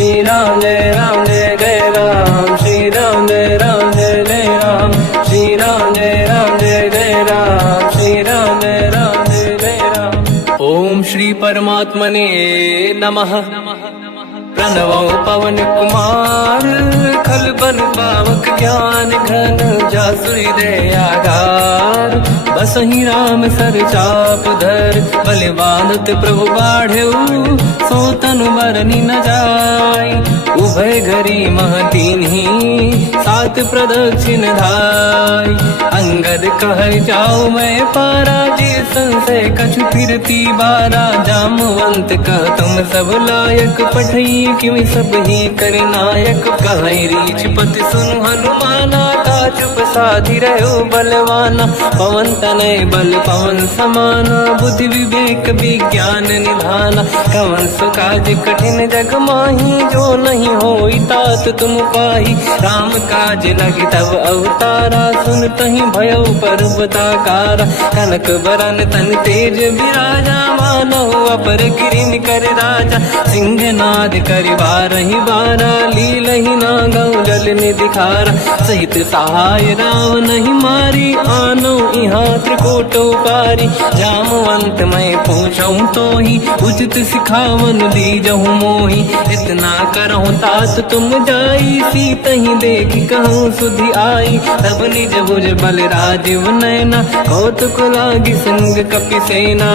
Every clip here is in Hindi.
श्री राम जय जय राम, श्री राम जय जय राम, श्री राम जय जय राम, श्री राम जय जय राम। ओम श्री परमात्मने नमः। प्रणवो पवन कुमार, खल बन पावक ज्ञान घन, जासुरी दयागार। बसहि राम सर चाप धर, बलवानत प्रभु बाढ़ऊ, सो तनु मरनी न जाय। उभय घरी मह दीन्ही, सात प्रदक्षिण धाय। अंगद कह जाओ मैं पारा, जी संशय कछु फिरती बारा। जामवंत कह तुम सब लायक, पठई किमि सब ही कर नायक। कहीं रीछ पति सुनु हनुमाना, चुप साधि रहो बलवाना। पवन तनय बल पवन समाना, बुद्धि विवेक विज्ञान निधाना। कवन सो काज कठिन जग माही, जो नहीं होई तात तुम पाही। राम काज लगी तब अवतारा, सुन तहि भयउ पर्वताकारा। कनक बरन तन तेज विराजा, मानव अपर गिरिन कर राजा। सिंहनाद करि बारहि बारा, लीलहि नागौ जल निधिखारा। सहित सहाय राव नहीं मारी, आनो यहाँ त्रिकोटो पारी। जामवंत मैं पूछऊं तो ही, उचित सिखावन दीजहु मोही। इतना करहु तात तुम जाई, सीतहि देखि कहूँ सुधि आई। तब निज भुज बल राजीव नैना, कौतुक लागी संग कपिसेना।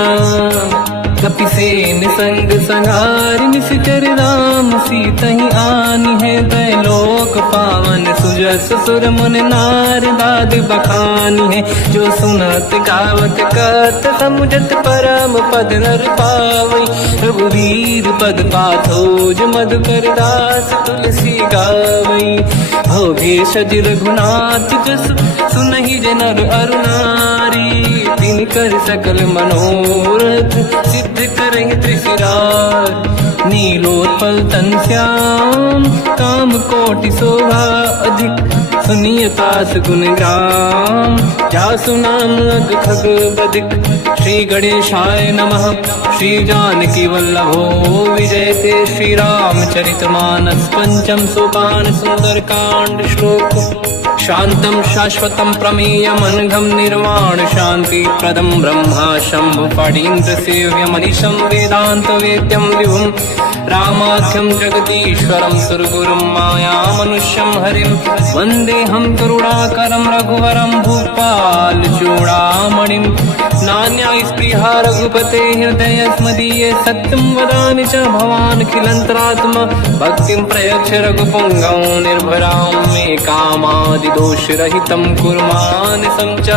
कपिसेन संग संहारि, निश्चर राम सीतहि आनी है। दैलोक पावन सुजस सुर मुन नार, दाद बखानी है। जो सुनत गावत कत, समुझत परम पद नर पावई। रघुवीर पद पाथोज, मधुकर दास तुलसी गावई। भोगे सज रघुनाथ जस, सुनहि जनर अरु नारी। तिन कर सकल मनोरथ, सिद्ध करें त्रिशिरार। नीलोत्पल तन श्याम, काम कोटि शोभा अधिक। सुनिय पास गुण ग्राम, जासु नाम अग खग बदिक। श्री गणेशाय नमः। श्री जानकी वल्लभो विजयते, श्री रामचरित मानस। पंचम सोपान सुंदर कांड श्लोक। शांतं शाश्वतं प्रमेयम्, अनघं निर्वाण शांति प्रदं। ब्रह्मा शंभु फणीन्द्र सेव्यम्, मनीषं वेदांत वेद्यं विभुम्। रामाख्यं जगदीश्वरं, सुरगुरुं माया मनुष्यं हरिं। वन्देऽहं करुणाकरं रघुवरं, भूपाल चूडामणिं। नान्या स्पृहा रघुपते हृदय स्मदीये, सत्यं वदामि च भवानखिलन्तरात्मा। भक्तिं प्रयच्छ रघुपुङ्गं, निर्भरां मे कामादि दोषरहितं कुर्मानसं च।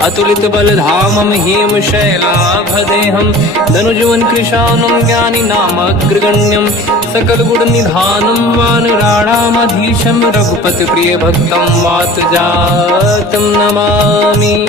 अतुलित बलधामं हेम शैलाभदेहं, धनुजवन कृशानं ज्ञानी नामग्रगण्यं। सकल गुण निधानं वानराणामधीशं, रघुपति प्रिय भक्तं वात जातं नमामि।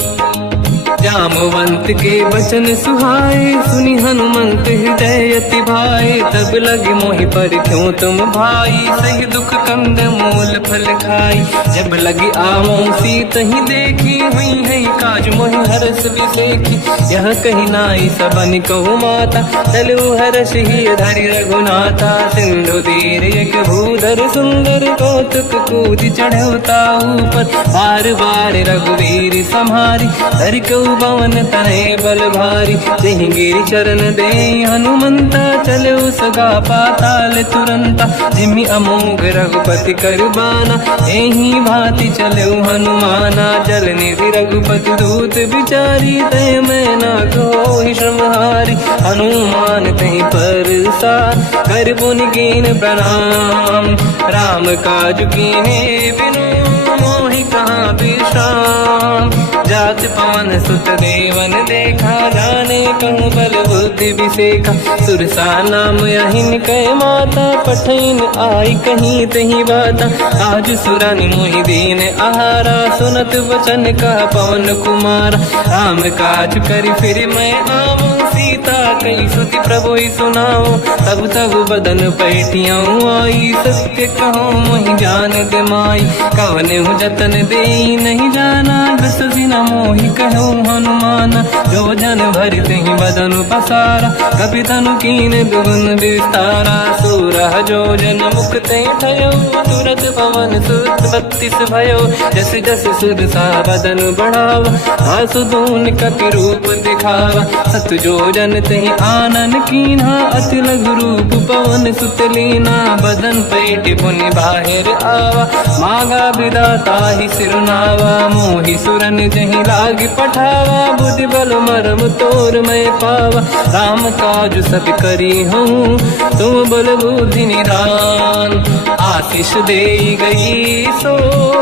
जामवंत के वचन सुहाए, सुनि हनुमंत हृदय अति भाए। तब लगे मोहि पर क्यों तुम भाई, सही दुख कंद मूल फल खाई। जब लगी आवों सीतहि देखी, हुई है काज मोहि हरस बिसेखी। यह कही नाई सबन कहु माता, चलु हरष ही धरि रघुनाथा। सिंधु तीर एक भूधर सुंदर, कौतुक कूदि चढ़ौता ऊपर। बार बार रघुवीर सम्हारी, धरि कऊ पवन तनय बल भारी। जहि गिरि चरण दे हनुमंता, चले सगा पाताल तुरंता। जिमि अमोघ रघुपति कर बाना, एहि भांति चले हनुमाना। जल निधि रघुपति दूत बिचारी, तय मैं ना कोहि श्रमहारी। हनुमान तहि परसा, कर पुनि कीन प्रणाम। राम काज कीन्हे बिनु, मोहि कहाँ विश्राम। जात पवन सुत देवन देखा, जाने कहूँ बल बुद्धि विसेखा। सुरसा नाम यहिन कै माता, पठैन आई कहीं तही बाता। आज सुरनि मोहि दीन आहारा, सुनत वचन का पवन कुमारा। राम काज करि फिर मैं आवूं, सीता कई सुति प्रभु सुनाओ। तब तब बदन पैठियाँ आई, सत्य कहो मोहि जान दे माई। कवन जतन दे ते नहीं जाना, ग्रसि न मोहि कहो हनुमान। जो जन भर तेहि बदन पसारा, कपि तनु कीन दुगुन विस्तारा। सोरह जो जन मुख ते भयो, तुरत पवन सुत 32 भयो। जस जस सुरसा बदन बढ़ावा, आसु दून कपि रूप दिखावा। सत जो जन तेहि आनन कीन्हा, अति लघु रूप पवन सुत लीना। बदन पेट पुनि बाहिर आवा, मांगा विधाता ही सिरनावा। मोहि सुरन जहि लाग पठावा, बुद्धि बल मरम तोर मैं पावा। राम काज सब करी हूँ, तुम बल बुद्धि निधान। आशीष दे गई सो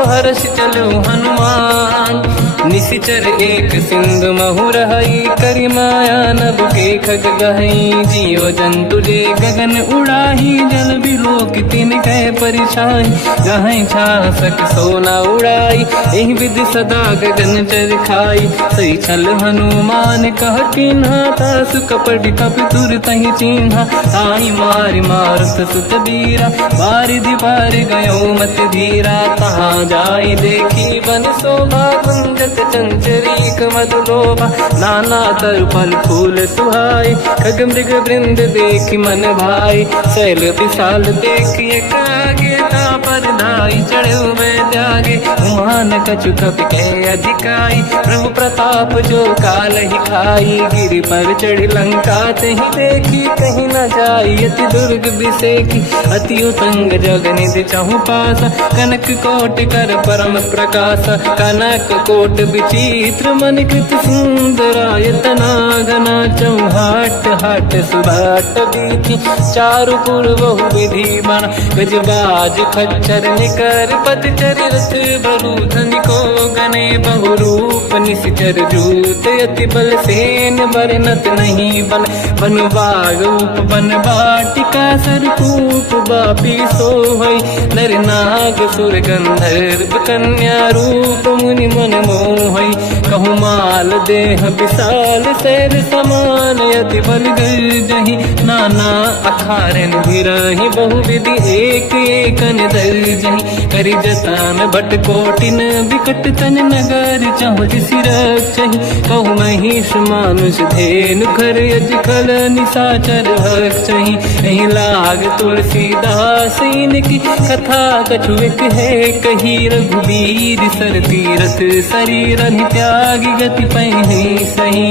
हर्ष चलो हनुमान। निशिचर एक सिंधु महु रहई, करि माया नभ के खग गहई। जीव जंतु जे गगन उड़ाही, जल बिलोक तिन कह परिछाई। गहई छासक सोना उड़ाई, एहि विधि सदा गगन चर खाई। सही छल हनुमान कह किन्हा, तासु कपट कपि तुर तहि चिन्हा। ताई मारि मारुत सुत बीरा, बारिधि पार गयो मत धीरा। तहाँ जाई देखी बन शोभा, कुंजत चंचरीक मधुलोभा। नाना तर फल फूल सुहाई, खग मृग वृंद देखि मन भाई। शैल विशाल देखिए कागे, पर धाई चढ़ो मैं त्यागे। उमान कछु कपि के अधिकाई, प्रभु प्रताप जो काल ही खाई। गिरि पर चढ़ लंका तेहि देखी, कहीं न जाई अति दुर्ग बिसेकी। अति उत्तंग जग निधि चहु पासा, कनक कोट कर परम प्रकाश। कनक कोट विचित्र मन कृत सुंदरायतना घना। चौहाट हाट सुभाट बीथी, चारु पुर बहु विधि बना। गजबाज खच्चर निकर पतचर, रथ बरु धनिको गने बहु रूप। निशिचर जूत अति बल सेन, बरनत नहीं बन। बन बाग रूप बन बाटिका, सरकूप बापी सोहई। नर नाग सुर गंधर्व कन्या, रूप मुनि मन मोहई। कहु माल देह विशाल, शैल समान अति बल गर्जहि। नाना अखारन भिरहि, बहु विधि एक एकन दर्जहि। करि जतन भट कोटिन, विकट तन नगर चहु जिसि रक्षहि। कहु महिष मानुष धेनु, खर यज खल निशाचर भक्षहि। एहि लाग तुलसीदास इनकी, कथा कछु एक है कही। रघुबीर सर तीरथ शरीर, त्यागी गति पहि सही।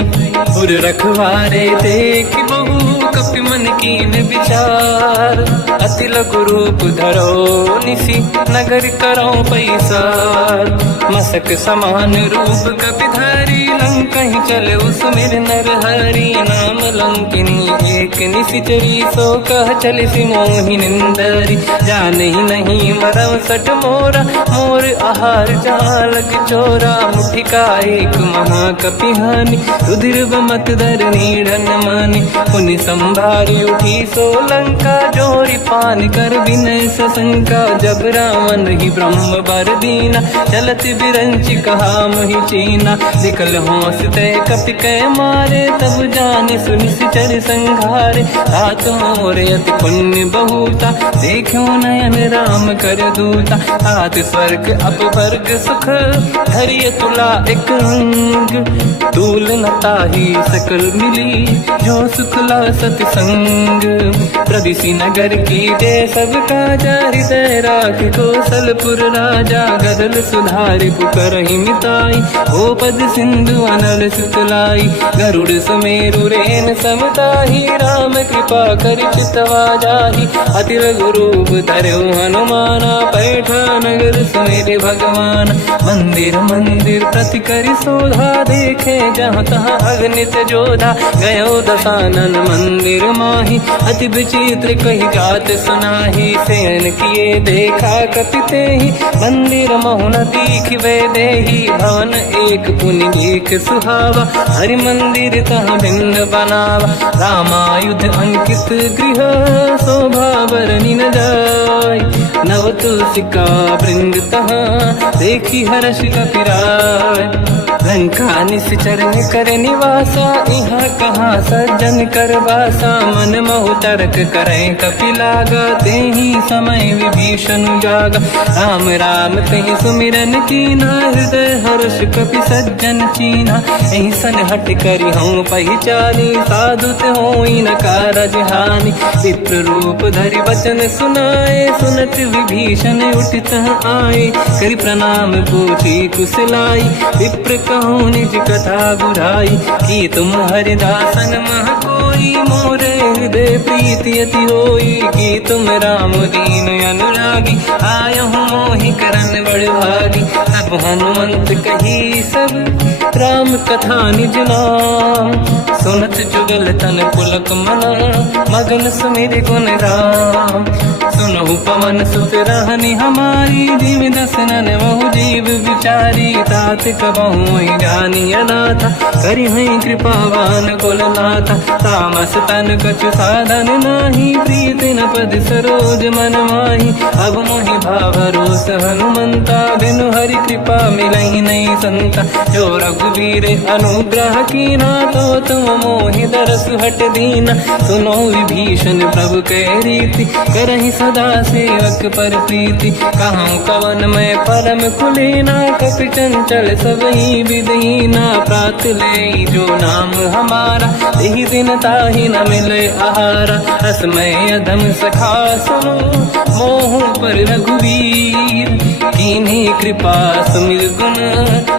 उर रखवारे देख बहु, कपि मन कीन विचार। अति लघु रूप धरो निसी, नगर करो पैसार। मसक समान रूप कपि धारी, लंका ही चले उसमें नर हरि। नाम लंकिनी एक निशिचरी, सो कह चले सि मोहि निंदरी। जान ही नहीं मरम सट मोरा, मोर आहार जालक चोरा। मुठिका एक महाकपि हानि, रुधिर बमत धर नीढ़न मानि। पुनि संभारी उठी सो लंका, जोरी पान कर विनय सशंका। जब रावण ही ब्रह्म बर दीना, चलत बिरंचि कहा मोहि चीना। निकल होश तय कपि कै मारे, तब जाने सुनिश्चर संघारे। तात मोर अति पुण्य बहुता, देखो नयन राम कर दूता। तात स्वर्ग अपवर्ग सुख, धरिय तुला एक अंग। तूल न ताहि सकल मिली, जो सुखला सतसंग। प्रदिशि नगर की जय सब काजा, हृदय राख कौशलपुर राजा। गदल सुधारि पुकारहि मिताई, हो पद सिंधु अनल सुतलाई। गरुड़ सुमेरु रेन समताहि, राम कृपा कर चितवा जाहि। अति लघु रूप धरौ हनुमाना, पैठा नगर सुमेरे भगवान। मंदिर मंदिर प्रति करि शोधा, देखे जहाँ तहाँ अगणित जोधा। गयो दशानन मंदिर माहि, अति विचित्र कही जात सुनाहि। शयन किए देखा कपि तेहि, मंदिर महु न दीखिबे देहि। भवन एक पुनि देख सुहावा, हरि मंदिर तहाँ भिन्न बनावा। रामायुध अंकित गृह, शोभा बरनि न जाय। नव तुलसिका वृंद तहाँ, देखी हर्ष कपि राय। लंका निश्चर कर निवासा, यहाँ कहाँ सज्जन कर वासा। मन महु तर्क करें कपिलागा, ते ही समय विभीषण जागा। राम राम तेहि सुमिरन कीना, हृदय हर्ष कपि सज्जन चीन्हा। ऐसन हट करि हूँ पहिचानी, साधु ते होई न कारज हानि। विप्र रूप धरि वचन सुनाए, सुनत विभीषण उठित आए। करि प्रणाम पूछी कुशलाई, विप्र कहूँ निज कथा बुझाई। कि तुम हरिदासन मह कोई, मोरे हृदय प्रीति अति होई। कि तुम राम दीन अनुरागी, आयहु मोहि करन बड़ भागी। तब हनुमंत कही सब राम कथा निज नाम, सुनत जुगल तन पुलक मना, मगन सुमिर गुण राम। सुनहु पवन सुत रहनि हमारी, जीव दसनन महु जीव विचारी। तात कबहु जानी अनाथा, करिहै कृपावान कुलनाथा। तामस तन कछु साधन नाही, प्रीत न पद सरोज मन माही। अब मोहि भावरोस हनुमंता, बिनु हरि कृपा मिलहि नहीं संता। जो रघुवीर अनुग्रह कीना, तो तुम मोहि दरस हट दीना। सुनो विभीषण प्रभु के रीति, करहि सदा सेवक पर प्रीति। कहूँ कवन मैं परम कुलीना, कपि चंचल सबहि विदहीना। प्रात ले जो नाम हमारा, यही दिन ताहि न मिले आहारा। असमय अधम सखा सुनो, मोह पर रघुवीर। कीन्ही कृपा सुमिर गुण,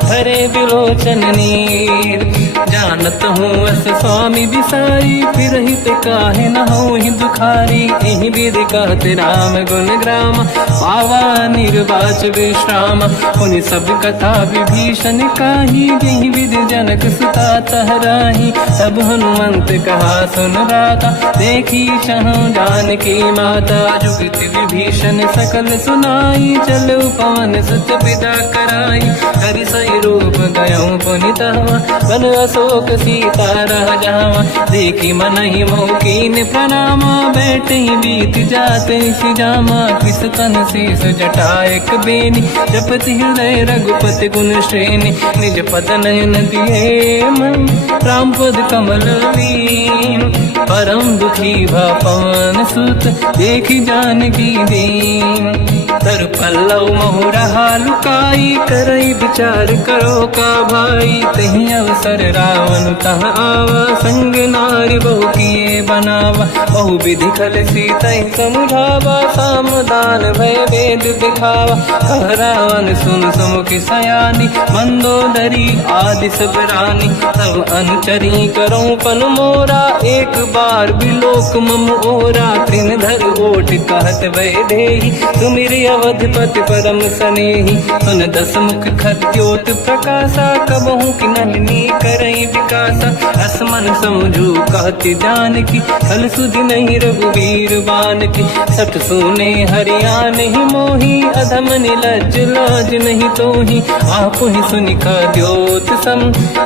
हरे बिलोचन नीर। जानत हूँ अस स्वामी बिसाई, फिर हित काहे न होहि दुखारी। एहि विधि कहते राम गुण ग्राम, पावा निर्वाच विश्राम। पुनि सब कथा विभीषण काही, यही विधि जनक सुता तहराही। तब हनुमंत कहा सुन राता, देखी चहु जानकी माता। जुगति विभीषण सकल सुनाई, चलो पवन सुत पिता कराई। हरि सही रूप गयऊँ पुनितवा, बन अशोक सीता रह जावा। देखी मनहि मोह कीन प्रणामा, बैठे ही बीत जाते सिजामा। किस तन शेष जटा एक बेनी, जपति हृदय रघुपति गुण श्रेणी। निज पद नयन दिए मन, राम पद कमल लीन। परम दुखी भा पवन सुत, देखी जानकी दीन। तर पल्लव महु रहा लुकाई, करई विचार करो का भाई। तही अवसर रावण तह आवा, संग नारी बहु किए बनावा। बहु विधि खल सीतहि समुझावा, सामदान भय वेद दिखावा। कह रावण सुन सुमुखि सयानी, मंदोदरी आदि सब रानी। तब अनुचरी करो पन मोरा, एक बार बिलोक मम ओरा। तृण धर ओठ कहत भय देहि, सुमिरि अवधपति परम सनेहि। सुन दस मुख खद्योत प्रकाशा, कबहु कि नलिनी करई विकासा। असमन समझू कहति जानकी, खल सुधि नहीं रघुवीर बानकी। सठ सुने हरिया नहीं मोही, अधम निलज्ज लाज नहीं तोही। आप ही सुनि खद्योत सम,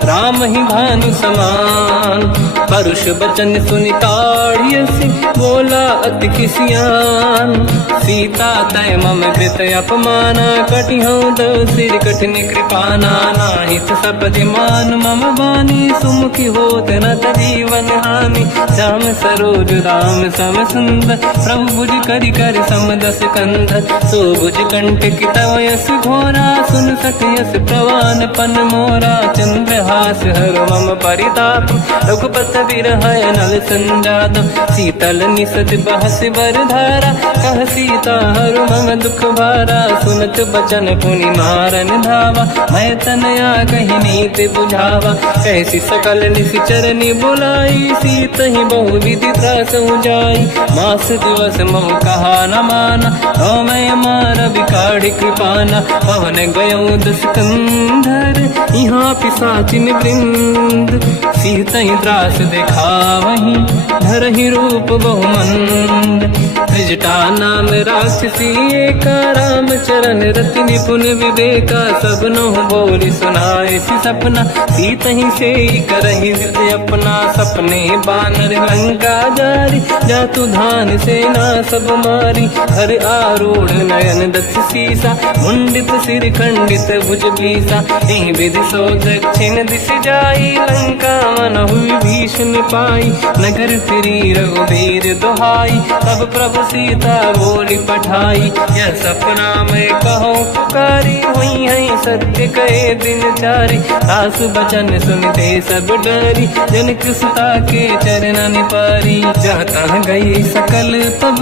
राम ही भानु समान। परुष बचन सुनि ताड़ियसि, बोला अति किसियान। सीता तय मम कृत अपमाना, कटिहऊँ दो सिर कठिन कृपाना। नाहित सपदि मान मम बानी, सुमुखी होत न जीवन हानि। श्याम सरोज राम सम सुंदर, प्रभु भुज करि कर समदस कंधर। सो भुज कंटक तव यस घोरा, सुन सठ यस प्रवान पन मोरा। चंद्रहास हर मम परिताप, रघुपत विरह नल संजात। शीतल निसत बहस बर धारा, कह सीता हर मम दुख भारा। सुनत बचन पुनि मारन धावा, मैं तनया कही नीति बुझावा। कैसी सकल निश्चरनि बुलाई, सीत ही बहु विधि त्रास जाई। मास दिवस मोह कहा न माना, तो मैं मार बिकाढ़ कृपाना। पवन गयो दुष्कंधर, यहाँ पिशाचिन वृंद। सीत ही त्रास दिखावहीं, धरहि रूप बहुमंद। त्रिजटा नाम राक्षसी एका, राम चरण रति निपुण विवेका। सब नहुँ बोली सुनाए सी सपना, सीत ही से करहि हृदय अपना। सपने बानर लंका जारी, जातु धान सेना सब मारी। हर आरूढ़ नयन दक्ष सीसा, मुंडित सिर खंडित भुज बीसा। एहि विधि सो दक्षिण दिश जाई, लंका मनहु विभीषण पाई। नगर फिरी रघुबीर दुहाई, तब प्रभु सीता बोली पठाई। यह सपना मैं कहूँ पुकारी, हुई है सत्य कहे दिन चारी। दास बचन सुनते सब डरी, जनक सुता के चरणन पारी। जहाँ तहाँ गई सकल तब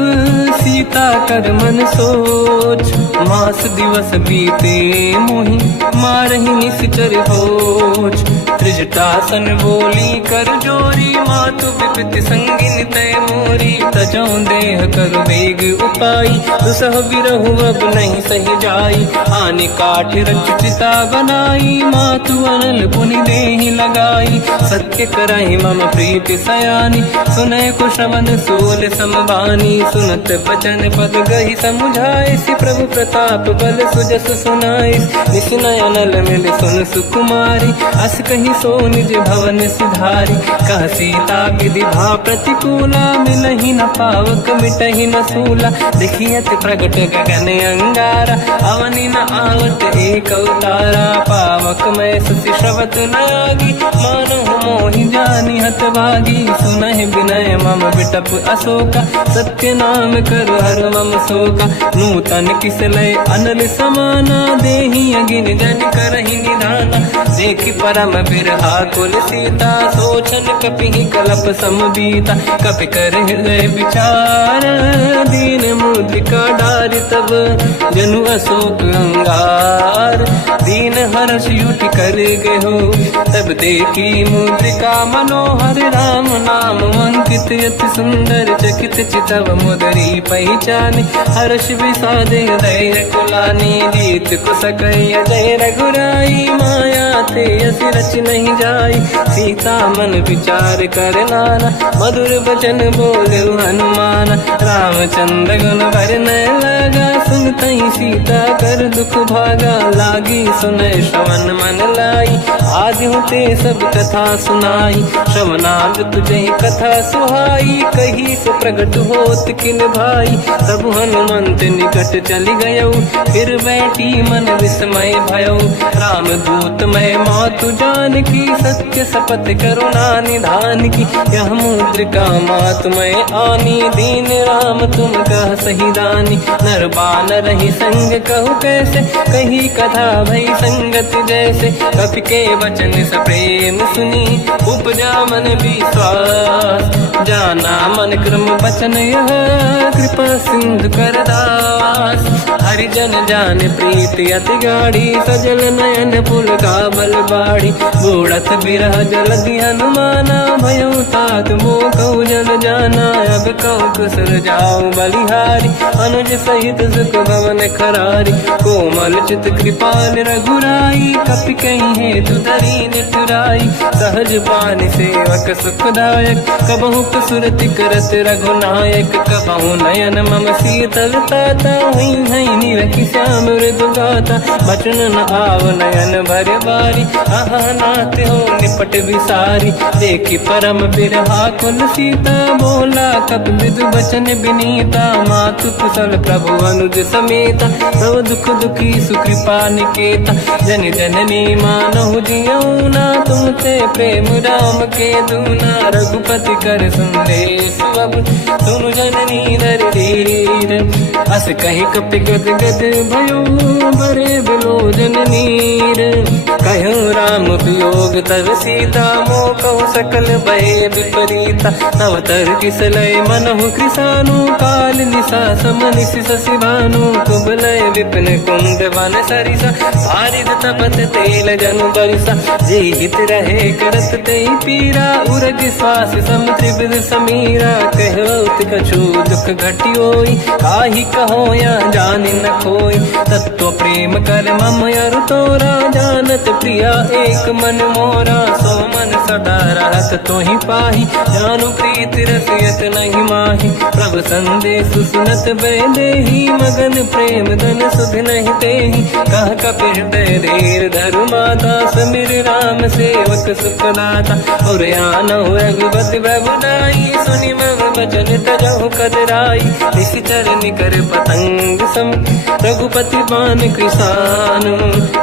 सीता कर मन सोच। मास दिवस बीते मोहि मारहि निश्चर होच। त्रिजटासन बोली कर जोरी, मातु विपति संगिन तय मोरी। तजौ देह कर वेग उपाई, दुसह बिरहु अब नहीं सही जाई। आने काठ रचिता बनाई, मातु अनल पुनि देहि लगाई। सत्य करहि मम प्रीति सयानी, सुनय कुशवन सोल समबानी। सुनत बचन पद गहि समुझाए, सि प्रभु प्रताप बल सुजस सुनाई। निसुनय अनल मिल सुन सुकुमारी, अस कहि सो निज भवन सिधारी। कह सीता विधि भा प्रतिकूला, मिलहि न पावक मिटहि न सूला। देखियत प्रगट गगन अंगारा, अवनि न आवत एक अवतारा। पावक मैं ससि श्रवत न आगी, मानहु मोहि जानि हत भागी। सुनहि विनय मम बिटप अशोका, सत्य नाम कर हर मम शोका। नूतन किसलय अनल समाना, देहि अगिन जन करहि निधाना। देखि परम बिरहा कुल सीता, सोचन कपिहि कलप समबीता। कपि कर हृदय विचार, दीन मुद्रिका डारि तब जनु अशोक अंगार। दीन हर्ष युति कर गेहु, तब देखी मुद्रिका मनोहर। राम नाम अंकित अति सुंदर, चकित चितव मुदरी पहचान। हर्ष विषादे हृदय कुलानी, जीत कुसकय जय रघुराई। माया ते अस रच नहीं जाई, सीता मन विचार कर नाना। मधुर बचन बोले हनुमान, रामचंद्र गुण वर्णय लगा। सुनतहि सीता कर दुख भागा, लागी सुनय श्रवण मन लाई। आदि होते सब कथा सुनाई, श्रवणाद तुझे कथा सुहाई। कही से प्रगट होत किन भाई, तब हनुमंत निकट चली गयो। फिर बैठी मन विस्मय भयो, राम दूत मैं मातु जान की। सत्य शपथ करुणा निधान की, यह मुद्रिका मातु मैं आनी। दीन राम तुम कह सही दानी, नर बानर ही संग कहु कैसे। कही कथा भई संगत जैसे, कपि के वचन सप्रेम सुनी। उपजा मन विश्वास, जाना मन क्रम वचन यह। कृपा सिंधु कर दास, हरिजन जान प्रीति अति गाढ़ी। सजल नयन पुल का बल बाढ़ी, बूढ़त बिरह जलधि हनुमाना। भयो तात मोह कहु जल जाना, अब कहु कुशल जाऊ बलिहारी। अनुज सहित सुख भवन खरारी, कोमल चित कृपाल रघुराई। कपि कहीं हेतु धरी निठुराई, सहज पानि सेवक सुखदायक। कबहु कसुरति करत रघुनायक, कबहु नयन मम शीतल ताता। हुई है निरखि श्याम मृदु गाता, बचन न आव नयन भर बारी। आहा नाथ हो निपट विसारी, देखि परम बिरहा कुल सीता। बोला कपि मृदु बचन विनीता, मातु कुशल प्रभु अनुज समेता। सब दुख दुखी सुकृपा निकेता, जन जननी मानहु जियौना। तुमसे प्रेम राम के दूना, रघुपति कर संदेश अब सुनु जननी दर धीर। अस कहि कपि गद गद भयो, बरे बिलोचन नीर। कहूँ राम वियोग तब सीता, मोह कहु सकल भय विपरीता। नव तर किसलय मनहु कृसानु, काल निशा समनिशि शशि भानु। कुबलय विपिन कुंद वन सरिसा पारिद तपत तेल जनु बरिसा जे हित रहे करत ते पीरा उरग श्वास सम त्रिविध समीरा कहत कछु दुख घटियोई काहि कहो या जान न खोई तत्व प्रेम कर मम अरु तोरा जानत प्रिया एक मन मोरा सो मन सदा रहत तोहि पाही जानु प्रीत रसियत नहीं माही प्रभु संदेश सुनत बेदेही मगन प्रेम धन सुध नहीं तेहि कह कपिल हृदय धीर धरु माता समीर राम सेवक सुखदाता और आनो रघुपति प्रभुदाई सुनि मम वचन तजहु कदराई निश्चर निकर पतंग सम रघुपति बान कृषानु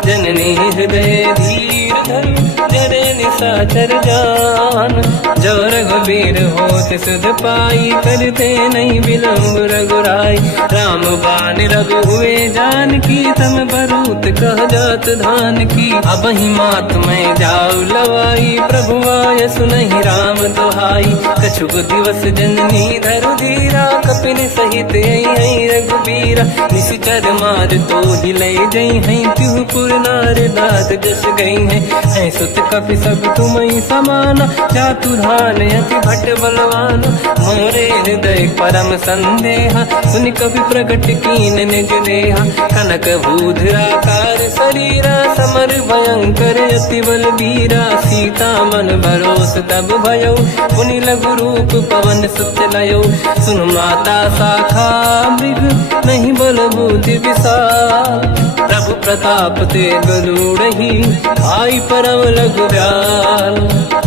जननी हृदय धीर धरु जरे निशाचर जान जो रघुबीर होत सुध पाई करते नहीं विलम्ब रघुराई राम बान रघु हुए जान की तम बरूत कह जात धान की अब ही मात में जाऊ लवाई प्रभु आय सुनहि राम दोहाई कछुक दिवस जननी धरु धीरा कपिन सहित आई रघुबीरा निश्चर मार तो ही ले जई है त्युह पुर नार दाद जस गई है सुत कपि सब तुम ही समाना जातु धान अति भट बलवान मोरे हृदय परम संदेहा सुनि कपि प्रगट कीन निज देहा कनक भूधराकार शरीरा समर भयंकर अति बलबीरा सीता मन भरोस तब भयो पुनि लघु रूप पवन सुत लयो सुन माता शाखा मृग नहीं बल बुद्धि विशाल प्रभु प्रताप ते गरुड़हि आई परम लघु दयाल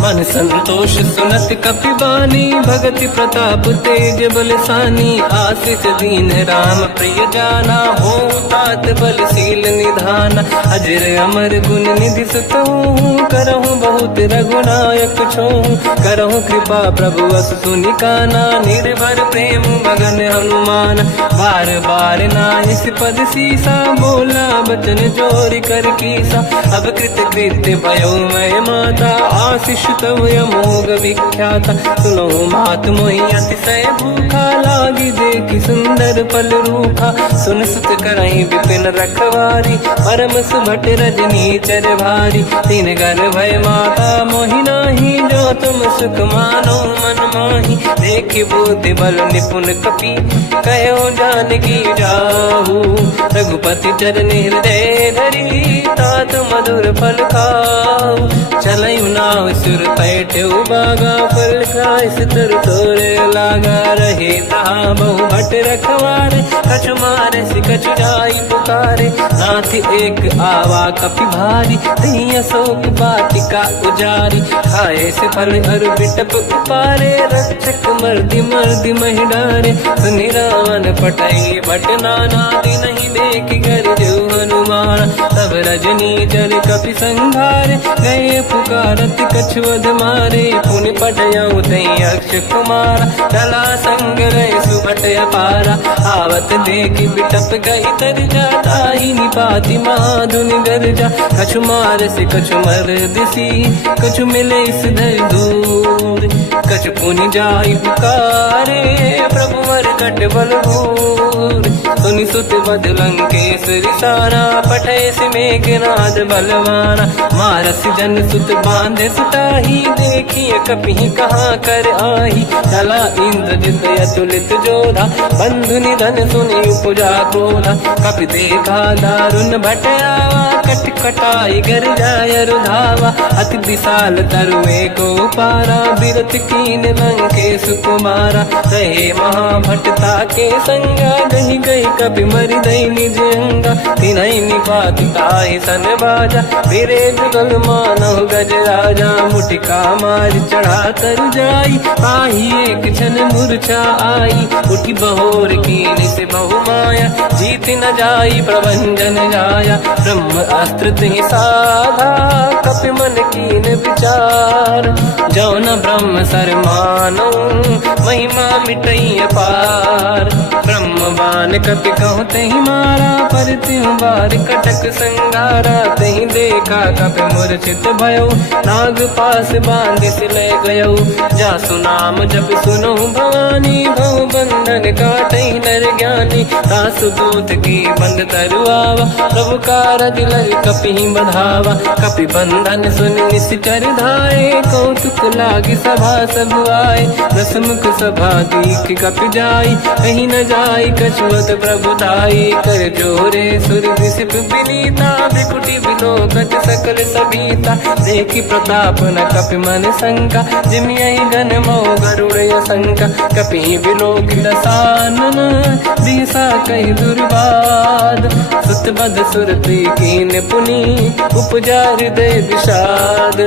मन संतोष सुनत कपि बानी भगति प्रताप तेज बलसानी आशीष दीन राम प्रिय जाना हो तात बलशील निधान अजर अमर गुण निधि सुतहु करहु बहुत रघुनायक छोहु करहु कृपा प्रभु अस सुनि काना निर्भर प्रेम मगन हनुमान बार बार नाहिस पद सीसा बोला बचन जोर कर कीसा अब कृत कृत्य भयो मैं माता आशीष तव अमोघ विख्याता सुनो मात मोहि अतिशय भूखा लागी देखी सुंदर पल रूखा सुन सुत करई विपिन रखवारी परम सुभट रजनी चर भारी तीन घर भय माता मोहि नाही जो तुम सुख मानो मन माही देखी बुद्धि बल निपुण कपि कहो जानकी जाहू रघुपति चरण हृदय धरी तात मधुर फल खाऊ चलयु नाव सुर पैठ बागा फल खाय सितर तोरे लागा रहे तहा बहु भट रखवारे कछु मारे सि कछु जाई पुकारे नाथ एक आवा कपि भारी दही अशोक बाटिका उजारी खाए से फल अरु बिटप उपारे रक्षक मर्दि मर्दि महि डारे सुनि रावण पटई भट नाना दी नहीं देख कर जो हनुमान तब रजनी जल कपि संघारे गए पुकारत कछुअध मारे पुनि पटयऊ तई अक्ष कुमार चला संग रहे सुभट अपारा आवत देखी बिटप गई तर जाता ही निपाति माधुनि गर्जा कछु मार से कछु मर दिसी कछु मिले इस धर दूर कछु पुनि जाई पुकारे प्रभु मर कट बलभूर सुनि सुत बद लंकेश्वरी सारा पठे से मेघनाद बलवाना मारस जन सुत बांधे सुताही देखिए कपि कहाँ कर आही चला इंद्रजित अतुलित जोधा बंधु निधन सुनि उपजा क्रोधा कपि देखा दारुण भटया कट कटाई गर जाय रुधावा अति विशाल तरुए को पारा बिरत कीन लंकेश कुमारा रहे महाभटता के संगा दही गई कपि मरि दई निज अंगा तिनहि निपाति ताहि सन बाजा फिरे जुगल मानव गज राजा मुटिका मार चढ़ा तर जाई पाही एक क्षण मूर्छा आई उठी बहोर कीन से बहु माया जीत न जाई प्रभंजन जाया ब्रह्म अस्त्र तिहि साधा कपि मन कीन विचार जो न ब्रह्म सर मानो महिमा मिटई अपार ब्रह्म बान कपि कहु तहि मारा पर त्यों बार कटक संगारा तहि देखा कपि मूर्छित भयो नाग पास बांध सिले गयो जासु नाम जप सुनो भवानी भव बंधन काटई कहीं नर ज्ञानी। दास दूत की बंद तरुआवा, प्रभु कारज लग कपि बधावा। कपि बंधन सुन निश्चर धाये, कौतुक लागी सभा सब आए। दसमुख सभा दीख कपि जाई, कहीं न जाई कछुअत प्रभु दाई। कर जोरे सुर विसिप विनीता, बिकुटी बिलोकत सकल सबीता। देखी प्रताप न कपि मन शंका, जिमियहि गण मो गरुड़ असंका। कपि बिलोक दसानन, दिशा कहि दुर्बाद। सुत बद सुरति कीन पुनि, उपजा हृदय विषाद।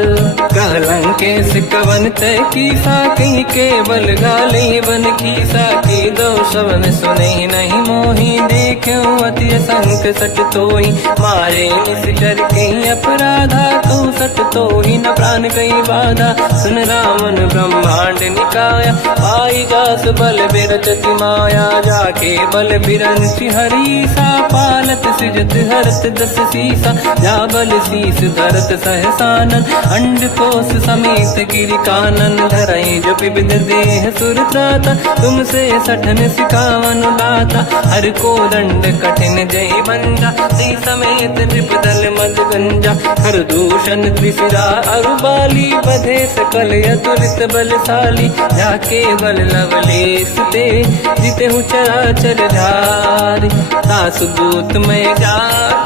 कहलंकेश कवन तय कीसा, कहीं केवल गाली बन कीसा। की दो शवन सुने नहीं मोही, देखूं अति संक सट तोही। मारे निश्चर कहीं अपराधा, कहूँ सट तोही न प्राण कहीं बाधा। सुन रावण ब्रह्मांड निकाया, पाई जास बल बिरचति माया। जाके बल बिरंचि हरीसा, पालत सृजत हरत दस सीसा। जा बल शीस धरत सहसानन, अंड कोश समेत गिरि कानन। धरई जो विविध देह सुर त्राता, तुमसे सठन सिखावन दाता। हर को दंड कठिन जय बंजा, सी समेत त्रिपदल मद गंजा। हर दूषण त्रिशिरा अरुबाली, बधे सकल अतुलित बलशाली। जाके बल लवलेश ते, जिते हूँ चराचर धारी। दास दूत में जा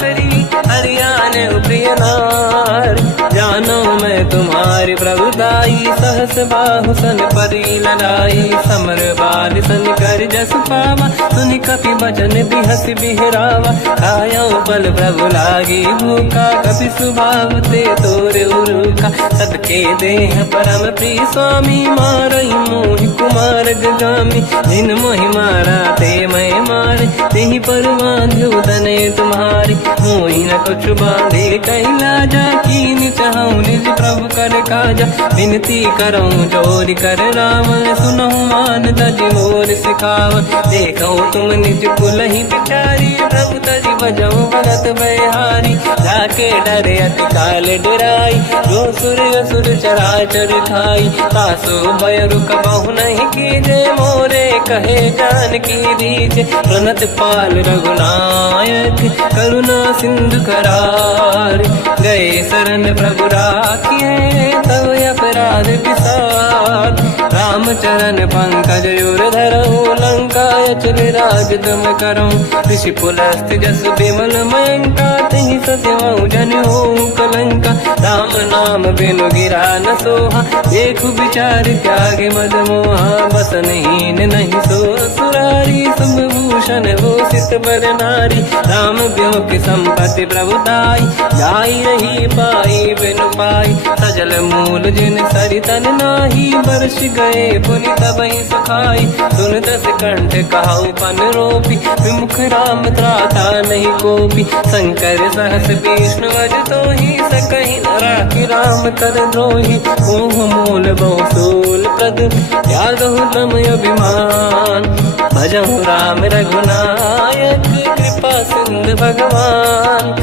करी, हरियाण प्रिय नार। जानो मैं तुम्हारी प्रभुदाई, सहस बाहु सन परी लड़ाई। समर बाल सन कर जस पावा, सुनि कपि बचन बिहस बिहरावा। खायो बल प्रभु लागी भूखा, कपि स्वभाव ते तोरे उरुखा। सबके देह परम प्रिय स्वामी, मारई मोहि कुमार गगामी। जिन मोहि मारा ते मैं मारे, तेहि पर बांधो दने तुम्हारे। मोहि न कुछ बांधे कैलाजा, कीन चाहूं निज प्रभु कर काजा। विनती करऊं जोरि कर रावण, सुनहु मान तज मोर सिखावन। देखो तुम निज कुल ही बिचारी, प्रभु तज बजऊ भगत बहारी। जाके डरे अति काल डराई, जो सुर असुर चराचर खाई। तासो भय रुक बहु नहीं कीजे, मोरे कहे जान की दीजे। प्रणत पाल रघुनायक, करुणा सिंधु करार। गए शरण प्रभु राखिए, तब अपराध विसार। रामचरण पंकज उर धरऊं, लंका अचल राज तुम करऊं। ऋषि पुलस्त जस विमल मयंका, तिहि सत्यवहु जन होऊं कलंका। राम नाम बिनु गिरा न सोहा, देखु विचार त्यागे मद मोहा। बसनहीन नहीं सो सुरारी, सब भूषण हो सित बर नारी। राम ब्यों की संपत्ति प्रभुताई, जाई रही पाई बिनु पाई। सजल मूल जिन सरितन नाही, बरस गए पुनि तबहि सुखाई। सुन दस कंठ कहाऊ पन रोपी, विमुख राम त्राता नहीं कोपी। शंकर सहस विष्णु अज तोहि, सकहि न राखि राम कर द्रोही। मोह मूल बहु सूल प्रद, त्यागहु तम अभिमान। भजहु राम रघुनायक, कृपा सिंधु भगवान।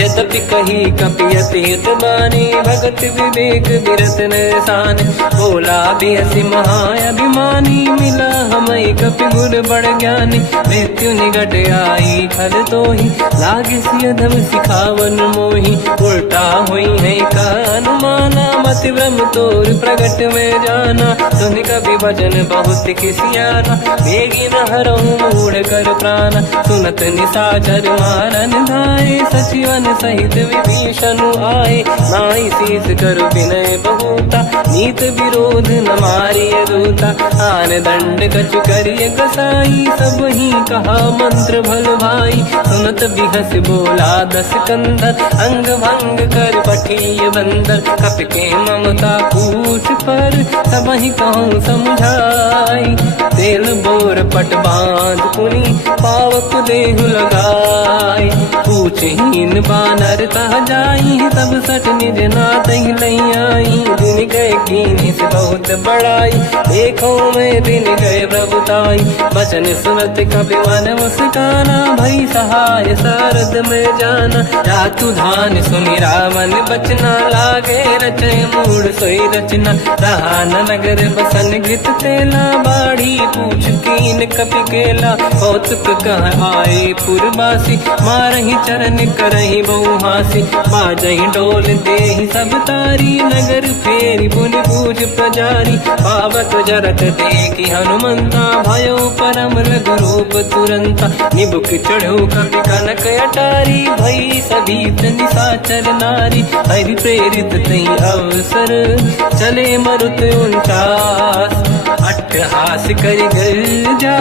यद्यपि कही कपि अतीत बानी, भगत विवेक विरत निशान। बोला बिहसि महाअभिमानी, मिला हमई कपि गुर बड़ ज्ञानी। मृत्यु निकट आई खल तोहि, लागे सिय धम सिखावन मोहि। उल्टा हुई है का अनुमाना, मति ब्रह्म तोर प्रगट में जाना। सुन कपि भजन बहुत किसियाना, बेगी न हरहु मूढ़ कर प्राण। सुनत निशाचर मारन धाये, सचिवन सहित विभीषण आए। नाई शीस करु विनय बहुता, नीत विरोध न मारिय दूता। आन दंड कछु करिय कसाई, सब ही कहा मंत्र भल भाई। सुनत बिहस बोला दस कंदर, अंग भंग कर पठिय बंदर। कपि के ममता पूछ पर, सब ही कहूँ समझाई। तेल बोर पट बांध पुनि, पावक देहु लगाई। पूछहीन बात बानर तह जाई, सब सट निज नाथ ही लई आई। दिन गए कीनी से बहुत बड़ाई, देखो मैं दिन गए प्रभुताई। बचन सुनत कपि मन मुस्काना, भई सहाय सारद में जाना। जातु धान सुनि रावण बचना, लागे रचे मूड सोई रचना। रहा न नगर बसन घृत तेला, बाढ़ी पूछ कीन कपि केला। कौतुक कह आए पुरवासी, मारहि चरण करहि बहु हासी। बाजहि डोल देहि सब तारी, नगर फेरी पुनि पूछ प्रजारी। पावक जरत देखि हनुमंता, भयो परम रघुरूप तुरंता। निबुक चढ़ो कपि कनक अटारी, भई सभीत निशाचर नारी। हरि प्रेरित तई अवसर, चले मरुत 49। अट्टहास करि गर्जा,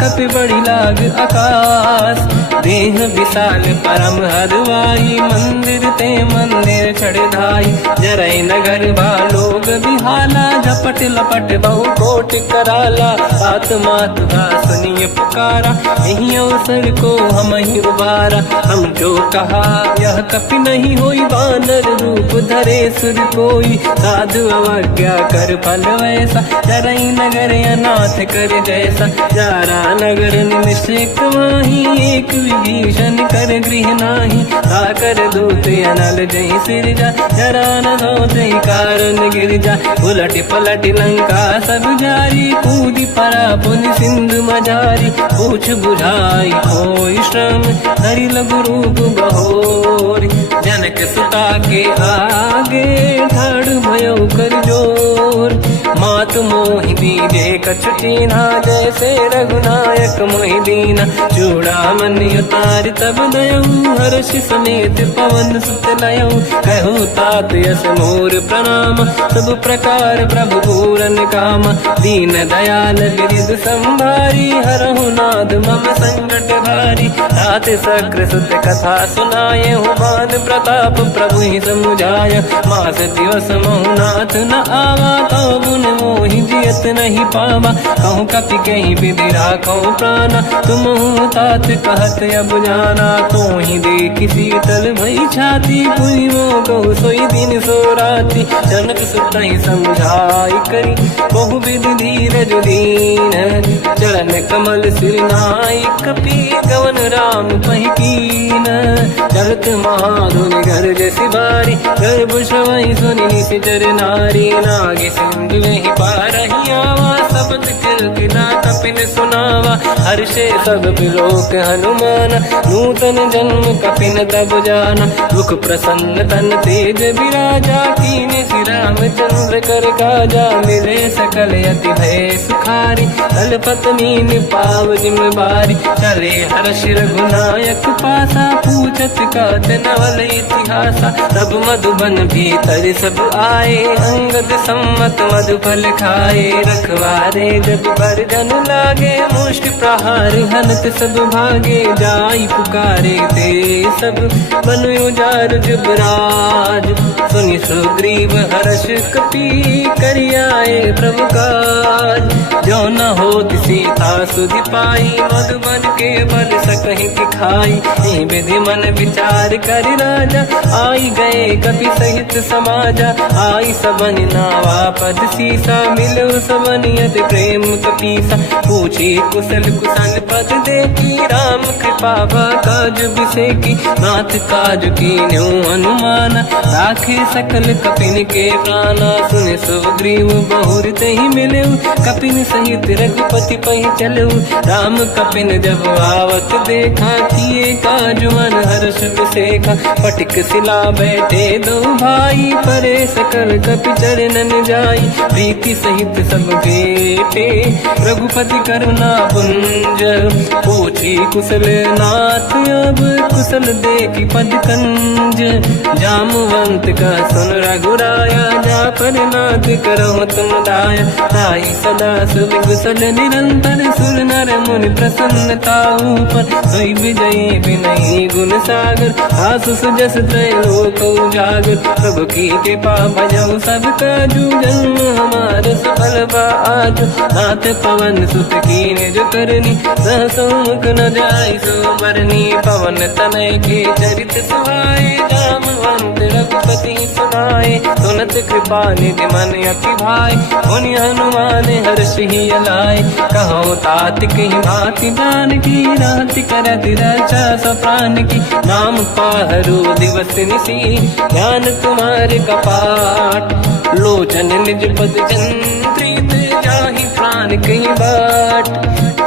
कपि बड़ी लाग आकाश। देह विशाल परम हरवाई, मंदिर ते मंदिर चढ़ धाई। जरई नगर बालोग बिहाला, झपट लपट बहु कोट कराला। आत्मात का सुनिय पुकारा, यही अवसर को हम ही उबारा। हम जो कहा यह कपि नहीं होई, वानर रूप धरे सुर कोई। साधु अवज्ञा कर फल वैसा, जरई नगर अनाथ कर जैसा। जारा नगर निमिषक माही, एक विभीषण कर गृह नाही। आकर दूत अनल जय सिरजा, जरा न होते कारण गिर जा। उलट पलट लंका सब जारी, कूदी परा पुनि सिंधु मजारी। पूछ बुझाई कोई श्रम, धरि लघु रूप बहोरी। जनक सुता के आगे, ठाड़ भयो कर जोर। मात मोहि दीजे कछु कीन्हा, जैसे रघुनायक मोहि दीना। चूड़ामणि उतारि तब दयऊ, हर्ष समेत पवन सुत लयऊ। कहु तात यस मोर प्रणाम, सब प्रकार प्रभु पूरन काम। दीन दयाल बिरिद संभारी, हरहु नाद मम संकट भारी। तात सक्र सुत कथा सुनाए, बान प्रताप प्रभु ही समुझाय। मास दिवस महु नाथ न आवा, कौ गुण मोहि जियत नहीं पावा। कहूँ कपि कहीं विधि राखो प्राणा, तुम तात कहत अब जाना। तो ही देखि शीतल भई छाती, पुनि मोह कहु सोई दिन सो राति। जनक सुत ही समझाई करी, बहु विधि धीरज दीन। चरण कमल सिर नाई, कपि गवन राम पहि कीन। चलत महाधुनि गर्ज सिबारी, गर्भ श्रवहि सुनि निशिचर नारी। नागे सिंधु ही पारहि आवा, शब्द कीर्तना कपिन सुनावा। हर्षे सब बिलोक हनुमान, नूतन जन्म कपिन तब जाना। मुख प्रसन्न तन तेज विराजा, कीने श्री रामचंद्र कर काजा। मिले सकल यति भय सुखारी, तलपत मीन पाव जिम बारी। चले हर्ष रघुनायक पासा, पूछत कात नवल इतिहासा। तब मधुबन भीतर सब आए, अंगद सम्मत मधुफल खाए। रखवारे जब बरगन लागे, मुष्टि प्रहार हनत सब भागे। जाई पुकारे ते सब, बन उजार जुबराज। सुनि सुग्रीव हर्ष कपि, करियाए प्रभु काज। जो न होत सीता सुधि पाई, मधुबन के बल सकहि दिखाई। हे विधि मन विचार कर राजा, आई गए कपि सहित समाजा। आई सबन नावा पद सीसा, मिलो सबन यत प्रेम कपीसा। पूछी कुशल कुशल पद देखी, राम कृपा काज बिसेकी। नाथ काज कीन्यो हनुमाना, राखे सकल कपिन के प्राणा। सुन सुग्रीव बहुर तहि मिलऊ, कपिन सहित रघुपति पहि चलऊ। राम कपिन जब आवत देखा, किए काज मन हर्ष बिसेखा। पटिक सिला बैठे दो भाई, परे सकल कपि चरणन जाई। प्रीति सहित सब बेटे, रघुपति करुणा पुंज। पूछी कुशल नाथ अब, कुशल देखि पद कंज। जामवंत का सुन रघुराया, जा पर नाथ करहु तुम दाया। ताई सदा सुख कुशल निरंतर, सुर नर मुनि प्रसन्नता ऊपर। सोई विजयी विनयी गुण सागर, आसु सुजस त्रैलोक उजागर। प्रभु की कृपा भजऊ सब काजू, जन्म हमार सफल बा आज। नाथ पवन सुत कीन्ह जो करनी, सहसो मुख न जाय सुमरनी पवन तनय के चरित सुहाए जामवंत रघुपति सुनाए सुनत कृपा निधि मन अति भाई मुनि हनुमान हर्षि लाए कहो तात कही भांति जान की राति करत रक्षा सप्रान की नाम पाहरु दिवस निसी ज्ञान तुम्हारे कपाट लोचन निज पद चंद्रित जाहि प्राण कहीं बाट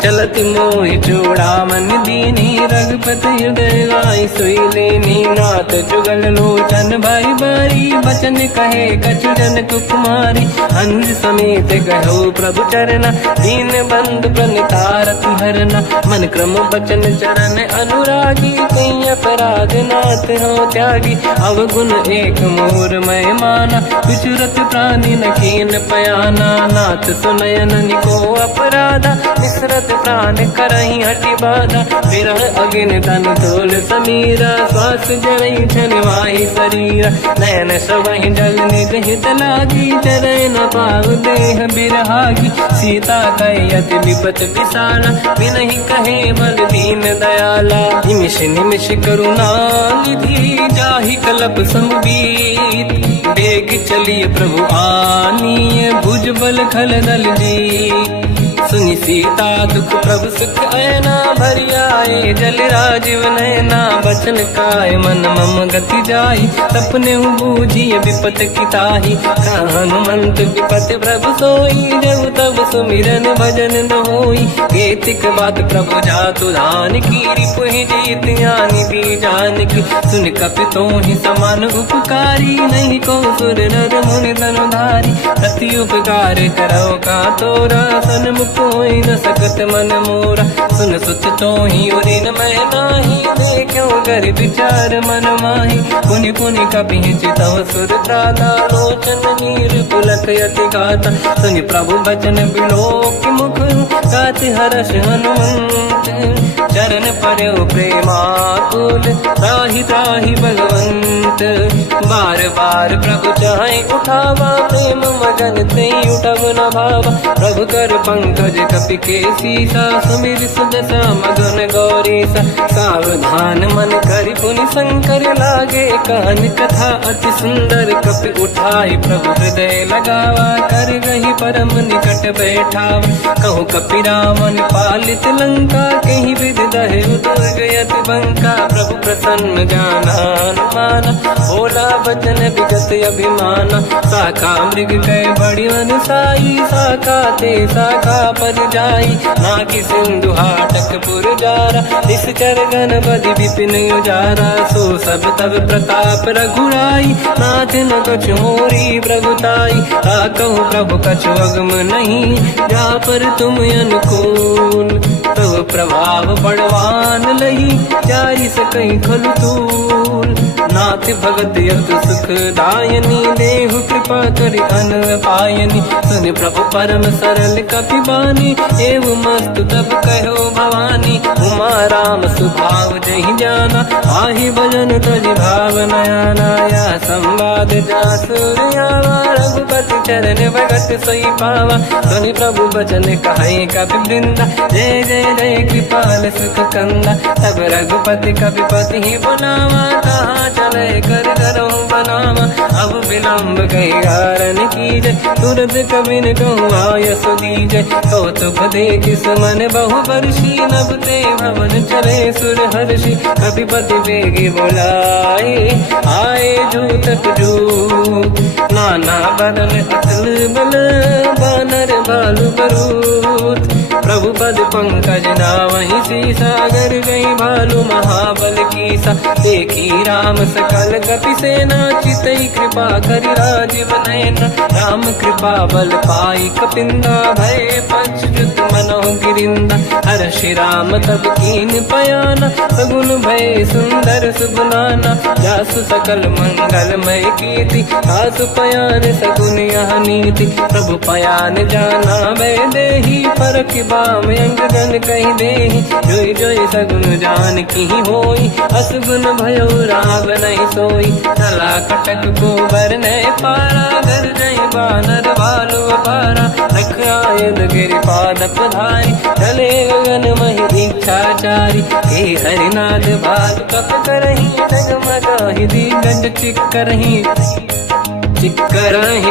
चलत मोहि चूड़ामन दीनी रघुपति हृदय लाई सोई लेनी नाथ जुगल लोचन भाई बारी बचन कहे कछु जन कुमारी हंस समेत कहो प्रभु चरना दीन बंधु प्रणितारत हरना मन क्रम बचन चरण अनुरागी कहीं अपराध नाथ हो त्यागी अवगुण एक मोर मैं माना विचुरत प्राणी न कीन पयाना नाथ सुनयन निको अपराधा विसरत प्राण करही हटि बाधा विरह अगिन तन तोल समीरा श्वास जरई छनवाही शरीरा नयन सवहि जल निज हित लागी चरय न पाऊ देह बिरहागी सीता कहि अति विपत विसाला बिनहि कहे बल दीन दयाला निमिष निमिष करुणा निधि जाहि कलप संबीत बेग चलिए प्रभु आनीय भुज बल खल दल जी सुनि सीता दुख प्रभु सुख ऐना भरि आए जल राजीव नैना बचन काय मन मम गति जाई सपने बूझिए विपत किताही हनुमंत विपत प्रभु सोई जब तब सुमिरन भजन न होई केतिक बात प्रभु जातु धान की रिपुहि जीत यानि दी जान की सुन कपि तोहि समान उपकारी नहीं को सुर नर मुनि तनुधारी प्रति उपकार करो का तोरा सन्मुख कोई न सकत मन मोरा सुन सुत तो ही उदिन मैं नाही देखो कर विचार मन माही पुनि पुनि कपि चितव सुर त्राता लोचन नीर पुलक यति गाता सुनि प्रभु बचन बिलोक मुख गाति हर्ष हनुमंत चरण पर्यो प्रेमाकुल त्राहि त्राहि भगवंत बार बार प्रभु चाहे उठावा प्रेम मगन ते उठब न भावा प्रभु कर पंकज कपि के सीसा सुमिर सुदशा मगन गौरीसा सावधान मन करि पुनि शंकर लागे कहन कथा अति सुंदर कपि उठाई प्रभु हृदय लगावा कर गही परम निकट बैठावा कहु कपि रामन पालित लंका कहीं विधि दहे उदुर्ग यति बंका प्रभु प्रसन्न जाना अनुमाना भोला बचन विगत अभिमाना शाखा मृग कह बड़ी मन साई शाखा ते शाखा पर जाई नाकि सिंधु हाटक पुर जारा निश्चर गण बदि विपिन उजारा सो सब तब प्रताप रघुराई नाथ न कछु मोरी प्रभुताई कहु प्रभु कछु अगम नहीं जा पर तुम अनुकूल तब प्रभाव बड़वान लही जाई सकई खलु तूल नाथ भगत यत सुख दायनी देहु कृपा करि अन पायनी सुन प्रभु परम सरल कपि बानी एव मस्त तब कहो भवानी उमा राम सुभाव जहि जाना आहि भजन तज भाव नयाना या संवाद जासुर आवा रघुपति चरण भगत सोई पावा सुनि प्रभु बचन कहे कपि वृंदा जय जय जय कृपाल सुख कंदा तब रघुपति कपिपति ही बनावा कहाँ चले कर करो बनावा अब विलम्ब कई कारण कीजय तुरंत कबिन कहूँ आयस दीजय कौतुक देख सुमन बहु वर्षी नभ ते भवन चले सुर हर्षि कपिपति बेगी बुलाए आए जूतक जू नाना बदन अतल बल बानर बालु बरूत प्रभु पद पंकज नावहि सीसागर गई भालू महाबल कीसा देखी राम सकल कपि सेना चितई कृपा करि राजीव नयना राम कृपा बल पाई कपिंदा भय पच्युत मनो गिरिंदा हर्षि राम तब कीन पयाना सगुन भय सुंदर सुगुनाना जासु सकल मंगलमय कीर्ति आसु पयान सगुन यह नीति प्रभु पयान जाना भय देहि परख बाम अंग जन कहि देहि जोई जोई सगुन जान की होई असगुन भयो राव नहीं सोई चला कटक को बर ने पारा घर जय बानर भालू अपारा रख आयल गिरि पाद पधारी चले गगन मही इच्छाचारी हे हरिनाथ भाग कप करही डगमगाहि दिग्गज चिक्करहि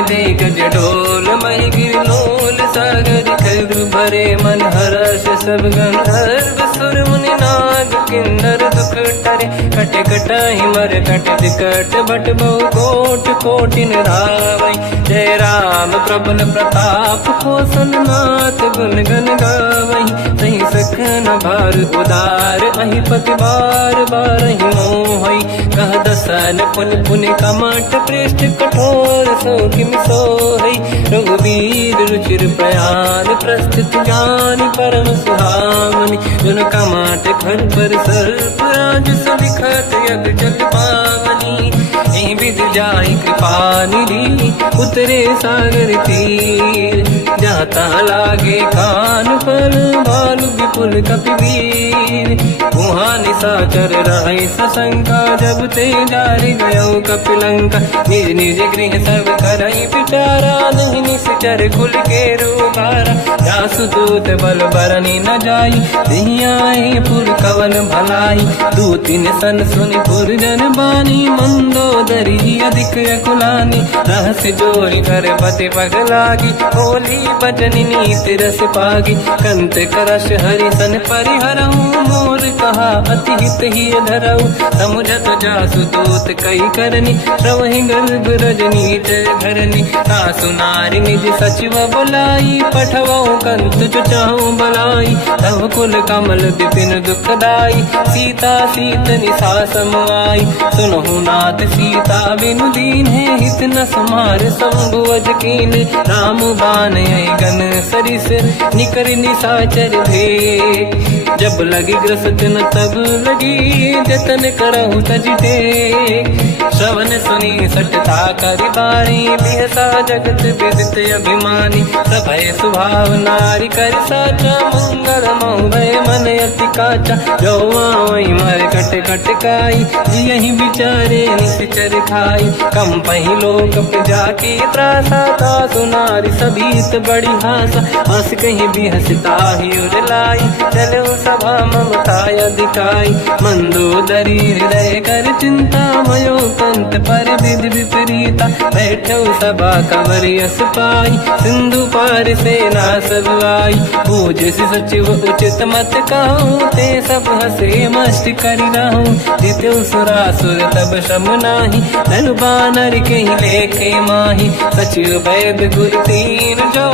दिग्गज डोल महि गिरलोल सागर खग भरे मन हर्ष सब गंधर्व सुर मुनि नाग किन्नर दुख टरे कट कटाहि मर कट विकट भट बहु कोट कोटिन रावै जय राम प्रबल प्रताप कोसन नाथ गुण गन गावै सही सखन भार उदार अहि पति बार बारहि मोहै कह दसन पुन पुन कमट पृष्ठ कठोर सो किम सोहै रघुबीर रुचिर प्रयाण प्रस्तुत ज्ञान परम सुहामनि जुन कमट घर पर सर्प राज सविखत यग जल पावनी एहि विध जाहि कृपा निधि उतरे सागर तीर जाता लागे कान फल भालु विपुल कपिवीर वहाँ निशाचर रहे सशंका जब ते जारि गयो कपिलंका निज निज गृह सब करई विचारा नहीं निश्चर खुल के रूबारा जासु दूत बल बरनी न जाई दिहियाए पुर कवन भलाई दूतिन सन सुनि पुर जन बानी मंदोदरी अधिक अकुलानी रहस्य जोरी कर पति पगलागी होली बचन नीति रस पागी कंत करश हरि सन परिहरहूँ मोर कहा अति हित ही धरऊ समुझत जासु दूत कई करनी श्रवहि गर्भ रजनी जय धरनी सासु नारी निज सचिव बुलाई पठवऊ कंत चुचाऊ बलाई तव कुल कमल विपिन दुखदाई सीता सीत निशा समाई सुनहु नाथ सीता बिनु दीन है हित न समार संभुवज कीन राम बान गन सरिस निकर निशाचर भेट जब लगी ग्रसत न तब लगी जतन करहु तज टेक श्रवण सुनी सटता करि बारी बिहसा जगत विदित अभिमानी सभय सुभाव नारी कर साचा मंगल मऊ भय मन अति काचा जो आवई मर कट कट काई यही विचारे निश्चर खाई कम पही लोक जाके त्रासा का सुनारी सभीत बड़ी हासा हंस कहीं भी हंसता ही उड़लाई चलो सभा ममता दिखाई मंदोदरी हृदय कर चिंता मयो कंत पर विधि विपरीता बैठो सभा कंवरियस पाई सिंधु पार सेना सब आई पूज सचिव उचित मत कहूँ ते सब हसे मस्त करि रहूँ जित्यो सुरासुर तब शम नाही धनु बानर के लेखे माही सचिव वैद गुरु तीन जो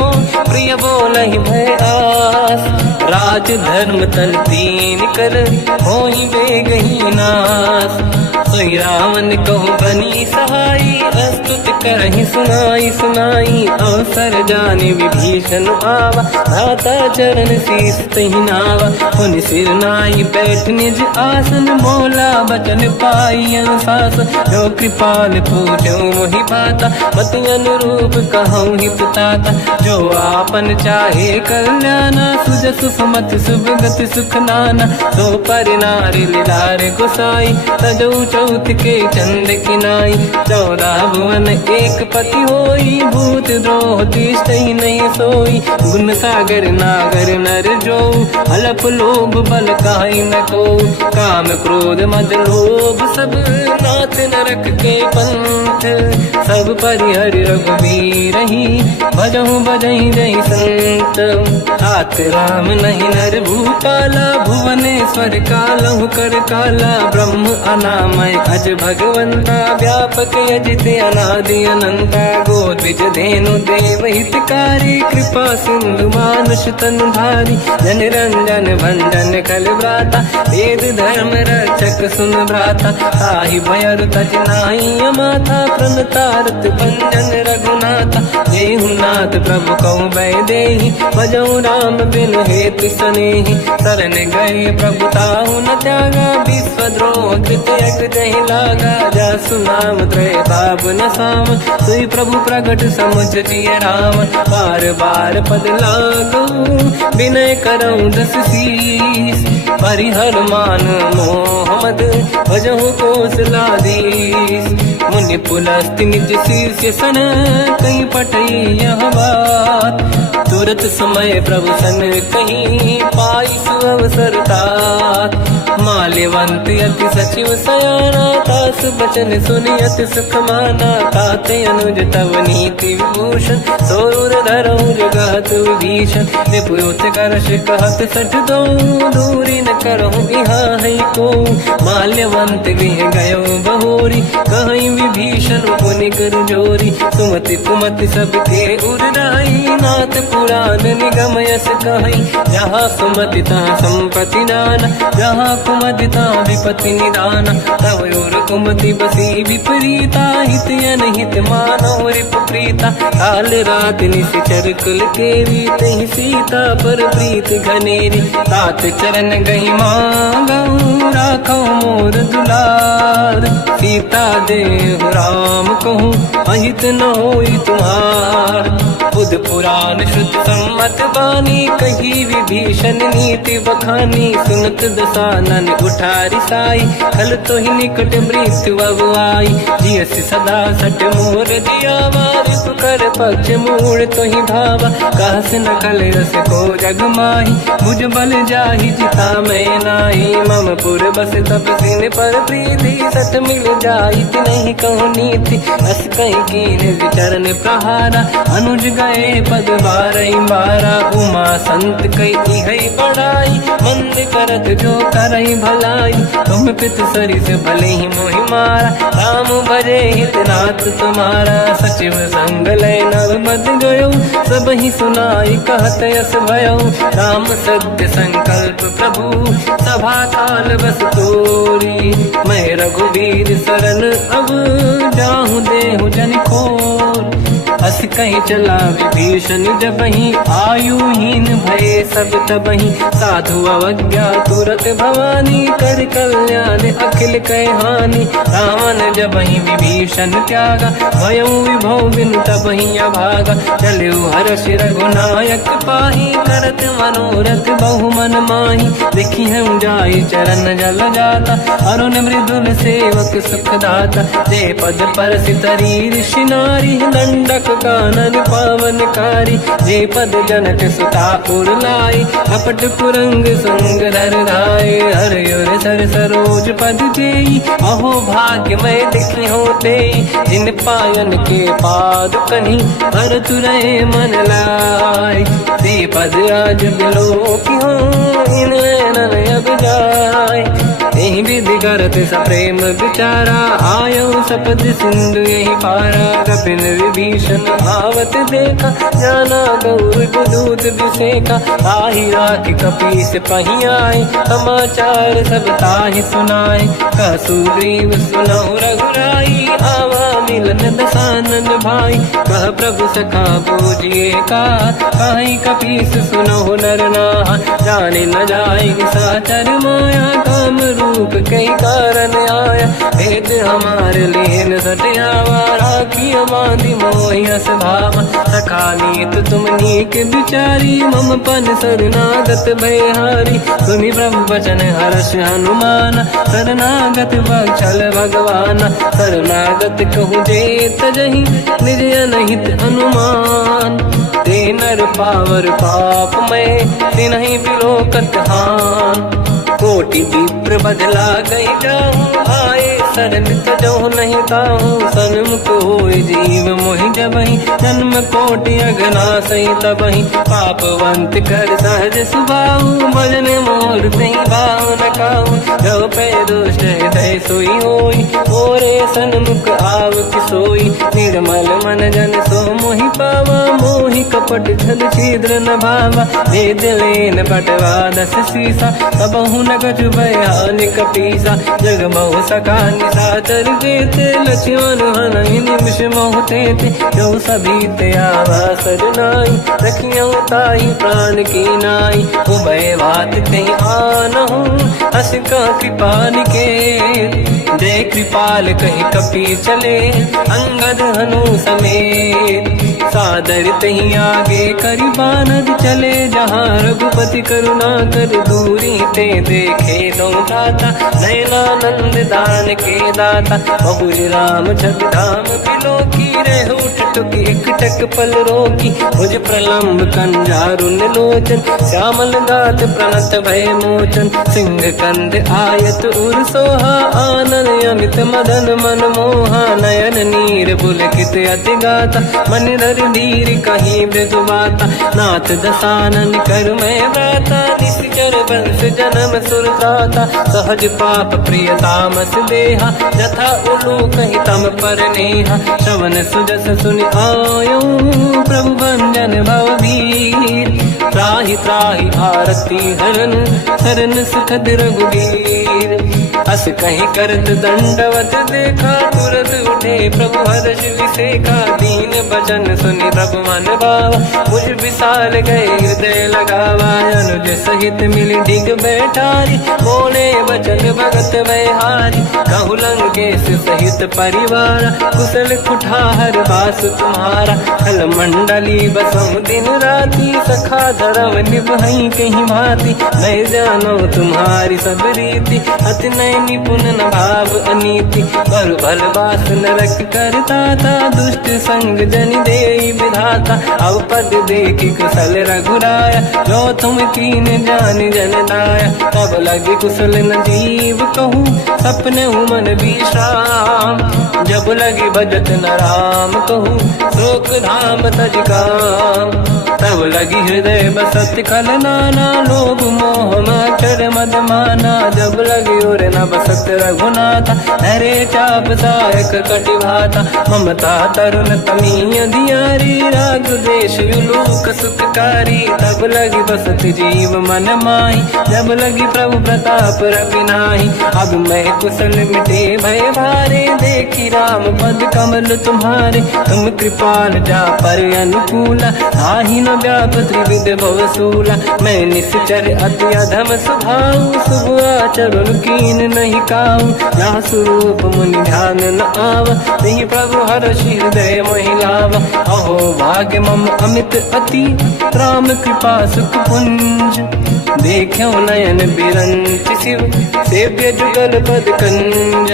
प्रिय बोलहि भय आस राज धर्म तल तीन कर होई बेगही नास सोई रावण कहु बनी सहाई अस्तुत करहि सुनाई सुनाई अवसर जाने विभीषण आवा दाता चरण शीस तहि नावा पुनि सिर नाई बैठ निज आसन मोला बचन पाई अनुशास जो कृपाल पूजो मोहि पाता मति अनुरूप कहूँ हित ताता जो आपन चाहे कल्याणा सुजस सुमति शुभ गति सुख नाना तो पर नारी लीलार गोसाई तजौ चौथ के चंद किनाई 14 भुवन एक पति होई भूत द्रोह तिष्ठई नहीं सोई गुण सागर नागर नर जो अलप लोभ बल काई न को काम क्रोध मद लोभ सब नाथ नरक के पंथ सब परिहरि रघुबीर ही भजहु बजहि जहि संत हाथ राम नहीं नर भूपाला भुवनेश्वर कालहु कर काला ब्रह्म अनामय अज भगवंता व्यापक यजित अनादि अनंता गोद्विज धेनु देव हितकारी कृपा सिंधु मानुष तनु धारी जन रंजन भंजन कल व्राता वेद धर्म रक्षक सुन भ्राता ताहि भयर तज नाहि अमाथा प्रणतारत भंजन रघुनाथा देहुनाथ प्रभु कहु भय देहि भजऊ राम बिन हेतु सनेहि शरण गए प्रभु ताहु न त्यागा विश्वद्रोह कृत यक जहि लागा जासु नाम त्रयताप न साम सोई प्रभु प्रगट समुझ जिय राम बार बार पद लागू विनय करऊँ दस शीस परिहर मान मोहम्मद भजहु कौशलाधीश मुनि पुलस्त्य निज शिष्य सन कहीं पटई यह बात। तुरत समय प्रभु सन कहीं पाई सुअवसर तात। माल्यवंत अति सचिव सयाना तास बचन सुनियत सुख माना। ताते अनुज तव नीति विभूषण सोर धरऊ जगत विभीषण। निपुत करश कहत सठ दो दूरी न करहु यहाँ है को। माल्यवंत गृह गयो बहोरी कहीं विभीषण पुनि कर जोरी। सुमति कुमति सबके उड़ाई नाथ पुराण निगम यस कहीं। जहाँ सुमति तहाँ संपत्ति नाना जहाँ कुमति तहाँ विपत्ति निदाना। तव और कुमति बसी विपरीता हित अनहित मानव रिपुप्रीता। काल रात निश्चर कुल केरी तहि सीता पर प्रीत घनेरी। तात चरण गई मांगऊ राखो मोर दुलार। सीता देहु राम कहूँ अहित न होई तुम्हार। बुध पुराण श्रुत सम्मत बानी कही विभीषण नीति बखानी। सुनत दसानन उठारी साई खल तो ही निकट मृत्यु अब आई। जियस सदा सट मोर जियावा रिपु कर पक्ष मूड़ तो ही भावा। कहस न कल रस को जग माही भुज बल जाहि जिता मैं नाही। मम पुर बस तप सिन पर प्रीति सत मिल जाई नहीं कहूँ नीति। अस कहीं कीन विचरण प्रहारा अनुज गए पद बारई बारा। उमा संत कई है बड़ाई मंद करत जो करई भलाई। तुम पित सरिस भले ही मोहि मारा राम भजे हितनाथ तुम्हारा। सचिव संग लय नव मद गयो सब ही सुनाई कहत यस भयो। राम सत्य संकल्प प्रभु सभा काल बस तोरी। मैं रघुवीर शरण अब जाहूँ देहु जन खोर। अस कहीं चला विभीषण जबहि आयुहीन भये सब तबहि। साधु अवज्ञा तुरत भवानी कर कल्याण अखिल कह हानि। रावण जबहि विभीषण त्यागा भयउ विभव बिनु तबहि अभागा। चलु हर्ष रघुनायक पाहि करत मनोरथ बहु मन माहि। देखी हूँ जाई चरण जल जाता अरुण मृदुल सेवक सुख दाता। जे पद पर सितरी ऋषि नारी दंडक कानन पावनकारी। जे पद जनक सुता पुर लाई कपट पुरंग संग धर धाय। हर सर सरोज पद जेई अहो भाग्य मैं देखी होते। जिन पायन के पाद कहीं हर तुरहे मन लाई। ते पद आज बिलो की हो इन नैनन अब जाय। यही विधि करत सप्रेम विचारा आयो सपद सिंधु यही पारा। कपिन विभीषण आवत देखा जाना गौर दूत विसेका। आही राख कपीस पही आए समाचार सब ताहि सुनाए। कह सुग्रीव सुनहु रघुराई आवा मिलन दसानन भाई। कह प्रभु सखा पूजिए का कहीं कपीस सुनहु नर नाहा। जाने न जाए साचर माया काम रूप कई कारण आया। भेद हमारे लेन सटियावा राखी बांधी मोहियस भावा। सखा नीत तुम नीक बिचारी मम पन शरणागत भयहारी। सुनि प्रभु वचन हर्ष हनुमान शरणागत बक्षल भगवान। शरणागत कहूँ जे तजहि निज अनहित अनुमान। ते नर पावर पाप में तिन्हि बिलोकत हान। कोटि विप्र बदला गई जाऊँ आए शरण तजहु नहीं ताहूँ। सन्मुख होय जीव मोहि जबहि जन्म कोटि अगना सही तबहि। पापवंत कर सहज सुभाऊ भजन मोर तहि भाव न काहू। जो पे दुष्ट हृदय सोई होई मोरे सन्मुख आव किसोई। निर्मल मन जन सो मोहि पावा मोहि कपट छल छिद्र न भावा। भेद लेन बटवा दस सीसा सबहु न कछु भयानि कपीसा। जग महु सका निशाचर जेते लक्ष्मण हनहि निमिष महु तेते। जो सभी ते आवा सरनाई रखियो ताहि प्राण की नाई। उभय बात ते आनहु अस का कृपा निकेत। जय कृपाल कहि कपी चले अंगद हनु समेत। सादर तहीं आगे करी बानर चले जहाँ रघुपति करुणा कर दूरी ते देखे दो दाता नयनानंद दान के दाता बहुर राम छग धाम बिलो की रह उठ टुक एक टक पल रोकी मुझ प्रलम्ब कंजारुन लोचन श्यामल दात प्रणत भय मोचन सिंह कंद आयत उर सोहा आनन अमित मदन मन मोहा नयन नीर पुलकित अति गाता मन धर धीर कहीं मृदुबाता नाथ दसानन कर मैं व्राता निश्चर वंश जन्म सुरताता सहज पाप प्रिय तामस देहा जथा उलू कहीं तम पर नेहा श्रवण सुजस सुनि आयो प्रभु भंजन भववीर त्राहि त्राहि आरती हरन शरण सुखद रघुवीर अस कहीं करत दंडवत देखा तुरत उठे प्रभु हर्ष विसेखा दीन भजन सुनि प्रभु मन भावा मुझ विशाल गए हृदय लगावा अनुज सहित मिली डिग बैठारी बोले वचन भगत वैहारी कहु लंकेश सहित परिवार कुशल कुठार बास तुम्हारा खल मंडली बसम दिन राती सखा धर्म निभई कहीं भांति मैं जानो तुम्हारी सब रीति अति नय निपुण न भाव अनीति पर भल बास नरक करता था दुष्ट संग जन दे विधाता अब पद देखी कुशल रघुराया जो तुम कीन जान जन दाया तब लगे कुशल न जीव कहूँ सपने मन विश्राम जब लगे भजत न राम कहूँ शोक धाम तज काम तब लगी हृदय बसत खल नाना लोभ मोह मचर मद माना जब लगी और न बसत रघुनाथा हरे चाप सायक कटिभाता ममता तरुण तमीय दियारी राग देश युलूक सुखकारी तब लगी बसत जीव मन माही जब लगी प्रभु प्रताप रविनाही अब मैं कुशल मिटे भय भारे देखी राम पद कमल तुम्हारे तुम कृपाल जा पर अनुकूला आही न व्याप त्रिविध भवसूला मैं निश्चर अति अधम स्वभाव शुभ आचरण कीन नहीं काऊ जहाँ स्वरूप मुनि ध्यान न आव नहीं प्रभु हर्ष हृदय महिलाव अहो भाग्य मम अमित अति राम कृपा सुख पुंज देखो नयन बिरंच शिव सेव्य जुगल पद कंज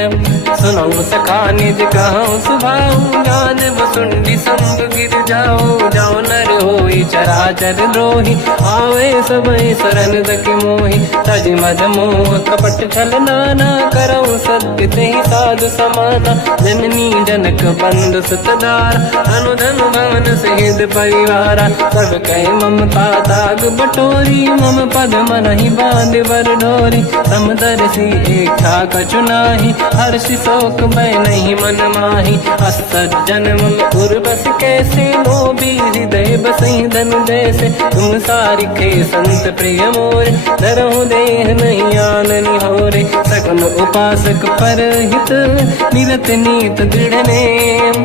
सुनो सखा निज कहूँ सुभाऊ ज्ञान वसुंडी संग गिर जाओ जाओ नर होई चराचर द्रोही आवे सबई शरण दके मोहि तज मद मोह कपट छल नाना करऊ सत्य तेहि साधु समाना जननी जनक बंधु सुतदार अनुधन भवन सहित परिवारा सब कहे ममता ताग बटोरी मम पद मन ही बांध बर डोरी समदर्शी इच्छा कछु नाही हर्षि शोक मैं नहीं मन माही असज्जन मम उर्वश कैसे लोभी हृदय बसई धन जैसे तुम सारिखे संत प्रिय मोरे धरहु देह नहीं आननि होरे सगुन उपासक पर हित मिलत नीत दृढ़ नेम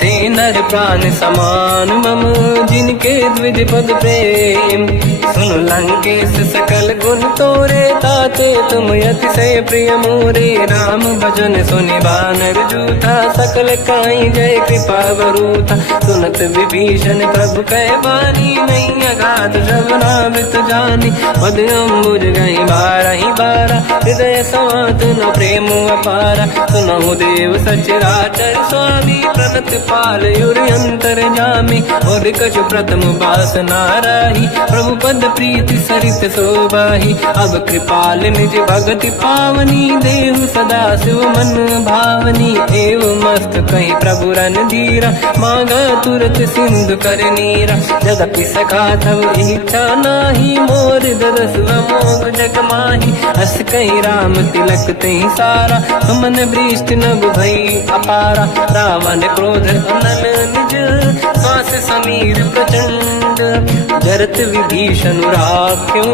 ते नर प्राण समान मम जिनके द्विज पद प्रेम सुन लंकेश सकल गुण तोरे ताते तुम अतिशय प्रिय मोरे राम भजन सुनि बानर जूथा सकल काई जय कृपा वरूथा सुनत विभीषण प्रभु कह बानी नहीं अगाध श्रवणामृत जानी पद अम्बुज गई बारहि बारा हृदय समात न प्रेम अपारा सुनहु देव सचराचर स्वामी प्रणत पाल युरि अंतर जामी और कछु प्रथम बास नाराही प्रभु पद प्रीति सरित शोभाही अब कृपाल निज भगति पावनी देहु सदा शिव मन भावनी एव मस्त कहीं प्रभु रन धीरा मांगा तुरत सिंधु कर नीरा जगति सखा तब इच्छा नाही मोर दरस मोग जग माही हस कहीं राम तिलक तही सारा सुमन वृष्टि नभ भई अपारा रावण क्रोध अनल निज श्वास समीर प्रचंड जरत विभीषण राख्यो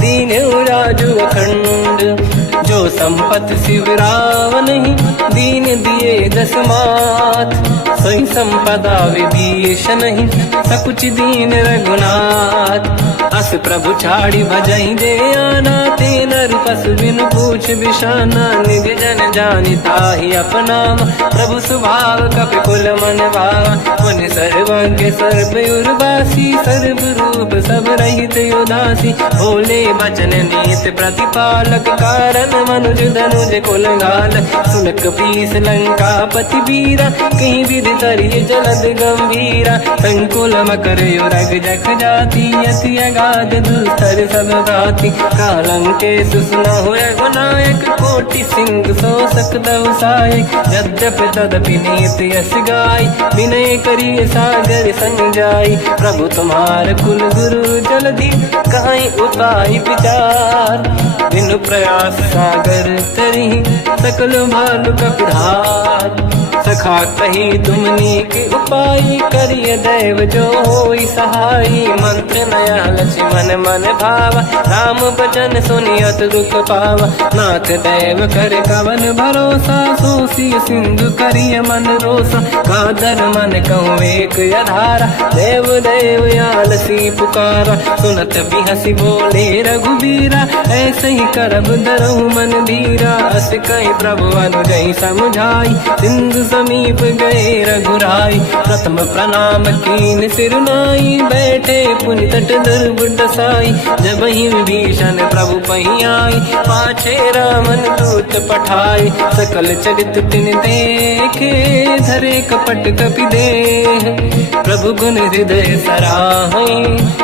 दीन राजु अखंड जो संपत शिवराव नहीं, दीन दिए 10 माथ। सोई संपदा विभीष नहीं, सकुच दीन रघुनाथ। अस प्रभु छाड़ी भजई दे आना, ते नर पशु बिनु पूछ बिशाना। निज जन जानिता ही अपनाम, प्रभु स्वभाव कपि कुल मन भावा। मुनि सर्वज्ञ सर्व उर्वासी, सर्व रूप सब रहित उदासी। भोले बचन नीत प्रतिपालक, कारण मनुज धनुज कुल घाल। सुनक पीस लंका पति वीरा, कहीं विधि तरिय जलद गंभीरा। संकुल मकर युरग जख जाति, अति अगाध दुस्तर सब भाति। कालंके सुसना हुए गुनायक, कोटि सिंह सो सकदव सहायक। यद्यपि तदपि नीत यस गाय, विनय करिय सागर संग जाई। प्रभु तुम्हार कुल गुरु जलधि, कहीं उपाय विचार। बिनु प्रयास सागर तरी, सकल भालु कपिधार। सखा कही तुमनी के उपाय, करिय दैव जो होई सहाई। मंत्र नया लक्ष्मण मन भावा, राम भजन सुनियत दुख पावा। नाथ दैव कर कवन भरोसा, सोसी सिंधु करिय मन रोसा। कादर मन कहूँ एक अधारा, देव देव आलसी पुकारा। सुनत बिहसी बोले रघुबीरा, ऐसे ही करब दरहु मन धीरा। अस कहीं प्रभु अनुजई समझाई, सिंधु समीप गए रघुराई। प्रथम प्रणाम कीन सिरनाई, बैठे पुनि तट दुर्बुड साई। जब ही विभीषण प्रभु पही आई, पाछे रामन दूत पठाई। सकल चरित तिन देखे, धरे कपट कपि देह। प्रभु गुण हृदय सराहई,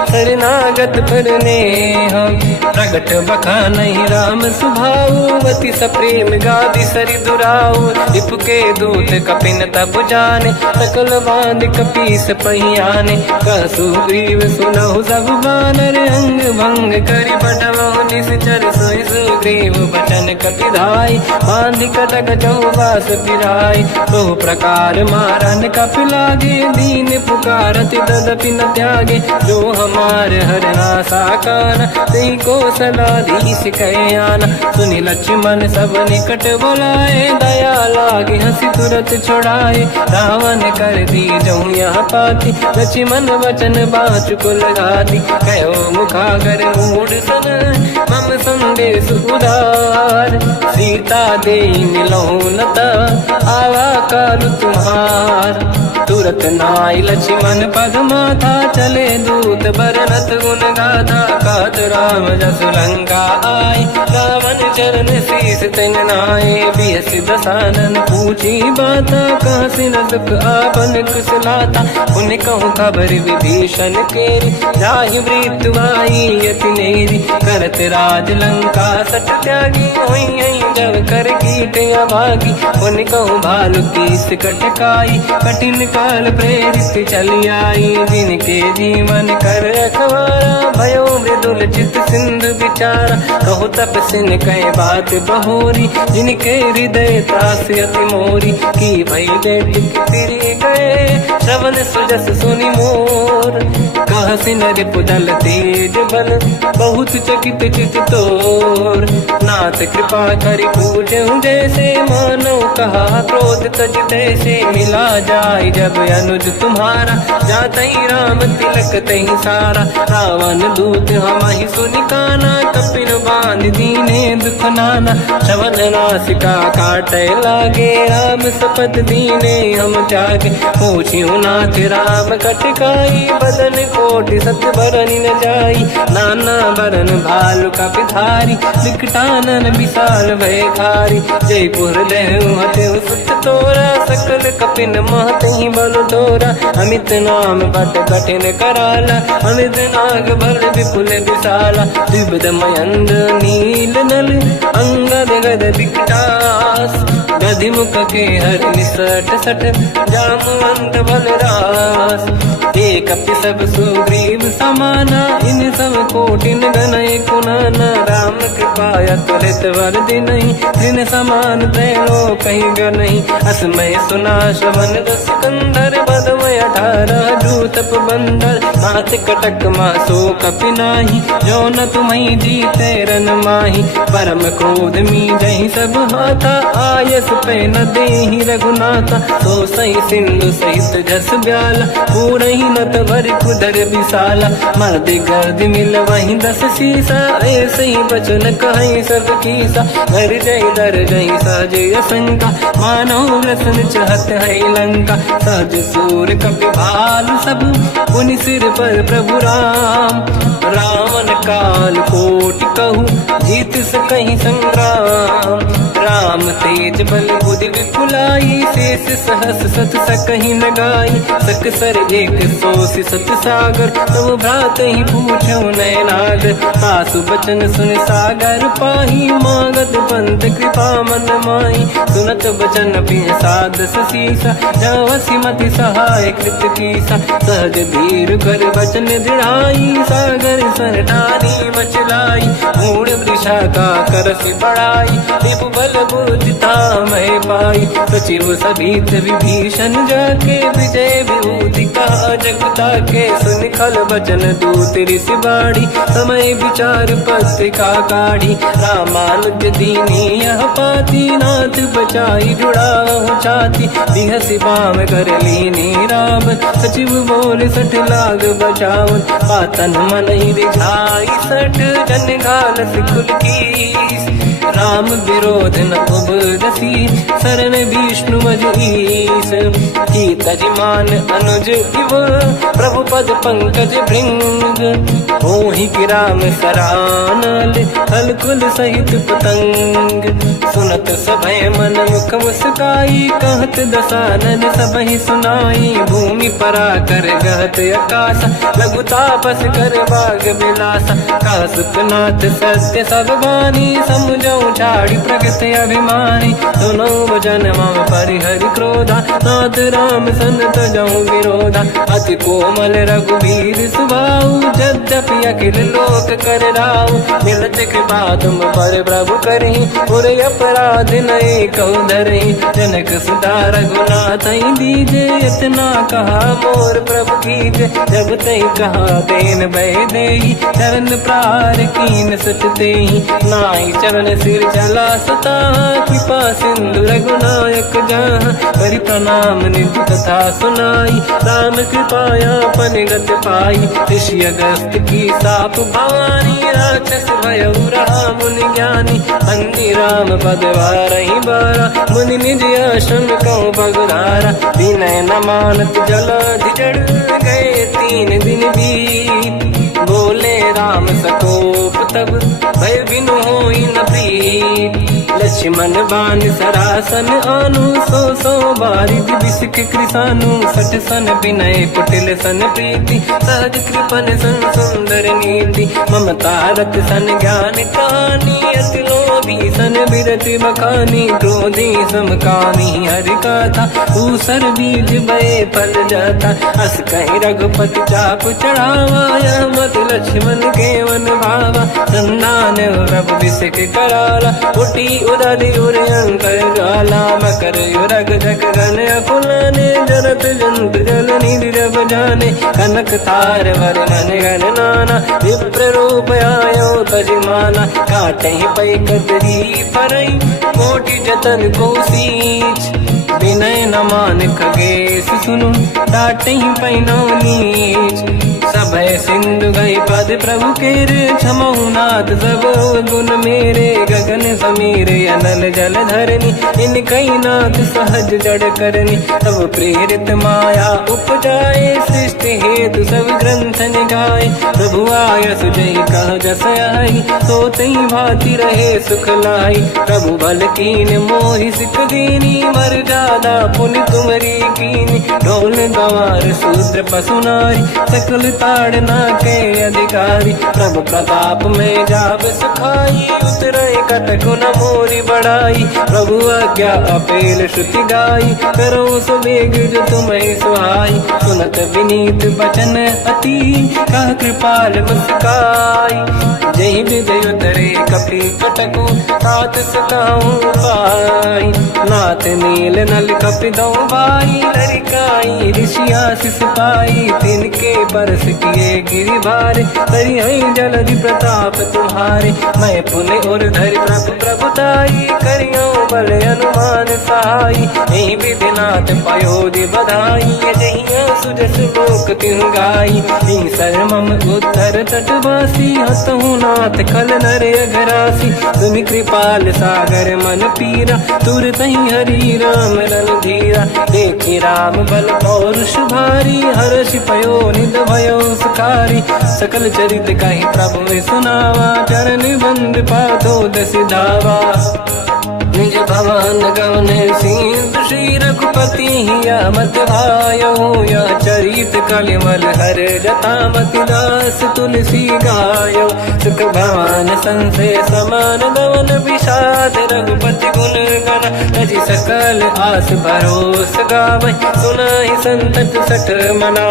शरणागत पर नेह। प्रगट बखानहि राम सुभाऊ, अति सप्रेम गादि सरि दुराऊ। रिपु के दूत कपिन तब जाने, सकल बांध कपीस पहियाने। कह सुग्रीव सुनहु सब बानर, अंग भंग करि बटमहु निश्चर। सोई सुग्रीव बचन कपिधाई, बांध कटक चौबास पिराई। बहु प्रकार मारन कपि लागे, दीन पुकारत तदपि न त्यागे। जो हमार हरना साकाना, तेई को सलाधीश कहे आना। सुनि लक्ष्मण सब निकट बोलाए, दया लागे हंसी तुरत छुड़ाए। रावण कर दी जऊँ यहाँ पाती, लक्ष्मण वचन बाचु कुल घाती। कहो मुखागर मूढ़ सन, मम संदेश उदार। सीता दे मिलहु लता, आवा काल तुम्हार। तुरत नाई लक्ष्मण पद माथा, चले दूत बरनत गुण गाथा। कहत राम जसु लंका आए, रावण चरण शीस तिन नाए। बियस दसानन पूछी बाता, कह सिन दुख आपन कुशलाता। उन कहूँ खबर विभीषण केरी, जाहि मृत्यु आई यति नेरी। करत राज लंका सट त्यागी, हुई जब कर कीट अभागी। उन कहूँ भालु कीस कटकाई, कठिन काल प्रेरित चली आई। जिनके जीवन कर रखवारा, भयो मृदुल चित सिंधु विचारा। कहु तपसिन कह बात बहोरी, जिनके हृदय त्रास अति मोरी। की भई बेटी तिरि गए, श्रवण सुजस सुनि मोर। कहसिन रिपुदल तेज बल, बहुत चकित चित तोर। नाथ कृपा करि पूजहु जैसे, मानो कहा क्रोध तज तैसे। मिला जाय जब अनुज तुम्हारा, जातहि राम तिलक तहि सारा। रावण दूत हमहि सुनि काना, कपिन बांध दीने दुख नाना। श्रवण नासिका काटै लागे, राम सपथ दीने हम त्यागे। पूछिहु नाथ राम कटकाई, बदन कोटि सत बरनि न जाई। नाना बरन भालु कपिधारी, विकटानन विशाल भयखारी। जयपुर देहु हतेउ सुत तोरा, सकल कपिन महतहि बल तोरा। अमित नाम बट कठिन कराला, अमित नाग बल विपुल विशाला। द्विविध मयंद्र नील नल, अंगद गद विकटास। गधिमुख के हर निसट सठ, जामवंत बलरास। एक अपि सब सुग्रीव समाना, इन सब कोटिन गनय कुनाना। राम कृपाया त्वरित वर दिनहि, जिन समान त्रैलोक कहीं गनहि। असमय सुना श्रवण रस कंधर, बदमय 18 जूतप बंदर। मात कटक मासो कपि नाही, जो न तुम्हि जीते रन माही। परम क्रोध मी जहि सब हाथा, आयस पे न देहि रघुनाथा। तो सही सिंधु सहित जस ब्याला, पूरहि नत भरि कुदर विशाला। मर्द गर्द मिल वही 10 सीसा, ऐसे ही बचन कहीं सब कीसा। घर जय दर जय सहज असंका, मानव रसन चहत है लंका। सहज सूर कपि भाल सब, पुनि सिर पर प्रभु राम। रावण काल कोटि कहूँ, जीत सकहि संग्राम। राम तेज बल बुद्धि विपुलाई, शेष सहस सत सकहि न गाई। सकसर एक सोषि सत सागर, तब भ्रात ही पूछौ नयनागर। सासु बचन सुन सागर पाही, मांगत पंत कृपा मन माही। सुनत बचन पिय सादस सीसा, जावसी मति सहाय कृत कीसा। सहज धीर कर बचन दृढ़ाई, सागर सन ठानी मचलाई। मूढ़ वृषा का करसि बढ़ाई, रिपु बल बुद्धि तामहि पाई। सचिव सभीत विभीषण जाके, विजय विभूति कहा जगता के। सुनि खल बचन दूत ऋषि बाड़ी, समय विचार पत्रिका काढ़ी। रामानुज दीनी यह पाती, नाथ बचाई जुड़ाहु छाती। बिहसि बाम कर लीनी रावण, सचिव बोल 60 लाग बचावन। पातन मन ही रिझाई 60, जन घालस कुल कीस। राम विरोध न उबरसी, शरण विष्णु मजईस। कीतजिमान अनुज इव, प्रभु पद पंकज भृंग। ओहि कि राम सरानल, थल कुल सहित पतंग। सुनत सभय मन मुख मुस्काई, कहत दसानन सबहि सुनाई। भूमि परा कर गहत आकाशा, लघु तापस कर बाग बिलासा। कासुकनाथ सत्य सब बानी, समझौ छाड़ी प्रगत अभिमानी। सुनो वचन मम परिहरि क्रोधा, नाथ राम सन तजौ विरोधा। अति कोमल रघुवीर सुभाऊ, यद्यपि अखिल लोक कर राऊ। मिलत कृपा तुम पर प्रभु करहि, पुर अपराध नये कहु धरहि। जनक सुता रघुनाथ दीजे, इतना कहा मोर प्रभु कीजे। जब तई कहा देन भय देहि, चरण प्रहार कीन सट तेहि। नाहि चरण सिर चला सता, कृपा सिंधु रघुनायक जहाँ। करि प्रणाम निधि कथा सुनाई, राम कृपाया पनिगत पाई। ऋषि अगस्त की साप भवानी, राक्षस भयउ रहा मुनि ज्ञानी। अंधि राम पद वारहि बारा, मुनि निज आश्रम कहूँ पगधारा। विनय न मानत जलाधि जड़, गए 3 दिन बीत। बोले राम सकोप तब, भय बिनु होई न प्रीत। लक्ष्मण बाण सरासन आनु, 100 बारिद बिसिक कृसानु। 60 सन विनय कुटिल सन प्रीति, सहज कृपन सन सुंदर नीति। ममता रत सन ज्ञान कहानी, अति लोभी सन बिरति बखानी। क्रोधी समकामी हरि कथा, ऊसर बीज बये फल जाता। अस कहि रघुपति चाप चढ़ावा, यह मत लक्ष्मण के वन भावा। संधान रब बिसिक कराला, उठी उदधि उर अंकर ज्वाला। मकर युरग जग गण अकुलाने, जरत जंत जल निधि जब जाने। कनक तार वर्णन गण नाना, विप्र रूप आयो तजमाना। काटे पै कतरी परई, कोटि जतन को सींच। विनय न मान खगेश सुनु, डांटे पैनौ नीच। सभय सिंधु गई पद प्रभु केरे, क्षमहु नाथ सब गुण मेरे। गगन समीर अनल जल धरनी, इन कई नाथ सहज जड़ करनी। तब प्रेरित माया उपजाए, सृष्टि हेतु सब ग्रंथ निगाए। प्रभु आय सुजई कह जस आई, सोतई भांति रहे सुख लाई। प्रभु बल कीन मोहि सिख दीनी, मर जादा पुनि तुमरी कीनी। ढोल गंवार शूद्र पशु नारी, सकल ताड़ना के अधिकारी। प्रभु प्रताप में जाब सुखाई, उतरे कटक सको न मोरी बढ़ाई। प्रभु आज्ञा अपेल श्रुति गाई, करो सो वेग जो तुम्हें सुहाई। सुनत विनीत बचन अति, कह कृपाल मुस्काई। जय विजय उतरे कपि कटकु, तात सकाऊं पाई। नाथ नील नल कपि दो भाई, लरिकाई ऋषि आशीष पाई। तिनके बरस किए गिरि भारे, तरी हई जलधि प्रताप तुम्हारे। मैं पुण्य और धरि प्रभु प्रभुताई, करियो बल अनुमान सहाई। यही विधिनाथ पयोधि बधाई, जहिया सुजस लोक तिहु गाई। सरमम उत्तर तटवासी, हतहु नाथ खल नर अघरासी। तुम कृपाल सागर मन पीरा, तुरत ही हरि राम रणधीरा। देखी राम बल पौरुष भारी, हर्ष पयो निध भयो सुखारी। सकल चरित कहि प्रभु सुनावा, चरण बंद पादो दस धावा। निज भवन गवन सिंधु, श्री रघुपति हिया मत आयो। या चरित कलिमल हर जतामति, दास तुलसी गायो। सुख भवन संसे समान, गवन विषाद रघुपति गुण गण। तजि सकल आस भरोस गावै, सुनाहि संतत सठ मना।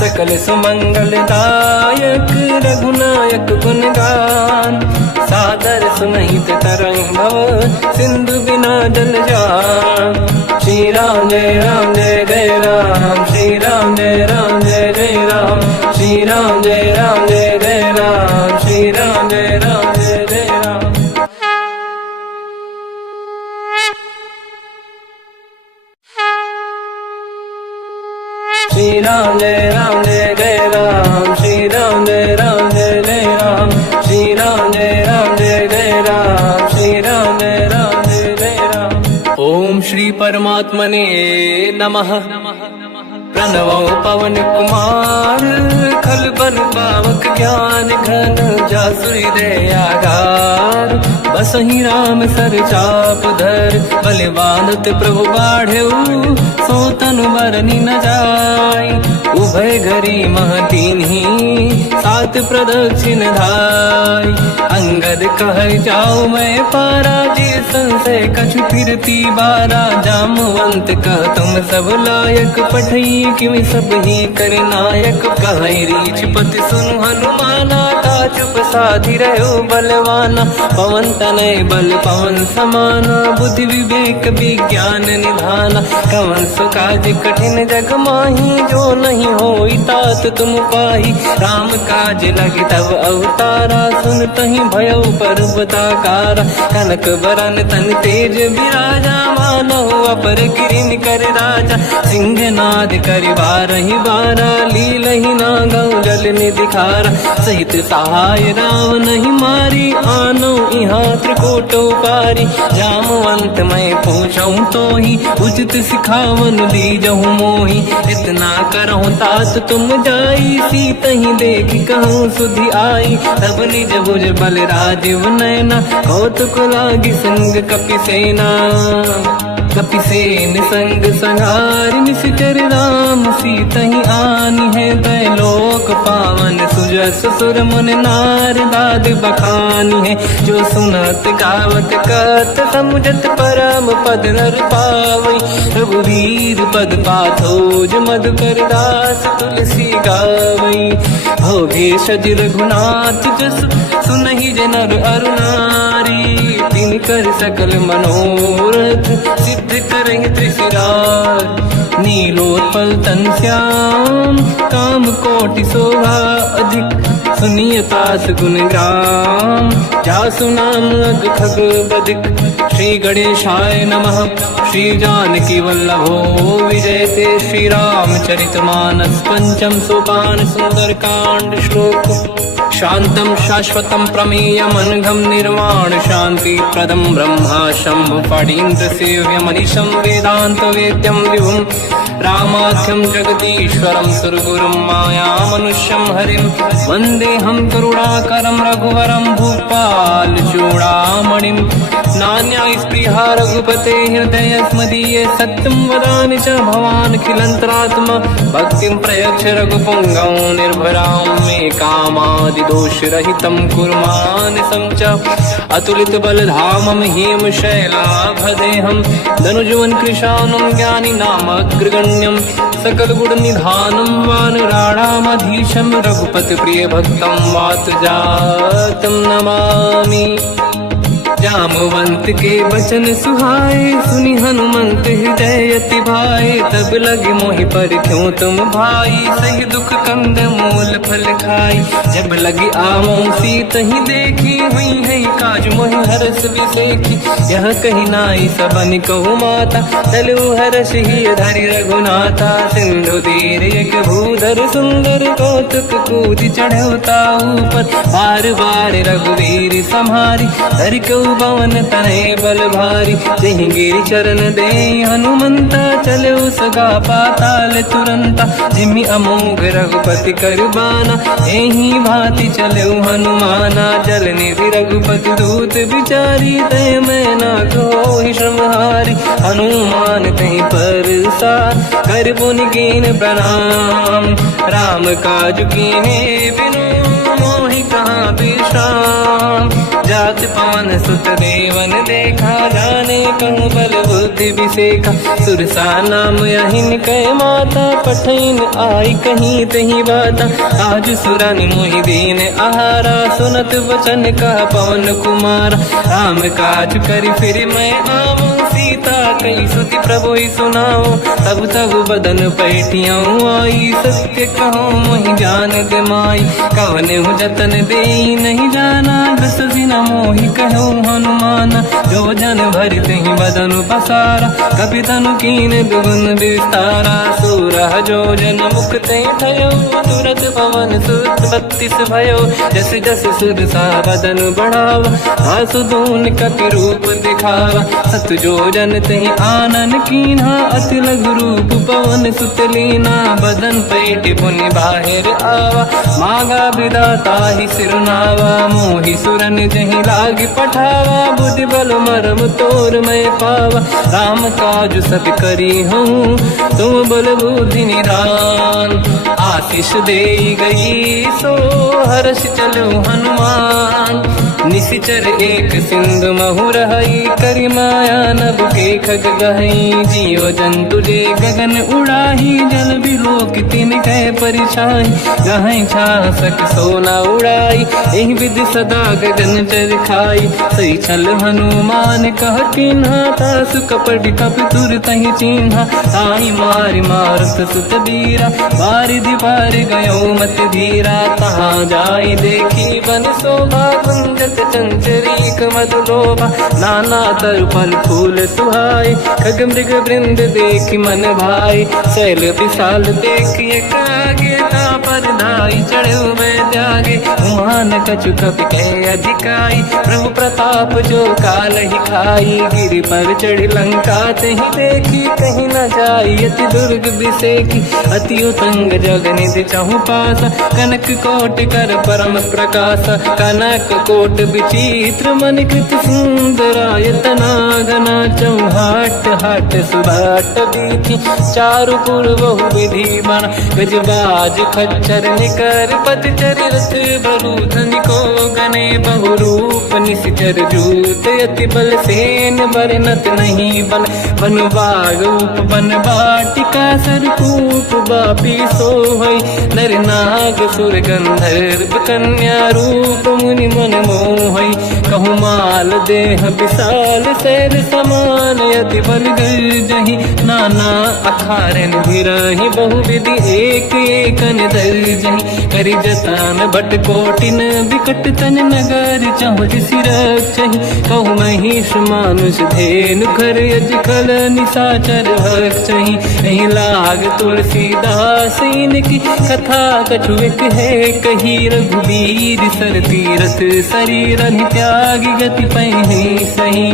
सकल सुमंगल दायक, रघुनायक गुण गान। सादर सुनहित तरंग भव, सिंधु बिना जल जान। श्री राम जय राम जय जय राम, श्री राम जय राम जय जय राम। श्री राम जय राम जय जय राम, श्री राम जय राम जय जय राम। श्री राम जय राम जय जय राम, श्री राम जय राम जय जय राम। श्री राम जय राम जय जय राम, श्री राम जय राम जय जय राम। ओम श्री परमात्मने नमः। प्रणवो पवन कुमार, खल बन पावक ज्ञान घन। जासुरी दयागार, बसहि राम सर चाप धर। बलवानत प्रभु बाढ़ऊ, सो तनु बरनि न जाय। उभय घरी महतीन्ही, सात प्रदक्षिण धाय। अंगद कह जाओ मैं पारा, जी संशय कछु फिरती बारा। जामवंत कह तुम सब लायक, पठई किमि सब ही कर नायक। कहै रीछ पति सुनु हनुमाना, चुप साधि रहो बलवाना। पवन तनय बल पवन समाना, बुद्धि विवेक विज्ञान निधाना। कवन सो काज कठिन जग माही, जो नहीं होई तात तुम पाही। राम काज लगे तब अवतारा, सुनतहि भयो पर्वताकारा। कनक बरन तन तेज बिराजा, मानहु अपर किरिन कर राजा। सिंहनाद करि बारहि बारा, लीलहि नागौ जल निधिखारा। सहित सहाय राम नहीं मारी, आनो यहाँ त्रिकोटो पारी। जामवंत मैं पूछऊं तो ही, उचित सिखावन दीजहु मोही। इतना करहु तात तुम जाई, सीत ही देखी कहूँ सुधि आई। तब निज भुज बल राजीव नैना, कौतुक लागी संग कपि सेना। कपिसेन संग संहारि, निशिचर राम सीतहि आनी है। दैलोक पावन सुजस सुर मुनि नार, दाद बखानी है। जो सुनत गावत कहत, समुझत परम पद नर पावै। रघुवीर पद पाथोज, मधुकर दास तुलसी गावै। भोगे सज रघुनाथ जस, सुनहि जनर अरु नारी। तिनकर सकल मनोरथ, सिद्ध करहि त्रिशिरार। नीलोत्पल तन श्याम, काम कोटि शोभा अधिक। सुनियतास गुण ग्राम, जासु नाम अग खग बदिक। श्री गणेशाय नमः। श्री जानकी वल्लभो विजयते, श्री रामचरित मानस। पंचम सोपान सुंदर कांड श्लोक। शांतं शाश्वतं प्रमेयमनघं, निर्वाण शांति प्रदं ब्रह्मा शंभु। फणीन्द्र सेव्यमनिशं, वेदांत वेद्यं विभुं। रामाख्यं जगदीश्वरं, सुरगुरुं मायामनुष्यं हरिं। वन्देऽहं करुणाकरं रघुवरं, भूपाल चूडामणिं। नान्या स्पृहा रघुपते हृदय स्मदीये सत्यं वदामि च भवान् खिलन्तरात्मा भक्तिं प्रयच्छ रघुपुङ्गं निर्भरां मे कामादिदोषरहितं कुर्मानसं च अतुलितबलधामं हेमशैलाभदेहं धनुजवन् कृशानं ज्ञानिनामग्रगण्यं सकलगुणनिधानं वानराणामधीशं रघुपतिप्रियभक्तं वातजातं नमामि। जामवंत के वचन सुहाए सुनि हनुमंत हृदय अति भाए तब लगे मोहि पर क्यों तुम भाई सही दुख कंद मूल फल खाई जब लगी आवों सीत ही देखी हुई है काज मोहि हरस विसेखी यह कही नाई सबन कहु माता चलु हरस ही धरि रघुनाथा सिंधु तीर एक भूधर सुंदर कौतुक कूद चढ़ौता ऊपर बार बार रघुवीर सम्हारी धरि कहु पवन तने बल भारी जहीं गिरि चरण दे हनुमंता चले सगा पाताल तुरंता जिमि अमोघ रघुपति करबाना एही भांति चले हनुमाना जल निधि रघुपति दूत बिचारी तय मैं ना कोई श्रमहारी हनुमान कहीं पर सा कर पुनि कीन प्रणाम राम काज कीने बिनु मोहि कहाँ विश्राम जात पान सुत देवन देखा जाने कहूँ बल बुद्धि विसेखा सुरसा नाम यहिन कह माता पठैन आई कहीं तही बाता आज सुरनि मोहि दीन आहारा सुनत वचन कहा पवन कुमार राम काज करि फिर मैं आऊँ सीता कई सुति प्रभु ही सुनाओ तब तब बदन पैठियाँ आई सत्य कहो मोहि जान दे माई कवन हूँ जतन दे नहीं जाना दस दिन मोहि कहो हनुमान जो जन भरित ही बदन पसारा कपि तनु कीन दुगुन विस्तारा सूरह जो जन मुक्त भयो तुरत पवन सुत 32 भयो जस जस सुरसा बदन बढ़ावा आसु दून कपि रूप दिखावा सत जो जन तहि आनन कीन्हा अति लघु रूप पवन सुत लीना बदन पैठ पुनि बाहिर आवा मागा विदाता ही सिरनावा मोहि सुरन जहि लाग पठावा बुद्धि बल मरम तोर मैं पावा राम काज सब करी हूँ तुम बल बुद्धि निधान आशीष दे गई सो हर्ष चलो हनुमान निशिचर एक सिंधु महु रहई करि माया नभ के खग गहई जीव जंतु जे गगन उड़ाही जल बिलोक तिन कह परिछाई गहई छासक सोना उड़ाई एहि विधि सदा गगन चर खाई सही छल हनुमान कह किन्हा तासु कपट कप तुर तहि चिन्हा ताई मारि मारत सुत बीरा बारिधि पार गयो मत धीरा तहाँ जाई देखी बन शोभा कुंजत चंचरीक मधुलोभा नाना तरु फल फूल सुहाए खग मृग वृंद देखी मन भाई शैल विशाल देखिए कागे पर धाई चढ़ो मैं त्यागे उमान कछु कपि कह अधिकाई प्रभु प्रताप जो काल ही खाई गिरि पर चढ़ी लंका तहि देखी कहीं न जाई अति दुर्ग विसेखी अति उतंग जग निधि चहु पासा कनक कोट कर परम प्रकाश कनक कोट विचित्र मन कृत सुंदरायतना घना चौहाट हाट सुभाट बीथी चारु पूर्व बहु विधि बना गजबाज खच्चर निकर पद चरित बरु धनिको गने बहु रूप निश्चर जूत अति बल सेन बरनत नहीं बन बन बाग उप बन बाटिका सरकूप बापी सोहई नर नाग सुर गंधर्व कन्या रूप मुनि मन मोहई कहु माल देह विशाल शैल समान अति बल गर्जहि नाना अखारन भिरहि बहु विधि एक एकन दर्जहि करि जतान भट कोटिन विकट तन नगर चहु सिरक्षहि कहु महिष मानुष धेनु खर यज खल निशाचर भक्षहि नहीं लाग तुलसीदास इनकी कथा कछु एक है कही रघुवीर सर तीरथ शरीर त्याग गति पहि सही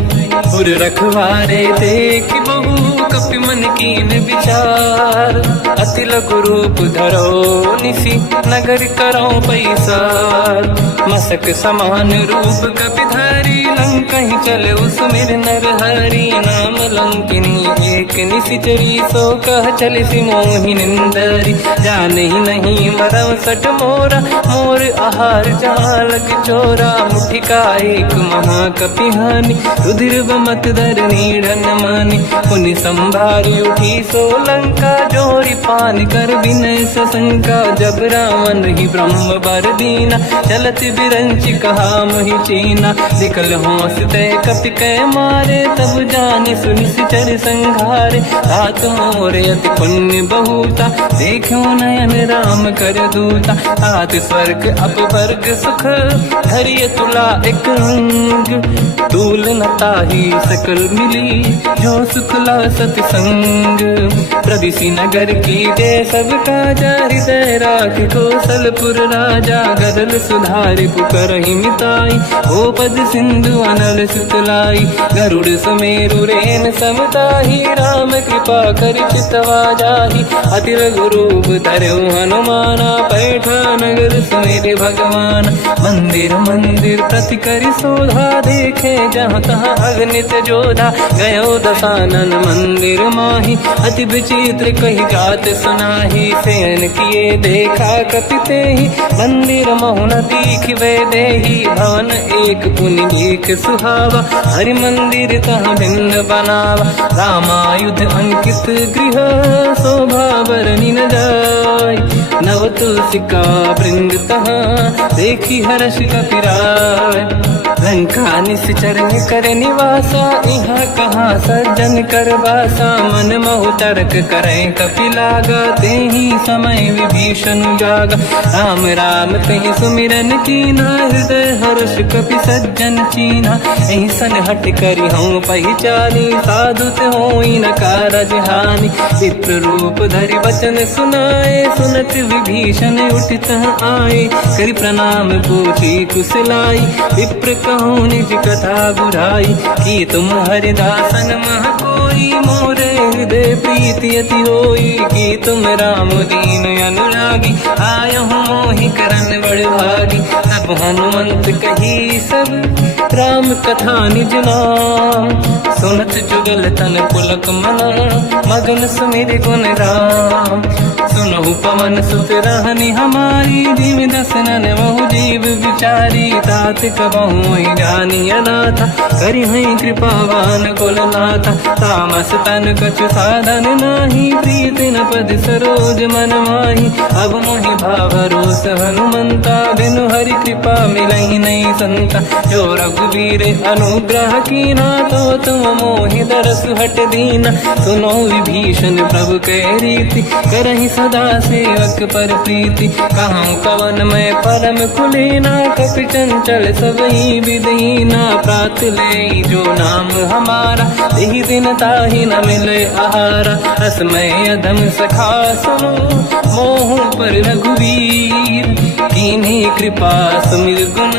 उर रखवारे देख बहु कपि मन कीन विचार, अति लघु रूप धरो निसी नगर करो पैसार। मसक समान रूप कपि धारी लंका ही चले उसमें नर हरि, नाम लंकिनी एक निशिचरी सो कह चले सी मोहि निंदरी। जान ही नहीं मरव सट मोरा मोर आहार जालक चोरा, मुठिका एक महाकपिहानी रुधिर बमत धर नीड़न मानी। पुनि संभारी उठी सोलंका जोरी पान कर विनय सशंका, जब रावण ही ब्रह्म बर दीना चलत बिरंच कहा मोहि चीना। निकल हौसते कपि कै मारे तब जाने सुनिश्चर संघारे, तात मोरे अति पुण्य बहुता देखो नयन राम कर दूता। तात स्वर्ग अपवर्ग सुख धरिय तुला एक अंग, तूल न ताहि सकल मिली जो सुखला सतसंग। प्रदिशि नगर की जय सब काजा, हृदय राख कौशलपुर राजा। गदल सुधारि पुकरहि मिताई, ओ पद सिंधु अनल सुतलाई। गरुड़ सुमेरु रेन समताहि, राम कृपा कर चितवा जाहि। अति लघु रूप धरौ हनुमाना, पैठा नगर सुमेरे भगवान। मंदिर मंदिर प्रति करि शोधा, देखे जहाँ तहाँ अगणित जोधा। गयो दशानन मंदिर माही, अति विचित्र कही गात सुनाही। सेन किए देखा कपि तेहि, मंदिर महु न दीखिबे देहि। भवन एक पुनि देख सुहावा, हरि मंदिर तहाँ भिन्न बनावा। रामायुध अंकित गृह, शोभा बरनि न जाय। नव तुलसी का वृंद तहाँ, देखी हर्ष कपि राय। लंका निश्चर कर निवासा, यहाँ कहाँ सज्जन कर वासा। मन महु तर्क करे कपि लागा, तेहि समय विभीषण जागा। राम राम तेहि सुमिरन कीना, हृदय हर्ष कपि सज्जन चीना। एहि सन हट करि हूँ पहिचानी, साधुत होई न कारज हानि। विप्र रूप धरि वचन सुनाए, सुनत विभीषण उठित आए। करि प्रणाम पूछी कुशलाई, विप्र कहूँ निज कथा बुराई। कि तुम हरिदासन मह कोई, मोरे हृदय प्रीति अति होई। कि तुम राम दीन अनुरागी, आयहु मोहि करन बड़ भागी। तब हनुमंत कही सब राम कथा निज नाम, सुनत जुगल तन पुलक मना, मगन सुमिर गुण राम। सुनहु पवन सुत रहनि हमारी, जीव दसनन महु जीव विचारी। तात कबहु जानी अनाथा, करि हई कृपावान कुलनाथा। तामस तन कछु साधन नाही, प्रीति न पद सरोज मन माही। अब मोहि भावरोस हनुमंता, बिनु हरि कृपा मिलहि नहीं संता। जो रघुवीर अनुग्रह कीना, तो तुम मोहि दरस हट दीना। सुनो विभीषण प्रभु कै रीति, करहि सदा सेवक पर प्रीति। कहूँ कवन मैं परम कुलीना, कपि चंचल सबहि विदहीना। प्रात ले जो नाम हमारा, यही दिन ताहि न मिले आहारा। रसमय अधम सखा सुनो, मोह पर रघुवीर। कीन्ही कृपा सुमिर गुण,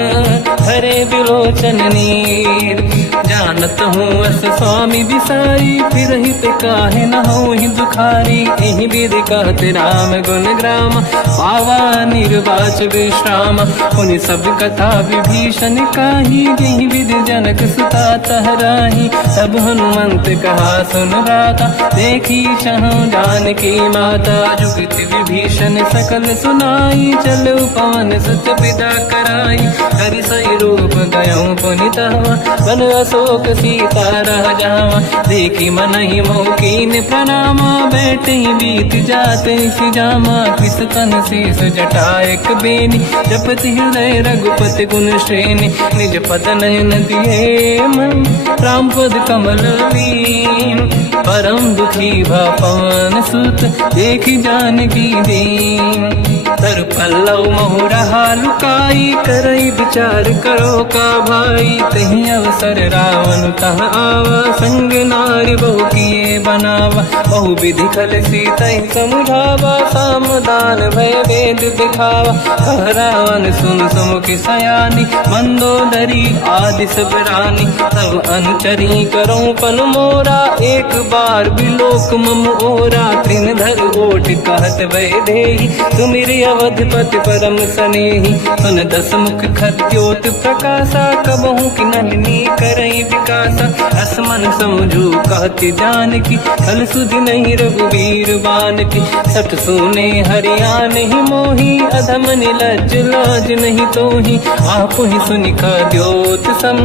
हरे बिलोचन नीर। जानत हूँ अस स्वामी बिसाई, फिर हित काहे न हो ही दुखारी। एहि विधि कहते राम गुण ग्राम, पावा निर्वाच विश्राम। पुनि सब कथा विभीषण काही, यही विधि जनक सुता तहराही। तब हनुमंत कहा सुन राता, देखी चहु जानकी माता। जुगति विभीषण सकल सुनाई, चलो पवन सुत विदा कराई। हरि सही रूप गयो पुनि तहवा, बन अशोक सीता रह जावा। देखी मनहि मोह कीन प्रणामा, बैठे बीत जाते सिजामा। कृस तन शीस जटा एक बेनी, जपति हृदय रघुपति गुण श्रेणी। निज पद नयन दिए मन, राम पद कमल लीन। परम दुखी भा पवन सुत, देखी जानकी दीन। तर पल्लव मोहरा लुकाई, करई विचार करो का भाई। तही अवसर रावण तह आवा, संग नारी बहु किए बनावा। बहु विधि खल सीता समुझावा, सामदान भय वेद दिखावा। कह रावण सुन सुमुखी सयानी, मंदोदरी आदि सब रानी। तब अनुचरी करो पन मोरा, एक बार बिलोक मम ओरा। त्रिनधर ओट कहत भय देहि, सुमिर अवधपति परम सनेहि। सुन दस मुख खद्योत प्रकाशा, कबहु की नलिनी करई विकासा। असमन समझू कहति जानकी, खल सुधि नहीं रघुवीर बान की। सठ सुने हरियाण ही मोही, अधम निलज्ज लाज नहीं तोही। आप ही सुनि खद्योत सम,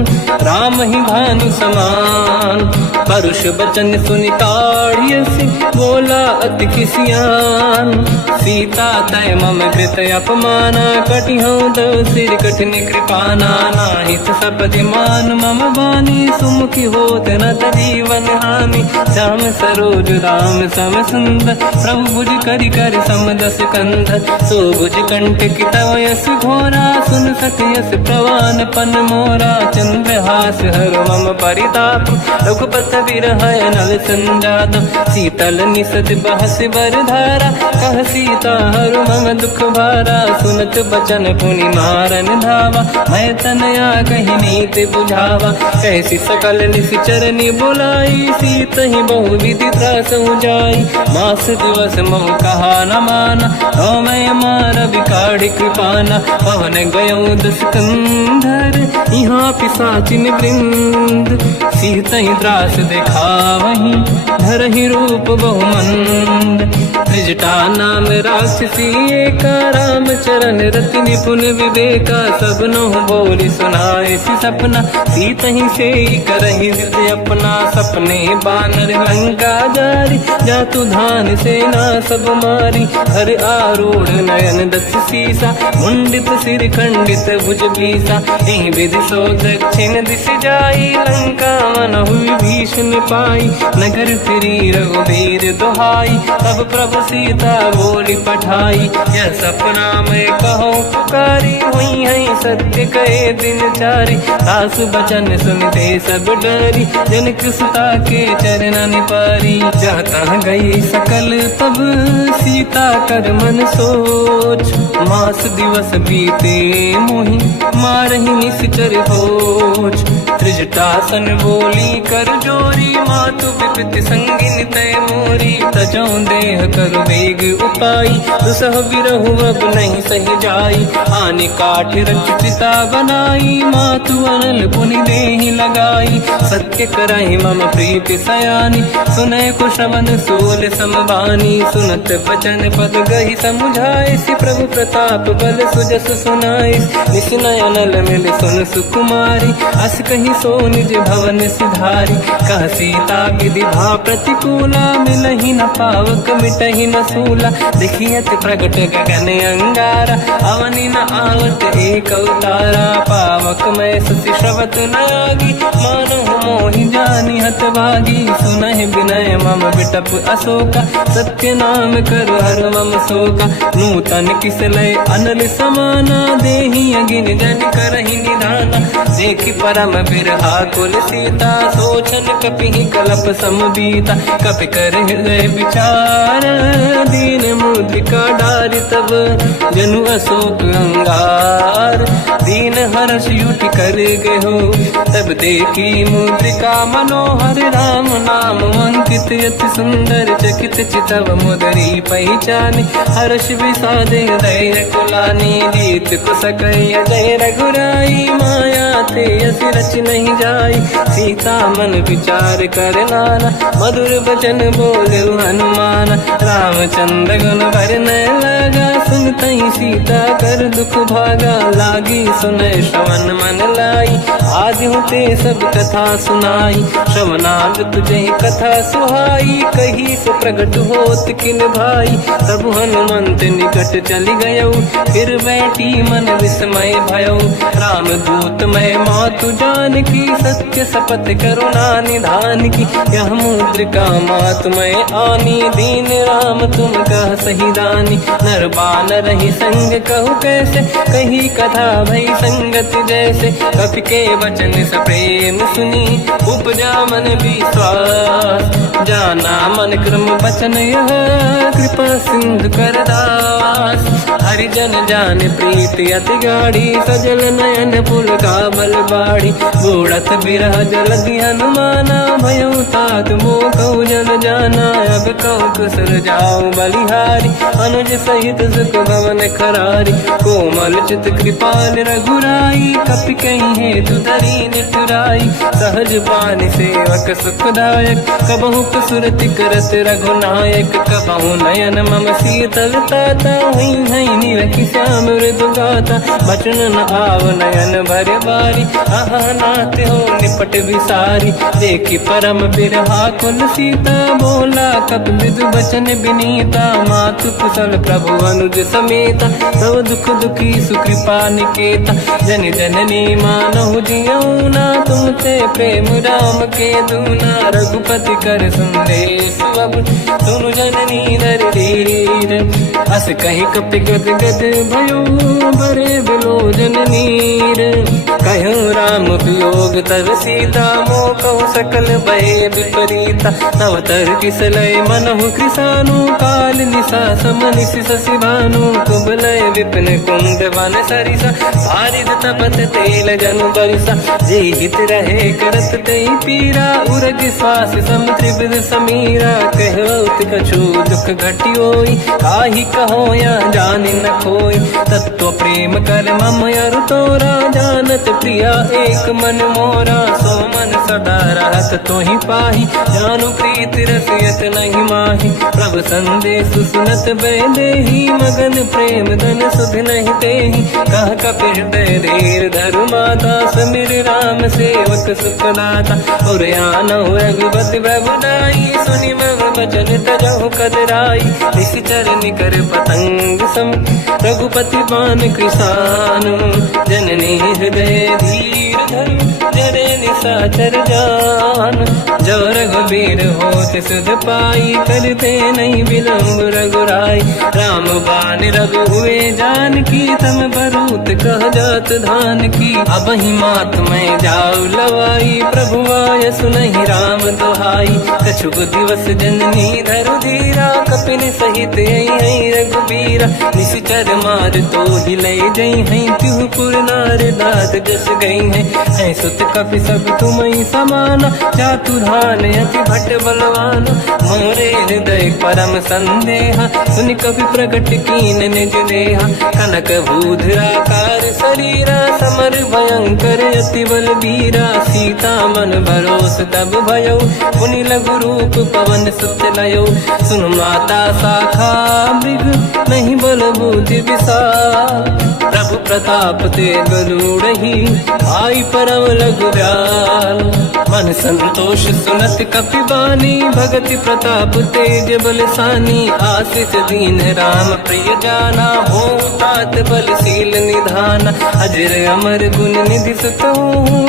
राम ही भानु समान। परुष बचन सुनि ताड़ियसि, बोला अति किसियान। सीता तय मम कृत अपमाना, कटिहउँ दो सिर कठिन कृपाना। नाहित सपदि मान मम बानी, सुमुखी होत न जीवन हानि। श्याम सरोज राम सम सुंदर, प्रभु भुज करि कर सम दस कंधर। सो भुज कंठ की तव यस घोरा, सुन सत यस प्रवान पन मोरा। चंद्रहास हर मम परिताप, रघुपत बिरहय नल संजात। शीतल निसत बहस बर धारा, कह सीता हर मम दुख भारा। सुनत बचन पुनि मारन धावा, मैं तनया कही नीति बुझावा। कैसी सकल निश्चरनी बुलाई, सीत ही बहु विधि त्रास जाई। मास दिवस मोह कहा न माना, तो मैं मार बिकाढ़ी कृपाना। पवन गयो दस कंधर, यहाँ पिशाचिन वृंद। सीत ही त्रास दिखावहीं, धरहि रूप बहुमंद। त्रिजटा नाम राक्षसी एका, राम चरण रति निपुण विवेका। सब नहुँ बोली सुनाए सि सपना, सीत ही से करहि जित अपना। सपने बानर लंका जारी, जातु धान सेना सब मारी। हर आरूढ़ नयन दस सीसा, मुंडित सिर खंडित भुज बीसा। एहि विधि सो दक्षिण दिश जाई, लंका मनहु विभीषण पाई। नगर फिरी रघुवीर दुहाई, तब प्रभु सीता बोली पठाई। यह सपना मैं कहूँ पुकारी, हुई है सत्य कहे दिन चारी। सास बचन सुनते सब डरी, जनक सुता के चरण पारी। जाता गई सकल तब सीता कर मन सोच, मास दिवस बीते मोहि मारहि निश्चर होच। त्रिजटासन बोली कर जोरी, मातु विपति संगिन तय मोरी। तजौ देह कर वेग उपाई, दुसह बिरहु अब नहीं सही जाई। आने काठ रचिता बनाई, मातु अनल पुनि देहि लगाई। सत्य करहि मम प्रीति सयानी, सुनय को श्रवण सोल समबानी। सुनत बचन पद गहि समुझाए, सि प्रभु प्रताप बल सुजस सुनाई। निसुनय अनल मिल सुन सुकुमारी, अस कहि सो निज भवन सिधारी। कह सीता विधि भा प्रतिकूला, मिलहि न पावक मिटहि न सूला। देखियत प्रगट गगन अंगारा, अवनि न आवत एक अवतारा। पावक मैं सति श्रवत न आगी, मानहु मोहि जानि हत भागी। सुनहि विनय मम बिटप अशोका, सत्य नाम कर हर मम शोका। नूतन किसलय अनल समाना, देहि अगिन जन करहि निधाना। देखि परम बिरहा कुल सीता, सोचन कपिहि कलप समबीता। कपि कर हृदय विचार, दीन मुद्रिका डारि तब जनु अशोक अंगार। दीन हर्ष युति कर गयो, तब देखी मुद्रिका मनोहर। राम नाम अंकित अति सुंदर, चकित चितव मुदरी पहचान। हर्ष विषाद हृदय कुलानी, जीत को सकय जय रघुराई। माया थे असि रच नहीं जाई, सीता मन विचार कर नाना। मधुर बचन बोले हनुमान, रामचंद्र गुण वरन लगा। सुनतहि सीता कर दुख भागा, लागी सुने श्रवण मन लाई। आदि होते सब कथा सुनाई, श्रवणांग तुझे कथा सुहाई। कही से प्रगट होत किन भाई, तब हनुमंत निकट चली गयो। फिर बैठी मन विस्मय भयो, राम दूत मैं मातु जान की। सत्य शपथ करुणा निधान की, यह मुद्रिका मातु मैं आनी। दीन राम तुम कह सही दानी, नर बानर ही संग कहु कैसे। कही कथा भई संगति जैसे, कपि के वचन सप्रेम सुनी। उपजा मन विश्वास, जाना मन क्रम वचन यह। कृपा सिंधु कर दास, हरिजन जान प्रीति अति गाढ़ी। सजल नयन पुलकावल बाड़ी, बूढ़त बिरह जलधि हनुमाना। भयो तात मोह कहु जन जाना, अब कहु कुशल जाओ बलिहारी। अनुज सहित सुख भवन खरारी, कोमल चित कृपाल रघुराई। कपि कहीं हेतु धरी निठुराई, सहज बानी सेवक सुखदायक। कबहु सुरति करत रघुनायक, कबहु नयन मम शीतल ताता। हई हई निरखि श्याम मृदु गाता, बचन न आव नयन भर बारी। आहा नाथ हो निपट विसारी, देखी परम बिरहा कुल सीता। बोला कब विदु बचन बिनीता, मातु कुशल प्रभु अनुज समेता। सब दुख दुखी सुकृपा निकेता, जन जननी मानहु जियौना। तुमते प्रेम राम के दूना, रघुपति कर संदेश अब सुनु जननी दर धीर। हस कहीं कपि गद गद भयो, बरे बिलोचन नीर। कहूँ राम वियोग तब सीता, मोह कहु सकल भय विपरीता। तव तर किसलय मनहु कृसानु, काल निशा समनिशि शशि भानु। कुबलय विपिन कुंद वन सरिसा, भारिद तपत तेल जनु बरिसा। जे हित रहे करत ते पीरा, उरग श्वास सम त्रिविध समीरा। कहत कछु दुख घटियोई, काहि कहो या जानि न खोई। तत्व प्रेम कर मम अरु तोरा, जानत प्रिया एक मन मोरा। सो मन सदा रहत तोहि पाहि, जानु प्रीति रसियत नहीं माहि। प्रभु संदेश सुनत बैदेहि, मगन प्रेम धन सुध नहीं तेहि। कह कपि हृदय धीर धरु माता, समिर राम सेवक सुखदाता। और आनहु रघुपति प्रभु नाई, सुनि मम वचन तजहु कदराई। निश्चर निकर पतंग सम, रघुपति बान कृसानु। जननी हृदय धीर धरु, जरे निशाचर जान। जो रघुबीर होत सुध पाई, करते नहीं विलम्ब रघुराई। राम बान रघु हुए जानकी, तम बरूत कह जात धान की। अब ही मात में जाऊ लवाई, प्रभु आय सुनहि राम दुहाई। कछुक दिवस जननी धरु धीरा, कपिन सहित आई रघुबीरा। निश्चर मार तो ही ले जई हैं, तिहु पुर नार दात जस गई हैं। सुत कपि सब तुम ही समाना, जातु धान अति भट बलवान। मोरे हृदय परम संदेहा, सुनि कपि प्रगट कीन निज देहा। कनक भूधराकार शरीरा, समर भयंकर अति बलबीरा। सीता मन भरोस तब भयो, पुनि लघु रूप पवन सुत लयो। सुन माता शाखा मृग, नहीं बल बुद्धि विशाल। प्रभु प्रताप ते गरुड़हि, आई परम लघु व्याल। मन संतोष सुनत कपि बानी, भगति प्रताप तेज बलसानी। आशीष दीन राम प्रिय जाना, हो तात बलशील निधान। अजर अमर गुण निधि सुतहु,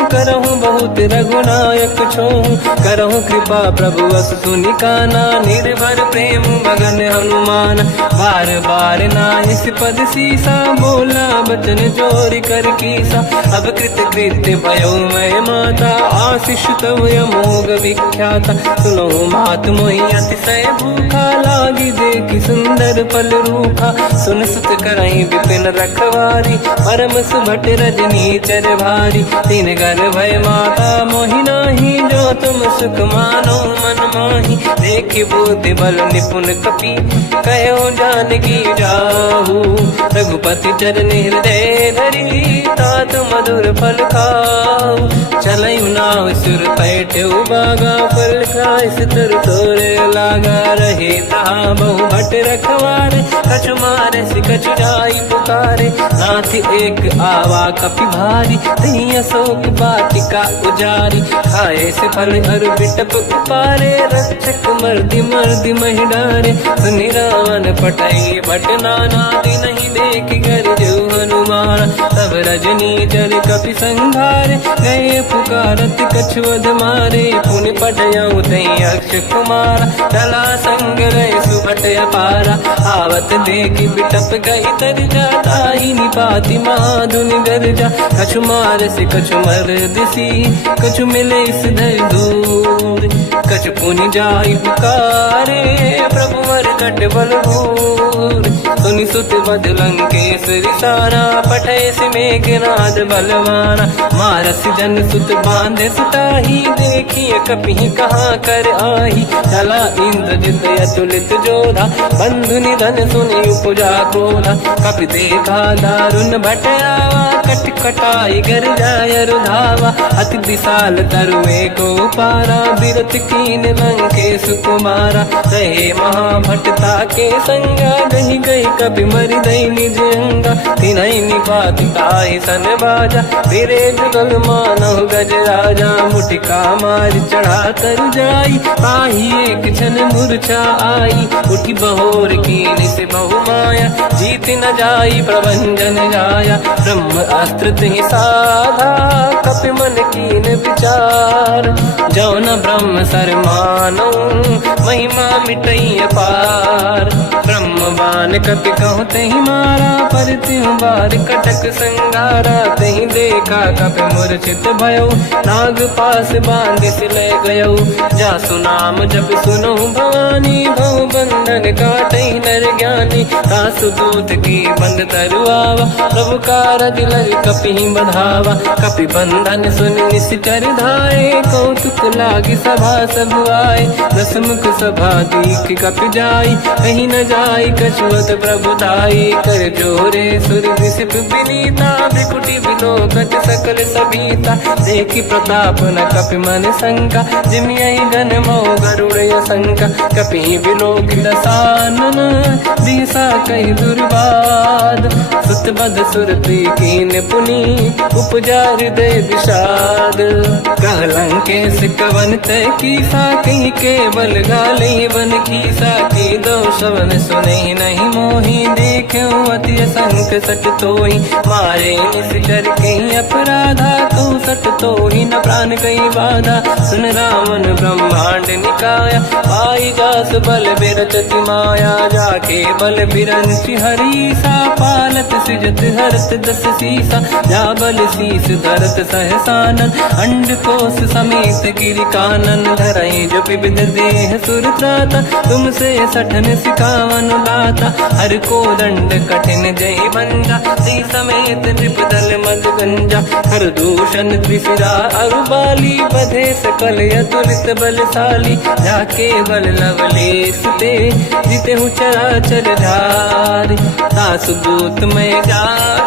करहु बहुत रघुनायक छोहु। करहु कृपा प्रभु अस सुनि काना, निर्भर प्रेम मगन हनुमान। बार बार नाहिस पद सीसा, बोला बचन जोरि कर कीसा। अब कृत कृत्य भयो मैं माता, आशीष तव अमोघ विख्याता। सुनो मात मोहि अतिशय भूखा, लागी देखि सुंदर फल रूखा। सुन सुत करहि विपिन रखवारी, परम सुभट रजनी चर भारी। तीन घर भय माता मोहि नाही, जो तुम सुख मानो मन माही। देखि बुद्धि बल निपुण कपि, कहो जानकी जाहु। रघुपति चरण हृदय धरी, तात मधुर फल खाऊ। चलई नाव सुर पैठ उबागा, पर बाल का इस तर तोरे लागा रहे तहा बहु भट रखवारे कछु मारे से कछु जाई पुकारे नाथ एक आवा कपि भारी तही अशोक बाटिका उजारी खाए से फल हर बिटप उपारे रक्षक मर्दी मर्दी महि डारे सुनि रावण पटाई भट नानादि नहीं देख कर जो हनुमान तब रजनी चर कपि संघारे गए पुकारत कछुअध मारे पुनि पटयऊ तई अक्ष कुमार चला संग रहे सुभट अपारा आवत देखी बिटप गई तर जाता ही निपाति माधुन गर्जा कछु मार से कछु मर दिसी कछु मिले इस धर दूर कछु पुनि जाई पुकारे प्रभु मर कट बलभूर सुनि सुत बद लंकेश्वरी सारा पठे से मेघनाद बलवाना मारस जन सुत बांधे सुताही देखिए कपि कहाँ कर आही चला इंद्रजित अतुलित जोधा बंधु निधन सुनि उपजा क्रोधा कपि देखा दारुण भट आवा कट कटाई गर जाय रुधावा अति विशाल तरुए को पारा बिरत कीन लंकेश कुमारा रहे महाभटता के संगा गही गई कपि मरि दई निज अंगा तिन्है निपाति ताहि सन बाजा फिरे जुगल मानव गज राजा मुटिका मार चढ़ा तर जाई ताही एक क्षण मूर्छा आई उठी बहोर कीन से बहु माया जीत न जाई प्रभंजन जाया ब्रह्म अस्त्र तिहि साधा कपि मन कीन विचार जौन ब्रह्म सर मानो महिमा मिटई अपार ब्रह्मवान कपि कहु तहि मारा पर तिहु बार कटक संगारा तहि देखा कपि मूर्छित भयो नाग पास बांध सिले गयो जासु नाम जब सुनो भवानी भव बंधन काटई नर ज्ञानी तासु दूत की बंद तरुआवा प्रभु कारज लग कपि बधावा कपि बंधन सुन निश्चर धाये कौतुक लागी सभा सब आए दसमुख सभा दीख कपि जाई कहीं न जाई कछुअत प्रभु दाई कर जोरे सुर विसिप विनीता बिकुटी बिलोकत सकल सबीता देखी प्रताप न कपि मन शंका जिमियहि गन मो गरुड़ शंका कपि बिलोक दसानन दिशा कई दुर्वाद सुत बद सुरति कीन पुनि उपजा हृदय विषाद कहलंके से कवन तय कीसा कहीं केवल गाले बन कीसा की दो शवन सुने नहीं मोही देखे अति संक सट तोही मारे निश्चर कहीं अपराधा तो सट तोही न प्राण कहीं बाधा सुन रावण ब्रह्मांड निकाया पाई जास बल बिरचति माया जाके बल बिरंच हरीसा पालत सृजत हरत दस सीसा जा बल शीस धरत सहसानन अंड कोश समेत गिरि कानन धरई जो विविध देह सुर त्राता तुमसे सठन सिखावन लाता हर को दंड कठिन जय बंजा सी समेत त्रिपदल मद गंजा हर दूषण त्रिशिरा अरुबाली बधे सकल अतुलित बलशाली जाके बल लवलेश ते जिते हूँ चराचर धारी सासु दूत में जा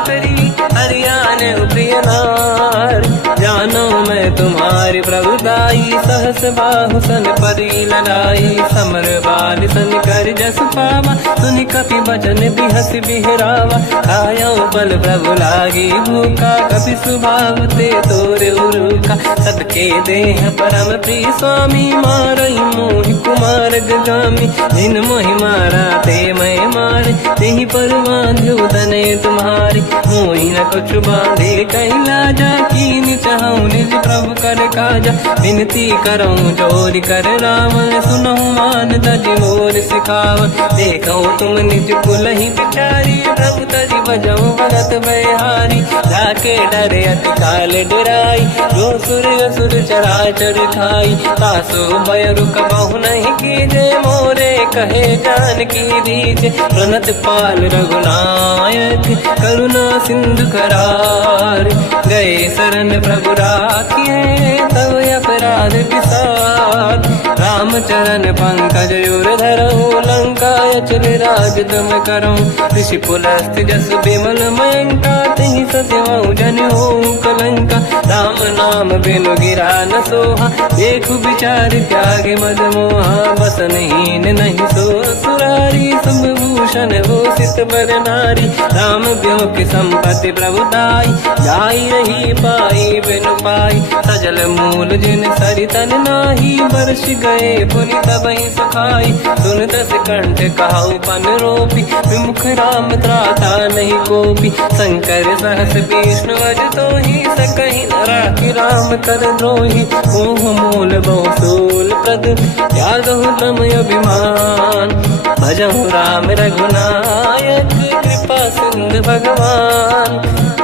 करी हरियाण प्रिय नार जानो मैं तुम्हारी प्रभुदाई सहस बाहु सन परी लड़ाई समर बाल सन कर जस पावा सुनि कपि बचन बिहस बिहरावा खायो बल प्रभु लागी भूखा कपि सुभाव ते तोरे उरुका सबके देह परम प्रिय स्वामी मारई मोहि कुमार गगामी जिन मोहि मारा ते मैं मारे तेहि पर बांधो तने तुम्हारी मोहि न कुछ बांधे कहीं लाजा कीन चाहूं निज प्रभु कर काजा विनती करऊं जोर कर रावण सुनो मान तज मोर सिखाव देखो तुम निज कुल ही बिचारी प्रभु तज बजऊ भगत बहारी जाके डरे अति काल डराई जो सुर असुर चराचर खाई तासो भय रुक बहु नहीं कीजे मोरे कहे जान की दीजे प्रणत पाल रघुनायक करुणा सिंधु करार गए शरण प्रभु राखिए तब अपराध विसार राम राम चरण पंकज उर धरऊ, लंका अचल राज तुम करो। ऋषि पुलस्त्य जस बिमल मयंका, तिहि सत्यवहु जन होऊ कलंका। राम नाम बिनु गिरा न सोहा, देखु विचार त्यागे मद मोहा। बसनहीन नहीं सो सुरारी, सब भूषण भूषित बर नारी। राम ब्योह की संपत्ति प्रभुताई, जाई रही पाई बिनु पाई। सजल मूल जिन सरितन नाही, बरस गए पुनि तबहि सुखाई। सुन दस कंठ कहाऊ पन रोपी, विमुख राम त्राता नहीं कोपी। शंकर सहस विष्णु अज तोहि, सकहि न राखि राम कर द्रोही। मोह मूल बहु सूल प्रद, त्यागहु तम अभिमान। भजहु राम रघुनायक, कृपा सिंधु भगवान।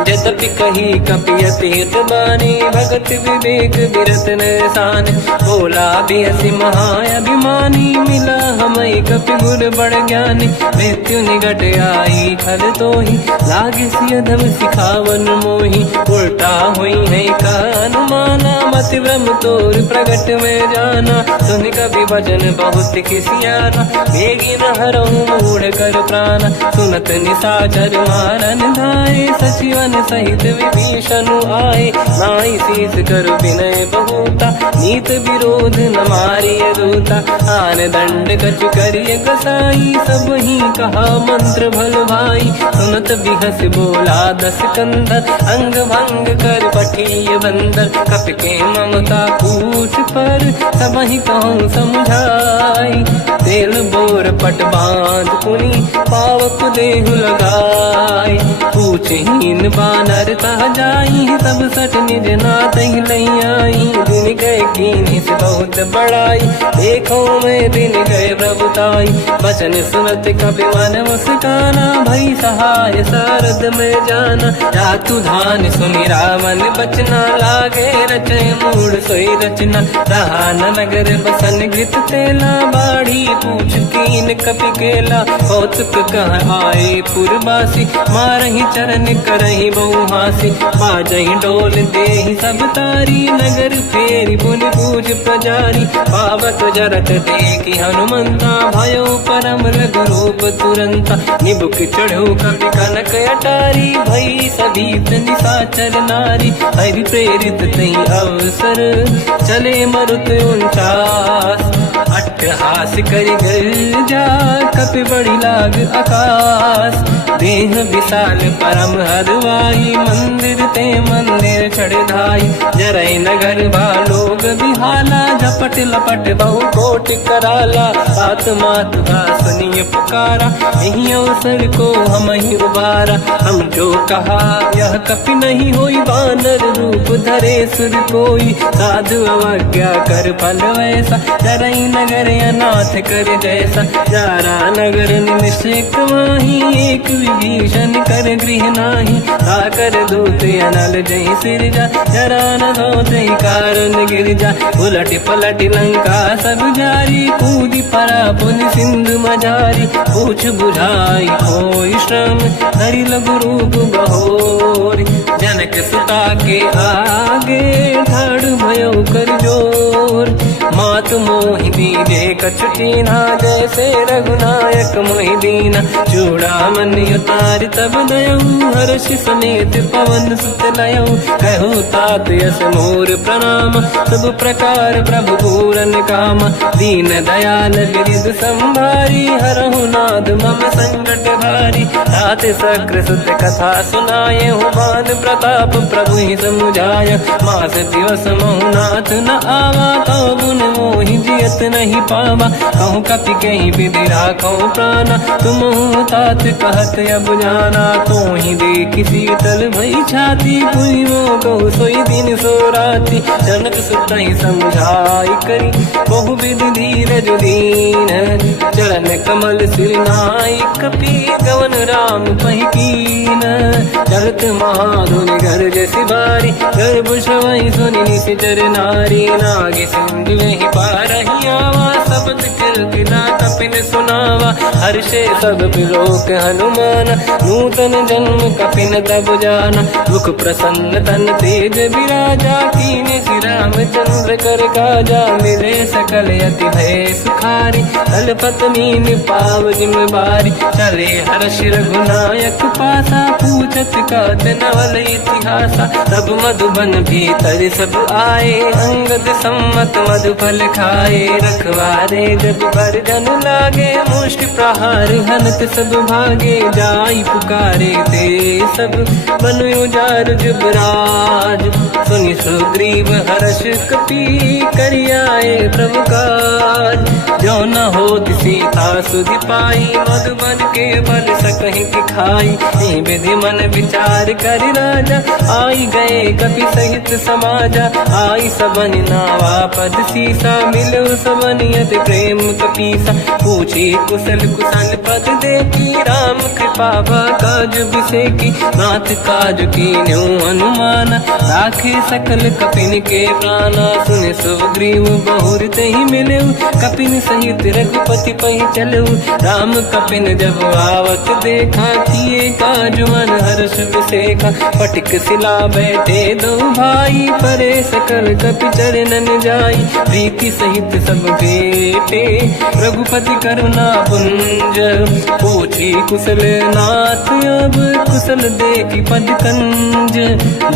यद्यपि कही कपियति हित बानी, भगत विवेक बिरत निशान। बोला बिहसि महाअभिमानी, मिला हमई कपि गुर बड़ ज्ञानी। मृत्यु निकट आई खल तोहि, लागे सिय धम सिखावन मोहि। उल्टा हुई है का अनुमाना, मति ब्रह्म तोर प्रगट में जाना। सुन कपि वचन बहुत खिसियाना, बेगी न हरहु मूढ़ कर प्राण। सुनत निशाचर मारन धाये, सचिवन सहित विभीषण आए। नाई शीस कर विनय बहुता, नीत विरोध न मारिय दूता। आन दंड कछु करिय कसाई, सब ही कहा मंत्र भल भाई। सुनत बिहस बोला दस कंधर, अंग भंग कर पठिय बंदर। कपि के ममता पूछ पर, सब ही कहूँ समझाई। तेल बोर पट बांध पुनि, पावक देहु लगाई। पूछहीन बानर तह जाई, सब सट निज नाथ ही लई आई। दिन गए कीन्ही से बहुत बड़ाई, देखो मैं दिन गए प्रभुताई। बचन सुनत कपि मन मुस्काना, भई सहाय सारद में जाना। जातु धान सुनि रामन बचना, लागे रचय मूढ़ सोई रचना। रहा न नगर बसन घृत तेला, बाढ़ी पूछ कीन कपि केला। कौतुक कह आए पुरबासी, मारहि चरण करहि बहु हासी। बाजहि डोल देहि सब तारी, नगर फेरि पुनि पूज प्रजारी। पावक जरत देखि हनुमंता, भयो परम रघुरूप तुरंता। निबुक चढ़ो कपि कनक अटारी, भई सभीत निशाचर नारी। हरि प्रेरित तहि अवसर, चले मरुत 49। अट्टहास करि गर्जा, कपि बड़ी लाग आकाश। देह विशाल परम हरवाई, मंदिर ते मंदिर चढ़ धाई। जरई नगर बालोग बिहाला, झपट लपट बहु कोट कराला। बात मात सुनिय पुकारा, यही अवसर को हम ही उबारा। हम जो कहा यह कपि नहीं होई, बानर रूप धरे सुर कोई। साधु अवज्ञा कर फल वैसा, जरई नगर अनाथ कर जैसा। जारा नगर निमिषिक माही, एक विभीषण कर गृह नाही। आकर दूत अनल जय सिरजा, जरा न सोते कारण गिरजा। उलट पलट लंका सब जारी, कूदी परा पुनि सिंधु मजारी। पूछ बुझाई कोई श्रम, धरि लघु रूप बहोरी। जनक सुता के आगे, ठाड़ भयो कर जोर। मात मोहि दीजे कछु कीन्हा, जैसे रघुनायक मोहि दीना। चूड़ामणि उतारि तब दयऊ, हर्ष समेत पवन सुत लयऊ। कहु तात यस मोर प्रणाम, सब प्रकार प्रभु पूरन काम। दीन दयाल गिरिधि संभारी, हरहु नाथ मम संकट भारी। तात सक्र सुत कथा सुनाए, मान प्रताप प्रभु ही समुझाय। मास दिवस महु नाथ न आवा, कौ गुण मोहि जियत नहीं पावा। कहूँ कपि कहीं विधि राखो प्राणा, तुम तात कहत अब जाना। तो ही देखि शीतल भई छाती, पुनि मोह कहु सोई दिन सो राति। जनक सुत ही समझाई करी, बहु विधि धीरज दीन। चरण कमल सिर नाई, कपि गवन राम पहि कीन। चलत महाधुनि गरज सिबारी, गर्भ श्रवहि सुनि निशिचर नारी। नागे सिंधु में पारहि आवा, शब्द मंगल की ना कपिन सुनावा। हर्षे सब बिलोक हनुमान, नूतन जन्म कपिन तब जाना। मुख प्रसन्न तन तेज विराजा, कीने श्री रामचंद्र कर काजा। मिले सकल यति भय सुखारी, तलपत मीन पाव जिम्मेवारी। चले हर्ष रघुनायक पासा, पूछत कात नवल इतिहासा। तब मधुबन भीतर सब आए, अंगद सम्मत मधुफल खाए। रखवारे जब बरगन लागे, मुष्टि प्रहार हनत सब भागे। जाई पुकारे ते सब, बनु उजार जुबराज। सुनि सुग्रीव हर्ष कपि, करियाए प्रभु काज। जो न होत सीता सुधि पाई, मधुबन के बल सकहि खाई। विधि मन विचार कर राजा, आई गए कपि सहित समाजा। आई सबन नावा पद सीसा, मिलो सबन यति प्रेम कपीसा। पूछी कुशल कुशल पद देखी, राम कृपा काज बिसेकी। नाथ काज कीन्यो अनुमान, राखे सकल कपिन के प्राणा। सुने सुग्रीव बहुर तेहि मिले, कपिन सहित रघुपति पहि चलऊ। राम कपिन जब आवत देखा, किए काज मन हर्ष बिसेखा। पटिक सिला बैठे दो भाई, परे सकल कपि चरणन जाई। प्रीति सहित सब बेटे, रघुपति करुणा पुंज। पूछी कुशल नाथ अब, कुशल देखी पद कंज।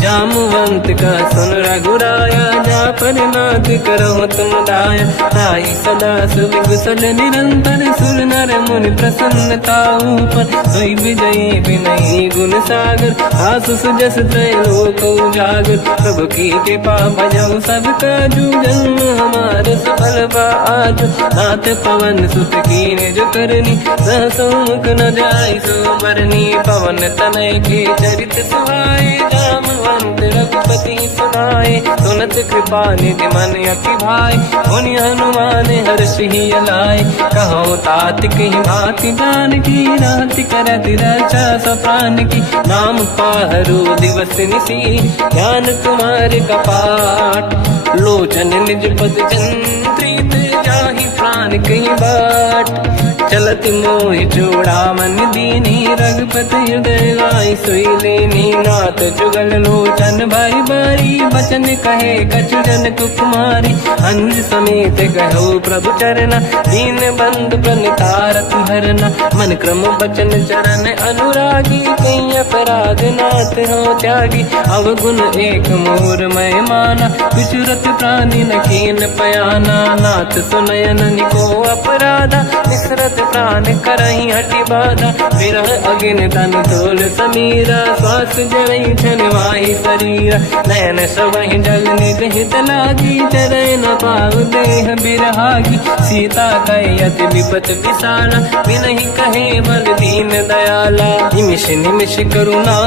जामवंत का सुन रघुराया, जा पर नाथ करहु तुम दाया। ताई सदा सुविकुशल निरंतर, सुर नर मुनि प्रसन्नता ऊपर। सोई विजयी विनयी गुण सागर, आसु सुजस त्रैलोक उजागर। प्रभु की कृपा भजऊ सब काजू, जन्म हमार सफल बा आज। नाथ पवन सुत कीन्ह जो करनी, सहसो मुख न जाय सो मरनी। पवन तनय के चरित सुहाए, जामवंत रघुपति सुनाए। सुनत कृपा निधि मन अति भाई, मुनि हनुमान हर्ष ही अलाए। कहो तात कही भांति जान की, राति करत रक्षा सब प्राण की। नाम पाहरो दिवस निसी, ध्यान तुम्हारे कपाट। लोचन निज पद जंत्रित, जाहि प्राण कहीं बाट। चलत मोहि चूड़ा मन दीनी, रघुपति हृदय लाई सोई लेनी। नाथ जुगल लोचन भाई बारी, बचन कहे कछु जन कुमारी। हंस समेत कहो प्रभु चरना, दीन बंधु प्रणितारत हरना। मन क्रम बचन चरण अनुरागी, कहीं अपराध नाथ हो त्यागी। अवगुण एक मोर मैं माना, विचुरत प्राणी न कीन पयाना। नाथ सुनयन निको अपराधा, निसरत प्राण करही हटि बाधा। विरह अगिन तन तोल समीरा, श्वास जरई छन वाहि शरीरा। नयन सबहि जल निज हित लागी, चरय न पाव देह बिरहागी। सीता कहि अति विपत विसाला, बिनहि कहे बल दीन दयाला। निमिष निमिष करुणा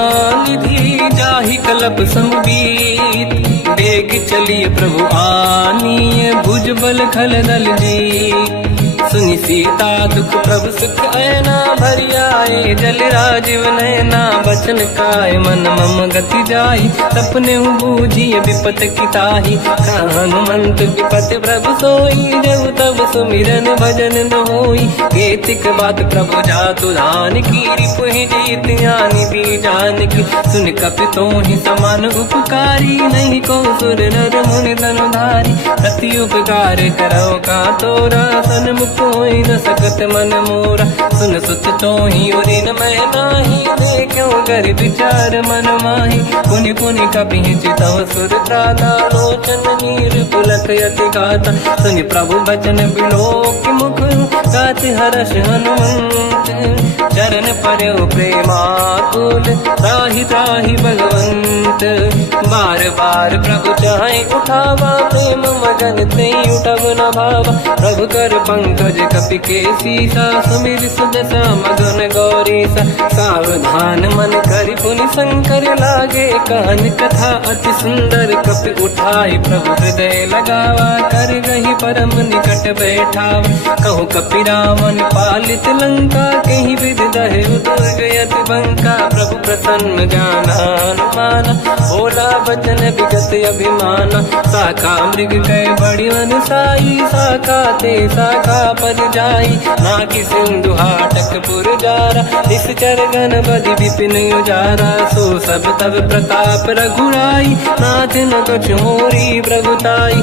निधि, जाहि कलप संबीत। बेग चलिए प्रभु आनीय, भुज बल खल दल जी। सुनि सीता दुख प्रभु सुख ऐना, भरि आए जल राजीव नैना। बचन काय मन मम गति जाई, सपने बूझिए विपत की ताही। हनुमंत विपत प्रभु सोई, जब तब सुमिरन भजन न होई। केतिक बात प्रभु जातु धान की, रिपुहि जीत ज्ञानी दी जान की। सुन कपि तोहि समान उपकारी, नहीं को सुर नर मुनि धनुधारी। अति उपकार करो का तोरा, सन्मुख होई न सकत मन मोरा। सुन सुत तोहि उरि न मैं नाही, देखो कर विचार मन माही। पुनि पुनि कपि चितव सुर त्राता, लोचन नीर पुलक यति गाता। सुनि प्रभु बचन बिलोक मुख, गात हर्ष हनुमंत। चरण पर्यो प्रेमाकुल, त्राहि त्राहि भगवंत। बार बार प्रभु चाहि उठावा, प्रेम मगन तेहि उठब न भावा। प्रभु कर पंकज कपि के सीसा, सुमिर सुदशा मगन गौरीसा। सावधान मन करि पुनि शंकर, लागे कान कथा अति सुंदर। कपि उठाई प्रभु हृदय लगावा, कर गही परम निकट बैठ ठाव। कहु कपि रावण पालित लंका, कहीं विध दहे दुर्गयति बंका। प्रभु प्रसन्न जाना हनुमाना, बोला बचन विगत अभिमाना। शाखा मृग कह बड़ी मन साई, शाखा ते शाखा पर जाई। नाकि सिंधु हाटक पुर जारा, निश्चर गण बधि विपिन उजारा। सो सब तब प्रताप रघुराई, नाथ न कछु मोरी प्रभुताई।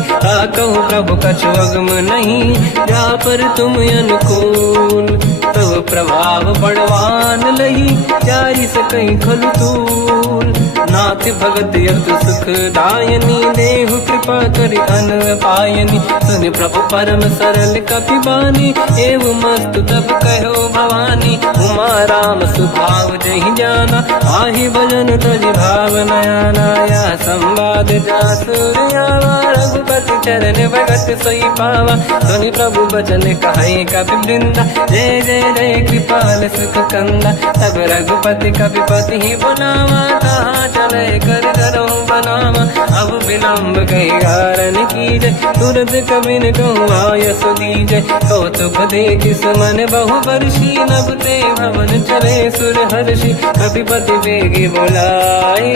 कहूँ प्रभु कछु अगम नहीं, जा पर तुम अनुकूल। तब प्रभाव बड़वान लही, जारी सकई खलु तूल। नाथ भगत यत सुख दायनी, देहु कृपा करि अन पायनी। सुन प्रभु परम सरल कपि बानी, एवं मस्तु तब कहो भवानी। उमा राम सुभाव जहि जाना, आहि भजन तजि भाव नयाना। या संवाद जासुर आवा, रघुपति चरण भगत सोई पावा। सुनि प्रभु बचन कहे कपि वृंदा, जय जय जय कृपाल सुख कंदा। तब रघुपति कपिपति ही बनावा, कहाँ चले कर करो बनावा। अब विलम्ब कही कारण कीजय, तुरत कबिन कहूँ आयस दीजय। कौतुक देखि सुमन बहु बरसी, नभ ते भवन चले सुर हर्षि। कपिपति बेगी बोलाए,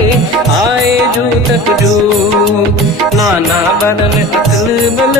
आए जूतक जूत। नाना बदन अतल बल,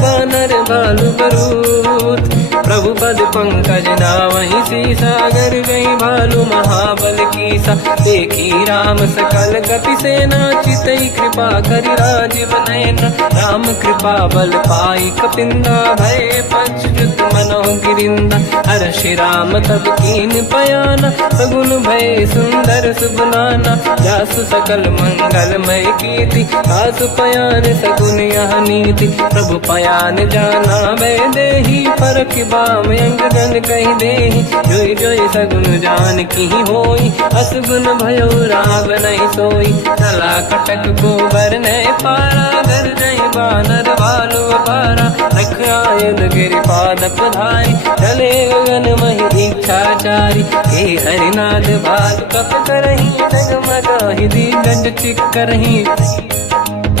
बानर भालु बरूत। प्रभु पद पंकज नावहि सीसा, गर गई भालु महाबल कीसा। देखी राम सकल कपि सेना, चितई कृपा करि राजीव नयन। राम कृपा बल पाई कपिंदा, भय पश्चात मनों गिरिंदा। हर्षि राम तब कीन पयाना, सगुन भय सुंदर सुबनाना। जासु सकल मंगलमय कीर्ति, आसु पयान सगुन यह नीति। प्रभु पयान जाना मैं देही, परख बाम अंग जन कहि देहि। जोई जोई सगुन जान की होई, असगुन भयो राव नहीं सोई। चला कटक गोबर ने पारा, घर जय बानर भालु अपारा। रख आयद गिरिपाद पधारी, चले गगन महि इच्छाचारी। हे हरिनाथ भालु कप करही, जगमगाहि दिग्गज चिक्करही।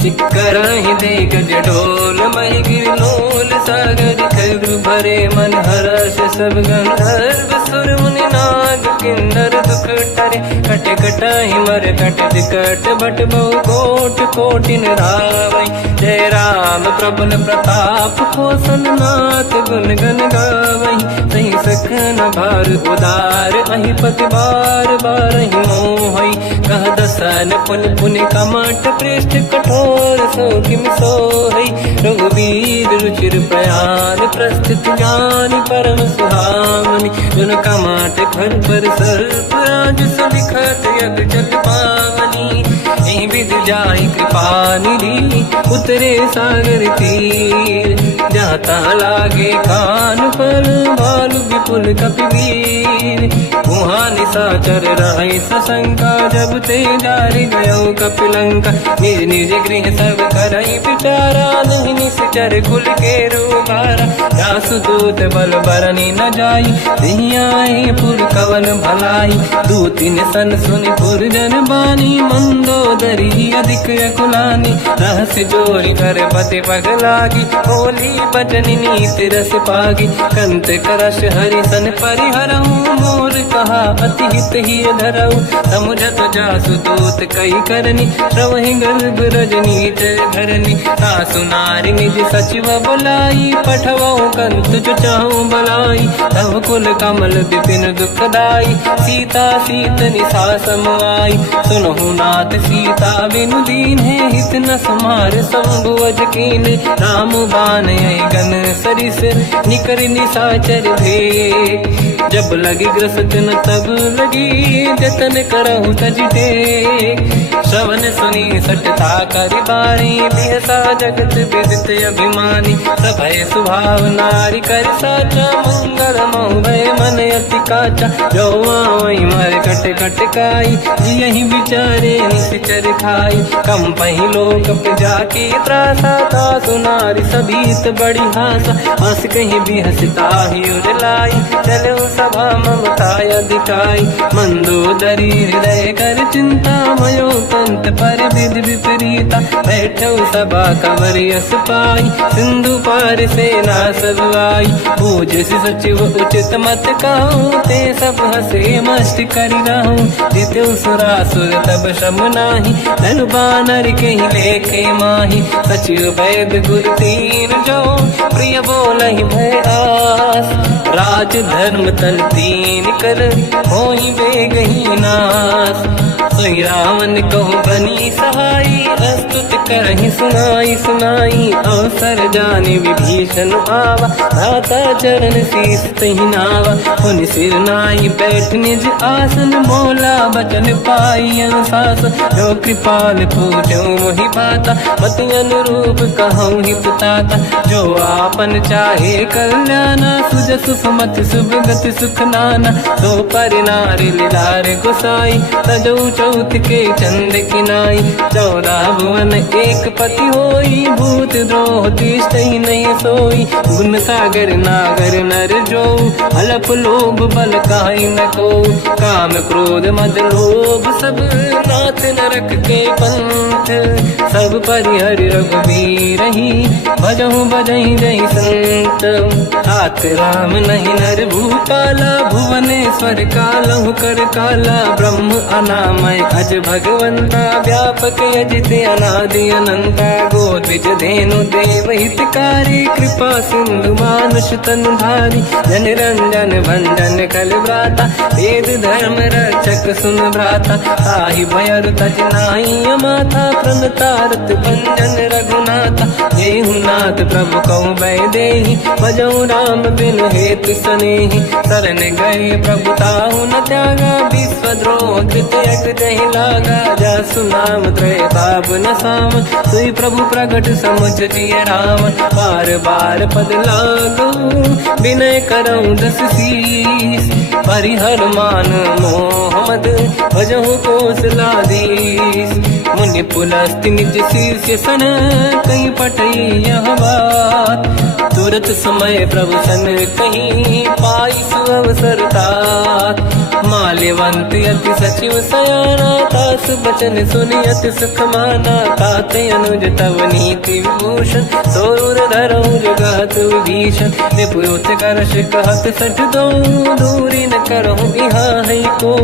चिक्करहि दिग्गज ढोल, महि गिरलोल सागर। खर भरे मन हर्ष सब गंधर्व, सुर मुनि नाग किन्नर दुख टरे। कट कटाहि मर कट विकट, बट बहु कोट कोटिन रावै। जय राम प्रबल प्रताप, कोसन नाथ गुण गन गावै। सही सकन भार उदार, अहि पति बार बारहि मोहै। कह दसन पुन पुन कमठ, पृष्ठ कठोर सो किम सोहै। रघुवीर रुचिर प्रयान, प्रस्थित ज्ञान परम सुहावनी। जुन कमाट घर पर सर्प राज, सलिखत यग जल पावनी। एहि विधि जाहि कृपा निधि, उतरे सागर तीर। जाता लागे कान पर, भालु विपुल कपि वीर। वहाँ निशाचर रहे सशंका, जब ते जारि गयो कपिलंका। निज निज गृह सब करई विचारा, नहीं निश्चर कुल के रूबारा। जासु दूत बल बरनी न जाई, नहीं आए पुर कवन भलाई। दूतिन सन सुनि पुर जन बानी, मंदोदरी अधिक अकुलानी। रहस्य जोरी कर पति पगलागी, होली बचन नीति रस पागी। कंत करश हरि सन परिहरहु, मोर कहा अति हित ही धरऊ। समुझत जासु दूत कई करनी, श्रवहि गर्भ रजनी धरनी। सासु नारी निज सचिव बुलाई, पठवऊ कंत जो चाहूं बलाई। तब कुल कमल विपिन दुखदाई, सीता सीत निशा समाई। सुनहु नाथ सीता बिनु दीन है, हित न समार शंभु अज कीन। राम बान गन सरिस, निकर निशाचर भेद। जब लगी ग्रस्त न तब लगी, जतन करहु तज टेक। श्रवण सुनी सटता करि बारी, बिहसा जगत विदित अभिमानी। सभय स्वभाव नारी कर साचा, मंगल महु भय मन अति काचा। जो आवई मर कट कट काई, यही विचारे निश्चर खाई। कम पही लोक जाके त्रासा, तासु नारी सभीत बड़ी हासा। हंस कहीं भी हंसता ही उड़लाई, चलो सभा ममता अधिकाई। मंदोदरी हृदय कर चिंता भयो अंत पर विधि विपरीता, बैठो सभा कमर यस पाई, सिंधु पार सेना सब आई, पूज सचिव उचित मत कहूँ, ते सब हसे मस्त करि रहूं, जितु सुरासुर तब शम नाही, धनु बानर के ही लेके माही, सचिव वैद गुरु तीन जो, प्रिय बोलहि भय आस, राज धर्म तल तीन कर, होई बेगही नास, सोई रावण कहु बनी सहाई, अस्तुत करहि सुनाई सुनाई, अवसर जाने विभीषण आवा, दाता चरण शीस तहि नावा, पुनि सिर नाई बैठ निज आसन, बोला बचन पाई अनुशास, जो कृपाल पूजो मोहि बाता, मति अनुरूप कहूँ हित ताता, जो आपन चाहे कल्याणा, सुजसु सुमति सुभगति सुख नाना, तो पर नारी लीलार गोसाई, तजौ चौथ के चंद किनाई, 14 भुवन एक पति होई, भूत द्रोह तिष्ठहि नहीं सोई, गुण सागर नागर नर जो, अलप लोभ बल काहि न को, काम क्रोध मद लोभ सब, नाथ नरक के पंथ, सब परिहरि रघुबीर ही, भजहु बजहि जहि संत, तात राम नहीं नर भूपाला, भुवनेश्वर कालहु कर काला, ब्रह्म अनामय अज भगवंता, व्यापक अजित अनादि अनंता, गोद्विज धेनु देव हितकारी, कृपा सिंधु मानुष तनु धारी, जन रंजन भंजन कल व्राता, वेद धर्म रक्षक सुन भ्राता, ताहि भयर तज नाहि माथा, प्रणतारत भंजन रघुनाथा, जेहु नाथ प्रभु कहु भय देहि, भजहु राम बिनु हेतु सनेहि, शरण गए प्रभु ताहु न त्यागा, विश्वद्रोह कृत यज्ञ जहि लागा, जासु नाम त्रयताप न साम, सोई प्रभु प्रगट समुझ जिय राम, बार बार पद लागू, विनय करऊँ दस शीस, परिहर मान मोह मद, भजहु कौशलाधीश, मुनि पुलस्त्य निज शीर्ष सन, कहीं पटई यह बात, तुरत समय प्रभु सन कहीं, पाई सुअवसर तात, माल्यवंत अति सचिव सयाना, तास बचन सुनि अति सुख माना, ताते अनुज तव नीति विभूषण, सोर धरऊ जगत विभीषण, निपुत करश कहत सठ दो, दूरी न करहु यहाँ है को,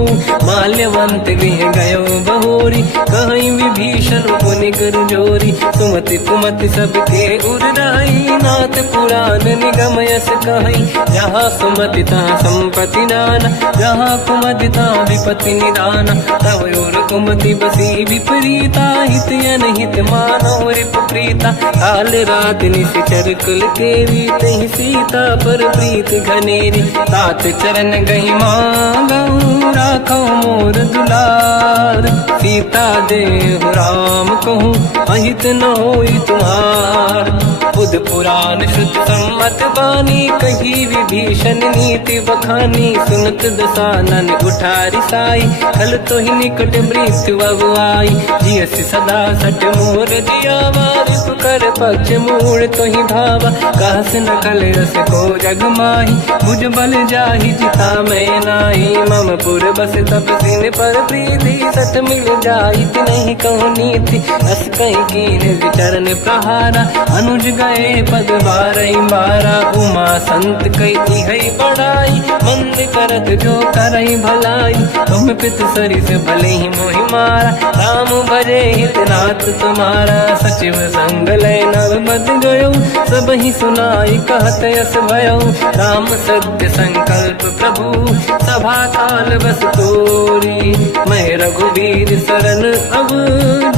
माल्यवंत गृह गयो बहोरी, कहीं विभीषण पुनि गुरु जोरी, सुमति कुमति सबके उरनाई, नाथ पुराण निगम यस कहीं, जहाँ सुमति तहाँ संपत्ति नाना, जहाँ कुमति तहाँ विपत्ति निदाना, तव और कुमति बसी विपरीता, हित अनहित मानव रिप प्रीता, काल रात निशिचर कुल केरी, तहि सीता पर प्रीत घनेरी, तात चरण गहि मांगऊ, राखौ मोर दुलार, सीता देहु राम कहूँ, अहित न होई तुम्हार, बुध पुराण शुद्ध सम्मत बानी, कही विभीषण नीति बखानी, सुनत दसानन उठारी साई, कल तो ही निकट मृत्यु अब आई, जियसि सदा सट मोर जियावा, रिपु कर पक्ष मूड़ तो ही धावा, कहस न कल रस को जग माही, भुज बल जाहि जिता मैं नाही, मम पुर बस तपसिन पर प्रीति, सत मिल जाई नहीं कहूँ नीति, अस कहीं कीन विचरण प्रहारा, अनुज गए पद बारई बारा, उमा संत कई है बड़ाई, मंद करत जो करई भलाई, तुम पित सरिस भले ही मोहि मारा, राम भजे हितनाथ तुम्हारा, सचिव संग लय नव मद गयो, सब ही सुनाई कहत यस भयो, राम सत्य संकल्प प्रभु, सभा काल बस तोरी, मैं रघुबीर शरण अब,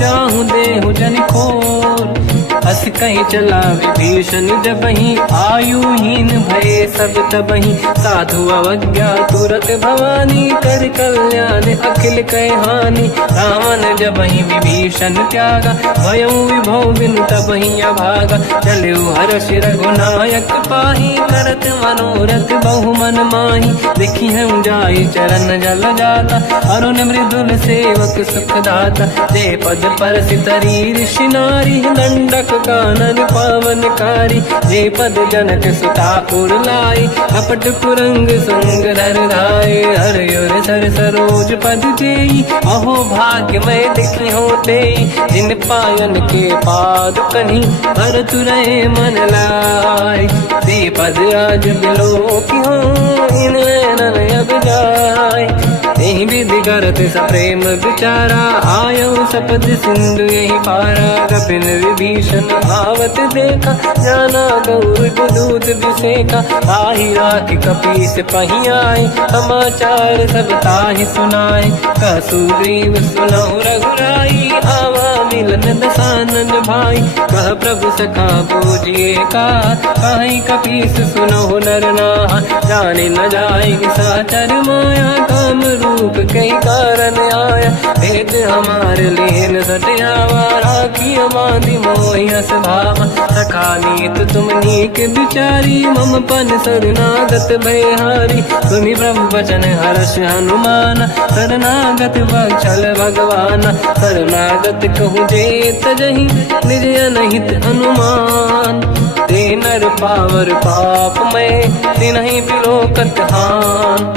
जाहु देहु जन खोर, अस कहीं चला विभीषण जबहि, आयुहीन भये सब तबहि, साधु अवज्ञा तुरत भवानी, कर कल्याण अखिल कह हानि, रावण जबहि विभीषण त्यागा, भयउ विभव बिनु तबहि अभागा, चलऊ हर्ष रघुनायक पाहि, करत मनोरथ बहु मन माहि, देखि हम जाई चरण जल जाता, अरुण मृदुल सेवक सुख दाता, जे पद परसि तरी ऋषि नारी, दंडक लोक कानन पावनकारी। जे पद जनक सुता उर लाई, कपट कुरंग संग धर धाये। हर सर सरोज पद जेई, अहो भाग्य मैं दिखी होते। जिन पायन के पाद कन्ही, भर तुरय मन लाय। ते पद आज बिलो की हो, इन नैनन अब जाय। यही विधि करत सप्रेम विचारा, आयो सपद सिंधु यही पारा। कपिन विभीषण आवत देखा, जाना गौर दूत विसेका। आही राख कपीस पही आए, समाचार सब ताहि सुनाए। कह सुग्रीव सुनहु रघुराई, आवा मिलन दसानन भाई। कह प्रभु सखा पूजिए का, कहीं कपीस सुनहु नर नाहा। जाने न जाएगी साचर माया, काम रूप कई कारण आया। भेद हमारे लेन सटियावा, राखी बांधी मोहियस भावा। सखा नीत तुम नीक विचारी, मम पन शरणागत भयहारी। सुनि प्रभु वचन हर्ष हनुमान, शरणागत वत्सल भगवान। शरणागत कहूँ जे तजहि, निज अनहित अनुमान। ते नर पावर पाप में, तिन्हि बिलोकत हान।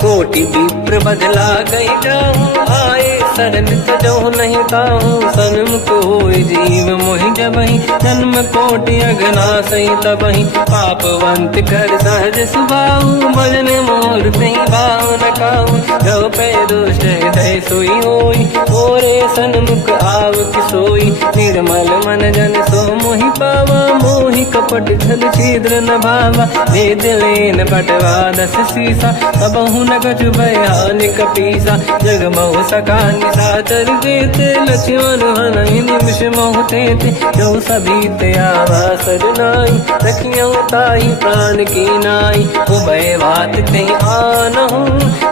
कोटि विप्र बदला गई जाऊँ, आए शरण तजहु नहीं ताहूँ। सन्मुख होय जीव मोहि जबहि, जन्म कोटि अघनासहि तबहि। पापवंत कर सहज सुभाऊ, भजन मोर तहि भाव न काहू। जो पै दुष्ट हृदय सोई होई, मोरे सन्मुख आव किसोई। निर्मल मन जन सो मोहि पावा, मोहि कपट छल छिद्र न भावा। भेद लेन बटवा दस सीसा, सबहु न कछु भयान कपीसा। जग महु सका निशाचर जेते, लक्ष्मण हनहि निमिष महु तेते। जो सभी ते आवा सरनाई, रखियौ ताहि प्राण की नाई। उभय बात ते आनहु,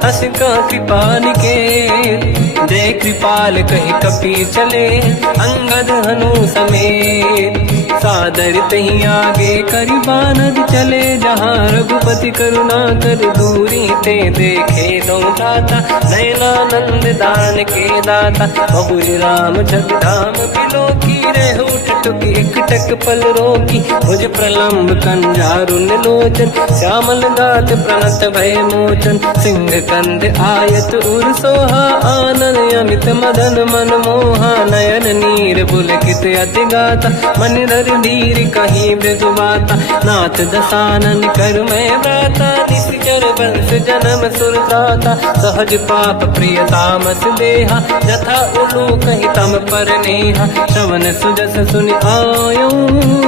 हस का कृपा निकेत। जय कृपाल कहि कपी चले, अंगद हनु समेत। सादर तही आगे करि बानर चले, जहाँ रघुपति करुणा कर दूरी ते देखे दो दाता। नयनानंद दान के दाता, बहुज राम जग धाम बिलो की। रहे उठ टुक एक टक पल रोकी, मुझ प्रलम्ब कंजारुन लोचन। श्यामल दात प्रणत भय मोचन, सिंह कंद आयत उर सोहा। आनन अमित मदन मन मोहा, नयन नीर पुलकित अति गाता। मन धर धीर कहीं मृदु माता, नाथ दसानन कर मैं व्राता। निश्चर वंश जन्म सुरत्राता, सहज पाप प्रिय तामस देहा। जथा उलू कहीं तम पर नेहा, श्रवण सुजस सुनि आयो।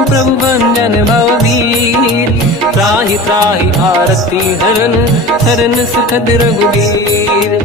प्रभु भंजन भवधीर, त्राहि त्राहि आरती हरन। शरण सुखद रघुवीर,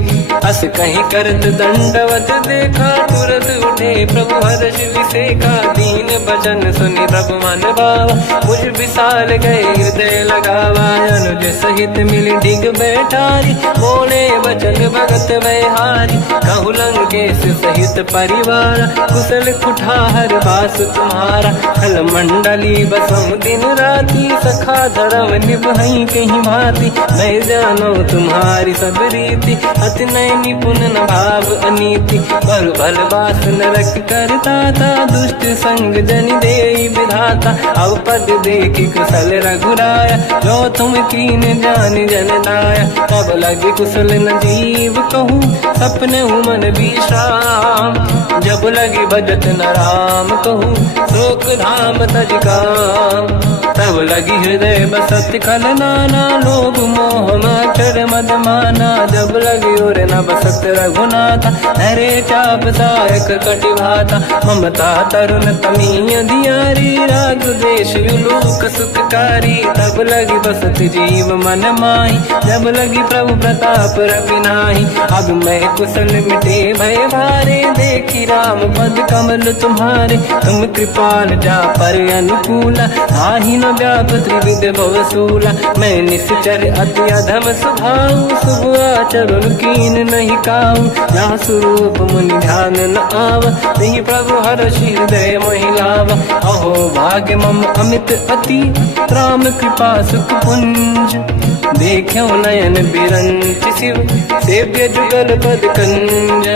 अस कहीं करत दंडवत देखा। तुरत उठे प्रभु हर्ष विसेका, दीन बचन सुनि प्रभु मन भावा। मुझ विशाल गए हृदय लगावा, अनुज सहित मिल डिग बैठारी। बोले वचन भगत वैहारी, कहु लंकेश सहित परिवार। कुशल कुठार वास तुम्हारा, खल मंडली बसहु दिन राति। सखा धर्म निभहि कहीं भांति, मैं जानो तुम्हारी सब रीति। अति नय निपुण न भाव अनीति, पर भल बास नरक करता था। दुष्ट संग जन देई विधाता, अब पद देखि कुशल रघुराया। जो तुम कीन जान जन दाया, तब लगे कुशल न जीव कहूँ। सपने मन विश्राम, जब लगे भजत न राम कहूँ। शोक धाम तज काम, तब लगी हृदय बसत खल नाना। लोभ मोह मच्छर मद माना, जब लगी और न बसत रघुनाथा। हरे चाप सायक कटि भाता, ममता तरुण तमीय धियारी। राग देश युलूक सुखकारी, तब लगी बसत जीव मन माही। जब लगी प्रभु प्रताप रवि नाही, अब मैं कुशल मिटे भय भारे। देखी राम पद कमल तुम्हारे, तुम कृपाल जा पर अनुकूला। आही न व्याप त्रिविध भवसूला, मैं निश्चर अति अधम स्वभाव। शुभ आचरण कीन नहीं काऊ, जहाँ स्वरूप मुनि ध्यान न आव, नहीं प्रभु हर हृदय महिलावा। अहो भाग्य मम अमित अति, राम कृपा सुख पुंज, देख्यो नयन बिरंच शिव, सेव्य जुगल पद कंज।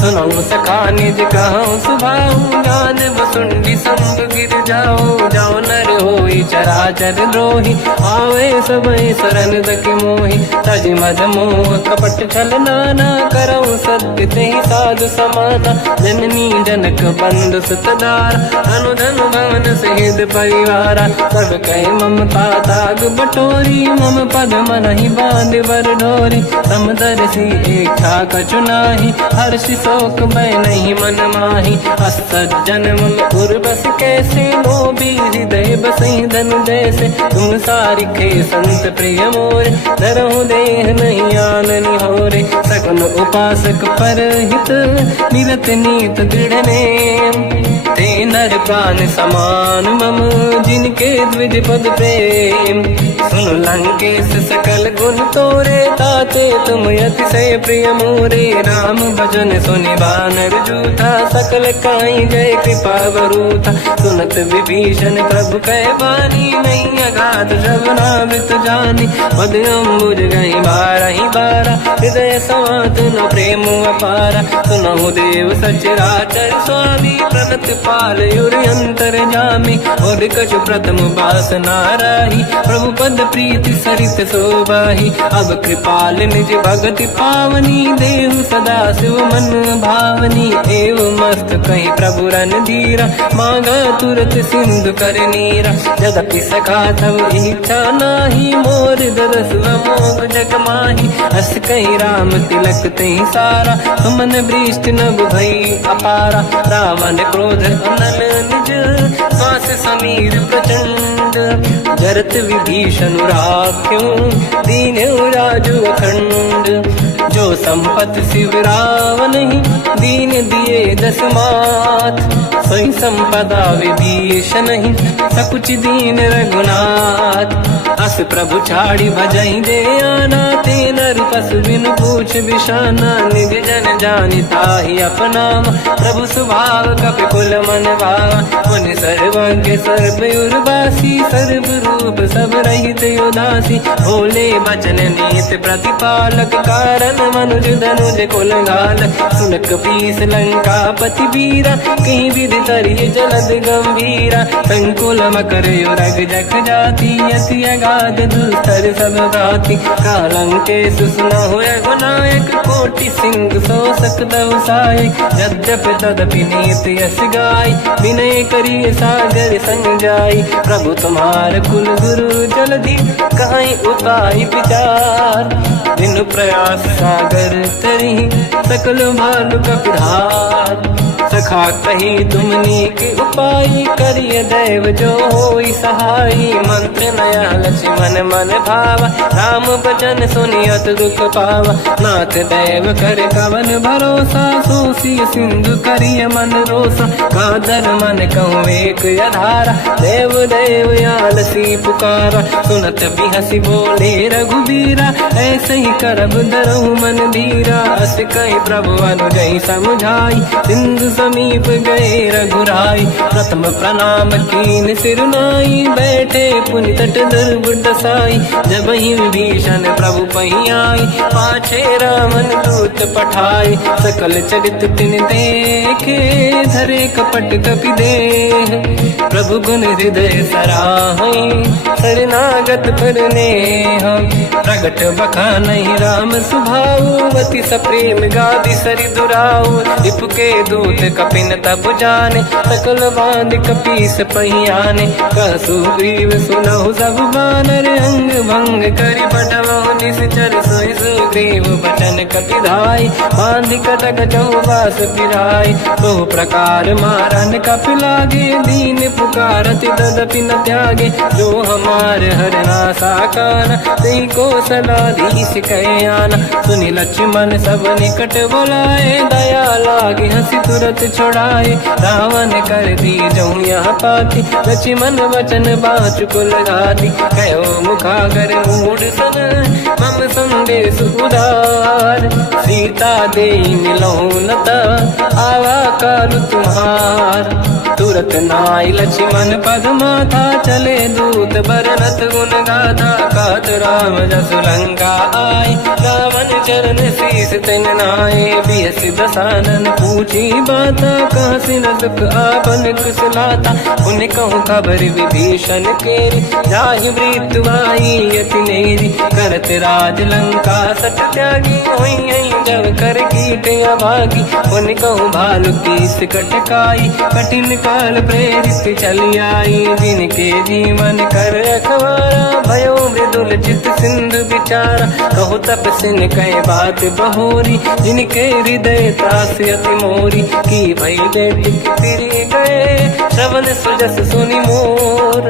सुनऊ सखा निज कहूँ सुभाऊ, ज्ञान वसुंडी संग गिर जाओ, जाओ नर होई चराचर द्रोही, आवे सबई शरण दकि मोहि। तज मद मोह कपट छल नाना, करऊ सत्य तेहि साधु समाना। जननी जनक बंधु सुत दारा, धनु धनु भवन सहित परिवारा। सब कहे ममता ताग बटोरी, मम पद मनहि बांध बर डोरी। समदर्शी इच्छा कछु नाही, हर्षि शोक मैं नहीं मन माही। असज्जन मम उर बस कैसे, लोभी हृदय बसई धनु जैसे। तुम सारिखे संत प्रिय मोरे, धरहु देह नहीं आननि होरे। सगुन उपासक परहित, निरत नीत दृढ़ नेम। ते नर प्राण समान मम, जिनके द्विज पद प्रेम। सुन लंकेश सकल गुण तोरे, ताते तुम अतिशय प्रिय मोरे। राम भजन सुनि बानर जूथा, सकल काई जय कृपा वरूथा। सुनत विभीषण प्रभु कह बानी, नहीं अगाध श्रवणामृत जानी। पद अम्बुज गई बारहि बारा, हृदय समात न प्रेम अपारा। सुनहु देव सचराचर स्वामी, प्रणत पाल युर अंतर जामी। और कछु प्रथम वासना राही, प्रभु पद प्रीति सरित शोभाही। अब कृपाल निज भगति पावनी, देहु सदा शिव मन भावनी। एव मस्त कहीं प्रभु रन धीरा, मांगा तुरत सिंधु कर नीरा। यद्यपि सखा तब इच्छा नाही, मोर दरस मोग जग माही। हस कहीं राम तिलक तही सारा, सुमन वृष्टि नभ भई अपारा। रावण क्रोध अनल निज, श्वास समीर प्रचंड। जरत विभीषण राख्यो, दीन राजु अखंड। जो संपत शिव रावण ही, दीन दिए दस मात। सोई संपदा विभीषण ही, सकुच दीन रघुनाथ। अस प्रभु छाड़ी भजई दे आना, ते नर पस बिन पूछ बिशाना। निज जन जानि ताहि अपनाम, प्रभु स्वभाव कपि कुल मन भावा। मुनि सर्वज्ञ सर्व उर्वासी, सर्व रूप सब रहित उदासी। भोले बचन नीत प्रतिपालक, कारण मनुज धनुज कुल घालक। सुन कपीस लंका पति वीरा, कहीं विधि तरिय जलद गंभीरा। संकुल मकर युरग जख जाति, अति अगाध दुस्तर सब भाति। कालंकेश सुनहु रघुनायक, कोटि सिंह सो सकदउ सहायक। यद्यपि तदपि नीत यस गाय, विनय करिय सागर संग जाई। प्रभु तुम्हार कुल गुरु जलधि, कहीं उपाय विचार। दिन प्रयास सागर तरी, सकल भालु कपिधार। सखा कही तुमनी के उपाय, करिय दैव जो होई सहाई। मंत्र नया लक्ष्मण मन भावा, राम भजन सुनियत दुख पावा। नाथ दैव कर कवन भरोसा, सोसी सिंधु करिय मन रोसा। कादर मन कहूँ एक अधारा, देव देव आलसी पुकारा। सुनत बिहसी बोले रघुबीरा, ऐसे ही करब धरहु मन धीरा। अस कही प्रभु अनुजई समझाई, सिंधु समीप गए रघुराई। प्रथम प्रणाम कीन सिरनाई, बैठे पुनि तट दुर्बुड साई। जब ही विभीषण प्रभु पही आई, पाछे रामन दूत पठाई। सकल चरित तिन देखे, धरे कपट कपि देह। प्रभु गुण हृदय सराहई, शरणागत पर नेह। प्रगट बखानहि राम सुभाऊ, अति सप्रेम गादि सरि दुराऊ। रिपु के दूत कपिन तब जाने, सकल बांध कपीस पहियाने। कह सुग्रीव सुनहु सब बानर, अंग भंग करि बटवहु निश्चर। सोई सुग्रीव बचन कपि धाई, बांधि कटक चौबास फिराई। बहु प्रकार मारन कपि लागे, दीन पुकारति तदपि न त्यागे। जो हमार हरना साकाना, तेहि को सलाधीश कहे आना। सुनि लक्ष्मण सब निकट बुलाए, दया लागे हंसी तुरत छुड़ाए। रावण कर दी जऊँ यहाँ पाती, लक्ष्मण वचन बाचु कुल घाती। कहो मुखागर मूढ़ सन, मम संदेह देश उधार। सीता दे मिलौनत आवा काल तुम्हार। तुरत नाई लक्ष्मण पद माथा चले दूत बरनत गुण गाथा। कहत राम जस लंका आए रावण चरण शीस तिन नाये। बिहस दसानन पूछी बाता कहाँ सिन दुख आपन कुशलाता। उन कहूँ खबर विभीषण केरी जाहि मृत्यु आई यति नेरी। करत राज लंका सट त्यागी हुई जब कर कीट अभागी। उन कहूँ भालु कीस कटकाई कठिन काल प्रेरित चली आई। जिनके जीवन कर रखवारा भयो मृदुल चित सिंधु विचारा। कहो तप सिन कह बात बहोरी जिनके हृदय त्रास अति मोरी। की भई बेटी फिरी गए श्रवण सुजस सुनि मोर।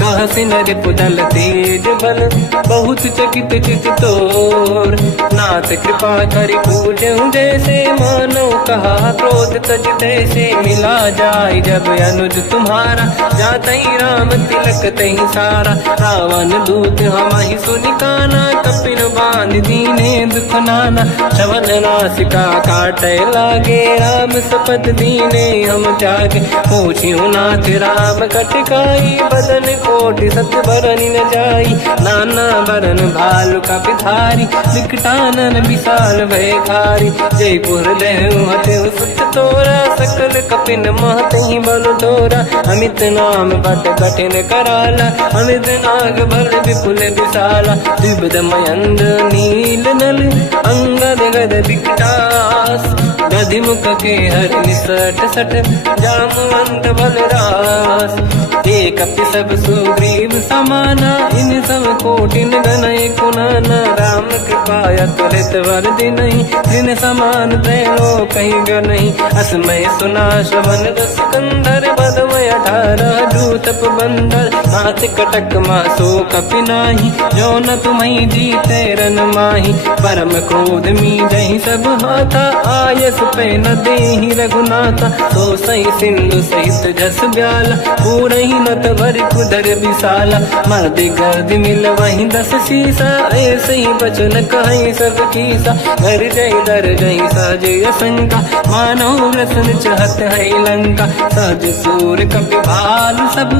कह सिन रिपुदल तेज बल बहुत चकित चित तोर। नाथ कृपा करि पूजहु जैसे मानो कहा क्रोध तज तैसे। मिला जाय जब अनुज तुम्हारा जातहि राम तिलक तहि सारा। रावण दूत हमहि सुनि काना कपिन बांध दीने दुख नाना। श्रवण नासिका काटे लागे राम सपथ दीने हम त्यागे। पूछियो नाथ राम कटकाई बदन कोटि सत बरनि न जाई। नाना बरन भालु कपिधारी विकटानन विशाल भयकारी। जयपुर देहु हतेउ सुत तोरा सकल कपिन महतहि बल तोरा। अमित नाम बट कठिन कराला अमित नाग बल विपुल विशाला। द्विविध मयंद नील नल अंगद गद विकटास। गधिमुख के हर निसट सठ जामवंत बलरास। एक कपि सब सुग्रीव समाना इन सब कोटिन गनय कुनाना। राम कृपा त्वरित वर दिनहि दिन समान त्रैलो कहीं गनहि। असमय सुना श्रवण रस कंधर बदमय 18 दूतप बंदर। नाथ कटक मासो कपि नाही जो न तुम्हि जीते रन माही। परम क्रोध मी जहि सब हाथा आयस पे न देहि रघुनाथा। तो सही सिंधु सहित जस ब्याला पूरहि नत भर कुदर विशाला। मर्द गर्द मिल वहीं 10 शीसा ऐसे ही बचन कहीं सब कीसा। घर जय दर जय सहज असंका मानो रसन चहत है लंका। सहज सूर कपि भालु सब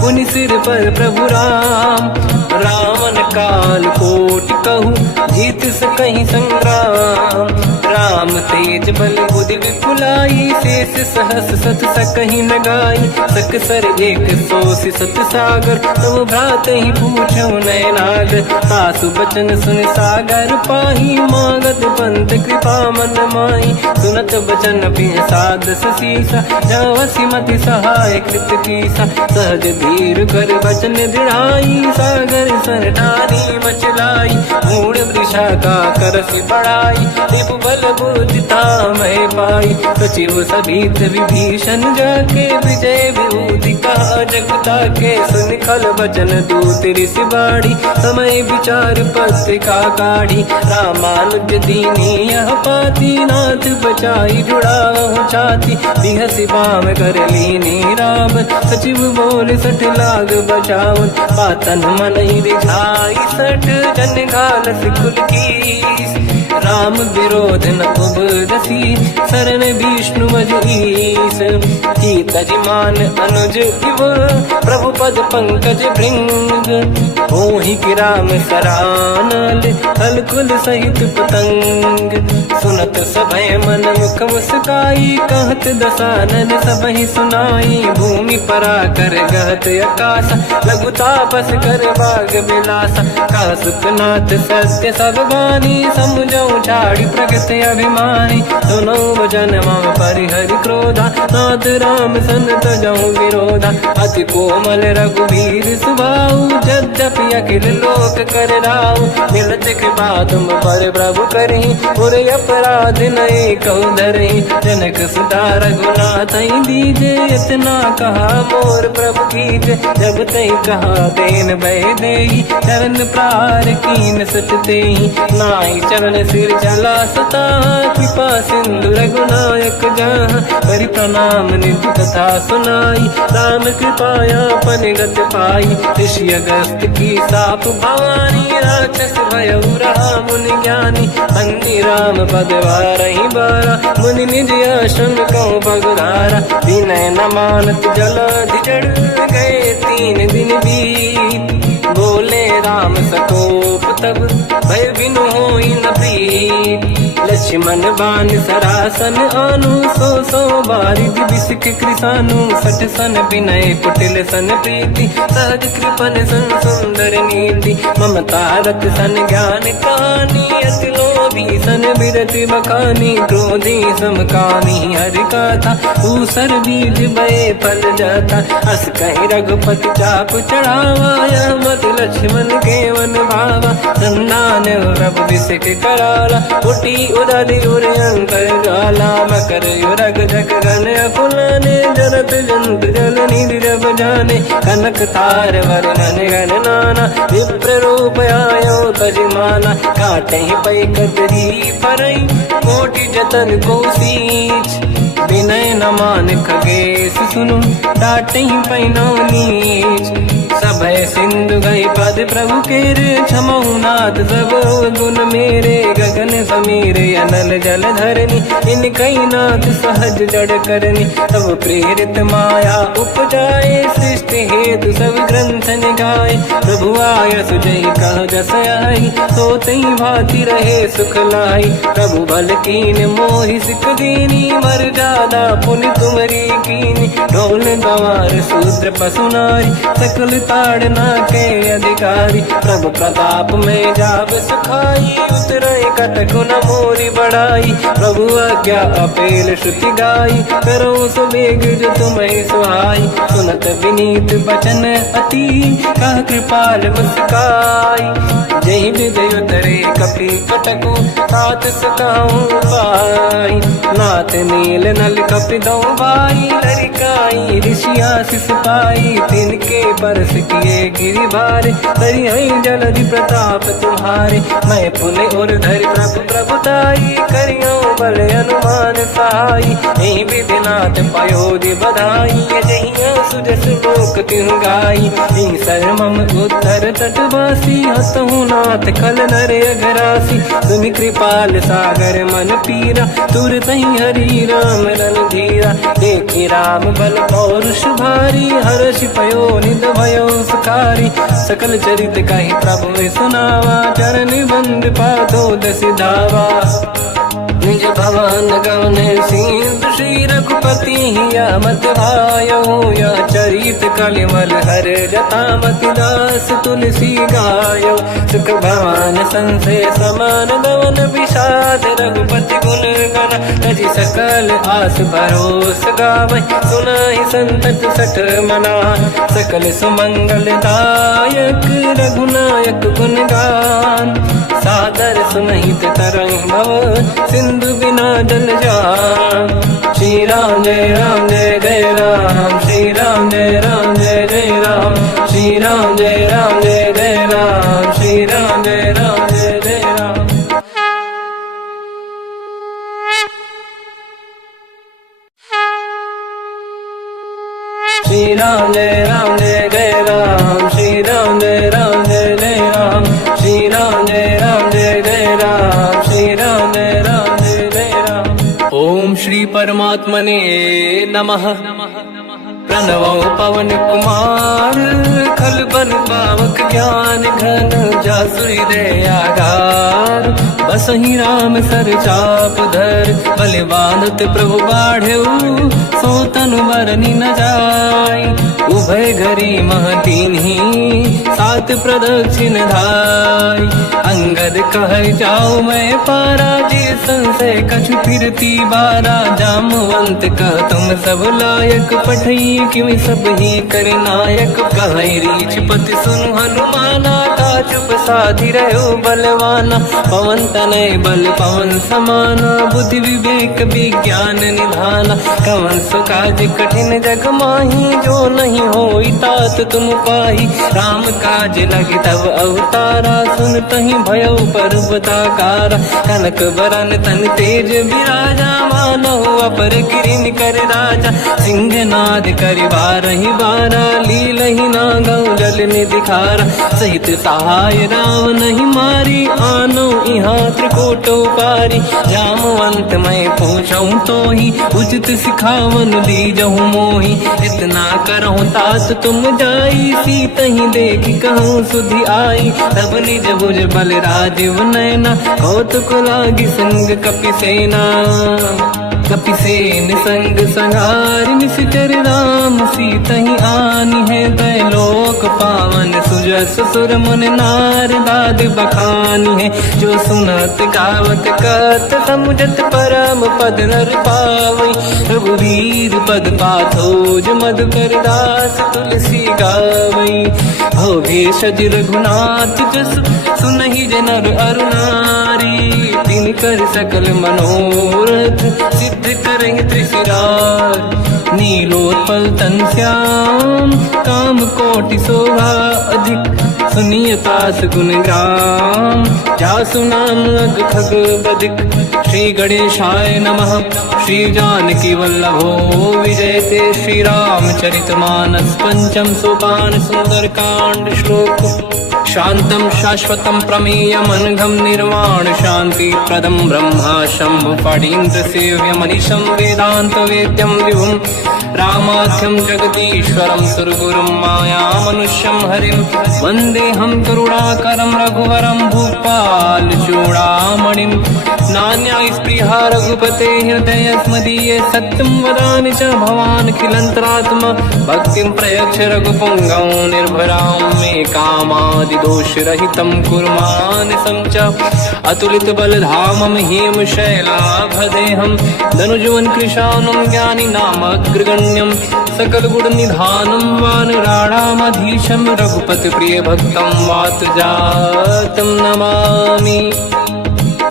पुनि सिर पर प्रभु राम। रावण काल कोटि कहूँ जीत सकहि संग्राम। राम तेज बल बुद्धि विपुलाई शेष सहस सत सकहि न गाई। सक सर एक सोसि सत सागर तब भ्रात ही पूछो नयनागर। सासु बचन सुन सागर पाही मागत पंत कृपा मन माही। सुनत बचन साध शीसा जवसी मति सहाय कृत कीसा। सहज धीर कर बचन दृढ़ाई सागर सन ठानी मचलाई। मूढ़ वृषा का करसि बढ़ाई रिपु बल बुद्धि तामय पाई। सचिव सभीत विभीषण जाके विजय विभूति कहा जगता के। सुन खल बचन दूत ऋषि बाड़ी समय विचार पत्रिका काढ़ी। रामानुज दीनी यह पाती नाथ बचाई जुड़ाहु छाती। बिहसि बाम कर लीनी राम सचिव बोल सठ लाग बचावन। पातन मन ही रिझाई सठ जन घाल सिकुल कीस। राम विरोध न उबरसी शरण विष्णु मज ईस। तजिमान अनुज इव प्रभु पद पंकज भृंग। होहि कि राम सरानल हलकुल सहित पतंग। सुनत सभय मन मुख मुस्काई कहत दसानन सबहि सुनाई। भूमि परा कर गहत आकाश लघु तापस कर बाग बिलासा। कह सुखनाथ सत्य सब बानी समझौ छाड़ी प्रगति अभिमानी। सुनो भजन मम परिहरि क्रोधा नाथ राम सन तजहु विरोधा। अति कोमल रघुवीर सुभाऊ यद्यपि अखिल लोक कर राऊ। मिलत कृपा तुम पर प्रभु करहि पुर अपराध नये कहु धरहि। जनक सुता रघुनाथ दीजे इतना कहा मोर प्रभु कीजे। जब तई कहा देन भय देहि चरण प्रार कीन सत तेहि। नाहि चरण सिर चला सता, कृपा सिंधु रघुनायक जहाँ, करि प्रणाम निधि कथा सुनाई। राम कृपाया पनिगत पाई, ऋषि अगस्त की साप भवानी, राक्षस भयउ रहा मुनि ज्ञानी। अंधि राम पद वारहि बारा, मुनि निज आश्रम कहूँ पगधारा। विनय न मानत जलाधि जड़, गए 3 दिन बीत। बोले राम सकोप तब, भय बिनु होई न प्रीत। लक्ष्मण बान सरासन आनु, 100 बारिद बिसिक कृसानु। 60 सन विनय कुटिल सन प्रीति, सहज कृपन सन सुंदर नीति। ममता रत सन ज्ञान कहानी, अति लोभी सन बिरति बखानी। क्रोधी समकानी हरि कथा, ऊसर बीज बये फल जाता। अस कहीं रघुपति चाप चढ़ावा, यह मत लक्ष्मण के वन भावा। संधान रब बिसिक कराला, उठी उदधि उर अंतर ज्वाला। मकर युरग जग गण अकुलाने, जरत जंत जल निधि जब जाने। कनक तार वर्णन गण नाना, विप्र रूप आयो तजमाना। काटे पै कतरी परई, कोटि जतन को सींच। विनय न मान खगेश सुनु, डांटे पैनो नीच। सभय सिंधु गई पद प्रभु केरे, क्षमहु नाथ सब गुण मेरे। गगन समीरे अनल जल धरनी, इन कई नाथ सहज जड़ करनी। तब प्रेरित माया उपजाए, सृष्टि हेतु सब ग्रंथ निगाए। प्रभु आय सुजई कह जस आई, सोतई भांति रहे सुख लाई। प्रभु बल कीन मोहि सिख दीनी, मर जादा पुनि तुमरी कीनी। ढोल गवार शूद्र पशु नारी, सकल ताड़ना के अधिकारी। प्रभु प्रताप में जाब सुखाई, उतरे कटक न मोरी बढ़ाई। प्रभु आज्ञा अपेल श्रुति गाई, करो सुबेग जो तुम्हें सुहाई। सुनत विनीत बचन अति, कह कृपाल मुस्काई। जय विजय उतरे कपि कटकु, तात सकाऊं पाई। नाथ नील नल कपि दो भाई, लड़काई ऋषि आशीष पाई। तिनके परस किए गिरि भारे, तरि हई जलधि प्रताप तुम्हारे। मैं पुने और धरि प्रभु प्रभुताई, करियो बल अनुमान सहाई। यही विधिनाथ पयोधि बधाई, जहिया सुजस लोक तिहु गाई। सर मम उत्तर तटवासी, हतहु नाथ खल नर अघरासी। तुम कृपाल सागर मन पीरा, तुरत ही हरि राम रन धीरा। देखि राम बल पौरुष भारी, हर्ष पयो निध भयो सुखारी। सकल चरित कहि प्रभु सुनावा, चरण बंद पादो दस धावा। निज भवन गवन सिंधु, श्री रघुपति हिया मत भायो। या चरित कलिमल हर जटा, मति दास तुलसी गायो। सुख भवन संशय समान गवन, विषाद रघुपति गुण गण। तजि सकल आस भरोस गावै, सुनाहि संतत सठ मना। सकल सुमंगल दायक, रघुनायक गुण गान। सादर सुनहित तरंग भव, सिंधु बिना जल जान। श्री राम जय राम जय जय राम, श्री राम जय राम जय जय राम। श्री राम जय राम जय जय राम, श्री राम जय राम जय जय राम। श्री राम जय राम जय जय राम, श्री राम जय राम जय जय राम। श्री राम जय राम जय जय राम, श्री राम जय राम जय जय राम। ओम श्री परमात्मने नमः। प्रणवो पवन कुमार, खल बन पावक ज्ञान घन। जासुरी दयागार, बसहि राम सर चाप धर। बल बांधत प्रभु बाढ़ऊ, सो तनु बरनि न जाय। उभय घरी मह दीन्ही, सात प्रदक्षिण धाय। अंगद कह जाओ मैं पारा, जी संशय कछु फिरती बारा। जामवंत कह तुम सब लायक, पठई किमि सब ही कर नायक। कहई रीछ पति सुनु हनुमाना, का चुप साधि रहो बलवाना। पवन तनय बल पवन समाना, बुद्धि विवेक विज्ञान निधाना। कवन सो काज कठिन जग माही, जो नहीं होई तात तुम पाही। राम काज लगे तब अवतारा, सुन तहि भयो पर्वताकारा। कनक बरन तन तेज विराजा, मानहु अपर गिरिन कर राजा। सिंहनाद करि बारहि बारा, लीलहि नागौ जल निधिखारा। सहित सहाय रावण ही मारी, आनो इहाँ त्रिकोटो पारी। जामवंत मैं पूछऊँ तो ही, उचित सिखावन दीजहु मोही। इतना करहु तात तुम जाई, सीतहि देखि कहूँ सुधि आई। तब निज भुज बल राजीव नैना, कौतुक लागी संग कपिसेना। कपिसेन संग संहारि निशिचर राम, सीतहि आनि है दै लोक पावन। सुजस सुर मुनि नार दाद बखानी है, जो सुनत गावत कहत समुझत परम पद नर पावई। रघुवीर पद पाथोज मधुकर दास तुलसी गावई। हो भेषज रघुनाथ जस, सुनहि जनर अरु नारी। तिन कर सकल मनोरथ, सिद्ध करें त्रिशिरार। नीलोत्पल तन श्याम, काम कोटि शोभा अधिक। सुनिय तास गुण ग्राम, जासु नाम अग खग बदिक। श्री गणेशाय नमः, श्री जानकी वल्लभो विजयते। श्री रामचरित मानस पंचम सोपान, सुंदर कांड श्लोक। शांतं शाश्वतं प्रमेयम् अनघं निर्वाण शांति प्रदं ब्रह्मा शंभु फणीन्द्र सेव्य मनीषं वेदांत वेद्यं विभुं। रामाख्यं जगदीश्वरं सुरगुरुं माया मनुष्यं हरिं। वन्देऽहं करुणाकरं रघुवरं भूपाल चूडामणिं। नान्या स्पृहा रघुपते हृदय स्मदीये, सत्यं वदामि च भवान् खिलन्तरात्मा। भक्तिं प्रयच्छ रघुपुङ्गं निर्भरां मे कामादि दोषरहितं कुर्मानसं च। अतुलित बलधामं हेम शैलाभदेहं, धनुजवन कृशानं ज्ञानी नामग्रगण्यं। सकल गुण निधानं वानराणामधीशं, रघुपति प्रिय भक्तं वात जातं नमामि।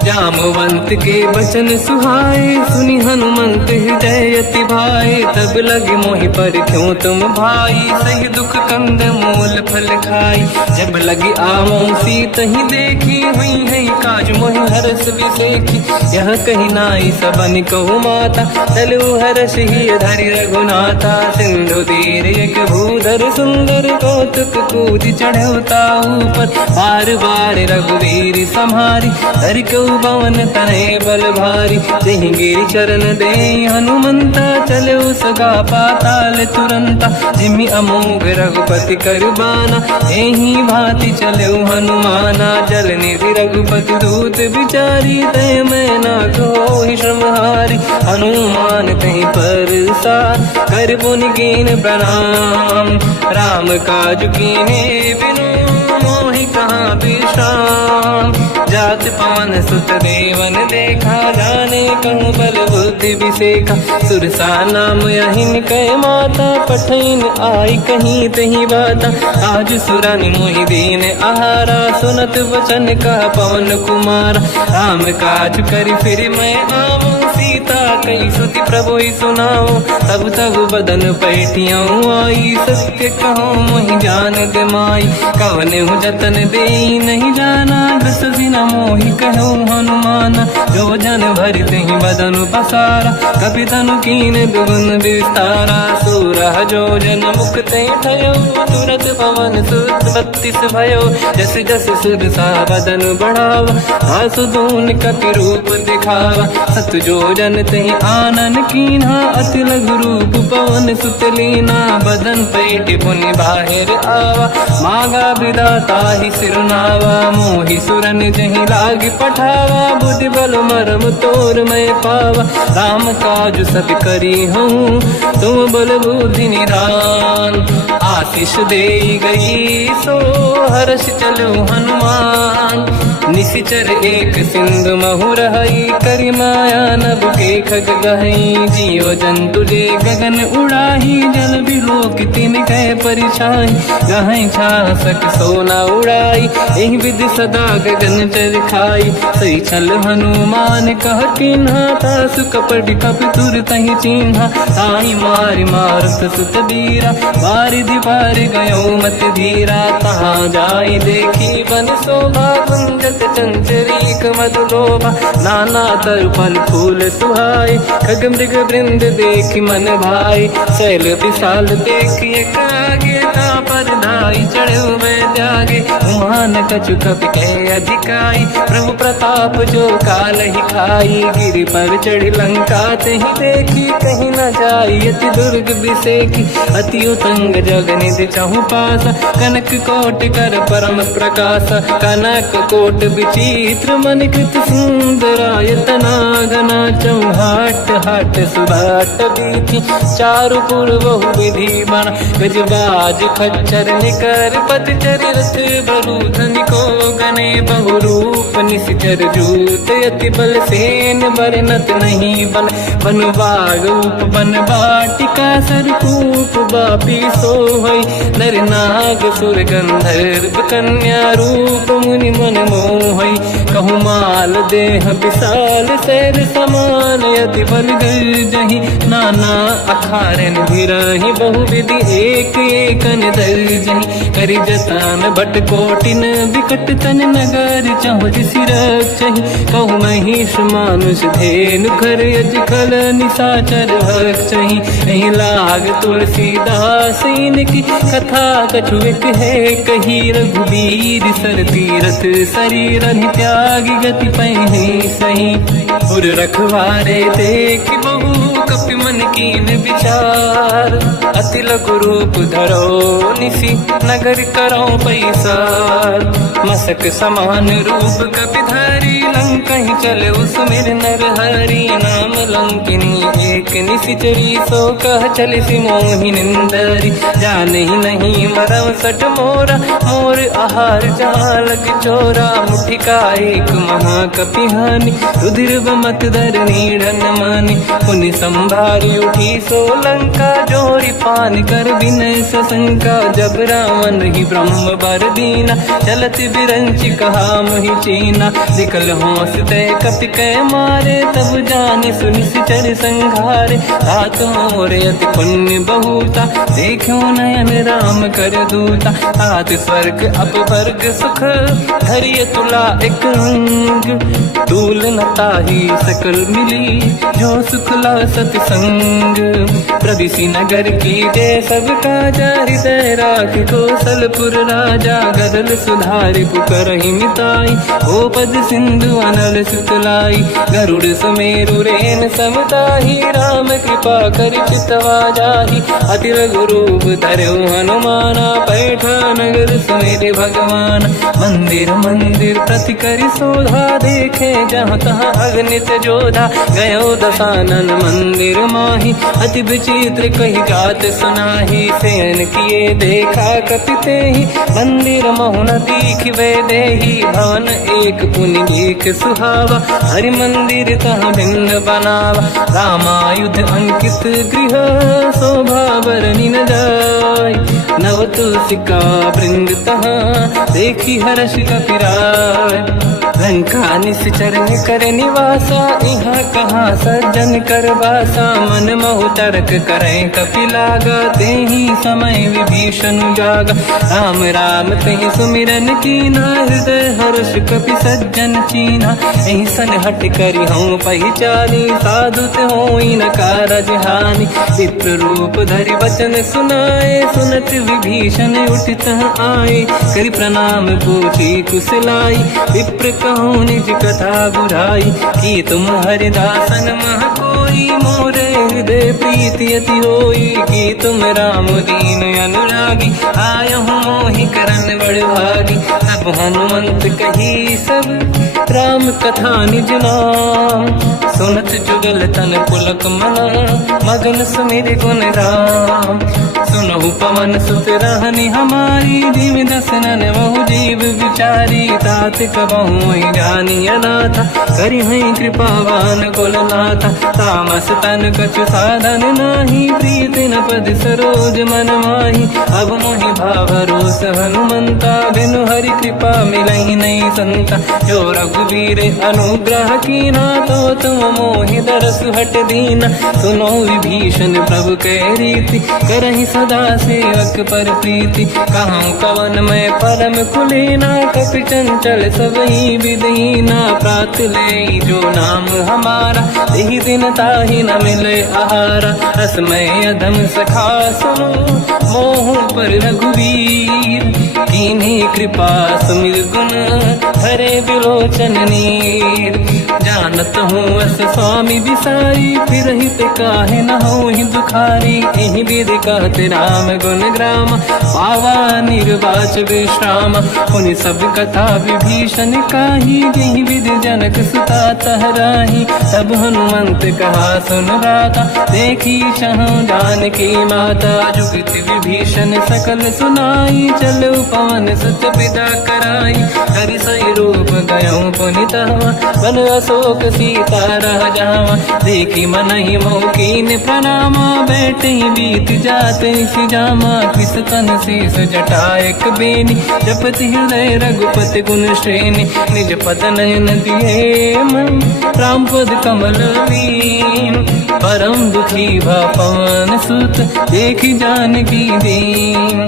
जामवंत के बचन सुहाए, सुनि हनुमंत हृदय अति भाए। तब लगे मोहि पर क्यों तुम भाई, सही दुख कंद मूल फल खाई। जब लगी आवों सीतहि देखी, हुई है काज मोहि हरस बिसेखी। यह कही नाई सबन कहु माता, चलु हरष ही धरि रघुनाथा। सिंधु तीर एक भूधर सुंदर, कौतुक कूद चढ़ौता ऊपर। बार बार रघुवीर सम्हारी, धरि पवन तनय बल भारी। जहि गिरि चरण दे हनुमंता, चलो सगा पाताल तुरंता। जिमि अमोघ रघुपति कर बाना, एहि भांति चलो हनुमाना। जल निधि रघुपति दूत बिचारी, तय मैं ना कोहि श्रमहारी। हनुमान तहि परसा, कर पुनि कीन प्रणाम। राम काज कीन्हे बिनु, मोहि कहाँ विश्राम। जात पवन सुत देवन देखा, जाने कहूँ बल बुद्धि विसेखा। सुरसा नाम यहिन कै माता, पठैन आई कहीं तही बाता। आज सुरानि मोहि दीन आहारा, सुनत वचन कहा पवन कुमारा। राम काज करि फिर मैं आवूं, सीता कई सुति प्रभु सुनाऊं। तब तब बदन पैठियाऊं आई, सत्य कहूँ मोहि जान दे माई। कवन हूँ जतन दे नहीं जाना, दस दिन मोहि कहूँ हनुमाना। जो जन भरि तेहि बदन पसारा, कपि तनु कीन दुगुन विस्तारा। सूरह जो जन मुख ते ठयो, तुरत पवन सुत 32 भयो। जस जस सुरसा बदन बढ़ावा, आसु दून कपि रूप दिखावा। सत जो जन तेहि आनन कीन्हा, अति लघु रूप पवन सुत लीना। बदन पैठ पुनि बाहिर आवा, मांगा विधाता ही सिरनावा। मोहि सुरन जहि लाग पठावा, बुद्धि बल मरम तोर मैं पावा। राम काज सब करी हूँ, तुम बल बुद्धि निधान। आशीष दे गई सो हर्ष चलो हनुमान, निशिचर एक सिंधु महु रहई, करि माया नभ के खग गहई। जीव जंतु जे गगन उड़ाही, जल बिलोक तिन कह परिछाई। गहई छासक सोना उड़ाई, एहि विधि सदा गगन चर खाई। सही छल हनुमान कह किन्हा, तासु कपट कपि तुर तहि चिन्हा। ताहि मारि मारुत सुत बीरा, बारिधि पार गयो मत धीरा। तहाँ जाई देखी बन शोभा, कुंजत चंचरीक मधु लोभा। नाना तरु फल फूल सुहाए, खग मृग वृंद देखि मन भाई। शैल विशाल देखि एक आगे, पर धाई चढ़ो मैं त्यागे। उमान कछु कपि कह अधिकाई, प्रभु प्रताप जो काल ही खाई। गिरि पर चढ़ी लंका तहि देखी, कहीं न जाई अति दुर्ग बिसेकी। अति उतंग जग निधि चहु पासा, कनक कोट कर परम प्रकाश। कनक कोट विचित्र मन कृत सुंदरायतना घना। चौहाट हाट सुभाट बीथी, चारु पुर बहु विधि बना। गजबाज खच्चर निकर पतचर, रथ बरु धनिको गने बहु रूप। निशिचर जूत अति बल सेन, बरनत नहीं बल। बन बाग उप बन बाटिका, सरकूप बापी सोहई। नर नाग सुर गंधर्व कन्या, रूप मुनि मन मोहई। कहु माल देह विशाल, सैर समान अति बल गर्जहि। नाना अखारन भिरहि, बहु विधि एक एकन दर्जहि। करि जतन भट कोटिन, विकट तन नगर चहुर सिरक्षहि। कहु महिष मानुष धेनु, खर यज खल निशाचर भक्षहि। एहि लाग तुलसीदास इनकी, कथा कछु एक है कही। रघुबीर सर तीरथ शरीर, त्यागी गति पैहि सही। उर रखवारे देख बहु, कपि मन कीन विचार। अति लघु रूप धरो निसी, नगर करो पैसार। मसक समान रूप कपि धारी, लंकहि चले उसमेर नर हरि। नाम लंकिनी एक निशिचरी, सो कह चले सि मोहि निंदरी। जानहि नहीं मरम सट मोरा, मोर आहार जहाँ लग चोरा। मुठिका एक महाकपि हानि, रुधिर बमत धरनी ढन मानि। पुनि संभारी उठी सो लंका, जोरी पान कर विनय सशंका। जब रावण ही ब्रह्म बर दीना, चलत बिरंच कहा मोहि चीना। निकल होश तय कपि कै मारे, तब जाने सुनिशिचर संघारे। तात मोरे अति पुण्य बहुता, देखो नयन राम कर दूता। तात स्वर्ग अपवर्ग सुख, धरिय तुला एक अंग। दूल न ताहि सकल मिली, जो सुख ला सतसंग। प्रदिशि नगर की जय सब काजा, हृदय राख कौशलपुर राजा। गदल सुधारि पुकारहि मिताई, ओ पद सिंधु अनल सुतलाई। गरुड़ सुमेरु रेन समताहि, राम कृपा करि चितवा जाहि। अति लघु रूप धरऊ हनुमाना, पैठा नगर सुमेरे भगवान। मंदिर मंदिर प्रति करि शोधा, देखे जहाँ तहाँ अगणित जोधा। गयो दशानन मंदिर माहि, अति विचित्र कही गात सुनाहि। शयन किए देखा कपि तेहि, मंदिर महु न दीखिबे देहि। भवन एक पुनि एक सुहावा, हरि मंदिर तहाँ भिन्न बनावा। रामायुध अंकित गृह, शोभा बरनि न जाय। नव तुलसिका वृंद तहाँ, देखी हर्ष कपि राय। लंका निशिचर कर निवासा, यहाँ कहाँ सज्जन कर वासा। मन महु तर्क करें कपि लागा, तेहि समय विभीषण जागा। राम राम तेहि सुमिरन कीना, हृदय हर्ष कपि सज्जन चीना। एहि सन हट करि हूँ पहिचानी, साधु होई न कारज हानि। चित्र रूप धरि वचन सुनाए, सुनत विभीषण उठित आए। करि प्रणाम पूछी कुशलाई, विप्र कहूँ निज कथा बुराई। कि तुम हरिदासन मह कोई, मोरे हृदय प्रीति अति होई। कि तुम राम दीन अनुरागी, आयहु मोहि करन बड़ भागी। तब हनुमंत कही सब, राम कथा निज नाम। सुनत जुगल तन पुलक मना, मगन सुमिर गुण राम। सुनहु पवन सुत रहनी हमारी, जीव दसनन महु जीव विचारी, तात कबहु ही जानी अनाथा, करि हई कृपावान कुलनाथा, तामस तन कछु साधन नाही, प्रीति न पद सरोज मन माही, अब मोहि भावरोस हनुमंता, बिनु हरि कृपा मिलहि नहीं संता, जो रघुवीर अनुग्रह कीना, तो तुम मोहि दरस हट दीना, सुनो विभीषण प्रभु के रीति, करहि सदा सेवक पर प्रीति, कहूँ कवन मैं परम कुलीना, कपि चंचल सबही विदहीना, प्रात ले जो नाम हमारा, यही दिन ताहि न मिले आहारा, रसमय अधम सखा सुनो, मोह पर रघुवीर, कीन्ही कृपा सुमिर गुण, हरे बिलोचन नीर, जानत हूँ अस स्वामी बिसाई, फिर हित काहे न हो ही दुखारी, यही विधि कहते राम गुण ग्राम, पावा निर्वाच विश्राम, उन सब कथा विभीषण काही, यही विधि जनक सुता तहराही, तब हनुमंत कहा सुन राता, देखी शहु जानकी माता, जुगत विभीषण सकल सुनाई, चलो पवन सुत विदा कराई, हरि सही रूप गयो पुनितवा, बन अशोक सीता रह जावा, देखी मनहि मोकीन प्रणामा, बैठे ही बीत जाते सिजामा, किस तन शीस जटा एक बेनी, जपति हृदय रघुपति गुण श्रेणी, निज पद नयन दिए मन, राम पद कमल लीन, परम दुखी भा पवन सुत, देखी जानकी दीन,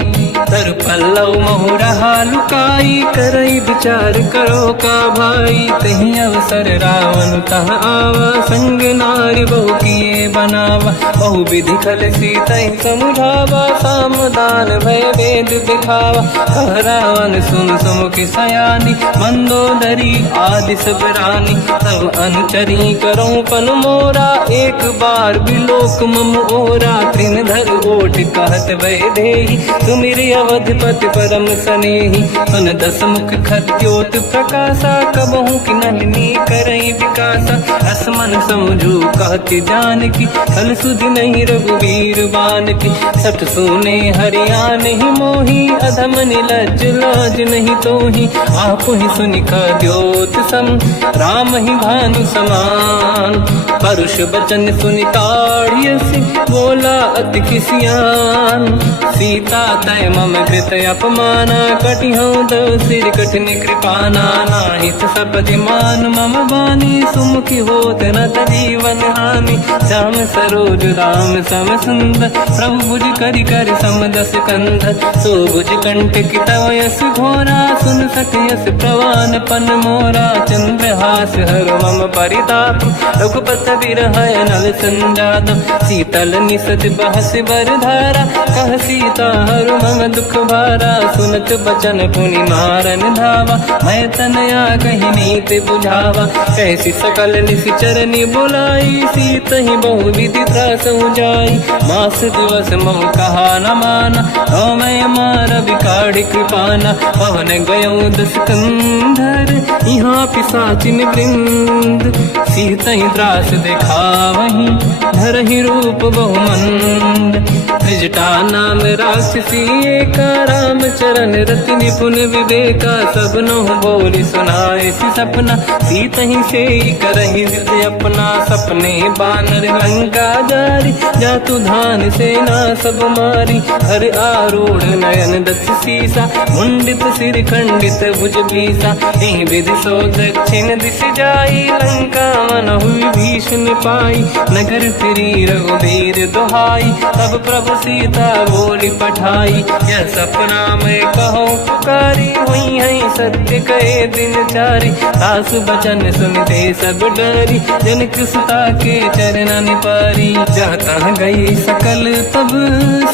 तर पल्लव महु रहा लुकाई, करई विचार करो का भाई, तही अवसर रावण तह आवा, संग नारी बहु किए बनावा, बहु विधि खल सीतहि समुझावा, सामदान भय वेद दिखावा, कह रावण सुन सुमुखि सयानी, मंदोदरी आदि सब रानी, तब अनुचरी करो पन मोरा, एक बार बिलोक मम ओरा, त्रिन धर ओठ कहत भय देहि, सुमिरि अवधपति परम सनेहि, सुन दस मुख खद्योत प्रकाशा, कबहु कि नलिनी करई विकासा, असमन समझू कहति जानकी, हल सुधि नहीं रघुवीर बान की, सठ सुने हरियाण ही मोही, अधम निलज लाज नहीं तोही, आपु ही सुनिका द्योत सम, राम ही भानु समान, परुष बचन सुनिताड़ियसि, बोला अति किसियान, सीता तय मम कृत अपमाना, कटिहऊँ दो सिर कठिन कृपाना, नाहित सपदि मान मम बानी, सुमुखी होत न जीवन हानि, श्याम सरोज राम सम सुंदर, प्रभु भुज करि कर समदस कंधर, सो भुज कंठ की तव यस घोरा, सुन सक यस प्रवान पन मोरा, चंद्रहास हर मम परिताप, रघुपत विरह नल संजात, शीतल निसत बहस बरधारा, कह सीता हर मम दुख भारा, सुनत बचन पुनि मारन धावा, मैं तनया कही नीति बुझावा, कैसी सकल निश्चरनि बुलाई, सीत ही बहु विधि त्रास जाई, मास दिवस महु कहा न माना, तो मैं मार बिकाढ़ कृपाना, पवन गयो दस कंधर, यहाँ पिशाचिन वृंद, सीत ही त्रास दिखावहीं, धरहि रूप बहुमंद, त्रिजटा नाम राक्षसी एका, राम चरण रति निपुण विवेका, सब नहुँ बोली सुनाए सि सपना, सीत ही से करहि जिद अपना, सपने बानर लंका जारी, जातु धान सेना सब मारी, हर आरूढ़ नयन दस सीसा, मुंडित सिर खंडित भुज बीसा, यही विधि सो दक्षिण दिश जाई, लंका मनहु विभीषण पाई, नगर फिरी रघुवीर दुहाई, तब प्रभु सीता बोली पठाई, यह सपना मैं कहूँ पुकारी, हुई है सत्य कहे दिन चारी, सास बचन सुनते सब डरी, जनक सुता के चरण पारी, जाता गई सकल तब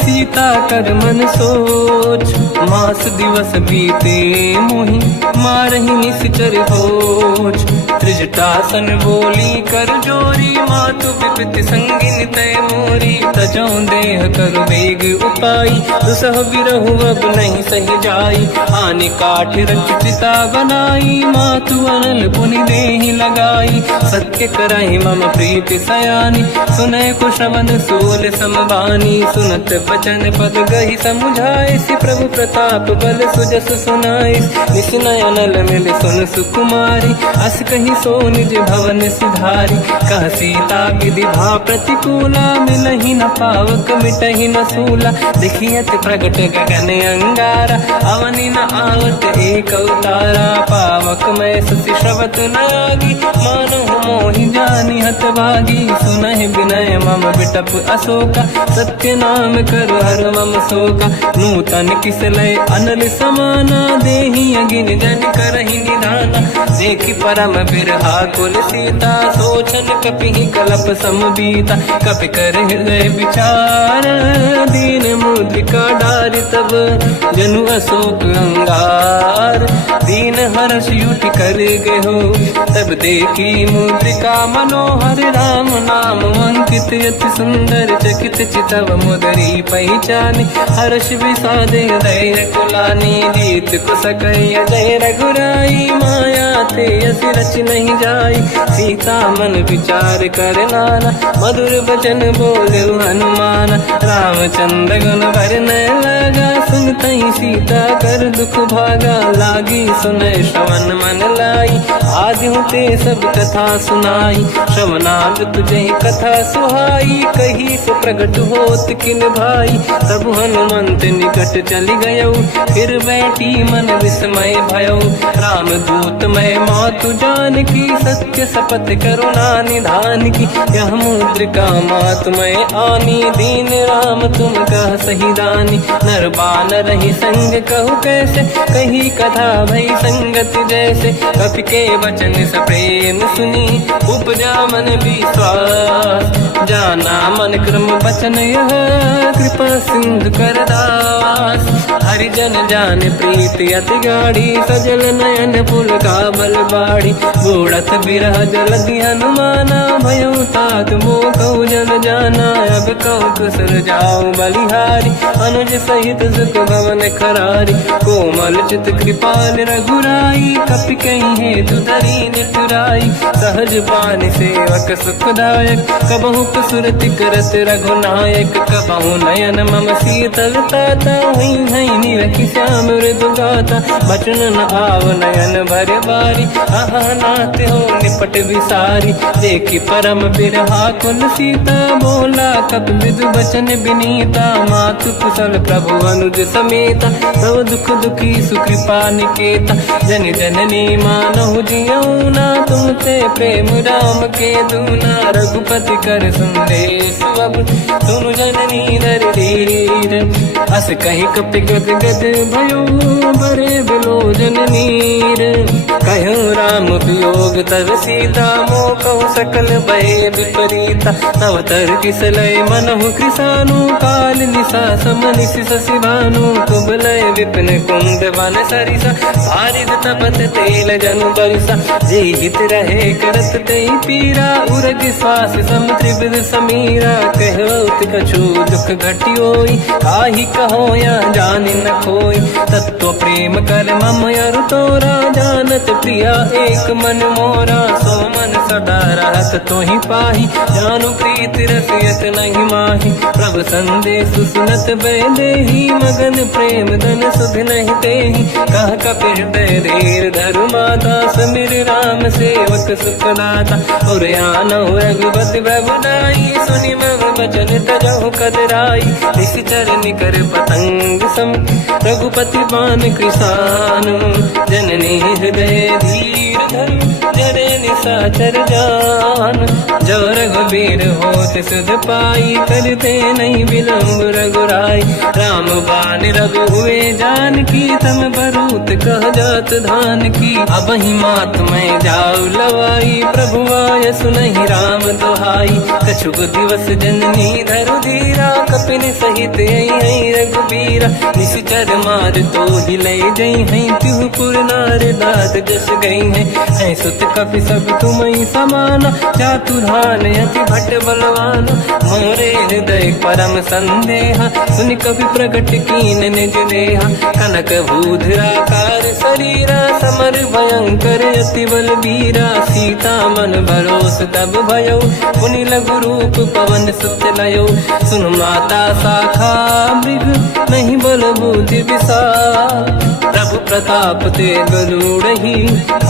सीता कर मन सोच, मास दिवस बीते मोहि मारहि निश्चर होच, त्रिजटासन बोली कर जोरी, मातु विपति संगिन तय मोरी। तजो देह कर वेग उपाई, दुसह बिरहु अब नहीं सही जाई। आने काठ रच चिता बनाई, मातु अनल पुनि देहि लगाई। सत्य कराई मम प्रीति सयानी, सुनय को श्रवण सोल समबानी। सुनत बचन पद गही समुझाए, सि प्रभु प्रताप बल सुजस सुनाए। निसनय अनल मिल सुन सुकुमारी, अस कही सो निज भवन सिधारी। कह सीता विधि भा प्रतिकूला, मिलहि न पावक मिटहि न सूला। देखियत प्रगट गगन अंगारा, अवनि न आवत एक अवतारा। पावक मैं ससि श्रवत न आगी, मानो मोहि जानि हत भागी। सुनहि विनय मम बिटप अशोका, सत्य नाम कर हर मम शोका। नूतन किस लय अनल समाना, देहि अगिन जन करहि निधाना। देखि परम बिरहा कुल सीता, सोचन कपिहि कलप समबीता। कपि कर हृदय विचार, दीन मुद्रिका डारि तब जनु अशोक अंगार। दीन हर्ष युठ कर गयो, तब देखी मुद्रिका मनोहर। राम नाम अंकित अति सुंदर, चकित चितव मुदरी पहचानी। हर्ष विषाद हृदय कुलानी, जीत को सकय जय रघुराई। माया ते अस रच नहीं जाई, सीता मन विचार कर नाना। मधुर बचन बोले हनुमान, रामचंद्र गुण वरनय लगा। सुनतहि सीता कर दुख भागा, लागी सुनय श्रवण मन लाई। आदि ते सब कथा सुनाई, श्रवणाद तुझे कथा सुहाई। कही से प्रगट होत किन भाई, तब हनुमंत निकट चली गयो। फिर बैठी मन विस्मय भयो, राम दूत मैं मातु जान की। सत्य शपथ करुणा निधान की, यह मुद्रिका मातु मैं आनी। दीन राम तुम कह सही दानी, नर बानर ही संग कहु कैसे। कही कथा भई संगत जैसे, कपि के वचन सप्रेम सुनी। उपजा मन विश्वास, जाना मन क्रम वचन यह। कृपा सिंधु कर दास, हरिजन जान प्रीति अति गाढ़ी। सजल नयन पुल का बल बाढ़ी, बूढ़त बिरह जलधि हनुमाना। भयो तात मोह कहु जन जाना, अब कहु कुशल जाओ बलिहारी। अनुज सहित सुख भवन खरारी, कोमल चित कृपाल रघुराई। कपि कहीं हेतु धरी निठुराई, सहज पान सेवक सुखदायक। कबहु सुरति करत रघुनायक, कबहु नयन मम शीतल ताता। हुई हई निरखि श्याम मृदु गाता, बचन न आव नयन भर बारी। आहा नाथ हो निपट विसारी, देखि परम बिरहा कुल सीता। बोला कपि विदु बचन विनीता, मातु कुशल प्रभु अनुज समेता। सब दुख दुखी सुकृपा निकेता, जन जननी मानहु जियौना। तुम ते प्रेम राम के दूना, रघुपति कर संदेश अब सुनु जननी नर धीर। अस कहि कपि गद गद भयो, बरे बिलोचन नीर। कहो राम वियोग तब सीता, मोह कहु सकल भय विपरीता। तव तर किस लय मनहु कृसानु, काल निशा समनिस शशि भानु। कुबलय विपिन कुंद वन सरिसा, भारिद तपत तेल जनु बरिसा। जे हित रहे करत ते पीरा, उरग श्वास सम त्रिविध समीरा। कहत कछु दुख घटियोई, काहि कहो या जानि न खोई। तत्व प्रेम कर मम अरु तोरा, जानत प्रिया एक मन मोरा। सो मन सदा रहत तोहि पाहि, जानु प्रीति रसियत नहीं माहि। प्रभु संदेश सुनत बैदेहि, मगन प्रेम धन सुध नहीं तेहि। कह कपि हृदय धीर धरु माता, समिर राम सेवक सुखदाता। और आनहु रघुपति प्रभु नाई, सुनि मम वचन तजहु कदराई। निश्चर निकर पतंग सम, रघुपति बान कृसानु। जननी हृदय धीर धरु, जरे निशाचर जान। जो रघुबीर होत सुध पाई, करते नहीं विलम्ब रघुराई। राम बान रघु हुए जानकी, तम बरूत कह जात धान की। अब ही मात मैं जाऊ लवाई, प्रभु आय सुनहि राम दोहाई। कछुक दिवस जननी धरु धीरा, कपिन सहित आई रघुबीरा। निश्चर मार तो ही लय जई हैं, तिहु पुर नार दाद जस गई हैं। सुत कपि सब तुम ही समान, चातुर्धान अति भट्ट बलवान, मोरे हृदय परम संदेहा, सुनि कपि प्रकट कीन निज देहा, कनक भूधराकार शरीरा, समर भयंकर अति बलबीरा, सीता मन भरोस तब भयो, पुनि लघु रूप पवन सुत लयो, सुन माता शाखा मृग नहीं बल बुद्धि विशाल, प्रभु प्रताप तेज गरुड़हि,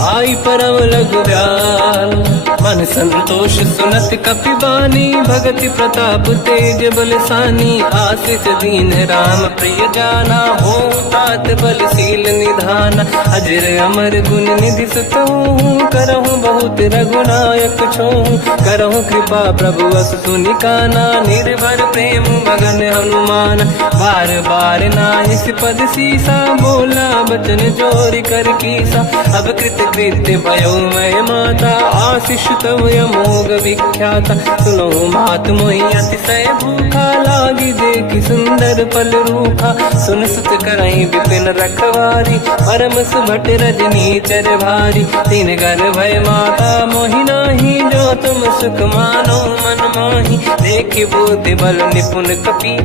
आई परम लघु व्याल, मन संतोष सुनत कपि बानी, भगति प्रताप तेज बलसानी, आशीष दीन राम प्रिय जाना, हो तात बलशील निधान, अजर अमर गुण निधि सुतहु, करहु बहुत रघुनायक छोहु, करहु कृपा प्रभु अस सुनि काना, निर्भर प्रेम मगन हनुमान, बार बार नाहिस पद सीसा, बोला बचन जोरि कर कीसा, अब कृत कृत्य भयो मैं माता, आशीष तव अमोघ विख्याता, सुनो मात मोहि अतिशय भूखा, लागी देखि सुंदर फल रूखा, सुन सुत करहि विपिन रखवारी, परम सुभट रजनी चर भारी, तीन घर भय माता मोहि नाही, जो तुम सुख मानो मन माही, देखि बुद्धि बल निपुण कपि,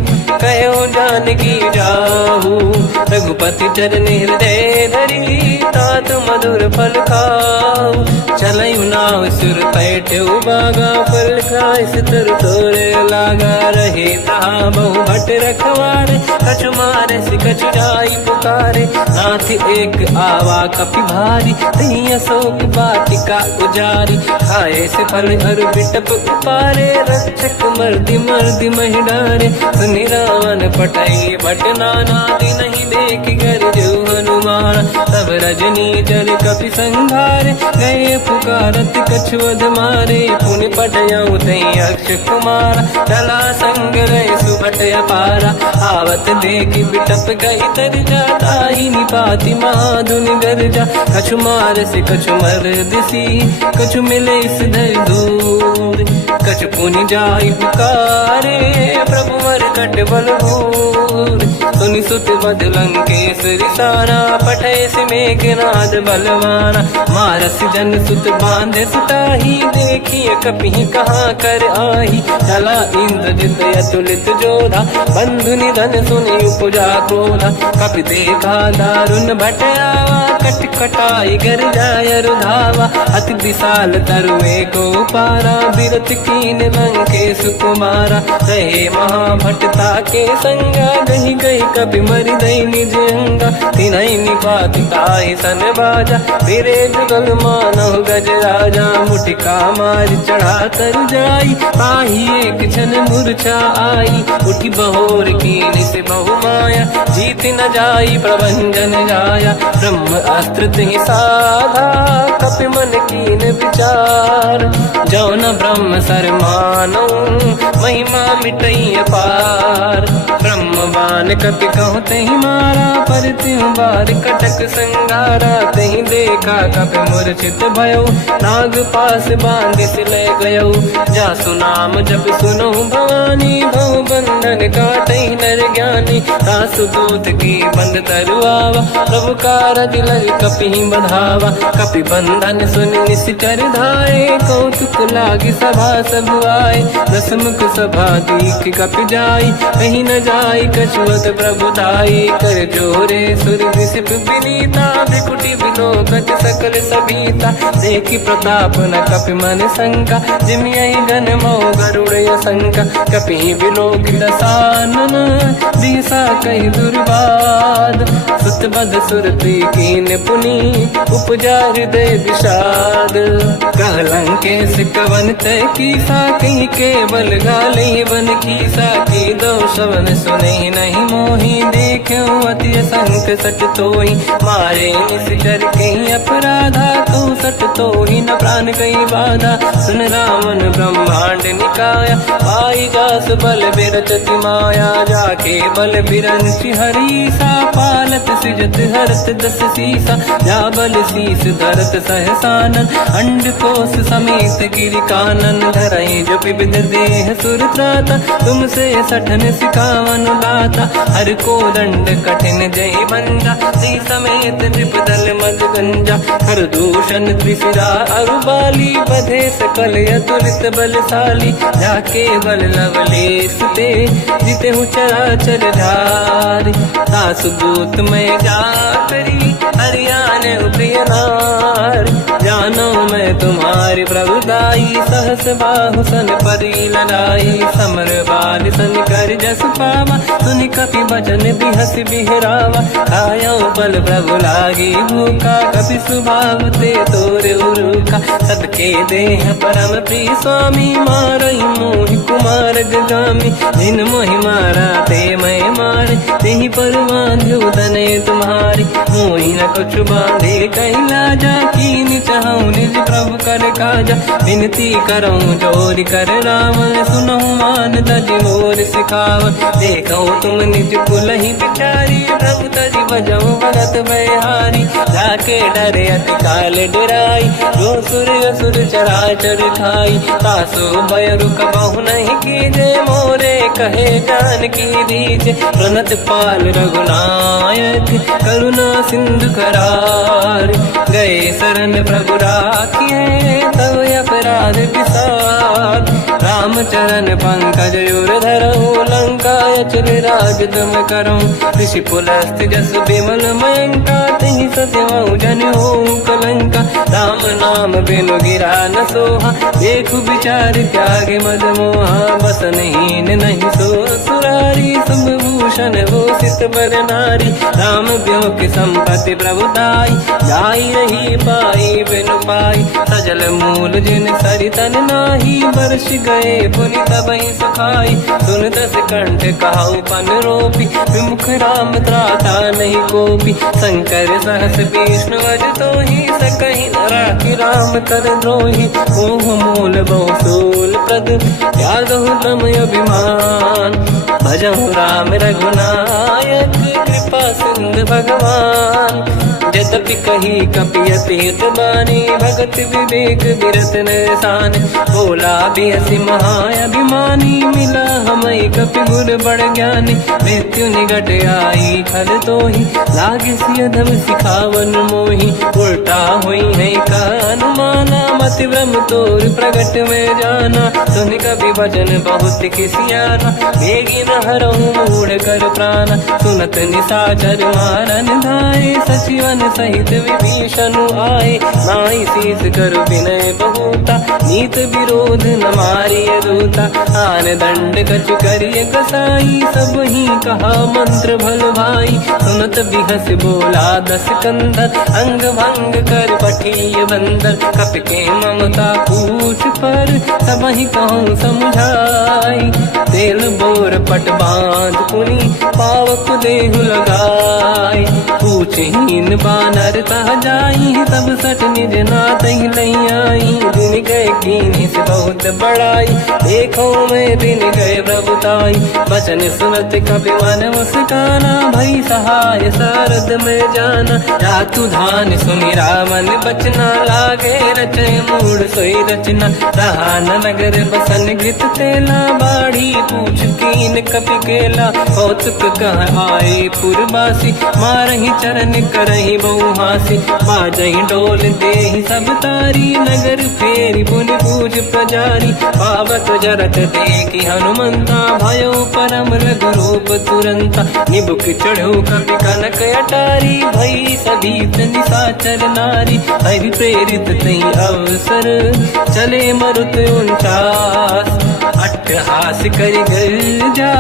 कहो जानकी जाहू, रघुपति चरण हृदय धरी, तात मधुर फल खाऊ, चलयु नाव सुर पैठ्यु बागा, फल खाय सितर तोरे लागा, रहे तहाँ बहु भट रखवारे, कछु मारे सि कछु जाई पुकारे, नाथ एक आवा कपि भारी, तही अशोक वाटिका उजारी, खाए से फल अरु बिटप उपारे, रक्षक मर्दि मर्दि महि डारे, सुनि रावण पटई भट नाना, नहीं देख कर जो हनुमान, तब रजनी चर कपि संघारे, गए पुकारत कछु अध मारे, पुनि पटयउ तई अक्ष कुमार, चला संग रहे सुभट अपारा, आवत देखि बिटप गई तर जाता, ही निपाति माधुनि गर्जा, कछु मार से कछु मर दिसी, कछु मिले इस धर दूर, कछु पुनि जाई पुकारे, प्रभु मर कट बल भूर, सुनि सुत बद लंकेश रिसाना, पठय सि मेघनाद बलवाना, मारस जन सुत बांधे सुताही, देखिए कपि कहाँ कर आही, चला इंद्रजित अतुलित जोधा, बंधु निधन सुनि उपजा क्रोधा, कपि देखा दारुण भट आवा, कट कटाई गर जाय रुधावा, अति विशाल तरुए को पारा, बिरत कीन लंकेश कुमारा, रहे महाभटता के संगा, गही गही कपि मरि दई निज अंगा, तिन्हि निपाति ताहि सन बाजा, फिरे जुगल मानव गज राजा, मुटिका मार चढ़ा तर जाई, ताहि एक क्षण मूर्छा आई, उठी बहोर कीन से बहु माया, जीत न जाई प्रभंजन जाया, ब्रह्म अस्त्र तिहि साधा, कपि मन कीन विचार, जो न ब्रह्म सर मानो, महिमा मिटई अपार, ब्रह्म बान कपि कहु तहि मारा, पर तिहु बार कटक संगारा, तहि देखा कपि मूर्छित भयो, नाग पास बांधिस ले गयो, जासु नाम जप सुनो भवानी, भव बंधन काटहि नर ज्ञानी, दासु दूत की बंद तरुआवा, प्रभु कारज लग कपि बधावा, कपि बंधन सुनि निश्चर धाये, कौतुक लागी सभा सब आए, दसमुख सभा दीख कपि जाई, कहीं न जाई कछुअत प्रभु दाई, कर जोरे सुर विसिप विनीता, बिकुटी बिलोकत सकल सबीता, देखि प्रताप न कपि मन शंका, जिमियहि जन मोह गरुड़ असंका, कपि बिलोक दसानन, दिशा कहि दुर्बाद, सुत बद सुरति कीन पुनि, उपजा हृदय विषाद, कह लंकेश कवन तय कीसा, कहीं केवल गाली बन कीसा, की दो शवन सुनहि नहीं मोहि, देखो अति संक सट तोहि, मारे निश्चर कहीं अपराधा, तो सट तोहि न प्राण कहीं बाधा, सुन रावण ब्रह्मांड निकाया, पाई जास बल बिरचति माया, जाके बल बिरंचि हरीसा, पालत सिजत हरत दस सीसा, जा बल शीस धरत सहसानन, अंड कोश समेत गिरि कानन, धरई जो विविध देह सुर त्राता, तुमसे सठन सिखावन सुहाता। हर को दंड कठिन जय बंजा, श्री समेत त्रिपदल मद गंजा। हर दूषण त्रिशिरा अरुबाली, बधे सकल अतुलित बलशाली। जाके बल लवलेश ते, जिते हूँ चराचर धारी। सासु दूत में जाकरी, हरियाणे प्रिय नार। जानो मैं तुम्हारी प्रभुताई, सहस बाहु सन परी लड़ाई। समर बाल सन कर जस पावा, सुनि कपि बचन बिहस बिहरावा। खायो बल प्रभु लागी भूखा, कपि स्वभाव ते तोरे उरुका। सबके देह परम प्रिय स्वामी, मारई मोहि कुमार गगामी। जिन मोहि मारा ते मैं मारे, तेहि पर बांधु तनय तुम्हारी। मोहि न कुछ बांधे कैला जा, कीनि चाहूं निज प्रभु कर काजा। विनती करऊं जोर कर रावण, सुनहु मान तज मोर सिखावन। देखो तुम निज कुलहि बिचारी, प्रभु तज बजऊं भगत बयहारी। जाके डरे अति काल डराई, जो सुर असुर चराचर खाई। तासु भय रुक बहु नहीं कीजे, मोरे कहे जानकी दीजे। प्रणत पाल रघुनायक, करुणा सिंधु करार। गए शरण प्रभु राखिए, तव अपराध विसार। रामचरण पंकज उर धरऊं, लंका अचल राज तुम करऊं। ऋषि पुलस्त जस विमल मयंका, तिहि ससेवऊं जन होऊं कलंका। राम नाम बिनु गिरा न सोहा, देखु विचार त्यागे मद मोहा। बसनहीन नहीं सो सुरारी, सब भूषण भूषित बर नारी। राम ब्यों की संपत्ति प्रभुताई, जाई रही पाई बिनु पाई। सजल मूल जिन सरितन नाही, बरस गए पुनि तबहि सुखाई। सुन दस कंठ कहाऊ पन रोपी, विमुख राम त्राता नहीं कोपी। शंकर सहस विष्णु अज तोहि, सकहि न राखि राम कर द्रोही। मोह मूल बहु सूल प्रद, त्यागहु तम अभिमान। भजहु राम रघुनायक, कृपा सिंधु भगवान। जतपि कही कपि अति हित बानी, भगत विवेक विरत निशान। बोला बिहसि महाअभिमानी, मिला हमई कपि गुर बड़ ज्ञानी। मृत्यु निकट आई खल तोहि, लागे सिय धम सिखावन मोहि। उल्टा हुई है का अनुमाना, मति ब्रह्म तोर प्रगट में जाना। सुनि कपि वचन बहुत किसियाना, बेगी न हरऊं मूढ़ कर प्राण। सुनत निशाचर मारन धाये, सचिवन सहित विभीषण आए। नाई शीस कर विनय बहुता, नीत विरोध न मारिय दूता। आन दंड कछ करिय कसाई, सब ही कहा मंत्र भल भाई। सुनत बिहस बोला दस कंधर, अंग भंग कर पठिय बंदर। कपि के ममता पूछ पर, सब ही कहूँ समझाई। तेल बोर पट बांध पुनि, पावक देहु लगाई। पूछहीन बानर तह जाई, तब सट निज नाथ ही लई आई। दिन गए कीन्ही से बहुत बड़ाई, देखो मैं दिन गए प्रभुताई। बचन सुनत कपि मन मुस्काना, भई सहाय सारद में जाना। जातु धान सुनि रावण बचना, लागे रचे मूढ़ सोई रचना। रहा न नगर बसन गृत तेला, बाढ़ी पूछ कीन कपि केला। कौतुक कह आए पुरवासी, मारहि चरण करहि बहु हासी। बाजहि डोल देहि सब तारी, नगर फेरि पुनि पूज प्रजारी। पावक जरत देखि हनुमंता, भयो परम रघुरूप तुरंता। निबुक चढ़ो कपि कनक अटारी, भई सभीत निशाचर नारी। हरि प्रेरित तहि अवसर, चले मरुत 49। अट्टहास करि गर्जा,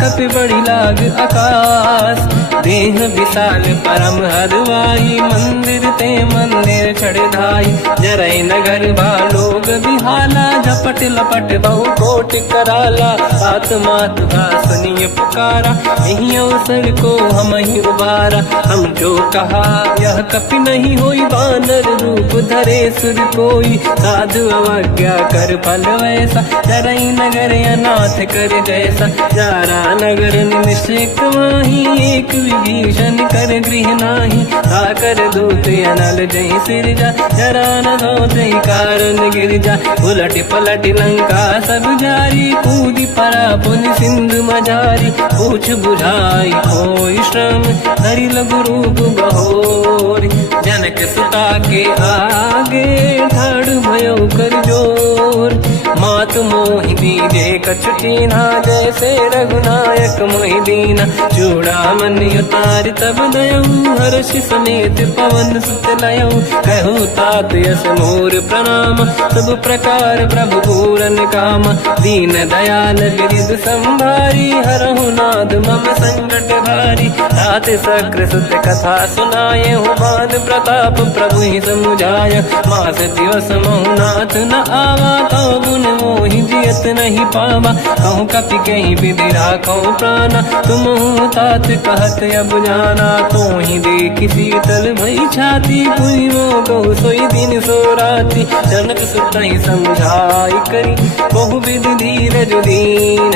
कपि बड़ी लाग आकाश। देह विशाल परम हरवाई, मंदिर ते मंदिर चढ़ धाई। जरै नगर बालोग बिहाला, झपट लपट बहु कोटि कराला। सात मात का सुनिय पुकारा, यही अवसर को हम ही उबारा। हम जो कहा यह कपि नहीं होई, बानर रूप धरे सुर कोई, साधु अवज्ञा कर फल वैसा, चरई नगर अनाथ कर जैसा। जारा नगर निमिषक माही, एक विभीषण कर गृह नाही, आकर दूत अनल जय सिरजा, जरा न होते कारण गिरजा। उलट पलट लंका सब जारी, कूदी परा पुन सिंधु मझारी, पूछ बुझाई कोई श्रम, धरि लघु रूप बहोरी। जनक सुता के आगे ठाड़ भयो कर जोर, मात मोहि दीजे कछु कीन्हा, जैसे रघुनायक मोहि दीना। चूड़ामणि उतार तब दयऊ, हर्ष समेत पवन सुत लयऊ, कहु तात यस मोर प्रणाम, सब प्रकार प्रभु पूरन काम। दीन दयाल बिरिद संभारी, हरहु नाद मम संकट भारी। तात सक्र सुत कथा सुनाये, हुमान प्रताप प्रभु ही समुझाय। मास दिवस महु नाथ न आवा, कौ गुण मोहि जियत नहीं पावा। कहूँ कपि कहीं विधि राखो प्राणा, तुम तात कहत अब जाना। तो ही देखी शीतल भई छाती, पुई मो कहु सोई दिन सो राती। जनक सुत ही समझाई करी, बहु विधि धीरज दीन,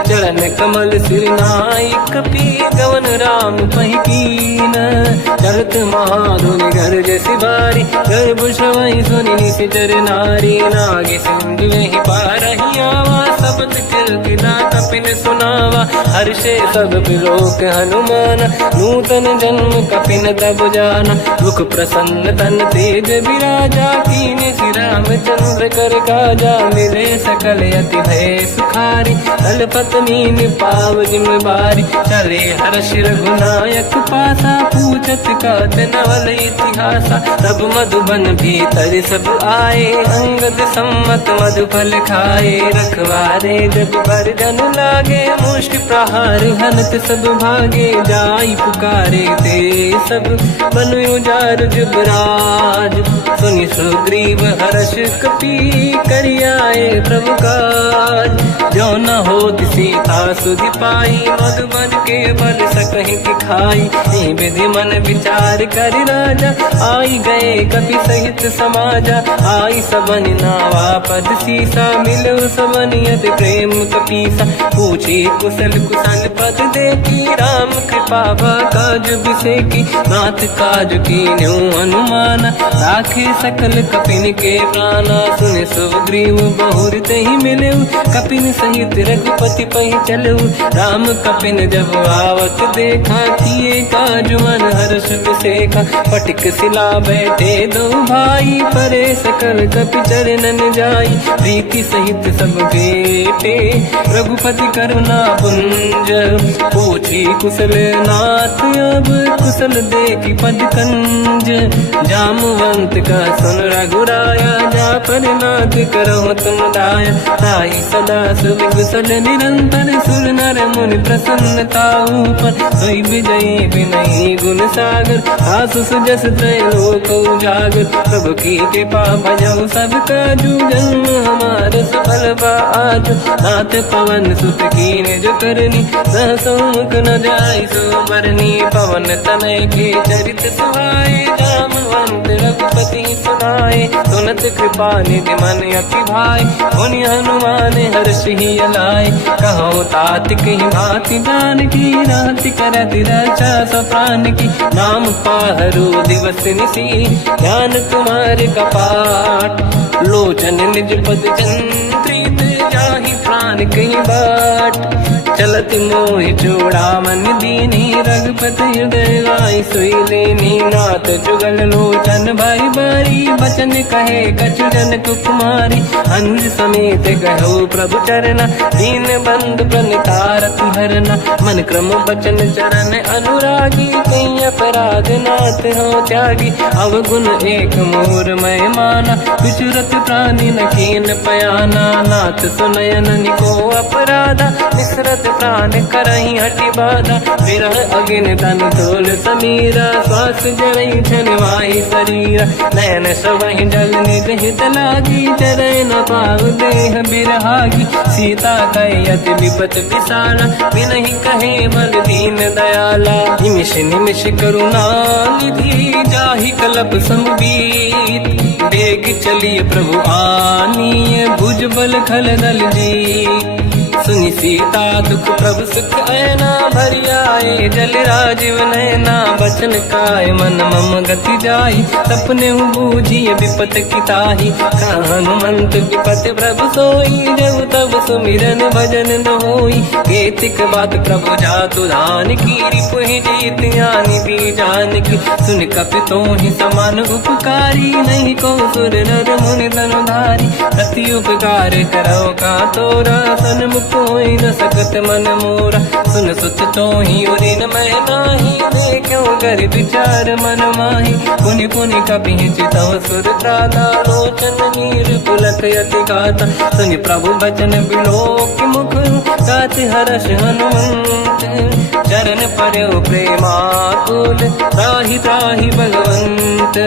चरण कमल सिर नाई। कपि गवन राम पहि कीन, चलत महाधुनि घर जैसी बारी। गर्भ श्रवहि सुनि निशिचर नारी, नागे सिंधु ही पारहि आवा। शब्द कीर्तिना कपिन सुनावा, हर्षे सब बिलोक हनुमान। नूतन जन्म कपिन तब जाना, मुख प्रसन्न तन तेज विराजा। कीने श्री रामचंद्र कर काजा, मिले सकल अति भय सुखारी। तलपत मीन पाव जिम बारी, चले हर्ष रघुनायक पासा। पूछत कात नवल इतिहासा, तब मधुबन भीतर सब आए। अंगद सम्मत मधु फल खाए, रखवारे जब बरदन लागे। मुष्टि प्रहार हनत सब भागे, जाई पुकारे ते सब बन उजार जुबराज। सुनि सुग्रीव हर्ष कपि, करियाए प्रभु काज। जो न होत सीता सुधि पाई, मधुबन के बल सकहि दिखाई। विधि मन विचार कर राजा, आई गए कपि सहित समाजा। आई सबन नावा पद सीसा, मिलो सबन यद प्रेम कपीसा। पूछी कुशल कुशल पद देखी, राम कृपा काज बिसेकी। नाथ काज कीन्यो हनुमान, राखे सकल कपिन के प्राणा। सुन सुग्रीव बहुर तहि मिलऊ, कपिन सहित रघुपति पहि चलऊ। राम कपिन जब आवत देखा, किए काज मन हर्ष बिसेखा। फटिक सिला बैठे दो भाई, परे सकल कपि चरणन जाई। प्रीति सहित सब बेटे, रघुपति करुणा पुंज। पूछी कुशल नाथ अब, कुशल देखी पद कंज। जामवंत का सुन रघुराया, जा पर नाथ करहु तुम दाया। ताई सदा सुविकुशल निरंतर, सुर नर मुनि प्रसन्नता ऊपर। सोई विजयी विनयी गुण सागर, आसु सुजस त्रैलोक उजागर। प्रभु की कृपा भजऊ सब काजू, जन्म हमार सफल बा आज। नाथ पवन सुत कीन्ह जो करनी, सहसो मुख न जाय सो मरनी। पवन तनय के चरित सुहाए, जामवंत रघुपति सुनाए। सुनत कृपा निधि मन अति भाई, मुनि हनुमान हर्षि अलाए। कहो तात कहीं भांति जानकी, राति करत रक्षा सब प्राण की। नाम पाहरो दिवस निसी, ध्यान तुम्हारे कपाट। लोचन निज पद चंद्रित, जाहि प्राण कहीं बाट। चलत मोहि चूड़ामन दीनी, रघुपति हृदय लाई सोई लेनी। नाथ जुगल लोचन भाई बारी, बचन कहे कछु जनक कुमारी। अनुज समेत गहो प्रभु चरना, दीन बंधु प्रणितारति हरना। मन क्रम बचन चरण अनुरागी, कहीं अपराध नाथ हो त्यागी। अवगुण एक मोर मैं माना, विचुरत प्राणी न कीन पयाना। नाथ सुनयन निको अपराधा, निसरत प्राण करही हटि बाधा। विरह अगिन तन तोल समीरा, श्वास जरई छनवाई शरीरा। नयन सबहि जल निज हित लागी, चरय न पाव देह बिरहागी। सीता कहे अति विपत विसाला, बिनहि कहे बल दीन दयाला। निमिष निमिष करुणा निधि, जाहि कलप समबीत। लिए प्रभु आनीय भुजबल खल दल जी। सुनि सीता दुख प्रभु सुख ऐना भरि आए, जल राजीव नैना बचन काय मन मम गति जाई। सपने हूँ बूझिए विपत किताही, हनुमंत विपत प्रभु सोई। जब तब सुमिरन भजन न होई, केतिक बात प्रभु जातु धान की। रिपुहि जीत ज्ञानी दी जान की, सुन कपि तोहि समान उपकारी। नहीं को सुर नर मुनि धनुधारी, अति उपकार करो का तोरा। सन्मुख होई न सकत मन मोरा, सुन सुत तोहि उरि न मैं नाही। देखो कर विचार मन माही, पुनि पुनि कपि चितव सुर त्राता। लोचन नीर पुलक यति गाता, सुनि प्रभु बचन बिलोक मुख। गाति हर्ष हनुमंत, चरण पर्यो प्रेमाकुल। त्राहि त्राहि भगवंत,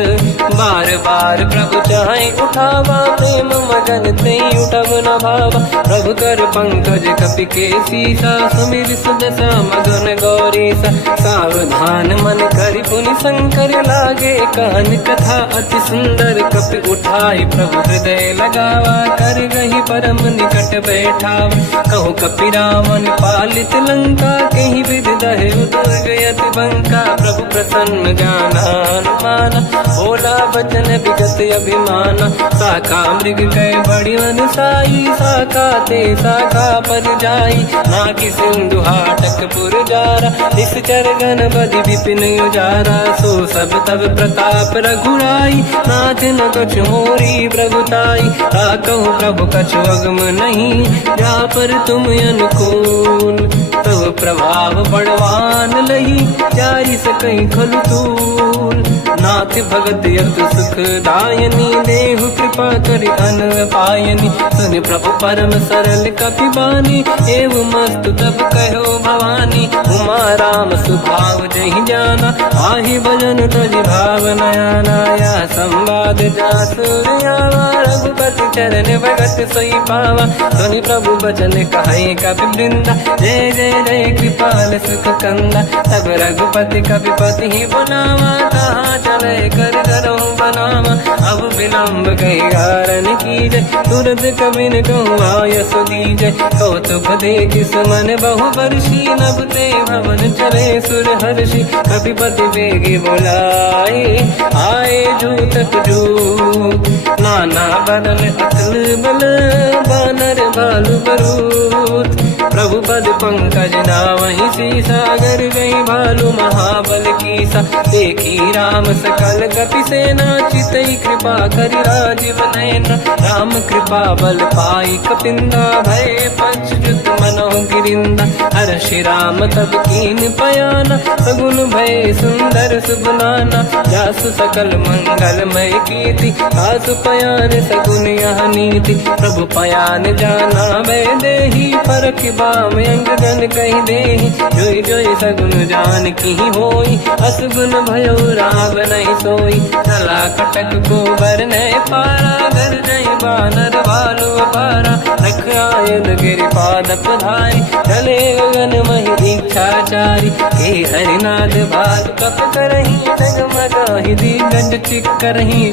बार बार प्रभु चाहे उठावा। प्रेम मगन ते उठब न भावा, प्रभु कर पंकज कपि के सीसा। सुमिर सुदशा मगन गौरीसा, सावधान मन करि पुनि शंकर लागे। कान कथा अति सुंदर कपि उठाई, प्रभु हृदय लगावा। कर गही परम निकट बैठावा, कहु कपि रावण पालित लंका। कहीं विधि दहे उदुर्ग यति बंका, प्रभु प्रसन्न जाना हनुमाना। बोला वचन विगत अभिमाना, शाखा मृग गए बड़ी मन साई। शाखा ते शाखा पर जाई, नाकि सिंधु हाटक पुर जारा। निश्चर गण बधि विपिन उजारा, सो सब तब प्रताप रघुराई। नाथ न कछु मोरी प्रभुताई, कहूँ प्रभु कछु अगम नहीं। जा पर तुम अनुकूल, तब प्रभाव बड़वान लही। जारी सकई खलु तूल, नाथ भगत यत सुख दायनी। देहु कृपा करि अन पायनी, सुन प्रभु परम सरल कपि बानी। एव मस्तु तब कहो भवानी, उमा राम सुभाव जहि जाना। आहि भजन तजि भाव नयाना, या संवाद जासुर आवा। रघुपति चरण भगत सोई पावा, सुनि प्रभु बचन कहे कपि वृंदा। जय जय जय कृपाल सुख कंदा, तब रघुपति कपिपति ही बनावा। कहाँ चले कर करो बनावा, अब विलम्ब कही कारण कीजय। तुरंत कबिन कहूँ आयस दीजय, कौतुक देख सुमन बहु वर्षी। नभ ते भवन चले सुर हर्षि, कपिपति बेगी बुलाए। आए जूतक जूत, नाना बदल अकल बल। बानर भालु बरूत, प्रभु पद पंकज नावहि सीसा। गर गई भालू महाबल कीसा, देखी राम सकल कपि सेना। चितई कृपा करि राजीव नयना, राम कृपा बल पाई कपिंदा। भय पश्चात मनो गिरिंदा, हर्षि राम तब कीन पयाना। सगुन भय सुंदर सुबलाना, जासु सकल मंगलमय कीर्ति। आसु पयान सगुन यह नीति, प्रभु पयान जाना भय देहि। फरक बाम अंग गन कही देहि, जोई जोई सगुन जान की होई। असगुन भयो राव नहीं सोई, चला कटक को बर नहीं पारा। घर नहीं बानर भालू पारा, रख आयन गिरि पाद पधारी। चले गगन महि दीक्षाचारी, हे हरिनाथ भाल कप करही। जगमगाहि दिग्गज चिक्करही,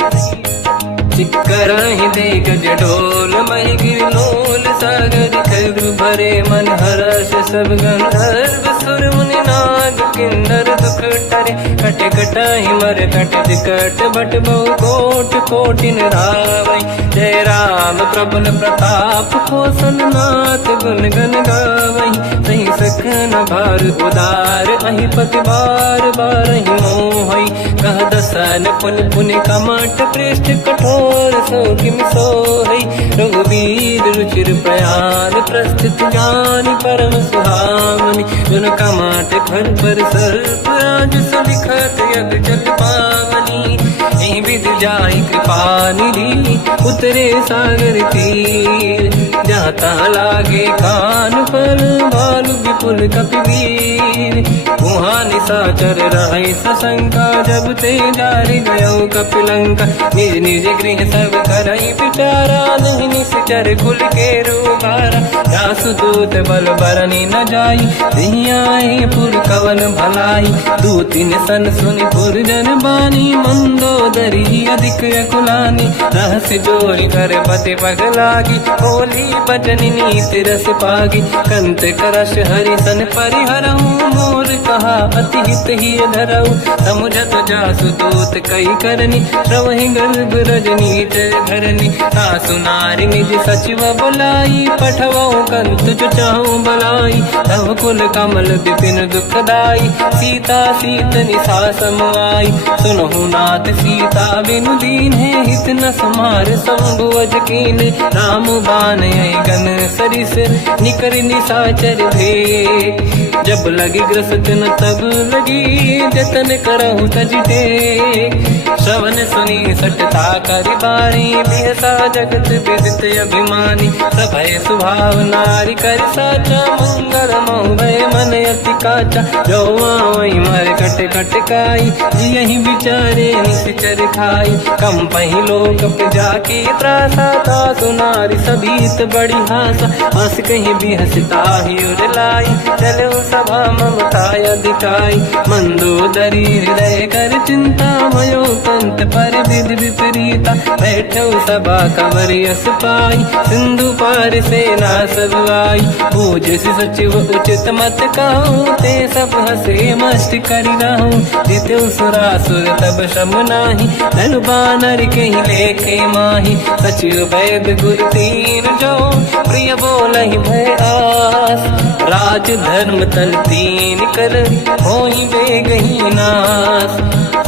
चिक्करहि दिग्गज डोल। महि गिरलोल सागर खरु भरे मन हर्ष। सब गंधर्व सुर मुनि नाग किन्नर दुख टरे। कट कटाहि मर कट कट बट बहु कोट कोटिन रावै। जय राम प्रबल प्रताप कोसन नाथ, गुण गन गावै। सही सखन भार उदार, अहि पति बार बार ही मोहै। कह दसन पुन पुन कमट पृष्ठ कठोर। सो किम सोहै रघुवीर रुचिर प्रयाण। प्रस्थित ज्ञानी परम सुहावनी, जुन कमाट घर पर सर्प राज। सलिखत यग जल पावनी, एहि विधि जाहि कृपा निधि। उतरे सागर तीर, जाता लागे कान पर भालू विपुल कपिवीर। वहाँ निशाचर राय सशंका, जब ते जारी गयो कपिलंका। निज निज गृह सब करई विचारा, नहीं निश्चर कुल के रूबारा। जासुदूत बल बरनी न जाई, दिहियाए पुर कवन भलाई। दूतिन सन सुनि पुर जन बानी, मंदोदरी अधिक अकुलानी। रहस्य जोरी कर पति पगलागी, बोली बचन नीति रस पागी। कंत करश हरि सन परिहरऊ, मोर कहा अति हित ही धरऊ। समुझत जासुदूत कई करनी, श्रवहि गर्भ रजनी जय धरनी। सासु नारी निज सचिव बुलाई, पठवऊ कंत जो चाहू बलाई। तव कुल कमल विपिन दुखदाई, सीता सीतनि सासम आई। सुनहु नाथ सीता बिनु दीन है, हित न समार संभुवज कीन। राम बान आई गन सरिस, निकर निशाचर भेद। जब लगी ग्रस्त न तब लगी, जतन करहु तज टेक। श्रवण सुनी सटता करि बारी, बिहसा जगत विदित अभिमानी। सभय स्वभाव नारी कर साचा, मंगल मोह भय मन अति काचा। जो आवई मर कट कट काई, यही विचारे निश्चर खाई। कम पही लोक प्रजा की त्रासा, तासु नारी सभीत बड़ी हासा। हंस कहीं भी हंसता ही उड़लाई, चलो सभा ममता अधिकाई। मंदोदरी हृदय कर चिंता, भयो कंत पर विधि विपरीता। बैठो सभा कंवर यस पाई, सिंधु पार सेना सब आई। पूज सचिव उचित मत कहूँ, ते सब हसे मस्त करि रहूं। जित्यु सुरासुर तब शम नाही, धन बानर कहीं लेखे माही। सचिव वैद गुरु तीन जो, प्रिय बोलहि भय आस। राज धर्म तल तीन कर, होई बेगही नास।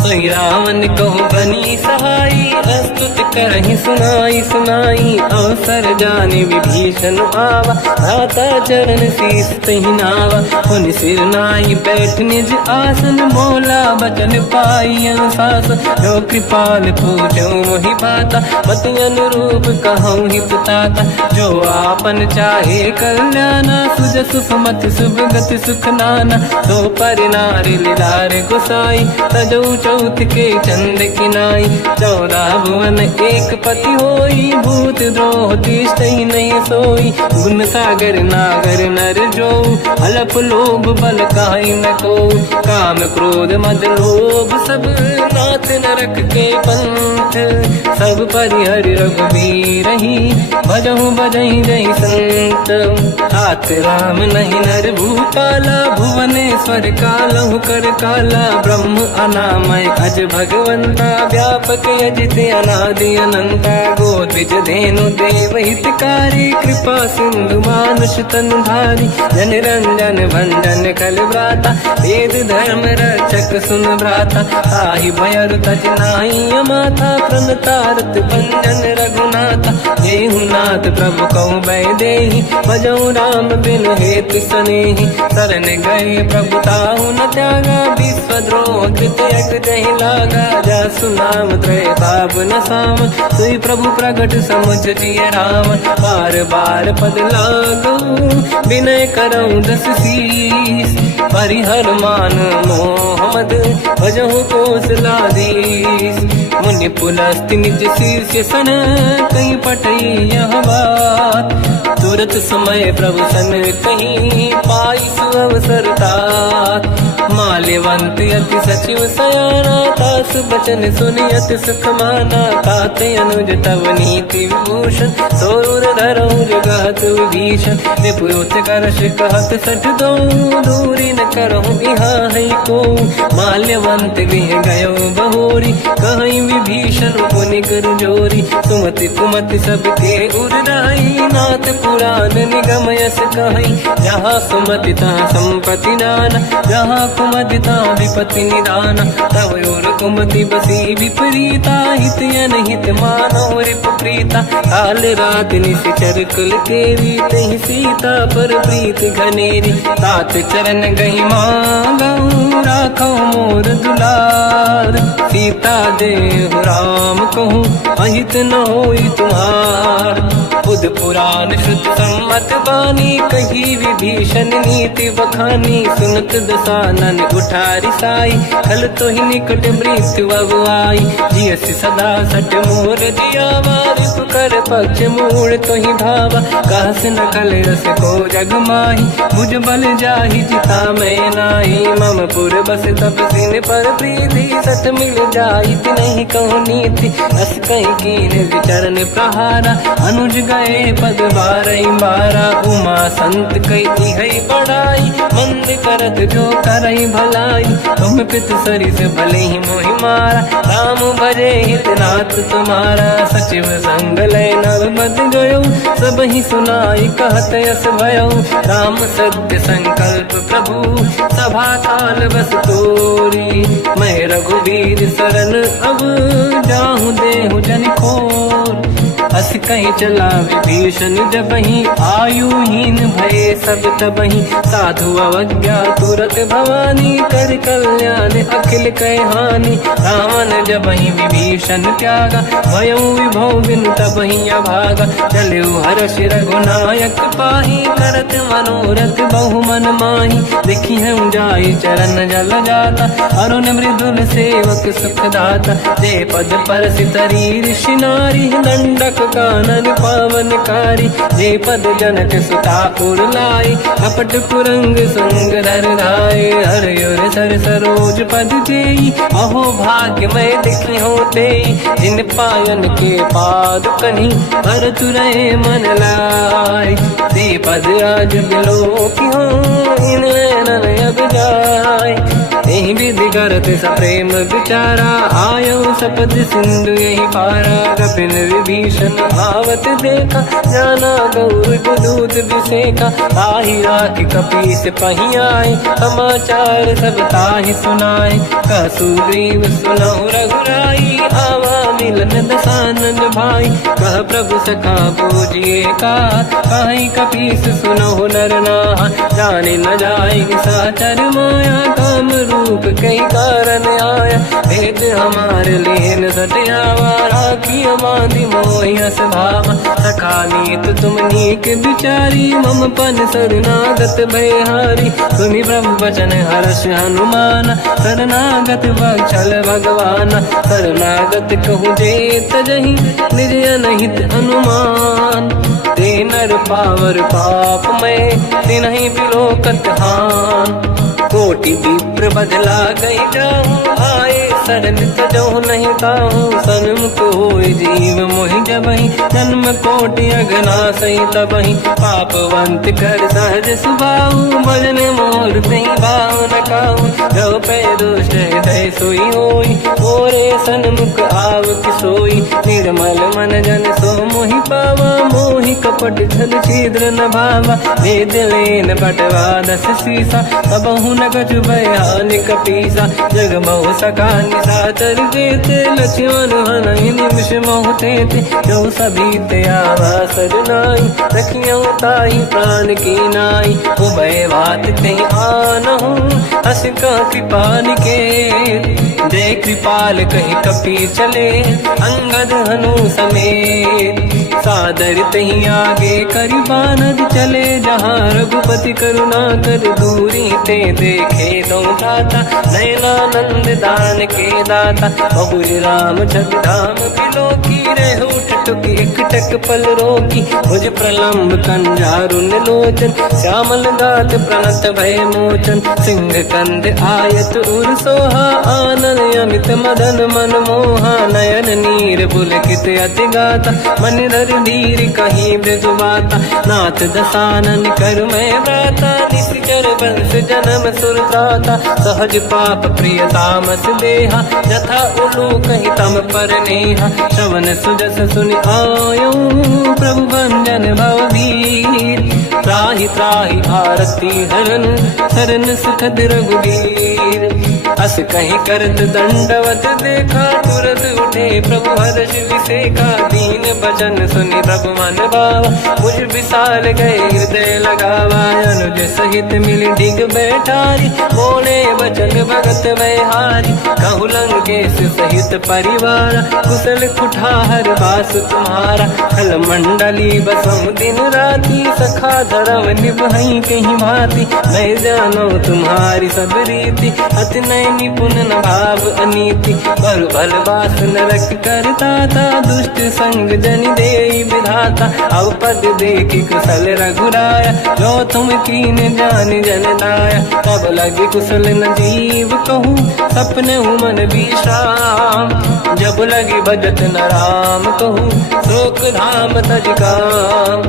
सोई रावण कहु बनी सहाई, अस्तुत करहि सुनाई सुनाई। अवसर जाने विभीषण आवा, भ्राता चरण शीस तहि नावा। पुन सिर नाई बैठ निज आसन, बोला बचन पाई अनुशासन। जो कृपाल पूछो मोहि बाता, मति अनुरूप कहूँ हित ताता। जो आपन चाहे कल्याणा, सुजस सुमति सुभगति सुख नाना। तो पर नारी लीलार गोसाई, तजौ चौथ के चंद किनाई। 14 भुवन एक पति होई, भूत द्रोह तिष्ठइ नहीं सोई। गुण सागर नागर नर जो, अलप लोभ बल काई न को। काम क्रोध मद लोभ सब, नाथ नरक के पंथ। सब परिहरि रघुबीर ही, भजहु बजहि जहि संत। हाथ राम नहीं नर भूपाला, भुवनेश्वर कालहु कर काला। ब्रह्म अनामय अज भगवंता, व्यापक अजित अनादि अनंता। गोद्विज धेनु देव हितकारी, कृपा सिंधु मानुष तनु धारी। जन रंजन भंजन कल व्राता, वेद धर्म रक्षक सुन भ्राता। ताहि भयर तज नाहि अमाथा, प्रणतारत भंजन रघुनाथा। जेहु नाथ प्रभु कहु भय देहि, भजहु राम बिनु हेतु सनेहि। शरण गए प्रभु ताहु न त्यागा, विश्वद्रोह कृत यज्ञ जहि लागा। जासु नाम त्रय ताप न साम, सोई प्रभु प्रगट समुझ जिय राम। बार बार पद लागू, विनय करऊँ दस शीस। परिहर मान मोह मद, भजहु कौशलाधीश। मुनि पुलस्त्य निज शीर्ष सन, कहीं पटई यह बात। तुरत समय प्रभु सन कहीं, पाई सुअवसर तात। माल्यवंत अति सचिव सयाना, तास बचन सुनि अति सुख माना। तात अनुज तव नीति विभूषण, सोर धरऊ जगत विभीषण। विपुत करश कहत सठ दो, दूरी न करहु इहाँ है को। माल्यवंत गृह गयो बहोरी, कहीं विभीषण पुनि कर जोरी। सुमति कुमति सबके उरनाई, नाथ पुराण निगम यस कहीं। जहाँ सुमति तहाँ संपत्ति नाना, जहाँ कुमति तहाँ विपत्ति निदाना। तव और कुमति बसी विपरीता, हित अनहित मानव रिप प्रीता। काल रात निश्चर कुल केरी, तहि सीता पर प्रीत घनेरी। तात चरण गही मांगऊ, राखो मोर दुलार। सीता दे देहु राम कहूँ अहित न होई तुम्हार। बुध पुराण श्रुत सम्मत बानी कही विभीषण नीति बखानी। सुनत दसानन उठारी साई खल तो ही निकट मृत्यु अब आई। जियस सदा सट मोर जियावा रिपु कर पक्ष मूल तो ही भावा। कहस न कल रस को जग माही मुझ बल जाहि जिता मैं नाई। मम पुर बस तब सिन पर प्रीति सत मिल जाई नहीं कहूँ नीति। अस कहीं कीन विचरण प्रहारा अनुज गए पद बारई बारा। उमा संत कई है बड़ाई मंद करत जो करई भलाई। तुम पित सरिस भले ही मोहि मारा राम भजे हितनाथ तुम्हारा। सचिव संग लय नव बद गयो सब ही सुनाई कहत यस भयो। राम सत्य संकल्प प्रभु सभा काल बस तोरी। मैं रघुवीर शरण अब जाहूँ देहु जन खोर। अस कहीं चला विभीषण जबहि आयुहीन भये सब तबहि। साधु अवज्ञा तुरत भवानी कर कल्याण अखिल कह हानि। रावण जबहि विभीषण त्यागा भयउ विभव बिनु तबहि अभागा। चलु हर्ष रघुनायक पाहि करत मनोरथ बहु मन माहि। देखी हूँ जाई चरण जल जाता अरुण मृदुल सेवक सुख दाता। जय पद परसि तरी ऋषि नारी दंडक कानन पावनकारी। जे पद जनक सुता पुर लाई कपट कुरंग संग धर धाय। हर सर सरोज पद जेई अहो भाग्य मैं देखी होते। जिन पायन के पाद कन्ही भरत रहे मन लाई। ते पद आज बिलो की हो इन नैनन अब जाय। यही विधि करत सप्रेम विचारा आयो सपद सिंधु यही पारा। कपिन विभीषण आवत देखा जाना गौर दूत विसेका। ताहि राख कपीस पही आए समाचार सब ताहि सुनाए। कह सुग्रीव सुनहु रघुराई आवा मिलन दसानन भाई। कह प्रभु सखा पूजिए का कहीं कपीस सुनहु नर नाहा। जाने न जाएगी साचर माया काम रूप कई कारण आया। भेद हमारे लेन सटियावा राखी बांधी मोहियस भावा। सखा नीत तुम नीक विचारी मम पन शरणागत भयहारी। सुनि प्रभु वचन हर्ष हनुमान शरणागत वत्सल भगवाना। शरणागत कहु जे तजहि निज अनहित अनुमान। ते नर पावर पाप में तिन्हि बिलोकत हान। कोटि विप्र बदला गई जाऊँ आए शरण तजो नहीं ताहूँ। सन्मुख होय जीव मोहि जबहि जन्म कोटि अगना सही तबहि। पापवंत कर सहज सुभाऊ भजन मोर नहीं भाव न काहू। जो पे दुष्ट हृदय सोई होई मोरे सन्मुख आव किसोई। निर्मल मन जन सो मोहि पावा मोहि कपट छल छिद्र न भावा। वेद लेन बटवा दस सीसा सबहु न कछु भयानि कपीसा। जग बहु सका निशाचर जेते लक्ष्मण हनहि निमिष मोह तेते। जो सभी त्यावा सजनाई रखियौ ताहि प्राण की नाई। उभय बात ते आनहु अस का कृपाल के। जय कृपाल कहि कपी चले अंगद हनु समेत। सादर तही आगे करि बानर चले जहाँ रघुपति करुणा कर दूरी ते देखे दो दाता। नयनानंद दान के दाता बहुर राम जग धाम बिलो की रेहु टुक एक टक पल रोकी। मुझ प्रलम्ब कंजारुन लोचन श्यामल गात प्रणत भय मोचन। सिंह कंद आयत उर सोहा आनन अमित मदन मन मोहा। नयन नीर पुलकित अति गाता मन धर धीर कहीं ब्रज बाता। नाथ दसानन कर मैं व्राता निश्चर वंश जन्म सुरताता। सहज पाप प्रिय तामस देहा यथा उलू कहीं तम पर नेहा। श्रवण सुजस सुनि आयो प्रभु भंजन भवभीर। त्राहि त्राहि आरती हरन शरण सुखद रघुवीर। अस कहीं करत दंडवत देखा, तुरत उठे प्रभु हर्ष विसेका। दीन बचन सुनि प्रभु मन भावा, मुझ विशाल गए हृदय लगावा। अनुज सहित मिली डिग बैठारी, बोले बचन भगत वैहारी। कहु लंकेश सहित परिवार, कुशल कुठार वास तुम्हारा। खल मंडली बसम दिन राती, सखा धर्म निभई कहीं भांति। मैं जानो तुम्हारी सब रीति, अति नय निपुण न भाव अनीति। पर भल वास नरक करता था, दुष्ट संग जन देई विधाता। अब पद देखी कुशल रघुराया, जो तुम कीन जान जन दाया। तब लगे कुशल न जीव कहूँ, सपने मन विश्राम। जब लगे भजत न राम कहूँ, शोक धाम तज काम।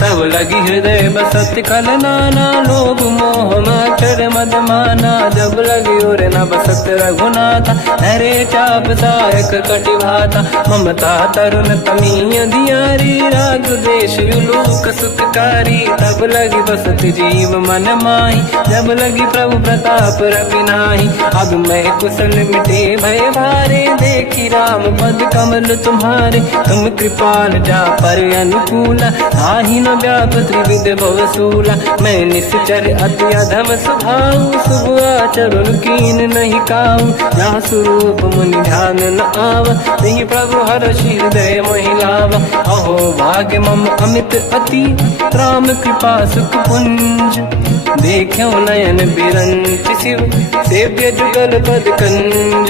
तब लगी हृदय बसत खल नाना, लोभ मोह माचर मद माना। जब लगी और न बसत रघुनाथा, हरे चाप सायक कटि भाता। ममता तरुण तमीय दियारी, राग द्वेष युलोक सुखकारी। तब लगी बसत जीव मन माही, जब लगी प्रभु प्रताप रवि नाही। अब मैं कुशल मिटे भय भारे, देखी राम पद कमल तुम्हारे। तुम कृपाल जा पर अनुकूला, आही न व्याप त्रिविध भवसूला। मैं निश्चर अति अधम स्वभाव, शुभ आचरण कीन नहीं काऊ। जहाँ स्वरूप मुनि ध्यान न आवा, नहीं प्रभु हर्ष हृदय महिलावा। अहो भाग्य मम अमित अति, राम कृपा सुख पुंज। देखो नयन बिरंच शिव, सेव्य जुगल पद कंज।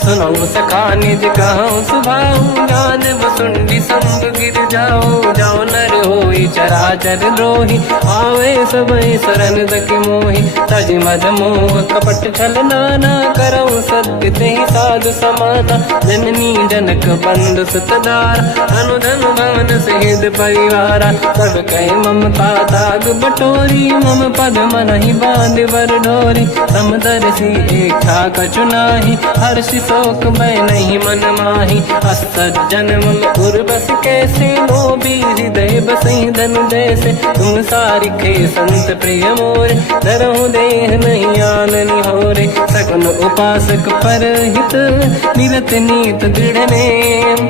सुनो सखा निज कहूँ सुभाऊ, ज्ञान वसुंडी संग गिर जाओ। जाओ नर होई चराचर द्रोही, आवे सबई शरण दक मोहि। तज मद मोह कपट छल नाना, करऊँ सत्य तेहि साधु समाना। जननी जनक बंधु सुतदारा, अनुधन भवन सहित परिवारा। सब कहे ममता ताग बटोरी, मम पद मन ही बांध बर डोरी। समदर्शी इच्छा कछु नाही, हर्ष शोक मैं नहीं मन माही। असज्जन मम उर्वश कैसे, लोभी हृदय बसई धनु जैसे। तुम सारिखे संत प्रिय मोरे, धरहु देह नहीं आननि होरे। सगुन उपासक पर हित, निरत नीत दृढ़ नेम।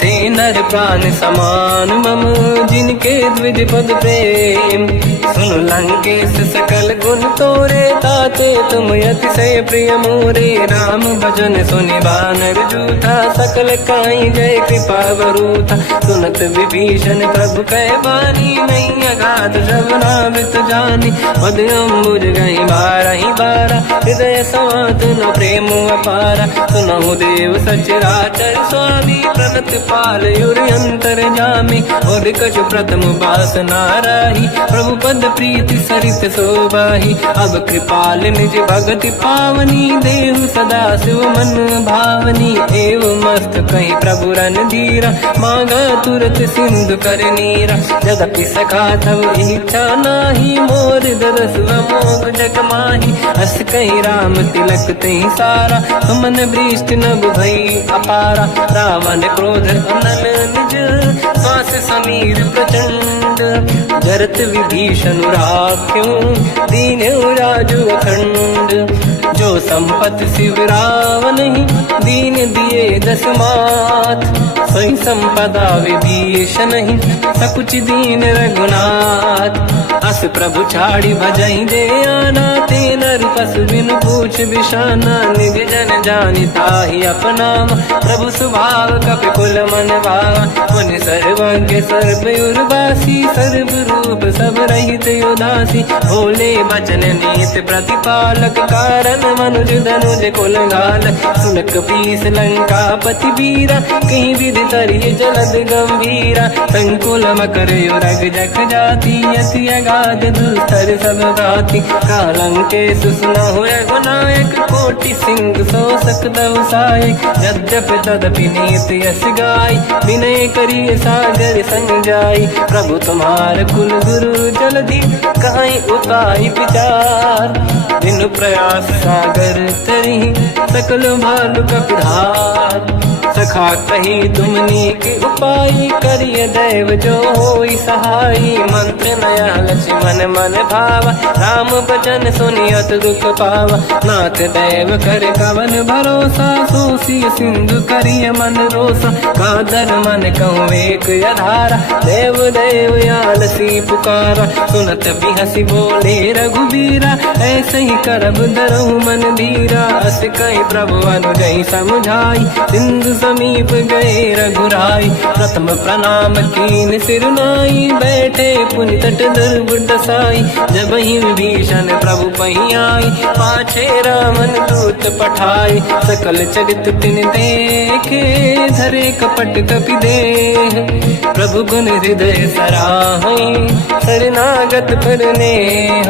ते नर प्राण समान मम, जिनके द्विज पद प्रेम। सुन लंकेश सकल गुण तोरे, ताते तुम अतिशय प्रिय मोरे। राम भजन सुनि बानर जूठा, सकल काई जय कृपा वरूथा। सुनत विभीषण प्रभु कह बानी, नहीं अगाध श्रवणामृत जानी। पद अम्बुज गई बारहि बारा, हृदय समात न प्रेम अपारा। सुनहु देव सचराचर स्वामी, प्रणत पाल युरि अंतर जामी। और कछु प्रथम बास नाराही, प्रभु पद प्रीति सरित शोभाही। अब कृपाल निज भगति पावनी, देहु सदा शिव मन भावनी। एव मस्त कहीं प्रभु रन धीरा, मांगा तुरत सिंधु कर नीरा। यद्यपि सखा तब इच्छा नाही, मोर दरस मोग जग माही। अस कहीं राम तिलक तही सारा, सुमन वृष्टि नभ भई अपारा। रावण क्रोध अनल निज, श्वास समीर प्रचंड। जरत विभीषण राख्यों, दीन राजु अखंड। जो संपत शिव रावण ही, दीन दिए दस मात। सोई संपदा विभीषण ही, सकुच दीन रघुनाथ। अस प्रभु छाड़ी भजई जे आना, ते नर पशु बिनु पूछ बिशाना। निज जन जानि ताहि अपनाम, प्रभु स्वभाव कपि कुल मन भावा। मुनि सर्वज्ञ सर्वयुर्वासी, सर्व रूप सब रहित उदासी। भोले बचन नीत प्रतिपालक, कारण मनुज धनुज कुल घाल। सुन कपीस लंकापति वीरा, कहीं विधि तरिय जलद गंभीरा। संकुल मकर युरग जख जाति, अति अगाध दुस्तर सब भाति। कालंकेश सुना हुए गुनायक, कोटि सिंह सो सकदव सहायक। यद्यपि तदपि नीत यस गाय, विनय करिय सागर संग जाई। प्रभु तुम्हार कुल गुरु जलधि, कहीं उपाय विचार। बिनु प्रयास सागर तरी, सकल भालु कपिधार। सखा कही तुमनी के उपाय, कर हरिय दैव जो होई सहाई। मंत्र नया लक्ष्मण मन भावा, राम भजन सुनियत दुख पावा। नाथ दैव कर कवन भरोसा, सोसी सिंधु करिय मन रोसा। कादर मन कहूँ एक अधारा, देव देव आलसी पुकारा। सुनत भी हंसी बोले रघुबीरा, ऐसे ही करब धरहु मन धीरा। अस कहीं प्रभु अनुजई समझाई, सिंधु समीप गए रघुराई। प्रथम प्रणाम कीन सिरनाई, बैठे पुनि तट दुर्बुड साई। जब ही विभीषण प्रभु पही आई, पाछे रामन दूत पठाई। सकल चरित तिन देखे, धरे कपट कपि देह। प्रभु गुण हृदय सराहई, शरणागत पर नेह।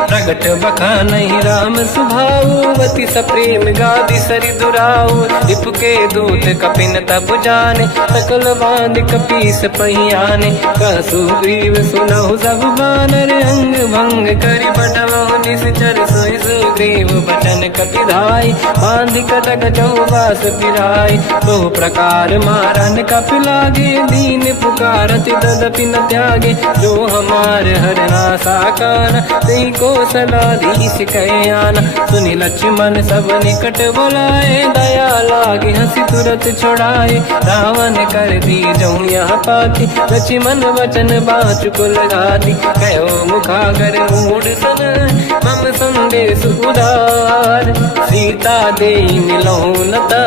प्रगट बखानहि राम सुभाऊ, अति सप्रेम गादि सरि दुराऊ। रिपु के दूत कपिन तब जाने, सकल बांध कपीस पहियाने। कह सुग्रीव सुनहु सब बानर, अंग भंग करि बटवहु निश्चर। सोई सुग्रीव बचन कपि धाई, बांध कटक चौबास फिराई। बहु प्रकार मारन कपि लागे, दीन पुकारत तदपि न त्यागे। जो हमार हरना साकाना, तेहि को सलाधीश कहे आना। सुनि लक्ष्मण सब निकट बुलाए, दया लागे हंसी तुरत छुड़ाए। रावण कर दी जो यह पाती, लक्ष्मण वचन बाचु कुल गाती। कहो मुखागर मूढ़ सन, मम संदेश उदार। सीता दे मिलहु नता,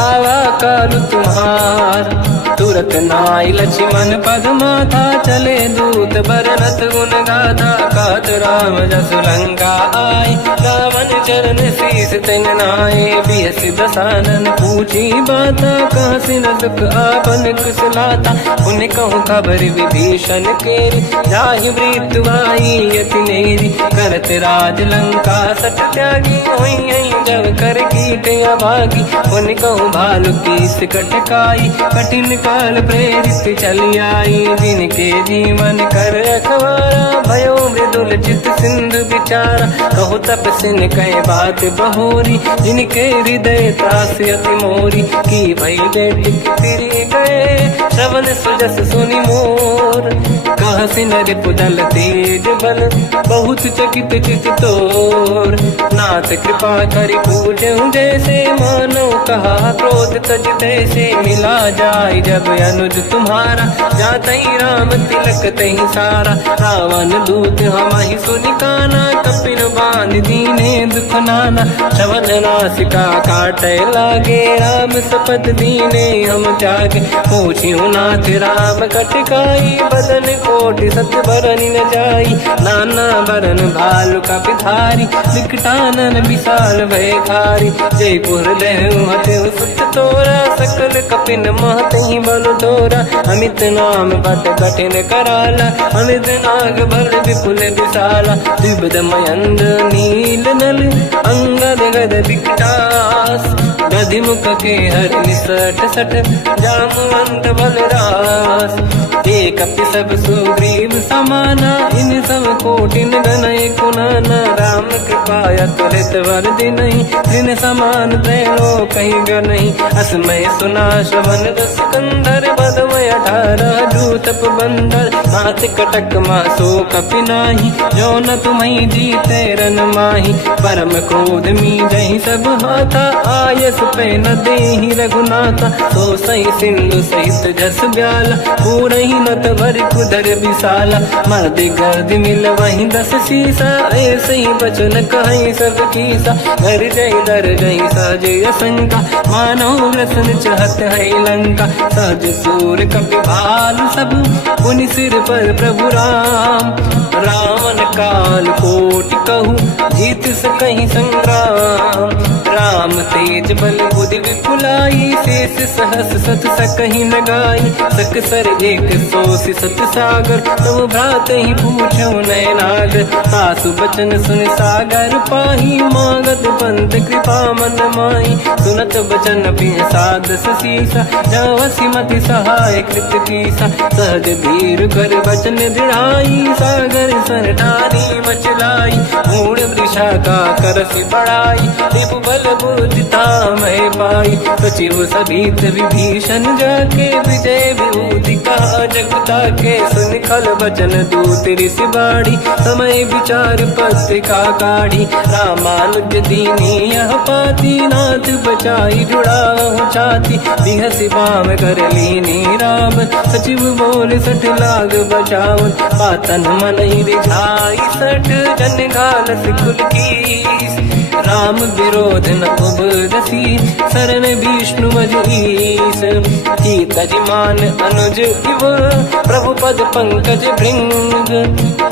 आवा कालु तुम्हार। तुरत नाई लक्ष्मण पद माथा, चले दूत बरनत गुण गाथा। कहत राम जसु लंका आए, रावण चरण शीस तिन नाए। बियस दसानन पूछी बाता, कहसी न दुख आपन कुशलाता। पुण्य कहूँ खबर विभीषण केरी, जाहि मृत्यु आई यति नेरी। करत राज लंका सट त्यागी, होई जब कर कीट अभागी। पुण्य कहूँ भालु कीस कटकाई, कठिन काल प्रेरित चली आई। जिनके जीवन कर रखवारा, भयो मृदुल चित सिंधु विचारा। कहु तपसिन कहे बात बहोरी, जिनके हृदय त्रास अति मोरी। की भई बेटी तिरि गए, श्रवण सुजस सुनि मोर। कहसी नर पुदल तेज बल, बहुत चकित चित तोर। नाथ कृपा करि पूजहु जैसे, मानो कहा क्रोध तज तैसे। मिला जाय जब अनुज तुम्हारा, जातहि राम तिलक तहि सारा। रावण दूत हमहि सुनि काना, कपिन बांध दीने दुख नाना। श्रवण नासिका काटे लागे, राम सपथ दीने हम जागे। पूछियो नाथ राम कटकाई, बदन कोटि सत बरनि न जाई। नाना बरन भालु कपि धारी, विकटानन विशाल भय खारी। जयपुर देहु हतेउ सुत तोरा, सकल कपिन महतहि बल तोरा। अमित नाम बट कठिन कराला, अमित नाग बल विपुल विशाला। द्विविध मयंद नील नल, अंगद गद विकटास। गधिमुख के हर निसट सठ, जामवंत बलरास। एक कपि सब सुग्रीव समाना, इन सब कोटिन गनय कुनाना। राम कृपा त्वरित वर दिनहि, दिन समान त्रैलोक कहीं गनहि। असमय सुना श्रवण रस कंधर, बदमय 18 दूतप बंदर। हाथ कटक मासो कपि नाही, जो न तुम्हि जीते रन माही। परम क्रोध मी जहि सब हाथा, आयस पे न देहि रघुनाथा। तो सही सिंधु सहित जस ब्याला, पूरहि नत भर कुदर विशाला। मर्द गर्द मिल वही 10 सीसा, ऐसे ही बचन कहीं सब कीसा। घर जय दर जय सहज असंका, मानो रसन चहत है लंका। सहज सूर कपि भाल सब, पुनि सिर पर प्रभु राम। रावण काल कोटि कहूँ, जीत सकहि संग्राम। राम तेज बल बुद्धि विपुलाई, शेष सहस सत सकहि न गाई। सकसर एक सोसी सत सागर, तब भ्रात ही पूछो नय नागर। सासु बचन सुन सागर पाही, मांगत पंत कृपा मन माही। सुनत बचन पिय सादस सीसा, जावसी मति सहाय कृत कीसा। सहज धीर कर बचन दृढ़ाई, सागर सर ठानी मचलाई। मूढ़ वृषा का करसि बढ़ाई, रिपु बल बुद्धि तामहि पाई। सचिव सभित विभीषण जाके, विजय विभूति कहा जगता के सुन खल बचन दूत ऋषि बाड़ी समय विचार पत्रिका काढ़ी रामानुज दीनी यह पाती नाथ बचाई जुड़ाहु छाती बिहसी बाम कर लीनी राम सचिव बोल सठ लाग बचावन पातन मन ही रिझाई सठ जन घाल सिकुल की राम विरोध न उबरसी शरण विष्णु मजीस की तजमान अनुज इव प्रभु पद पंकज भृंग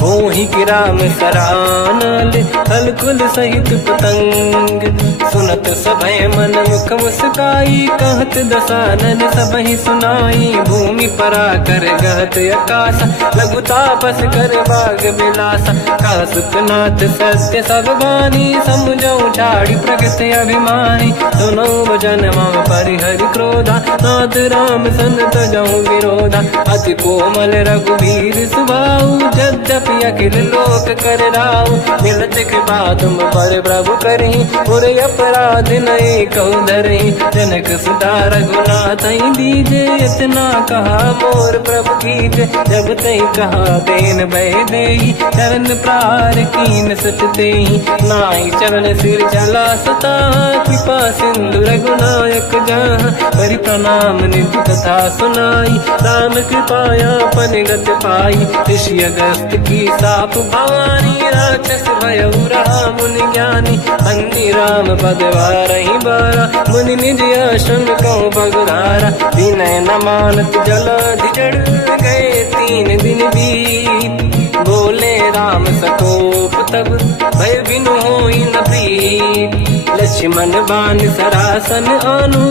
मोहि की राम सरानल हलकुल सहित पतंग सुनत सभय मन मुख मुस्काई कहत दसानन सबहि सुनाई भूमि परा कर गहत आकाश लघु तापस कर बाग बिलासा कह सुखनाथ सत्य सब बानी समझौ छाड़ी प्रगति अभिमानी सुनो भजन मम परिहरि क्रोधा नाथ राम संत जऊ विरोधा अति कोमल रघुवीर सुभाऊ यद्यपि अखिल लोक कर राऊ मिलत कृपा तुम पर प्रभु करही और अपराध नहीं कहु धरही जनक सुता रघुनाथ दीजे इतना कहा मोर प्रभु कीजे जब तई कहा देन भय देही चरण प्रार कीन सत देही नाई चरण सिर चला सता कृपा सिंधु रघुनायक जहाँ करि प्रणाम निधि कथा सुनाई राम कृपाया पनिगत पाई ऋषि अगस्त की साप भवानी राक्षस भयउ रहा मुनि ज्ञानी अंधी राम पद वारहि बारा मुनि निज आश्रम कहु बगधारा विनय न मानत जलाधि जड़ गए 3 दिन बीत बोले राम सकोप तब भय बिनु होई न प्रीत लक्ष्मण बान सरासन आनु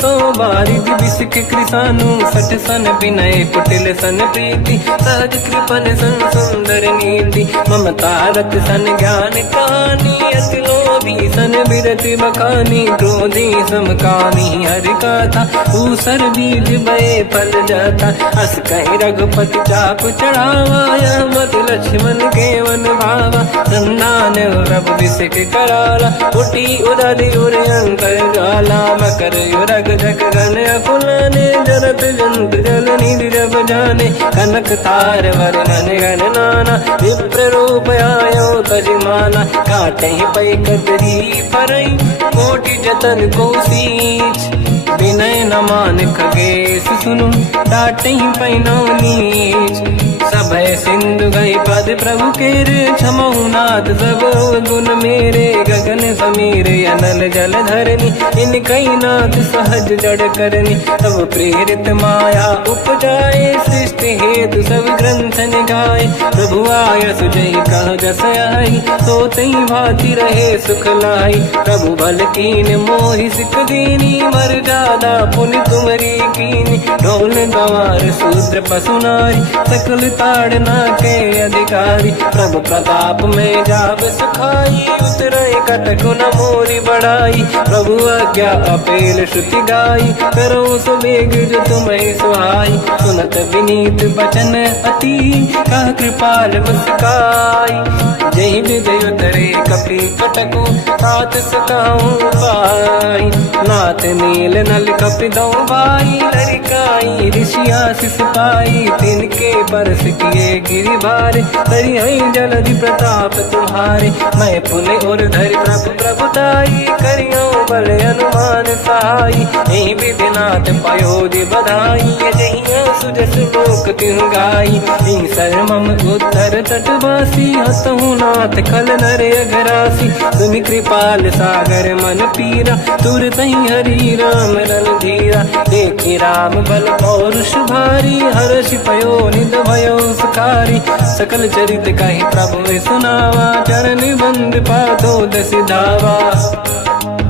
सो बारिद बिसिक कृसानु सठ सन विनय कुटिल सन प्रीति सहज कृपन सन सुंदर नीति ममता रत सन ज्ञान कहानी अति लोभी सन बिरति बखानी क्रोधी समकामी हरि कथा ऊसर बीज बये फल जाता अस कहीं रघुपति चाप चढ़ावा मत लक्ष्मण के वन भावा संधान रब बिसिक कराला उठी उदधि उर अंकर गाला मकर युरग जग गण अकुलाने जरत जंत जल निधि जब जाने कनक तार वर्णन गण नाना विप्र रूप आयो तजमाना काटे पै कतरी परई कोटि जतन को सींच विनय न मान खगेश सुनु डाटे पैनो नीच सभय सिंधु गई पद प्रभु केरे क्षमऊ नाथ सब गुण मेरे गगन समीर अनल जल धरनी इन कई नाथ सहज जड़ करनी तब प्रेरित माया उपजाए सृष्टि हेतु सब ग्रंथ निगाए प्रभु आय सुजय कह जस आई तो तई भांति रहे सुख लाई प्रभु भल कीन मोहि सिख दीनी मर जादा पुनि तुमरी कीनी ढोल गवार शूद्र पशु नारी सकल ताड़ना के अधिकारी प्रभु प्रताप में जाब सुखाई उतरे कटक न मोरी बढ़ाई प्रभु आज्ञा अपेल श्रुति गाई करो सुबेग जो तुम्हें सुहाई सुनत विनीत बचन अति कह कृपाल मुस्काई जय विदय उतरे कपि कटकु सात सकाऊं पाई नाथ नील नल कपि दो भाई लरिकाई ऋषि आशीष पाई तिनके बरस किए गिरि भारे तरी हई जलधि प्रताप तुम्हारे मैं पुने और धरि प्रभु प्रभुताई करियो बल अनुमान सहाई यही विधिनाथ पयोधि बधाई जहिया सुजस लोक तिहु गाई हिंसर मम उत्तर तटवासी हसहु नाथ खल नर अघरासी तुम कृपाल सागर मन पीरा तुरत ही हरि राम रणधीरा देखी राम बल पौरुष भारी हर्ष पयो निध भयो सुखारी सकल चरित कहि प्रभु में सुनावा चरण बंद पादो दस धावा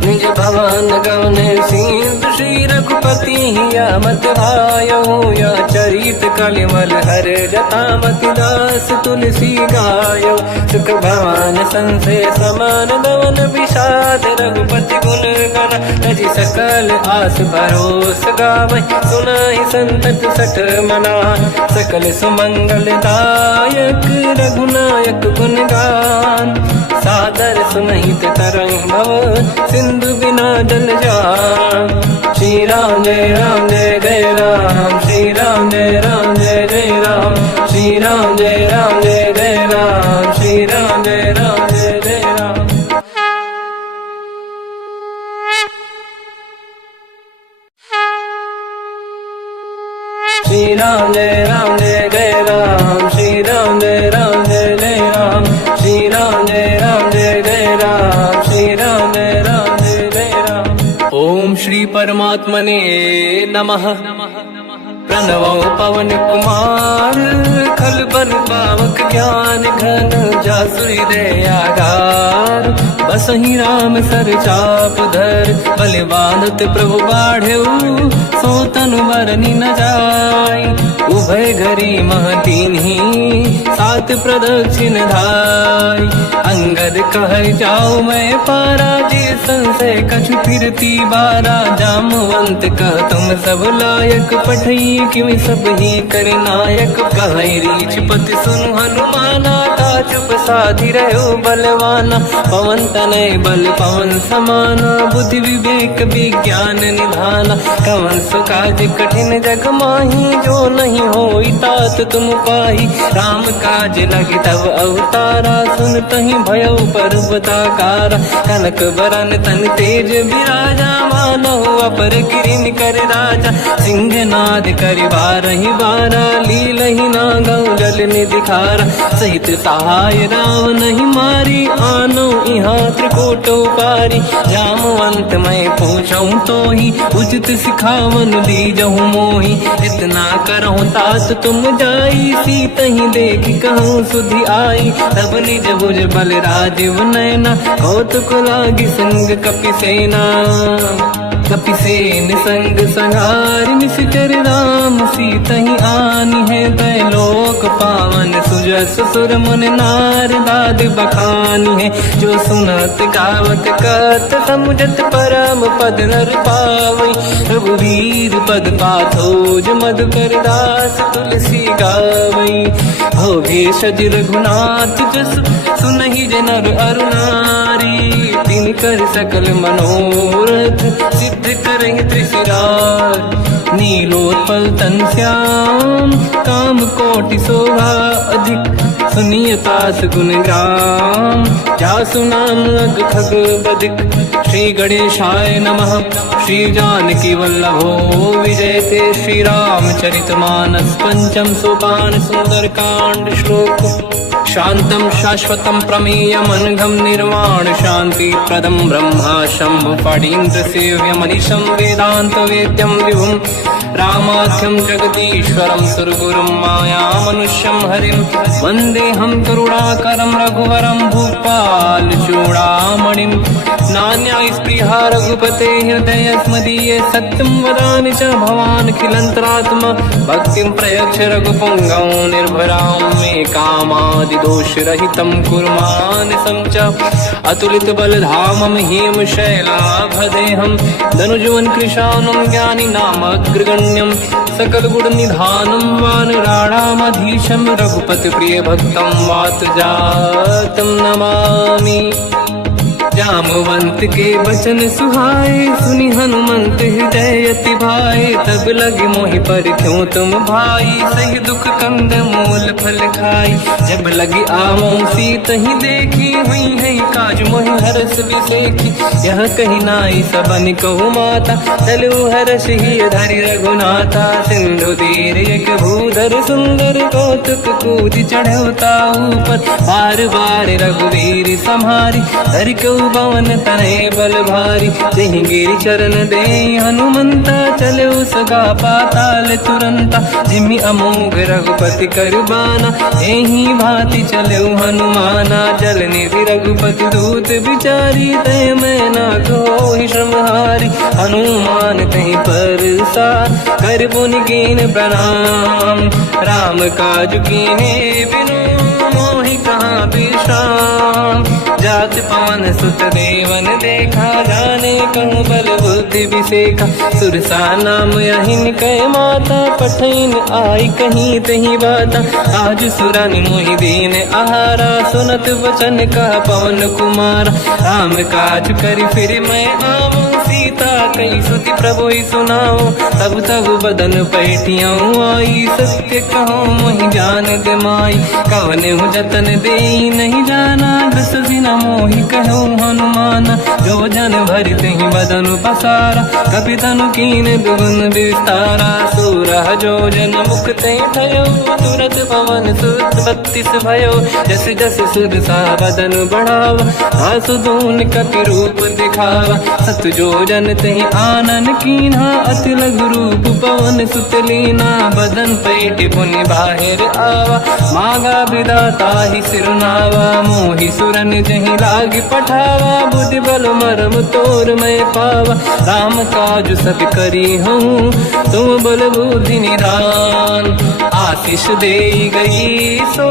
निज भवन गवन सिंधु श्री रघुपति या मत भायो या चरित कलिमल हर जता मति दास तुलसी गायो सुख भवन संसे समान गवन विषाद रघुपति गुण गण तजि सकल आस भरोस गावै सुनाहि संतत सठ मना सकल सुमंगल दायक रघुनायक गुण गान सादर सुनहित तरंग भव सिंधु बिना जल जान श्री राम जय जय राम श्री राम जय जय राम जय राम जय जय राम श्री राम जय राम जय जय राम श्री राम जय राम जय जय राम श्री राम जय राम जय जय राम श्री राम जय राम जय जय राम श्री राम जय राम जय जय राम। ओम श्री परमात्मने नमः। प्रणवो पवन कुमार खल बन पावक ज्ञान घन जासुरी दयागार बसहि राम सर चाप धर बलिवानत प्रभु बाढ़ऊ सो तनु बरनी न जाय उभय घरी महतीन्ही सात प्रदक्षिण धाय अंगद कह जाओ मैं पारा जी संशय कछु फिरती बारा जामवंत कह तुम सब लायक पठई किमि सब ही कर नायक कहि रीछ पति सुनु हनुमाना ता चुप साधि रहो बलवाना पवन तनय बल पवन समाना बुद्धि विवेक विज्ञान निधाना कवन सुकाज कठिन जग माही जो नहीं होई तात तुम पाही राम काज लगे तब अवतारा सुन तहि भयो पर्वताकारा कनक बरन तन तेज विराजा मानहु अपर गिरिन कर राजा सिंहनाद करि बारहि बारा लीलहि नागौ जल निधिखारा सहित सहाय राव नहीं मारी आनो इहाँ त्रिकोटो पारी जामवंत मैं पूछऊँ तो ही उचित सिखावन दीजहु मोही इतना करहु तात तुम जाई सीत ही देख कहूँ सुधि आई तब निज भुज बल राजीव नैना कौतुक लागी संग कपिसेना कपिसेन संग संहार निश्चर राम सीता ही आनी है दैलोक पावन सुजस सुर मुन नार दाद बखानी है जो सुनत गावत कहत समुझत परम पद नर पावई रघुवीर पद पाथोज मधुकर दास तुलसी गावई हो भेषज रघुनाथ जस सुनहि जनर अरुणारी तिन कर सकल मनोरथ सिद्ध करहि त्रिशिरार नीलोत्पल तन श्याम काम कोटि शोभा अधिक सुनिय तास गुण ग्राम जासु नाम अग खग बदिक श्री गणेशाय नमः श्री जानकी वल्लभो विजयते श्री रामचरित मानस पंचम सोपान सुंदर कांड श्लोक शांतं शाश्वतं प्रमेयमनघं निर्वाण शांति प्रदं ब्रह्मा शंभु फणीन्द्र सेव्यमनिशं वेदांत वेद्यं विभुं रामाख्यं जगदीश्वरं सुरगुरुं मायामनुष्यं हरिं वन्देऽहं करुणाकरं रघुवरं भूपाल चूडामणिं नान्या स्पृहा रघुपते हृदय स्मदीये सत्यं वदामि च भवान् खिलन्तरात्मा भक्तिं प्रयच्छ रघुपुङ्गं निर्भरां मे कामादि दोषरहितं कुर्मानसं च अतुलित बलधामं हेमशैलाभदेहं धनुजवन कृशानं ज्ञानी नामग्रगण्यं सकल गुण निधानं वानराणामधीशं रघुपति प्रिय भक्तं वातजातं नमामि जामवंत के वचन सुहाए सुनि हनुमंत हृदय अति भाए तब लगे मोहि पर क्यों तुम भाई सही दुख कंद मूल फल खाई जब लगी आवों सीत ही देखी हुई है काज मोहि हरस बिसेखी यह कही नाई सबन कहु माता चलु हरस ही धरि रघुनाथा सिंधु तीर एक भूधर सुंदर कौतुक कूद चढ़ौता ऊपर बार बार रघुवीर सम्हारी धर कऊ पवन तनय बल भारी जहि गिरि चरण दे हनुमंता चलो सगा पाताल तुरंता जिमि अमोघ रघुपति करबाना एहि भांति चलो हनुमाना जल निधि रघुपति दूत बिचारी तय मैं ना कोहि श्रमहारी हनुमान तहि परसा कर पुनि कीन प्रणाम राम काज कीन्हे बिनु मोहि कहाँ विश्राम। जात पवन सुत देवन देखा, जाने कहूँ बल बुद्धि विसेखा। सुरसा नाम यहिन कह माता, पठैन आई कहीं तही बाता। आज सुरन मोहि दीन आहारा, सुनत वचन का पवन कुमार। राम काज करि फिर मैं आऊँ, सीता कई सुति प्रभु ही सुनाओ। तब तब बदन पैठियाँ आई, सत्य कहो मोहि जान दे माई। कवन हूँ जतन दे नहीं जाना, दस दिन मोहि कहो हनुमान। जो जन भरि तहि बदन पसारा, कपि तनु कीन दुगुन विस्तारा। सूरह जो जन मुख तहि भयो, तुरत पवन सुत 32 भयो। जस जस सुध सा बदन बढ़ावा, आसु दून कपि रूप दिखावा। सत जो जन तहि आनन कीन्हा, अति लघु रूप पवन सुत लीना। बदन पैठ पुनि बाहिर आवा, मागा विधाता ही सिरनावा। मोहि सुरन जहि लाग पठावा, बुद्धि बल मरम तोर मैं पावा। राम काज सब करी हूँ, तुम बल बुद्धि निधान। आशीष दे गई सो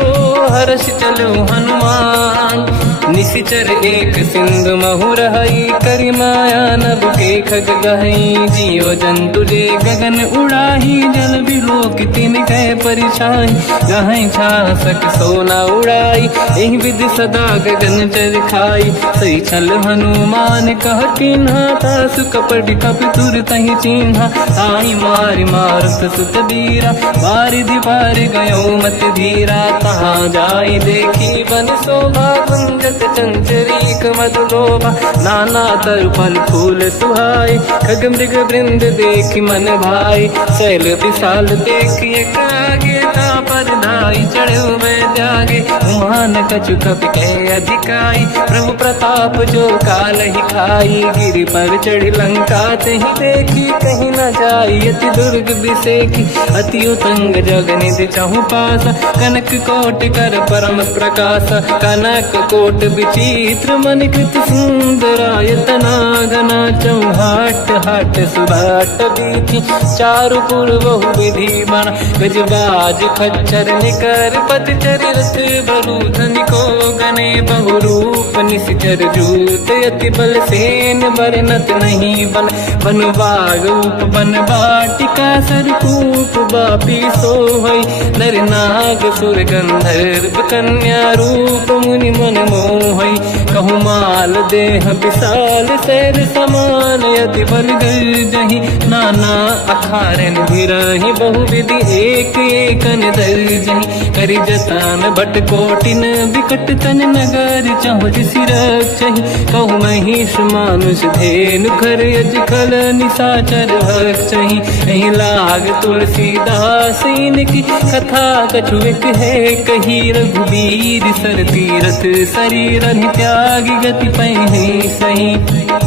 हर्ष चलो हनुमान। निशिचर एक सिंधु महु रहई, करि माया नभ के खग गहई। जीव जंतु जे गगन उड़ाही, जल बिलोक तिन कह परिछाई। गहई छासक सोना उड़ाई, एहि विधि सदा गगन चर खाई। सही छल हनुमान कह किन्हा, तासु कपट कपि तुर तहि चिन्हा। आई मारि मारत सुत बीरा, बारिधि पार गयो मत धीरा। तहाँ जाई देखी बन शोभा, गुंजत चंचरीक मधुलोभा। नाना तरु फल फूल सुहाई, खग मृग वृंद देखि मन भाई। शैल विशाल देखिए कागे, तापर धाई चढ़ो मैं त्यागे। मान कछु कपि कह अधिकाई, प्रभु प्रताप जो काल ही खाई। गिरि पर चढ़ी लंका तहि देखी, कहीं न जाई अति दुर्ग बिसेखी। अति उतंग जग निधि चहु पासा, कनक कोटि कर परम प्रकाश। कनक कोट विचित्र मन कृत सुंदरायतना घना। चौहाट हाट सुभाट बीथी, चारु पुर बहु विधि बना। गजबाज खच्चर निकर पतचर रथ बरु धनिको गने। बहु रूप निशिचर जूत, अति बल सेन बरनत नहीं बन। बन बाग उप बन बाटिका, सरकूप बापी सोहई। नर नाग सुर गंधर्व कन्या, रूप मुनि मन मोहई। कहु माल देह विशाल, शैल समान यति बल गर्जहि। नाना अखारन भिरहि, बहु विधि एक एकन दर्जहि। करि जतन भट कोटिन, विकट तन नगर चहु दिसि रक्षहि। कहु महिष मानुष धेनु, खर यज खल निशाचर भक्षहि। एहि लाग तुलसीदास इनकी, कथा कछु एक है कही। रघुबीर सर तीरथ शरीर त्यागी, गति पहि सही।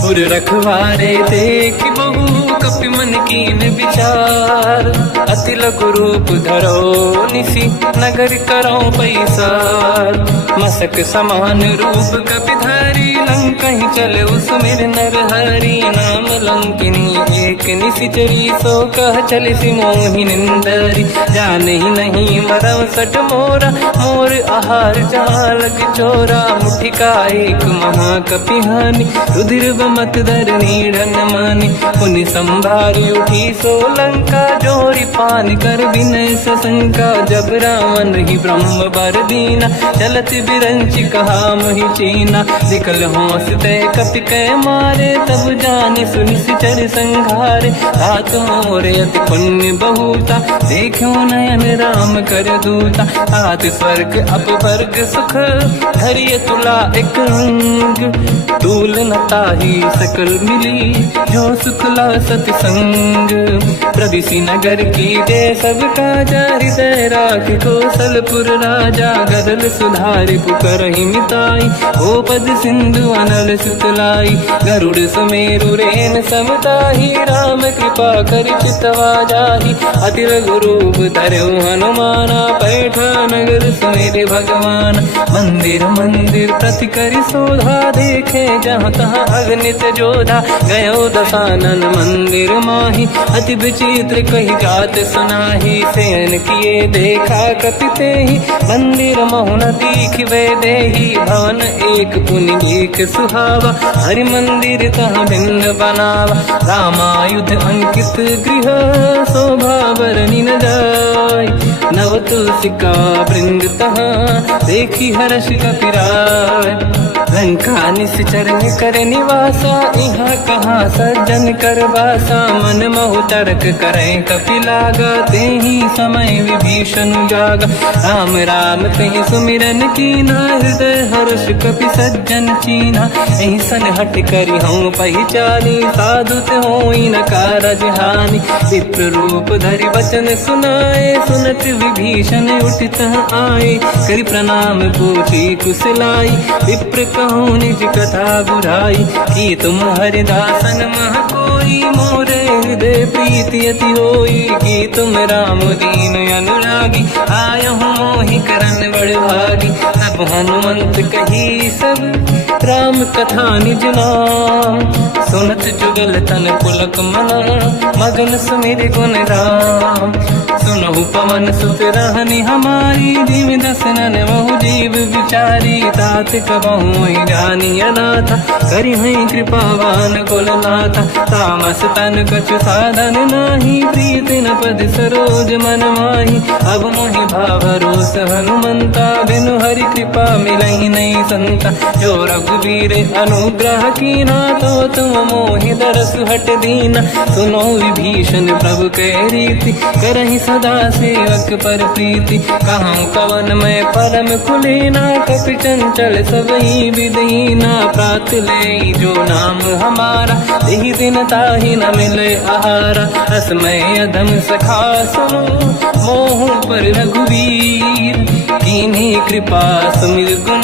उर रखवारे देख बहु, कपि मन कीन विचार। अति लघु रूप धरो निशि, नगर करो पैसार। मसक समान रूप कपि धारी, लंका ही चले उसमेर नर हरि। नाम लंकिनी एक निशिचरी, सो कह चले सि मोहि निंदरी। जान ही नहीं मरम सट मोरा, मोर आहार जालक चोरा। मुठिका एक महाकपि हानि, रुधिर बमत धर नीढ़न मानि। पुनि संभारी उठी सो लंका, जोरी पान कर विनय सशंका। जब रावण ही ब्रह्म बर दीना, चलत बिरंचि कहा मोहि चीना। निकल होश तय कपि कह मारे, तब जाने सुनिश्चर संघारे। तात मोर अति पुण्य बहुता, देखो नयन राम कर दूता। तात स्वर्ग अपवर्ग सुख, धरिय तुला एक अंग। तूल न ताहि सकल मिली, जो सुख ला सतसंग। प्रविशि नगर की जय सब काजा, हृदय राख कौशलपुर राजा। गदल सुधारि पुकारहि मिताई, ओ पद सिंधु वसु अनल सुतलाई। गरुड़ सुमेरु रेन समताही, राम कृपा कर चितवा जाही। अति लघु रूप धरऊ हनुमाना, पैठा नगर सुमेरे भगवान। मंदिर मंदिर प्रति करि शोधा, देखे जहाँ तहाँ अगणित जोधा। गयो दशानन मंदिर माही, अति विचित्र कही जात सुनाही। शयन किए देखा कपिते ही, मंदिर महुन दीख वे देही। भवन एक पुनि देख सुहावा, हरि मंदिर तह भिन्न बनावा। रामायुध अंकित गृह, शोभा बरनी न जाय। नव तुलसी का वृंद तहाँ, देखी हर्ष कपिराय। लंका निश्चर कर निवासा, यहाँ कहाँ सज्जन कर वासा। मन महु तर्क करें कपिलागा, तेहि समय विभीषण जागा। राम राम कहीं सुमिरन कीना, हृदय हर्ष कपि सज्जन चीना। एहि सन हट करि हूँ पहिचानी, साधुत होई न कारज हानि। विप्र रूप धरि वचन सुनाए, सुनत विभीषण उठित आए। करि प्रणाम पूछी कुशलाई, विप्र कहूँ निज कथा बुराई। कि तुम हरिदासन मह कोई, मोरे हृदय प्रीति अति होई। कि तुम राम दीन अनुरागी, आय हूँ मोहि करन बड़ भागी। तब हनुमंत कही सब, राम कथा निज नाम। सुनत जुगल तन पुलक मना, मगन सुमिर गुण राम। सुनहु पवन सुत रहनि हमारी, जीव दसनन महु जीव विचारी। तात कबहु जानी अनाथा, करि हैं कृपावान कुलनाथा। तामस तन कछु साधन नाही, प्रीति न पद सरोज मन माही। अब मोहि भावरोस हनुमंता, बिनु हरि कृपा मिलहि नहीं संता। जो रघुवीर अनुग्रह कीना, तो तुम मोहि दरस हट दीना। सुनो विभीषण प्रभु के रीति, करहि सदा सेवक पर प्रीति। कहूँ कवन मैं परम कुलीना, कपि चंचल सबही विदहीना। प्रात ले जो नाम हमारा, यही दिन ताहि न मिले आहारा। असमय अधम सखा सुनो, मोह पर रघुवीर। कीन्ही कृपा सुमिर गुण,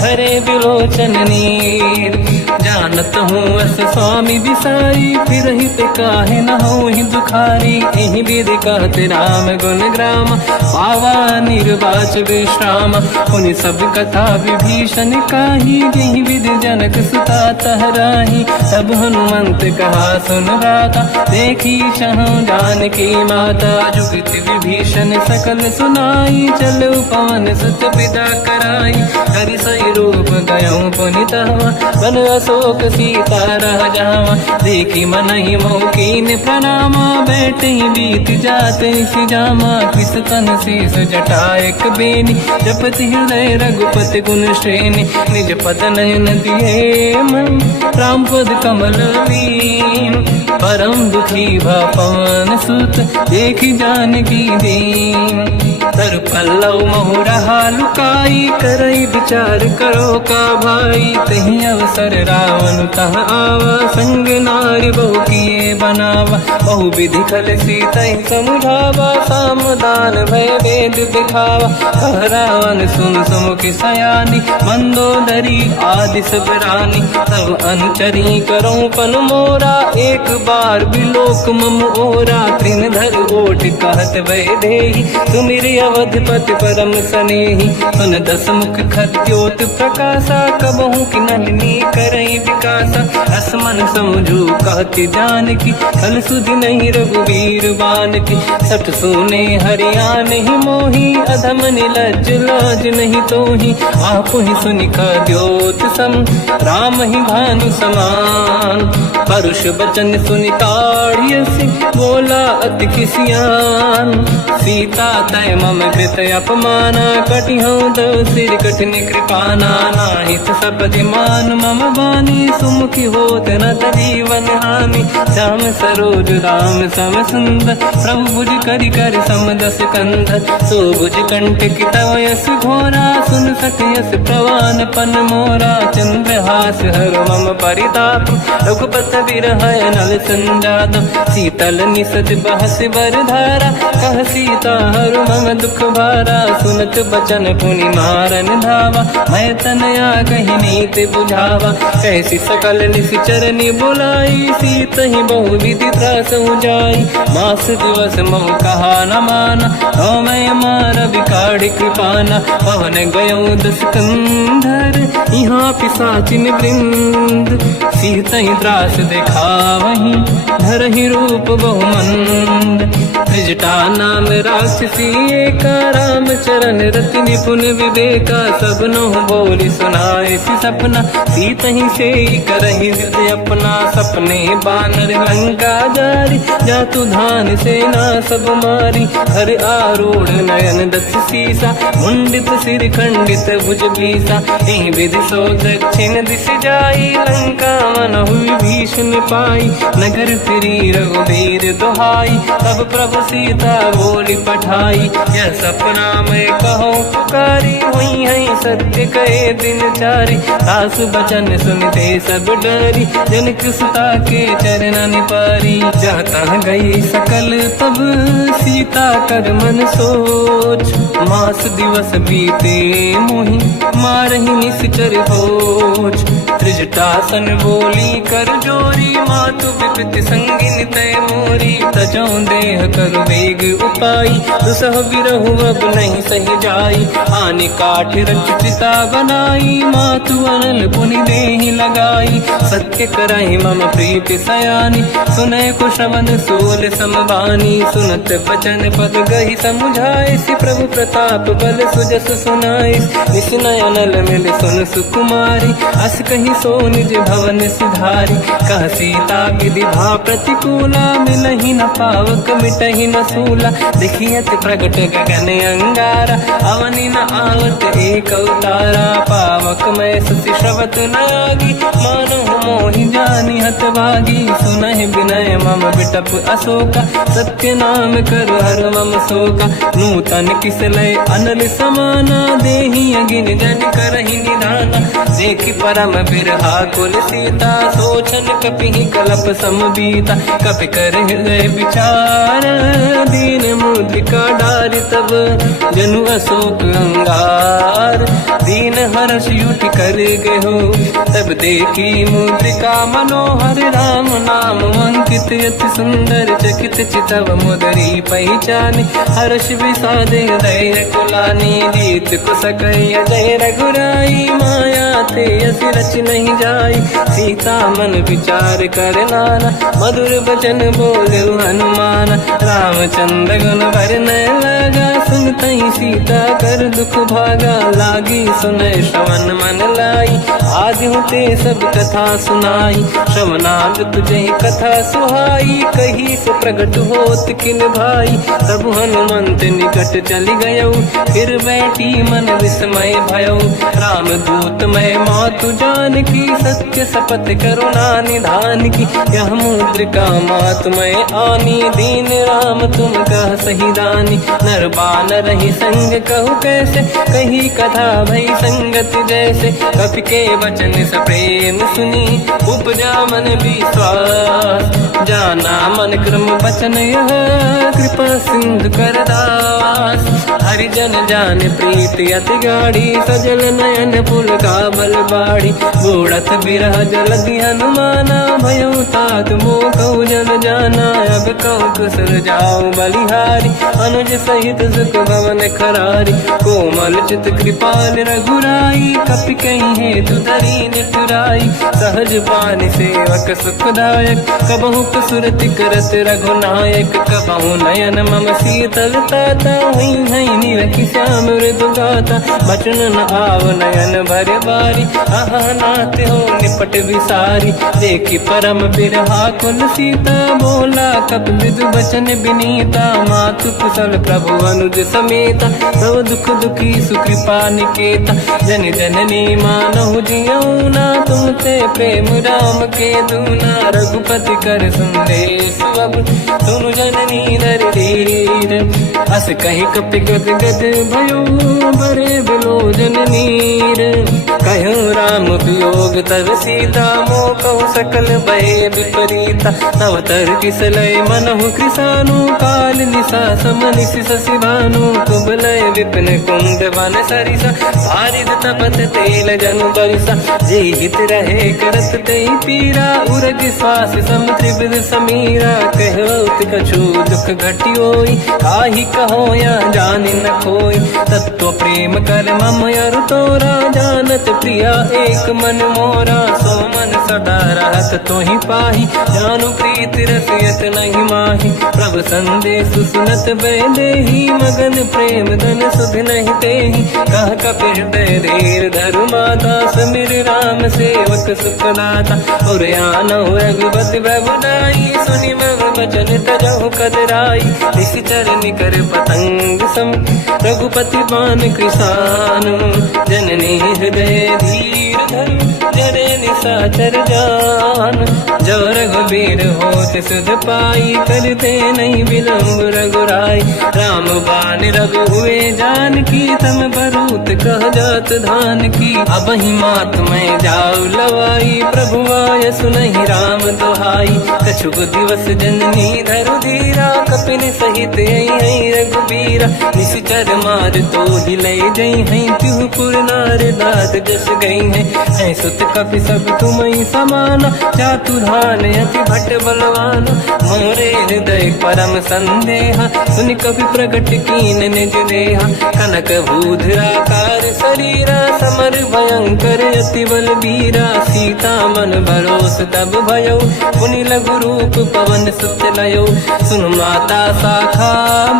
हरे बिलोचन नीर। जानत हूँ अस स्वामी बिसाई, फिर हित काहे न हो ही दुखारी। एहि विधि कहते राम गुण ग्राम, पावा निर्वाच विश्राम। उन सब कथा विभीषण काही, यही विधि जनक सुता तहराही। तब हनुमंत कहा सुन राता, देखी चहु जानकी माता। जुगत विभीषण सकल सुनाई, चलो पवन सुत पिता कराई। हरि सही रूप गयो पुनितवा, बन अशोक सीता रह जावा। देखी मनहि मोकीन प्रणामा, बैठे बीत जाते सिजामा। किस तन शीस जटायक बेनी, जपति हृदय रघुपति गुण श्रेणी। निज पद नयन दिए मन, राम पद कमल लीन। परम दुखी भा पवन सुत, देखी जानकी दीन। तर पल्लव महु रहा लुकाई, करई विचार करो का भाई। तही अवसर रावण तह आवा, संग नारी बहु किए बनावा। बहु विधि खल सीतहि समुझावा, सामदान भय वेद दिखावा। कह रावण सुन सुमुखि सयानी, मंदोदरी आदि सब रानी। तब अनुचरी करो पन मोरा, एक बार बिलोक मम ओरा। तृण धर ओठ कहत भय देहि, सुमिर अवधपति परम सनेहि। सुन दस मुख खद्योत प्रकाशा, कबहु कि नलिनी करई विकासा। असमन समझू कहति जानकी, फल सुधि नहीं रघुवीर बानकी। सठ सुने हरियाण ही मोही, अधम निलज्ज लाज नहीं तोही। आप ही सुनि खद्योत सम, राम ही भानु समान। परुष बचन सुनि ताड़ियसि, बोला अति किसियान। सीता तय मम कृत अपमाना, कटिहउँ दो सिर कठिन कृपाना। नाहित सपदि मान मम बानी, सुमुखी होत न जीवन हानि। श्याम सरोज राम सम सुंदर, प्रभु भुज करि कर समदस कंधर। सो भुज कंठ की तव यस घोरा, सुन सखयस प्रवान पन मोरा। चंद्रहास हर मम परिताप, रघुपत बिरह नल संजात। शीतल निसत बहस बर धारा, कह सीता हर मम दुख द्वारा, सुनत बचन पुनि मारन धावा। मैं तनया कही नीत बुझावा, कैसी सकल निश्चरनी बुलाई। सीत ही बहु विधि त्रास जाई, मास दिवस मोह कहा न माना। तो मैं मार बिकाड़ कृपाना, पवन गयो दस कंधर। यहाँ पिशाचिन वृंद, सीत ही त्रास दिखावहीं। धरहि रूप बहुमंद, त्रिजटा नाम राक्षसी एका। राम चरण रति निपुण विवेका, सबनो बोली सुनाए सी सपना। सीत ही से करहि हृदय अपना, सपने बानर लंका जारी। जातु धान सेना सब मारी, हर आरूढ़ नयन दस सीसा। मुंडित सिर खंडित भुज बीसा, यही विधि सो दक्षिण दिश जाई। लंका मन हुई भीषण पाई, नगर फिरी रघुबीर दुहाई। तब प्रभु सीता बोली पठाई, यह सपना मैं कहूँ पुकारी। हुई है सत्य कहे दिन चारी, दास बचन सुनते सब डरी। जनक सुता के चरण पारी, जाता गई सकल तब सीता कर मन सोच। मास दिवस बीते मोहि, मारहि निश्चर होच। त्रिजटासन बोली कर जोरी, मातु विपित संगिन तय मोरी। तजौ देह कर वेग उपाई, दुसह बिरहु अब नहीं सही जाई। आने काठ रचिता बनाई, मातु अनल पुनि देहि लगाई। सत्य करहि मम प्रीति सयानी, सुनय कुशवन सूल समबानी। सुनत बचन पद गहि समुझाए, सि प्रभु प्रताप बल सुजस सुनाई। निसुनय अनल मिल सुन सुकुमारी, अस कहि सो निज भवन सिधारी। कह सीता विधि भा प्रतिकूला, मिलहि न पावक मिटहि न सूला। देखियत प्रगट गगन अंगारा, अवनि न आवत एक अवतारा। पावक मैं ससि श्रवत न आगी, मानहु मोहि जानि हत भागी। सुनहि विनय मम बिटप अशोका, सत्य नाम कर हर मम शोका। नूतन किसलय अनल समाना, देहि अगिन जन करहि निधाना। देखि परम बिरहा कुल सीता, सोचन कपिहि कलप समबीता। कपि कर हृदय विचार, दीन मुद्रिका डारि तब जनु अशोक अंगार। दीन हर्ष युति कर गयो, तब देखी मुद्रिका मनोहर। राम नाम अंकित अति सुंदर, चकित चितव मुदरी पहचाने। हर्ष विषाद हृदय कुलानी, जीत कुसकय जय रघुराई। माया ते असि रच नहीं जाई, सीता मन विचार कर नाना। मधुर बचन बोले हनुमान, रामचंद्र गुण वर्णय लगा। सुनतहि सीता कर दुख भागा, लागी सुनय श्रवण मन लाई। आदि होते सब कथा सुनाई, श्रवणार्थ तुझे कथा सुहाई। कही से प्रगट होत किन भाई, तब हनुमंत निकट चली गयो। फिर बैठी मन विस्मय भयो, राम दूत मैं मातु जान की। सत्य शपथ करुणा निधान की, यह मुद्रिका मातु मैं आनी। दीन राम तुम कह सही दानी, नर बानर ही संग कहु कैसे। कही कथा भई संगत जैसे, कपि के वचन सप्रेम सुनी। उपजा मन विश्वास, जाना मन क्रम वचन यह। कृपा सिंधु कर दास, हरिजन जान प्रीति अति गाढ़ी। सजल नयन पुल का बल बाढ़ी, बूढ़त बिरह जलधि हनुमाना। भयो तात मोह कहु जल जाना, अब कहु कुशल जाओ बलिहारी। अनुज सहित सुख भवन खरारी, कोमल चित कृपाल रघुराई। कपि कहीं हेतु धरी निठुराई, सहज पानि सेवक सुखदायक। कबहु सुरति करत रघुनायक, कबहु नयन मम शीतल ताता। हुई हई निरखि श्याम मृदु गाता, बचन न आव नयन भर बारी। आहा नाथ हो निपट विसारी, देखी परम बिरहा कुल सीता। बोला कप मृदु बचन बिनीता, मातु कुशल प्रभु अनुज समेता। सब दुख दुखी सुकृपा निकेता, जन जननी मानहु जियौना। तुमते प्रेम राम के दूना, रघुपति कर संदेश अब सुनु जननी नर धीर। अस कहीं कपि गद गद भयो, बरे बिलोचन नीर। कहो राम वियोग तब सीता, मोह कहु सकल भय विपरीता। तव तर किसलय मनहु कृसानु, काल निशा समनिशि शशि भानु। कुबलय विपिन कुंद वन सरिसा बारिद तपत तेल जनु बरिसा जे हित रहे करत ते पीरा उरग श्वास सम त्रिविध समीरा कहत कछु दुख घटियोई काहि कहो या जानि न खोई तत्व प्रेम कर मम अरु तोरा जानत प्रिया एक मन मोरा सो मन सदा रहत तोहि पाही जानु प्रीत रसियत नहीं माही प्रभु संदेश सुनत बैदेही मगन प्रेम धन सुध नहीं तेहि कह कपि हृदय धीर धरु माता समिर राम सेवक सुखदाता और आनो रघुपति प्रभुदाई सुनि मग वचन तजहु कदराई इस चरण कर पतंग सम रघुपति पान कृषानु जननी हृदय धीर धरु जरे निशाचर जान जो रघुबीर होत सुध पाई करते नहीं विलम्ब रघुराई राम बान रघु हुए जान की तम बरूत कह जात धान की अब ही मात में जाऊ लवाई प्रभु आय सुनहि राम दोहाई कछुक दिवस जननी धरु धीरा कपिन सहित आई रघुबीरा निश्चर मार तो हिले जई हैं त्युपुर नार दाद जस गई है सुत कपि सब तुम ही समाना चातुर्हान अति भट्ट बलवान मोरे हृदय परम संदेहा सुनि कपि प्रगट कीन निज देहा कनक भूधराकार शरीरा समर भयंकर अति बल बीरा सीता मन भरोस तब भयो पुनि लघु रूप पवन सुत लयो सुन माता शाखा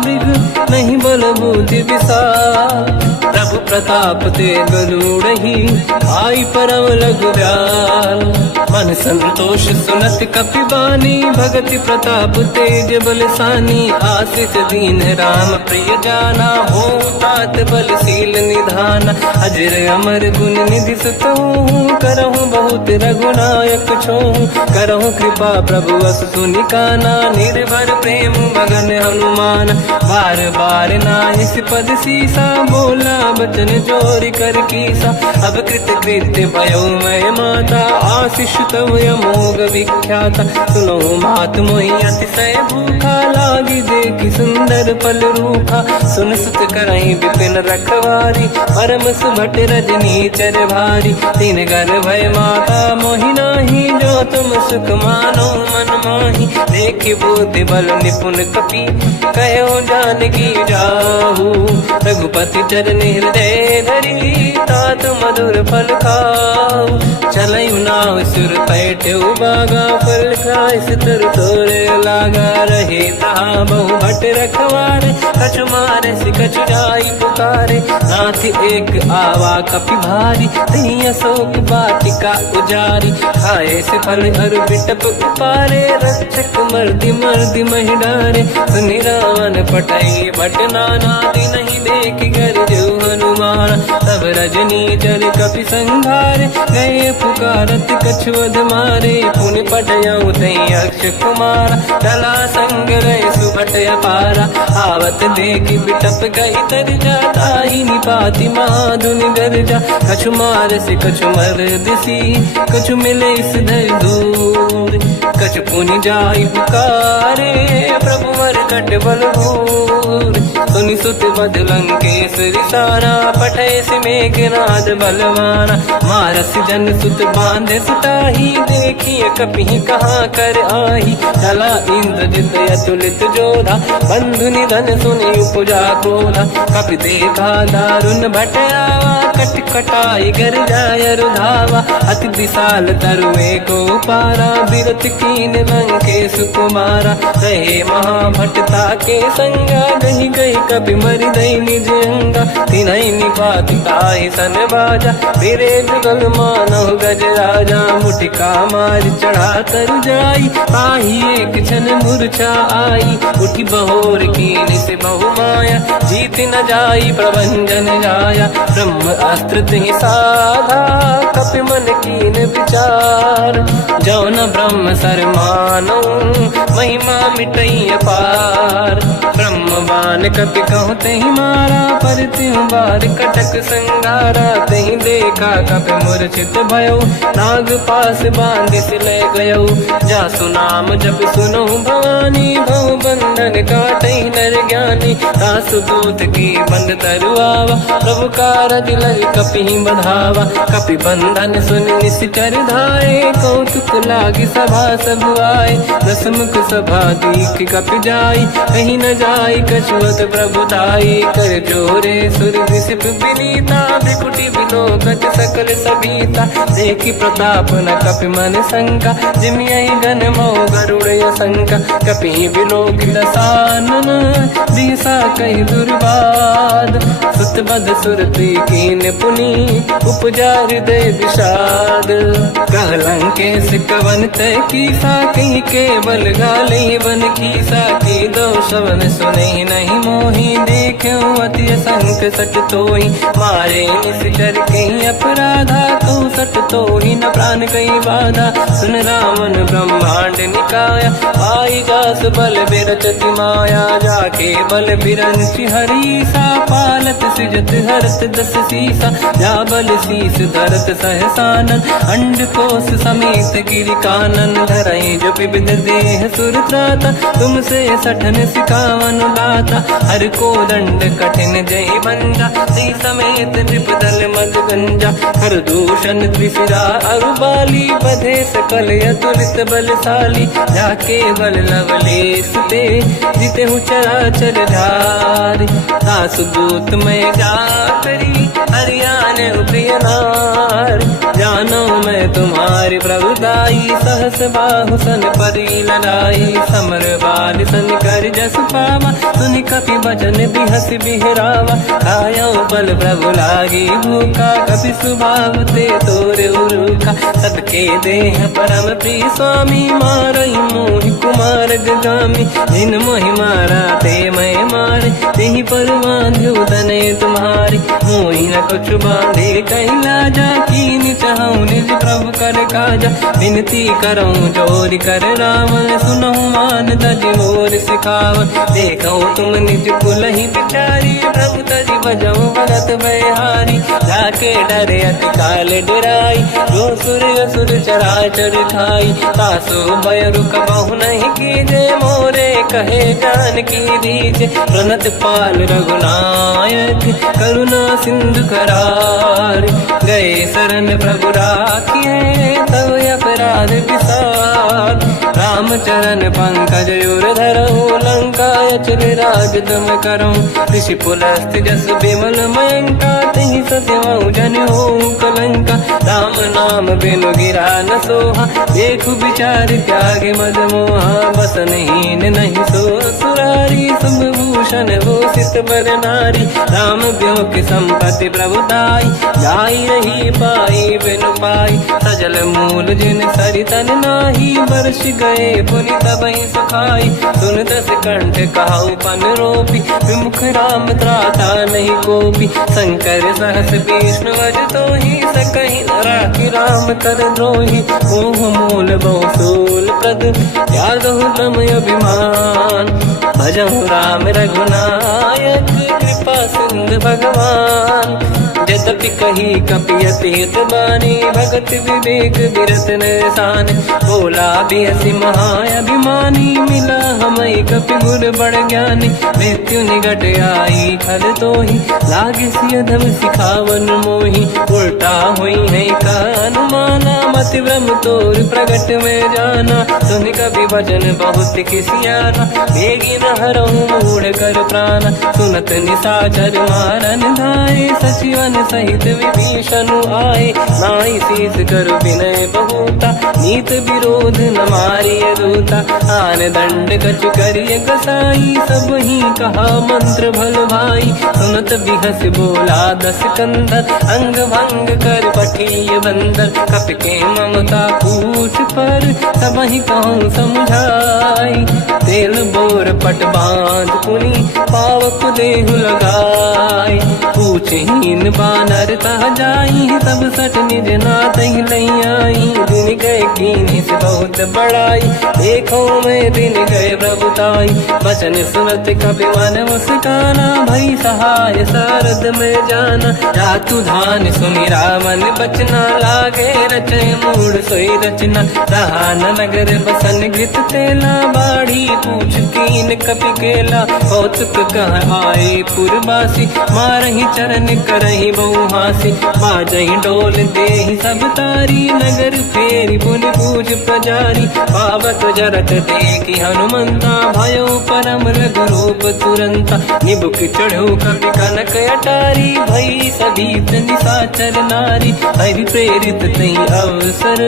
मृग नहीं बल बुद्धि विशाल प्रभु प्रताप ते गरुड़हि आई परम लघु दयाल मन संतोष सुनत कपिबानी भगति प्रताप तेज बलसानी आशीष दीन राम प्रिय जाना हो तात बलशील निधान अजर अमर गुण निधि सुतहु करहु बहुत रघुनायक छोहु करहु कृपा प्रभु अस सुनि काना निर्भर प्रेम मगन हनुमान बार बार नाइस पद सीसा बोला बचन जोरी कर कीसा अब कृत कृत्य भयो मैं माता आशीष तव अमोघ विख्याता सुनो मात मोहि अतिशय भूखा लागी देखी सुंदर पल रूखा सुन सुत करई विपिन रखवारी परम सुभट रजनी चर भारी तीन घर भय माता मोहि नाही जो तुम सुख मानो मन माही देखि बुद्धि बल निपुण कपि कहो जानकी जाहू रघुपति चरण हृदय धरी तात मधुर फल खाऊ चलयु नाव सुर पैठ बागा फल खाय सितर तोरे लागा रहे तहा बहु भट रखवारे कछु मारे सि कछु जाई पुकारे नाथ एक आवा कपि भारी तही अशोक वाटिका उजारी खाए से फल अरु बिटप उपारे रक्षक मर्दि मर्दि महि डारे सुनि रावण पटई भट नाना नहीं देख कर जो हनुमान तब रजनी चर कपि संघारे गए पुकारत कछुअध मारे पुनि पटयऊ तई अक्ष कुमार चला संग रहे सुभट अपारा आवत देखी बिटप गई तर जाता ही निपाति माधुनि गर्जा कछु मार से कछु मर दिसी कछु मिले इस धर दूर कछु पुनि जाई पुकारे प्रभु मर कट बल भूर सुनि सुत बद लंकेश रिसाना पठे से मेघनाद बलवाना मारस जन सुत बांधे सुताही देखिए कपि कहाँ कर आही चला इंद्रजित अतुलित जोधा बंधु निधन सुनि उपजा क्रोधा कपि देखा दारुण भट आवा कट कटाई गर जाय रुधावा अति विशाल तरुए को पारा बिरत कीन लंकेश कुमारा रहे महाभटता के संगा गही गही कपि मरि दई निज अंगा तिनहि निपाति ताहि सन बाजा तेरे जुगल मानव गज राजा मुटिका मार चढ़ा तर जाई ताही एक क्षण मूर्छा आई उठी बहोर कीन से बहु माया जीत न जाई प्रभंजन जाया ब्रह्म अस्त्र तिहि साधा कपि मन कीन विचार जौन ब्रह्म सर मानो महिमा मिटई अपार बार। ब्रह्मवान कपि कहु तेहि मारा, पर त्यों बार कटक संगारा। तेहि देखा कपि मूर्छित भयो, नाग पास बांधिस ले गयो। जासु नाम जप सुनो भवानी, भव बंधन काटहि नर ज्ञानी। तासु दूत की बंद तरुआवा, प्रभु कारज लग कपि बधावा। कपि बंधन सुन निश्चर धाये, कौतुक लागी सभा सब आए। दसमुख सभा दीख कपि जाई, कहीं न जाई कछुअत प्रभु दाई। कर जोरे सुर विसिप विनीता, भृकुटि विलोकत सकल सबीता। देखि प्रताप न कपि मन शंका, जिमियहि गन मौ गरुड़ शंका। कपि विलोकित सानन, दिशा कहि दुर्बाद। सुत बध सुरति कीन पुनि, उपजा हृदय विषाद। कहलंकेश कवन तय कीसा, कहीं केवल गाले बन कीसा। की दो शवन सुने नहीं मोहि, देखूं अति संक सट तोहि। मारे निश्चर कहीं अपराधा, कहूँ सट तोहि न प्राण कहीं बाधा। सुन रावण ब्रह्मांड निकाया, पाई जास बल बिरचति माया। जाके बल बिरंचि हरीसा, पालत सृजत हरत दस सीसा। जा बल शीस धरत सहसानन, अंड कोश समेत गिरि कानन। धरई जो विविध देह सुर त्राता, तुमसे सठन सिखावन लाता। हर को दंड कठिन जय बंजा, सी समेत त्रिपदल मद गंजा। हर दूषण त्रिशिरा अरुबाली, बधे सकल अतुलित बलशाली। जाके बल लवलेश ते, जिते हूँ चराचर धारी। दास दूत में जा करी, हरियाने प्रिय नारी। जानो मैं तुम्हारी प्रभुदाई, सहस बाहु सन परी लड़ाई। समर बाल सन कर जस पावा, सुनि कपि बचन बिहस बिहरावा। खायो बल प्रभु लागी भूखा, कपि स्वभाव ते तोरे उरुखा। सबके देह परम प्रिय स्वामी, मारई मोहि कुमार गगामी। जिन मोहि मारा ते मैं मारे, तेहि पर बांध्यो तने तुम्हारी। मोहि न कुछ बांधे कैला जा, कीन चाहूं निज प्रभु कर काजा। विनती करऊं जोर कर रावण, सुनहु मान तज मोर सिखावन। देखो तुम निज कुल ही बिचारी, प्रभु तज बजऊं भगत बहारी। जाके डरे अति काल डराई, जो सुर असुर चराचर खाई। तासो भय रुक बहु नहीं कीजे, मोरे कहे जान की दीजे। प्रणत पाल रघुनायक, करुणा सिंधु करार। गए शरण प्रभु राखिए, तब अपराध विसार। रामचरण पंकज उर धरऊं, लंका अचल राज तुम करऊं। ऋषि पुलस्त जस विमल मयंका, तिहि सत्यवं जन होऊं कलंका। राम नाम बिनु गिरा न सोहा, देखु विचार त्याग मद मोहा। बसनहीन नहीं सो सुरारी, शुभ भूषण भूषित बर नारी। राम ब्यों की संपत्ति प्रभुताई, जाई रही पाई बिनु पाई। सजल मूल जिन सरितन नाही, वर्ष गए पुनि तबहि सुखाई। सुन दस कंठ कहाऊ पन रोपी, विमुख राम त्राता नहीं कोपी। शंकर सहस विष्णु अज तोहि, सकहि न राखि राम कर द्रोही। मोह मूल बहु सूल प्रद, त्यागहु ब्रह्म अभिमान। भजहु राम रघुनायक, कृपा सिंधु भगवान। यद्यपि कही कपि अति हित बानी, भगत विवेक विरत निशान। बोला बिहसि महाअभिमानी, मिला हमई कपि गुर बड़ ज्ञानी। मृत्यु निकट आई खल तोहि, लागे सिय धम सिखावन मोहि। उल्टा हुई है का अनुमाना, मति ब्रह्म तोर प्रगट में जाना। सुन कपि भजन बहुत किसियाना, बेगी न हरहु मूढ़ कर प्राण। सुनत निशाचर मारन धाये, सचिवन सहित विभीषण आए। नाई शीस कर विनय बहुता, नीत विरोध न मारिय दूता। आन दंड कछु करिय कसाई, सब ही कहा मंत्र भल भाई। सुनत बिहस बोला दस कंदर, अंग भंग कर पठिय बंदर। कपि के ममता पूछ पर, सब ही कहूँ समझाई। तेल बोर पट बांध पुनि, पावक देहु लगाई। ऊंचहीन बानर तह जाई, सब सट निज नाथ ही लई आई। दिन गए कीनी से बहुत बड़ाई, देखो मैं दिन गए प्रभुताई। बचन सुनत कपि मन मुस्काना, भई सहाय सारद में जाना। जातु धान सुनि रामन बचना, लागे रचे मूड सोई रचना। रहा न नगर बसन गृत तेला, बाढ़ी पूछ कीन कपि केला। कौतुक कह आए पुरवासी, मारहि चरण करहि बहु हासी। बाजहि डोल देहि सब तारी, नगर फेरी पुनि पूज प्रजारी। पावत जरत देखि हनुमंता, भयो परम रघुरूप तुरंता। निबुक चढ़ो कपि कनक अटारी, भई सभीत निशाचर नारी। हरि प्रेरित तई अवसर,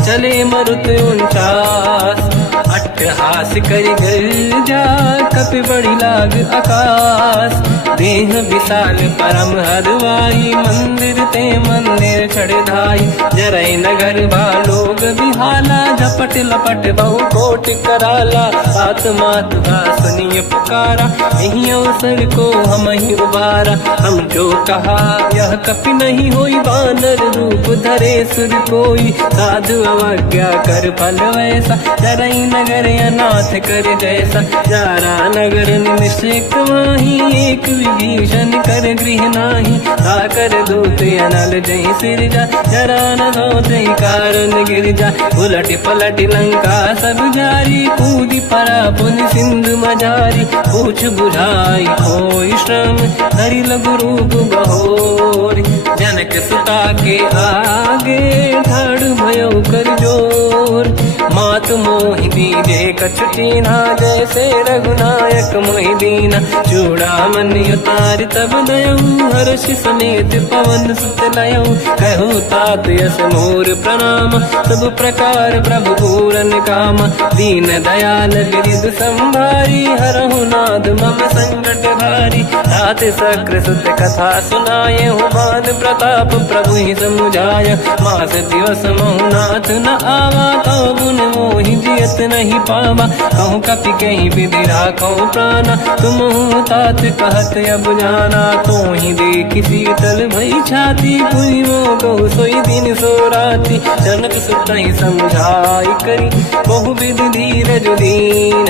चले मरुत 49। अट्टहास करि गर्जा, कपि बड़ी लाग आकाश। देह विशाल परम हरवाई, मंदिर ते मंदिर चढ़ धाई। जरई नगर भालोग बिहाला, झपट लपट बहु कोट कराला। सात मात सुनिय पुकारा, यही अवसर को हम ही उबारा। हम जो कहा यह कपि नहीं होई, वानर रूप धरे सुर कोई। साधु अवज्ञा कर फल वैसा, जरई नगर अनाथ कर जैसा। जारा नगर निमिषक माही, एक विभीषण कर गृह नाही। ताकर दूत अनल जय सिरजा, जरा न होते कारण गिर जा। उलट पलट लंका सब जारी, कूदी परा पुन सिंधु मजारी। पूछ बुझाई कोई श्रम, हरि लघु रूप बहोरी। जनक सुता के आगे, ठाड़ भयो कर जोर। मात मोहि दीजे कछुटीना, जैसे रघुनायक मोहि दीना। चूड़ामणि उतारि तब दयऊ, हर्ष समेत पवन सुत लयऊ। कहु तात यस मोर प्रणाम, सब प्रकार प्रभु पूरन काम। दीन दयाल गिरिधु संभारी, हरहु नाद मम संकट भारी। तात सकृ सुत कथा सुनाए, भान प्रताप प्रभु ही समुझाय। मास दिवस महु नाथ न आवा, कौ गुण मोहि जियत नहीं पावा। कहूँ कपि कहीं विधि राखो प्राणा, तुम तात कहत अब जाना। तो ही देखि शीतल भई छाती, पुनि मोह कहु सोई दिन सो राति। जनक सुत ही समझाई करी, बहु विधि धीरज दीन।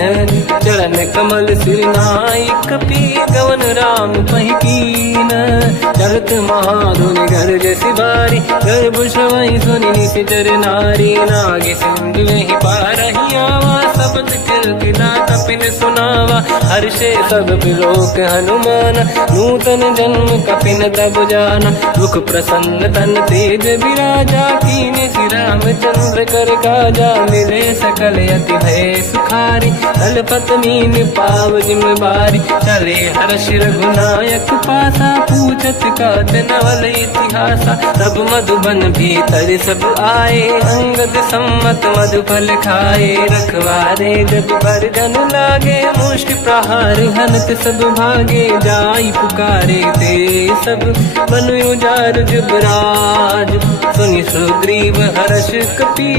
चरण कमल सिर नाई, कपि गवन राम पहि कीन। चलत महाधुनि गर्ज सिबारी, गर्भ श्रवहि सुनि निशिचर नारी। नागे सिंधु ही पारहि आवा, शब्द कीर्तिना कपिन सुनावा। हर्षे सब बिलोक हनुमान, नूतन जन्म कपिन तब जाना। दुख प्रसन्न तन तेज विराजा, कीने श्री रामचंद्र कर काजा। मिले सकल यति भय सुखारी, तलपत मीन पाव जिम बारी। चले हर्ष रघुनायक पासा, पूछत कात नवल इतिहासा। तब मधुबन भीतर सब आए, अंगद सम्मत मधुफल खाए। रखवारे जब पर जन लागे, मुष्टि प्रहार हनत सब भागे। जाई पुकारे ते सब, बन उजार जुबराज। सुनि सुग्रीव हर्ष कपि,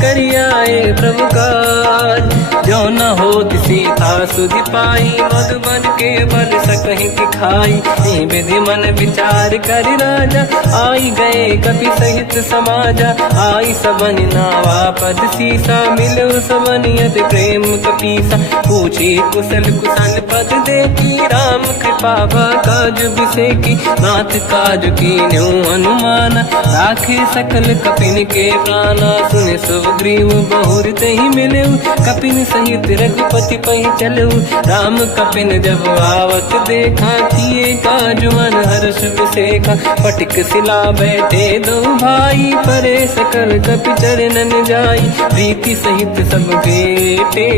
करियाए प्रभु काज। जो न होत सीता सुधि पाई, मधुबन के बल सकहि दिखाई। विधि मन विचार कर राजा, आई गए कपि सहित समाजा। आई सबन नावा पद सीसा, मिलो सबन यत प्रेम कपीसा। पूछी कुशल कुशल पद देखी, राम कृपा काज बिसेकी। नाथ काज कीन्यो अनुमाना, राखे सकल कपिन के प्राणा। सुन सुग्रीव बहुर तहि मिलऊ, कपिन सहित रघुपति पहि चलऊ। राम कपिन जब आवत देखा, किए काज मन हर्ष विसेखा। पटिक सिला बैठे दो भाई, परे सकल कपि चरणन जाई। प्रीति सहित सब बेटे,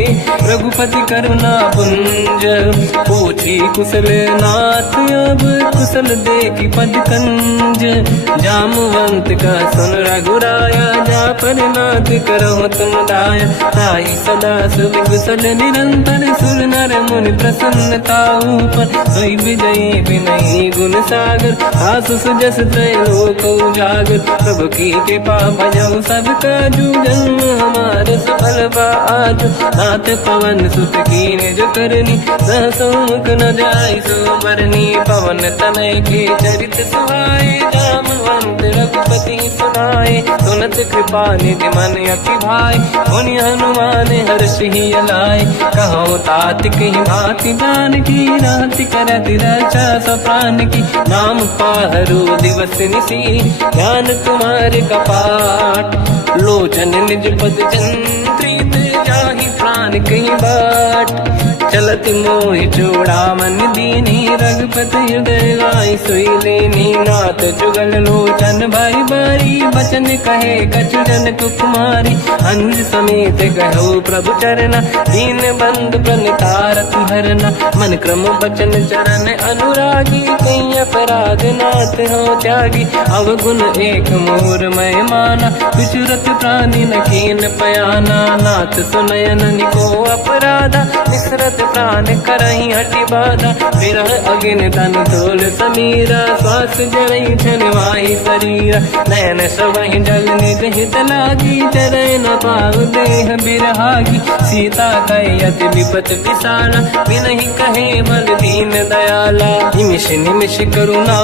रघुपति करुणा पुंज। पूछी कुशल नाथ अब, कुशल देखि पद कंज। जामवंत का सुन रघुराया, जा पर नाथ करहु तुम दाया। ताई सदा सुख कुशल निरंतर, सुर नर मुनि प्रसन्नता ऊपर। सोई विजयी विनयी गुण सागर, आस सुजस त्रैलोक उजागर, प्रभु की कृपा भजऊ सब काजू, जन्म हमारे सफल आज। नाथ पवन सुत की निज करनी, सहसमुख न जाय सो बरनी, पवन तनय के चरित सुहाए, जामवंत रघुपति सुनाए, सुनत कृपा निधि मन अति भाई, मुनि हनुमान हर्षि अलाय, कहो तात कहीं भांति जान की, राति करत रक्षा सब प्राण की, नाम पाहरो दिवस निसी, ज्ञान तुम्हारे कपाट, लोचन निज पद जंत्रित, जाहि प्राण कहीं बाट, चलत मोहि चूड़ामन दीनी, रघुपति हृदय लाई सोई लेनी, नाथ जुगल लोचन भाई बारी, बचन कहे कछु जन कुमारी, अनुज समेत कहो प्रभु चरना, दीन बंधु प्रणितारत हरना, मन क्रम बचन चरण अनुरागी, कहीं अपराध नाथ हो त्यागी, अवगुण एक मोर मैं माना, विचुरत प्राणी न कीन पयाना, नाथ सुनयन निको अपराधा, निसरत प्राण करही हटि बाधा, विरह अगिन तन तोल समीरा, श्वास जरई छन वाही शरीरा, नयन सवहि जल निज हित लागी, चरै न पाव देह बिरहागी, सीता कहि अति विपत विसाला, बिनहि कहे बल दीन दयाला, निमिष निमिष करुणा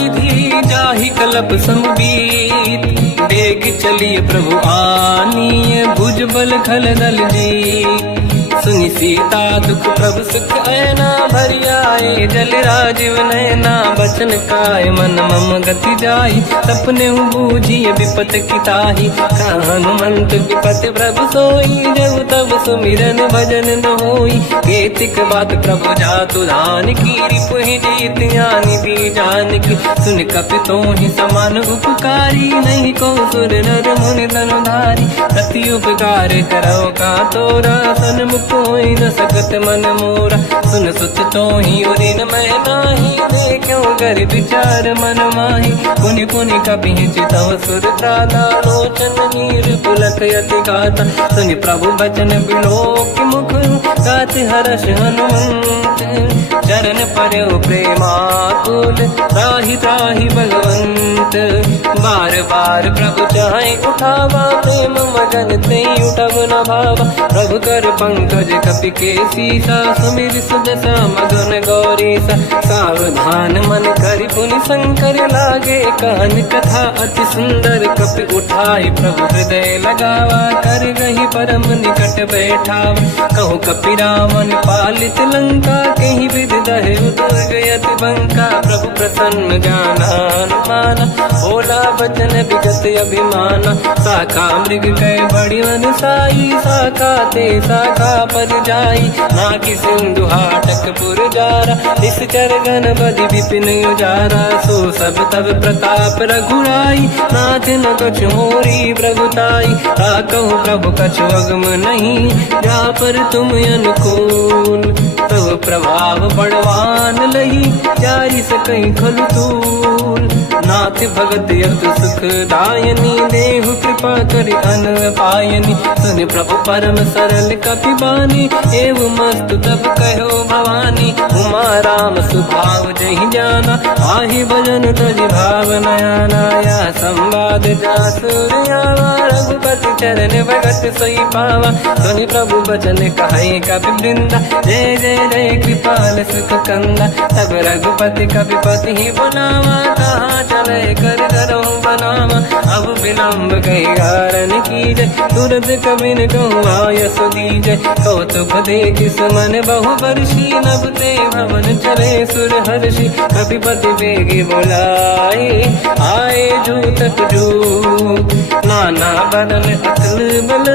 निधि, जाहि कलप समबीत, बेग चलिए प्रभु आनीय, भुज बल खल दल जी, सुनि सीता दुख प्रभु सुख ऐना, भरि आए जल राजीव नैना, बचन काय मन मम गति जाई, सपने बूझिए विपत की ताही, हनुमंत विपत प्रभु सोई, जब तब सुमिरन भजन न होई, केतिक बात प्रभु जातु धान की, रिपुहि जीत ज्ञानी दी जान की, सुन कपि तोहि समान उपकारी, नहीं को सुर नर मुनि धनुधारी, प्रति उपकार करो का तोरा, सन्मुख कोई न सकत मन मोरा, सुन सुत तोहि उरिन मैं नाही, देखो कर विचार मन माही, पुनि पुनि कपि चितव सुर त्राता, लोचन नीर पुलक यति गाता, सुनि प्रभु बचन बिलोक मुख, गाति हर्ष हनुमंत, चरण पर्यो प्रेमाकुल, त्राहि त्राहि भगवंत, बार बार प्रभु चाहे उठावा, प्रेम मगन ते उठब न भावा, प्रभु कर पंकज कपि के सीसा, सुमिर सुदशा मगन गौरीसा, सावधान मन करि पुनि शंकर लागे, कान कथा अति सुंदर, कपि उठाई प्रभु हृदय लगावा, कर गही परम निकट बैठावा, कहु कपि रावण पालित लंका, कहीं विधि दहे उदुर्ग यति बंका, प्रभु प्रसन्न जाना हनुमाना, बोला बचन विगत अभिमाना, शाखा मृग कै बड़ी वन साई, शाखा ते शाखा पर जाई, नाकि सिंधु हाटक पुर जारा, निश्चर गण बधि विपिन उजारा, सो सब तब प्रताप रघुराई, नाथ न कछु मोरी प्रभुताई, कहु प्रभु कछु अगम नहीं, जा पर तुम अनुकूल, तब प्रभाव बड़वान लही, जारी सकई खलु तूल, नाथ भगत यत सुख दायनी, देहु कृपा करि अन पायनी, सुन प्रभु परम सरल कपि बानी, एव मस्त तब कहो भवानी, उमा राम सुभाव जहि जाना, आहि भजन तजि भाव नयाना, या संवाद जासुर आवा, रघुपति चरण भगत सोई पावा, सुनि प्रभु बचन कहे कपि वृंदा, जय जय जय कृपाल सुख कंदा, तब रघुपति कपि पति ही बनावा, कहाँ चले कर करो बनावा, अब विलम्ब कही कारण कीजय, तुरंत कबिन कहूँ आयस दीजय, कौतुक देख सुमन बहु वर्षी, नभ ते भवन चले सुर हर्षि, कपिपति बेगी बोलाए, आए जूतक जूत, नाना बदन अतल बल,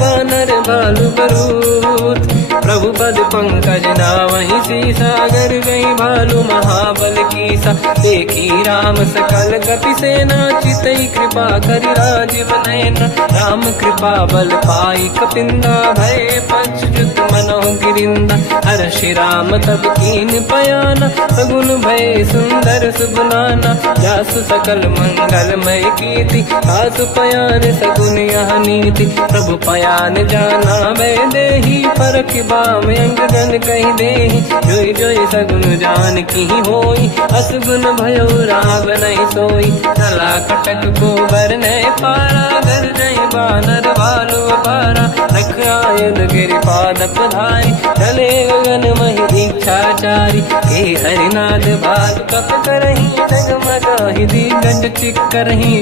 बानर बालु बरूत, प्रभु पद पंकज नावहि सीसा, गर गई भालु महाबल कीसा, देखी राम सकल कपि सेना, चितई कृपा करि राजीव नयना, राम कृपा बल पाई कपिंदा, भय पंचजुत मनो गिरिंदा, हर्षि राम तब कीन पयाना, सगुन भय सुंदर सुबनाना, जासु सकल मंगलमय कीर्ति, आसु पयान सगुन यह नीति, प्रभु पयान जाना भय देहि, परखि राम अंग गन कहि देहि जोई जोई सगुन जान की होई असगुन भयो राम नहीं सोई चला कटक को बर नहीं पारा घर नहीं बानर वालु पारा रख आयन गिरि पाद पधारी चले गगन महि दीक्षाचारी के हरिनाथ भाग कप करही जगमगाहि दिग्गज चिक्करहि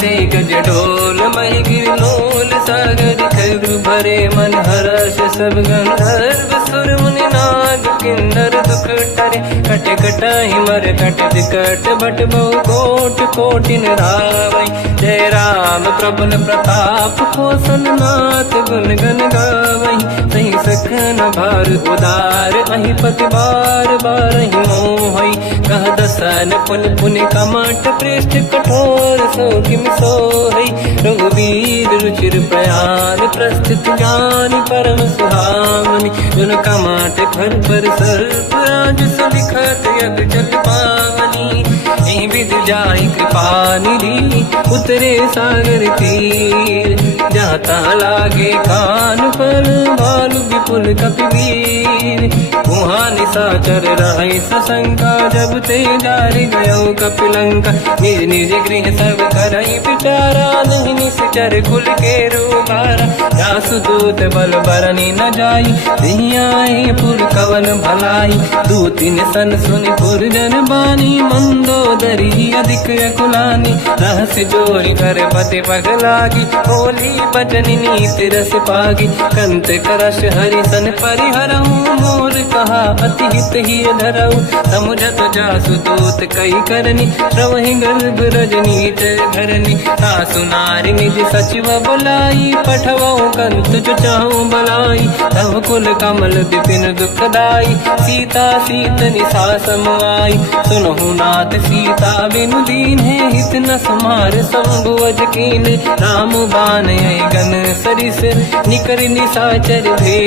दिग्गज ढोल महि गिरलोल सागर खर भरे मन हर्ष सब गंधर्व सुर मुनि नाग किन्नर दुख टरे कट कटाहि मर कट विकट भट बहु कोट कोटिन रावै जय राम प्रबल प्रताप कोसन नाथ गुण गन गावै सही सखन भार उदार अहि पति बार बार ही मोहै कह दसन पुन पुन कमट पृष्ठ कठोर सो किम सोहै रघुवीर रुचिर प्रयाण प्रस्थित ज्ञान परम सुहामनि जुन कमट फर पर सर्प राज सलिखत यग जल पावनी एहि विधि जाहि कृपा निधि उतरे सागर तीर जाता लागे कान पर भालु विपुल कपिवीर वहाँ निशाचर रहे सशंका जब ते जारि गयो कपिलंका निज निज गृह सब करई बिचारा नहीं निश्चर कुल के रूबारा जासु दूत बल बरनी न जाई दियाए पुर कवन भलाई दूतिन सन सुनि पुर जन बानी मंदोदरी अधिक अकुलानी रहस्य जोरी कर पति पगलागी होली बचनी नीति रस पागी कंत करश हरि सन परिहरहूँ मोर कहा अति हित ही धरऊ समुझत जासु दूत कई करनी श्रवहि गर्भ रजनी धरनी सासु नारी निज सचिव बुलाई पठवऊ कंत जो चाहूं बलाई तब कुल कमल विपिन दुखदाई सीता सीत निशा समाई सुनहु नाथ सीता बिनु दीन है हित न समार शंभु अज कीन राम बान गन सरिस निकर निशाचर भे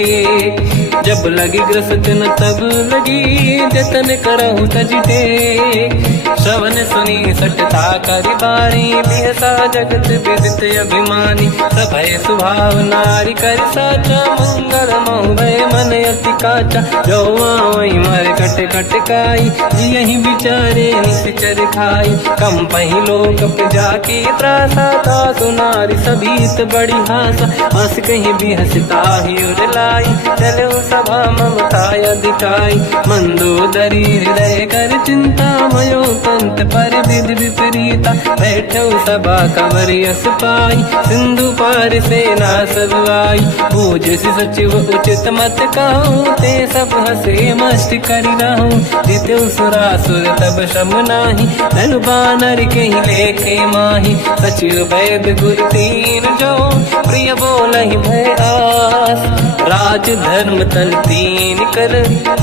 जब लगी ग्रसत न तब लगी जतन करहु तज टेक श्रवण सुनी सटता करि बारी बिहसा जगत विदित अभिमानी सभय सुभाव नारी कर साचा मंगल मोह भय मन अति काचा जो आवई मर कट कट काई जियहि विचारे निश्चर खाई कम पही लोक जाके त्रासा ता सुनारी सभीत बड़ी हासा हंस कहीं भी हंसता ही उड़लाई चलो सभा ममता अधिकाई मंदोदरी हृदय कर चिंता भयो पंत पर विधि विपरीता बैठो सभा कंवरि अस पाई सिंधु पार सेना सब आई पूजसि सचिव उचित मत कहूँ ते सब हसे मस्त करि रहूँ जितु सुरासुर तब श्रम नाही धनु बानर कहीं लेखे माही सचिव वैद गुरु तीन जो प्रिय बोलहि भय आस राज धर्म तन तीन कर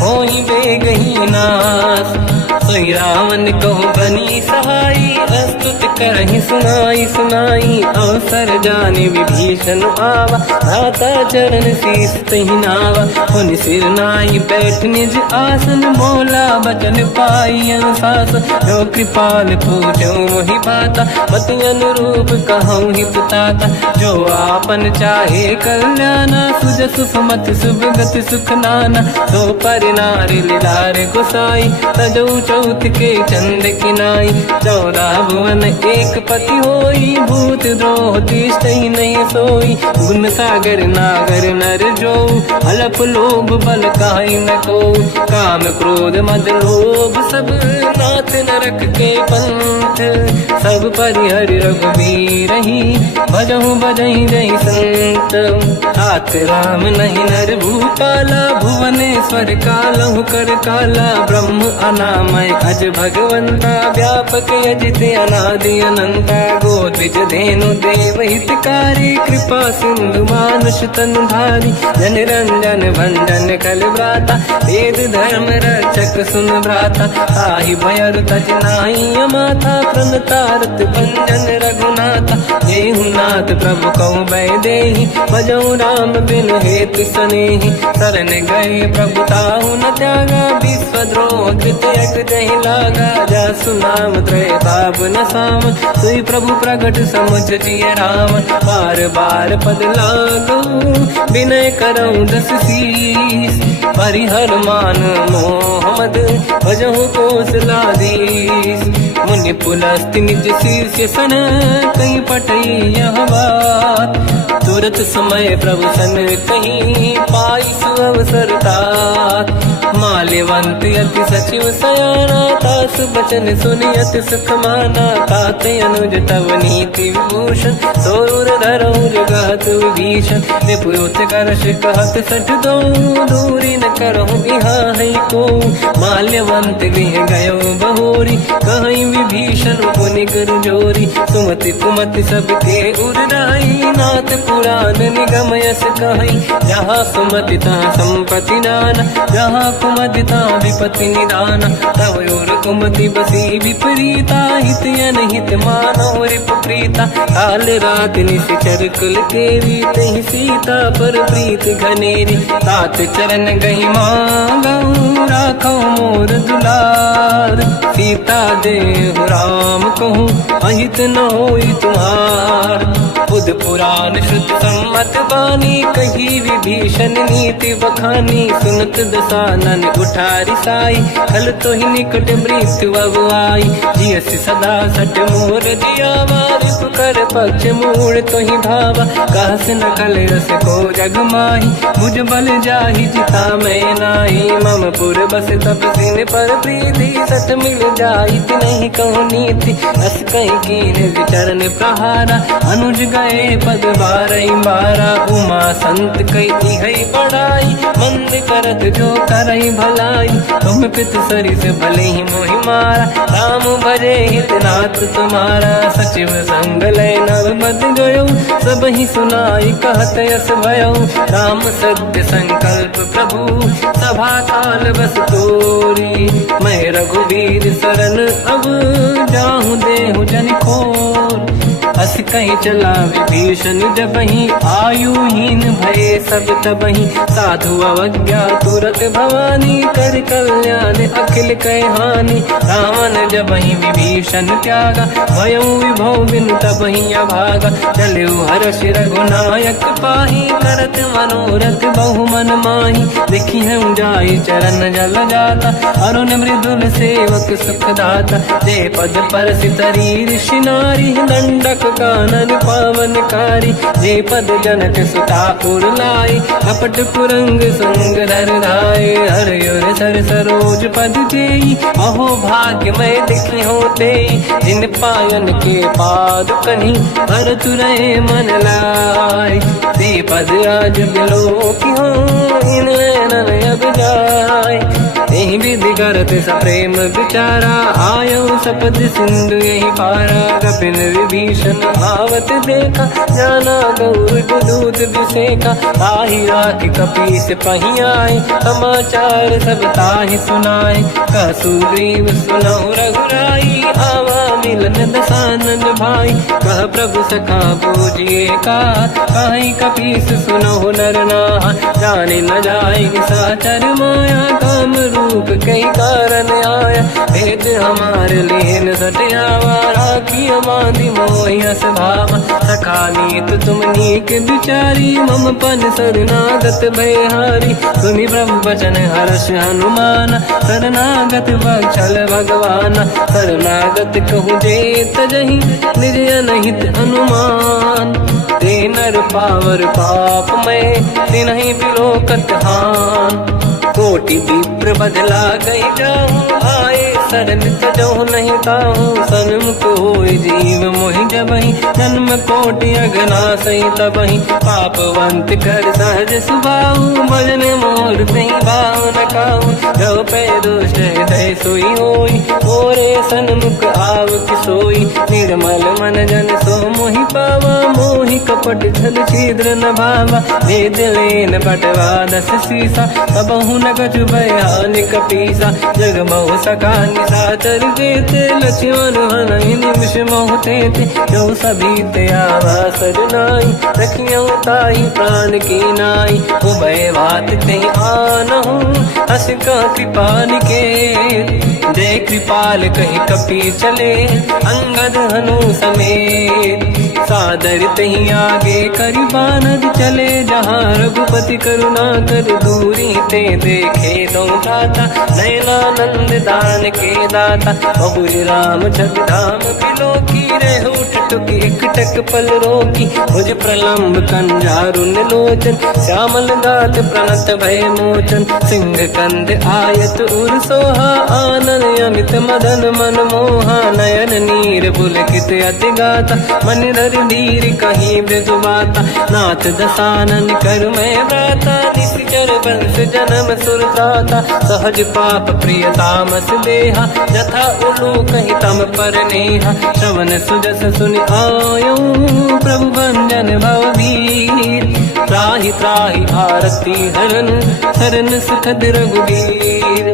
होई बेगही नास सोई रावण कहु बनी सहाई अस्तुत करहि सुनाई सुनाई अवसर जाने विभीषण आवा भ्राता चरण शीस तहि नावा पुनि सिर नाई बैठ निज आसन बोला बचन पाई अनुशास जो कृपाल पूछो मोहि बाता मति अनुरूप कहूँ हित ताता जो आपन चाहे कल्याणा सुजस सुमति सुभगति सुख नाना तो पर नारी लीलार गोसाई तजौ चौथ के चंद किनाई 14 भुवन एक पति होई भूत द्रोह तिष्ठहि नहीं सोई गुण सागर नागर नर जो अलप लोभ बल काहि न को काम क्रोध मद लोभ सब नाथ नरक के पंथ सब परिहरि रघुवीर ही भजहु बजहि जहि संत हाथ राम नहीं नर भूपाला भुवनेश्वर कालहु कर काला ब्रह्म अनामय अज भगवंता व्यापक अजित अनादि अनंता गोद्विज धेनु देव हितकारी कृपा सिंधु मानुष तनु धारी जन रंजन भंजन कल व्राता वेद धर्म रक्षक सुन भ्राता ताहि भयर तज नाही अमाथा तृण तारत भंजन रघुनाथ। देहु नाथ प्रभु कहु मैं देहि, भजऊ राम बिनु हेतु सनेहि। शरण गए प्रभु ताहु न त्यागा, विश्वद्रोह कृत यज्ञ जहि लागा। जासु नाम त्रय ताप न साम, सोई प्रभु प्रगट समुझ जिय राम। बार बार पद लागू, विनय करऊँ दस शीस। परिहर मान मोहम्मद, भजहु कौशलाधीश। मुनि पुलस्त्य निज शीर्ष सन, कहीं पटई यह बात। तुरत समय प्रभु सन कहीं, पाई सुअवसर तात। माल्यवंत अति सचिव सयाना, तासु बचन सुनि अति सुख माना। तात अनुज तव नीति विभूषण, सोर धरऊ जगत विभीषण। निपुत करश कहत सठ दो, दूरी न करहु यहाँ है को। माल्यवंत गृह गयो बहोरी, कहीं विभीषण पुनि कर जोरी। सुमति कुमति सबके उरनाई, नाथ पुराण निगम यस कहीं। जहाँ सुमति तहाँ संपत्ति नाना, जहाँ कुमति तहाँ विपत्ति निदाना। तव और कुमति बसी विपरीता, हित अनहित मानव रिपु प्रीता। काल रात निश्चर कुल केरी, तहि सीता पर प्रीत घनेरी। तात चरण गही मांगऊ, राखो मोर दुलार। सीता देहु राम कहूँ, अहित न होई तुम्हार। बुध पुराण श्रुत सम्मत बानी, कही विभीषण नीति बखानी। सुनत दसानन उठारी साई, खल तो ही निकट मृत्यु अब आई। जियसि सदा सट मोर जियावा, रिपु कर पक्ष मूड़ तो ही भावा। कहस न कल रस को जग माही, भुज बल जाहि जिता मैं नाही। मम पुर बस तब सिन पर प्रीति, सत मिल जाई नहीं कहूँ नीति। अस कहीं कीन विचरण प्रहारा, अनुज गए पद बारई बारा। उमा संत कई है बड़ाई, मंद करत जो करई भलाई। तुम पित सरिस भले ही मोहि मारा, राम भजे हित नाथ तुम्हारा। सचिव संग लय नव मत गयो, सब ही सुनाई कहत यस भयो। राम सत्य संकल्प प्रभु, सभा काल बस तोरी। मैं रघुवीर शरण अब, जाहु देहु जन खोर। अस कहीं चला विभीषण जबहि, आयुहीन भये सब तबहि। साधु अवज्ञा तुरत भवानी, कर कल्याण अखिल कह हानि। रावण जबहि विभीषण त्यागा, भयउ विभव बिनु तबहि अभागा। चलऊ हर्ष रघुनायक पाहि, करत मनोरथ बहु मन माहि। देखी हूँ जाई चरण जल जाता, अरुण मृदुल सेवक सुख दाता। जे पद पर सितरी ऋषि नारी, दंडक कानन पावनकारी। जे पद जनक सुता पुर लाई, कपट कुरंग संग धर धाय। हर सर सरोज पद जेई, अहो भाग्य मैं देखी होते। जिन पायन के पाद कहीं, भरत रहे मन लाय। ते पद आज बिलो की हो, इन नैनन अब जाय। यही विधि करत सप्रेम विचारा, आयो सपद सिंधु यही पारा। कपिन विभीषण आवत देखा, जाना गौर दूत विसेका। ताहि राख कपीस पही आए, समाचार सब ताहि सुनाए। कह सुग्रीव सुनहु रघुराई, आवा मिलन दसानन भाई। कह प्रभु सखा पूजिए का, काहि कपीस सुनहु नर नाहा। जाने न जाएगी साचर माया, काम रूप कई कारण आया। भेद हमार लेन सटयावा, राखी बांधि मोहियस भावा। सखा नीत तुम नीक बिचारी, मम पन शरणागत भयहारी। सुनि प्रभु वचन हर्ष हनुमान, शरणागत वत्सल भगवान। शरणागत कहूँ जे तजहि, निज अनहित अनुमान। ते नर पावर पाप में, तिन्हि बिलोकत हान। कोटि विप्र बदला गई जाऊँ, आए शरण तजहु नहीं ताहूँ। सन्मुख होय जीव मोहि जबहि, जन्म कोटि अगना सही तबहि। पापवंत कर सहज सुभाऊ, भजन मोर तहि भाव न काहू। जो पै दुष्ट हृदय सोई होई, मोरे सन्मुख आव कि सोई। निर्मल मन जन सो मोहि पावा, मोहि कपट छल छिद्र न भावा। भेद लेन बटवा 10 सीसा, सबहु न कछु भयानिक पीसा। जग महु सका निशाचर जेते, लक्ष्मण हनहि निमिष महु तेते। जो सभी ते आवा सजनाई, रखियो ताहि प्राण की नाई। उभय बात ते आनहु, हस का कृपा निकेत। जय कृपाल कहि कपि चले, अंगद हनु समेत। सादर तहि आगे करि बानर चले, जहाँ रघुपति करुणा कर दूरी ते देखे दो दाता। नयनानंद दान के दाता, बहुर राम जगधाम बिलोकी। रेहु टटुक एकटक पल रोकी, मुझ प्रलंब कंजारुन लोचन। श्यामल गात प्रणत भय मोचन, सिंह कंद आयत उर सोहा। आनन अमित मदन मन मोहा, नयन नीर पुलकित अति गाता। मन धर धीर कहीं ब्रजबाता, नाथ दसानन कर मैं व्राता। निश्चर वंश जन्म सुरताता, सहज पाप प्रिय तामस देहा। जथा उलू कहीं तम पर नेहा, श्रवण सुजस सुनि आयो। प्रभु भंजन भवबीर, त्राहि त्राहि आरती हरन। शरण सुखद रघुबीर,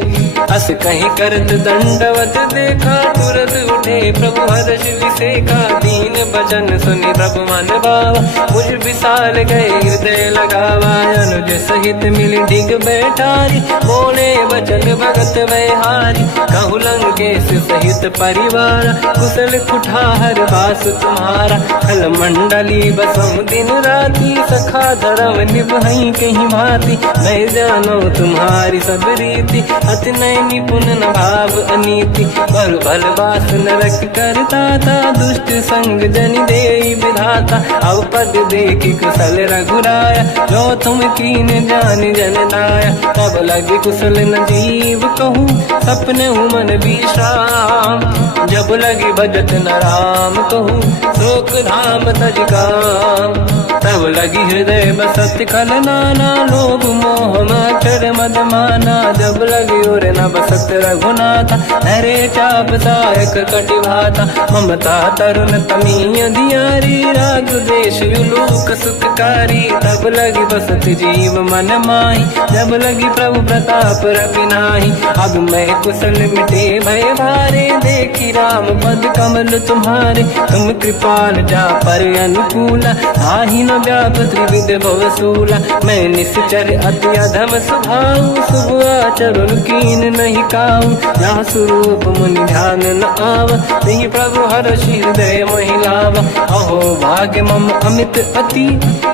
अस कहीं करत दंडवत देखा। तुरत उठे प्रभु हर्ष विसेखा, दीन बचन सुनि प्रभु मन भावा। मुझ विशाल गए हृदय लगावा, अनुज सहित मिल डिग बैठारी। बोले बचन भगत वैहारी, कहु लंकेश सहित परिवार। कुशल कुठार बास तुम्हारा, खल मंडली बसहु दिन राती। सखा धर्म निभहि कहीं भांति, मैं जानो तुम्हारी सब रीति। अति नय निपुण न भाव अनीति, पर भल बास नरक करता था। दुष्ट संग जन देई विधाता, अब पद देखि कुशल रघुराया। जो तुम कीन जान जन दाया, तब लगे कुशल न जीव कहूँ। सपने मन विश्राम, जब लगे भजत न राम कहूँ। शोक धाम तज काम, तब लगी हृदय बसत खल नाना। लोभ मोह मच्छर मद माना, जब लगी और न बसत रघुनाथा। हरे चाप सायक कटिभाता, ममता तरुण तमीय दियारी। राग देश युलूक सुखकारी, तब लगी बसत जीव मन माही। जब लगी प्रभु प्रताप रवि नाही, अब मैं कुशल मिटे भय भारे। देखी राम पद कमल तुम्हारे, तुम कृपाल जा पर अनुकूला। आही न व्याप त्रिविध भवसूला, मैं निश्चर अति अधम स्वभाव। शुभ आचरण कीन नहीं काऊ, जहाँ स्वरूप मुनि ध्यान न आव। नहीं प्रभु हर्षि हृदय महिलावा, अहो भाग्य मम अमित अति।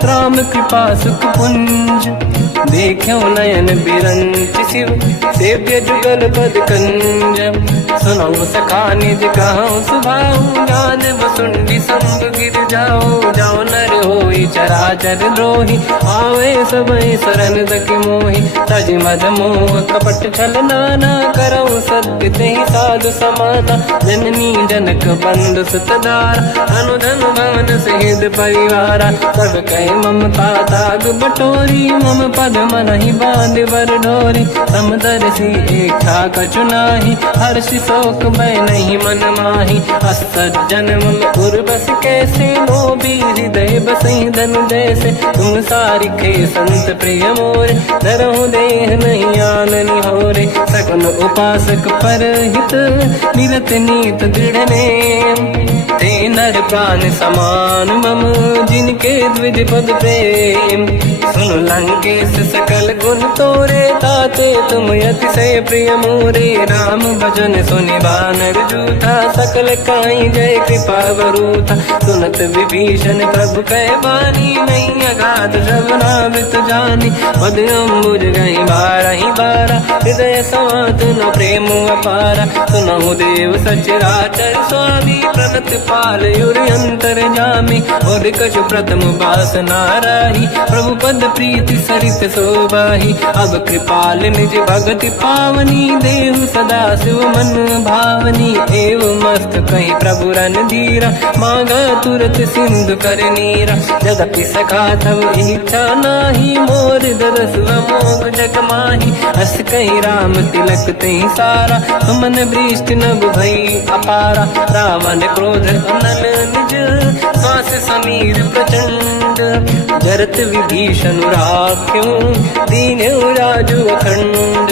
राम कृपा सुख पुंज, देखो नयन बिरंच शिव। सेव्य जुगल पद कंज, सुनो सखा निज कहूँ सुभाऊ। ज्ञान वसुंडी संग गिर जाओ, जाओ नर होई चराचर द्रोही। आवे सबई शरण दक मोहि, तज मद मोह कपट छल नाना। करऊ सत्य तेहि साधु समाता, जननी जनक बंधु सुतदार। धनु धनु भवन सहित परिवारा, सब कहे ममता ताग बटोरी। मम पद मनहि बांध बर डोरी, समदर्शी इच्छा कछु नाही। हर्षि शोक भय नहीं मन माही, असज्जन मम उर बस कैसे। लोभी हृदय बसहि धनु जैसे, तुम सारिखे संत प्रिय मोरे। धरहु देह नहीं आननि होरे, सगुन उपासक पर हित। निरत नीत दृढ़ नेम, ते नर प्राण समान मम। जिनके द्विज पद प्रेम, सुन लंकेश सकल गुण तोरे। ताते तुम अतिशय प्रिय मोरे, राम भजन सुनि बानर जूथा। सकल काई जय कृपा वरूथा, सुनत विभीषण प्रभु कह बानी। नहीं अगाध श्रवणामृत जानी, पद अम्बुज गई बारहि बारा। हृदय समात न प्रेम अपारा, सुनहु देव सचराचर स्वामी। प्रणत पाल युर अंतर जामी, और कछु प्रथम बास नाराही। प्रभु पद प्रीति सरित शोभाही, अब कृपाल निज भगति पावनी। देहु सदा शिव मन भावनी एवं मस्त कहीं प्रभु रणधीरा, मांगा तुरत सिंधु कर नीरा। यद्यपि सखा तब इच्छा नाही, मोर दरस मोग जग माही। हस कहीं राम तिलक तही सारा, सुमन वृष्ट नभ भई अपारा। रावण क्रोध अनल निज, श्वास समीर प्रचंड। जरत विभीषण राख्यों, दीन्यो राजु अखंड।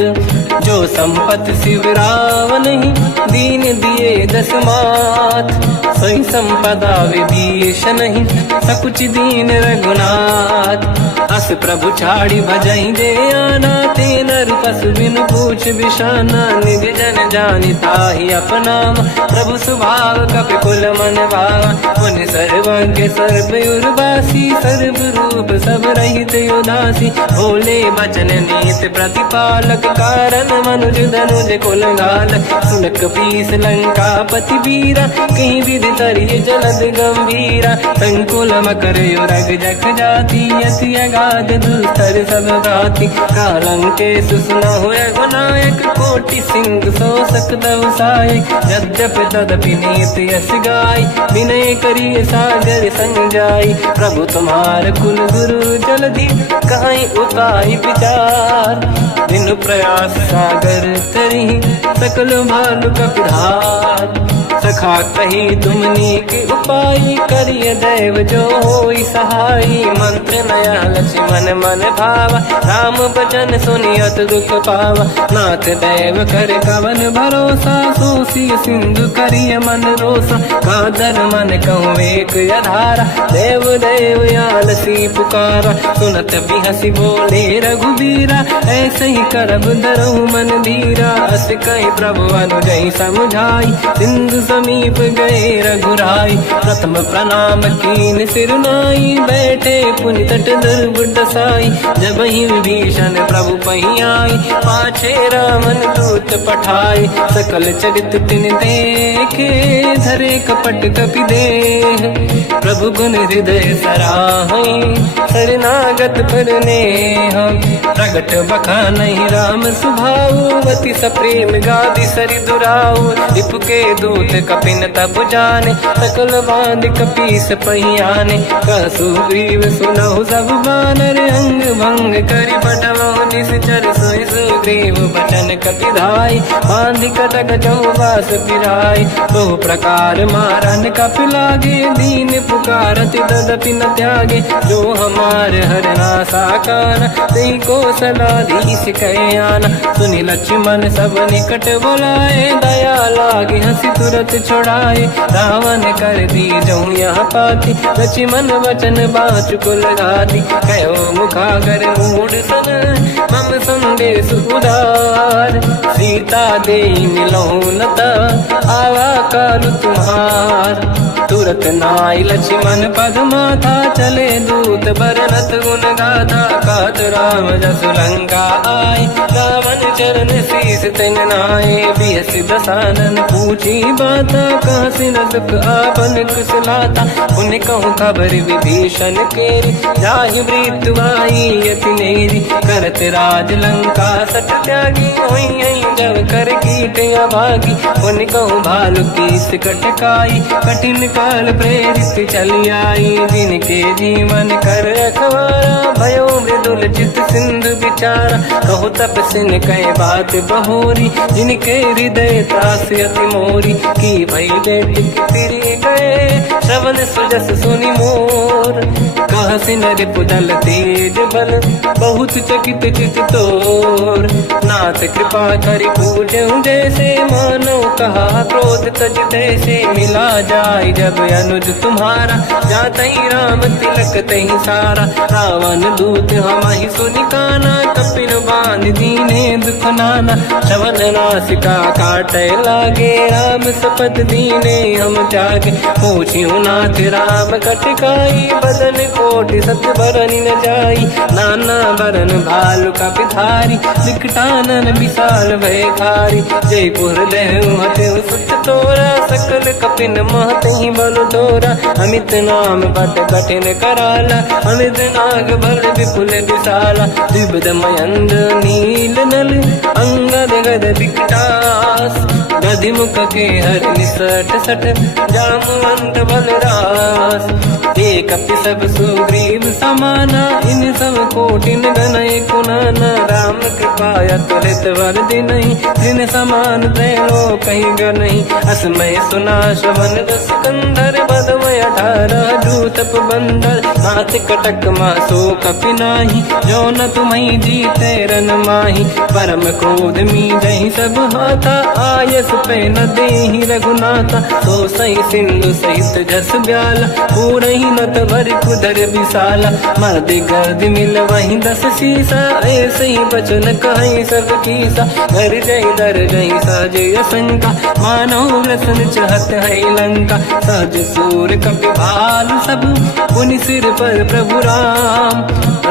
जो संपत शिव रावण ही, दीन दिए दस मात। सोई संपदा विभीषण ही, सकुच दीन रघुनाथ। अस प्रभु छाड़ी भजई दे आना, ते नर पशु बिन पूछ बिशाना। निज जन जानिता ही अपनाम, प्रभु स्वभाव कपि कुल मन भावा। मुनि सर्वज्ञ सर्व उर्वासी, सर्व रूप सब रहित उदासी। भोले बचन नीत प्रतिपालक, कारण मनुज धनुज कुल घाल। सुन कपीस लंका पति वीरा, कहीं विधि तरिय जलद गंभीरा। संकुल मकर युरग जख जाति, अति अगाध दुस्तर सब भांति। कालंकेश सुनहुँ रघुनायक, कोटि सिंह सो सकदव सहायक। यद्यपि तदपि नीत यस गाय, विनय करिय सागर संग जाय। प्रभु तुम्हार कुल गुरु जलधि, कहीं उपाय विचार। बिनु प्रयास सागर तरी, सकल भालु कपिधार। सखा कही तुमनी के उपाय, करिय दैव जो होई सहाई। मंत्र नया लक्ष्मण मन भावा, राम बचन सुनियत दुख पावा। नाथ दैव कर कवन भरोसा, सोसी सिंधु करिय मन रोसा। कादर मन कहूँ एक अधारा, देव देव आलसी पुकारा। सुनत बिहसी बोले रघुबीरा, ऐसे ही करब धरहु मन धीरा। अस कहीं प्रभु अनुजई समझाई, सिंधु समीप गए रघुराई। प्रथम प्रणाम कीन सिरनाई, बैठे पुनि तट दुर्बुड साई। जब ही विभीषण प्रभु पही आई, पाछे रामन दूत पठाई। सकल चरित तिन देखे, धरे कपट कपि देह। प्रभु गुण हृदय सराहई, शरणागत पर नेह। प्रगट बखानहि राम सुभाऊ, अति सप्रेम गादि सरि दुराऊ। रिपु के दूत कपिन तब जाने, सकल बांध कपीस पहियाने। कहसु ग्रीव सुनहु सब बानर, अंग भंग करि बटमहु निश्चर। सोई सुग्रीव बचन कपिधाई, बांधि कटक चौबास पिराई। बहु प्रकार मारन कपि लागे, दीन पुकारत तदपि न त्यागे। जो हमार हरना साकाना, तेहि कौशलाधीश कहे आना। सुनि लक्ष्मण सब निकट बोलाए, दया लागे हंसी तुरत छुड़ाए। रावण कर दी जऊँ यहाँ पाती, लक्ष्मण वचन बाचु कुल घाती। कहो मुखागर मूढ़ सन, मम संदेश उदार। सीता दे मिलऊँ नता, आवा काल तुम्हार। तुरत नाई लक्ष्मण पद माथा, चले दूत बरनत गुण गाथा। कहत राम जसु लंका आए, रावण चरण शीस तिन नाए। बिहस दसानन पूछी बाता, कहाँ से न दुख आपन कुशलाता। उन कहूँ खबर विभीषण केरी, जाहि मृत्यु आई यति नेरी। करत राज लंका सठ त्यागी, होई जब कर कीट अभागी। उन कहूँ भालु कीस कटकाई, कठिन काल प्रेरित चली आई। जिनके जीवन कर रखवारा, भयो मृदुल चित सिंधु विचारा। कहो तपसिन कहे बात बहोरी, जिनके हृदय त्रास अति मोरी। की भई बेट फिर गए, श्रवण सुजस सुनि मोर। कहसिन रिपुदल तेज बल, बहुत चकित चित तोर। नाथ कृपा करि पूजऊँ जैसे, मानो कहा क्रोध तज तैसे। मिला जाय जब अनुज तुम्हारा, जातहि राम तिलक तहि सारा। रावण दूत हमहि सुनि काना, कपिन बांध दीने दुख नाना। श्रवण नासिका काटय लागे, राम सपथ दीने हम त्यागे। पूछिउ नाथ राम कटकाई, बदन कोटि सत बरनि न जाई। नाना बरन भालु कपिधारी, विकटानन विशाल भयकारी। जयपुर देहु हतेउ सुत तोरा, सकल कपिन महतहि बल बल थोरा, अमित नाम बट कठिन कराला, अमित नाग बल विपुल विशाला, द्विविध मयंद नील नल, अंगद गद विकटास, गधिमुख के हर निसट सठ, जामवंत बलरास, ते कपि सब सुग्रीव समाना, इन सब कोटिन गणय कुनाना, राम कृपाया तुलित वर दिनहि, जिन समान त्रैलोक कहीं गनहि, असमय सुना श्रवण दस कंधर, बदमय 18 दूतप बंदर, नाथ कटक मासो कपि नाही, जो न तुम्हि जीते रन माही, परम क्रोध मी जहि सब हाथा, आयस पे न देहि रघुनाथा, तो सही सिंधु सहित जस ब्याला, पूरहि नत भरि कुदर विशाला, मर्द गर्द मिल वहीं 10 सीसा, ऐसे ही बचन कहीं सब कीसा, घर जय दर जय सहज शंका, मानव रसन चहत है लंका, सहज सूर कपि भाल सब, पुनि सिर पर प्रभु राम,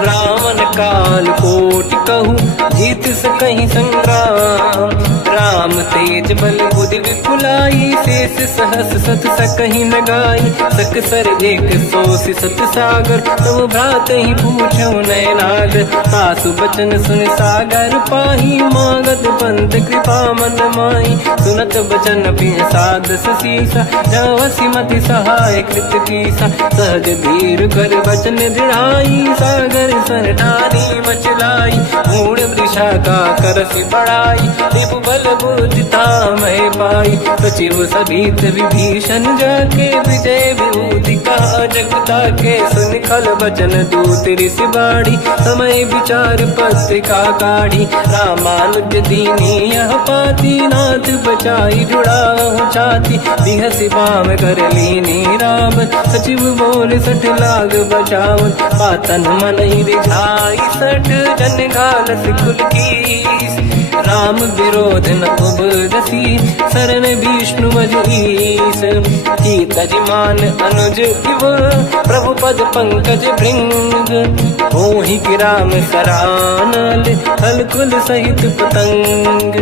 रावण काल कोटि कहूँ, जीत सकहि संग्राम, राम तेज बल बुद्धि विपुलाई, शेष सहस सत सकहि न गाई, सकसर एक सोसी सत सागर, तब भ्रात ही पूछो नय नागर, सासु बचन सुन सागर पाही, मांगत पंथ कृपा मन माही, सुनत बचन पिय सादस सीसा, जवसी मति सहाय कृत कीसा, सहज धीर कर बचन दृढ़ाई, सागर सन ठानी मचलाई, मूढ़ वृषा का करसि बढ़ाई, दिप बल बुद्धि मैं पाई, सचिव सभीत विभीषण जाके, विजय विभूति का जगता के, सुन खल बचन दूत ऋषि बाड़ी, समय विचार पत्रिका काढ़ी, रामानुज दीनी यह पाती, नाथ बचाई जुड़ा छाती, बिहसि बाम कर लीनी राम, सचिव बोल 60 लाग बचावन, पातन मन ही रिझाई 60, जन घाल सिकुल कीस, राम विरोध न उबरसी, शरण विष्णु मजईस, कीतजिमान अनुज इव, प्रभु पद पंकज भृंग, मोहि राम सरानल, हलकुल सहित पतंग,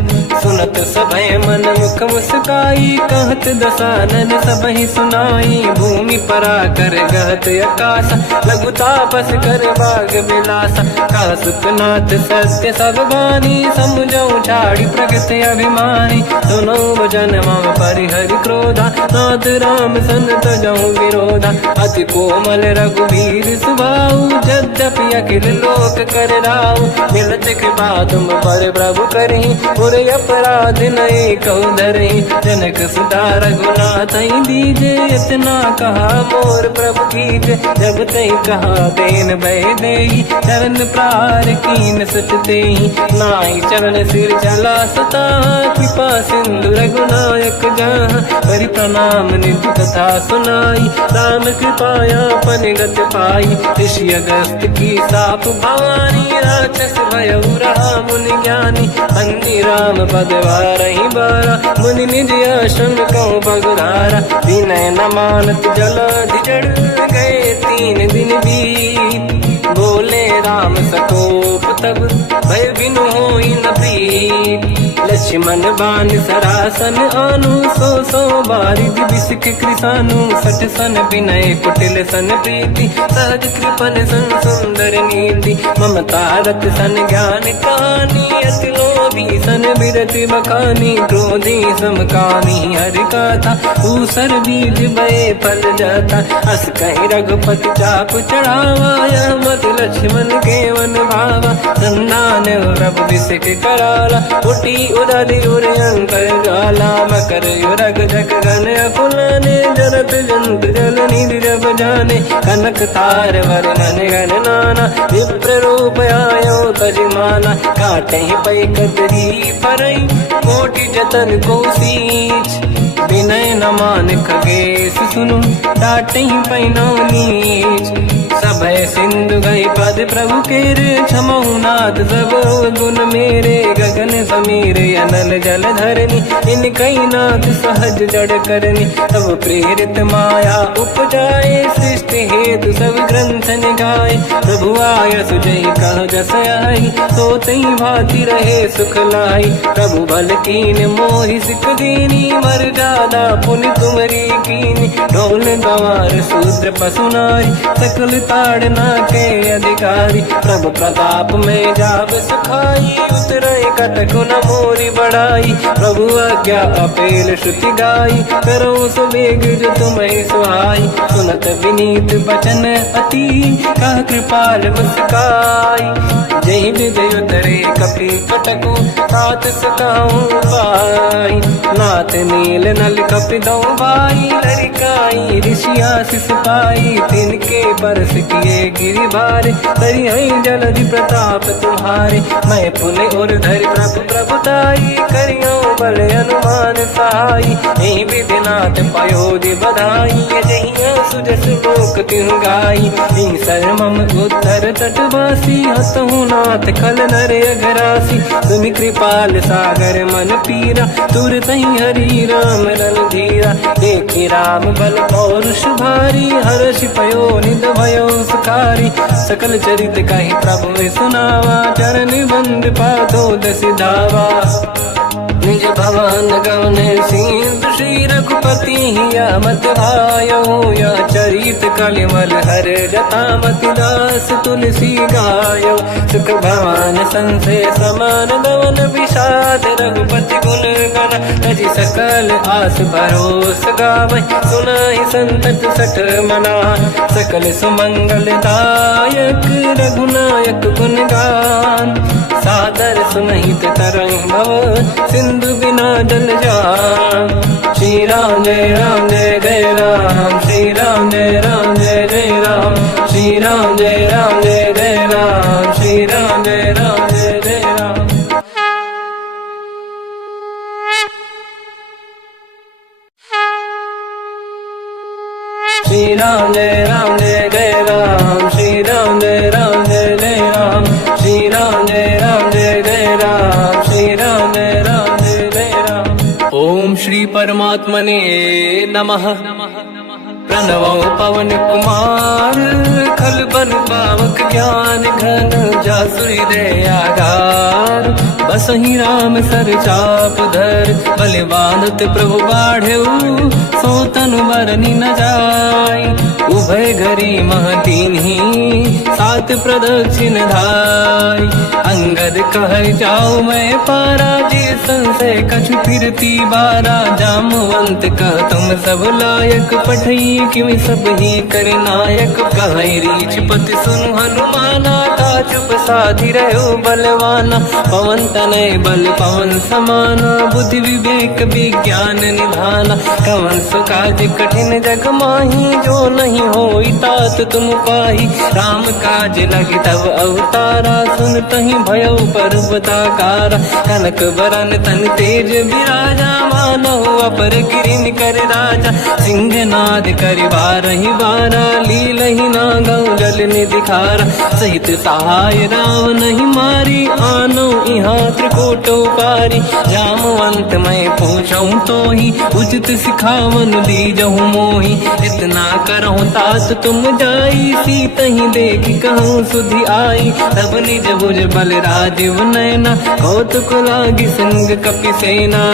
सुनत सभय मन मुख मुस्काई, कहत दसानन सबहि सुनाई, भूमि परा कर गहत आकाश, लघु तापस कर बाग विलासा, कह सुखनाथ सत्य सब बानी, समझौ छाड़ी प्रगति अभिमानी, सुनो भजन मम परिहरि क्रोधा, नाथ राम संत जऊ विरोधा, अति कोमल रघुवीर सुभाऊ, यद्यपि अखिल लोक कर राऊ, मिलत कृपा तुम पर प्रभु करहि, पुर अपराध नये कहु धरहि, जनक सुता रघुनाथ दीजे, इतना कहा मोर प्रभु कीजे, जब तई कहा देन भय देहि, चरण प्रार कीन सत तेहि, नाहि चरण सिर चला सता, कृपा सिंधु रघुनायक जहाँ, करि प्रणाम निधि कथा सुनाई, राम कृपाया पनिगत पाई, ऋषि अगस्त की साप भवानी, राक्षस भयउ रहा मुनि ज्ञानी, अंगी राम पद वारहि बारा, मुनि निज आश्रम कहूँ बगुधारा, विनय न मानत जलाधि जड़, गए 3 दिन बीत, बोले राम सकोप तब, भय बिनु होई न प्रीत, लक्ष्मण बाण सरासन आनु, 100 बारिद बिसिक कृसानु, 60 सन विनय कुटिल सन प्रीति, सहज कृपन सन सुंदर नीति, ममता रत सन ज्ञान कहानी, अति लोभी सन विरति बखानी, क्रोधी समकामी हरि कथा, ऊसर बीज बये फल जाता, अस कहीं रघुपति चाप चढ़ावा, यह मत लक्ष्मण के वन भावा, संधान प्रभु बिसिक कराला, उठी उदधि उरयंकर ज्वाला, मकर युरग जग गण अकुलाने, जरत जंत जल निधि जब जाने, कनक तार वर्णन गण नाना, विप्र रूप आयो तजिमाना, काटे पै कतरी परई, कोटि जतन को सींच, विनय न मान खगेश सुनु, डांटे पैनो नीच, सब भय सिंधु गई पद प्रभु केरे, क्षमहु नाथ सब गुण मेरे, गगन समीर अनल जल धरनी, इन कई नाथ सहज जड़ करनी, तब प्रेरित माया उपजाए, सृष्टि हेतु सब ग्रंथ निगाए, प्रभु आय सुजई कह जस आई, सो तई भांति रहे सुख लाई, प्रभु बल कीन मोहि सिख दीनी, मर्यादा पुनि तुमरी कीनी, ढोल गवार शूद्र पशु नारी, सकल ताड़ना के अधिकारी, प्रभु प्रताप में जाब सुखाई, उतरे कतक न मोरी बढ़ाई, प्रभु आज्ञा अपेल श्रुति गाई, करो सुबेग जो तुम्हें सुहाई, सुनत विनीत बचन अति, कह कृपाल मुस्काई, जय विजय उतरे कपि कटकु, तात सकाऊं पाई, नाथ नील नल कपि दो भाई, लड़काई ऋषिया शिष पाई, तिनके परस किए गिरि भारे, तरिहै जलधि प्रताप तुम्हारे, मैं पुने और धरि प्रभु प्रभुताई, करियो बल अनुमान सहाई, यही विधिनाथ पयोधि बधाई, जहिया सुजस लोक तिहु गाई, सर मम उत्तर तटवासी, हसहु नाथ खल नर अघरासी, तुम कृपाल सागर मन पीरा, तुरत ही हरि राम रणधीरा, देखी राम बल पौरुष भारी, हर्ष पयो निध भयो सुखारी, सकल चरित कहि प्रभु सुनावा, चरण बंद पादो सिधावा, निज भवन गवन सिंधु श्री रघुपति हिया मत भायो, या चरित कलिमल हर जथा मति दास तुलसी गायो, सुख भवन संसे समान गवन विषाद, रघुपति गुण गण तजि सकल आस भरोस गावै, सुनाहि संतत सठ मना, सकल सुमंगल दायक रघुनायक गुण गान, सादर सुनहित तरंग भव सिंधु बिना जल जान, श्री राम जय जय राम, श्री राम जय जय राम, श्री राम जय जय राम, श्री राम जय जय राम, श्री राम जय जय राम, श्री राम जय जय राम, श्री राम जय जय राम, श्री राम जय जय राम। ओम श्री परमात्मने नमः। प्रणवो पवन कुमार, खल बन पावक ज्ञान घन, जासुरी दयागार, बसहि राम सर चाप धर, बलिवानत प्रभु बाढ़ऊ, सो तनु मरनी न जाय, उभय घरी महतीन्ही, सात प्रदक्षिण धाय, अंगद कह जाओ मैं पारा, जी संशय कछु फिरती बारा, जामवंत कह तुम सब लायक, पठई किमि सब ही कर नायक, कहै रीछ पति सुनु हनुमाना, का चुप साधि रहो बलवाना, पवन तनय बल पवन समाना, बुद्धि विवेक विज्ञान निधाना, कवन सुकाज कठिन जग माही, जो नहीं होई तात तुम पाही, राम काज लगी तब अवतारा, सुनतहि भयो पर्वताकारा, कनक बरन तन तेज विराजा, मानहु अपर गिरिन कर राजा, सिंह नाद करि बारहि बारा, लीलहि नागौ जल निधिखारा, सहित सहाय रावण ही मारी, आनो इहाँ त्रिकोटो पारी, जामवंत मैं पूछऊँ तो ही, उचित सिखावन दीजहु मोही, इतना करहु तात तुम जाई, सीतहि देखि कहूँ सुधि आई, तब निज भुज बल राजीव नैना, कौतुक लागी संग कपि सेना,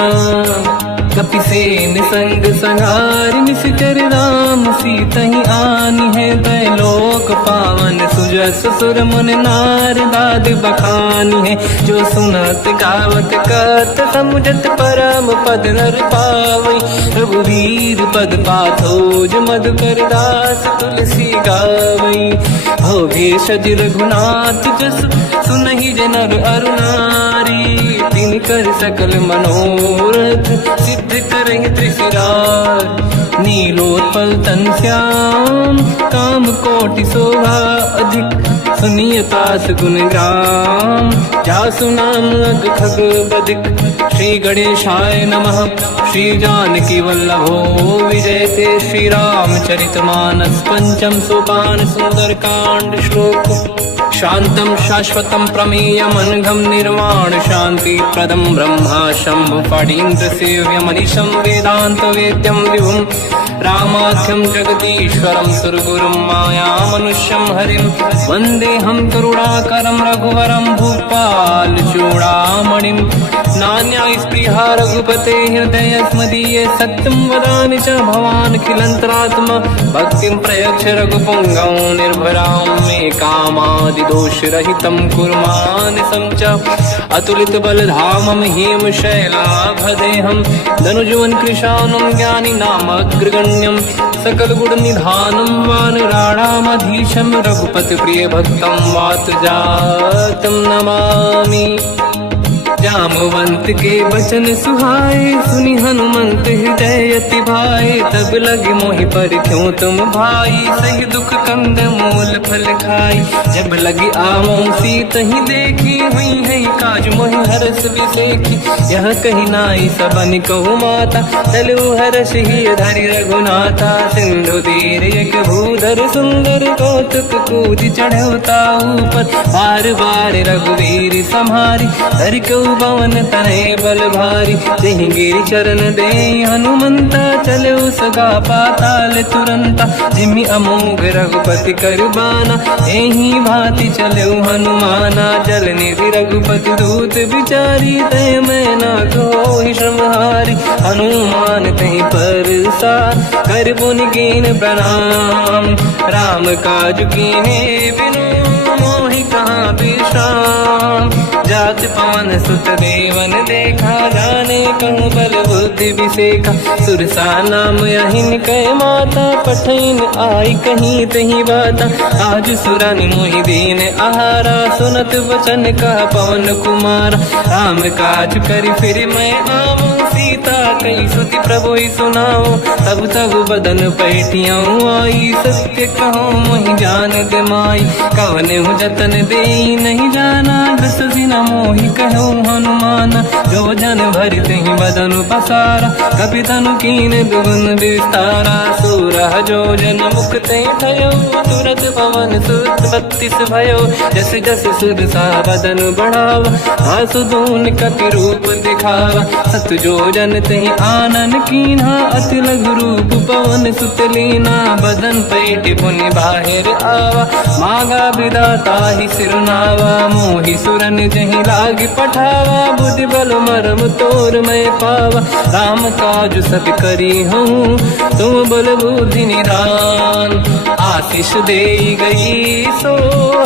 कपि सेन संग संहार, निश्चर राम सीतहि आनी है, दैलोक पावन सुजस सुर मुन नार, दाद बखानी है, जो सुनत गावत कत, समुझत परम पद नर पावै, रघुवीर पद पाथोज मधुकर दास, तुलसी गावै, भव भेषज रघुनाथ जस, सुनहि जनर अरु नारी, तिनकर सकल मनोरथ, सिद्ध करहि त्रिशिरार, नीलोत्पल तन श्याम, काम कोटि शोभा अधिक, सुनिय तास गुण ग्राम, जासु नाम अग खग बदिक। श्री गणेशाय नमः। श्री जानकी वल्लभो विजयते, श्री रामचरित मानस पंचम सोपान सुंदरकांड श्लोक। शांतं शाश्वतं प्रमेयम् अनघं निर्वाण शांति प्रदं ब्रह्मा शंभु फणीन्द्र सेव्यमनिशं वेदांत वेद्यं विभुं रामाख्यं जगदीश्वरं सुरगुरुं माया मनुष्यं हरिं वन्देऽहं करुणाकरं रघुवरं भूपाल चूडामणिं। नान्या स्पृहा रघुपते हृदयस्मदीये, सत्यं वदामि च भवान् खिलन्तरात्मा। भक्तिं प्रयच्छ रघुपुङ्गं निर्भरां मे कामादिदोषरहितं कुर्मानिसं च। अतुलित बलधामं हेमशैलाभदेहं धनुजवन कृशानं ज्ञानिनामग्रगण्यं सकलगुणनिधानं वानराणामधीशं रघुपतिप्रियभक्तं वातजातं नमामि। जामवंत के बचन सुहाए, सुनि हनुमंत हृदय अति भाए। तब लगे मोहि पर क्यों तुम भाई, सही दुख कंद मूल फल खाई। जब लगी आमों सीत ही देखी, हुई है काज मोहि हरस बिसेखी। यह कही नाई सबन कहु माता, चलु हरस ही धरि रघुनाथा। सिंधु तीर एक भूधर सुंदर, कौतुक कूद चढ़ौता ऊपर। बार बार रघुवीर सम्हारी, धरि कहु पवन तनय बल भारी। तेहि गिरि चरण दे हनुमंता, चले सगा पाताल तुरंता। जिमि अमोघ रघुपति कर बाना, एहि भांति चले हनुमाना। जल निधि रघुपति दूत बिचारी, तय मैं ना कोहि श्रमहारी। हनुमान तहि परसार, कर पुनि कीन प्रणाम। राम काज कीन्हे बिनु, मोहि कहाँ विश्राम। जात पवन सुत देवन देखा, जाने कहूँ बल बुद्धि विसेखा। सुरसा नाम यहिन कै माता, पठैन आई कहीं तही बाता। आज सुरनि मोहि दीन आहारा, सुनत वचन कहा पवन कुमार। राम काज करि फिर मैं आवूं, सीता कई सुति प्रभु सुनाओ। तब तब बदन पैठियाँ आई, सत्य कहो मोहि जान दे माई। कवने हूँ जतन दे नहीं जाना, दस दिन मोहि कहो हनुमाना। जो जन भरि तहि बदन पसारा, कपि तनु कीन दुगुन विस्तारा। सूरह जो जन मुख तहि भयो, तुरत पवन सुत 32 भयो। जस जस सुरसा बदन बढ़ावा, आसु दून कपि रूप दिखावा। सत जो जन तहि आनन कीन्हा, अति लघु रूप पवन सुत लीना। बदन पैठ पुनि बाहिर आवा, मांगा विधाता ही सिरनावा। मोहि सुरन जहि लाग पठावा, बुद्धि बल मरम तोर मैं पावा। राम काज सब करी हूँ, तुम बल बुद्धि निधान। आशीष दे गई सो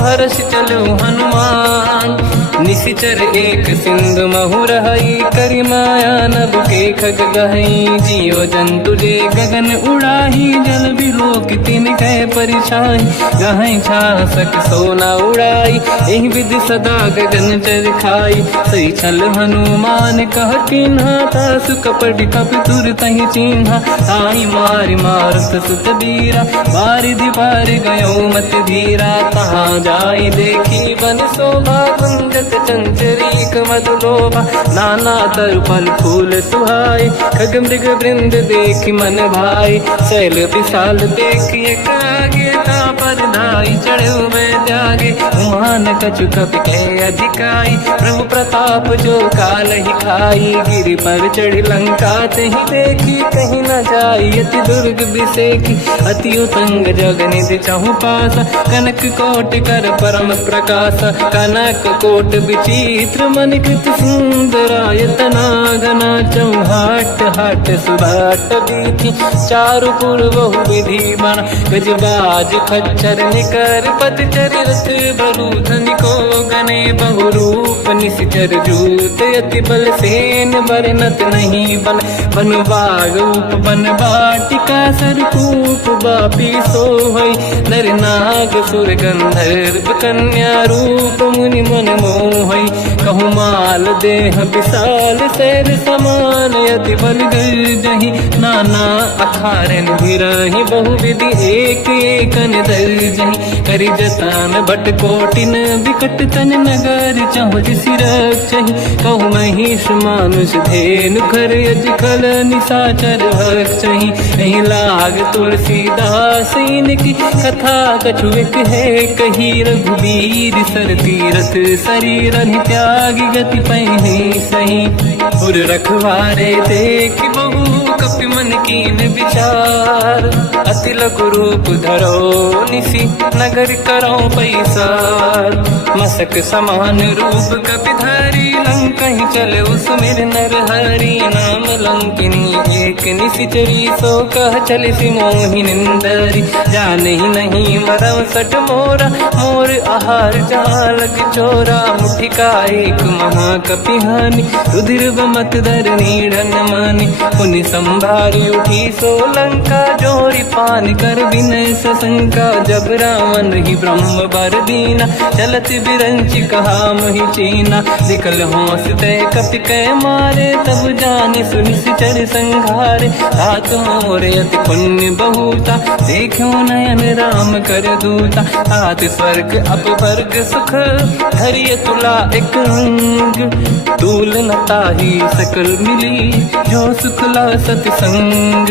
हर्ष चलो हनुमान। निशिचर एक सिंधु महु रहई, करि माया नभ के खग गहई। जीव जंतु जे गगन उड़ाही, जल बिलोक तिन कह परिछाई। गहई छासक सोना उड़ाई, एहि विधि सदा गगन चर खाई। सही छल हनुमान कह किन्हा, तासु कपट कपि तुर तहि चिन्हा। ताई मारि मारुत सुत बीरा, बारिधि पार गयो मत धीरा। तहाँ जाई देखी बन शोभा, कुंजक चंचरीक मधुलोभा। नाना तरु फल फूल सुहाए, खग मृग वृंद देखि मन भाई। शैल विशाल देखिए कागे, पर धाई चढ़ऊ मैं त्यागे। उमान कछु कपि के अधिकाई, प्रभु प्रताप जो काल ही खाई। गिरि पर चढ़ी लंका तहि देखी, कहीं न जाई अति दुर्ग बिसेखी। अति उतंग जग निधि चहु पासा, कनक कोट कर परम प्रकाश। कनक कोट विचित्र मणिकृत सुंदरायतना घना। चौहाट हाट सुभाट बीथी, चारु पुर बहु विधि बना। गजबाज खच्चर निकर पतचर, रथ बरु धनिको गने। बहु रूप निशिचर जूत, अति बल सेन बरनत नहीं बल। बन बाग उप बन बाटिका, सरकूप बापी सोहई। नर नाग सुर गंधर्व कन्या, रूप मुनि मन मोहई। कहूँ माल देह विशाल शैर समान यति बल गर्जहि नाना अखारन भिरहि बहुविधि एक एकन दर्जहि करि जतान भट कोटिन विकट तन नगर चहु सिरक्षहि कहु महिष मानुष धेनु खर यज खल निशाचर भक्षहि नहीं लाग तुलसीदास इनकी कथा कछु एक है कही रघुवीर सर तीरथ शरीर त्यागी गति पहि सही पुर रखवारे देख बहु कपि मन कीन विचार अति लघु रूप धरो निसी नगर करो पैसार मसक समान रूप कपि धरी लंकहि चले उसमेर नर हरि नाम लंकिनी एक निशिचरी सो कह चले सि मोहि निंदरी जाने ही नहीं मरव सट मोरा मोर आहार जालक चोरा मुठिका एक महाकपिहानि रुधिर बमत धर नीड़न मानि पुनि संभारी उठी सो लंका जोरी पान कर विनय सशंका जब रावण ही ब्रह्म बर दीना चलत बिरंचि कहा मोहि चीना निकल होश तय कपि कै मारे तब जानि सुनि सिचर संघारे तात मोरे अति पुण्य बहुता देखो नयन राम कर दूता तात स्वर्ग अपवर्ग सुख धरिय तुला एक अंग तूल न ताहि सकल मिली जो सुखला सतसंग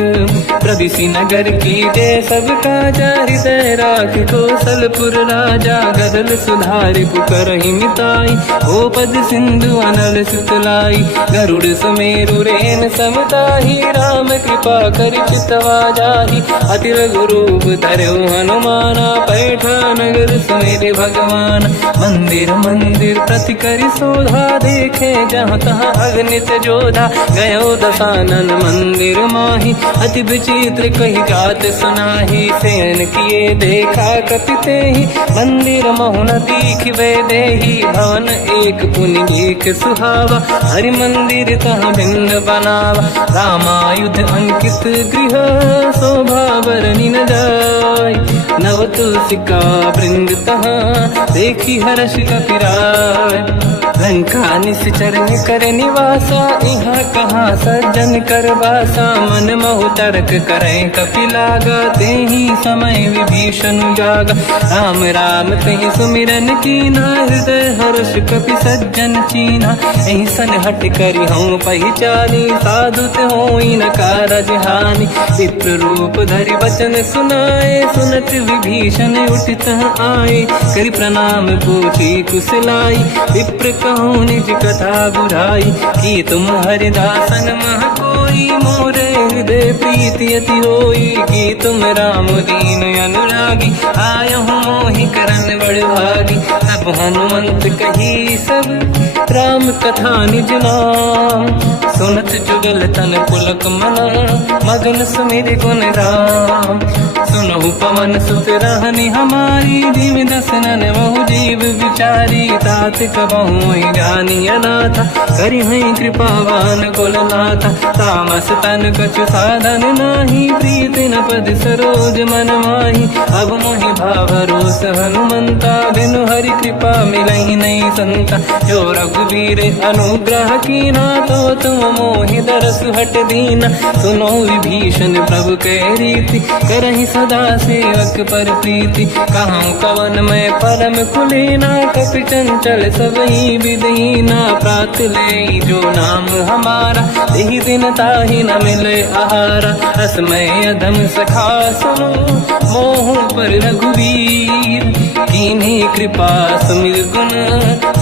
प्रदिशि नगर की जय सब काजा हृदय राख कौशलपुर राजा गदल सुधारि पुकरहि मिताई ओ पद सिंधु अनल सुतलाई गरुड़ सुमेरु रेन समताहि राम कृपा कर चितवा जाहि अति लघु रूप धरौ हनुमाना पैठा नगर सुमेरे भगवान मंदिर मंदिर प्रति करि शोधा देखे जहाँ तहाँ अगणित जोधा गयो दशानन मंदिर माही अति विचित्र कही गात सुनाही सेन किए देखा कपिते ही मंदिर महुन दीखिबे देही भवन एक पुनि एक सुहावा हरि मंदिर तहाँ भिन्न बनावा रामायुध अंकित गृह शोभा बरनि न जाय नव तुलसिका वृंद तहाँ देखी हर्ष कपिराय लंका निश्चर कर निवासा यहाँ कहाँ सज्जन कर वासा मन महु तर्क करे कपिलागा तेहि समय विभीषण जागा राम राम तेहि सुमिरन कीना हृदय हर्ष कपि सज्जन चीना ऐसन हट करि हूँ पहचानी साधु होई न कारज हानि विप्र रूप धरि वचन सुनाए सुनत विभीषण उठित आए करि प्रणाम पूछी कुशलाई विप्र कहूँ निज कथा बुराई कि तुम हरिदासन मह कोई मोरे हृदय प्रीति अति होई कि तुम राम दीन अनुरागी आयहु मोहि करन बड़ भागी तब हनुमंत कही सब राम कथा निज नाम सुनत जुगल तन पुलक मना मगन सुमिर गुण राम सुनहु पवन सुत रहनि हमारी दिव्य दसनन महु जीव विचारी तात कबहु जानी अनाथा करि हैं कृपावान कुलनाथा तामस तन कछु साधन नाही प्रीति न पद सरोज मन माही अब मोहि भावरोस हनुमंता बिनु हरि कृपा मिलहि नहीं संता जो रघुवीर अनुग्रह कीना तो तुम मोहि दरस हट दीना सुनो विभीषण प्रभु के रीति करहि सदा सेवक पर प्रीति कहूँ कवन में परम कुलीना कपि चंचल सबही विदहीना प्रात ले जो नाम हमारा यही दिन ताहि न मिले आहारा रसमय अधम सखा सुनो मोह पर रघुवीर कीन्ही कृपा सुमिर गुण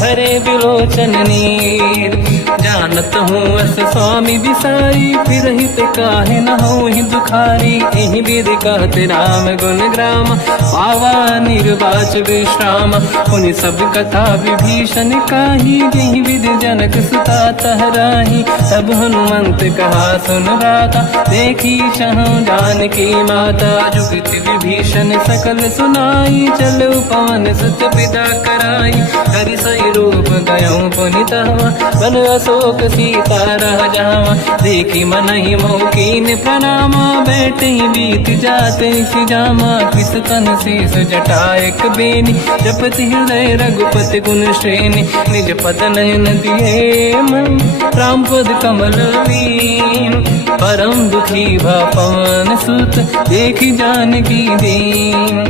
हरे बिलोचन नीर जानत हूँ अस स्वामी बिसाई फिर हित काहे न हो ही दुखारी यही विधि कहते राम गुण ग्राम पावा निर्वाच विश्राम उन सब कथा विभीषण काही यही विधि जनक सुता तहराही तब हनुमंत कहा सुन राता देखी शहु जानकी माता जुगित विभीषण सकल सुनाई चलो पवन सुत पिता कराई करि सही रूप गयो पुनितवा वन अशोक सीता रह जावा। देखी मन ही मौकीन प्रणामा, बैठे ही बीत जाते सिजामा। किस तन शीस जटा एक बेनी, जपति हृदय रघुपति गुण श्रेणी। निज पद नयन दिए मन, राम पद कमल लीन। परम दुखी भा पवन सुत, देखी जानकी दीन।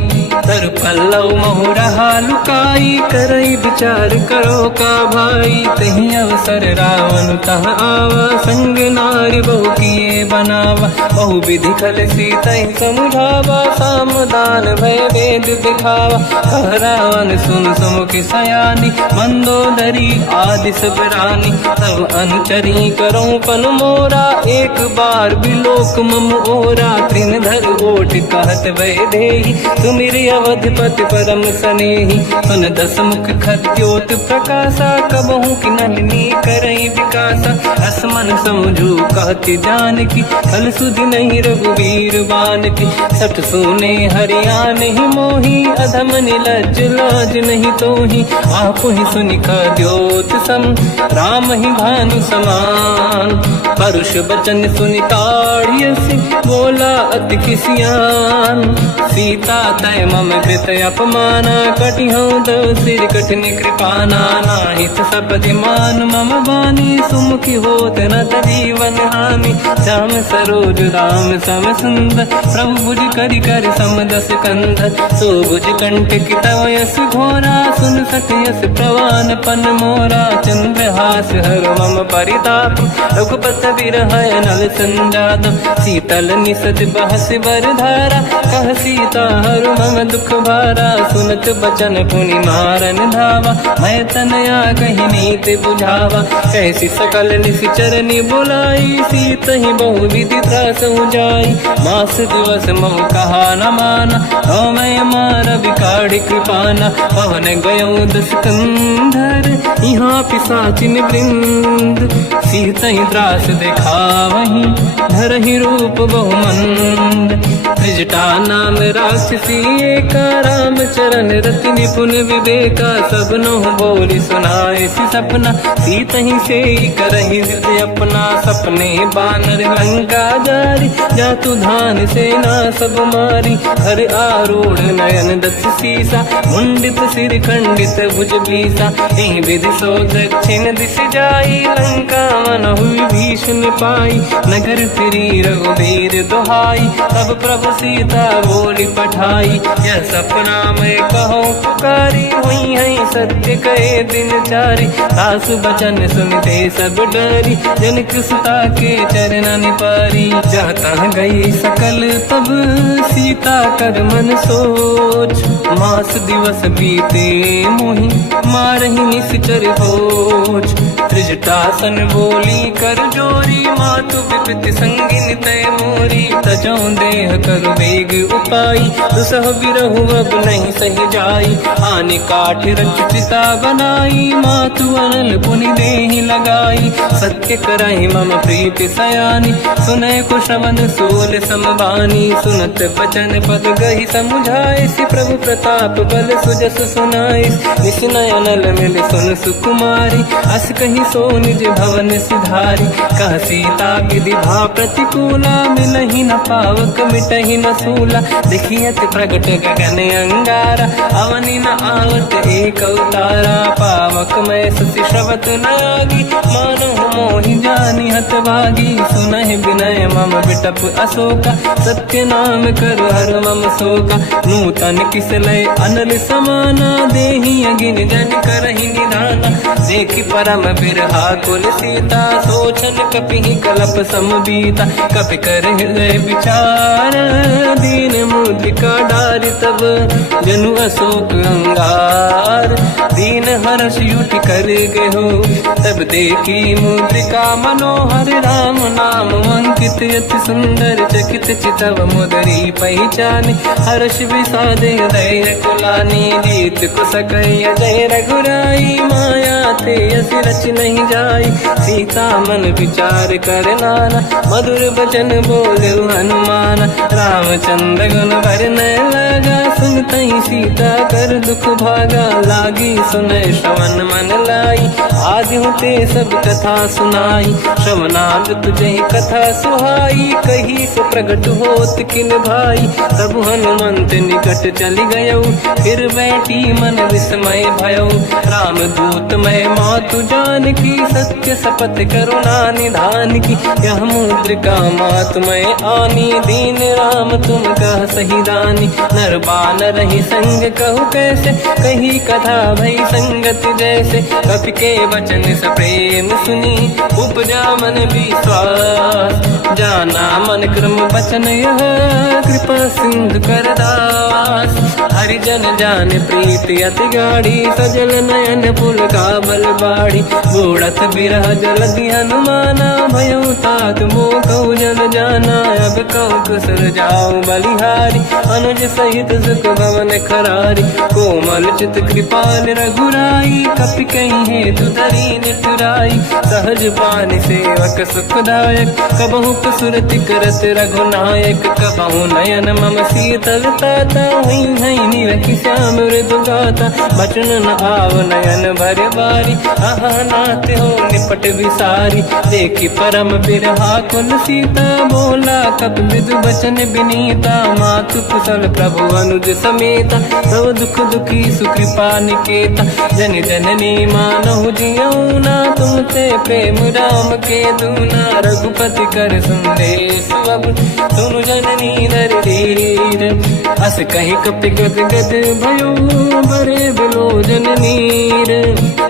तर पल्लव महु रहा लुकाई, करई विचार करो का भाई। तही अवसर रावण तह आवा, संग नारी बहु किए बनावा। बहु विधि खल सीतहि समुझावा, सामदान भय वेद दिखावा। कह रावण सुन सुमुखि सयानी, मंदोदरी आदि सब रानी। तब अनुचरी करो पन मोरा, एक बार बिलोक मम ओरा। तृण धर ओठ कहत भय देहि, सुमिर अवधपति परम सनेहि। सुन दस मुख खद्योत प्रकाशा, कबहु की नलिनी करई विकासा। असमन समझू कहति जानकी, फल सुधि नहीं रघुवीर बानकी। सठ सुने हरियाण ही मोही, अधम निलज्ज लाज नहीं तोही। आपु ही सुनि खद्योत सम, राम ही भानु समान। परुष बचन सुनि ताड़ियसि, बोला अति किसियान। सीता तय मम कृत अपमाना, कटिहउँ दो सिर कठिन कृपाना। नाहित सपदि मान मम बानी, सुमुखी होत न जीवन हानि। श्याम सरोज राम सम सुंदर, प्रभु भुज करि कर सम दस कंधर। सो भुज कंठ की तव यस घोरा, सुन सठ यस प्रवान पन मोरा। चंद्रहास हर मम परिताप, रघुपत बिरहय नल संजात। शीतल निसत बहस बर धारा, कह सीता हर मम दुख भारा। सुनत बचन पुनि मारन धावा, मैं तनया कही नीति बुझावा। कैसी सकल निश्चरनि बुलाई, सीत ही बहु विधि त्रास जाई। मास दिवस मोह कहा न माना, तो मैं मार बिकाढ़ी कृपाना। पवन गयो दस कंधर, यहाँ पिशाचिन वृंद। सीत ही त्रास दिखावहीं, धर ही रूप बहुमंद। त्रिजटा नाम राक्षसी एका, राम चरण रति निपुण विवेका। सबनो बोली सुनाए सि सपना, सीत ही से करहि हृदय अपना। सपने बानर लंका जारी, जातु धान सेना सब मारी। हर आरूढ़ नयन दस सीसा, मुंडित सिर खंडित भुज बीसा। एहि विधि सो दक्षिण दिश जाई, लंका मन हुई भीषण पाई। नगर फिरी रघुवीर दुहाई, तब प्रभु सीता बोली पठाई। यह सपना मैं कहो पुकारी, हुई है सत्य कहे दिन चारी। सासु बचन सुनते सब डरी, जनक सुता के चरण निपारी। जाता गई सकल तब सीता कर मन सोच, मास दिवस बीते मोहि मारहि निश्चर होच। त्रिजटासन बोली कर जोरी, मातु विपति संगिन तय मोरी। तजौ देह कर वेग उपाई, दुसह बिरहु अब नहीं सही जाई। आने काठ रच चिता बनाई, मातु अनल पुनि देहि लगाई। सत्य करहि मम प्रीति सयानी, सुनय को श्रवण सोल समबानी। सुनत बचन पद गहि समुझाए, सि प्रभु प्रताप बल सुजस सुनाई। निस नयनल मिल सुन सुकुमारी, अस कहि सो निज भवन सिधारी। कह सीता विधि भा प्रतिकूला, मिलहि न पावक मिटहि न सूला। देखियत प्रगट गगन अंगारा, अवनि न आवत एक अवतारा। पावक मैं सति श्रवत न आगी, मानो मोहि जानि हत भागी। सुनहि विनय मम बिटप अशोका, सत्य नाम कर हर मम शोका। नूतन किसलय अनल समाना, देहि अगिन जन करहि निधाना। देखि परम बिरहा कुल सीता, सोचन कपिहि कलप समबीता। कपि कर हृदय विचार, दीन मुद्रिका डारि तब जनु अशोक अंगार। दीन हर्ष युठ कर गयो, तब देखी मुद्रिका मनोहर। राम नाम अंकित अति सुंदर, चकित चितव मुदरी पहचान। हर्ष विषाद हृदय कुलानी, जीत को सकय जय रघुराई। माया थे यस रच नहीं जाई, सीता मन विचार कर नाना। मधुर बचन बोल बोले हनुमान। रामचंद्र गुण वरने लगा, सुनतई सीता कर दुख भागा। लागी सुने श्रवण मन लाई, आदि होते सब कथा सुनाई। श्रवणाद तुझे कथा सुहाई, कही से प्रगट होत किन भाई। तब हनुमंत निकट चली गयो, फिर बैठी मन विस्मय भयो। राम दूत मैं मातु जान की, सत्य शपथ करुणा निधान की। यह मुद्रिका मात मैं आनी, दीन राम तुम कह सही दानी। नर बानर ही संग कहु कैसे, कही कथा भई संगत जैसे। कपि के वचन स प्रेम सुनी, उपजा मन विश्वास। जाना मन क्रम वचन यह, कृपा सिंधु कर दास। हरिजन जान प्रीति अति गाढ़ी, सजल नयन पुल काबल बाड़ी। बूढ़त बिरह जलधि हनुमाना, भयो तात मोह कहु जल जाना। अब कहु कुशल जाओ बलिहारी, अनुज सहित सुख भवन खरारी। कोमल चित कृपाल रघुराई, कपि कहीं हेतु धरी निठुराई। सहज पानि सेवक सुखदायक, कबहु सुरति करत रघुनायक। कबहु नयन मम शीतल ताता, हई निरखि श्याम मृदु गाता। बचन न आव नयन भर बारी, आहा नाथ हो निपट विसारी। देखी परम बिरहा कुल सीता, बोला कपि विदु बचन बिनीता। मातु कुशल प्रभु अनुज समेता, सब दुख दुखी सुकृपा निकेता। जन जननी मानहु जियौना, तुमते प्रेम राम के दूना। रघुपति कर संदेश अब, सुनु जननी नर धीर। अस कहि कपि गद गद भयो, बरे बिलोचन नीर।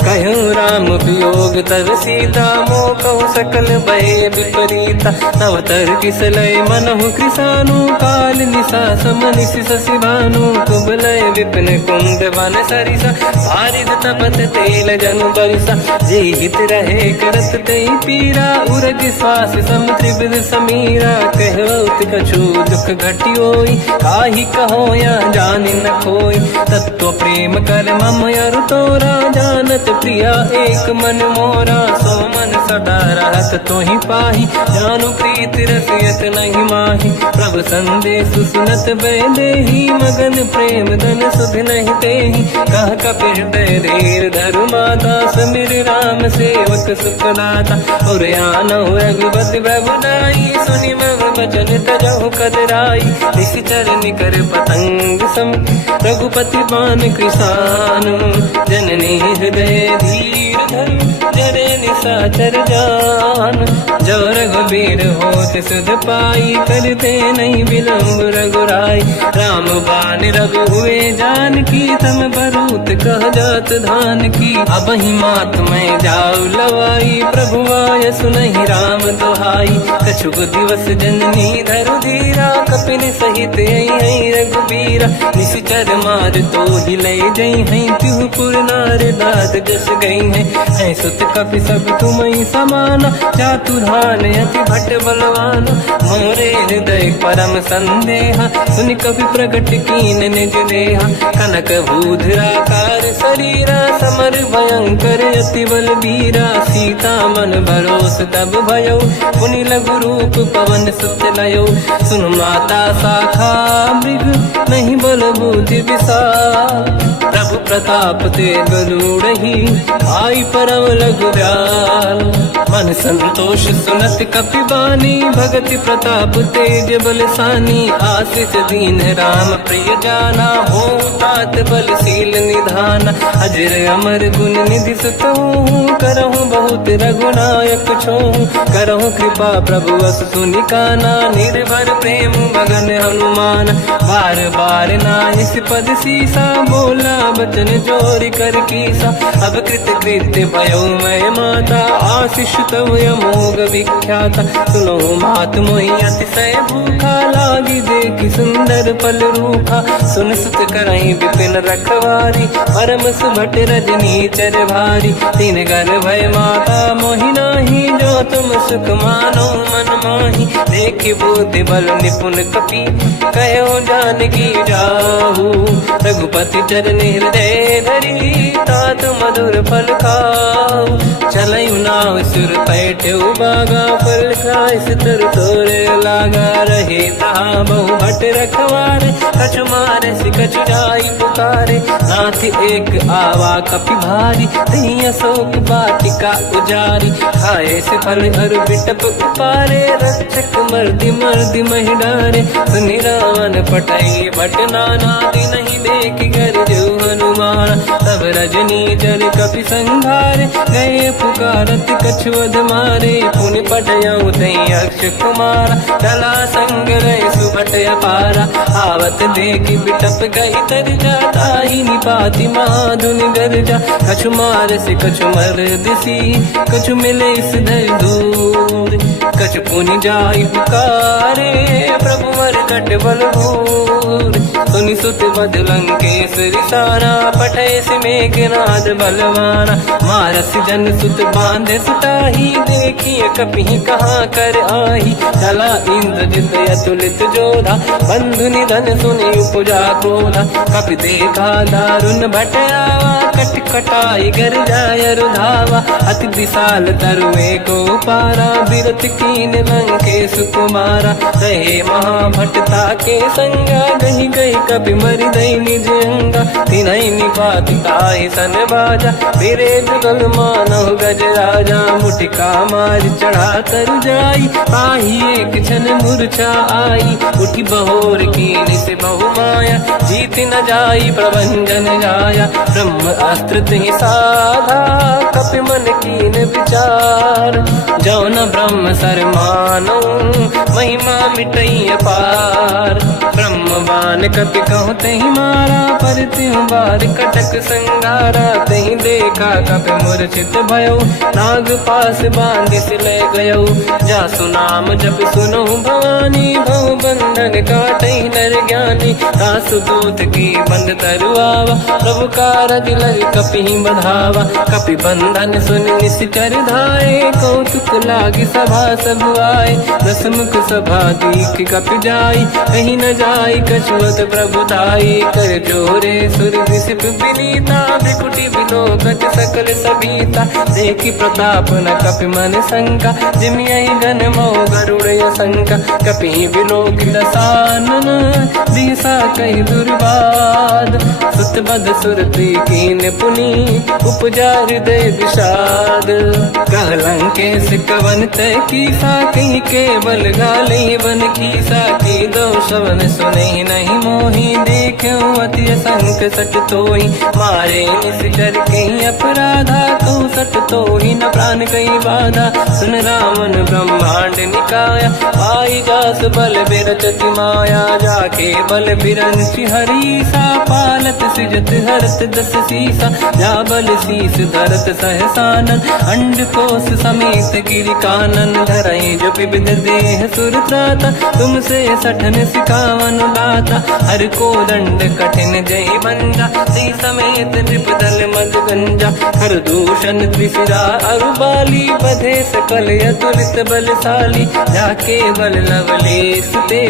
कहो राम वियोग तब सीता, मोह कहु सकल भय विपरीता। तव तर किसलय मनहु कृसानु, काल निशा समनिश शशि भानु। कुबलय विपिन कुंद वन सरिसा, भारिद तपत तेल जनु बरिसा। जे हित रहे करत ते पीरा, उरग श्वास सम त्रिविध समीरा। कहत कछु दुख घटियोई, काहि कहो या जानि न खोई। तत्व प्रेम कर मम अरु तोरा, जानत प्रिया एक मन मोरा। सो मन सदा रहत तोहि पाहि, जानु प्रीति रसियत नहीं माहि। प्रभु संदेश सुनत बैदेहि, मगन प्रेम धन सुध नहीं तेहि। कह कपि हृदय धीर धरु माता, समिर राम सेवक सुख दाता। और आनहु रघुपति प्रभु नाई, सुनि मम वचन तजहु कदराई। निश्चर निकर पतंग सम, रघुपति बान कृसानु। जननी हृदय धीर धरु, जरे निशाचर जान। जो रघुबीर होत सुध पाई, करते नहीं विलम्ब रघुराई। राम बान रघु हुए जानकी, तम बरूत कह जात धान की। अब ही मात मैं जाऊ लवाई, प्रभु आय सुनहि राम दोहाई। कछुक दिवस जननी धरु धीरा, कपिन सहित आई रघुबीरा। निश्चर मार तो ही ले जई हैं, त्युपुर नार दाद जस गई हैं। सुत कपि सब तुमहि समाना, चातुर्धान अति भट बलवाना। मोरे हृदय परम संदेहा, सुनि कपि प्रगट कीन निज देहा। कनक भूधराकार शरीरा, समर भयंकर अति बलबीरा। सीता मन भरोस तब भयो, पुनि लघु रूप पवन सुत लयो। सुन माता शाखा मृग, नहीं बल बुद्धि विशाल। प्रभु प्रताप ते गरुड़हि, आई परम लघु दयाल। मन संतोष सुनत कपि बानी, भगति प्रताप तेज बलसानी। आशीष दीन राम प्रिय जाना, हो तात बलशील निधान। अजर अमर गुण निधि सुतहु, करहु बहुत रघुनायक छोहु। करहु कृपा प्रभु अस सुनि काना, निर्भर प्रेम मगन हनुमान। बार बार नायस पद सीसा, बोला बचन जोरि कर कीसा। अब कृत कृत्य भयो मैं माता, आशीष तव अमोघ विख्याता। सुनो मात मोहि अतिशय भूखा, लागी दे देखी सुंदर पल रूपा, सुन सुत करई विपिन रखवारी, परम सुभट रजनी चर भारी, तीन घर भय माता मोहि नाही, जो तुम सुख मानो मन माही, देखी बुद्धि बल निपुण कपि, कहो जानकी जाहू, रघुपति चरण हृदय धरी, तात मधुर फल खाऊ, चलऊ नाव सुर पैठ्यऊ बागा, फल खाय सितर तोरे लागा, रहे तहाँ बहु भट रखवारे, कछु मारे सि कछु जाई पुकारे, नाथ एक आवा कपि भारी, तही अशोक वाटिका उजारी, खाए से फल अरु बिटप उपारे, रक्षक मर्दि मर्दि महि डारे, सुनि रावण पटई भट नाना, नहीं देख कर जो हनुमान, तब रजनी चर कपि संघारे, गए पुकारत कछु वध मारे, पुनि पटयऊ तई अक्ष कुमारा, चला संग रहे सुभट अपारा, आवत देखी बिटप गई तर जाता, ही निपाति माधुन गर्जा, कछु मार से कछु मर दिसी, कछु मिले इस धर दूर, कछु पुनि जाई पुकारे, प्रभु मर कट बलभूर, सुनि सुत बद लंकेश्वरी सारा, पठय सि मेघनाद बलवाना, मारस जन सुत बांधे सुताही, देखिए कपि कहाँ कर आही, चला इंद्रजित अतुलित जोधा, बंधु निधन सुनि उपजा क्रोधा, कपि देखा दारुण भट आवा, कट कटाई गर जाय रुधावा, अति विशाल तरुए को पारा, बिरत कीन लंकेश कुमारा, रहे महाभटता के संगा, गही गई कपि मरि दई निज अंगा, तिन्हि निपाति ताहि सन बाजा, फिरे जुगल मानव गज राजा, मुटिका मार चढ़ा तर जाई, ताही एक क्षण मूर्छा आई, उठी बहोर कीन से बहु माया, जीत न जाई प्रभंजन जाया, ब्रह्म अस्त्र तिहि साधा, कपि मन कीन विचार, जो न ब्रह्म सर मानो, महिमा मिटई अपार, ब्रह्मवान कपि कहु तहि मारा, पर त्यों बार कटक संगारा, तहि देखा कपि मूर्छित भयो, नाग पास बांधिस ले गयो, जासु नाम जप सुनो भवानी, भव बंधन काटई नर ज्ञानी, दासु दूत की बंद तरुआवा, प्रभु कारज लग कपि बधावा, कपि बंधन सुनि निश्चर धाये, कौतुक लागी सभा सब आए, दसमुख सभा दीख कपि जाई, कहीं न जाई कछुअत प्रभु दाई, कर जोरे सुर विसिप विनीता, बिकुटी बिलोकत सकल सबीता, देखी प्रताप न कपि मन शंका, जिमियहि गन मोह गरुड़ शंका, कपि बिलोकित सानन, दिशा कहि दुर्बाद, सुत बद सुरति कीन पुनि, उपजा हृदय विषाद, कहलंकेश कवन तय कीसा, कहीं केवल गाली बन कीसा, की दो शवन सुनहि नहीं मोहि, देखूं अति संक सट तोहि, मारे निश्चर कहीं अपराधा, कहूँ सट तोहि न प्राण कहीं बाधा, सुन रावण ब्रह्मांड निकाया, आई जास बल बिरचति माया, जाके बल बिरंचि हरीसा, पालत सृजत हरत दस सीसा, जा बल शीस धरत सहसानन, अंड कोश समेत गिरि कानन, धरई जो विविध देह सुर त्राता, तुमसे सठन सिखावन दाता, हर को दंड कठिन जय बंजा, सी समेत नृपदल मद गंजा, हर दूषण त्रिशिरा अरुबाली, बधे सकल अतुलित बलशाली, जाके बल लवलेश ते,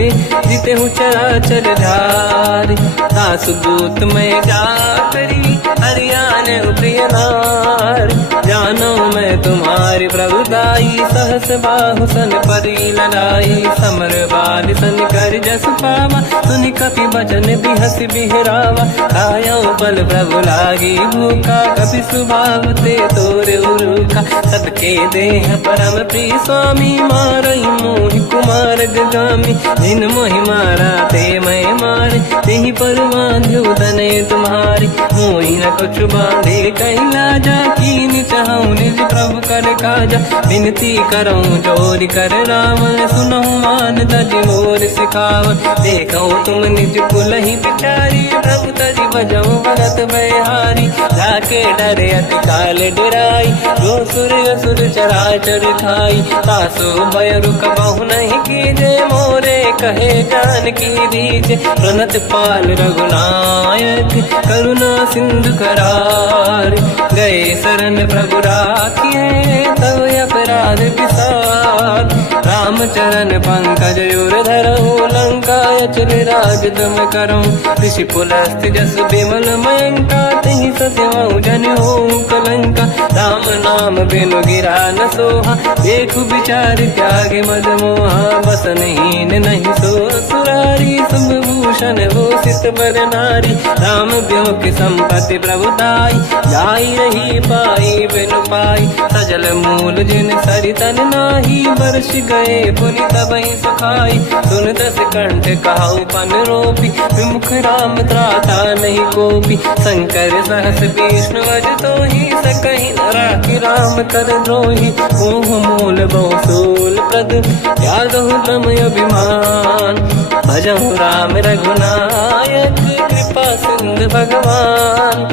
जितेहु चराचर धारी, दास दूत में जा करी, हरियाण प्रिय नार, जानो मैं तुम्हारी प्रभुदाई, सहस बाहु सन परी लड़ाई, समर बाल सन कर जस पावा, सुनि कपि बचन बिहस बिहरावा, खायो बल प्रभु लागी भूखा, कपि सुभाव ते तोरे उरुखा, सबके देह परम प्रिय स्वामी, मारई मोहि कुमार गगामी, जिन मोहि मारा ते मैं मारे, ते देहि पर बांध्यो तनय तुम्हारी, मोहि न कुछ बांधे कैला जा, कीन चाहूं निज प्रभु कर काजा, विनती करऊं जोरि कर रावण, सुनहु मान तज मोर सिखाव, देखो तुम निज कुलहि बिचारी, प्रभु तज भजऊं भगत बहारी, जाके डरे अति काल डराई, जो सुर असुर चराचर खाई, तासु भय रुक बहु नहीं कीजे, मोरे कहे जानकी दीजे, प्रणत पाल रघुनायक करुणा सिंधु करार, गए शरण प्रभु राखिए तब अपराध विसार, रामचरण पंकज उर धरऊं, लंका अचल राज तुम करऊं, ऋषि पुलस्त्य जस विमल मयंका, तहि सत्यमऊ जन होऊं कलंका, राम नाम बिनु गिरा न सोहा, देखु विचार त्यागे मद मोहा, बसनहीन नहीं सो सुरारी, शुभ भूषण भूषित बर नारी, राम ब्यों की संपत्ति प्रभुताई, जाई रही पाई बिनु पाई, सजल मूल जिन सरितन नाही, वर्ष गए पुनि तबहि सुखाई, सुन दस कंठ कहाऊ पन रोपी, विमुख राम त्राता नहीं कोपी, शंकर सहस विष्णु अज तोहि, सकहि न राखि राम कर द्रोही, मोह मूल बहु सूल प्रद, त्यागहु ब्रह्म अभिमान, भजहु राम रघुनायक कृपा सिंधु भगवान,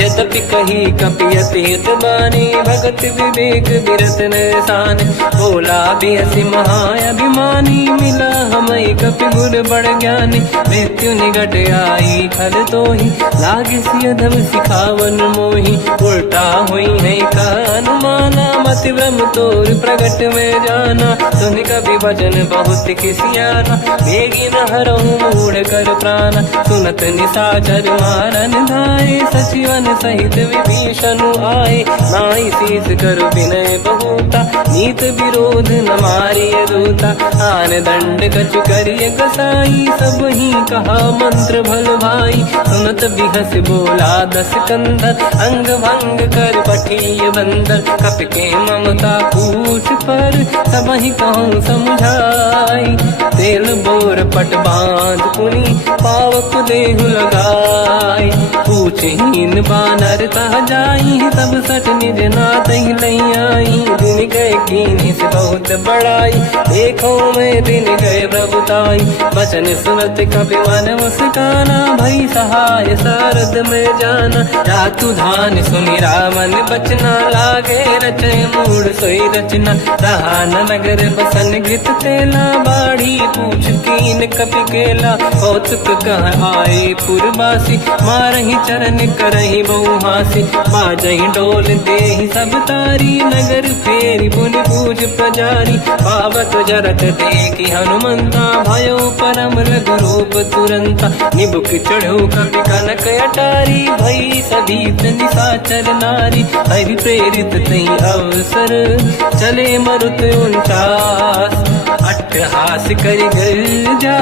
यद्यपि कही कपियति हित बानी, भगत विवेक बिरत निशान, बोला बिहसि महाअभिमानी, मिला हमई कपि गुर बड़ ज्ञानी, मृत्यु निकट आई खल तोहि, लागे सिय धम सिखावन मोहि, उल्टा हुई है का अनुमाना, मति ब्रह्म तोर प्रगट में जाना, सुनि कपि भजन बहुत खिसियाना, बेगी न हरहु मूढ़ कर प्राणा, सुनत निशाचर मारन धाये, सचिवन सहित विभीषण आए, नाई शीस कर विनय बहुता, नीत विरोध न मारिय दूता, आन दंड कछु करिय गसाई, सब ही कहा मंत्र भल भाई, सुनत बिहस बोला दस कंधर, अंग भंग कर पठिय बंदर, कपि के ममता पूछ पर, सब ही कहूँ समझाई, तेल बोर पट बांध पुनि, पावक देहु लगाई, पूछहीन बानर तह जाई, तब सट निज नाथ ही लई आई, दिन गए कीन्ही से बहुत बड़ाई, देखो मैं दिन गए प्रभुताई, बचन सुनत कपि मन मुस्काना, भई सहाय सारद में जाना, जातु धान सुनि रामन बचना, लागे रचय मूढ़ सोई रचना, रहा न नगर बसन घृत तेला, बाढ़ी पूछ कीन कपि केला, कौतुक कह आए पुरबासी, मारहि चरण करहि बहु हासी, बाजहि डोल देहि सब तारी, नगर फेरी पुनि पूज प्रजारी, पावत जरत देखि हनुमंता, भयो परम रघुरूप तुरंता, निबुक चढ़ो कपि कनक अटारी, भई सभीत निशाचर नारी, हरि प्रेरित तहि अवसर, चले मरुत 49, अट्टहास करि गर्जा,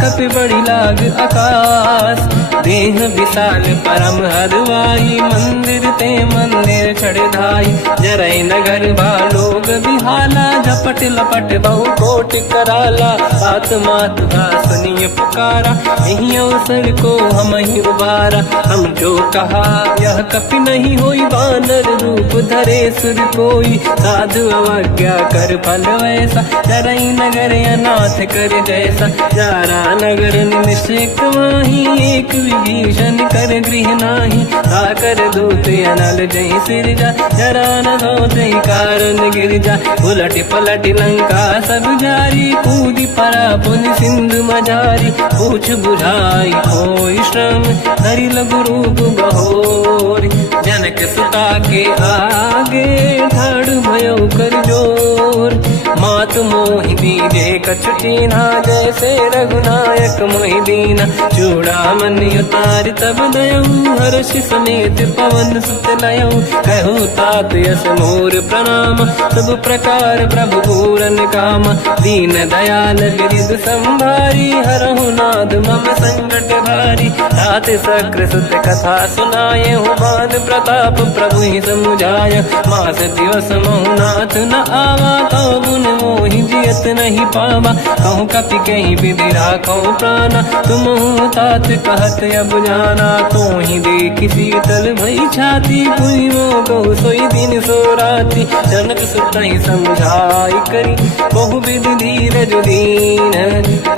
कपि बड़ी लाग आकाश, देह विशाल परम हरवाई, मंदिर ते मंदिर चढ़ धाई, जरई नगर बालोग बिहाला, झपट लपट बहु कोट कराला, बात मात सुनिय पुकारा, यही अवसर को हम ही उबारा, हम जो कहा यह कपि नहीं होई, वानर रूप धरे सुर कोई, साधु अवज्ञा कर फल वैसा, जरई नगर अनाथ कर जैसा, जारा नगर निमिषक माही, एक विभीषण कर गृह नाही, आकर दूत अनल जय सिरजा, जरा न होते कारण गिरजा, उलट पलट लंका सब जारी, कूदी परा पुनि सिंधु मजारी, पूछ बुझाई कोई श्रम, धरि लघु रूप बहोरी, जनक सुता के आगे, ठाड़ भयो कर जोर, मात मोहि दीजे कछु कीन्हा, जैसे रघुनायक मोहि दीना, चूड़ामणि उतारि तब दयऊ, हर्ष समेत पवन सुत लयऊ, कहूँ तात यस मोर प्रणाम, सब प्रकार प्रभु पूरन काम, दीन दयाल गिरिध संभारी, हरहु नाथ मम संकट भारी। बारी। रात सक्र सुत कथा सुनाए, हुमान प्रताप प्रभु ही समुझाय। मास दिवस महुनाथ न आवा, कहो गुण मोहि जियत नहीं पावा। कहूँ कपि कहीं विधि राखो प्राणा, तुम तात कहत अब जाना। तो ही देखी शीतल भई छाती, पुनि मोह कहु सोई दिन सो राति। जनक सुत ही समझाई करी, बहु विधि धीरज दीन।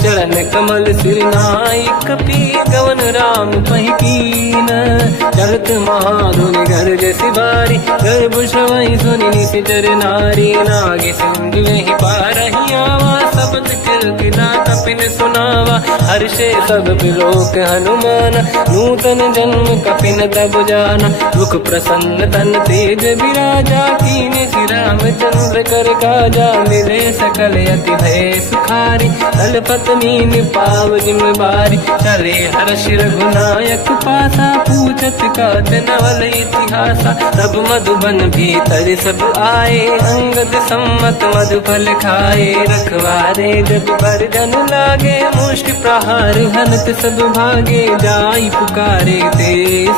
चरण कमल सिर नाई, कपि गवन राम पहि कीन। चलत महाधुन गर्ज सिबारी, गर्भ श्रवई सुनि निशिचर नारी। नागे सिंधु ही पारही आवा, शब्द कीर्तिना कपिन सुनावा। हर्षे सब बिलोक हनुमान, नूतन जन्म कपिन तब जाना। मुख प्रसन्न तन तेज विराजा, कीने श्री रामचंद्र कर काजा। मिले सकल अति भय सुखारी, तलपत मीन पाव जिम बारी। चले हर्ष रघुनायक पासा, पूछत कात नवल इतिहासा। तब मधुबन भीतर सब आए, अंगद सम्मत मधु फल खाए। रखवारे जब पर जन लागे, मुष्टि प्रहार हनत सब भागे। जाई पुकारे ते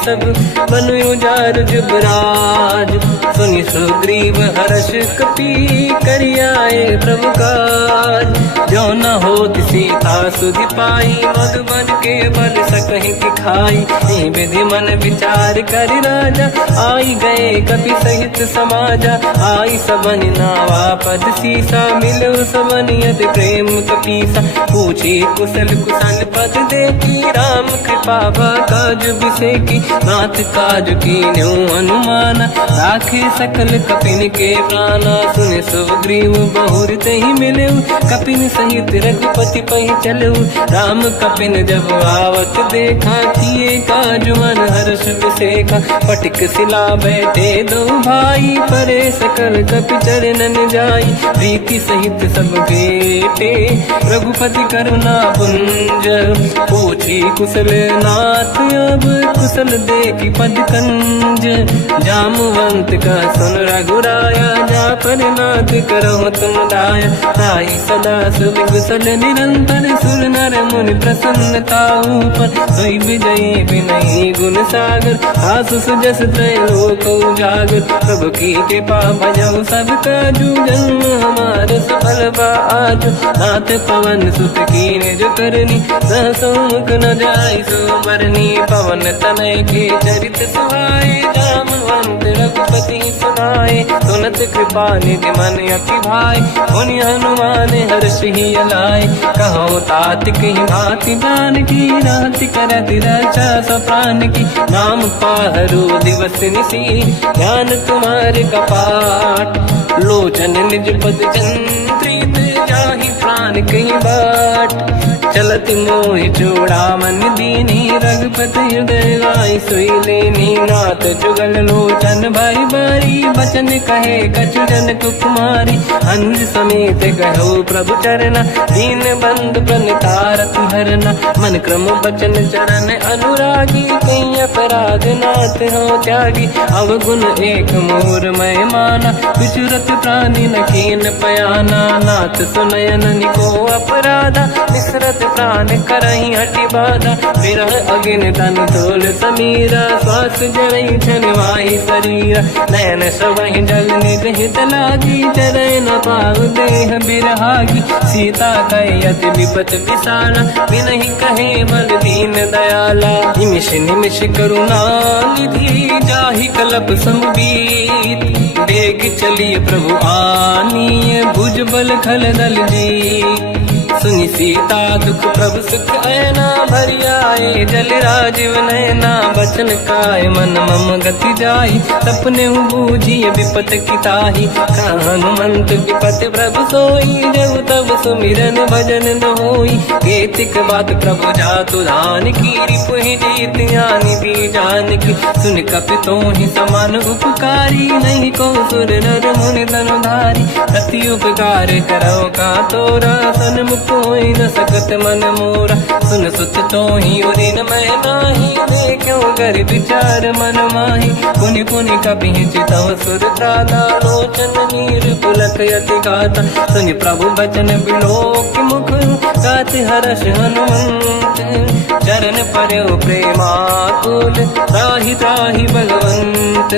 सब, बनु उजार जुबराज। सुनि सुग्रीव हर्ष कपि, करियाए प्रभु काज। जो न होत सीता सुधि पाई, मधुबन के बल सकहि दिखाई। विधि मन विचार कर राजा, आई गए कपि सहित समाजा। आई सबन नावा पद सीसा, मिलो सबन यदि प्रेम कपीसा। पूछी कुशल कुशल पद देखी, राम कृपा काज बिसेकी। नाथ काज कीन्यो अनुमान, राखे सकल कपिन के प्राणा। सुने सुग्रीव बहुर तहि मिले, कपिन सहित रघुपति पहि चलऊ। राम कपिन जब आवत देखा, किए काज मन हर्ष बिसेखा। पटिक सिला बैठे दो भाई, परे सकल कपि चरणन जाई। प्रीति सहित सब बेटे, रघुपति करुणा पुंज। पूछी कुशल नाथ अब, कुशल देखी पद कंज। जामवंत का सुन रघुराया, जा पर नाथ करहु तुम दाया। ताई सदा सुख कुशल निरंतर, सुर नर मुनि प्रसन्नता ऊपर। सोई विजयी विनयी गुण सागर, आसु सुजस त्रैलोक उजागर। प्रभु की कृपा भजऊ सब काजू, जन्म हमार सफल बा आज। नाथ पवन सुत कीन्ह जो करनी, सहसो मुख न जाय सो मरनी। पवन तनय के चरित सुहाए, जामवंत रघुपति सुनाए। सुनत कृपा निधि मन अति भाई, मुनि हनुमान हर्ष ही अलाए। कहो तात कहीं भांति प्राण की, राति करत रक्षा सब प्राण की। नाम पाहरो दिवस निसी, ध्यान तुम्हारे कपाट। लोचन निज पद चंद्रित, जाहि प्राण कहीं बाट। चलत मोहि चूड़ामन दीनी, रघुपति हृदय गाय सोई लेनी। नाथ जुगल लोचन भाई बारी, बचन कहे कछु जन कुमारी। अंज समेत कहो प्रभु चरना, दीन बंधु प्रणितारति हरना। मन क्रम बचन चरण अनुरागी, कहीं अपराध नाथ हो त्यागी। अवगुण एक मोर मैं माना, विचुरत प्राणी न कीन पयाना। नाथ सुनयन निको अपराधा, निसरत प्राण करही हटि बाधा। विरह अगिन तन तोल समीरा, श्वास जरई छनवाई शरीरा। नयन सबहि जल निज हित लागी, चरय न पाव देह बिरहागी। सीता कहे अति विपत विशाला, बिनहि कहे बल दीन दयाला। निमिष निमिष करुणा निधि, जाहि कलप समुदीत। बेग चलिए प्रभु आनीय, भुज बल खल दल जी। सुनि सीता दुख प्रभु सुख ऐना, भरि आए जल राजीव नैना। बचन काय मन मम गति जाई, सपने बूझी विपत किताही। हनुमंत विपत प्रभु सोई, जब तब सुमिरन भजन न होई। केतिक बात प्रभु जातु धान की, रिपुहि जीत ज्ञानी दी जानकी। सुन कपि तोहि समान उपकारी, नहीं को सुर नर मुनि धनुधारी। अति उपकार करौ का तोरा, सन्मुख होई न सकत मन मोरा। सुन सुत तोहि उदिन मैं नाही, देखो कर विचार मन माही। पुनि पुनि कपि चितव सुर त्राता, लोचन नीर पुलक यति गाता। सुनि प्रभु बचन बिलोक मुख, गात हर्ष हनुमंत। चरण पर्यो प्रेमाकुल, त्राहि त्राहि बलवंत।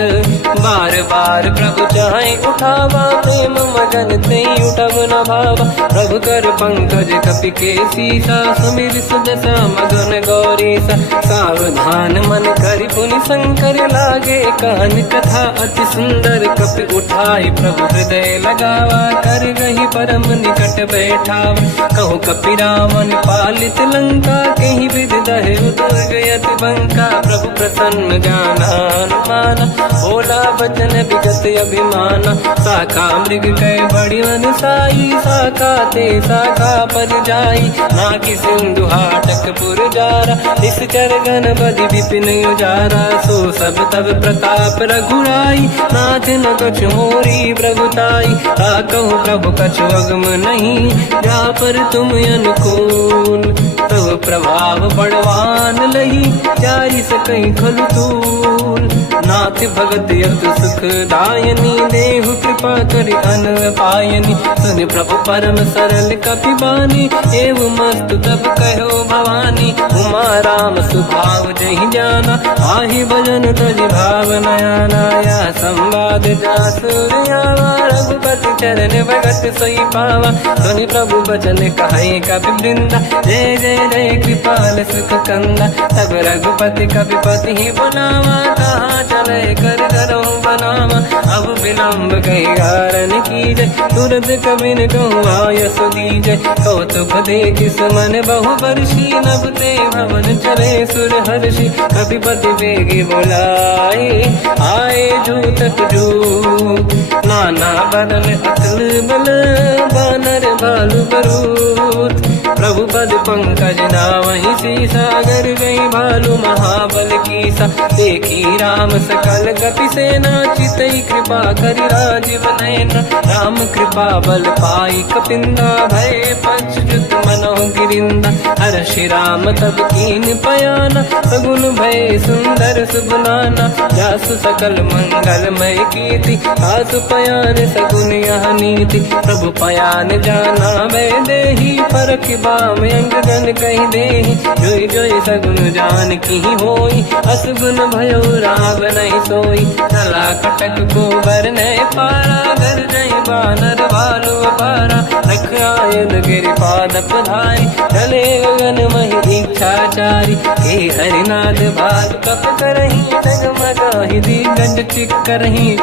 बार बार प्रभु चाहे उठावा, प्रेम मगन ते उठब न भावा। प्रभु कर पंकज कपि के सीसा, सुमिर सुदशा मगन गौरीसा। सावधान मन करि पुनि शंकर, लागे कान कथा अति सुंदर। कपि उठाई प्रभु हृदय लगावा, कर गही परम निकट बैठावा। कहु कपि रावण पालित लंका, कहीं विद दहे दुर्ग यति बंका। प्रभु प्रसन्न जाना अनुमाना, बोला वचन विगत अभिमाना। शाखा मृग कै बड़ी मन साई, शाखा ते शाखा पर जाई। नाकि सिंधु हाटक पुर जारा, इस चरगन बदि विपिन उजारा। सो सब तब प्रताप रघुराई, नाथ न कछु मोरी प्रभुताई। कहूँ प्रभु कछु अगम नहीं, जा पर तुम अनुकूल। तब प्रभाव बड़वान लही, जारी सकई खलु तूल। नाथ भगत यत सुख दायनी, देहु कृपा करि अन पायनी। सुन प्रभु परम सरल कपि बानी, एवं मस्त तब कहो भवानी। उमा राम सुभाव जहि जाना, आहि भजन तज भाव नयाना। या संवाद जासुर आवा, रघुपति चरण भगत सोई पावा। सुनि प्रभु बचन कहे कपि वृंदा, जय जय जय कृपाल सुख कंदा। तब रघुपति कपि पति ही बनावा, कहाँ चले कर करो बनावा। अब विलम्ब कही कारण कीजय, तुरंत कबिन कहूँ आयस दीजय। कौतुक देख सुमन बहु बरसी, नभ ते भवन चले सुर हर्षि। कपिपति बेगी बोलाए, आए जूतक जूत। नाना बदन अकल बल, बानर भालु बरूत। प्रभु पद पंकज नावहि सीसा, गर गई भालु महाबल कीसा। देखी राम सकल कपि सेना, चितई कृपा करि राजीव नयना। राम कृपा बल पाई कपिंदा, भय पच्युत मनो गिरिंदा। हर्षि राम तब कीन पयाना, सगुन भय सुंदर सुबलाना। जासु सकल मंगलमय कीर्ति, आसु पयान सगुन यह नीति। प्रभु पयान जाना भय देहि, परख बाम अंग गन कहि देहि। जोई जोई सगुन जान की होई, असगुन भयो राव नहीं सोई। चला कटक को बर नहीं पारा, घर जय बानर भालु अपारा। रख आयन गिरिपाद पधारी, चले गगन महि इच्छाचारी। हे हरिनाथ भालु कप करही, जगमगाहि दिग्गज चिक्करही।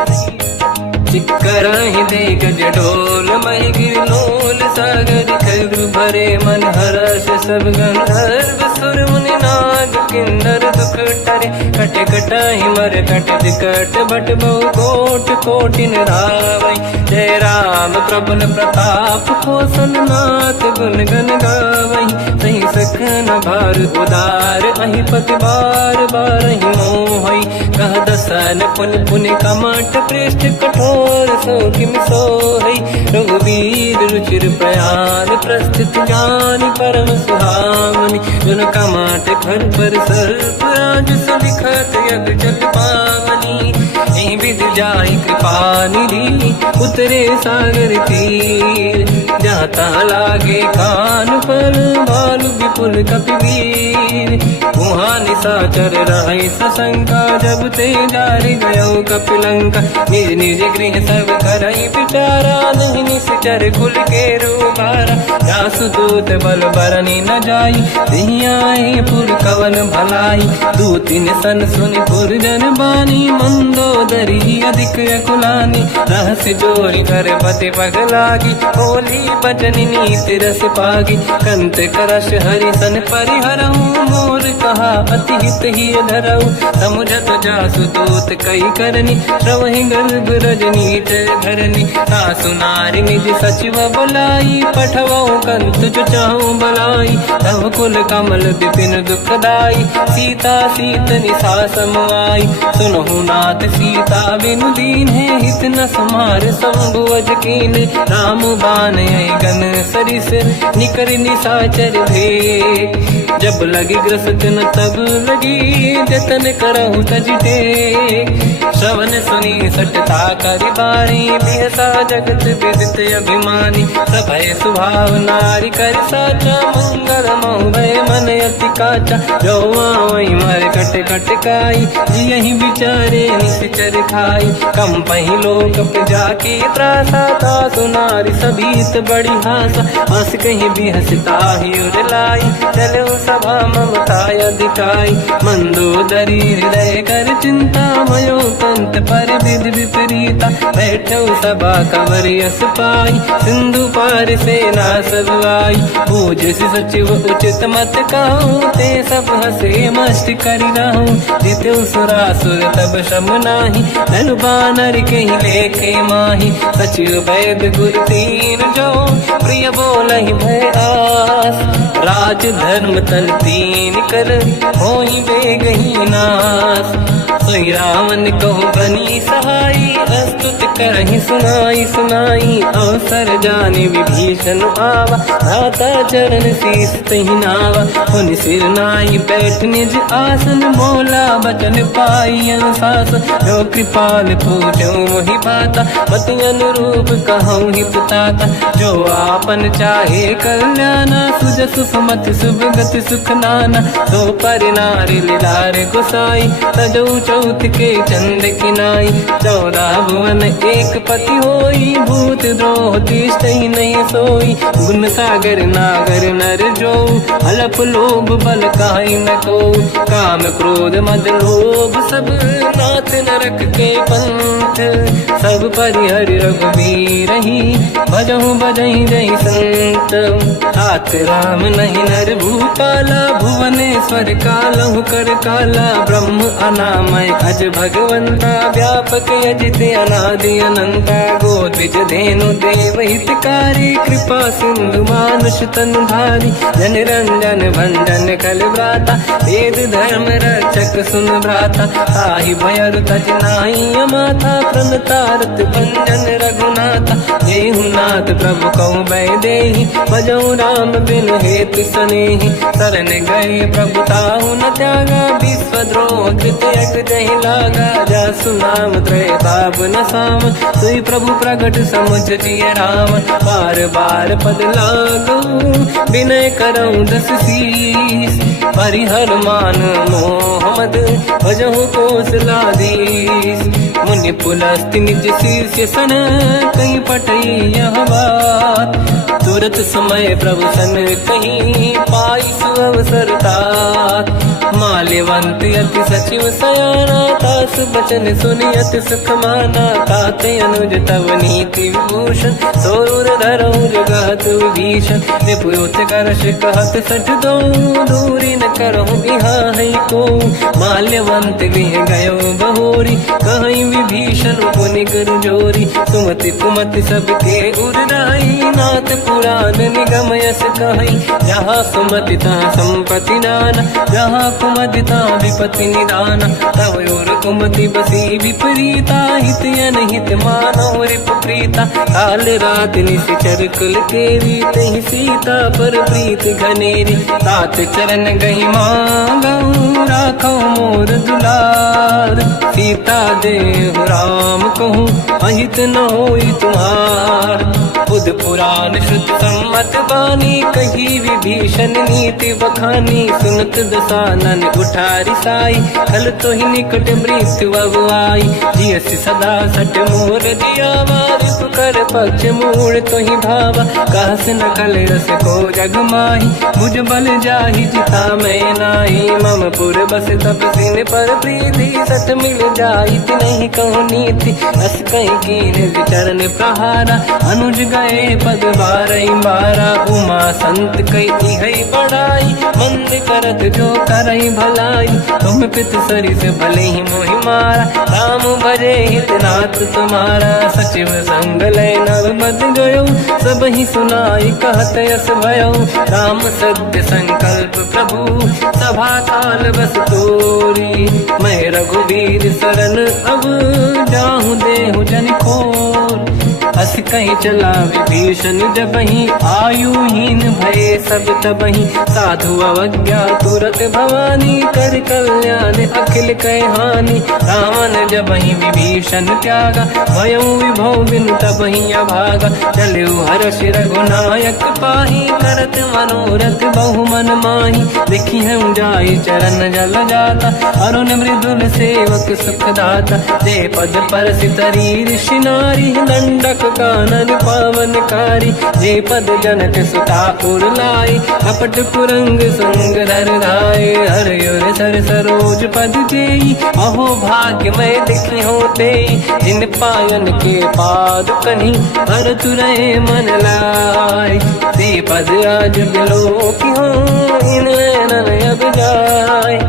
चिक्करहि दिग्गज डोल, महि गिरलोल सागर। खग भरे मन हर्ष सब गंधर्व, सुर मुनि नाग किन्नर दुख टरे। कट कटाहि मर कट विकट, भट बहु कोट कोटिन रावै। जय राम प्रबल प्रताप, कौशल नाथ गुण गन गावै। सही सखन भार उदार, अहि पति बार बारहि मोहै। कह दसन पुन पुन कमठ, पृष्ठ कठोर सो किम सोहै। रघुवीर रुचिर प्रयान, प्रस्थित ज्ञान परम सुहावनी। जुन कमाट घर पर सर्प, राज सलिखत यग जल पावनी। एहि विध जाहि कृपा निधि, उतरे सागर तीर। जाता लागे कान पर, भालु विपुल कपि वीर। वहाँ निशाचर रहै सशंका, जब ते जारि गयो कपिलंका। निज निज गृह सब करई विचारा, नहीं निश्चर कुल के रूबारा। जासु दूत बल बरनी न जाई, तिहि आए पुर कवन भलाई। दूतिन सन सुनि पुर जन बानी, मंदोदरी अधिक अकुलानी। रहस्य जोरी धर पति पगलागी, होली बचन नीति रस पागी। कंत करश हरि सन परिहरहु, मोर कहा अति हित ही धरऊ। समुझत जासु दूत कई करनी, श्रवहि गर्भ रजनी धरनी। सासु नारी निज सचिव बुलाई, पठवऊ कंत जो चाहूं बलाई। तब कुल कमल विपिन दुखदाई, सीता सीत निशा समाई। सुनहु नाथ सीता बिनु दीन है, हित न समार संभुवज कीन। राम बान गन सरिस, निकर निशाचर भेद। जब लगी ग्रस्त न तब लगी, जतन करहु तज टेक। श्रवण सुनी सटता करि बारी, बिहसा जगत विदित अभिमानी। सभय सुभाव नारी कर साचा, मंगल महु भय मन अति काचा, जो आवई मर कट कट काई, यही बिचारे निश्चर खाई। कम पही लोग पे जाके त्रासा, ता सुनारी सभीत बड़ी हासा, हंस कहीं भी हंसता ही उड़ लाई, चलो सभा ममता अधिकाई। मंदोदरी हृदय कर चिंता, मयो कंत पर विधि विपरीता, बैठो सभा कवर यस पाई, सिंधु पार से ना सब आई। पूज सचिव उचित मत कहूँ, ते सब हंसे मस्त करी रहूं, जित्यो सुरासुर तब शम नाही, धन बानर कहीं लेखे माही। सचिव वैद गुरु तीन जो, प्रिय बोलहि भय आस, राज धर्म तल तीन कर, होई बेगही नास। सोई रावण कहो बनी सहाई, अस्तुत करहि सुनाई सुनाई, अवसर जाने विभीषण आवा, धाता चरण शीस तहि नावा। उन सिर नाई बैठ निज आसन, बोला बचन पाई अनुशासन, जो कृपाल पूछो मोहि बाता, पति अनुरूप कहूँ हित ताता। जो आपन चाहे कल्याणा, सुजस सुमति शुभ गति सुख नाना, तो पर नारी लीलार गोसाई, तजौ चौथ के चंद किनाई। 14 भुवन एक पति होई, भूत द्रोह तिष्ठइ नहीं सोई, गुण सागर नागर नर जो, अलप लोभ बल काई न को। काम क्रोध मद लोभ सब, नाथ नरक के पंथ, सब परिहरि रघुवीर ही, भजहु भजहि जहि संत। हाथ राम नहीं नर भूपाला, भुवनेश्वर कालहु कर काला, ब्रह्म अनामय अज भगवंता, व्यापक अजित अनादि अनंता। गोद्विज धेनु देव हितकारी, कृपा सिंधु मानुष तनु धारी, जन रंजन भंजन कल व्राता, वेद धर्म रक्षक सुन भ्राता। ताहि भयर तज नाहि माथा, प्रणतारत भंजन रघुनाथा। देहु नाथ प्रभु कौ बै देहि, भजऊ राम बिनु हेतु सनेहि। शरण गए प्रभु ताहु न त्यागा, विश्वद्रोह कृत यज्ञ जहि लागा। जासु नाम त्रय ताप न साम, सोई प्रभु प्रगट समुझ जिय राम। बार बार पद लागू, विनय करऊँ दस शीस, परिहर मान मोह मद, भजहु कौशलाधीश। मुनि पुलस्त्य निज शीर्ष सन, कहीं पटई यह बात, तुरत समय प्रभु सन कहीं, पाई सुअवसर तात। माल्यवंत अति सचिव सयाना, तास बचन सुनि अति सुख माना। ताते अनुज तव नीति विभूषण, सोर धरऊ जगत विभीषण। निपुत करश कहत सठ दो, दूरी न करहु बिहाई को। माल्यवंत गृह गयो बहोरी, कहीं विभीषण पुनि कर जोरी। सुमति कुमति सबके उरनाई, नाथ पुराण निगम यस कहीं। जहाँ सुमति तहाँ संपत्ति नाना, जहाँ कुमति तहाँ विपत्ति निदाना। तव और कुमति बसी विपरीता, हित अनहित मानव रिप प्रीता। काल रात निश्चर कुल केरी, तहि सीता पर प्रीत घनेरी। तात चरण गहि मांगऊ, राखो मोर दुलार। सीता देहु राम कहूँ, अहित न होई तुम्हार। बुध पुराण शुद्ध सम्मत बानी, कही विभीषण नीति बखानी। सुनत दसानन उठारी साई, खल तो ही निकट मृत्यु अब आई। जियसि सदा सट मोर जियावा, रिपु कर पक्ष मूल तो ही भावा। कहस न कल रस को जग माही, मुझ बल जाहि जिता मैं नाही। मम पुर बस तप सिन पर प्रीति, सत मिल जाई नहीं कहूँ नीति। अस कहीं कीन विचरण प्रहारा, अनुज गए पद बारई बारा। उमा संत कई है बड़ाई, मंद करत जो करई भलाई। तुम पित सरिस भले ही मोहि मारा, राम भजे हितनाथ तुम्हारा। सचिव संग लय नव बद गयो, सब ही सुनाई कहत यस भयो। राम सत्य संकल्प प्रभु, सभा काल बस तोरी। मैं रघुवीर शरण अब, जाहु देहु जन खोर। हस कहीं चला विभीषण जबहि, आयुहीन भये सब तबहि। साधु अवज्ञा तुरत भवानी, कर कल्याण अखिल कह हानि। रावण जबहि विभीषण त्यागा, भयउ विभव बिनु तबहि अभागा। चलऊ हर्ष रघुनायक पाहि, करत मनोरथ बहु मन माहि। देखिहु जाय चरण जल जाता, अरुण मृदुल सेवक सुख दाता। जे पद परसि तरी ऋषि नारी, दंडक कानन पावन कारी। जे पद जनक सुता पुर लाई, कपट कुरंग संग धर धाय। हर सर सरोज पद तेई, अहो भाग्य मैं दिखी होते। जिन पायन के पाद कन्ही, हर तुरय मन लाय। ते पद आज बिलो की हो, इन नैनन अब जाय।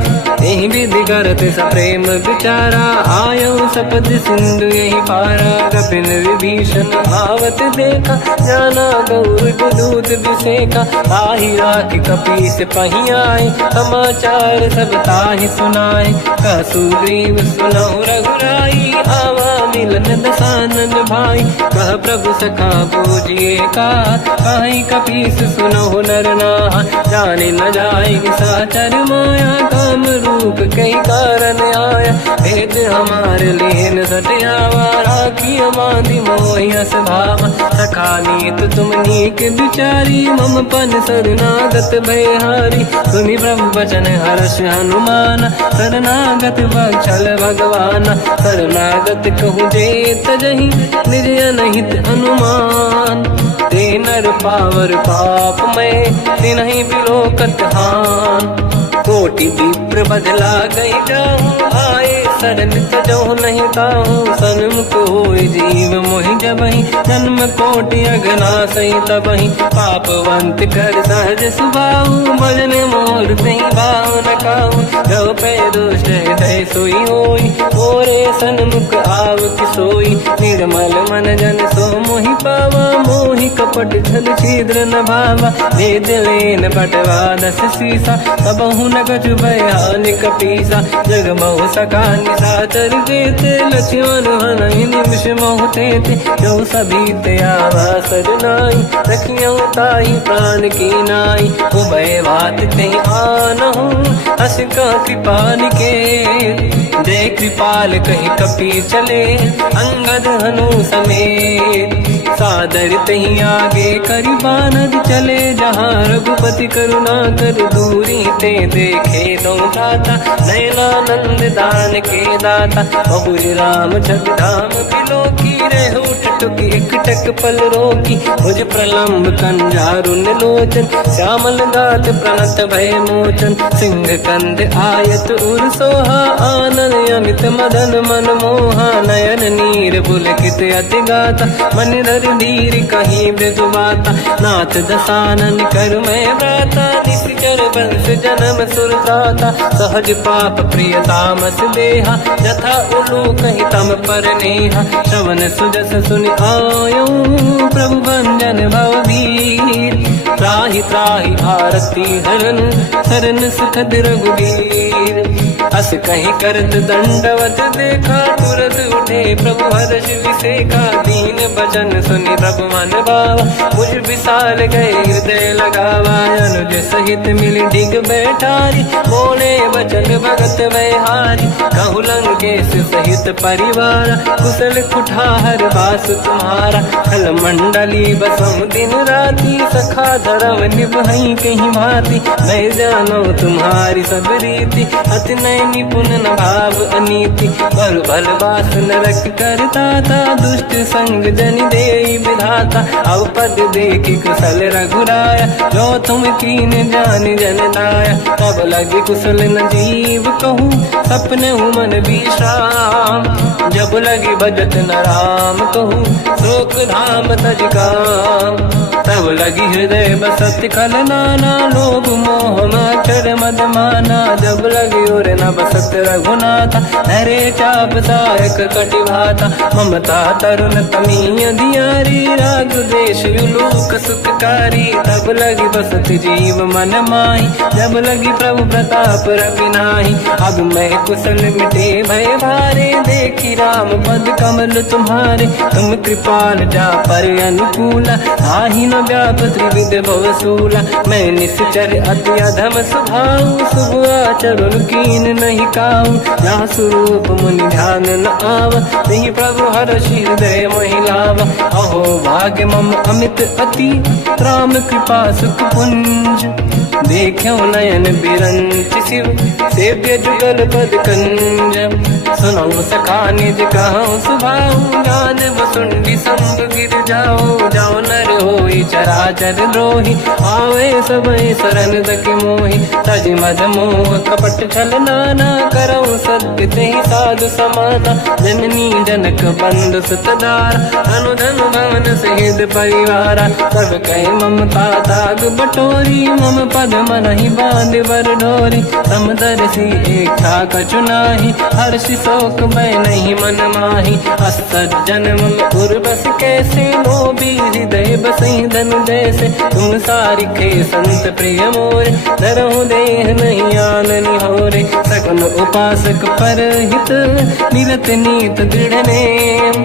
यही विधि करत सप्रेम विचारा, आयो सपद सिंधु यही पारा। कपिन विभीषण आवत देखा, जाना गौर दूत विसेका। ताहि राख कपीस पहि आए, समाचार सब ताहि सुनाए। कह सुग्रीव सुनहु रघुराई, आवा मिलन दसानन भाई। कह प्रभु सखा पूजिए का, कहीं कपीस सुनहु नर नाहा। जाने न जाएगी साचर माया, काम रूप कई कारण आया। भेद हमारे लीन सटियावा, राखी बांधी मोहियस भावा। सखा नीत तुम नीक बिचारी, मम पन शरणागत भयहारी। सुनि प्रभु वचन हर्ष हनुमान, शरणागत बक्षल भगवान। शरणागत कहूँ जे तजहि, निज अनहित अनुमान। ते नर पावर पाप में, तिन्हि बिलोकत हान। कोटि विप्र बदला गई जाऊं, आए शरण तजो नहीं ताऊं। सन्मुख होय जीव मोहि जबहि, जन्म कोटि अगना सही तबहि। पापवंत कर सहज सुभाऊ, भजन मोर सही भाव न काऊ। जो पे दुष्ट हृदय सोई होई, मोरे सन्मुख आव किसोई। निर्मल मन जन सो मोहि पावा, मोहि कपट छल छिद्र न भावा। वेद लेन बटवा दस सीसा, तबहु न कछु भयानि कपीसा। जग महु सका निशाचर जेते, लक्ष्मण हनहि निमिष महु तेते। जो सभी ते आवा सजनाई, रखियौ ताहि प्राण की नाई। उभय बात ते आनहु, हस का कृपा निकेत। जय कृपाल कहीं कपी चले, अंगद हनु समेत। सादर तही आगे करि बानर चले, जहाँ रघुपति करुणा कर दूरी ते देखे दो दाता। नयनानंद दान के दाता, बहुर राम छग धाम बिलो की। रेहु टुक एक टक पल रोकी, भुज प्रलम्ब कंजारुन लोचन। श्यामल गात प्रणत भय मोचन, सिंह कंद आयत उर सोहा। आनन अमित मदन मन मोहा, नयन नीर पुलकित अति गाता। मन धर धीर कहीं मृदु बाता, नाथ दसानन कर मैं व्राता। निश्चर वंश जन्म सुरत्राता, सहज पाप प्रिय तामस देहा। जथा उलू कहीं तम पर नेहा, श्रवण सुजस सुनि आयो। प्रभु भंजन भवधीर, त्राहि त्राहि आरती हरन। शरण सुखद रघुवीर, अस कहीं करत दंडवत देखा। तुरत उठे प्रभु हर्ष विसेका, दीन बचन सुनि प्रभु मन भावा। मुझ विशाल गए हृदय लगावा, अनुज सहित मिल डिग बैठारी। बोले बचन भगत वैहारी, कहु लंकेश सहित परिवार। कुशल कुठार बास तुम्हारा, खल मंडली बसम दिन राती। सखा धर्म निभई कहीं भांति, मैं जानो तुम्हारी सब रीति। अति नय निपुण न भाव अनीति, बल भल वास नरक करता था। दुष्ट संग जन देई विधाता, अब पद देखि कुशल रघुराया। जो तुम कीन जान जन दाया, तब लगे कुशल न जीव कहूँ। सपने मन विश्राम, जब लगे भजत न राम कहूँ। शोक धाम तज काम, तब लगी हृदय बसत खल नाना। लोभ मोह मच्छर मद माना, जब लगे और न बसत रघुनाथा, हरे चाप सायक कटिभाता, ममता तरुण तमीय धियारी, राग द्वेष युलूक सुखकारी, तब लगी बसत जीव मन माही, जब लगी प्रभु प्रताप रवि नाही। अब मैं कुशल मिटे भय भारे, देखी राम पद कमल तुम्हारे, तुम कृपाल जा पर अनुकूला, आही न व्याप त्रिविध भवसूला। मैं निश्चर अति अधम स्वभाव, शुभ आचरण कीन नहीं काऊ, जहाँ स्वरूप मुनि ध्यान न आव, नहीं प्रभु हर्षि हृदय महिलावा। अहो भाग्य मम अमित अति, राम कृपा सुख पुंज, देख्यो नयन बिरंच शिव, सेव्य जुगल पद कंज। सुनौ सखा निज कहूँ सुभाऊ, ज्ञान वसुंडी संग गिर जाओ, जाओ नर होई चराचर द्रोही, आवे सबई शरण दकि मोहि। तज मद मोह कपट छल नाना, करऊँ सत्य तेहि साधु समाना, जननी जनक बंधु सुतदार, अनुधन भवन सहित परिवारा। सब कहे ममता ताग बटोरी, मम पद मनहि बांध बर डोरी, समदर्शी इच्छा कछु नाही, हर्षि शोक मैं नहीं मन माही। असज्जन मम उर्वश कैसे, लोभी हृदय बसई धनु जैसे, तुम सारिखे संत प्रिय मोरे, धरहु देह नहीं आननि होरे। सगुन उपासक पर हित, निरत नीत दृढ़ नेम,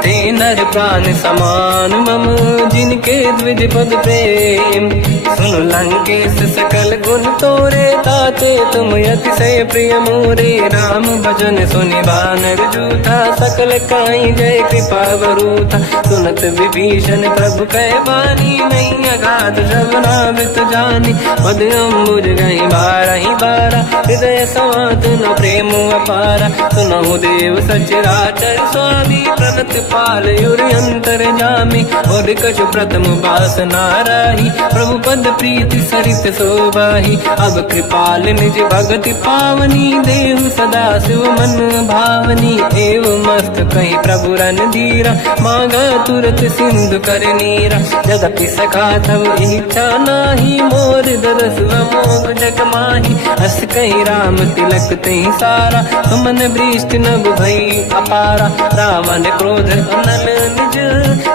ते नर प्राण समान मम, जिनके द्विज पद प्रेम। सुन लंकेश सकल गुण तोरे, ताते तुम अतिशय प्रिय मोरे। राम भजन सुनि बानर जूथा, सकल काई जय कृपा वरूथा। सुनत विभीषण प्रभु कह बानी, नहीं अगाध श्रवणामृत जानी। पद अम्बुज गई बारहि बारा, हृदय समात न प्रेम अपारा। सुनहु देव सचराचर स्वामी, प्रणत पाल युरि अंतर जामी। और कछु प्रथम वासना राही, प्रभु पद प्रीति सरित शोभाही। अब कृपाल निज भगति पावनी, देहु सदा शिव मन भावनी। एव मस्त कहीं प्रभु रन धीरा, मांगा तुरत सिंधु कर नीरा। यद्यपि सखा तब इच्छा नाही, मोर दरस मोग जग माही। हस कहीं राम तिलक तही सारा, सुमन वृष्टि नभ भई अपारा। रावण क्रोध अनल निज,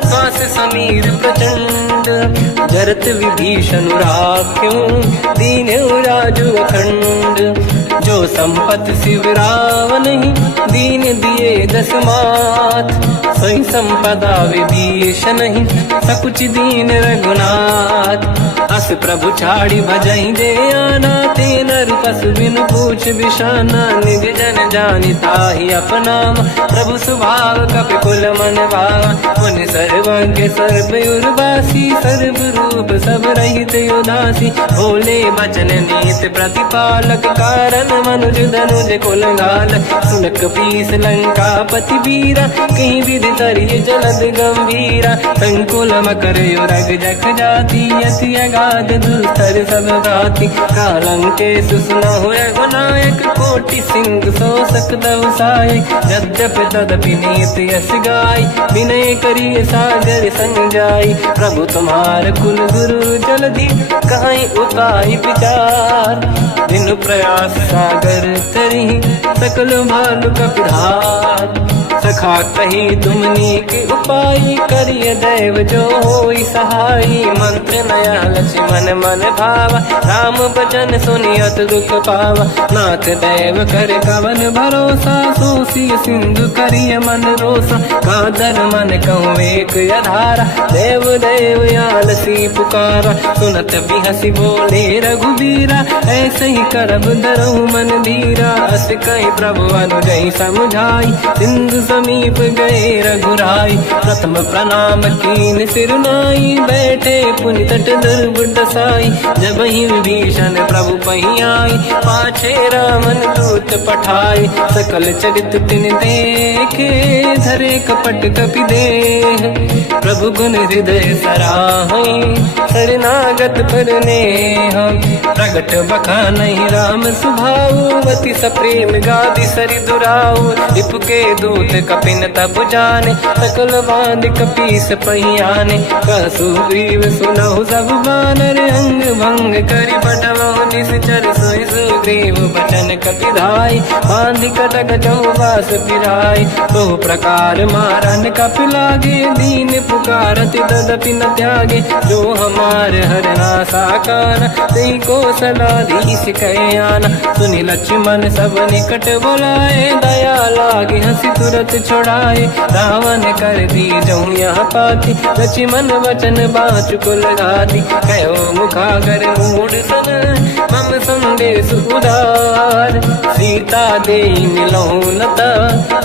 श्वास समीर प्रचंड। जरत विभीषण राख्यो, दीन राजु अखंड। जो संपत शिव रावण ही, दीन दिए दस मात। सही संपदा विभीषण ही, सकुच दीन रघुनाथ। अस प्रभु छाड़ी भजई जे आना, ते नर पसु बिनु पूछ बिशाना। निज जन जानि ताहि अपनाम, प्रभु स्वभाव कपि कुल मन भावा। मुनि सर्वज्ञ सर्व उर्वासी, सर्व रूप सब रहित उदासी। भोले बचन नीत प्रतिपालक, कारण मनुज धनुज कुल घालक। सुन कपीस लंका पति वीरा, कहीं विधि तरिय जलद गंभीरा। संकुल मकर युरग जख जाति, यति अगाध दुस्तर सब घाति। कालंकेश सुनहु रघुनायक, कोटि सिंधु शोषक तव सहायक। यद्यपि तदपि नीत यस गाय, विनय करिय सागर संग जाई। प्रभु तुम्हार कुल गुरु जलधि, कहीं उपाय विचार। बिनु प्रयास सागर तरी, सकल भालु कपिधार। सखा कही तुमनी के उपाय, करिय दैव जो होई सहाई। मंत्र नया लक्ष्मण मन भावा, राम भजन सुनियत दुख पावा। नाथ दैव कर कवन भरोसा, सोसिय सिंधु करिय मन रोसा। कादर मन कहूँ एक अधारा, देव देव आलसी पुकारा। सुनत बिहसी बोले रघुबीरा, ऐसे ही करब धरहु मन धीरा। अस कहीं प्रभु अनुजई समझाई, सिंधु समीप गए रघुराई। प्रथम प्रणाम कीन सिरुनाई, बैठे पुनि तट दुर्ब दसाई। जब ही विभीषण प्रभु पही आई, पाछे रामन दूत पठाई। सकल चरित तिन देखे, धरे कपट कपि देह। प्रभु गुण हृदय सराहई, शरणागत पर नेह। प्रगट बखानहि राम सुभाऊ, अति सप्रेम गादि सरि दुराऊ। रिपु के दूत कपिन तब जाने, सकल बांध कपीस पहियाने। कह सुग्रीव सुनहु सब बानर, अंग भंग करि पटवहु निश्चर। सोई सुग्रीव बचन कपि धाई, बांधि कटक चौबास फिराई। तो प्रकार मारन कपि लागे, दीन पुकारति तदपि न त्यागे। जो हमार हरना साकार, तेई कौशलाधीश कहे आना। सुनि लक्ष्मण सब निकट बुलाए, दया लागे हंसी तुरत छुड़ाए। रावण कर दी जऊँ यहाँ पाती, लक्ष्मण वचन बाचुक लगाती। कहो मुखागर मूढ़ सन, मम संदेश उदार। सीता दे मिलहु नता,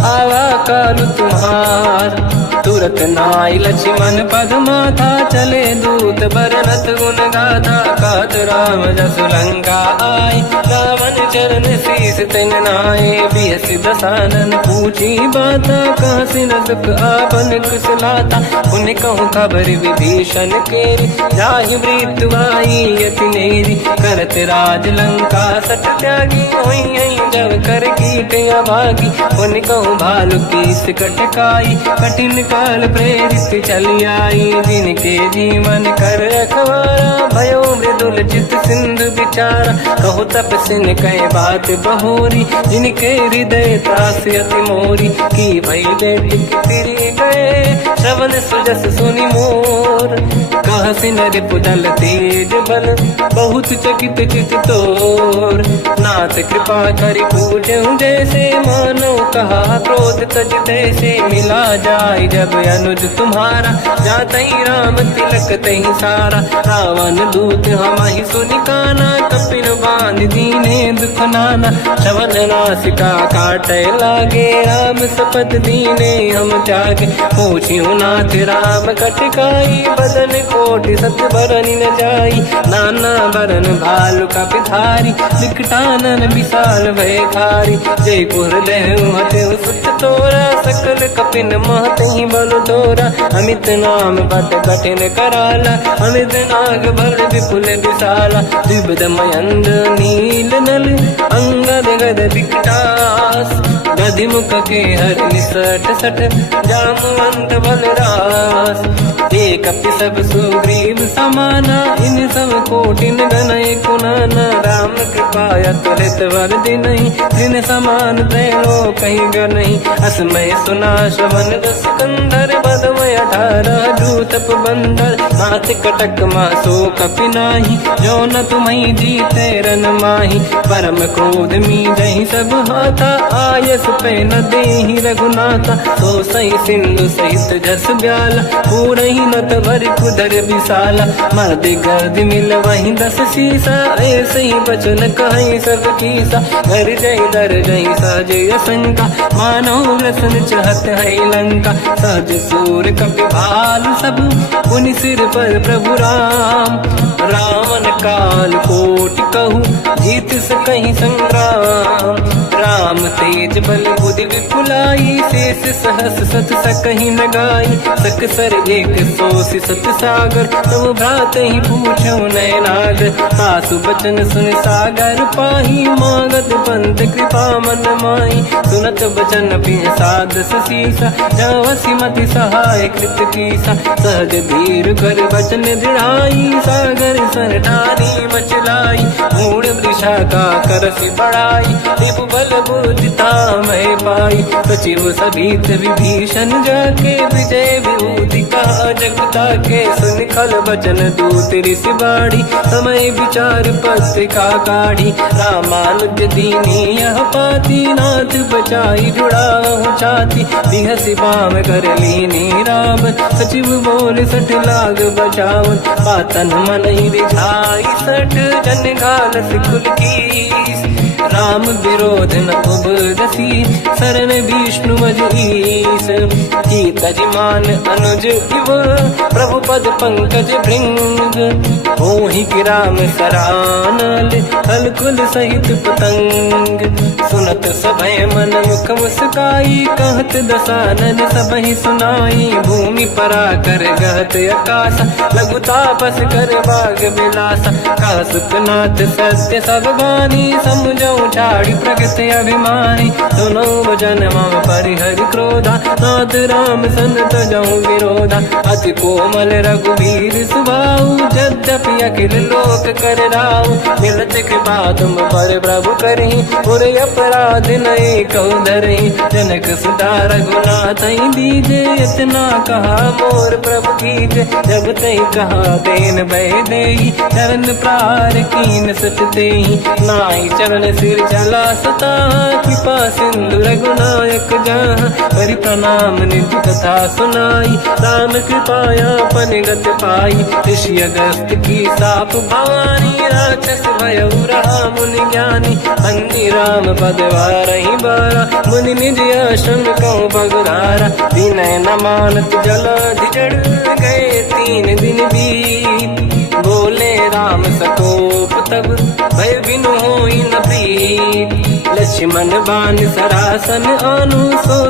आवा काल तुम्हार। तुरत नाई लक्ष्मण पद माथा, चले दूत बरनत गुण गाथा। कहत राम जसु लंका आए, रावण चरण शीस तिन नाए। बिहसि दसानन पूछी बाता, कहसि न सुख आपन कुशलाता। पुनि कहूँ खबर विभीषण केरी, जाहि मृत्यु आई यति नेरी। करत राज लंका सठ त्यागी, होई जब कर कीट अभागी। पुनि कहूँ भालु कीस कटकाई, कठिन काल प्रेरित चली आई। जिनके जीवन कर रखवारा, भयो मृदुल चित सिंधु विचारा। कहु तपसिन कहे बात बहोरी, जिनके हृदय त्रास अति मोरी। की भई बेटी तिरि गए, श्रवण सुजस सुनि मोर। कहसि नर पुदल तेज बल, बहुत चकित चित तोर। नाथ कृपा करि पूजहु जैसे, मानो कहा क्रोध तज तैसे। मिला जाय जब अनुज तुम्हारा, जातहि राम तिलक तहि सारा। रावण दूत हमहि सुनि काना, कपिन बांध दीने दुख नाना। श्रवण नासिका काटय लागे, राम सपथ दीने हम त्यागे। पूछिहु नाथ राम कटकाई, बदन कोटि सत बरनि न जाई। नाना बरन भालु कपि धारी, विकटानन विशाल भय खारी। जयपुर देहु हतेहु सुत तोरा, सकल कपिन महतहि बल तोरा। अमित नाम बट कठिन कराला, अमित नाग बल विपुल विशाला। द्विविध मयंद नील नल, अंगद गद विकटास। गदिमुख के हर निसट सठ, जामवंत बलरास। एक कपि सब सुग्रीव समाना, इन सब कोटिन गनय कुनाना। राम कृपा त्वरित वर दिनहि, जिन समान त्रैलो कहीं गनहि। असमय सुना श्रवण रस कंधर, बदमय 18 जूतप बंदर। नाथ कटक मासो कपि नाही, जो न तुम्हि जीते रन माही। परम क्रोध मीजहि सब हाथा, आयस पे न देहि रघुनाथा। तो सही सिंधु सहित जस ब्याला, पूरहि नत भरि कुदर विशाला। मर्द गर्द मिल वहीं 10 सीसा, ऐसे ही बचन कहीं सब कीसा। घर जय दर जय सहजय शंका, मानो रसन चहत है लंका। सहज सूर कपि भालु सब, पुनि सिर पर प्रभु राम। रावण काल कोटि कहूँ, जीत सकहि संग्राम। राम तेज बल बुद्धि विपुलाई, शेष सहस सत सकहि न गाई। सकसर एक सोसि सत सागर, तब भ्रात ही पूछो नयनागर। सासु बचन सुन सागर पाही, मांगत पंत कृपा मन माही। सुनत बचन पिय सादस सीसा, जावसी मति सहाय कृत कीसा। सहज धीर कर बचन दृढ़ाई, सागर सर ठानी मचलाई। मूढ़ वृषा का करसि बढ़ाई, रिपु बल बुद्धि तामय पाई। सचिव सभीत विभीषण जाके, विजय विभूति कहा जगता के। सुन खल बचन दूत ऋषि बाड़ी, समय विचार पत्रिका काढ़ी। रामानुज दीनी यह पाती, नाथ बचाई जुड़ाहु छाती। बिहसि बाम कर लीनी राम, सचिव बोल सठ लाग बचावन। पातन मन ही रिझाई सठ, जन घाल सिकुल कीस। राम विरोध न उबरसी, शरण विष्णु मजईस। कीतजिमान अनुज इव, प्रभु पद पंकज भृंग। मोहि कि राम सरानल, खलकुल सहित पतंग। सुनत सभय मन मुख मुस्काई, कहत दसानन सबहि सुनाई। भूमि परा कर गहत आकाश, लघु तापस कर बाग विलासा। का सुखनाथ सत्य सब बानी, समझौ छाड़ी प्रकृति अभिमानी, सुनो भजन मम परिहरि क्रोधा, नाथ राम संत जहु विरोधा। अति कोमल रघुवीर सुभाऊ, यद्यपि अखिल लोक कर राऊ। मिलत कृपा तुम पर प्रभु करहि, पुर अपराध नये कहु धरहि। जनक सुता रघुनाथ दीजे, इतना कहा मोर प्रभु कीजे। जब तई कहा देन भय देहि, चरण प्रार कीन सत तेहि। नाई चरण सिर चला सता, कृपा सिंधु रघुनायक जहाँ। हरि प्रणाम निधि कथा सुनाई, राम कृपाया पनिगत पाई। ऋषि अगस्त की साप भवानी, राक्षस भयउ रहा मुनि ज्ञानी। अंधि राम पद वारहि बारा, मुनि निज आश्रम कहु पगुधारा। विनय न मानत जलाधि जड़, गए 3 दिन बीत। बोले राम सकोप तब, भय बिनु होई न प्रीत। लक्ष्मण बाण सरासन आनु,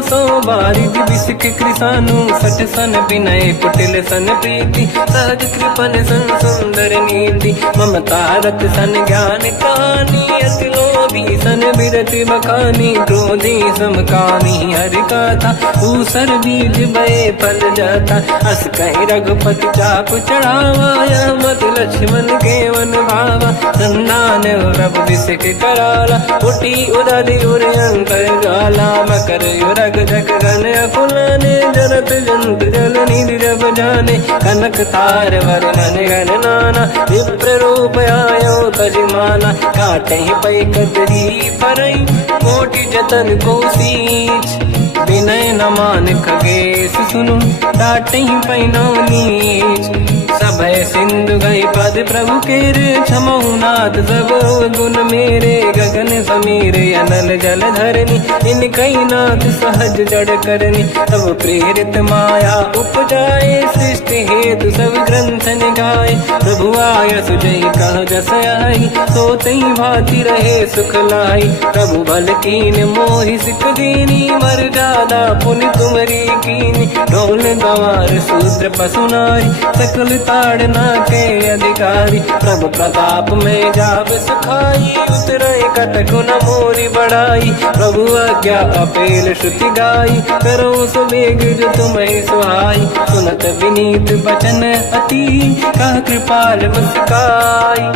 सो बारिद बिसिक कृसानु। सठ सन विनय कुटिल सन प्रीति, सहज कृपन सन सुंदर नीति। ममता रत सन ज्ञान कहानी, अति लोभी सन बिरति बखानी। क्रोधी समकामी हरि कथा, ऊसर बीज भय फल जाता। अस कहि रघुपति चाप चढ़ावा, यह मत लक्ष्मण के वन भावा। संधान प्रभु बिसिक कराला, उठी उदधि उर अंकर ज्वाला। मकर युरग जग गण अकुलाने, जरत जंत जल निधि जब जाने। कनक तार वर्णन गण नाना, विप्र रूप आयो तजमाना। काटे पै कतरी परई, कोटि जतन को सींच। विनय न मान खगेश सुनु, डांटे पैनो नीच। सभय सिंधु गई पद प्रभु केरे, क्षमहु नाथ सब गुण मेरे। गगन समीरे अनल जल धरनी, इन कई नाथ सहज जड़ करनी। तब प्रेरित माया उपजाए, सृष्टि हेतु सब ग्रंथ निगाए। प्रभु आय सुजई कह जस आई, सोतई भांति रहे सुख लाई। प्रभु भल कीन मोहि सिख दीनी, मर जादा पुनि तुमरी कीनी। ढोल गवार शूद्र पशु नारी, सकल ताड़ना के अधिकारी। प्रभु प्रताप में जाब सुखाई, उतरे कटक न मोरी बढ़ाई। प्रभु आज्ञा अपेल श्रुति गाई, करो सुबेग जो तुम्हें सुहाई। सुनत विनीत बचन अति, कह कृपाल मुस्काई।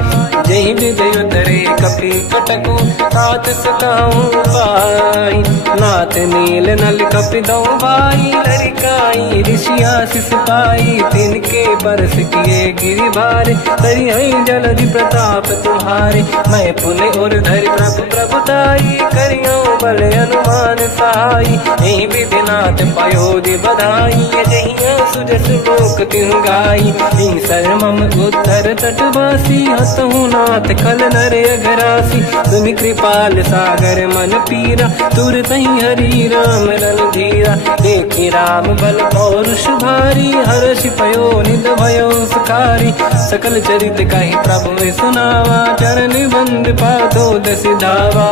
जय विदय उतरे कपि कटकु, तात सकाऊं पाई। नाथ नील नल कपि दौ भाई, लरिकाई ऋषि आशीष पाई। तिनके बरस किए गिरि भारे, तरि जलधि प्रताप तुम्हारे। मैं पुने और धरि प्रभु प्रभुताई, करियो बल अनुमान सहाई। यही विधिनाथ पयोधि बधाई, जहिया सुजस लोक तिहु गाई। सर मम उत्तर तटवासी, हसहु नाथ खल नर अघरासी। तुम कृपाल सागर मन पीरा, तुरत ही हरि राम रणधीरा। देखि राम बल पौरुष भारी, हर्षि पयो निध भयो सुखारी। सकल चरित कहि प्रभु सुनावा, चरण बंद पादो दस धावा।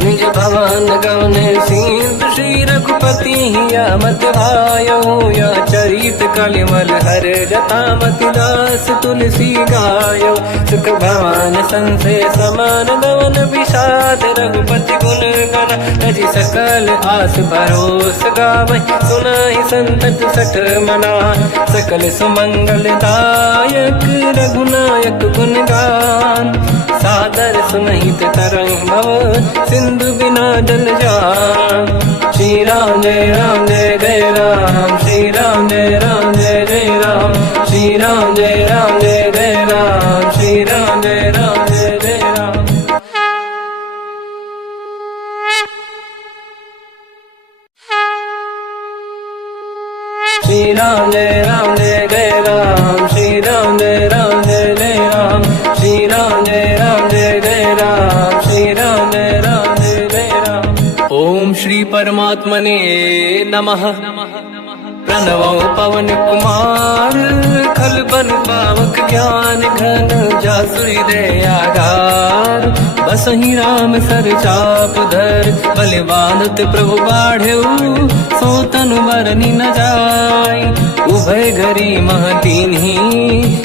निज भवन गवने सिंधु, श्री रघुपति हिया मत भायो। या चरित कलिमल हर जता, मति दास तुलसी गायो। सुख भवन संशय समान गवन, विषाद रघुपति गुण गण। तजि सकल आस भरोस गावै, सुनाहि संतत सठ मना। सकल सुमंगल दायक, रघुनायक गुण गान। सादर सुनहित तरंग भव, सिंधु बिना जल जान। श्री राम जय राम जय जय राम, श्री राम जय राम जय जय राम। श्री राम जय राम जय जय राम, श्री राम जय राम जय जय राम। श्री राम जय राम जय जय राम, श्री राम जय राम जय जय राम। श्री राम जय राम जय जय राम, श्री राम जय राम जय जय राम। ओम श्री परमात्मने नमः। प्रणवो पवन कुमार, खल बन पावक ज्ञान घन। जासुरी दयागार, बसहि राम सर चाप धर। बल बांधत प्रभु बाढ़ऊ, सो तनु बरनि न जाय। उभय घरी मह दीन्ही,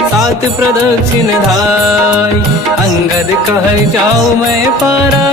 सात प्रदक्षिण धाय। अंगद कह जाऊ मैं पारा,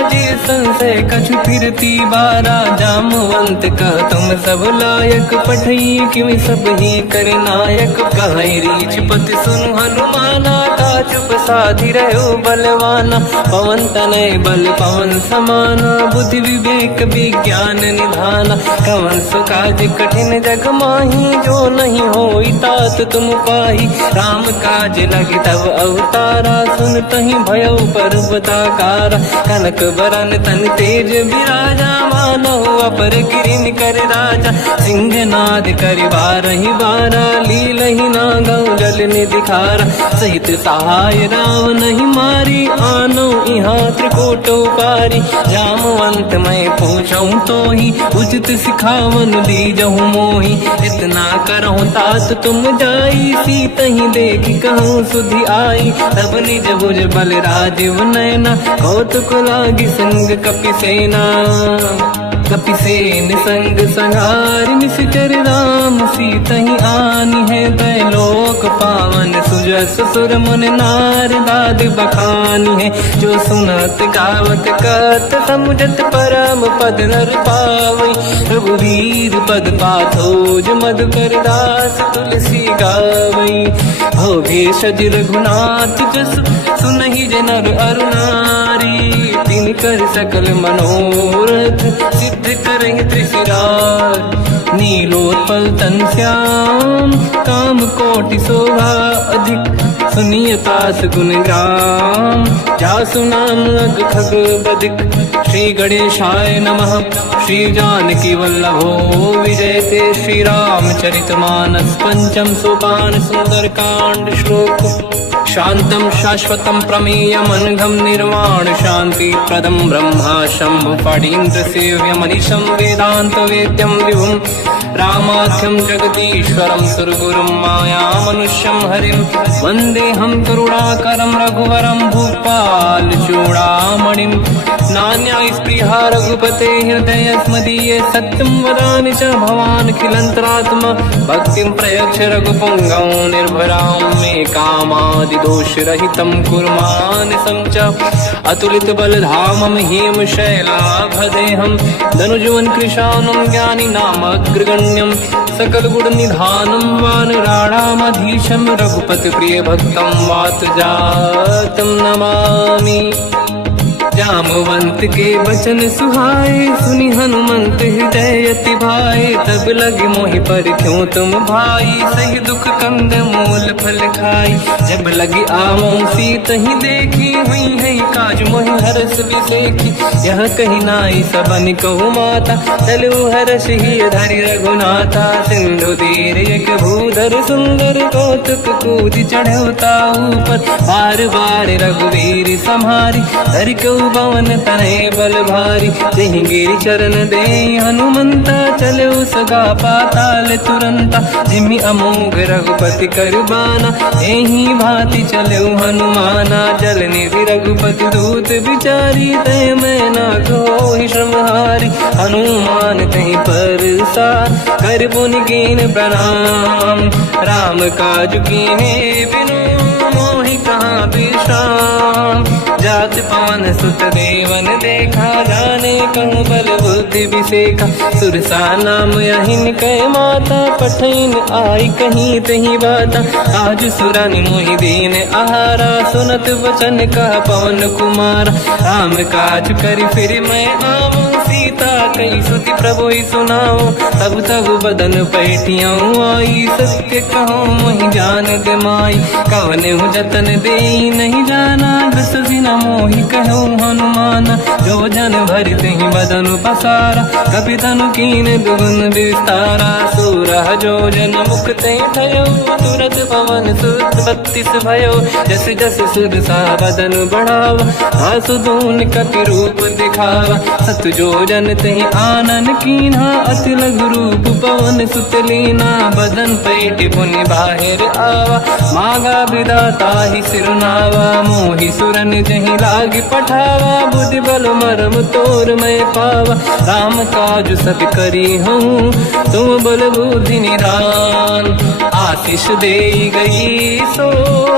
संशय कछु फिरती बारा। जामवंत कह तुम सब लायक, पठई किमि सब ही कर नायक। कहीं रीछ पति सुनु हनुमाना, का चुप साधि रहो बलवाना। पवन तनय बल पवन समाना, बुद्धि विवेक विज्ञान निधाना। कवन सु काज कठिन जग माही, जो नहीं होई तात तुम पाही। राम काज लगी तब अवतारा, सुनतहि भयउ पर्वताकारा। कनक बरन तन तेज बिराजा, मानहु अपर गिरिन कर राजा। सिंहनाद करि बारहि बारा, लीलहि नागौ जल निधिखारा। सहित सहाय रावणहि मारी, आनो इहाँ त्रिकोटौ पारी। जामवंत मैं पूछऊँ तोहि, उचित सिखावन दीजहु मोहि। इतना करहु तात तुम जाई, सीतहि देखि कहूँ सुधि आई। तब निज भुज बल राजीव नयना, कौतुक लागी संग कपिसेना। कपिसेन संग संहारि निशिचर राम, सीतहि आनि है दैलोक पावन। सुजस सुर मुन नार दाद बखानी है, जो सुनत गावत कहत समुझत परम पद नर पावई। रघुवीर पद पाथोज मधुकर दास, तुलसी गावई। हो भेषज रघुनाथ जस, सुनहि जनर अरु नारी। तिन कर सकल मनोरथ, सिद्ध करहि त्रिशिरार। नीलोत्पल तन श्याम, काम कोटि शोभा अधिक। सुनिय तास गुण ग्राम, जासु नाम अग खग बदिक। श्री गणेशाय नमः। श्री जानकी वल्लभो विजयते, श्री रामचरित मानस। पंचम सोपान सुंदर कांड श्लोक। शांतं शाश्वतं प्रमेयमनघं, निर्वाण शांति प्रदं ब्रह्मा शंभु। फणीन्द्र सेव्यमनिशं वेदांत वेद्यं विभुं। रामाख्यं जगदीश्वरं सुरगुरुं, मायामनुष्यं हरिं। वन्देऽहं करुणाकरं रघुवरं, भूपाल चूडामणिं। नान्या स्पृहा रघुपते हृदय स्मदीये, सत्यं वदामि च भवानखिलन्तरात्मा। भक्तिं प्रयच्छ रघुपुङ्गं, निर्भरां मे कामादिदोषरहितं कुर्मानसं च। अतुलित बलधामं हेमशैलाभदेहं, धनुजवन कृशानं ज्ञानी नामग्रगण्यं। सकल गुण निधानं वानराणामधीशं, रघुपति प्रिय भक्तं वात जातं नमामि। जामवंत के वचन सुहाए, सुनि हनुमंत हृदय अति भाए। तब लगे मोहि पर क्यों तुम भाई, सही दुख कंद मूल फल खाई। जब लगी आवों सीतहि देखी, हुई है काज मोहि हरस बिसेखी। यह कही नाई सबन कहु माता, चलु हरष ही धरि रघुनाथा। सिंधु तीर एक भूधर सुंदर, कौतुक कूदि चढ़ौता ऊपर। बार बार रघुवीर सम्हारी, धरि कऊ पवन तनय बल भारी। जहि गिरि चरण दे हनुमंता, चले सगा पाताल तुरंता। जिमि अमोघ रघुपति कर बाना, एहि भांति चले हनुमाना। जल निधि रघुपति दूत बिचारी, तय मैं ना कोहि श्रमहारी। हनुमान तहि परसा, कर पुनि कीन प्रणाम। राम काज कीन्हे बिनु, मोहि कहाँ विश्राम। जात पवन सुत देवन देखा, जाने कहूँ बल बुद्धि विसेखा। सुरसा नाम यहिन कै माता, पठैन आई कहीं तही बाता। आज सुरनि मोहि दीन आहारा, सुनत वचन का पवन कुमारा। राम काज करि फिर मैं आवूं, सीता कई सुति प्रभु सुनाऊं। तब तब बदन पैठियाऊं आई, सत्य कहूँ मोहि जान माई। कवन हूँ जतन दे नहीं जाना, दस दिन मोहि कहूँ हनुमाना। जो जन भरि तहि बदन पसारा, कपि तनु कीन दुगुन विस्तारा। सूरह जो जन मुख ते भयो, तुरत पवन सुत 32 भयो। जस जस सुरसा बदन बढ़ावा, आसु दून कपि रूप दिखावा। सत जो जन तहि आनन कीन्हा, अति लघु रूप पवन सुत लीना। बदन पैठ पुनि बाहिर आवा, मांगा विधाता ही सिरनावा। मोहि सुरन जहि लाग पठावा, बुद्धि बल मरम तोर मैं पावा। राम काज सब करी हूँ, तुम बल बुद्धि निधान। आशीष दे गई सो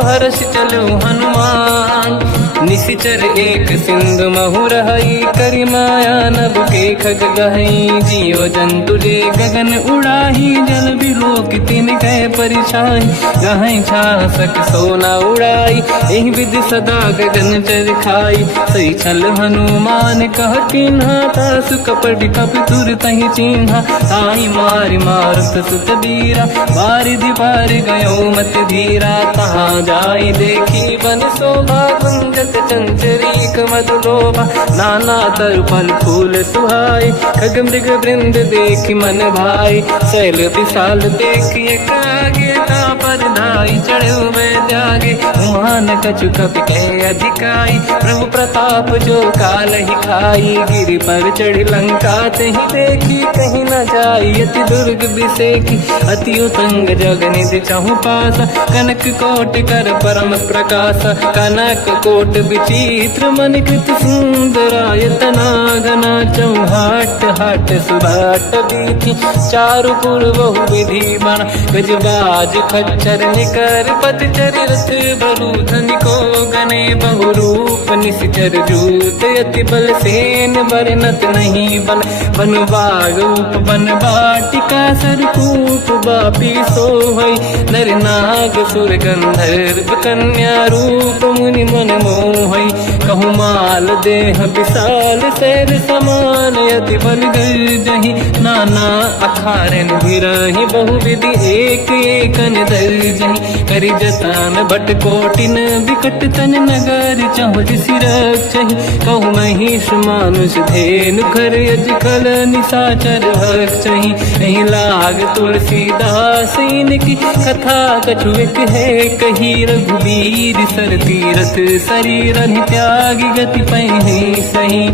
हर्ष चलो हनुमान। निशिचर एक सिंधु महु रही, करी माया नभ के खग गहई, जीव जंतु जे गगन उड़ाही, जल बिलोक तिन कह परिछाई, गहई छासक सोना उड़ाई, एहि विधि सदा गगन चर खाई, सही छल हनुमान कह किन्हा, तासु कपट कप तुर तहि चिन्हा, ताई मारि मारुत सुत बीरा, बारिधि पार गयो मत धीरा, तहाँ जाई देखी बन शोभा, कुंजत चंचरीक मधुलोभा, नाना तरु फल फूल सुहाई, खग मृग वृंद देखी मन भाई, शैल विशाल देखिए कागे, पर धाई चढ़े हुए त्यागे, उमान कछु कपि के अधिकाई, प्रभु प्रताप जो काल ही खाई, गिरि पर चढ़ी लंका ते ही देखी, कहीं न जाई अति दुर्ग बिसेकी, अति उत्तंग जग निधि चाहु पासा, कनक कोट कर परम प्रकाश, कनक कोट विचित्र मन कृत सुंदरायतना, घना चौहाट हाट सुभाट बीथी, चारु पुर बहु विधि बना, गजबाज खच्चर निकर पतचर रथ बरु धनिको, गने बहु रूप निशिचर जूत, अति बल सेन बरनत नहीं बन, बन बाग उप बन बाटिका, सरकूप बापी सोहई, नर नाग सुर गंधर्व कन्या, रूप मुनि मन मोहई, कहु माल देह विशाल शैल समान, अति बल गर्जहि, नाना अखारन भिरहि, बहु विधि एक एकन दर्जहि, करि जतान भट कोटिन विकट तन नगर, चहुँ सिरक्षहि, कहु महिष मानुष धेनु खर यज खल निशाचर भक्षहि, एहि लाग तुलसीदास इनकी कथा, कछु एक है कही, रघुबीर सर तीरथ शरीर त्यागी, गति पहि सही,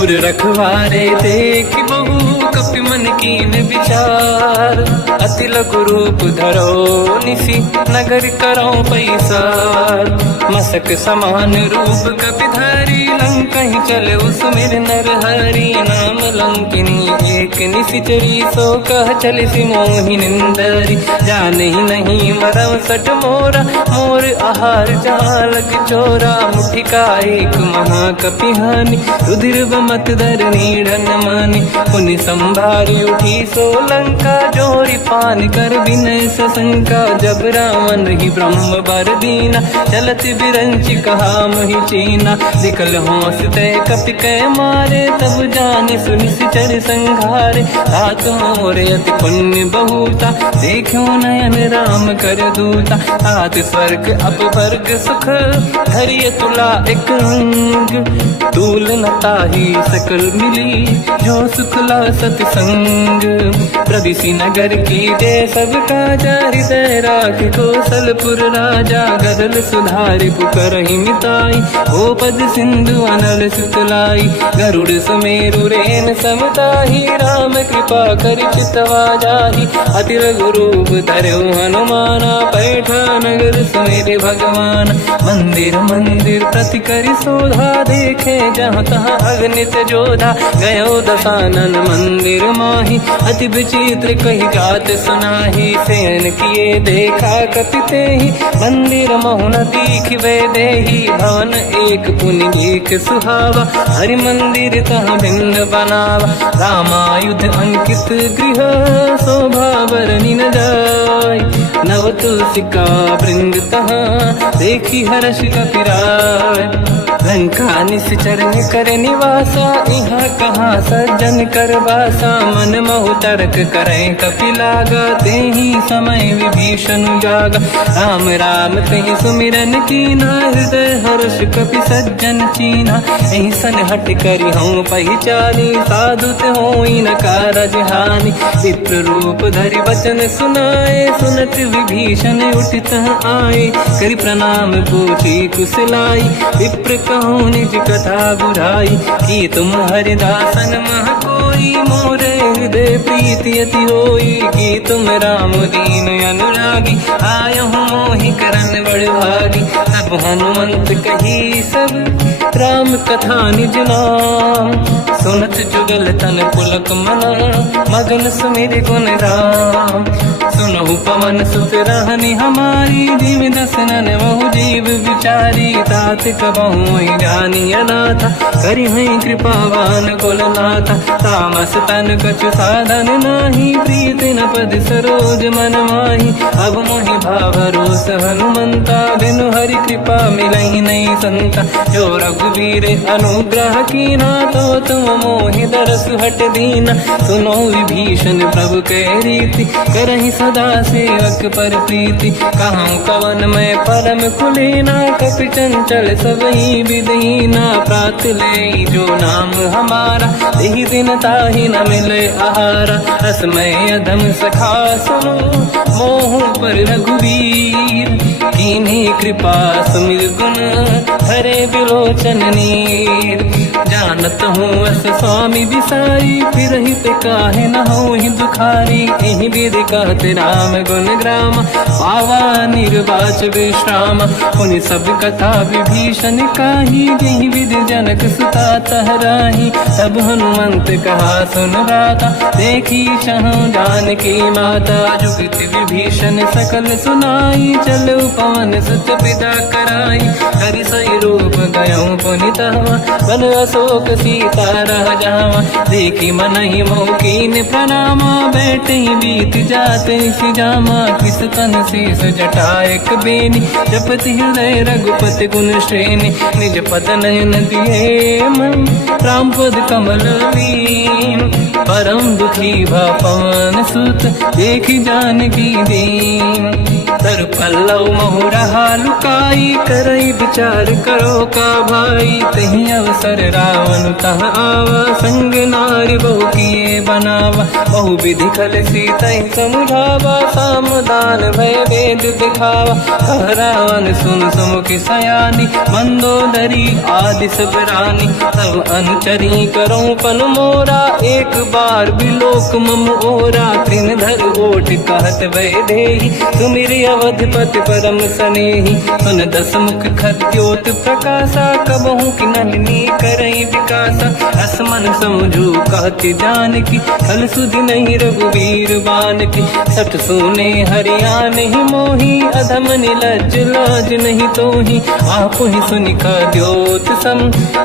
उर रखवारे देख बहु कपि मन कीन विचार, अति लघु रूप धरो निसी, नगर करो पैसार, मसक समान रूप कपि धारी, लंकहि चले उसमेर नर हरि, नाम लंकिनी एक निशिचरी, सो कह चल सि मोहि निंदरी, जाने ही नहीं मरम सट मोरा, मोर आहार जालक चोरा, मुठिका एक महाकपि हानि, रुधिर बमत धर नीढ़न मानि, पुनि संभारी उठी सोलंका, जोरी पान कर विनय सशंका, जब रावण ही ब्रह्म बर दीना, चलत बिरंच कहा मोहि चीना, दिखल होश तय कपि कै मारे, तब जाने सुनि सिचर संघारे, तात मोर अति पुण्य बहुता, देखो नयन राम कर दूता, तात स्वर्ग अपवर्ग सुख, धरिय तुला एक अंग, तूल न ताहि सकल मिली, जो सुखला सतसंग, प्रदिशि नगर की जय सब काजा, हृदय राख कौशलपुर राजा, गदल सुधारि पुकरहि मिताई, ओ पद सिंधु अनल सुतलाई, गरुड़ सुमेरु रेन समताहि, राम कृपा करि चितवा जाहि, अति रघु रूप धरऊ हनुमाना, पैठा नगर सुमेरे भगवान, मंदिर मंदिर प्रति करि शोधा, देखे जहाँ तहाँ अगणित जोधा, गयो दशानन मंदिर माहि, अति विचित्र कही गात सुनाही, शयन किए देखा कपि तेहि, मंदिर महु न दीखिबे देहि, भवन एक पुनि एक सुहावा, हरि मंदिर तहाँ भिन्न बनावा, रामायुध अंकित गृह, शोभा बरनि न जाय, नव तुलसी का वृंद तहाँ, देखी हर्ष कपि राय, लंका निश्चर कर निवासा, यहाँ कहाँ सज्जन कर वासा, मन महु तर्क करें कपि लागा, तेहि समय विभीषण जागा, राम राम तेहि सुमिरन कीना, हृदय हर्ष कपि सज्जन चीना, एहि सन हट करि हूँ पहिचानी, साधु होई न कारज हानि, विप्र रूप धरि वचन सुनाए, सुनत विभीषण उठित आए, करि प्रणाम पूछी कुशलाई, विप्र कहूँ निज कथा बुझाई, कि तुम हरिदासन मह कोई, मोर हृदय प्रीति अति होई, कि तुम राम दीन अनुरागी, आयहु मोहि करन बड़ भागी, तब हनुमंत कही सब राम कथा निज नाम, सुनत जुगल तन पुलक मना, मगन सुमिर गुण राम, सुनहु पवन सुत रहनी हमारी, जीव दसनन बहु जीव विचारी, तात कबहु जानी अनाथा, करि हई कृपावान कुलनाथा, तामस तन कछु साधन नाही, प्रीत न पद सरोज मन माही, अब मोहि भावरोस हनुमंता, बिनु हरि कृपा मिलहि नहीं संता, जो रघुवीर अनुग्रह कीना, तो तुम मोहि दरस हट दीना, सुनो विभीषण प्रभु के रीति, करहि सदा सेवक पर प्रीति, कहूँ कवन मैं परम कुलीना, कपि चंचल सबई विदहीना, प्रात ले जो नाम हमारा, देहि दिन ताहि न मिले आहारा, रसमय अधम सखा सुनो, मोह पर रघुवीर, कीन्ही कृपा सुमिर गुण, हरे बिलोचन नीर, जानत हूँ अस स्वामी बिसाई, फिर हित काहे न होहि दुखारी, एहि विधि कहते राम गुण ग्राम, पावा निर्वाच विश्राम, पुनि सब कथा विभीषण काही, जेहि विधि जनक सुता तहराही, तब हनुमंत कहा सुन राता, देखी चहु जानकी माता, जुगति विभीषण सकल सुनाई, चलो पवन सुत पिता कराई, हरि सही रूप गयऊँ पुनितवा, बन अशोक सीता रह जावा, देखी मनहि मोकीन प्रणामा, बैठे ही बीत जाते सी जामा, किस तन शीस जटायक बेनी, जपति हृदय रघुपति गुण श्रेणी, निज पद नयन दिए मन, राम पद कमल लीन, परम दुखी भा पवन सुत, देखी जानकी दीन, तर पल्लव महु रहा लुकाई, करई विचार करो का भाई, तही अवसर रावण तह आवा, संग नारी बहु किए बनावा, बहु विधि खल सीता समुझावा, सामदान भय वेद दिखावा, कह रावण सुन सुमुख सयानी, मंदोदरी आदि सब रानी, तब अनुचरी करो पन मोरा, एक बार बिलोक मम ओरा, त्रिन धर ओठ कहत वै देहि, सुमिरि अवधपति परम सनेहि, सुन दस मुख खद्योत प्रकाशा, कबहु कि नलिनी करई विकासा, असमन समझू कहति जानकी, फल सुधि नहीं रघुवीर बानकी, सठ सुने हरियाण ही मोही, अधम निलज्ज लाज नहीं तोही, आपु ही सुनि खद्योत सम,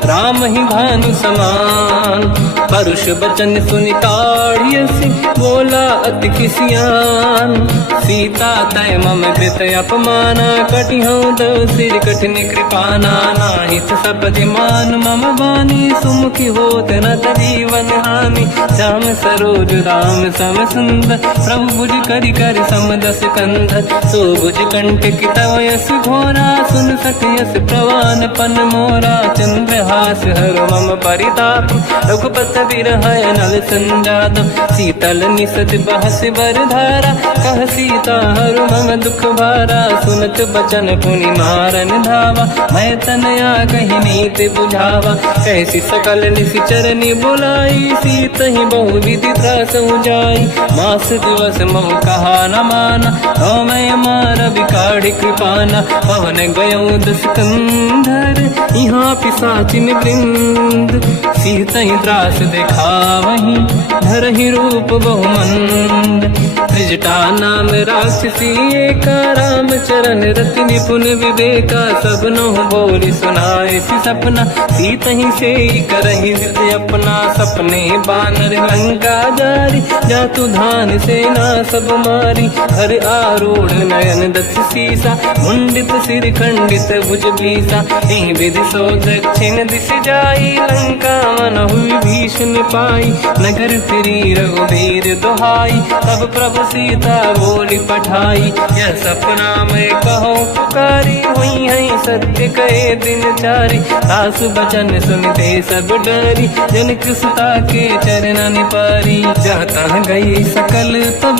राम ही भानु समान, परुष बचन सुनि ताड़ियसि, बोला अति किसियान, सीता तय मम कृत अपमाना, कटिहऊँ दो सिर कठिन कृपाना, नाहित सपदि मान मम बानी, सुमुखी होत न जीवन हानि, श्याम सरोज राम सम सुंदर, प्रभु भुज करि कर समदस कंधर, सो भुज कंठ की तव यस घोरा, सुन सक यस प्रवान पन मोरा, चंद्रहास हर मम परिताप, रघुपत बिरह नल संजात, शीतल निसत बहस बर धारा, कह सीता हर मम दुख भारा, सुनत बचन पुनि मारन धावा, मैं तनया कही नीत बुझावा, कैसी सकल निश्चरनि बुलाई, सीत ही बहु विधि त्रास जाई, मास दिवस मोह कहा न माना, तो मैं मार बिकाढ़ कृपाना, पवन गयो दस कंधर, यहाँ पिशाचिन वृंद, सीत ही त्रास दिखावहीं, धरहि रूप बहुमंद, त्रिजटा नाम राक्षसी एका, राम चरण रति निपुण विवेका, सब नहुँ बोली सुनाए सी सपना, सीत ही से करहि हृदय अपना, सपने बानर लंका जारी, जातु धान सेना सब मारी, हर आरूढ़ नयन दस सीसा, मुंडित सिर खंडित भुज बीसा, एहि विधि सो दक्षिण दिश जाई, लंका मनहु विभीषण पाई, नगर फिरी रघुवीर दुहाई, तब प्रभु सीता बोली पठाई, यह सपना मैं कहूँ पुकारी, हुई है सत्य कहे दिन चारी, सास बचन सुनते सब डरी, जनक सुता के चरण पारी, जाता गई सकल तब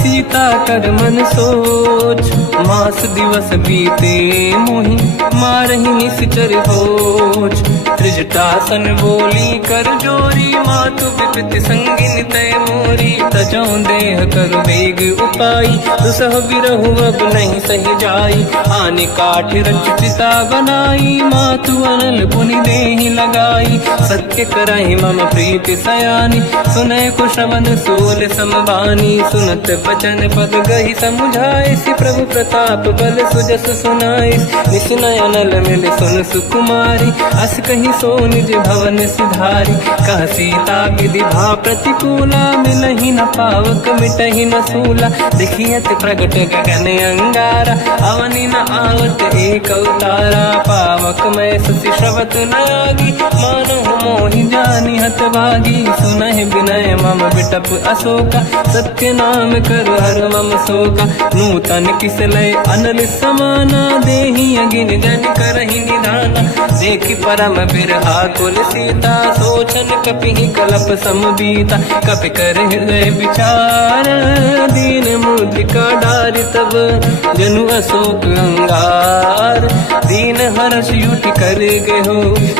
सीता कर मन सोच, मास दिवस बीते मोहि मारहि निश्चर होच, त्रिजटासन बोली कर जोरी, मातु विपति संगिन तय मोरी। तजौ देह करु वेग उपाई, दुसह बिरहु अब नहीं सही जाई। आने काठ रच चिता बनाई, मातु अनल पुनि देहि लगाई। सत्य करहि मम प्रीति सयानी, सुनय कुशवन सोल समबानी। सुनत बचन पद गहि समुझाए, सि प्रभु प्रताप बल सुजस सुनाई। निसुनय अनल मिल सुन सुकुमारी, अस कहि सो निज भवन सिधारी। कह सीता विधि भा प्रतिकूला, मिलहि न पावक मिटहि न सूला। दिखियत प्रगट गगन अंगारा, अवनि न आवत एक अवतारा। पावक मैं ससि श्रवत न आगी, मानहु मोहि जानि हत भागी। सुनहि विनय मम बिटप अशोका, सत्य नाम करु हर मम शोका। नूतन किस लय अनल समाना, देहि अगिन जन करहि निधाना। देखि परम बिरहा कुल सीता, सोचन कपिहि कलप समबीता। कपि कर हृदय विचार, दीन मुद्रिका डारि तब जनु अशोक अंगार। दीन हर्ष युट कर गेहो,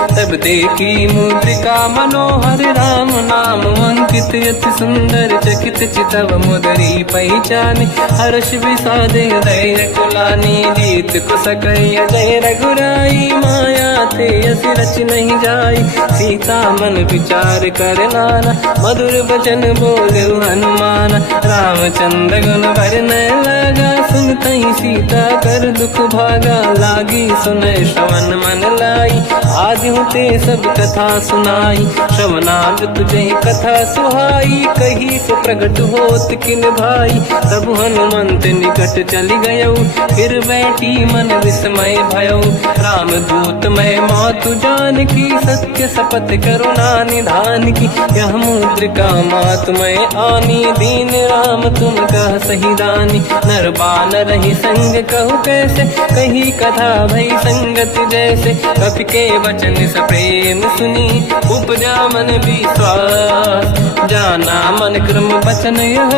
तब देखी मुद्रिका मनोहर। राम नाम अंकित अति सुंदर, चकित चितव मुदरी पहचान। हर्ष विषाद हृदय कुलानी, जीत को सकय जय रघुराई। माया थे असि रच नहीं जाई, सीता मन विचार कर नाना। मधुर बचन बोले हनुमान, रामचंद्र गुण वर्णय लगा। सुनतहि सीता कर दुख भागा, लागी सुनय श्रवण मन लाई। आदि होते सब कथा सुनाई, श्रवणार्थ तुझे कथा सुहाई। कही सो प्रगट होत किन भाई, तब हनुमंत निकट चली गयो। फिर बैठी मन विस्मय भयो, राम दूत मैं मातु जानकी। सत्य शपथ करुणा निधान की, यह मुद्रिका मातु मैं आनी। दीन राम तुम कह सही दानी, नर बानर ही संग कहु कैसे। कही कथा भई संगति जैसे, कपि के वचन सप्रेम सुनी। उपजा मन विश्वास, जाना मन क्रम वचन यह।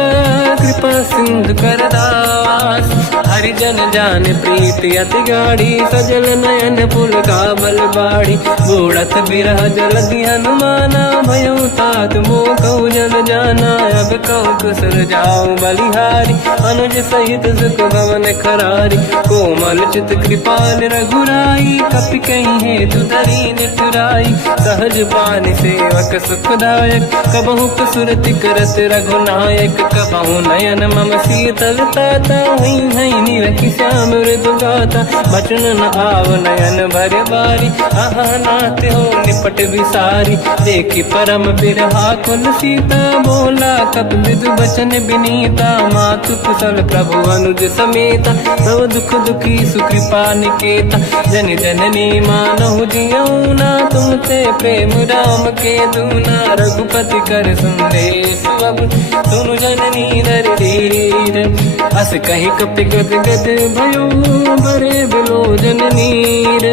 कृपा सिंधु कर दास, हरिजन जान प्रीति अति गाढ़ी। सजल नयन पुल का बल बाड़ी, बूढ़त बिरह जलधि हनुमाना। भयो तात मोह कहु जल जाना, अब कहु कुशल जाऊ बलिहारी। अनुज सहित सुख भवन खरारी, कोमल चित कृपाल रघुराई। कपि कहीं हेतु धरी निठुराई, सहज बानी सेवक सुखदायक। कबहु सुरति करत रघुनायक, कबहु नयन मम शीतल ताता। हुई हई निरखि श्याम मृदु गाता, बचन न आव नयन भर बारी। आहा नाथ हो निपट विसारी, देखि परम बिरहा कुल सीता। बोला कपि विदु बचन बिनीता, मातु कुशल प्रभु अनुज समेता। सब दुख दुखी सुकृपा निकेता, जन जननी मानहु जियौना। तुम ते प्रेम राम के दूना, रघुपति कर संदेश अब सुनु जननी नर धीर। अस कहि कपि गद गद भयो, बरे बिलोचन नीर।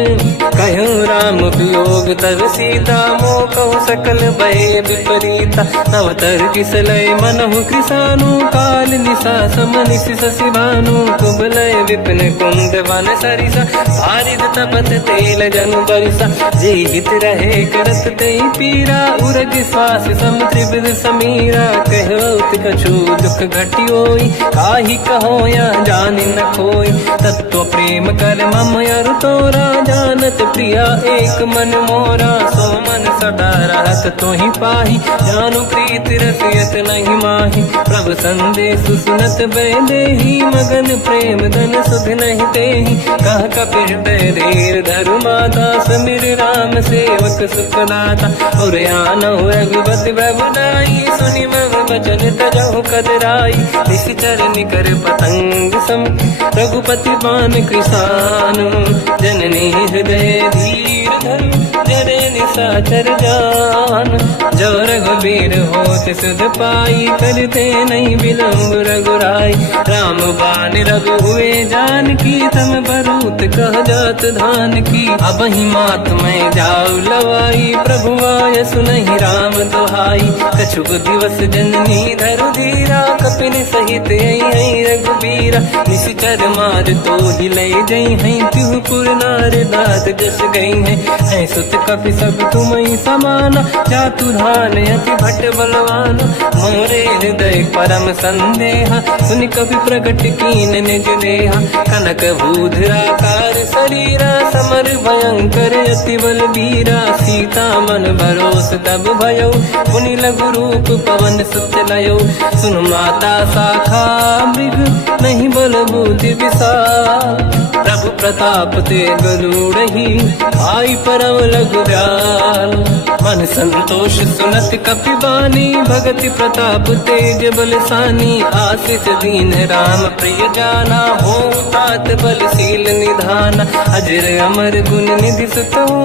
कहो राम वियोग तब सीता, मोह कहु सकल भय विपरीता। तव तर किसलय मनहु कृसानु, काल निशा समनिशि शशि भानु। कुबलय विपिन कुंद वन सरिसा, आरिद तपत तेल जनु बरिसा। जे हित रहे करत ते पीरा, उरग श्वास सम त्रिविध समीरा। कहत कछु दुख घटियोई, काहि कहो या जानि न खोई। तत्व प्रेम कर मम अरु तोरा, जानत प्रिया एक मन मोरा। सो मन सदा रहत तोहि पाहि, जानु प्रीति रसियत नहीं माहि। प्रभु संदेश सुनत बैदेहि, मगन प्रेम धन सुध नहीं तेहि। कह कपि हृदय धीर धरु माता, समीर राम सेवक सुखदाता। और आनहु रघुपति प्रभुदाई, सुनि मम वचन तजहु कदराई। निश्चर निकर पतंग सम, रघुपति बान कृसानु। जननी हृदय धीर धरु, जरे निशाचर जान। जो रघुबीर हो होत सुध पाई, करते नहीं विलम्ब रघुराई। राम बान रघु हुए जानकी, तम बरूत कह जात धान की। अब ही मात मैं जाऊ लवाई, प्रभु आय सुनहि राम दुहाई। कछुक दिवस जननी धरु धीरा, कपिन सहित आई रघुबीरा। निश्चर मार तो ही ले जई हैं, त्युपुर नार दात जस गई हैं। सुत कपि सब तुम ही समाना, जातु धान अति भट बलवान। मोरे हृदय परम संदेहा, सुन कपि प्रकट कीन निज देहा। कनक भूधराकार शरीरा, समर भयंकर अति बलबीरा। सीता मन भरोस तब भयो, पुनि लघु रूप पवन सुत लयो। सुन माता शाखा मृग, नहीं बल बुद्धि विशाल। प्रभु प्रताप ते गरुड़हि, आई परम लघु दयाल। मन संतोष सुनत कपि बानी, भगति प्रताप तेज बलसानी। आशीष दीन राम प्रिय जाना, हो तात बलशील निधान। अजर अमर गुण निधि सुतहु,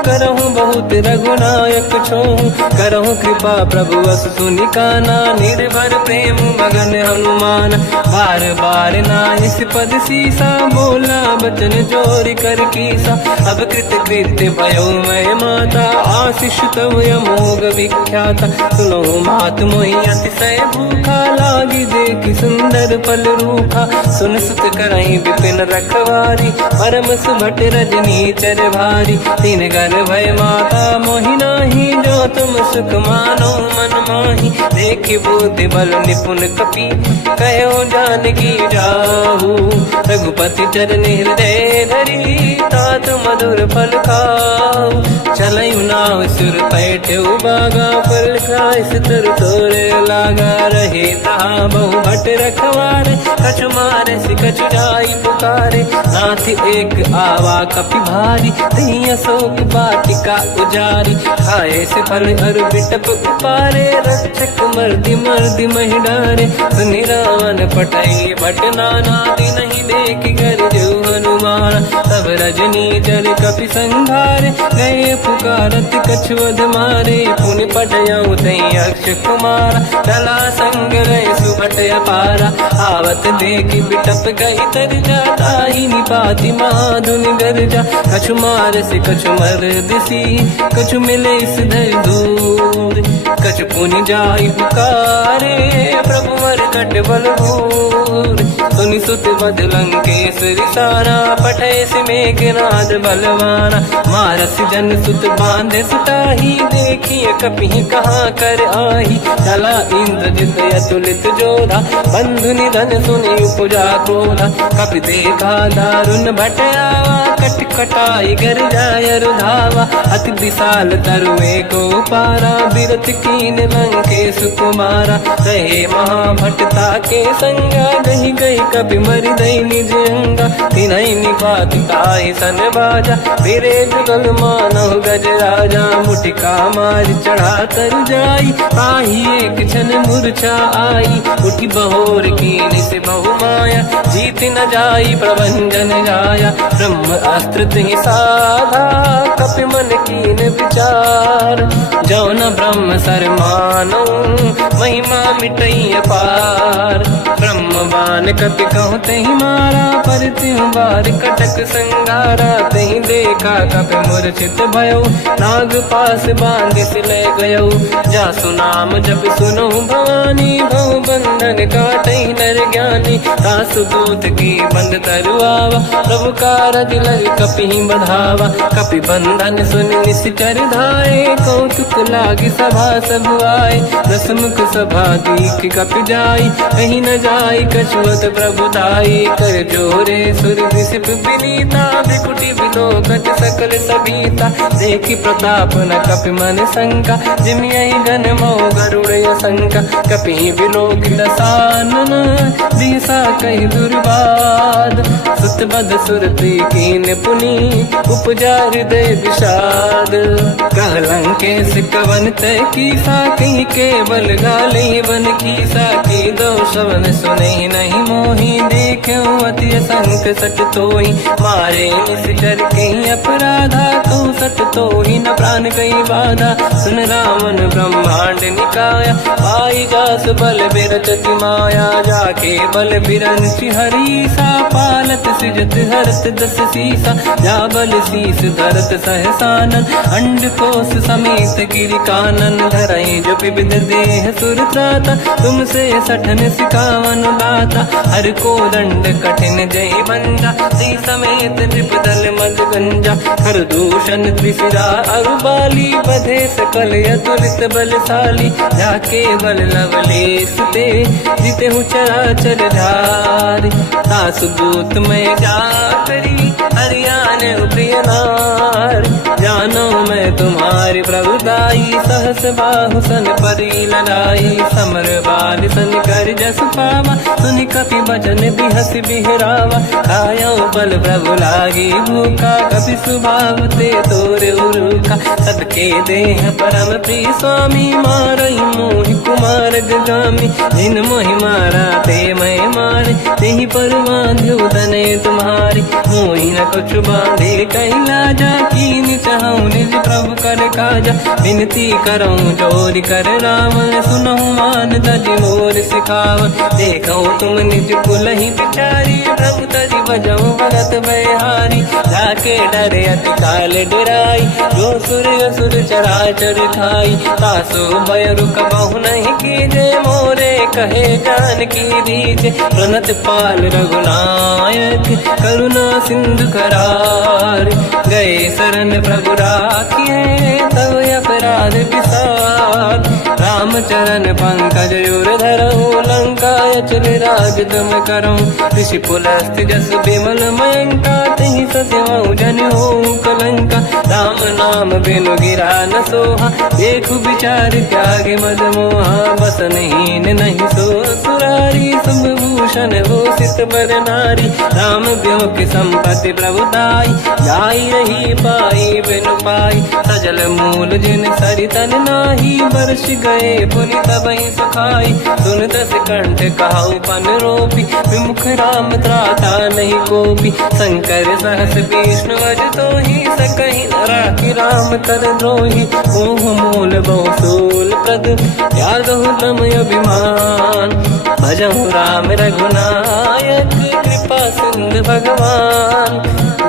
करहु बहुत रघुनायक छोहु। करहु कृपा प्रभु अस सुनि काना, निर्भर प्रेम मगन हनुमान। बार बार नायस पद सीसा, बोला बचन जोरि कर कीसा। अब कृत कृत्य भयो मैं माता, आशीष तव अमोघ विख्याता। सुनो मात मोहि अतिशय भूखा, लागी देखि सुंदर फल रूखा। सुन सुत करहि विपिन रखवारी, परम सुभट रजनी चर भारी। तीन घर भय माता मोहि नाही, जो तुम सुख मानो मन माही। देखि बुद्धि बल निपुण कपि, कहो जानकी जाहू। रघुपति चरण हृदय धरी, तात मधुर फल खाऊ। चलऊ नाव सुर पैठऊ बागा, फल खाइस तरु तोरे लागा। रहे तहाँ बहु भट रखवारे, कछु मारे सि कछु जाई पुकारे। नाथ एक आवा कपि भारी, तही अशोक वाटिका उजारी। खाए से फल अरु बिटप उपारे, रक्षक मर्दि मर्दि महि डारे। सुनि रावण पटई भट नाना, नहीं देख कर जो हनुमान। तब रजनी चर कपि संघारे, गए पुकारत कछु वध मारे। पुनि पटयऊ तई अक्ष कुमारा, चला संग गए सुभट अपारा। आवत देखि बिटप गई तर जाता, ही निपाति महाधुनि गरजा। कछु मार से कछु मर दिसी, कछु मिले इस धर दूर। कछु पुनि जाई पुकारे, प्रभु मरकट बलभूर। सुनि सुत बद लंकेश्वरी सारा, पठय सि मेघनाद बलवाना। मारस जन सुत बांधे सुताही, देखिए कपि कहाँ कर आही। चला इंद्रजित अतुलित जोधा, बंधु निधन सुनि उपजा क्रोधा। कपि देखा दारुण भट आवा, कट कटाई गर जाय रुधावा। अति विशाल तरु एको पारा, बिरत कीन लंकेश कुमारा। रहे महाभटता के संगा, गही गई कपि मरि दई निज अंगा। तिन्हि निपात ताहि सन बाजा, फिरे जुगल मानव गज राजा। मुटिका मार चढ़ा तर जाई, ताहि एक क्षण मूर्छा आई। उठी बहोर कीन से बहु माया, जीत न जाई प्रभंजन जाया। ब्रह्म अस्त्र तिहि साधा, कपि मन कीन विचार। जो न ब्रह्म सर मानो, महिमा मिटई अपार। ब्रह्म बान कपि कहु तहि मारा, पर त्यों बार कटक संगारा। तहि देखा कपि मूर्छित भयो, नाग पास बांध सिले गयो। जासु नाम जप सुनो भवानी, भव बंधन काटहि नर ज्ञानी। तासु दूत की बंद तरुआवा, प्रभु कारज लग कपि बढ़ावा। कपि बंधन सुनि निश्चर धाये, कौतुक लागी सभा सब आए। दसमुख सभा दीख कपि जाई, कहीं न जाई कछुअत प्रभु दाई। कर जोरे सुर विसिप विनीता, बिकुटी बिलोकत सकल सबीता। देखि प्रताप न कपि मन शंका, जिमियहि गन मोह गरुड़ शंका। कपि बिलोकित सानन, दिशा कहि दुर्बाद। सुत बद सुरति कीन पुनि, उपजा हृदय विषाद। कह लंकेश कवन तय कीसा, कहीं केवल गाली बन कीसा। की दो शवन सुनहि नहीं मोही, देख्यो अति असंख सट तोही, मारे निश्चर कहीं अपराधा, कहूँ सट तोही न प्राण कहीं बाधा। सुन रावण ब्रह्मांड निकाया, पाई जास बल बिरचति माया, जाके बल बिरंचि हरीसा, पालत सृजत हरत दस सीसा, जा बल शीस धरत सहसानन, अंड कोश समेत गिरि कानन, धरई जो विविध देह सुर त्राता, तुमसे सठन सिखावन दाता, हर को दंड कठिन जय बंजा, सी समेत नृप दल मद गंजा, हर दूषण त्रिशिरा अरुबाली, बधे सकल अतुलित बलशाली, जाके बल लवलेश ते जीते हूँ चराचर धारी, सासु दूत में जा करी हरियाने प्रिय नार, जानो मैं तुम्हारी प्रभुताई, सहस बाहु सन परी लड़ाई, समर बाल सन कर जस पावा, सुनि कपि बचन बिहस बिहरावा, खायो बल प्रभु लागी भूखा, कपि सुभाव ते तोरे उरुखा, सबके देह परम प्रिय स्वामी, मारई मोहि कुमार गगामी, जिन मोहि मारा ते मैं मारे, तेहि पर बांध्यो तने तुम्हारी, मोहि न कुछ बांधे कहीं लाजा, कीन चाहूं निज प्रभु कर काजा, विनती करऊं जोरि कर रावण, सुनहु मान तजि मोर सिखाव, देखो तुम निज कुलहि बिचारी, प्रभु तजि बजऊं भगत बहारी, जाके डरे अति काल डराई, जो सुर असुर चराचर खाई, सासु भय रुक बहु नहीं कीजे, मोरे कहे जान की दीजे, प्रणत पाल रघुनायक करुणा सिंधु करार, गए शरण प्रभु राखिए तब अपराध विसार, रामचरण पंकज उर धरऊं, लंका अचल राज तुम करऊं, ऋषि पुलस्त जस विमल मयंका, तहि सत्यमऊ जन होऊं कलंका, राम नाम बिनु गिरा न सोहा, देखु विचार त्यागे मद मोहा, बसनहीन नहीं सो सुरारी, शुभ भूषण भूषित बर नारी, राम ब्यों की संपत्ति प्रभुताई, जाई रही पाई बिनु पाई, सजल मूल जिन सरितन नाही, बरस गए पुनि तबहि सुखाई, सुन दस कंठ कहाऊ पन रोपी, विमुख राम त्राता नहीं कोपी, शंकर सहस विष्णु अज तोहि, सकहि न राखि राम कर द्रोही, मोह मूल बहु सूल प्रद, त्यागहु तम अभिमान, भजहु राम रघुनायक, कृपा सिंधु भगवान,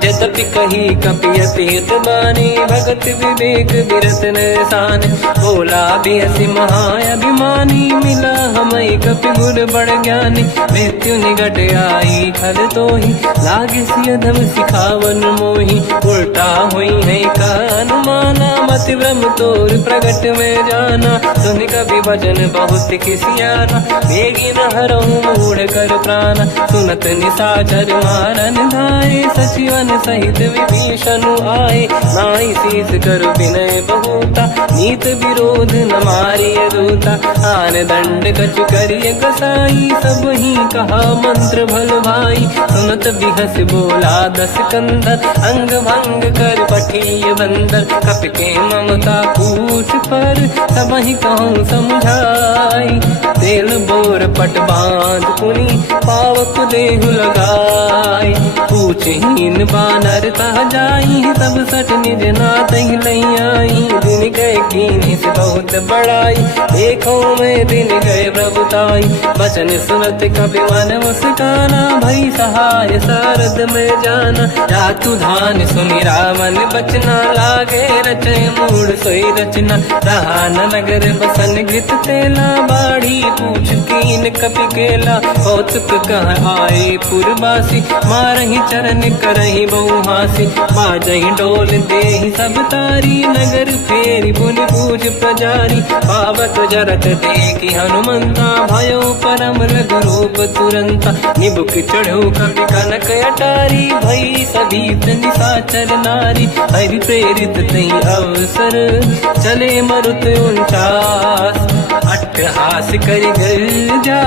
जतपि कही कपियति हित बानी, भगत विवेक बिरत निशान, बोला बिहसि महाअभिमानी, मिला हमई कपि गुर बड़ ज्ञानी, मृत्यु निकट आई खल तोहि, लागे सियधम सिखावन मोहि, उल्टा हुई है का अनुमाना, मति ब्रह्म तोर प्रगट में जाना, सुनि कपि वचन बहुत खिसियाना, बेगी न हरहु मूढ़ कर प्राणा, सुनत निशाचर मारन धाये, सचिवन सहित विभीषण आए, नाई शीस कर विनय बहुता, नीत विरोध न मारिय दूता, आन दंड कछु करिय कसाई, सब ही कहा मंत्र भल भाई, सुनत बिहस बोला दस कंधर, अंग भंग कर पठिय बंदर, कपि के ममता पूछ पर, सब ही कहूँ समझाई, तेल बोर पट बांध पुनि, पावक देहु लगाई, पूछहीन बानर तह जाई, तब सट निज नाथ ही लई आई, दिन गए कीनी से बहुत बड़ाई, देखो मैं दिन गए प्रभुताई, बचन सुनत कपि मन मुस्काना, भई सहाय सारद में जाना, जातु धान सुनि रामन बचना, लागे रचे मूड सोई रचना, रहा न नगर बसन घृत तेला, बाढ़ी पूछ कीन कपि केला, कौतुक कह आए पुरबासी, मारहि चरण करहि बहु हासी, बाजहि डोल देहि सब तारी, नगर फेरी पुनि पूज प्रजारी, पावत जरत देखि हनुमंता, भयो परम रघुरूप तुरंता, निबुक चढ़ो कपि कनक अटारी, भई सभीत निशाचर नारी, हरि प्रेरित तहि अवसर, चले मरुत 49 अट्टहास कर गर्जा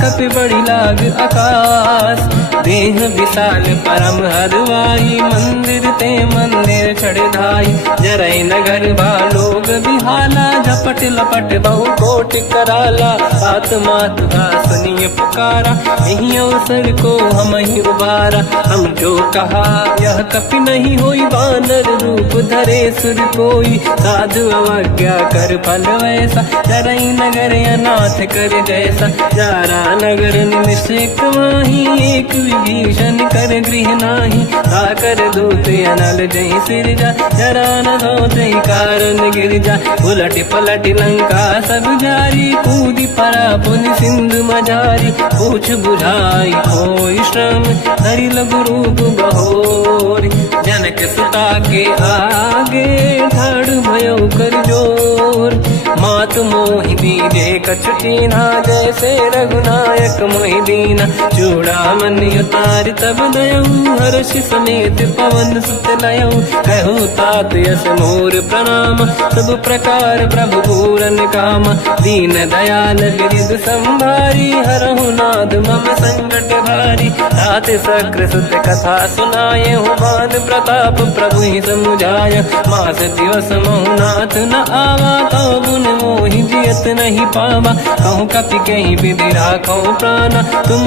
कपि बड़ी लाग आकाश। देह विशाल परम हरवाई मंदिर ते मंदिर चढ़ाई। जरई नगर लोग बिहाला झपट लपट बहु कोट कराला। आत्मा तुहा सुनिए पुकारा यही अवसर को हम ही उबारा। हम जो कहा यह कपि नहीं होई वानर रूप धरे सुर कोई। साधु अवज्ञा कर फल वैसा जरई नगर अनाथ कर जैसा। जारा नगर निमिषक माही एक विभीषण कर गृह नाही। आकर दूत अनल जय सिरजा जरा न जय कारण गिरजा। उलट पलट लंका सब जारी कूदी परा पुन सिंधु मजारी। पूछ बुझाई कोई श्रम धरि लघु रूप बहोरी। जनक सुता के आगे ठाड़ भयो कर जोर। मात मोहि दीजे कछु कीन्हा जैसे रघुनायक मोहि दीना। चूड़ामणि उतारि तब दयऊ हर्ष समेत पवन सुत लयऊ। कहु तात यस मोर प्रणाम सब प्रकार प्रभु पूरन काम। दीन दयाल गिरिध संभारी हरहु नाद मम संकट भारी। तात सक्र सुत कथा सुनाये हुमान प्रताप प्रभु ही समुझाय। मास दिवस महु नाथ न आवा तौ गुण मोहि जियत नहीं पावा। कहूँ कपि कहीं विधि राखो प्राणा तुम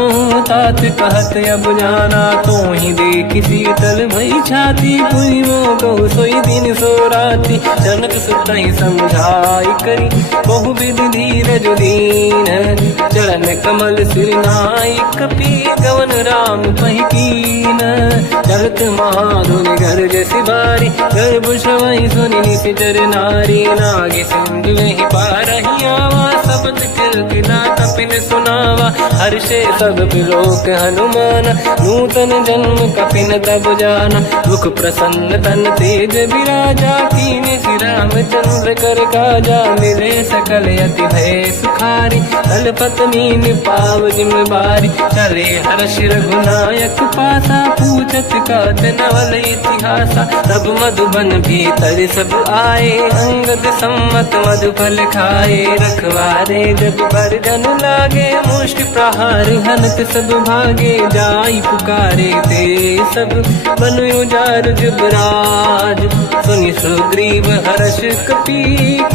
तात कहत अब जाना। तो ही देखी शीतल भई छाती पुई मो कहु सोई दिन सो राती। जनक सुत ही समझाई करी बहु विधि धीरज दीन। चरण कमल सिर नाई कपि गवन राम पहि कीन। चलत महाधुनि गर्ज सिबारी गर्भ श्रवई सुनि निशिचर नारी। नागे सिंधु ही पारही आवा शब्द कीर्तना कपिन सुनावा। हर्षे सब बिलोक हनुमान नूतन जन्म कपिन तब जाना। मुख प्रसन्न तन तेज विराजा कीने श्री रामचंद्र कर काजा। मिले सकल अति भय सुखारी तलपत मीन पाव जिम बारी। चले हर्ष रघुनायक पासा पूछत कात नवल इतिहासा। तब मधुबन भीतर सब आए अंगद सम्मत मधुफल खाए। रखवारे जब पर जन लागे मुष्ट प्रहार हनत सब भागे। जाई पुकारे ते सब बन उजार जुबराज। सुनि सुग्रीव हर्ष कपि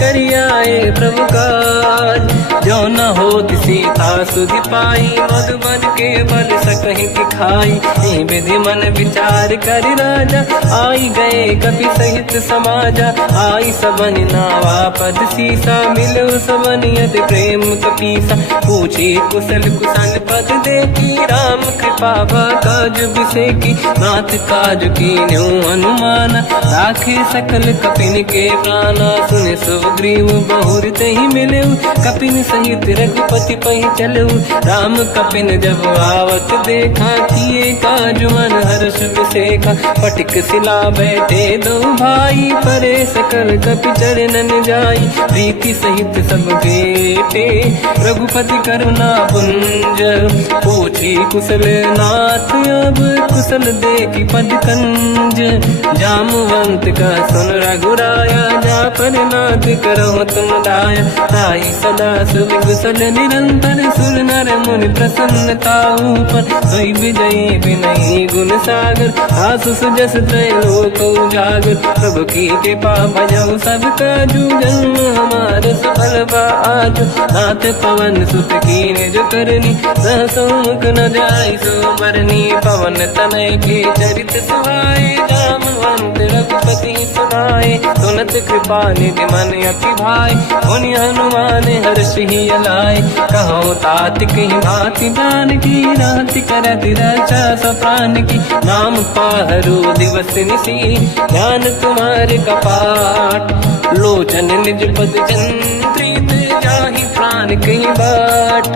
करियाए प्रभु काज। जो न होत सीता सुधि पाई मधुबन के बल सकहि दिखाई। विधि मन विचार कर राजा आई गए कपि सहित समाजा। आई सबन नावा पद सीसा मिलो सबन यदि प्रेम कपीसा। पूछे कुशल कुशल पद देखी राम कृपा काज बिसेकी। नाथ काज की न्यू अनुमान राखे सकल कपिन के प्राणा। सुने सुग्रीव बहुर ही मिले कपिन सहित रघुपति पहि चलऊ। राम कपिन जब आवत देखा किए काज मन हर्ष बिसेखा। पटिक सिला बैठे दो भाई परे सकल कपि चरणन जाई। प्रीति सहित सब बेटे रघुपति करुणा पुंज। पूछी कुशल नाथ अब कुशल देखी पद कंज। जामवंत का सुन रघुराया जा पर नाथ करो तुम दाया। ताई सदा सुख कुशल निरंतर सुर नर मुनि प्रसन्नता ऊपर। सोई विजयी विनयी गुण सागर आसु सुजस त्रैलोक उजागर। प्रभु की कृपा भजऊ सब काजू जन्म हमार सफल बा आज। नाथ पवन सुत कीने जो करनी सहसोमुख न जाय सो मरनी। पवन तनय के चरित सुहाए जामवंत रघुपति सुनाए। सुनत कृपा निधि मन अति भाई मुनि हनुमान हर्ष ही अलाए। कहो तात कहीं भांति दान की राति करत रक्षा सप्राण की। नाम पाहरो दिवस निसी ध्यान तुम्हारे कपाट। लोचन निज पद जन प्रीत जाहि प्राण कहीं बाट।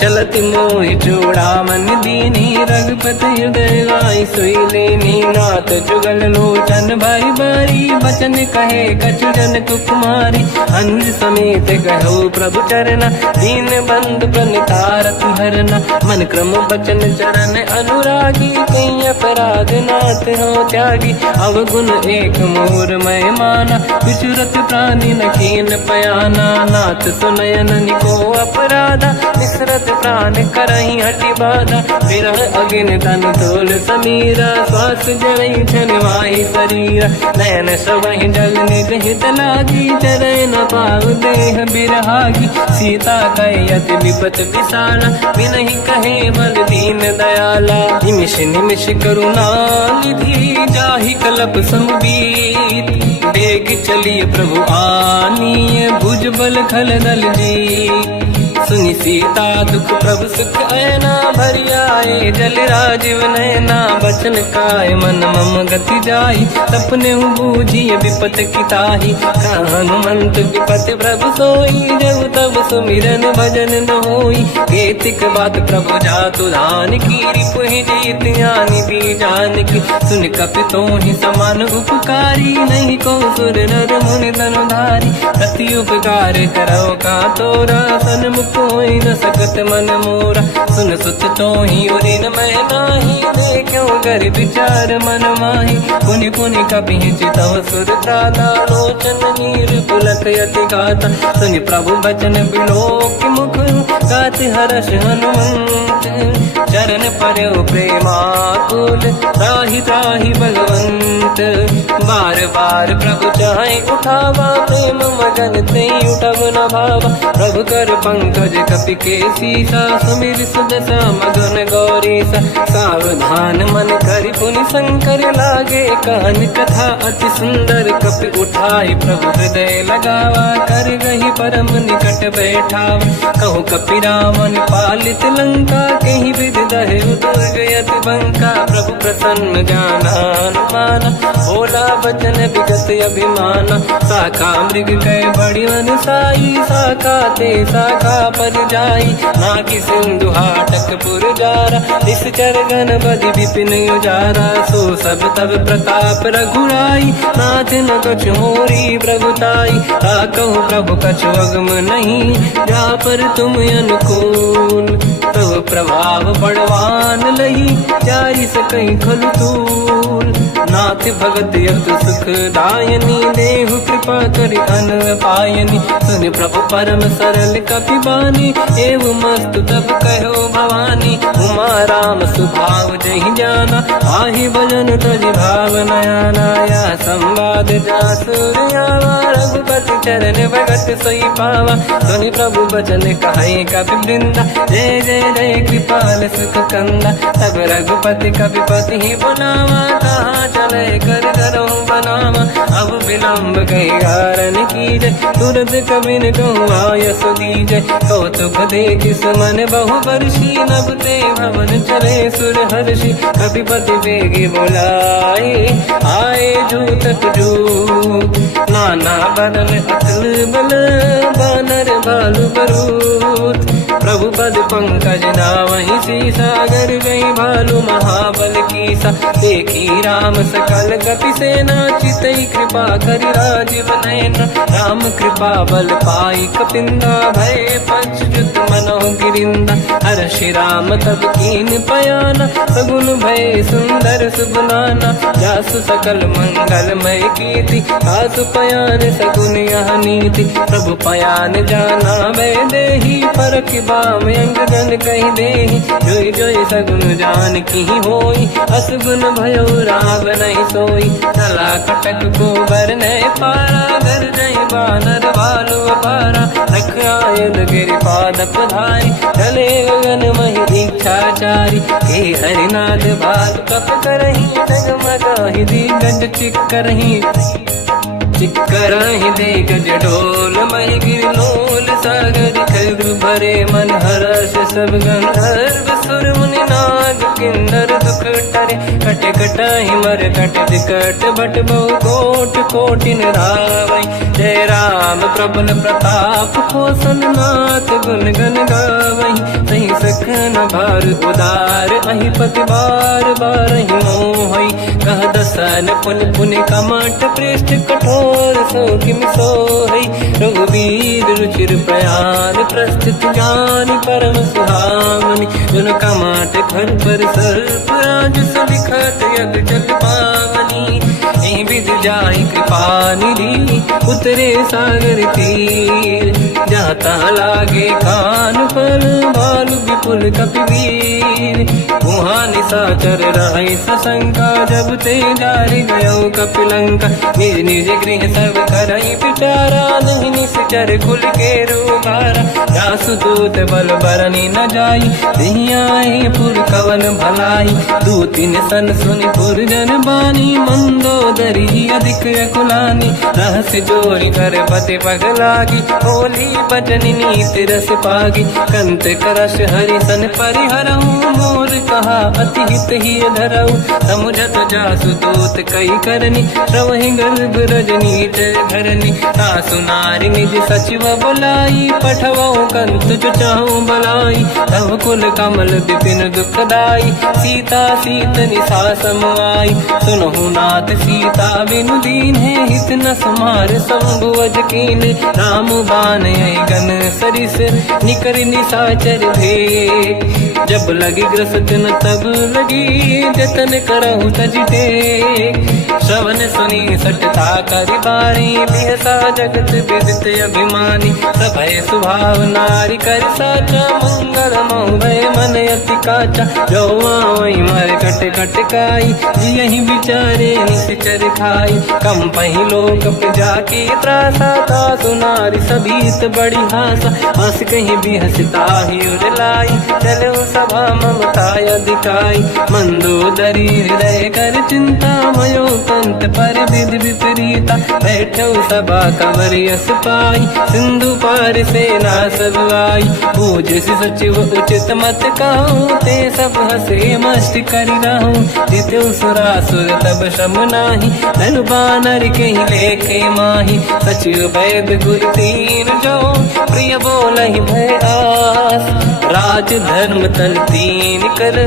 चल रघुपति मोहि चूड़ामन दीनी, रघुपति हृदय गाई सोई लेनी। नाथ जुगल लोचन भाई बारी, बचन कहे कछु जन कुमारी। अंज समेत गहो प्रभु चरना, दीन बंधु प्रणितारत हरना। मन क्रम बचन चरण अनुरागी, कहीं अपराध नाथ हो त्यागी। अवगुण एक मोर मैं माना, विचुरत प्राणी न कीन पयाना। नाथ सुनयन निको अपराधा, निसरत प्राण करही हटि बाधा। विरह अगिन तन तोल समीरा, श्वास जरई छनवाई शरीरा। नयन सबहि जल निज हित लागी, चरय न पाव देह बिरहागी। सीता कहे अति विपत विशाला, बिनहि कहे बल दीन दयाला। निमिष निमिष करुणा निधि, जाहि कलप समबीत। बेग चलिए प्रभु आनीय, भुज बल खल दल जी। सुनि सीता दुख प्रभु सुख ऐना, भरि आए जल राजीव नैना। बचन काय मन मम गति जाई, सपने बूझी विपत किताही। हनुमंत विपत प्रभु सोई, जब तब सुमिरन भजन न होई। केतिक बात प्रभु जातु धान की, रिपुहि जीत ज्ञानी दी जानकी। सुन कपि तोहि समान उपकारी, नहीं को सुर नर मुनि धनुधारी। अति उपकार करौ का तोरा, सन्मुख होई न सकत मन मोरा। सुन सुत तोहि उरिन मैं नाही, देखो कर विचार मन माही। पुनि पुनि कपि चितव सुर त्राता, लोचन नीर पुलक यति गाता। सुनि प्रभु बचन बिलोक मुख, गाति हर्ष हनुमंत। चरण पर्यो प्रेमाकुल, त्राहि त्राहि भगवंत। बार बार प्रभु चाहे उठावा, प्रेम मगन ते उठब न भावा। प्रभु कर पंकज कपि के सीसा, सुमिर सुदशा मगन गौरीसा। सावधान मन करि पुनि शंकर, लागे कान कथा अति सुंदर। कपि उठाई प्रभु हृदय लगावा, कर गही परम निकट बैठावा। कहु कपि रामन पालित लंका, कहीं विधि दहे दुर्ग यति बंका। प्रभु प्रसन्न जाना अनुमाना, भोला बचन विगत अभिमाना। शाखा मृग कह बड़ी मन साई, शाखा ते शाखा पर जाई। नाकि सिंधु हाटक पुर जारा, इस चरगन बदि विपिन उजारा। सो सब तब प्रताप रघुराई, नाथ न कछु मोरी प्रभुताई। कहु प्रभु कछु अगम नहीं, जा पर तुम अनुकूल। तो प्रभाव बड़वान लही, जाई सकई खलु तूल। नाथ भगत यत सुख दायनी, देहु कृपा करि अन पायनी। सुन प्रभु परम सरल कपि बानी, एव मस्तु तब कहो भवानी। उमा राम सुभाव जहि जाना, आहि भजन तजि भाव नयाना। या संवाद जासुर आवा, रघुपति चरण भगत सोई पावा। सुनि प्रभु बचन कहे कपि वृंदा, जय जय जय कृपाल सुख कंदा। तब रघुपति कपि पति ही बनावा, कहाँ चले कर करहु बनावा। अब विलम्ब कही कारण कीजय, तुरत कबिन कहूँ आयस दीजय। कौतुक देखि सुमन बहु बरसी, नभ ते भवन चले सुर हर्षि। कपिपति बेगी बुलाए, आए जूतक जूत। नाना बदन अकल बल, बानर भालु बरूत। प्रभु पद पंकज नावहि सीसा, गर गई भालु महाबल कीसा। देखी राम सकल कपि सेना, चितई कृपा करि राजीव नयना। राम कृपा बल पाई कपिंदा, भय पच्युत मनोह गिरिंदा। हर्षि राम तब कीन पयाना, सगुन भय सुंदर सुबनाना। जासु सकल मंगलमय कीर्ति, आसु पयान सगुन यह नीति। प्रभु पयान जाना भय देहि, परख बाम अंग जन कहि देहि। जोई जोई सगुन जान की होई, असगुन भयो राव नहीं सोई। चला कटक को बर नहीं पारा, घर जय बानर भालु अपारा। रख आयुध गिरिपाद पधारी, चले गगन महि इच्छाचारी। हे हरिनाथ भालु कप करही, जगमगाहि दिग्गज चिक्करही। चिक्करहि दिग्गज ढोल, महि गिरलोल सागर खग भरे मन हर्ष। सब गंधर्व सुर मुनि नाग किन्नर दुख टरे कट कटाई मर कट विकट भट बहु कोट कोटिन रावै जय राम प्रबल प्रताप कोसल नाथ गुण गन गावै सही सखन भार उदार अहि पति बार बार ही मोहै कह दसन पुन पुन कमठ पृष्ठ कठोर सो किम सोहै रघुवीर रुचिर प्रयाण प्रस्थित ज्ञान परम सुहामनि जुन कमठ घर पर सर्प राज सलिखत यग जल पावनी विद जाहि कृपा निधि उतरे सागर तीर जाता लागे कान पर भालु विपुल कपिवीर वहाँ निशाचर रहे सशंका जब ते जारि गयो कपिलंका निज निज गृह सब करई विचारा नहीं निश्चर कुल के रूबारा जासु दूत बल बरनी न जाई दिहियाए पुर कवन भलाई दूतिन सन सुनि पुर जन बानी मंदोदरी अधिक कुलानी रहस्य जोरी धर पति पगलागी होली बचन नीत रस पागी कंत करश हरि सन परिहरऊ मोर कहा अति हित ही धरऊ समुझत जासु दूत कई करनी श्रवहि गर्भ रजनी धरनी सासु नारी निज सचिव बुलाई पठवऊ कंत जो चाहू बलाई तव कुल कमल विपिन दुखदाई सीता सीत निशा समाई सुनहु नाथ सीता बिनु दीन है हित न समार संभुवज कीन राम बान गन सरिस निकर निशाचर भेद जब लगी ग्रसत न तब लगी जतन करहु तज टेक श्रवण सुनी सटता करि बारी बिहसा जगत विदित अभिमानी सभय स्वभाव नारी कर साचा मंगल मऊ भय मन अति काचा जो आवई मर कट कटकाई यही बिचारे निश्चर खाई कम पही लोक जाके त्रासा था सुनारी सभीत बड़ी हासा हंस कहीं भी हंसता ही उड़लाई चलो सभा ममता दिखाई मंदोदरी हृदय कर चिंता मयो कंत पर विधि विपरीता बैठो सभा कंवर यस पाई सिंधु पार सेना सब आई पूज सचिव उचित मत कहूँ ते सब हंसे मस्त करी रहूं जित्यो सुरासुर तब शम नाही धन बानर के लेखे माही सचिव वैद गुरु तीन जो प्रिय बोलहि भय आस राज धर्म तल तीन कर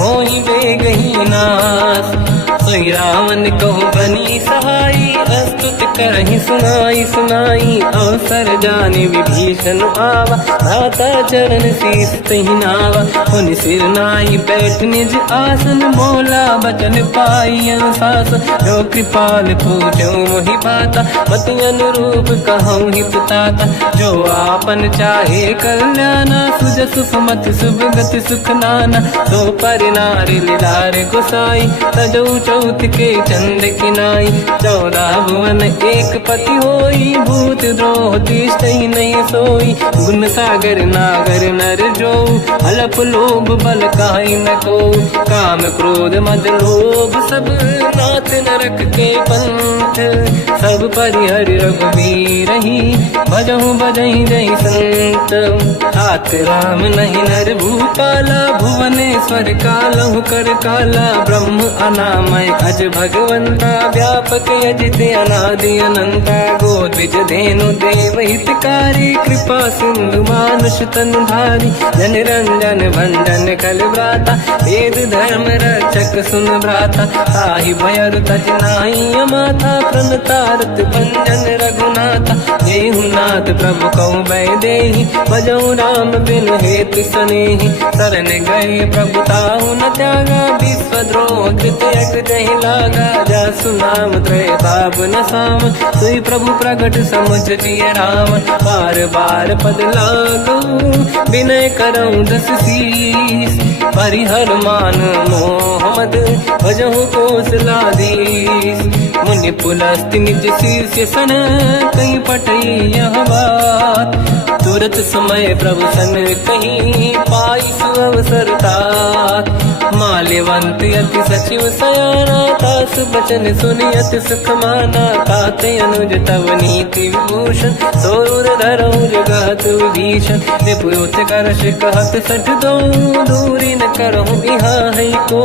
होई बेगही नास सोई रावण कहु बनी सहाई अस्तुत करहि सुनाई सुनाई अवसर जाने विभीषण आवा धाता चरण शीस तहि नावा उन सिर नाई बैठ निज आसन बोला बचन पाई अनुशास जो कृपाल पूछो मोहि बाता मति अनुरूप कहूँ हित ताता जो आपन चाहे कल्याणा सुजस सुमत शुभ गति सुख नाना सो पर नारी लीलार गोसाई तजौ चौथ के चंद किनाई 14 भुवन एक पति होई भूत द्रोह तिष्ठ नहीं सोई गुण सागर नागर नर जो अलप लोभ बल काई न को काम क्रोध मद लोभ सब नाथ नरक के पंथ सब परिहर रघुवीर ही भजहु भजहि जहि संत हाथ राम नहीं नर भूपाला भुवनेश्वर कालहु कर काला ब्रह्म अनामय अज भगवंता व्यापक अजित अनादि अनंता गोद्विज धेनु देव हितकारी कृपा सिंधु मानुष तनु धारी जन रंजन भंजन कल व्राता वेद धर्म रक्षक सुन भ्राता ताहि भयर तज नाई माथा प्रणतारत भंजन रघुनाथा जेहु नाथ प्रभु कहु भय देहि भजऊ राम बिनु हेतु सनेहि शरण गए प्रभु ताहु न त्यागा विश्वद्रोह कृत यज्ञ जहि लागा जासु नाम त्रयताप न साम सोई प्रभु प्रगट समुझ जिय राम बार बार पद लागू विनय करऊँ दस शीस परिहर मान मोह मद भजहु कौशलाधीश मुनि पुलस्त्य निज शीर्ष सन कहीं पटई यह बात तुरत समय प्रभु सन कहीं पाई सुअवसर तात। माल्यवंत अति सचिव सयाना तास बचन सुनि अति सुख माना। ताते अनुज तव नीति विभूषण सोर धरऊ जगत विभीषण। विपुत कर कहत सठ दो दूरी न करहु इहा है को।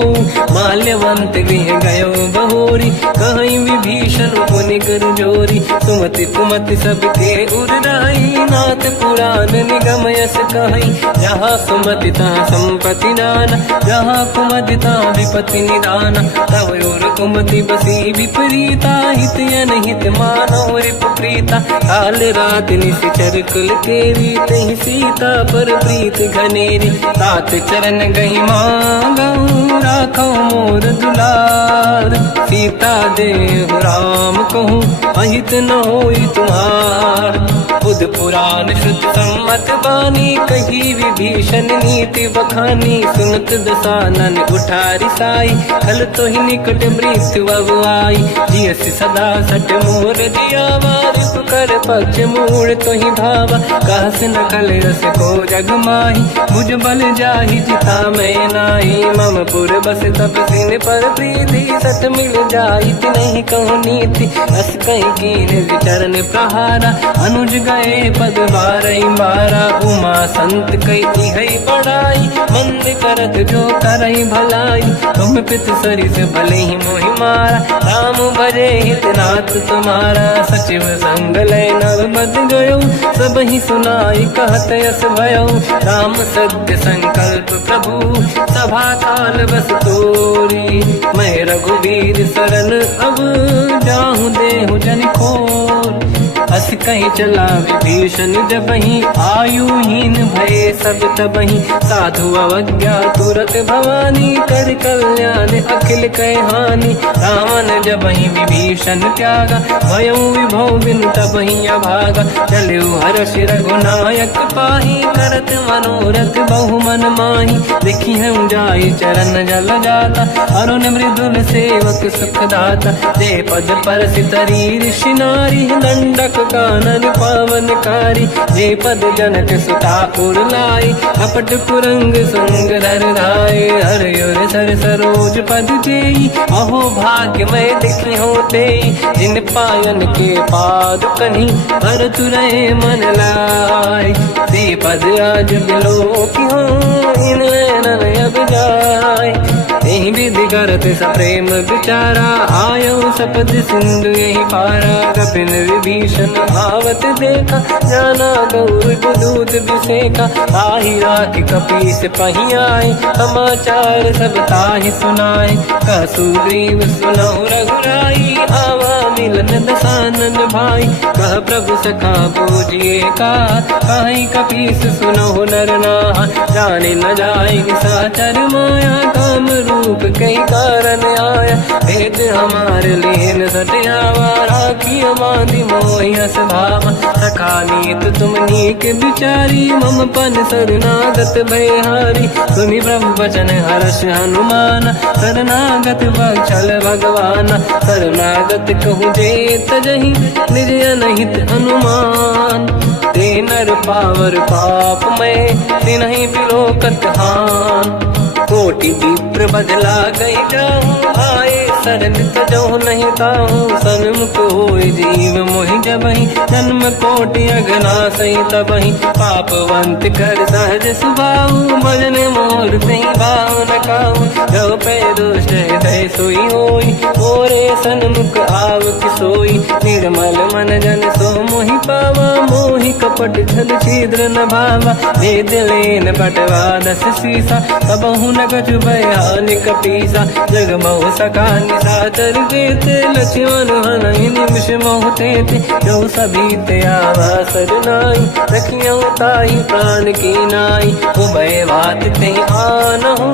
माल्यवंत गृह गयो बहोरी कहीं विभीषण पुनि कर जोरी। सुमति कुमति सबके उड़ाई नाथ पुराण निगम यस कहीं। जहाँ सुमति तहाँ संपत्ति नाना जहाँ कुमति तहाँ विपत्ति निदाना। तव और कुमति बसी विपरीता हित अनहित मानव रिपुप्रीता। काल रात निशिचर कुल केरी तहि सीता पर प्रीत घनेरी। तात चरण गही मांगऊ राखो मोर दुलार। सीता देहु राम कहूँ अहित न होई तुम्हार। बुध पुराण शुद्ध सम्मत बानी कही विभीषण नीति बखानी। सुनत दसानन उठारी साई खल तो ही निकट मृत्यु अब आई। जियसि सदा सट मोर जियावा रिप कर पक्ष मूड़ तो ही भावा। कहस न कल रस को जग माही मुझ बल जाहि जिता मैं नाही। मम पुर बस तपसिन पर प्रीति सत मिल जाई नहीं कहूँ नीति। अस कहीं कीन विचरण प्रहारा अनुज गए पद बारई बारा। उमा संत कई है बड़ाई मंद करत जो करई भलाई। तुम पित सरिस भले ही मोहि मारा राम भजे हितनाथ तुम्हारा। सचिव संग लय नव बद गयो सब ही सुनाई कहत यस भयो। राम सत्य संकल्प प्रभु सभा काल बस तोरी। मैं रघुवीर शरण अब जाहूँ देहु जन खोर। अस कहीं चला विभीषण जबहि आयुहीन भये सब तबहि। साधु अवज्ञा तुरत भवानी कर कल्याण अखिल कह हानि। रावण जबहि विभीषण त्यागा भयउ विभव बिन तबहि अभागा। चलु हर्ष रघुनायक पाहि करत मनोरथ बहु मन माहि। देखी हूँ जाई चरण जल जाता अरुण मृदुल सेवक सुख दाता। जे पद पर सितरी ऋषि नारी दंडक कानन पावनकारी। जे पद जनक सुता उर लाई अपट पुरंग संग धर धाय। हर सर सरोज पद जेई अहो भाग्य मैं दिखी होते। जिन पायन के पाद कहीं हर तुरहे मन लाय। ते पद आज बिलो की हो इन नैनन अब जाय। यही विधि करत सप्रेम विचारा आयो सपद सिंधु यही पारा। कपिन विभीषण आवत देखा जाना गौर दूत विसेका। ताहि राख कपीस पही आए समाचार सब ताहि सुनाए। कह सुग्रीव सुनहु रघुराई आवा मिलन दसानन भाई। कह प्रभु सखा पूजिए का कहीं कपीस सुनहु नर नाहा। जाने न जाएगी साचर माया काम रूप कई कारण आया। भेद हमारे लीन सटियावा राखी बांधी मोहियस भावा। सखा नीत तुम नीक बिचारी मम पन शरणागत भयहारी। सुनि प्रभु वचन हर्ष हनुमान शरणागत बक्षल भगवान। शरणागत कहूँ जे तजहि निज अनहित हनुमान। ते नर पावर पाप में तिन्हि बिलोकत हान। कोटि विप्र बदला गई जाऊँ आए शरण तजो नहीं ताहूँ। सन्मुख होय जीव मोहि जबहि जन्म कोटि अगना सही तबहि। पापवंत कर सहज सुभाऊ भजन मोर सही भाव न काहू। जो पे दुष्ट हृदय सोई होई मोरे सन्मुख आव किसोई। निर्मल मन जन सो मोहि पावा मोहि कपट छल छिद्र न भावा। भेद लेन बटवा दस सीसा सबहु न कछु भयानि कपीसा। जग महु सका निशाचर देते लक्ष्मण हनहि निमिष महु तेते। जो सभी ते आवा सरनाई रखियो ताहि प्राण की नाई। उभय बात ते आनहु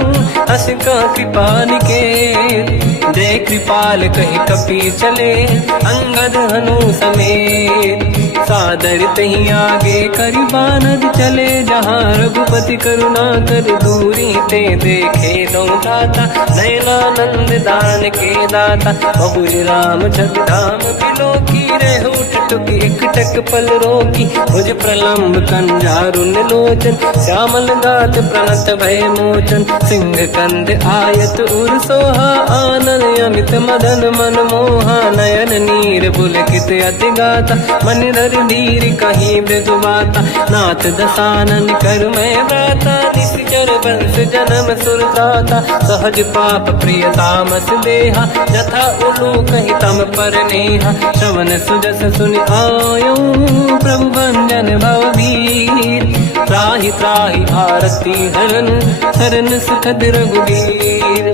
अस का कृपा निकेत। जय कृपाल कहि कपी चले अंगद हनु समेत। सादर तही आगे करि बानद चले जहाँ रघुपति करुणा कर दूरी ते देखे दो भ्राता, नयनानंद दान के दाता। बहुरी राम छग धाम बिलो की, रह उठ टुक एक टक पल रोकी। मुझ प्रलम्ब कंजारुन लोचन, श्यामल गात प्रणत भय मोचन। सिंह कंद आयत उर सोहा, आनंद अमित मदन मन मोहा। नयन नीर पुलकित अति गाता, मन धर धीर कहीं मृदु बाता। नाथ दसानन कर मैं व्राता, निश्चर वंश जन्म सुरत्राता। सहज पाप प्रिय तामस देहा, यथा उलू कहीं तम पर नेहा। श्रवण सुजस सुन आयो, प्रभु भंजन भवभीर। त्राहि त्राहि आरती हरन, शरण सुखद रघुवीर।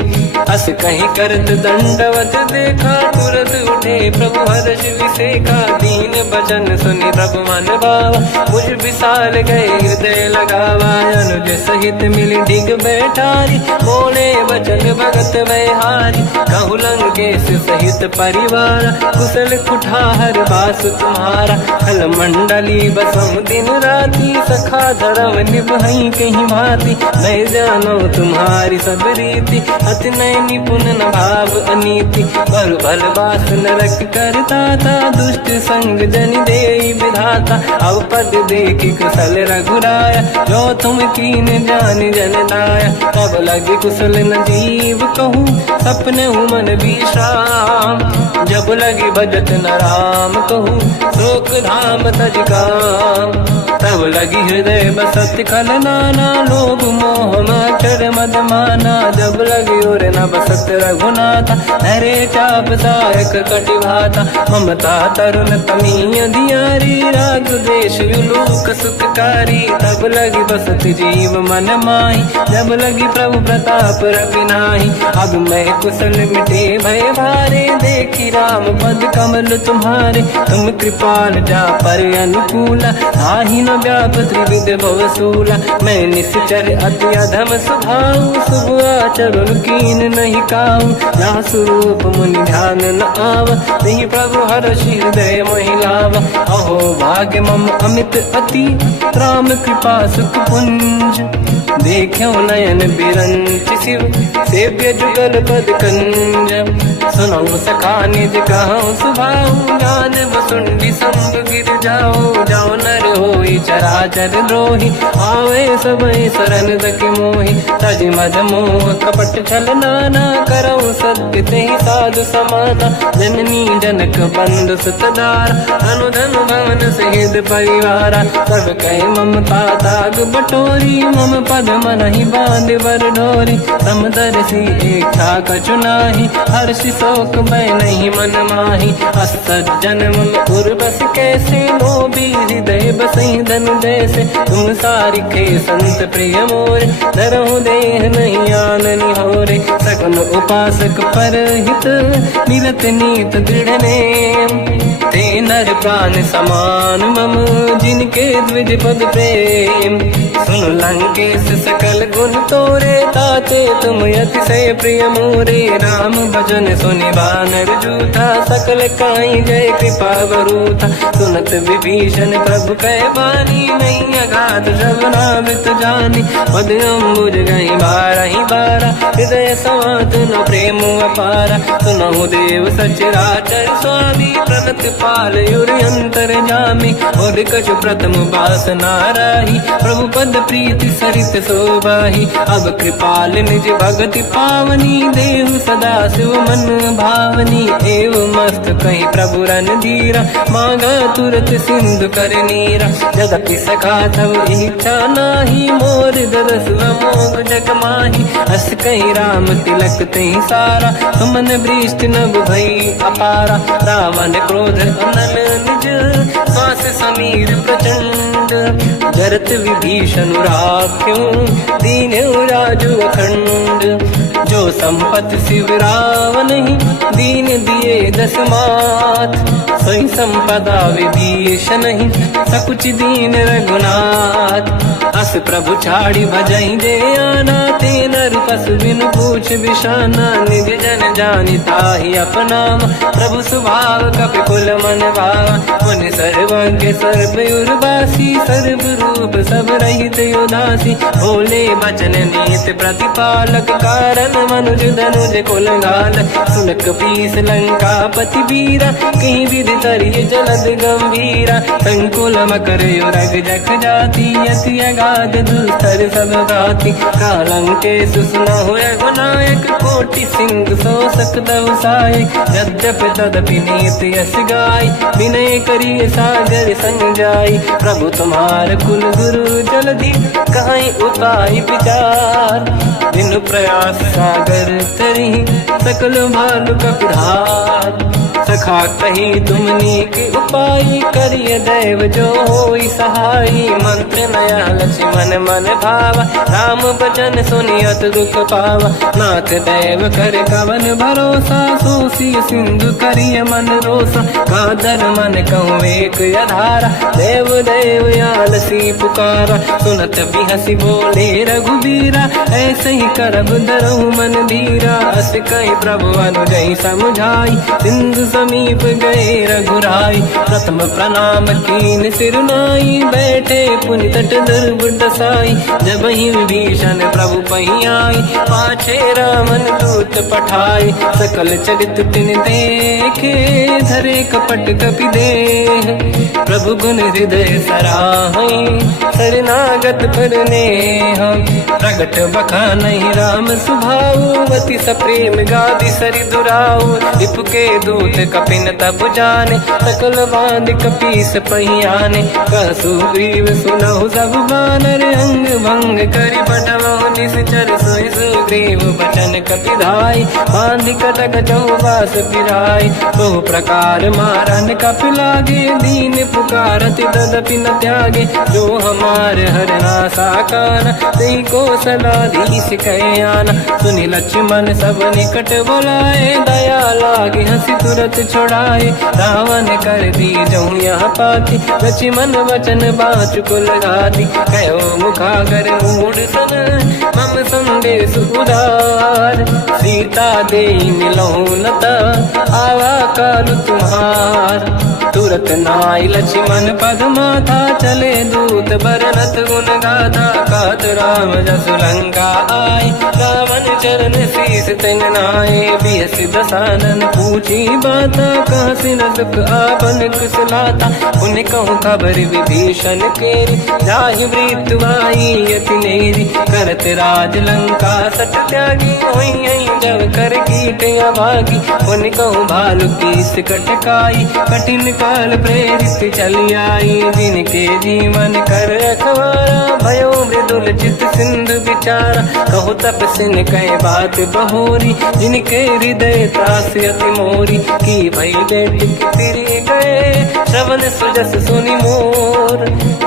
अस कहीं करत दंडवत देखा, तुरत उठे प्रभु हर्ष विसेखा। दीन बचन सुनि प्रभु मन भावा, मुझ विशाल गए हृदय लगावा। अनुज सहित मिल डिग बैठारी, बोले बचन भगत वैहारी। कहु लंकेश सहित परिवार, कुशल कुठार बास तुम्हारा। खल मंडली बसम दिन राती, सखा धर्म निभई कहीं भांति। मैं जानो तुम्हारी सब रीति, अति नय निपुण न भाव अनीति। पर भल बास नरक करता था, दुष्ट संग जन दे विधाता। अब पद देख कुशल रघुराया, जो तुम कीन जान जन दाया। तब लगे कुशल न जीव कहूँ, सपने मन विश्राम। जब लगे भजत न राम कहूँ, शोक धाम तज काम। तब लगी हृदय बसत खल नाना, लोभ मोह मचर मद माना। जब लगी और न बसत रघुनाथा, हरे चाप सायक कटिभाता। ममता तरुण तमीय धियारी, राग द्वेष युलूक सुखकारी। तब लगी बसत जीव मन माही, जब लगी प्रभु प्रताप रवि नाही। अब मैं कुशल मिटे भय भारे, देखी राम पद कमल तुम्हारे। तुम कृपाल जा पर अनुकूला, आही न व्याप त्रिविध भवसूला। मैं निश्चर अति अधम स्वभाव, शुभ आचरण कीन नहीं काऊ। ना स्वरूप मुनि ध्यान न आवा, नहीं प्रभु हर्ष हृदय महिलावा। अहो भाग्य मम अमित अति, राम कृपा सुख पुंज। देखो नयन बिरंच शिव, सेव्य जुगल पद कंज। सुनो सखा निज कहूँ सुभाऊ, ज्ञान वसुंडी संग गिर जाओ। जाओ नर होई चराचर द्रोही, आवे सबई शरण दक मोहि। तज मद मोह कपट छल नाना, करऊ सत्य तेहि साधु समाना। जननी जनक बंधु सुतदार, अनुधन भवन सहित परिवारा। सब कहे ममता ताग बटोरी, मम पद मनहि बांध बर डोरी। समदर्शी इच्छा कछु नाही, हर्ष शोक मैं नहीं मन माही। असज्जन मम उर्वश कैसे, लोभी हृदय बसई धनु जैसे। तुम सारिखे संत प्रिय मोरे, धरहु देह नहीं आननि होरे। सगुन उपासक पर हित, निरत नीत दृढ़ नेम। ते नर प्राण समान मम, जिनके द्विज पद प्रेम। सुन लंकेश सकल गुण तोरे, ताते तुम अतिशय प्रिय मोरे। राम भजन सुनि बानर जूथा, सकल काई जय कृपा वरूथा। सुनत विभीषण प्रभु कह बानी, नहीं अगाध श्रवणामृत जानी। पद अम्बुज गई बारहि बारा, हृदय समात न प्रेम अपारा। सुनहु देव सचराचर स्वामी, प्रणत पाल युरि अंतर जामी। और कछु प्रथम बास नाराही, प्रभु पद प्रीति सरित शोभाही। अब कृपाल निज भगति पावनी, देहु सदा शिव मन भावनी। एव मस्त कहीं प्रभु रन धीरा, मांगा तुरत सिंधु कर नीरा। जगति सखा तब इच्छा नाही, मोर दरस मोग जग माही। अस कहीं राम तिलक तही सारा, सुमन वृष्टि नभ भई अपारा। रावण क्रोध अनल निज, श्वास समीर प्रचंड। जरत विभीषण राख्यों, दीन राजु अखंड। जो संपत शिव रावण ही, दीन दिए दस मात। सोई संपदा विभीषण ही, सकुच दीन रघुनाथ। दास प्रभु छाड़ी भजई जे आना, ते नर पशु बिनु पूछ बिशाना, निज जन जानि ताहि अपनाम, प्रभु स्वभाव कपि कुल मन भावा, मुनि सर्वज्ञ सर्व उर्वासी, सर्व रूप सब रहित उदासी, भोले बचन नीत प्रतिपालक, कारण मनुज धनुज कुल घाल, सुनक पीस लंका पति बीरा, कहीं विधि तरिय जलद गंभीरा, संकुल मकर युरग जख जाति, अति अगाध दुस्तर सब गाति, कालंके सुसना हुए गुनायक, कोटि सिंधु सो सकदहु साय, यद्यप तदपि नीत यस गाय, विनय करिय सागर संग जाय, प्रभु तुम्हार कुल गुरु जलधि, कहीं उपाय विचार, बिनु प्रयास सागर तरी, सकल भालु कपिधार, सखा कही तुमनी के उपाय, करिय दैव जो होई सहाई, मंत्र नया लक्ष्मण मन भावा, राम भजन सुनियत दुख पावा, नाथ दैव कर कवन भरोसा, सोसी सिंधु करिय मन रोसा, कादर मन कहूँ एक अधारा, देव देव आलसी पुकारा, सुनत भी हंसी बोले रघुबीरा, ऐसे ही करब धरहु मन धीरा, अस कहीं प्रभु अनुजई समझाई, सिंधु समीप गए रघुराई, प्रथम प्रणाम कीन सिरनाई, बैठे पुनि तट दुर्ब दसाई, जब ही विभीषण प्रभु पही आई, पाछे रामन दूत पठाई, सकल चरित तिन देखे, धरे कपट कपि देह, प्रभु गुण हृदय सराहई, शरणागत परने प्रगट बखानहि राम सुभाऊ, अति सप्रेम गादि सरि दुराऊ, रिपु के दूत कपिन तब जाने, सकल बांध कपीस पहियाने, कहसु ग्रीव सुनहु सब बानर, अंग भंग करि पटवहु निश्चर, सोई सुग्रीव बचन कपिधाई, बांधि कटक चौबास पिराई, बहु प्रकार मारन कपि लागे, दीन पुकारति तदपि न त्यागे, जो हमार हरना साकाना, तेहि को सलाधीश कहे आना, सुनि लक्ष्मण सब निकट बोलाए, दया लागे हंसी तुरत छोड़ाए, रावण कर दी जऊँ यहाँ पाती, लक्ष्मण वचन बाचु कुल घाती, कहो मुखागर मूढ़ सन, मम संदेश उदार, सीता दे मिलहु नता, आवा काल तुम्हार, तुरत नाई लक्ष्मण पद माथा, चले दूत बरनत गुण गाथा, कहत राम जसु लंका आए, रावण चरण शीस तिन नाए, बिहस दसानन पूछी बाता, कहाँ से न दुख आपन कुशलाता, उन्हें कहूँ खबर विभीषण केरी, जाहि मृत्यु आई यति नेरी, करत राज लंका सट त्यागी, होई जब कर कीट अभागी, उन्हें कहूँ भालू कीस कटकाई, कठिन काल प्रेरित चली आई, जिनके जीवन कर रखवारा, भयो मृदुल चित सिंधु विचारा, कहु तप सिन कह बात बहोरी, जिनके हृदय त्रास अति मोरी, की भई बेटी तिरी गए, श्रवण सुजस सुनि मोर,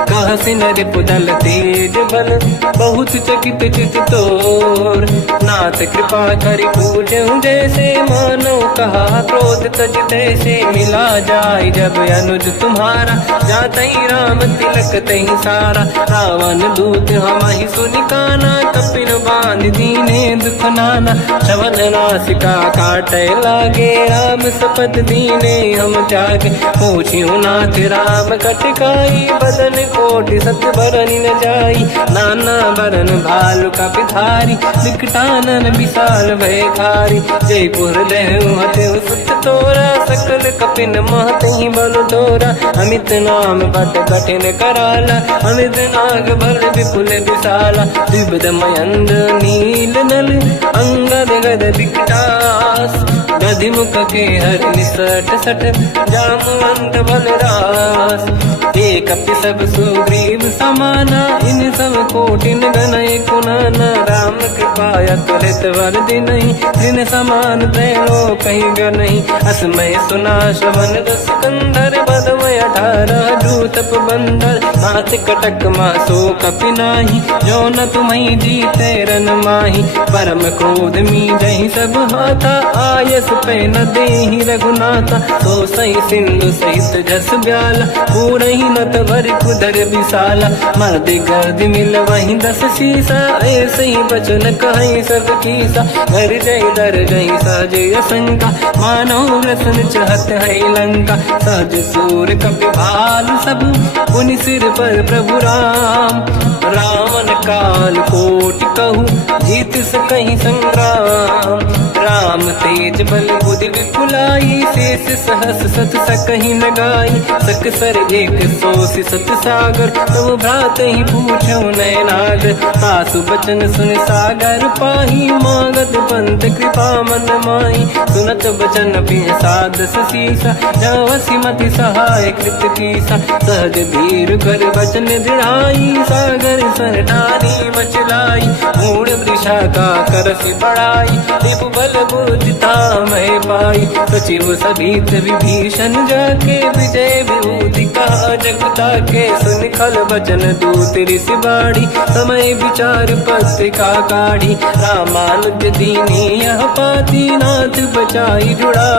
कह सिन रिपुदल तेज बल, बहुत चकित चित तोर, नाथ कृपा करि पूजहु जैसे, मानो कहा क्रोध तज तैसे, मिला जाय जब अनुज तुम्हारा, जातहि राम तिलक तहि सारा, रावण दूत हमहि सुनि काना, कपिन बांध दीने दुख नाना, श्रवण नासिका काटे लागे, राम सपथ दीने हम जागे, पूछियो नाथ राम कटकाई, बदन कोटि सत बरनि न जाई, नाना बरन भालु कपिधारी, विकटानन विशाल भयकारी, जयपुर देहु हतेउ सुत तोरा, सकल कपिन महतहि बल तोरा, अमित नाम बत कठिन कराला, अमित नाग बल विपुल विशाला, द्विविध मयंद नील नल, अंगद गद विकटास, गदिमुख के हर निसट सठ, जामवंत बलरास, एक कपि सब सुग्रीव समाना, इन सब कोटिन गणय कुनाना, राम कृपा अतुलित वरदि नहीं, जिन समान त्रैलो कहीं ग नहीं। असमय सुना श्रवण रस कंधर, बदमय 18 जूतप बंदर। नाथ कटक मासो कपि नाही, जो न तुम्हें जीते रन माही। परम क्रोध मी जही सब हाथा, आयस पे न देहि रघुनाथा। तो सही सिंधु सहित जस ब्याला, पूरही नत भर कुदर विशाला। मर्द गर्द मिल वहीं 10 शीसा, ऐसे ही बचन कहीं सब कीसा। घर जय दर जय सहज असंका, मानो रसन चहत है लंका। सहज सूर कपि भाल सब, पुनि सिर पर प्रभु राम। रावण काल कोटि कहूँ, जीत सकहीं संग्राम। राम तेज बल बुद्धि विपुलाई, शेष सहस सत सकहीं न गाई। सकसर एक सोसि सत सागर, तब भ्रात ही पूछो नयनागर। सासु बचन सुन सागर पाही, मांगत पंत कृपा मन माही। सुनत बचन बिसाद शीसा, जवसी मति सहाय कृत कीसा। सहज धीर कर बचन दृढ़ाई, सागर सर ठानी मचलाई। मूढ़ वृषा का करसि बढ़ाई, रिपु बल बुद्धि तामय पाई। सचिव सभीत विभीषण जाके, विजय विभूति कहा जगता के। सुन खल बचन दूत ऋषि बाड़ी, समय विचार पत्रिका काढ़ी। रामानुज दीनी यह पाती, नाथ बचाई जुड़ा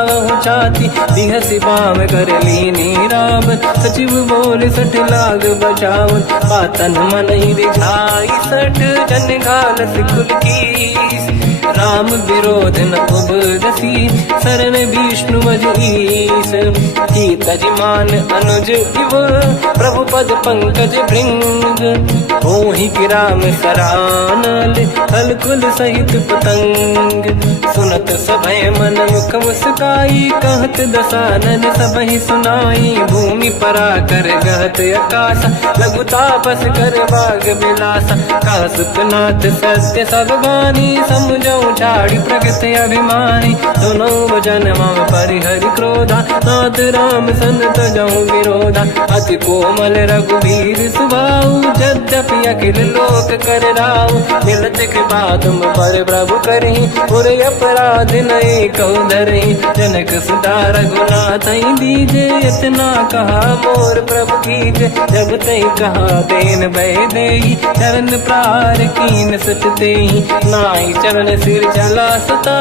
छाती। बिहसि बाम कर लीनी राम, सचिव बोल 60 लाग बचावन। पातन मन ही रिझाई 60, जन घाल सिकुल कीस। राम विरोध न उबरसी, शरण विष्णु मजीस। कीतजिमान अनुज इव, प्रभु पद पंकज भृंग। ओहि गिराम सरानल, कलकुल सहित पतंग। सुनत सभय मन मुख मुस्काई, कहत दसानन सबहि सुनाई। भूमि परा कर गहत आकाशा, लघु तापस कर बाग बिलासा। कासुकनाथ सत्य सब बानी, समझौ छाड़ी प्रगति अभिमानी। सुनो भजन मम परिहरि क्रोधा, नाथ राम सन तजौ विरोधा। अति कोमल रघुवीर सुभाऊ, यद्यपि अखिल लोक कर राऊ। मिलत कृपा तुम पर प्रभु करहि, पुर अपराध नये कहु धरहि। जनक सुता रघुनाथ दीजे, इतना कहा मोर प्रभु कीजे। जब तई कहा देन भय देहि, चरण प्रार कीन सत तेहि। नाई चरण सिर चला सता,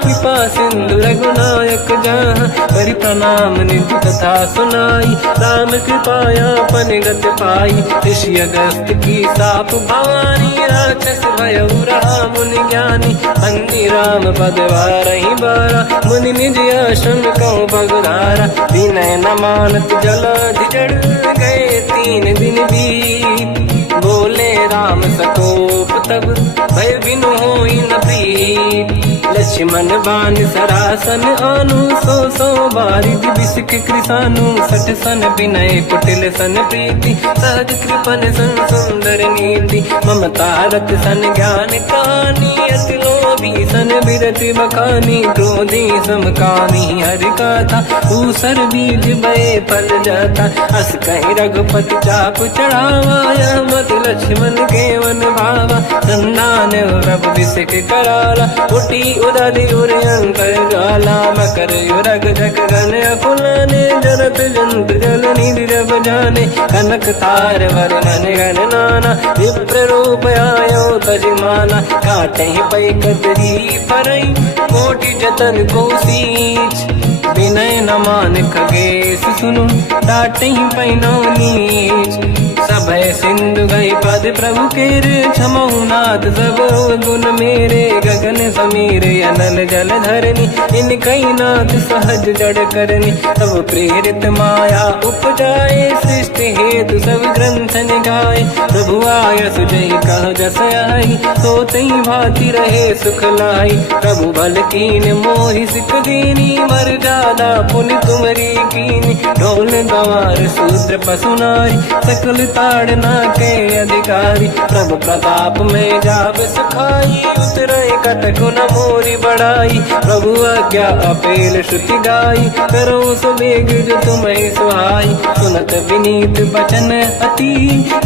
कृपा सिंधु रघुनायक जहाँ। करि प्रणाम निधि कथा सुनाई, राम कृपाया पन गत पाई। ऋषि अगस्त की साप भवानी, राक्षस भयउ रहा मुनि ज्ञानी। बंदी राम पद वारहि बारा, मुनि निज आश्रम कहु पगधारा। विनय न मानत जलाधि जड़, गए 3 दिन बीत। बोले राम सकोप तब, भय बिनु होई न प्रीत। लक्ष्मण बान सरासन आनु, 100 बारिज बिसिक कृसानु। 60 सन विनय कुटिल सन प्रीति, सहज कृपन सन सुंदर नीति। ममता रत सन ज्ञान कहानी, अति लोभी सन बिरति बखानी। क्रोधी समकामी हरि कथा, ऊसर बीज बये फल जाता। अस कहीं रघुपति चाप चढ़ावा, यह मत लक्ष्मण के मन भावा। संधान रब बिसिक कराला, उठी उदधि उरयंकर ज्वाला। मकर युरग जग गण अकुलाने, जरत जंत जल निधि जब जाने। कनक तार वर्णन गण नाना, विप्र रूप आयो तजमाना। काटे पै कतरी परई, कोटि जतन को सींच। विनय न मान खगेश सुनु, डांटे पैनो नीच। सभय सिंधु गई पद प्रभु केरे, क्षमहु नाथ सब गुण मेरे। गगन समीर अनल जल धरनी, इन कई नाथ सहज जड़ करनी। तब प्रेरित माया उपजाए, सृष्टि हेतु सब ग्रंथ निगाए। प्रभु आय सुजई कह जस आई, सोतई भांति रहे सुख लाई। प्रभु भल कीन मोहि सिख दीनी, मर जादा पुनि तुमरी कीनी। ढोल गवार शूद्र पशु नारी, सकल ताड़ना के अधिकारी। प्रभु प्रताप में जाब सुखाई, उतरे कटक न मोरी बढ़ाई। प्रभु आज्ञा अपेल श्रुति गाई, करो सुबेग जो तुम्हें सुहाई। सुनत विनीत बचन अति,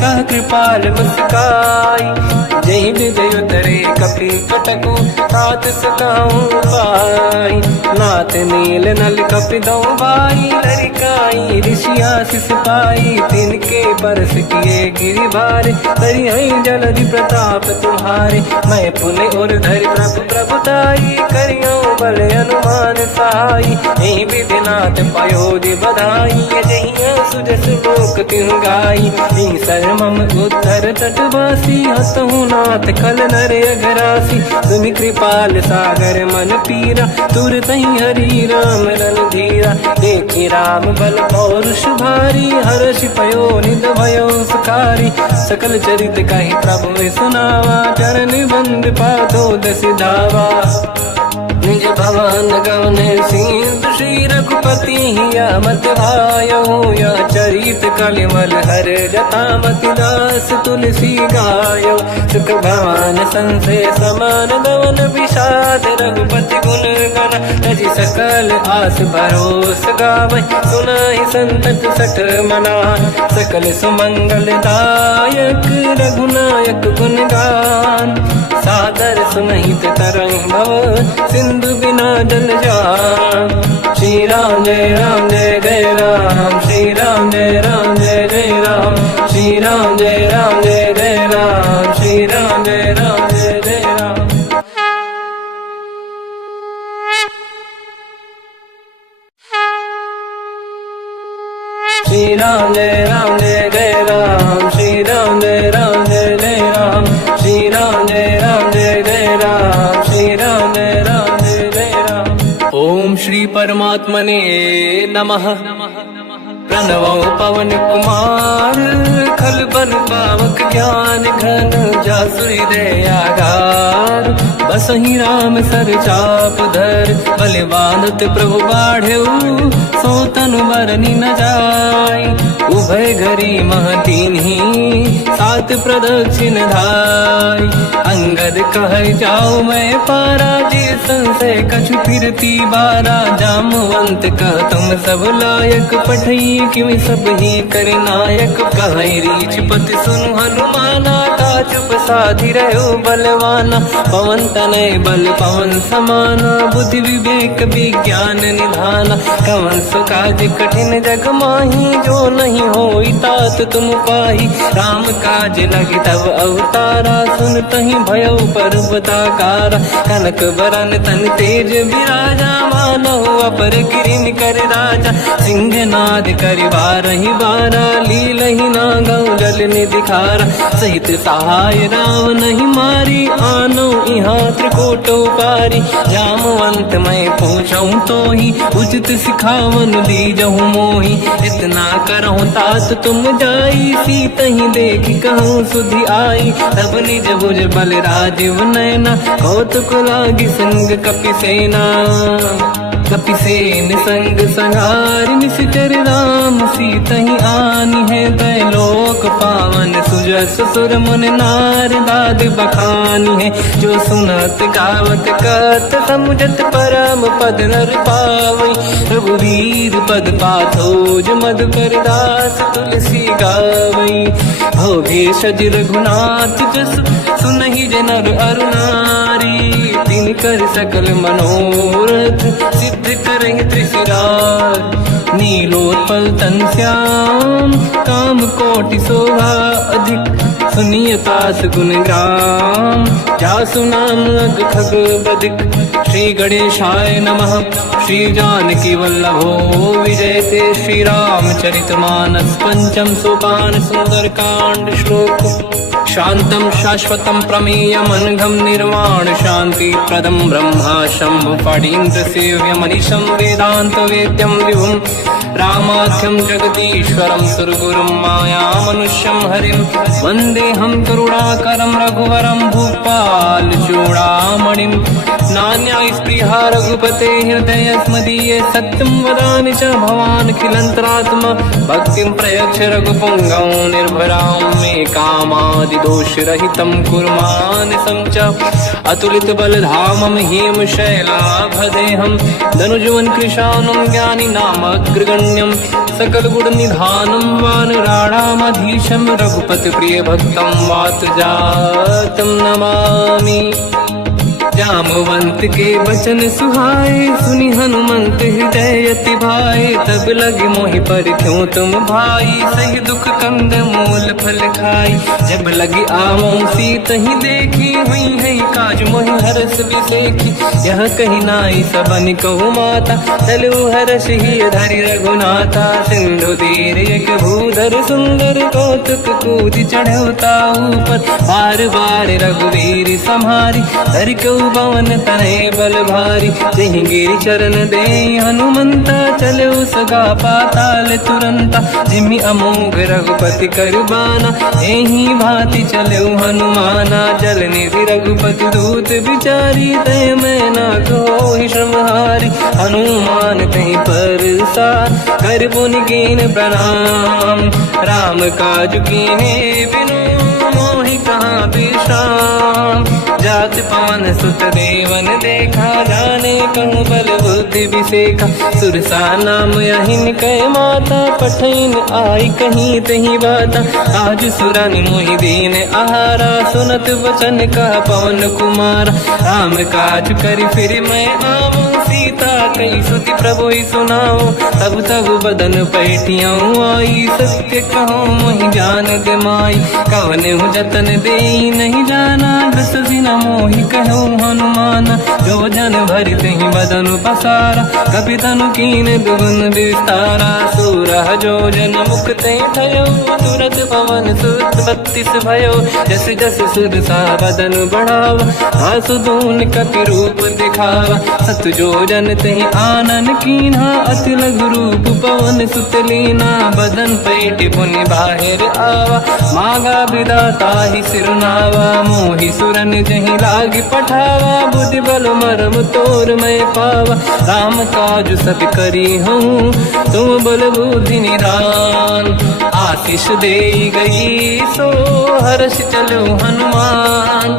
कह कृपाल मुस्काई। जय विजय उतरे कपि कटकु, तात सकाऊं पाई। नाथ नील नल कपि दो भाई, लरिकाई ऋषि आशीष पाई। तिनके बरस किए गिरि भारे, तरिहै जलधि प्रताप तुम्हारे। मैं पुने और धरि प्रभु प्रभुताई, करियो बल अनुमान सहाई। यही विधिनाथ पयोधि बधाई, जहिया सुजस लोक तिहु गाई। सरमम उत्तर तटवासी, हसहु नाथ खल नर अघरासी। तुम कृपाल सागर मन पीरा, तुरत ही हरि राम रणधीरा। देखि राम बल पौरुष भारी, हर्ष पयो निध भयो सुखारी। सकल चरित कहि प्रभु सुनावा, चरण बंद पादो दस धावा। निज भवन गवने सिंधु, श्री रघुपति हिया मत भायो। या चरित कलिमल हर जटा, मति दास तुलसी गायो। सुख भवन संशय समान, गवन विषाद रघुपति गुण गण। तजि सकल आस भरोस गावै, सुनाहि संतत सठ मना। सकल सुमंगल दायक, रघुनायक गुण गान। सादर सुनहित तरंग भव, सिंधु बिना जल जान। श्री राम जय राम जय जय राम, श्री राम जय राम जय जय राम। श्री राम जय राम जय जय राम, श्री राम जय राम जय जय राम। श्री राम जय राम जय जय राम, श्री राम जय राम जय जय राम। श्री राम जय राम जय जय राम, श्री राम जय राम जय जय राम। ओम श्री परमात्मने नमः। प्रणवो पवन कुमार, खल बल पावक ज्ञान घन। जासुरी दयागार, बसहि राम सर चाप धर। बल बांधत प्रभु बाढ़ऊ, सो तनु बरनि न जाय। उभय घरी मह दीन्ही, सात प्रदक्षिण धाय। अंगद कह जाओ मैं पारा, जे संशय कछु फिरती बारा। जामवंत कह तुम सब लायक, पठई किमि सब ही कर नायक। कहै रीछ पति सुनु हनुमाना, का चुप साधि रहो बलवाना। पवन तनय बल पवन समाना, बुद्धि विवेक विज्ञान निधाना। कवन सु काज कठिन जग माही, जो नहीं होई तात तुम पाही। राम काज लगी तब अवतारा, सुनतहि भयो पर्वताकारा। कनक बरन तन तेज बिराजा, मानहु अपर गिरिन कर राजा। सिंहनाद करि बारहि बारा, लीलहि नागौ जल निधिखारा। सहित सहाय रावणहि मारी, आनो इहाँ त्रिकोटौ पारी। जामवंत मैं पूछऊँ तोहि, उचित सिखावन दीजहु मोहि। इतना करहु तात तुम जाई, सीतहि देखि कहूँ सुधि आई। तब निज भुज बल राजीव नैना, कौतुक लागी संग कपि सेना। कपि सेन संग संहारि, निश्चर राम सीतहि आनि है। दैलोक पावन सुजस सुर मुनि नार, दाद बखानी है। जो सुनत गावत कत, समुझत परम पद नर पावै। रघुवीर पद पाथोज, मधुकर दास तुलसी गावै। भोगेशज रघुनाथ जस, सुनहि जनर अरु नारी। तिन कर सकल मनोरथ, सिद्ध करहि त्रिशिरार। नीलोत्पल तन श्याम, काम कोटि शोभा अधिक। सुनियतास गुण ग्राम, जासु नाम अग खग बदिक। श्री गणेशाय नमः। श्री जानकी वल्लभो विजयते, श्री रामचरित मानस। पंचम सोपान सुंदर कांड श्लोक। शांतं शाश्वतं प्रमेयमनघं, निर्वाण शांति प्रदं ब्रह्मा शंभु। फणीन्द्र सेव्यमनिशं, वेदांत वेद्यं विभुम्। रामाख्यं जगदीश्वरं सुरगुरुं मायामनुष्यं हरिं वन्देऽहं करुणाकरं रघुवरं भूपालचूडामणिं नान्यास्पृहा रघुपते हृदयस्मदीये सत्यं वदामि च भवानखिलन्तरात्मा भक्तिं प्रयच्छ रघुपुङ्गं निर्भरां मे कामादिदोषरहितं कुर्मानसं च अतुलितबलधामं हेमशैलाभदेहं धनुजवन् कृशानं ज्ञानिनामग्रगण्यं सकलगुणनिधानं वानराणामधीशं रघुपतिप्रियभक्तं वातजातं नमामि। जामवंत के वचन सुहाए सुनि हनुमंत हृदय अति भाए तब लगे मोहि पर क्यों तुम भाई सही दुख कंद मूल फल खाई जब लगी आवो सीत ही देखी हुई है काज मोहि हरस बिसेखी यह कही नाई सबन कहु माता चलो हरस ही धरि रघुनाथा सिंधु तीर एक भूधर सुंदर कौतुक कूद चढ़ौता ऊपर बार बार रघुवीर सम्हारी धर को पवन तनय बल भारी जहि गिरि चरण दे हनुमंता चलो सगा पाताल तुरंता जिमि अमोघ रघुपति करबाना एहि भांति चलो हनुमाना जल निधि रघुपति दूत बिचारी तय मैं ना कोहि श्रमहारी हनुमान कहीं पर सार कर पुनि कीन प्रणाम राम काज कीने बिनु मोहि कहाँ विश्राम जात पवन सुत देवन देखा जाने कहूँ बल बुद्धि विसेखा सुरसा नाम यहिन कै माता पठैन आई कहीं तही बाता आज सुरन मोहि दीन आहारा सुनत वचन का पवन कुमारा राम काज करि फिर मैं आवूं सीता कई सुति प्रभु सुनाओ तब तब बदन पैठियाँ आई सत्य कहो मोहि जान दे माई कवन हूँ जतन दे नहीं जाना दस दिन मोहि कहो हनुमाना जो जन भरि तहि बदन पसारा कपि तनु कीन दुगुन विस्तारा सूरह जो जन मुख ते ठयो तुरत पवन सुत 32 भयो जस जस सुरसा बदन बढ़ावा आसु दून कपि रूप दिखावा सत जो जन तहि आनन कीन्हा अति लघु रूप पवन सुत लीना बदन पैठ पुनि बाहिर आवा मागा विदाता ही सिरनावा मोहि सुरन जहि लाग पठावा बुद्धि बल मरम तोर मैं पावा राम काज सब करी हूँ तुम बल बुद्धि निदान आशीष दे गई सो हर्ष चलो हनुमान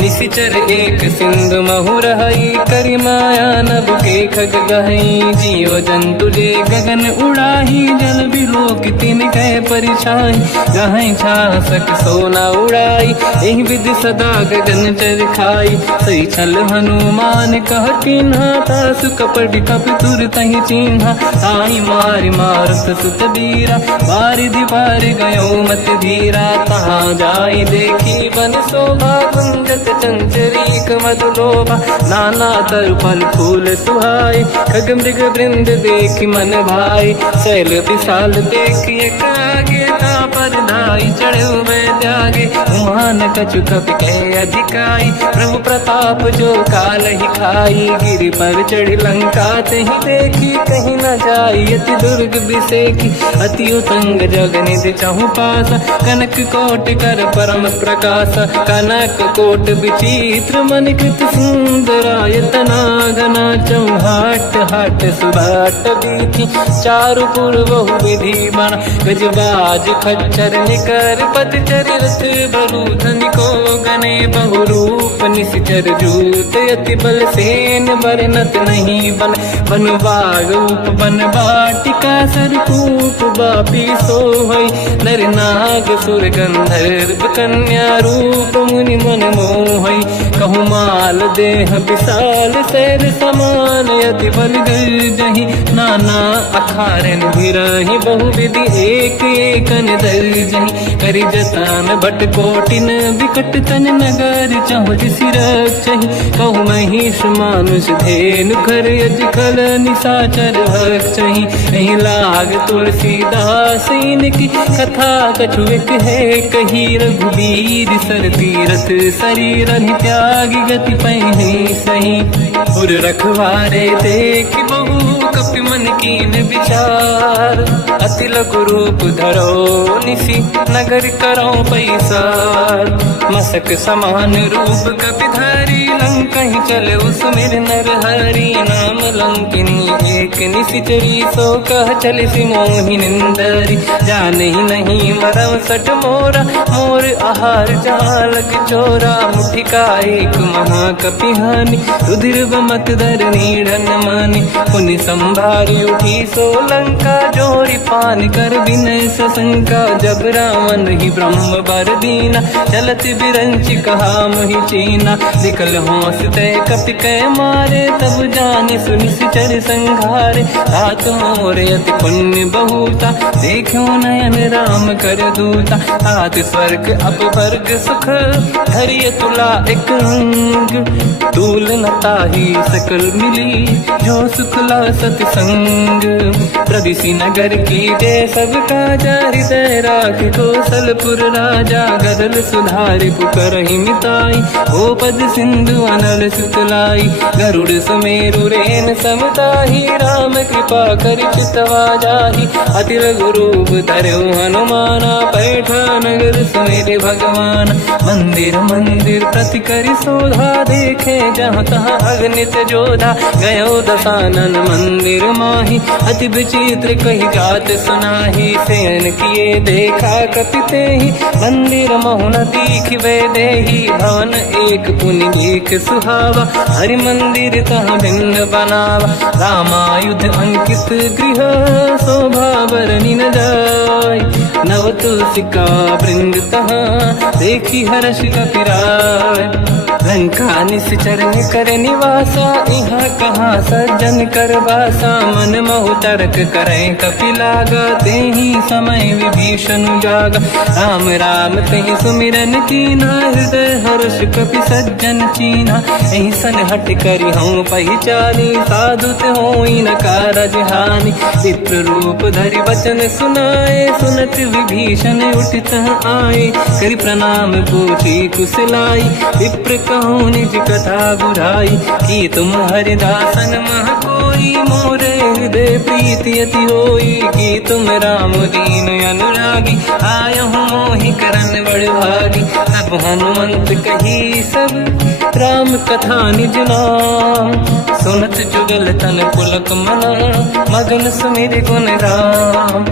निशिचर एक सिंधु महु रहई करि माया नभ के खग गहई जीव जंतु जे गगन उड़ाही जल बिलोक तिन कह परिछाई गहई छासक सोना उड़ाई एहि विधि सदा गगन चर खाई सही छल हनुमान कह किन्हा तासु कपट कप तुर तहि चिन्हा ताई मारि मारुत सुत बीरा बारिधि पार गयो मत धीरा तहाँ जाई देखी बन शोभा कुंजत चंचरीक मधुलोभा नाना तर फल फूल सुहाए खग मृग वृंद देखी मन भाई शैल विशाल देखिए कागे ता पर धाई चढ़े मैं त्यागे मान कछु कपि के अधिकाई प्रभु प्रताप जो काल ही खाई गिरि पर चढ़ी लंका तहि देखी कहीं न जाई अति दुर्ग बिसेखी अति उतंग जग निधि चहु पासा कनक कोट कर परम प्रकाश कनक कोट विचित्र मन कृत सुंदरायतना घना चौहाट हाट सुभाट बीथी चारु पुर बहु विधि बना गजबाज खच्चर निकर पतचर रथ बरु धनिको गने बहु रूप निशिचर जूत अति बल सेन बरनत नहीं बन बन बाग रूप बन बाटिका सरकूप बापी सोहई नर नाग सुर गंधर्व कन्या रूप मुनि मन मोहई कहु माल देह विशाल शैर समान यति बल गर्जहि नाना अखारन भिरहि बहु विधि एक एकन दर्जहि करि जतान भट कोटिन विकट तन नगर चहु सिरक्षहि कहु महिष मानुष धेनु खर यज खल निशाचर भक्षहि एहि लाग तुलसीदास इनकी कथा कछु एक है कही रघुवीर सर तीरथ शरीर त्याग लागी गति पही सही। और रखवारे देख बहु कपि मन कीन विचार, अति लघु रूप धरो निसी नगर करो पैसार। मसक समान रूप कपि धरी लंका ही चले उसमें नर हरि नाम लंकिनी एक निशिचरी सो कह चल सी मोहि निंदरी। जान ही नहीं मरम सट मोरा मोर आहार जालक चोरा। मुठिका एक महाकपि हानि रुधिर बमत धर नीढ़न मानी। पुनि संभारी उठी सो लंका जोरी पान कर विनय सशंका। जब रावण ही ब्रह्म बर दीना चलत बिरंच कहा मोहि चीना। निकल होश तय कपि कै मारे तब जाने सुनि चर संघारे। तात मोर अति पुण्य बहुता देखो नयन राम कर दूता। तात स्वर्ग अपवर्ग सुख धरिय तुला एक अंग। तूल न ताहि सकल मिली जो सुखला सतसंग। प्रदिशि नगर की जय सब काजा हृदय राख कौशलपुर राजा। गदल सुधारि पुकरहि मिताई ओ पद सिंधु अनल सुतलाई। गरुड़ सुमेरु रेन समताहि राम कृपा कर चितवा जाहि। अति लघु रूप धरौ हनुमाना पैठा नगर सुमेरे भगवान। मंदिर मंदिर प्रति करि शोधा देखे जहाँ तहाँ अगणित जोधा। गयो दशानन मंदिर माही अति विचित्र कही जात सुनाही। शयन किए देखा कपि तेहि मंदिर महु न दीखिबे देहि। भवन एक पुनि देख सुहावा हरि मंदिर तहाँ भिन्न बनावा। रामायुध अंकित गृह शोभा बरनि न जाय। नव तुलसिका वृंद तहाँ देखी हर्ष कपि राय। लंका निश्चर कर निवासा यहाँ कहाँ सज्जन कर वासा। मन महु तर्क करें कपि लागा तेहि समय विभीषण जागा। राम राम तेहि सुमिरन कीना हृदय हर्ष कपि सज्जन चीना। एहि सन हट करि हूँ पहिचानी साधु होई न कारज हानि। विप्र रूप धरि वचन सुनाए सुनत विभीषण उठित आए। करि प्रणाम पूछी कुशलाई विप्र कहूँ निज कथा बुराई। कि तुम हरिदासन मह कोई मोरे हृदय प्रीति अति होई। कि तुम राम दीन अनुरागी आयहु मोहि करन बड़ भागी। तब हनुमंत कही सब राम कथा निज नाम। सुनत जुगल तन पुलक मना मगन सुमिर गुण राम।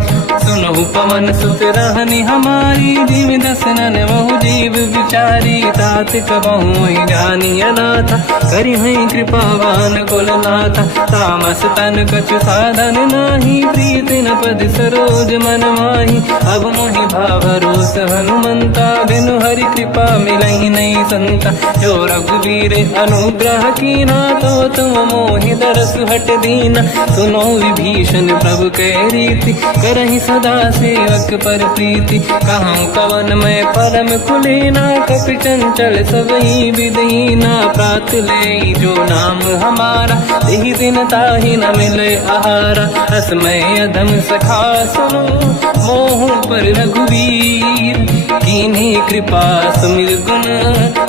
सुनहु पवन सुत रहनि हमारी जीव दसनन महु जीव विचारी। तात कबहु जानी अनाथा करि हैं कृपावान कुलनाथा। तामस तन कछु साधन नाही प्रीति न पद सरोज मन माही। अब मोहि भावरोस हनुमंता बिनु हरि कृपा मिलहि नहीं संता। जो रघुवीर अनुग्रह कीना तो तुम मोहि दरस हट दीना। सुनो विभीषण प्रभु के रीति करहि सदा सेवक पर प्रीति। कहूँ कवन मैं परम कुलीना कपि चंचल सबई विदहीना। प्रात ले जो नाम हमारा यही दिन ताहि न मिले आहारा। रसमय अधम सखा सुनो मोह पर रघुवीर। कीन्ही कृपा सुमिर गुण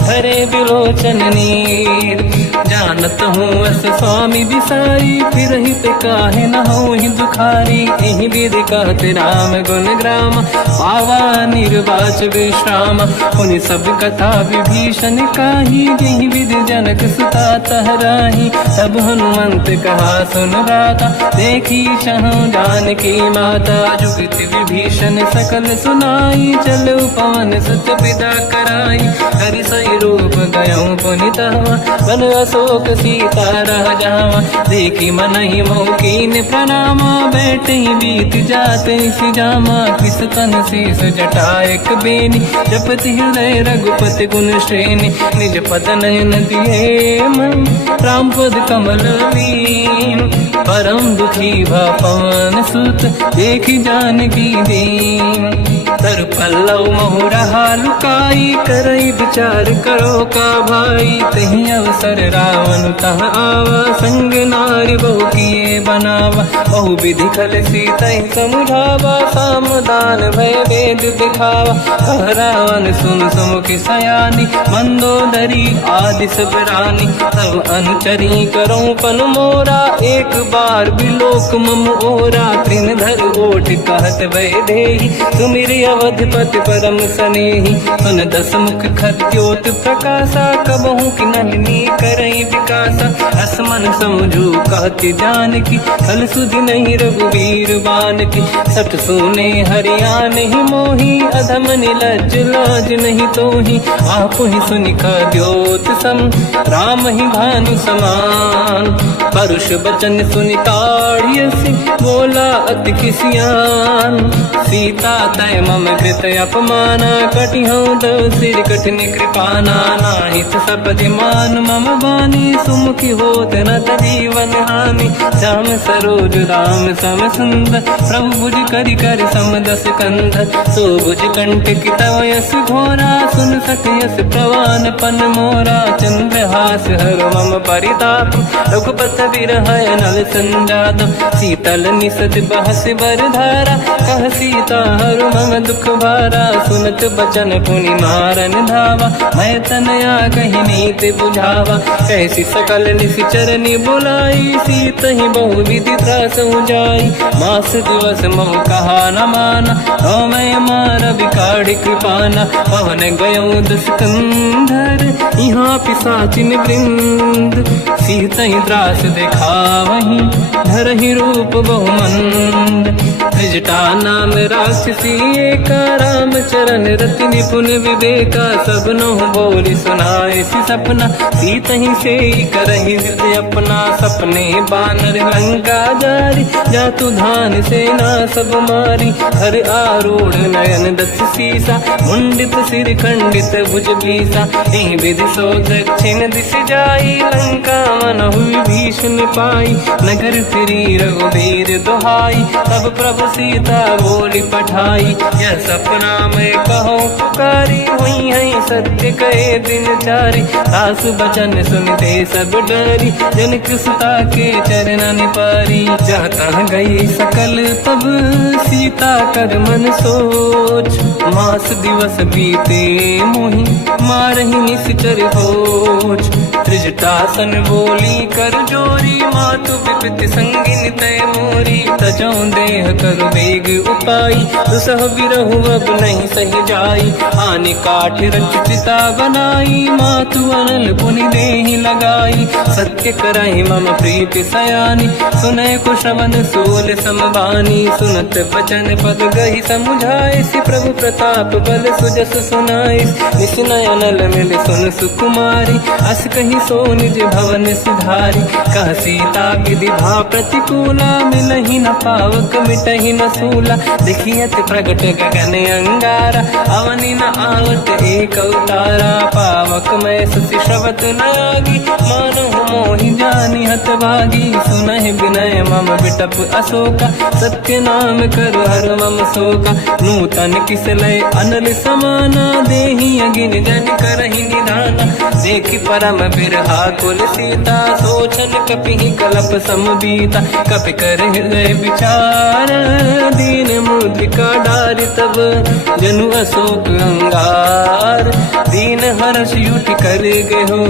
हरे बिलोचन नीर। जानत हूँ अस स्वामी बिसारी फिर हित काहे न होहि दुखारी। एहि विधि कहते राम गुण ग्राम पावा निर्वाच विश्राम। पुनि सब कथा विभीषण काही जेहि विधि जनक सुता तहराही। तब हनुमंत कहा सुन राता देखी चहु जानकी माता। जुगति विभीषण सकल सुनाई चलो पवन सुत पिता कराई। हरि सही रूप गयो पुनितवा बन अशोक सीता रह जावा। देखी मनहि मोकीन प्रणामा बैठे बीत जाते सिजामा। किस तन शेष जटा एक बेनी जपति हृदय रघुपति गुण श्रेणी। निज पद नयन दिए मन राम पद कमल लीन। परम दुखी भा पवन सुत देखी जानकी दीन। तर पल्लव मोहरा लुकाई, करई विचार करो का भाई। तही अवसर रावण तह आवा, संग नारी बहु किए बनावा। बहु विधि खल सीतहि समुझावा, सामदान भय वेद दिखावा। कह रावण सुन सुमुख सयानी, मंदोदरी आदि सब रानी। तब अनुचरी करो पन मोरा, एक बार बिलोक मम ओरा। तृण धर ओठ कहत भय देहि, सुमिर अवधपति परम सनेहि। सुन दस मुख खद्योत प्रकाशा, कबहु की नलिनी करई विकासा। असमन समझू कहति जानकी, फल सुधि नहीं रघुवीर बान की। सठ सुने हरिया नहीं मोही, अधम निलज लाज नहीं तोही। आप ही सुनि खद्योत सम, राम ही भानु समान। परुष बचन सुनि ताड़ियसि, बोला अति किसियान। सीता तय मम कृत अपमाना, कटिहउँ दो सिर कठिन कृपाना। नाहित सपदि मान मम बानी, सुमुखी होत न जीवन हानि। श्याम सरोज राम सम सुंदर, प्रभु भुज करि कर समदस कंधर। सो भुज कंटक तव यस घोरा, सुन सक यस प्रवान पन मोरा। चंद्रहास हर मम परिताप, रघुपत विरह नल संजात। शीतल निसत बहस बर धारा, कह सीता हर मम दुख भारा। सुनत बचन पुनि मारन धावा, मैं तनया कही नीति बुझावा। कैसी सकल निश्चर बुलाई, सीतहि बहु विधि त्रास जाई। मास दिवस मोह कहा न माना, तो मैं मार बिकाढ़ कृपाना। पवन गयो दुष्कंधर, यहाँ पिशाचिन वृंद। सीतहि त्रास दिखावहीं, धरहि रूप बहुमंद। त्रिजटा नाम राक्षसी एका, राम चरण रति निपुण विवेका। सबनो बोली सुनाए सी सपना, सीतहि से करहि हृदय अपना। सपने बानर लंका जारी, जातु धान सेना सब मारी। हर आरूढ़ नयन दस सीसा, मुंडित सिर खंडित भुज बीसा। एहि विधि सो दक्षिण दिश जाई, लंका मनहु विभीषण पाई। नगर फिरी रघुबीर दुहाई, तब प्रभु सीता बोली पठाई। यह सपना मैं कहूँ पुकारी, हुई है सत्य कहे दिन चारी। सास बचन सुनते सब डरी, जनक सुता के चरणन पारी। जाता गई सकल तब सीता कर मन सोच, मास दिवस बीते मोहि मारहि निश्चर होच। त्रिजटासन बोली कर जोरी, मातु विपित संगिन तय मोरी। तजौ देह कर वेग उपाई, दुसह बिरहु अब नहीं सही जाई। आने काठ रचिता बनाई, मातु अनल पुनि देहि लगाई। सत्य करहि मम प्रीति सयानी, सुनय कुशवन सूल समबानी। सुनत बचन पद गहि समुझाए, सि प्रभु प्रताप बल सुजस सुनाई। निसनय अनल मिल सुन सुकुमारी, अस कहि सो निज भवन सुधारी। कह सीता विधि भा प्रतिकूला, मिलहि न पावक मिटहि न सूला। देखियत प्रगट गगन अंगारा, अवनि न आवत एक अवतारा। पावक मैं ससि श्रवत न आगी, मानहु मोहि जानि हत भागी। सुनहि विनय मम बिटप अशोका, सत्य नाम कर हर मम शोका। नूतन किस लय अनल समाना, देहि अगिन जन करहि निधाना। देखि परम बिरहा कुल सीता, सोचन कपिहि कलप समबीता। कपि कर हृदय विचार, दीन मुद्रिका डारि तब जनु अशोक अंगार। दीन हर्ष युति कर गयो,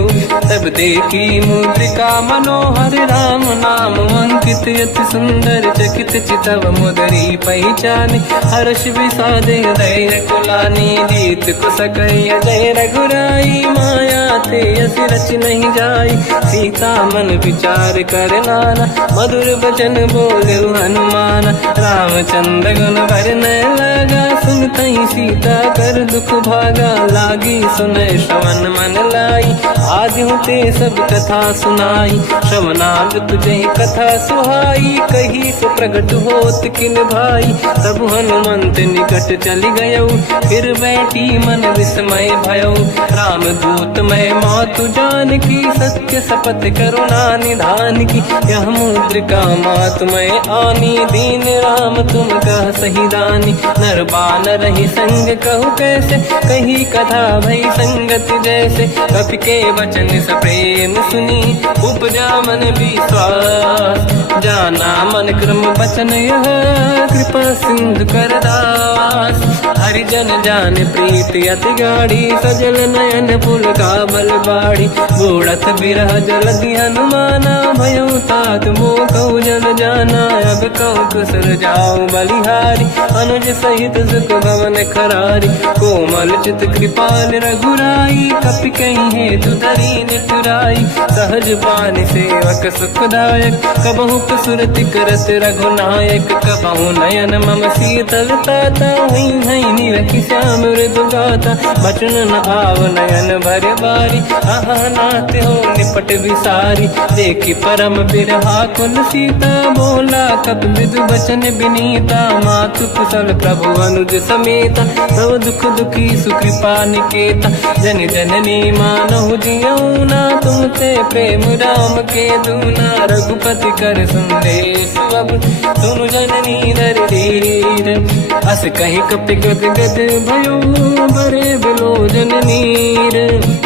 तब देखी मुद्रिका मनोहर। राम नाम अंकित अति सुंदर, चकित चितव मुदरी पहचान। हर्ष विषाद हृदय कुलानी, जीत कुश कहि जय रघुराई। माया थे यस रच नहीं जाई, सीता मन विचार कर नाना। मधुर वचन बोले हनुमान, रामचंद्र गुण भरने लगा। सुनतहि सीता कर दुख भागा, लागी सुनय श्रवण मन लाई। आदि होते सब कथा सुनाई, श्रवणांग तुझे कथा सुहाई, कही से प्रगट होत किन भाई। तब हनुमंत निकट चली गयो, फिर बैठी मन विस्मय भयो। राम दूत मैं मातु जान की, सत्य शपथ करुणा निधान की। यह मुद्रिका मातु मैं आनी, दीन राम तुम कह सही दानी। नर बानर ही संग कहु कैसे, कही कथा भई संगत जैसे। कपि के वचन सप्रेम सुनी, उपजा मन विश्वास। जाना मन क्रम वचन यह, कृपा सिंधु कर दास। हरिजन जान प्रीति अति गाढ़ी, सजल नयन पुलकावल बाड़ी। बूढ़त बिरह जलधि हनुमाना, भयउ तात मोह कहु जल जाना। अब कहु कुशल जाऊं बलिहारी, अनुज सहित सुख भवन खरारी। कोमल चित कृपाल रघुराई, कपि कहीं हेतु धरी निठुराई। सहज पान सेवक सुखदायक, कबहु सुरति करत रघुनायक। कबहु नयन मम शीतल ताता, हई हई निरखि श्याम मृदु गाता। बचन न आव नयन भर बारी, आहा नाथ हो निपट विसारी। देखी परम बिरहा कुल सीता, बोला कपि मृदु बचन विनीता। मातु कुशल प्रभु अनुज समेता, सब दुख दुखी सुकृपा निकेता। जन जननी मानहु जियौना, तुमते प्रेम राम के दूना। रघुपति कर संदेश अब, सुनु जननी नर धीर। अस कहि कपि गद गद भयो, बरे बिलोचन नीर।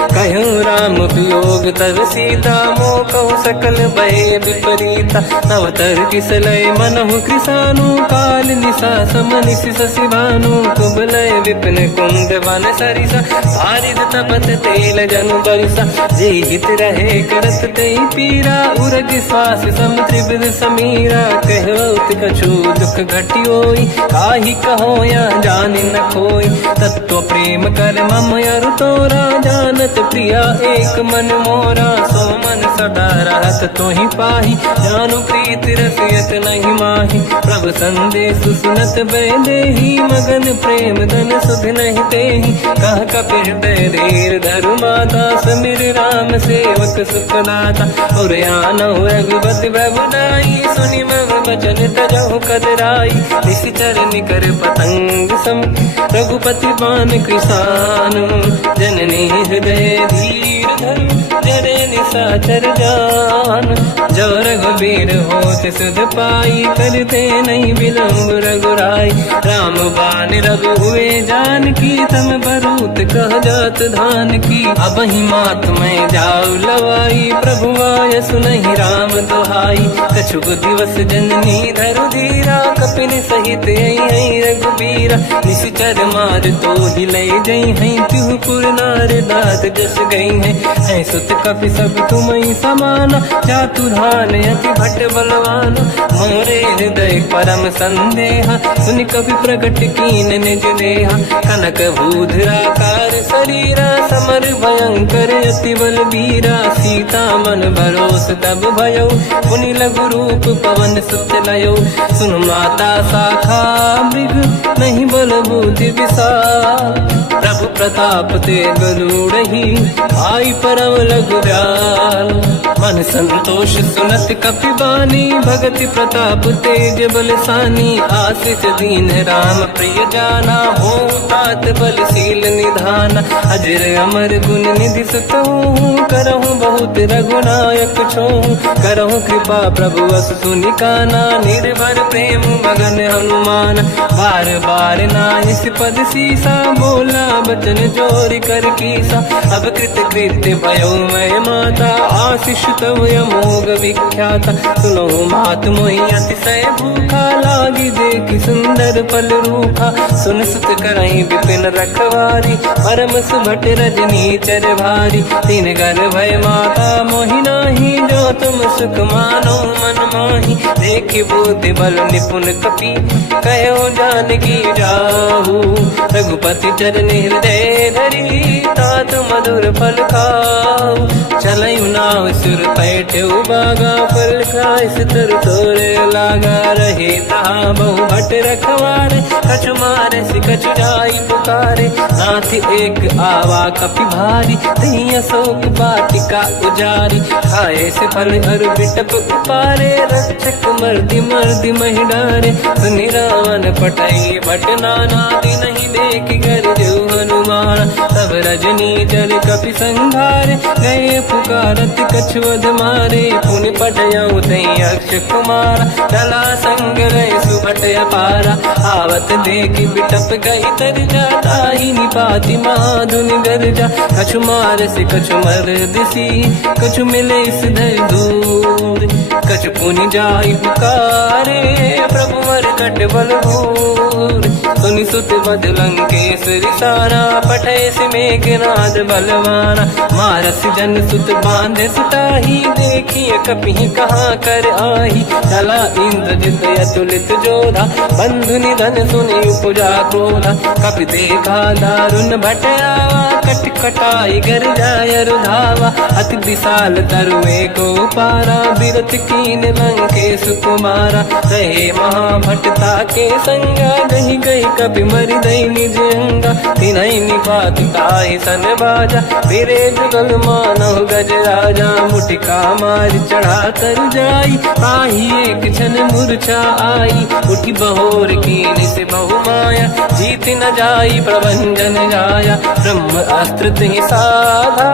कहूँ राम वियोग तब सीता, मोह कहु सकल भय विपरीता। तव तर किसलय मनहु कृसानु, काल निशा समनिश शशि भानु। कुबलय विपिन कुंद वन सरिसा, भारिद तपत तेल जनु बरिसा। जे हित रहे करत ते पीरा, उरग श्वास सम त्रिविध समीरा। कहत कछु दुख घटियोई, काहि कहो या जानि न खोई। तत्व प्रेम कर मम अरु तोरा, जानत प्रिया एक मन मोरा। सो मन सदा रहत तोहि पाहि, जानु प्रीत रसियत नहीं माहि। प्रभु संदेश सुनत बैदेही, मगन प्रेम धन सुध नहीं तेहि। कह कपि हृदय धीर धरु माता, समिर राम सेवक सुखदाता। और आनहु रघुपति प्रभुदाई, सुनि मम वचन तजहु कदराई। निश्चर निकर पतंग सम, रघुपति बान कृसानु। जननी हृदय धीर धरु, जरे निशाचर जान। जो रघुबीर होत सुध पाई, करते नहीं विलम्ब रघुराई। राम बान रघु हुए जान की, तम बरूत कह जात धान की। अब ही मात मैं जाऊ लवाई, प्रभु आय सुनहि राम दुहाई। कछुक दिवस जननी धरु धीरा, कपिन सहित आई रघुबीरा। निश्चर मार तो हिलै जई हैं, तिहु पुर नार दात जस गई हैं। सुत कपि सब तुमहि समाना, चातुर्धान अति भट बलवाना। मोरे हृदय परम संदेहा, सुनि कपि प्रगट कीन निज देहा। कनक भूधराकार शरीरा, समर भयंकर अति बलबीरा। सीता मन भरोस तब भयो, पुनि लघु रूप पवन सुत लयो। सुन माता शाखा मृग, नहीं बल बुद्धि विशाल। प्रभु प्रताप ते गरुड़हि, आई परम लघुराल। मन संतोष सुनत कपि बानी, भगति प्रताप तेज बलसानी। आशीष दीन राम प्रिय जाना, हो तात बलशील निधाना। अजर अमर गुण निधि सुतहु, करहु बहुत रघुनायक छोहु। करहु कृपा प्रभु अस सुनि काना, निर्भर प्रेम मगन हनुमान। बार बार नाइस पद सीसा, बोला बचन जोरि कर कीसा। अब कृत कृत्य भयो मैं माता, आशीष तव अमोघ विख्याता। सुनो मात मोहि अतिशय भूखा, लागी देखि सुंदर फल रूखा। सुन सुत करहि विपिन रखवारी, परम सुभट रजनी चर भारी। तीन घर भय माता मोहि नाही, जो तुम सुख मानो मन माही। देखि बुद्धि बल निपुण कपि, कहो जानकी जाहू। रघुपति चरण हृदय धरी, तात मधुर फल खाऊ। चलयु नाव सुर पैठ्यु बागा, फल खाइस तर तोरे लागा। रहे तहाँ बहु भट रखवारे, कछु मारे सि कछु जाई पुकारे। नाथ एक आवा कपि भारी, तही अशोक वाटिका उजारी। खाए से फल अर बिटप उपारे, रक्षक मर्दि मर्दि महि डारे। सुनि रावण पटई भट नानादि, नहीं देख कर जो हनुमान। तब रजनी जल कपि संघारे, गए पुकारत कछुअध मारे। पुनि पटयऊ तई अक्ष कुमारा, चला संग रहे सुभट अपारा। आवत देखि बिटप गई तरजा, ताहि निपाति माधुनि गरजा। कछु मार से कछु मर दिसी, कछु मिले इस धर दूर। कछु पुनि जाई पुकारे, प्रभु मरकट बल भूर। सुनि सुत बद लंकेश्वरी सारा, पठय से मेघनाद बलवाना। मारस जन सुत बांधे सुताही, देखिए कपि कहाँ कर आही। चला इंद्रजित अतुलित जोधा, बंधु निधन सुनि उपजा क्रोधा। कपि देखा दारुण भट आवा, कट कटाई गर जाय रुधावा। अति विशाल तरुए को पारा, बिरत कीन लंकेश कुमारा। रहे महाभटता के संगा, गही गई कपि मरि दई निज अंगा। तिन्हि निपात ताहि सन बाजा, फिरे जुगल मानव गज राजा। मुटिका मार चढ़ा तर जाई, ताहि एक क्षण मूर्छा आई। उठी बहोर कीन से बहु माया, जीत न जाई प्रभंजन जाया। ब्रह्म अस्त्र तिहि साधा,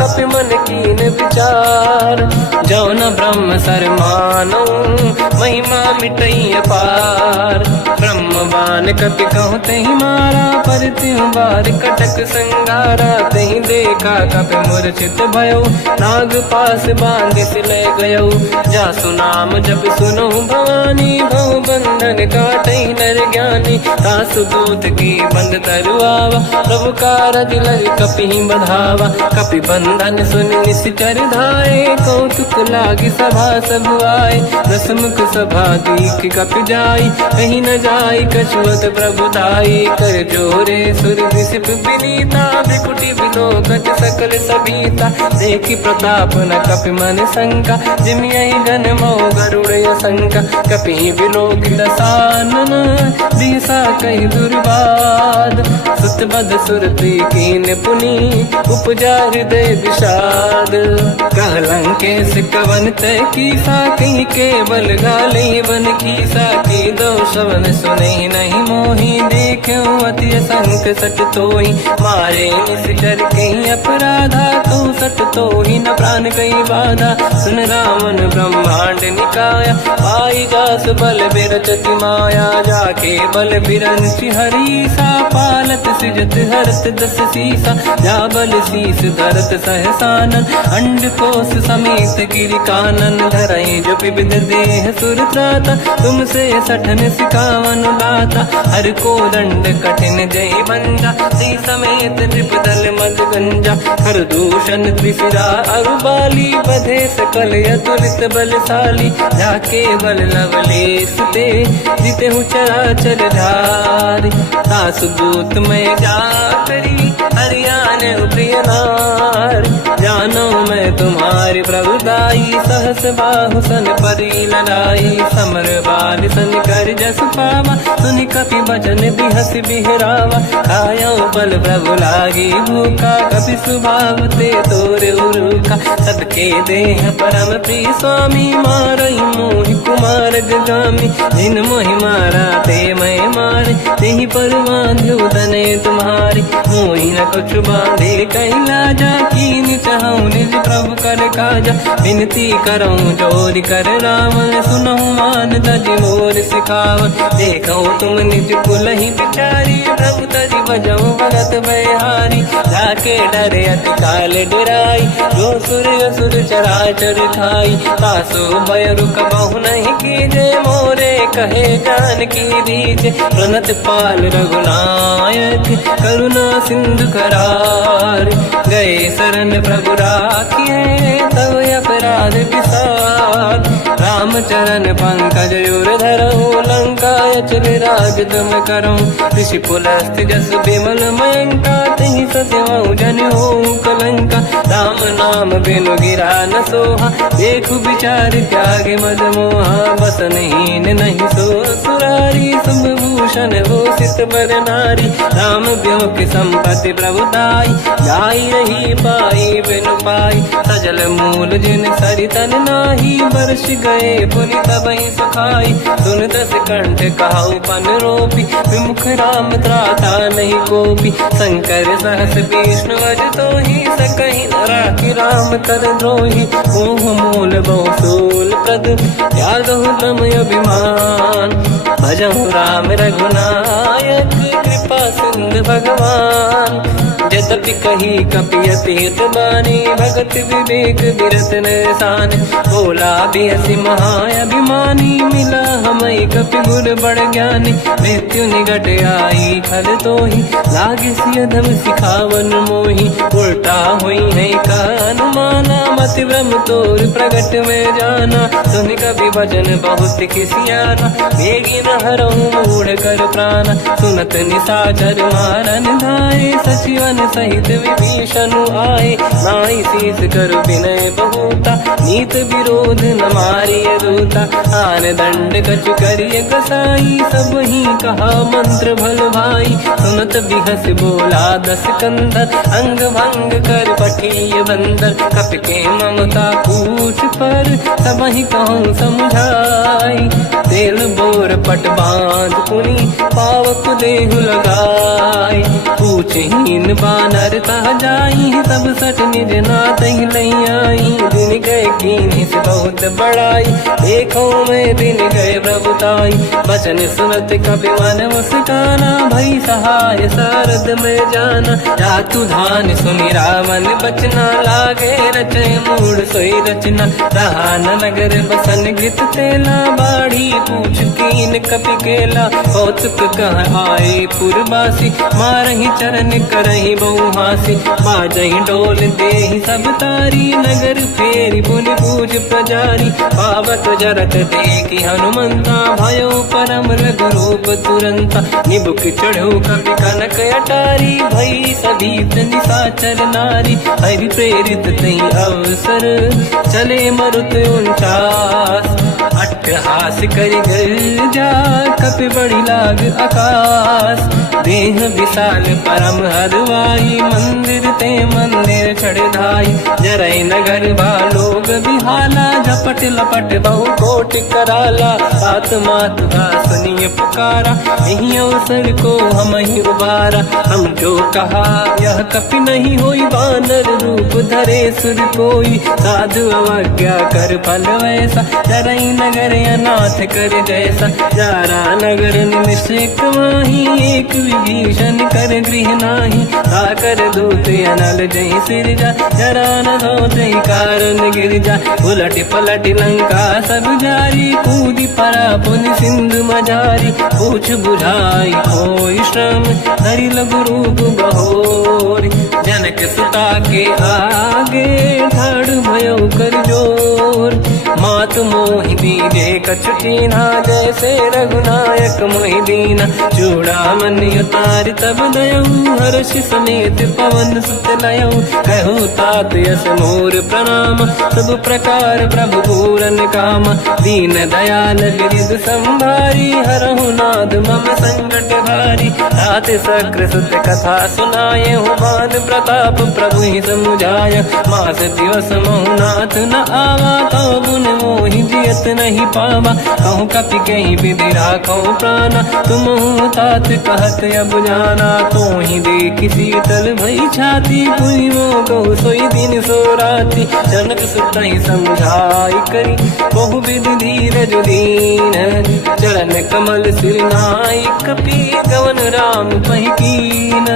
कपि मन कीन विचार। जो न ब्रह्म सर मानो, महिमा मिटई अपार। ब्रह्म बान कपि कहु तहि मारा, पर त्यों बार कटक संगारा। तहि देखा कपि मूर्छित भयो, नाग पास बांधि सिले गयो। जासु नाम जप सुनो भवानी, भव बंधन काटई नर ज्ञानी। तासु दूत की बंद तरुआवा, प्रभु कारज लग कपि बधावा। कपि बंधन सुनि निश्चर धाये, कौतुक लागी सभा सब आए। दसमुख सभा दीख कपि जाई, कहीं न जाई कछुअत प्रभु दाई। कर जोरे सुर विसिप विनीता, भ्रिकुटि विलोकत सकल सबीता। देखि प्रताप न कपि मन शंका, जिमियहि जन्मो गरुड़ असंका। कपि विलोकित सानन, दिशा कहि दुर्वाद। सुत बद सुरति कीन पुनि, उपजा हृदय विषाद। कह लंकेश कवन तय कीसा, कहीं केवल गाले बन कीसा। की दो शवन सुनहि नहीं मोहि, देखऊं अति संक सट तोहि। मारे निश्चर कहीं अपराधा, तो सट तोहि न प्राण कहीं बाधा। सुन रावण ब्रह्मांड निकाया, पाई जास बल बिरचति माया। जाके बल बिरंच हरीसा, पालत सिजत हरत दस सीसा। जा बल शीस धरत सहसानन, अंड कोश समेत गिरि कानन। धरई जो विविध देह सुर त्राता, तुमसे सठन सिखावन दाता। हर को दंड कठिन जय बंजा, सी समेत त्रिपदल मद गंजा। हर दूषण त्रिशिरा अरुबाली, बधे सकल अतुलित बलशाली। जाके बल लवलेश ते, जिते हूँ चराचर धारी। तासु दूत में जाकरी, हरियाण प्रिय नार। जानो मैं तुम्हारी प्रभुदाई, सहस बाहु सन परी लड़ाई। समर बाल सन कर जस पावा, सुनि कपि बचन बिहस बिहरावा। खायो बल प्रभु लागी भूखा, कपि स्वभाव ते तोरे उरुखा। सबके देह परम प्रिय स्वामी, मारई मोहि कुमार गगामी। जिन मोहि मारा ते मैं मारे, तेहि पर बांधु तने तुम्हारी। मोहि न कुछ बांधे कैलाजा, कीन चाहूं निज प्रभु कर काजा। विनती करऊं जोरि कर रावण, सुनहु मान तज मोर सिखावन। देखो तुम निज कुलहि बिचारी, प्रभु तज बजऊं भगत बहारी। जाके डरे अति काल डराई, जो सुर असुर चराचर खाई। तासु भय रुक बहु नहीं कीजे, मोरे कहे जान की दीजे। प्रणत पाल रघुनायक, करुणा सिंधु करार। गए शरण प्रभु राखिए, तव अपराध विसार। रामचरण पंकज उर धरऊ, लंका अचल राग तुम करो। ऋषि पुलस्त जस विमल मयंका तहि सत्यमऊ जन हो कलंका। राम नाम बिनु गिरा न सोहा देखु विचार त्यागे मद मोहा। बसनहीन नहीं सो सुरारी शुभभूषण हो सित बर नारी। राम ब्यों की संपत्ति प्रभुताई जाई रही पाई बिनु पाई। सजल मूल जिन सरितन नाही वर्ष गए पुनि तबहि सुखाई। सुन दस कंठ कहाऊ पन रोपी विमुख राम त्राता नहीं कोपी। शंकर सहस विष्णु अज तो ही सकहि न राखी राम कर द्रोही। मोह मूल बहु सूल प्रद त्यागहु तम अभिमान। भजहु राम रघुनायक कृपा सिंधु भगवान। यद्यपि कही कपियति हित बानी भगत विवेक विरत निशान। बोला बिहसि महाअभिमानी मिला हमई कपि गुर बड़ ज्ञानी। मृत्यु निकट आई खल तोहि लागे सिय धम सिखावन मोहि। उल्टा हुई है का अनुमाना मति ब्रह्म तोर प्रगट में जाना। सुन कवि वचन बहुत खिसियाना बेगी न हरहु मूढ़ कर प्राण। सुनत निशाचर मारन धाये सचिवन सहित विभीषण आए। नाई शीस कर विनय बहुता नीत विरोध न मारिय दूता। आन दंड कछु करिय कसाई सब ही कहा मंत्र भल भाई। सुनत बिहस बोला दस कंधर अंग भंग कर पठिय बंदर। कपि के ममता पूछ पर सब ही कहूँ समझाई। तेल बोर पट बांध पुनि पावक देहु लगाई। पूछहीन बानर तह जाई तब सट निज नाथ ही नहीं आई। दिन गए कीनी से बहुत बड़ाई देखो मैं दिन गए प्रभुताई। बचन सुनत कपि मन मुस्काना भई सहाय सारद में जाना। जातु धान सुनि रावण बचना लागे रचे मूड सोई रचना। रहा न नगर बसन गित तेला बाढ़ी पूछ कीन कपि केला। कौतुक कह आए पुरबासी मारहि चरण करहि बहु हासी। बाजहि डोल देहि सब तारी नगर फेरी पुनि पूज प्रजारी। पावक जरत देखि हनुमंता भयो परम रघुरूप तुरंता। निबुक चढ़ो कपि कनक अटारी भई सभीत निशाचर नारी। हरि प्रेरित तहि अवसर चले मरुत 49। अट्टहास करि गर्जा कपि बड़ी लाग आकाश। देह विशाल परम हरवाई मंदिर ते मंदिर चढ़ धाई। जरई नगर बालोग बिहाला झपट लपट बहु कोट कराला। आत्मा तुहा सुनिय पुकारा यही अवसर को हम ही उबारा। हम जो कहा यह कपि नहीं होई बानर रूप धरे सुर कोई। साधु अवज्ञा कर फल वैसा जरई नगर अनाथ कर जैसा। जारा नगर निमिषक माही एक विभीषण कर गृह नाही। आकर दूत अनल जय सिरजा जरा न होते कारण गिर जा। उलट पलट लंका सब जारी कूदी परा पुनि सिंधु मजारी। पूछ बुझाई कोई श्रम हरि लघु रूप बहोरी। जनक सुता के आगे ठाड़ भयो कर जोर। मात मोहि दीजे कछु कीन्हा जैसे रघुनायक मोहि दीना। चूड़ामन उतारि तब दयऊ हर्ष समेत पवन सुत लयऊ। कहु तात यस मोर प्रणाम सब प्रकार प्रभु पूरन काम। दीन दयाल गिरिध संभारी हरहु नाद मम संकट भारी। तात सक्र सुत कथा सुनाये हुमान प्रताप प्रभु ही समुझाय। मास दिवस महु नाथ न आवा तो गुण मोहि जियत नहीं पावा। कहूँ कपि कहीं विधि राखो प्राणा तुम तात कहत अब जाना। तो ही देखी शीतल भई छाती पुनि मोह कहु सोई दिन सो राती। जनक सुत ही समझाई करी बहु विधि धीरज दीन। चरण कमल सिर नाई कपि गवन राम पहि कीन।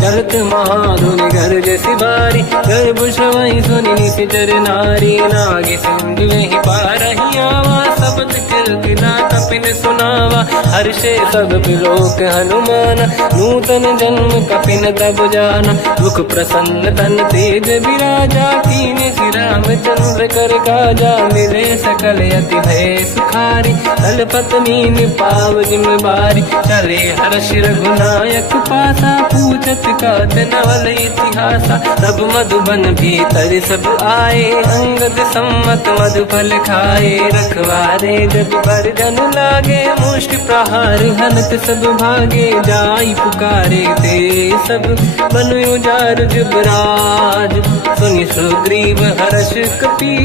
चलत महाधुनि घर जैसी बारी गर्भ श्रवहि सुनि निशिचर नारी। नागे सिंधु वही पारहि आवा शब्द किलकिला कपिन सुनावा, हर्षे सब बिलोक हनुमान, नूतन जन्म कपिन तब जाना। मुख प्रसन्न तन तेज विराजा, कीने श्री रामचंद्र कर काजा। मिले सकल यति भय सुखारी, तलपत मीन पाव जिम बारी। चले हर्ष रघुनायक पासा, पूछत कात नवल इतिहासा। तब मधुबन भीतर सब आए, अंगद सम्मत मधुफल खाए। रखवारे जब पर जन लागे, मुष्टि प्रहार हनत सब भागे। जाई पुकारे ते सब, बन उजार जुबराज। सुनि सुग्रीव हर्ष कपि,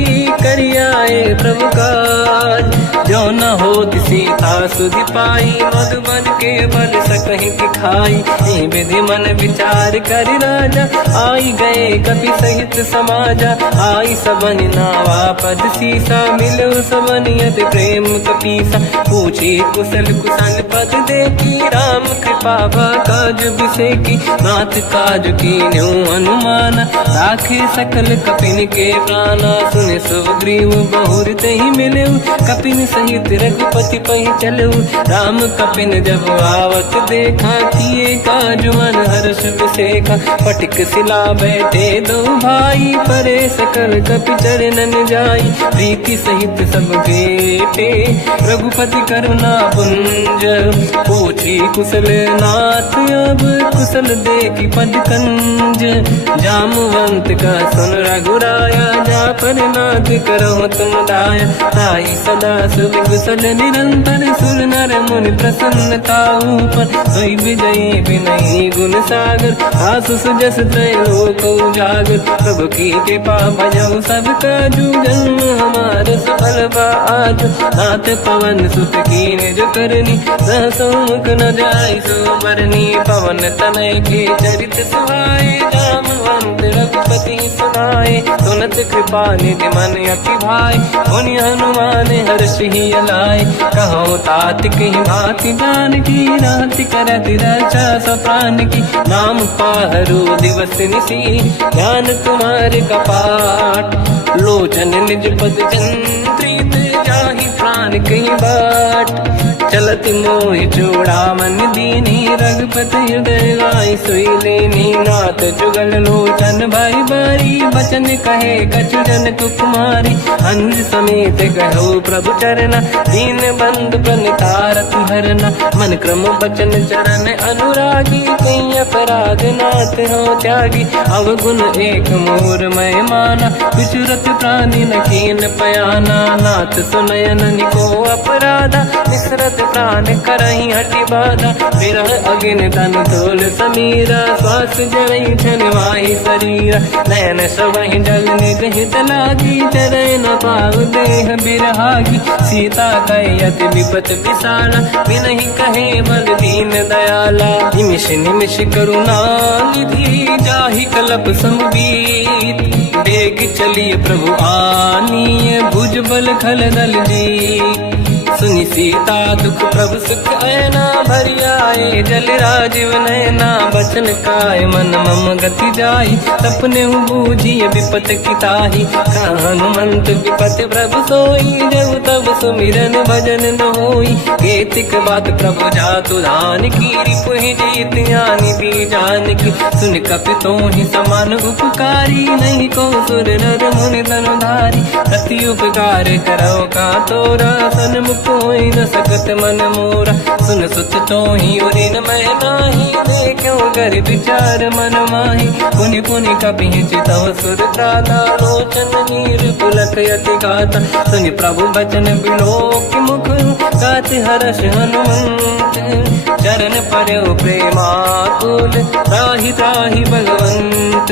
करियाए प्रभु काज। जो न होत सीता सुधि पाई, मधुबन के बल सकहि दिखाई। विधि मन विचार कर राजा, आई गए कपि सहित समाजा। आई सबन नावा पद सीसा, मिलो सबन यद प्रेम कपीसा। पूछी कुशल कुशल पद देखी, राम कृपा काज बिसेकी। नाथ काज कीन्यो अनुमान, राखे सकल कपिन के प्राणा। सुन सुग्रीव बहुर तहि मिलऊ, कपिन सहित रघुपति पहि चलऊ। राम कपिन जब आवत देखा, किए काज मन हर्ष विसेखा। फटिक सिला बैठे दो भाई, परे सकल कपि चरणन जाई। प्रीति सहित सब बेटे, रघुपति करुणा पुंज। पूछी कुशल नाथ अब, कुशल देखी पद कंज। जामवंत का सुन रघुराया, जा पर नाथ करो तुम दाया। ताई सदा सुख कुशल निरंतर, सुर नर मुनि प्रसन्नता ऊपर। सोई विजयी विनयी गुण सागर, आसु सुजस त्रैलोक उजागर। प्रभु की कृपा भजऊ सब काजू, जन्म हमार सफल बा आज। नाथ पवन सुत कीन्ह जो करनी, सहसो मुख न जाय सो बरनी। पवन तनय के चरित सुहाए, जामवंत रघुपति सुनाए। सुनत कृपा निधि मन अति भाई, मुनि हनुमान हर्ष ही अलाए। कहो तात कहीं भांति जानकी, राति करत रक्षा सप्रान की। नाम पाहरो दिवस निसी, ज्ञान तुम्हारे कपाट। लोचन निज पद चंद्रित, जाहि प्राण कहीं बाट। चलत मोहि चूड़ा मन दीनी, रघुपति हृदय लाई सोई लेनी। नाथ जुगल लोचन भाई बारी, बचन कहे कछु जन कुमारी। अंज समेत कहो प्रभु चरना, दीन बंधु प्रणितारति हरना। मन क्रम बचन चरण अनुरागी, कहीं अपराध नाथ हो त्यागी। अवगुण एक मोर मैं माना, विचुरत प्राणी न कीन पयाना। नाथ सुनयन निको अपराधा, निसरत प्राण करही हटि बाधा। विरह अग्नि तन तोल समीरा, श्वास जरई छनवाई शरीरा। नयन सबहि जल निज हित लागी, चरय न पाव देह बिरहागी। सीता कहि अति विपत विसाला, बिनहि कहे बल दीन दयाला। निमिष निमिष करुणा निधि, जाहि कलप समबीत। बेग चलिए प्रभु आनीय, भुज बल खल दल जी। सुनि सीता दुख प्रभु सुख ऐना, भरि आए जल राजीव नैना। बचन काय मन मम गति जाई, सपने बूझी विपत किताही। हनुमंत विपत प्रभु सोई, जब तब सुमिरन भजन न होई। केतिक बात प्रभु जातु धान की, रिपुहि जीत ज्ञानी दी जानकी। सुन कपि तोहि समान उपकारी, नहीं को सुर नर मुनि धनुधारी। अति उपकार करो का तोरा, सन्मुख होई न सकत मन मोरा। सुन सुत तोहि उरिन मैं नाही, देखो कर विचार मन माही। पुनि पुनि कपि चितव सुर त्राता, लोचन नीर पुलक यति गाता। सुनि प्रभु बचन बिलोक मुख, गात हर्ष हनुमंत। चरण पर्यो प्रेमाकुल, त्राहि त्राहि भगवंत।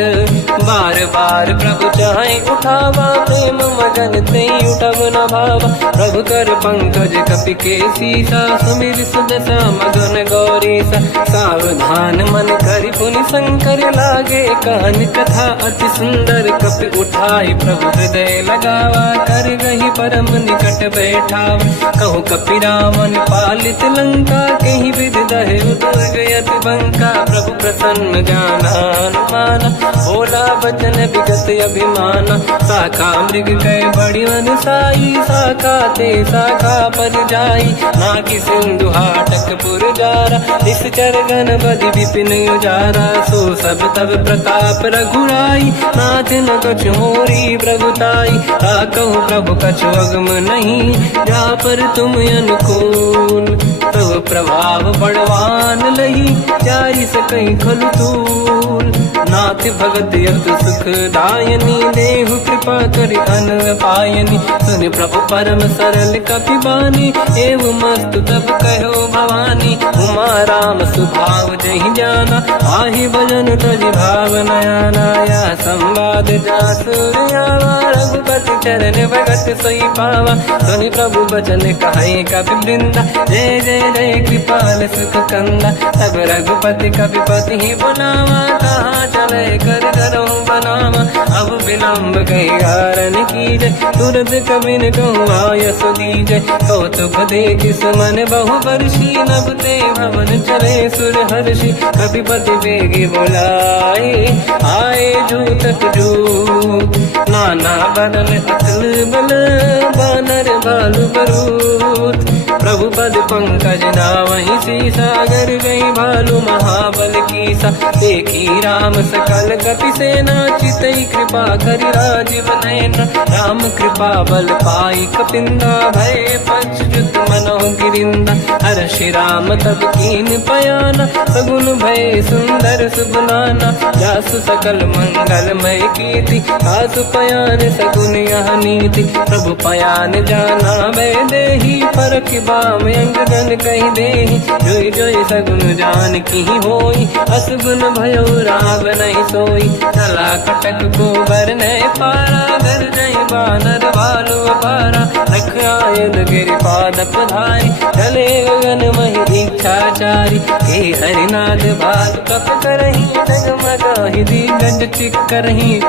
बार बार प्रभु चाहे उठावा, प्रेम मगन ते उठब न भावा। प्रभु कर पंकज ब्रज कपि के सीसा, सुमिर सुदशा मगन गौरीसा। सावधान मन करि पुनि शंकर लागे, कान कथा अति सुंदर कपि उठाई। प्रभु हृदय लगावा, कर गही परम निकट बैठावा। कहु कपि रामन पालित लंका, कहीं विधि दहे उदुर्ग यति बंका। प्रभु प्रसन्न जाना अनुमाना, बोला वचन विगत अभिमाना। शाखा मृग गए बड़ी वन साई, शाखा ते शाखा पर जाई। नाकी सिंधु हाटक पुर जारा, निश्चर गण बदि विपिन उजारा। सो सब तब प्रताप रघुराई, नाथ न कछु मोरी प्रभुताई। कहु प्रभु कछु अगम नहीं, जा पर तुम अनुकूल। तब प्रभाव बड़वान लही, जाई सकई खलु तूल। नाथ भगत यत सुख दायनी, देहु कृपा करि अन पायनी। सुन प्रभु परम सरल कपि बानी, एव मस्त तब कहो भवानी। उमा राम सुभाव जहि जाना, आहि भजन तज भाव नयाना। या संवाद जासुर आवा, रघुपति चरण भगत सोई पावा। सुनि प्रभु बचन कहे कपि वृंदा, जय जय जय कृपाल सुख कंदा। तब रघुपति कपि पति ही बनावा, कहाँ चले कर करो बनावा। अब विलम्ब कही कारण कीजय, तुरंत कबिन कहूँ आयस दीजय। कौतुक देख सुमन बहु वर्षी, नभ ते भवन चले सुर हर्षि। कपिपति बेगी बुलाए, आए जूतक जूत। नाना बदन अतल बल, बानर बालु बरूत। प्रभु पद पंकज नावहि सीसा, गर गई भालु महाबल कीसा। देखी राम सकल कपि सेना, चितई कृपा करि राजीव नयना। राम कृपा बल पाई कपिंदा, भय पश्चात मनोह गिरिंदा। हर्षि राम तब कीन पयाना, सगुन भय सुंदर सुबलाना। जासु सकल मंगलमय कीर्ति, आसु पयान सगुन यह नीति। प्रभु पयान जाना भय देहि, परख बाम अंग गन कहि देहि। जोई जोई सगुन जान की होई, असगुन भयो राव नहीं सोई। चला कटक को बर नहीं पारा, घर जय बानर भालु अपारा। रख आयल गिरिपाद पधारी, चले गगन महि दीक्षाचारी। हे हरिनाथ भालु कप करही, जगमगाहि दिग्गज चिक्करही।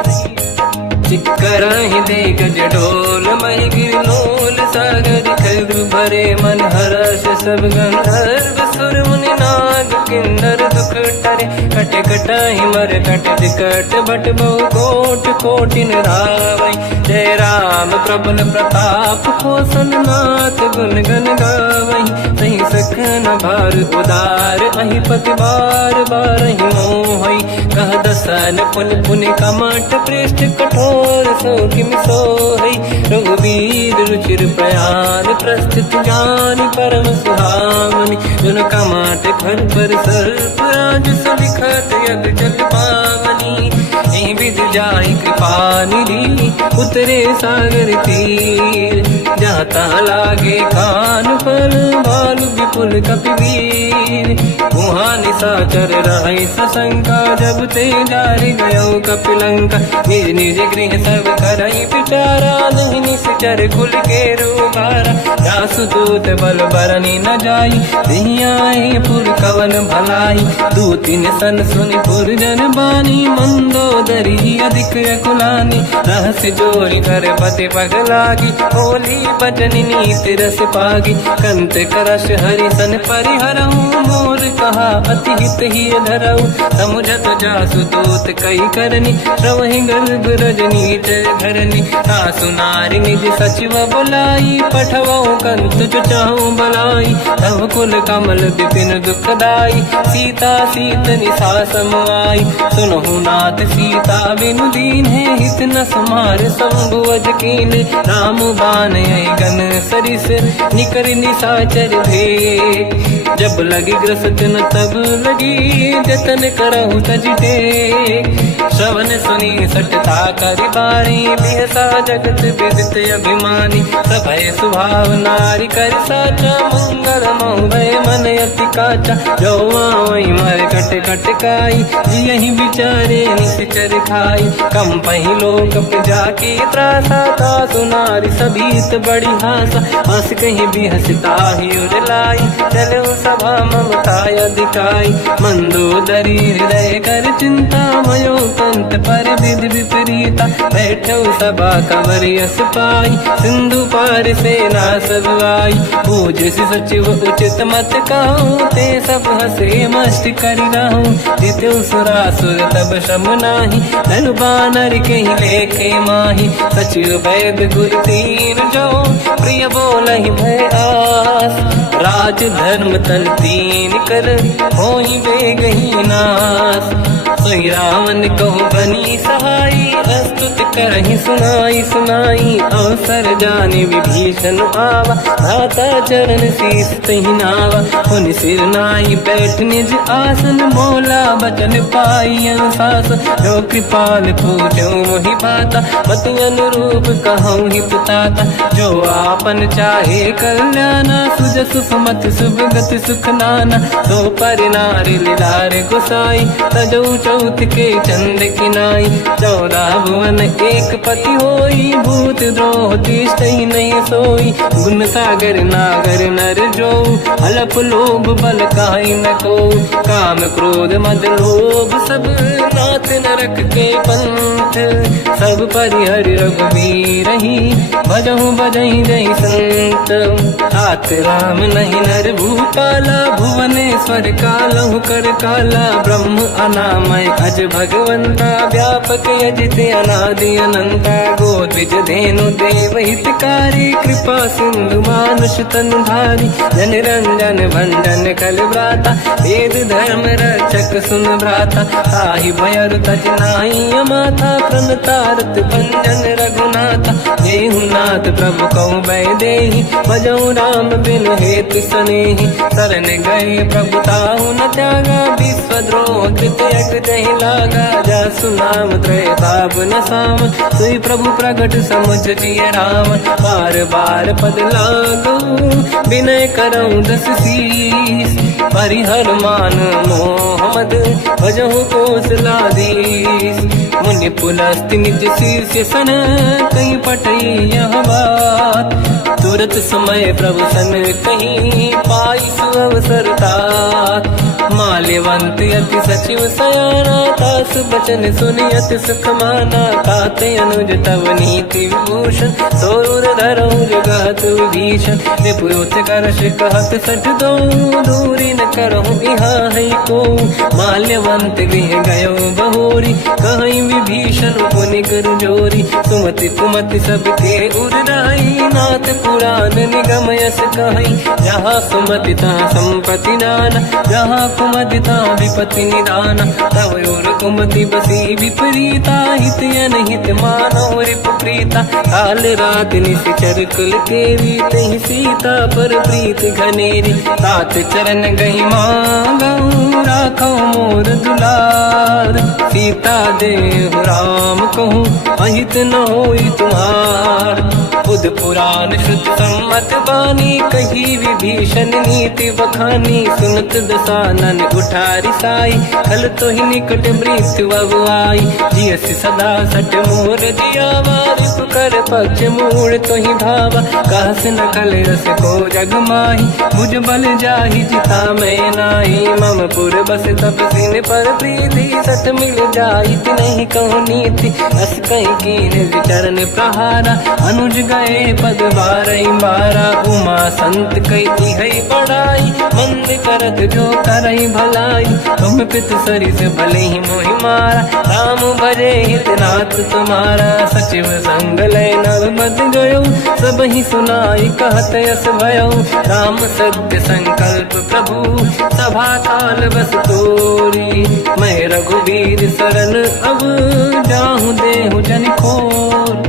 चिक्करहि दिग्गज ढोल, महि गिरलोल सागर। खग भरे मन हर्ष सब गंधर्व, सुर मुनि नाग किन्नर दुख टरे। कट कटाहि मर कट विकट, भट बहु कोट कोटि रावै। जय राम प्रबल प्रताप, कौशल नाथ गुण गण गावै। सही सखन भार उदार, अहि पति बार बारहि मोहै। कह दसन पुन पुन कमठ, पृष्ठ कठोर सो किम सोहै। रघुवीर रुचिर प्रयाण, प्रस्थित ज्ञान परम सुहामनि। जुन कमाट घर पर सर्प, राज सलिखत यग जल पावनी। एहि विधि जाहि कृपा निधि, उतरे सागर तीर। जाता लागे कान फल, भालु विपुल कपि वीर। वहाँ निशाचर रहै सशंका, जब ते जारि गयो कपि लंका। निज निज गृह सब करई विचारा, नहीं निश्चर कुल के रूबारा। जासुदूत बल बरनी न जाई, दिहियाहि पुर कवन भलाई। दूतिन सन सुनि पुर जन बानी, मंदोदरी अधिक अकुलानी। रहस्य जोरी कर पति पग लागी, होली बचन नीति रस पागी। कंत करश हरि सन परिहरहु, मोर कहा अति हित ही धरऊ। समुझत जासुदूत कई करनी, श्रवहि गर्भ रजनी जय धरनी। सासु नारी निज सचिव बुलाई, पठवऊ कंत जो चाहूं बलाई। तब कुल कमल विपिन दुखदाई, सीता सीतनि सासम आई। सुनहु नाथ सीता बिनु दीन है, हित न समार शंभुवज कीन। राम बान गन सरिस, निकर निशाचर भेद। जब लगी ग्रसत न तब लगी जतन करहु तज टेक। श्रवण सुनी सटता करि बारी बिहसा जगत विदित अभिमानी। सभय स्वभाव नारी करि साचा मंगल मोह भय मन अति काचा। जो आवई मर कट कट काई यही विचारे निश्चर खाई। कम पही लोक प्रजा की त्रासा का सुनारी सभीत बड़ी हासा। हंस कहीं भी हंसता ही उड़लाई चलो सभा ममता अधिकाई। मंदोदरी हृदय कर चिंता मयो पंत पर विधि विपरीता। बैठो सभा कंवर यस पाई सिंधु पार सेना सब आई। पूज सचिव उचित मत कहूँ ते सब हंसे मस्त करि रहूं। जितु सुरासुर तब शम नाही धन बानर कहीं लेखे माही। सचिव वैद गुरु तीन जो प्रिय बोलहि भय आस। राज धर्म तल तीन कर होई बेगही नास। सोई रावण कहूँ बनी सहाई अस्तुत करहि सुनाई सुनाई। अवसर जाने विभीषण आवा भ्राता चरण शीस तहि नावा। उन सिर नाई बैठ निज आसन मोला बचन पाई अनुशासन। जो कृपाल पूछो मोहि बाता मति अनुरूप कहूँ हित ताता। जो आपन चाहे कल्याणा सुजस सुमति सुभगति सुख नाना। तो पर नारी लीलार गोसाई तजौ चौथ के चंद किनाई। 14 भुवन एक पति होई भूत द्रोह तिष्ठई नहीं सोई। गुण सागर नागर नर जो अलप लोभ बल काई न को। काम क्रोध मद लोभ सब नाथ नरक के पंथ। सब परिहरि रघुबीर ही भजहु बजहि जहि संत। हाथ राम नहीं नर भूपाला भुवनेश्वर कालहु कर काला। ब्रह्म अनामय अज भगवंता व्यापक यजित अनादि अनंता। गोद्विज धेनु देव हितकारी कृपा सिंधु मानुष तनु धारी। जन रंजन भंजन कल व्राता वेद धर्म रक्षक सुन भ्राता। ताहि भयर तज नाही अमाथा प्रणतारत भंजन रघुनाथा। जेहु नाथ प्रभु कहु भय देहि भजहु राम बिन हेतु सनेहि। शरण गए प्रभु ताहु न त्यागा विश्वद्रोह कृत यक जहि लागा। जासु नाम त्रय ताप न साम सोई प्रभु प्रगट समुझ जिय राम। बार बार पद लागू विनय करऊँ दस शीस। परिहर मान मोह मद भजहु कौशलाधीश। मुनि पुलस्त्य निज शीर्ष सन कहीं पटई यह बात। तुरत समय प्रभु सन कहीं पाई सुअवसर तात। माल्यवंत अति सचिव सयाना तास बचन सुनि अति सुख माना। ताते अनुज तव नीति विभूषण सोरुर धरऊँ जगत विभीषण। निपुत करश कहत सठ दो दूरी न करहु यहाँ है को। माल्यवंत गृह गयो बहोरी कहीं विभीषण पुनि कर जोरी। सुमति कुमति सब ते उड़ाई नाथ पुराण निगम यस कहीं। जहाँ सुमति तहाँ संपत्ति नाना जहाँ कुमति तहाँ विपत्ति निदाना। तव और कुमति बसी विपरीता हित अनहित मानव रिपुप्रीता। काल रात निश्चर कुल केरी तहि सीता पर प्रीत घनेरी। तात चरण गही मांगऊ राखो मोर दुलार। सीता देहु राम कहूँ अहित न होई तुम्हार। बुध पुराण श्रुत सम्मत बानी कही विभीषण नीति बखानी। सुनत दसानन उठारी साई खल तो ही निकट मृत्यु अब आई। जियस सदा सट मोर जियावा रिप कर पक्ष मूड़ तो ही भावा। कहस न कल रस को जग माही भुज बल जाहि जिता मैं नाही। मम पुर बस तब सिन पर प्रीति सत मिल जाई नहीं कहूँ नीति। अस कहीं कीन विचरण प्रहारा अनुज गए पद बारई बारा। उमा संत कई है बड़ाई मंद करत जो करई भलाई। तुम पित सरिस भले ही मोहि मारा राम भजे हितनाथ तुम्हारा। सचिव संग लय नव बद गयो सब ही सुनाई कहत यस भयो। राम सत्य संकल्प प्रभु सभा काल बस तोरी। मैं रघुवीर शरण अब जाहूँ देहु जन खोर।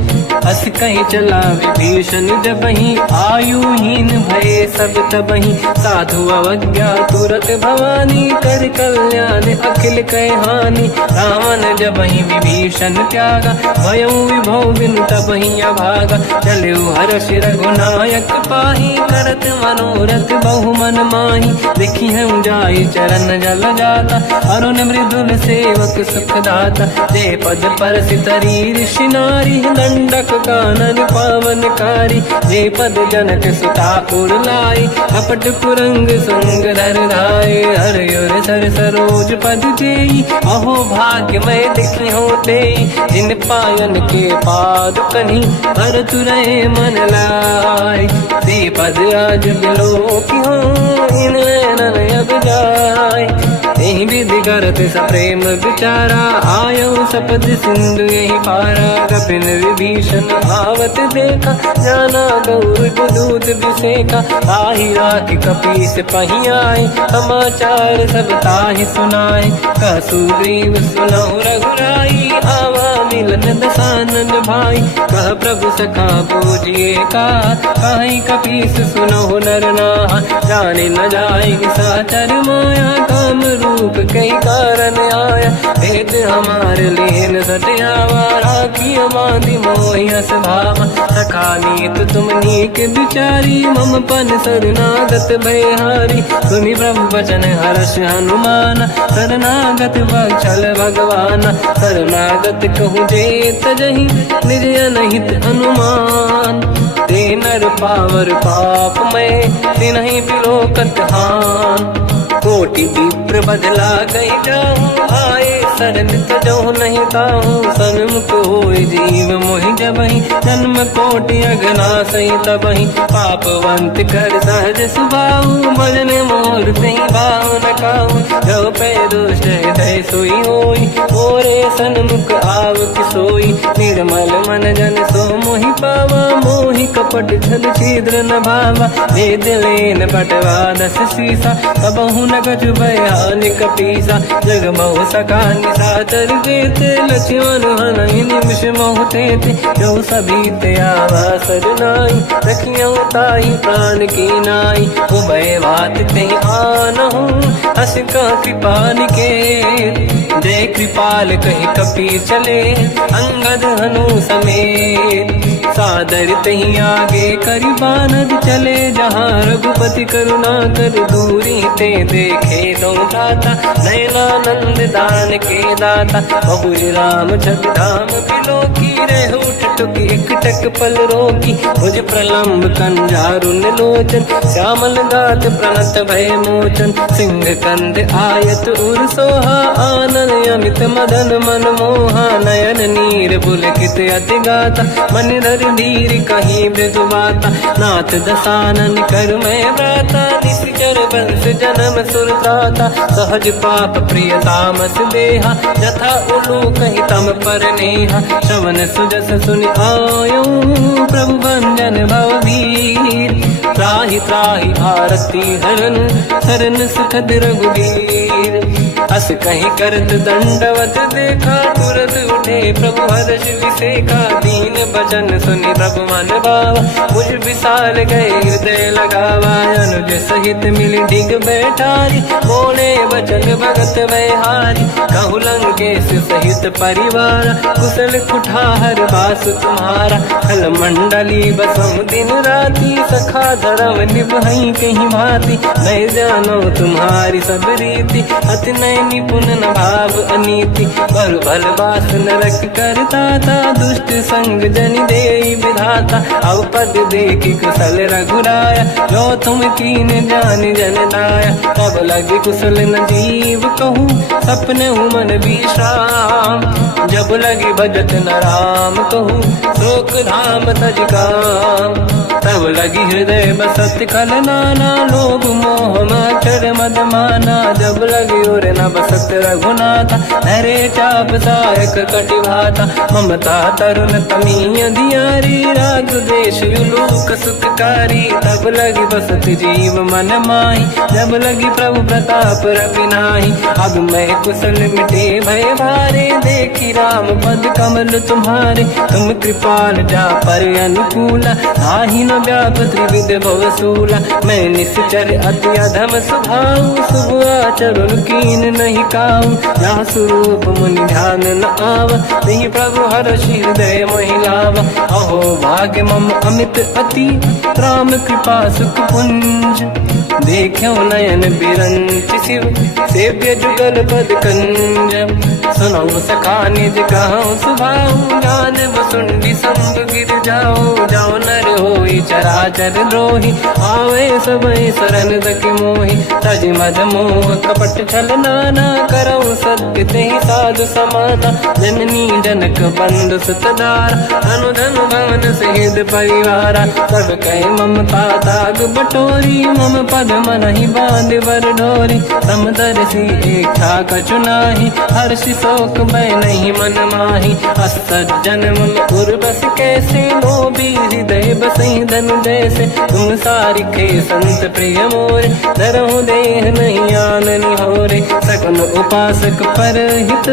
अस कहीं चला विभीषण जबहि, आयुहीन भये सब तबहि, साधु अवज्ञा तुरत भवानी, कर कल्याण अखिल कह हानि। रावण जबहि विभीषण त्यागा, भयउ विभौ बिनु तबहि अभागा, चलऊ हर्ष रघुनायक पाहि, करत मनोरथ बहु मन माहि। देखी हूँ जाई चरण जल जाता, अरुण मृदुल सेवक सुख दाता, जय पद पर सितरी ऋषि नारी, दंडक कानन पावनकारी, जय पद जनक सुता उर लाई, कपट कुरंग संग धर धाय, हर युर सर सरोज पद जेई, अहो भाग्य मैं देखी होते, जिन पायन के पाद कन्ही, हर तुरहे मन लाई, ते पद आज बिलो की हो, इन नैनन अब जाय। यही विधि करत सप्रेम विचारा, आयो सपद सिंधु यही पारा, कपिन विभीषण आवत देखा, जाना गौर दूत विसेका, ताहि राखि कपीस पहि आए, समाचार सब ताहि सुनाए, कह सुग्रीव सुनहु रघुराई, आवा मिलन दसानन भाई, कह प्रभु सखा पूजिए का, कहीं कपीस सुनहु नर नाहा, जाने न जाए साचर माया, काम रूप कई कारण आया, भेद हमार लेन सटियावा, राखी बांधी मोहि हस भावा, सखा नीत तुम नीक विचारी, मम पन शरणागत भयहारी, सुनि प्रभु वचन हर्ष हनुमान, शरणागत वत्सल भगवाना, शरणागत कहूँ जेत जहि, निज अनहित अनुमान, ते नर पावर पाप में, तिन्हि बिलोकत हान, कोटि विप्र बदला गई जाऊँ, आए शरण तजहु नहीं ताहूँ, सन्मुख होय जीव मोहि जबहि, जन्म कोटि अगना सही तबहि, पापवंत कर सहज सुभाऊ, भजन मोर तहि भाव न काहू, जो पे दुष्ट हृदय सोई होई, मोरे सन्मुख आव किसोई, निर्मल मन जन सो मोहि पावा, मोहि कपट छल छिद्र न भावा, भेद लेन बटवा दस सीसा, सबहु न कछु भयानि कपीसा, जग महु सका निशाचर जेते, लक्ष्मण हनहि निमिष महु तेते, जो सभी ते आवा सरनाई, रखियौ ताहि प्राण की नाई, उभय बात ते आनहु, हस का कृपा निकेत, जय कृपाल कहि कपी चले, अंगद हनु समेत, सादर तहि आगे करि बानर चले, जहाँ रघुपति करुणा कर दूरी ते देखे दो दाता, नयनानंद दान के दाता, बहुज राम जग धाम बिलो की, रहु टुक एक टक पल रोकी, भुज प्रलम्ब कंजारुन लोचन, श्यामल गात प्रणत भय मोचन, सिंह कंद आयत उर सोहा, आनन अमित मदन मन मोहा, नयन नीर पुलकित अति गाता, मन धर धीर कहीं मृदु बाता, नाथ दसानन कर मैं व्राता, निश्चर वंश जन्म सुरताता, सहज पाप प्रिय तामस देहा, जथा उलू कहीं तम पर नेहा, श्रवण सुजस सुनि आयो, प्रभु भंजन भवभीर, त्राहि त्राहि आरती हरन, शरण सुखद रघुवीर, अस कहीं करत दंडवत देखा, तुरत उठे प्रभु हर्ष विसेका, दीन बचन सुनि प्रभु मन भावा, मुझ विशाल गए हृदय लगावा, अनुज सहित मिली डिग बैठारी, बोले बचन भगत वैहारी, कहु लंकेश सहित परिवार, कुशल कुठार बास तुम्हारा, खल मंडली बसम दिन राती, सखा धर्म निभई कहीं भांति, मैं जानो तुम्हारी सब रीति, अति नय निपुण न भाव अनीति, बल भल बास नरक करताता, दुष्ट संग जन देई विधाता, अब पद देखि कुशल रघुराया, जो तुम कीन जान जन दाया, तब लगे कुशल न जीव कहूँ, सपने मन विश्राम, जब लगे भजत न राम कहूँ, शोक धाम तज काम, तब लगी हृदय बसत खल नाना, लोभ मोह मच्छर मद माना। जब लगी उर न बसत रघुनाथा, हरे चाप सायक कटि भाता। ममता तरुण तमीय धियारी, राग द्वेष युलूक सुखकारी। तब लगी बसत जीव मन माही, जब लगी प्रभु प्रताप रवि नाही। अब मैं कुशल मिटे भय भारे, देखी राम पद कमल तुम्हारे। तुम कृपाल जा पर अनुकूला, ताहि न व्याप त्रिविध भवसूला। मैं निश्चर अति अधम स्वभाव, शुभ आचरण कीन नहीं काऊ। जहाँ स्वरूप मुनि ध्यान न आव, नहीं प्रभु हर्षि हृदय महिलाव। अहो भाग्य मम अमित अति, राम कृपा सुख पुंज। देखो नयन बिरंच शिव, सेव्य जुगल पद कंज। सुनऊ सखा निज कहूँ सुभाऊ, ज्ञान वसुंडी संग गिर जाओ। जाओ नर होई चराचर द्रोही, आवे सबई शरण दक मोहि। तज मद मोह कपट छल नाना, करऊँ सत्य तेहि साधु समाना। जननी जनक बंधु सुतदारा, धनु धनु भवन सहित परिवारा। सब कहे ममता ताग बटोरी, मम पद मनहि बांध बर डोरी। समदर्शी इच्छा कछु नाही, हर्षि शोक भय नहीं मन माही। असज्जन मम उर बस कैसे, लोभी हृदय बसई धनु जैसे। तुम सारिखे संत प्रिय मोरे, धरहु देह नहीं आननि होरे। सगुन उपासक पर हित,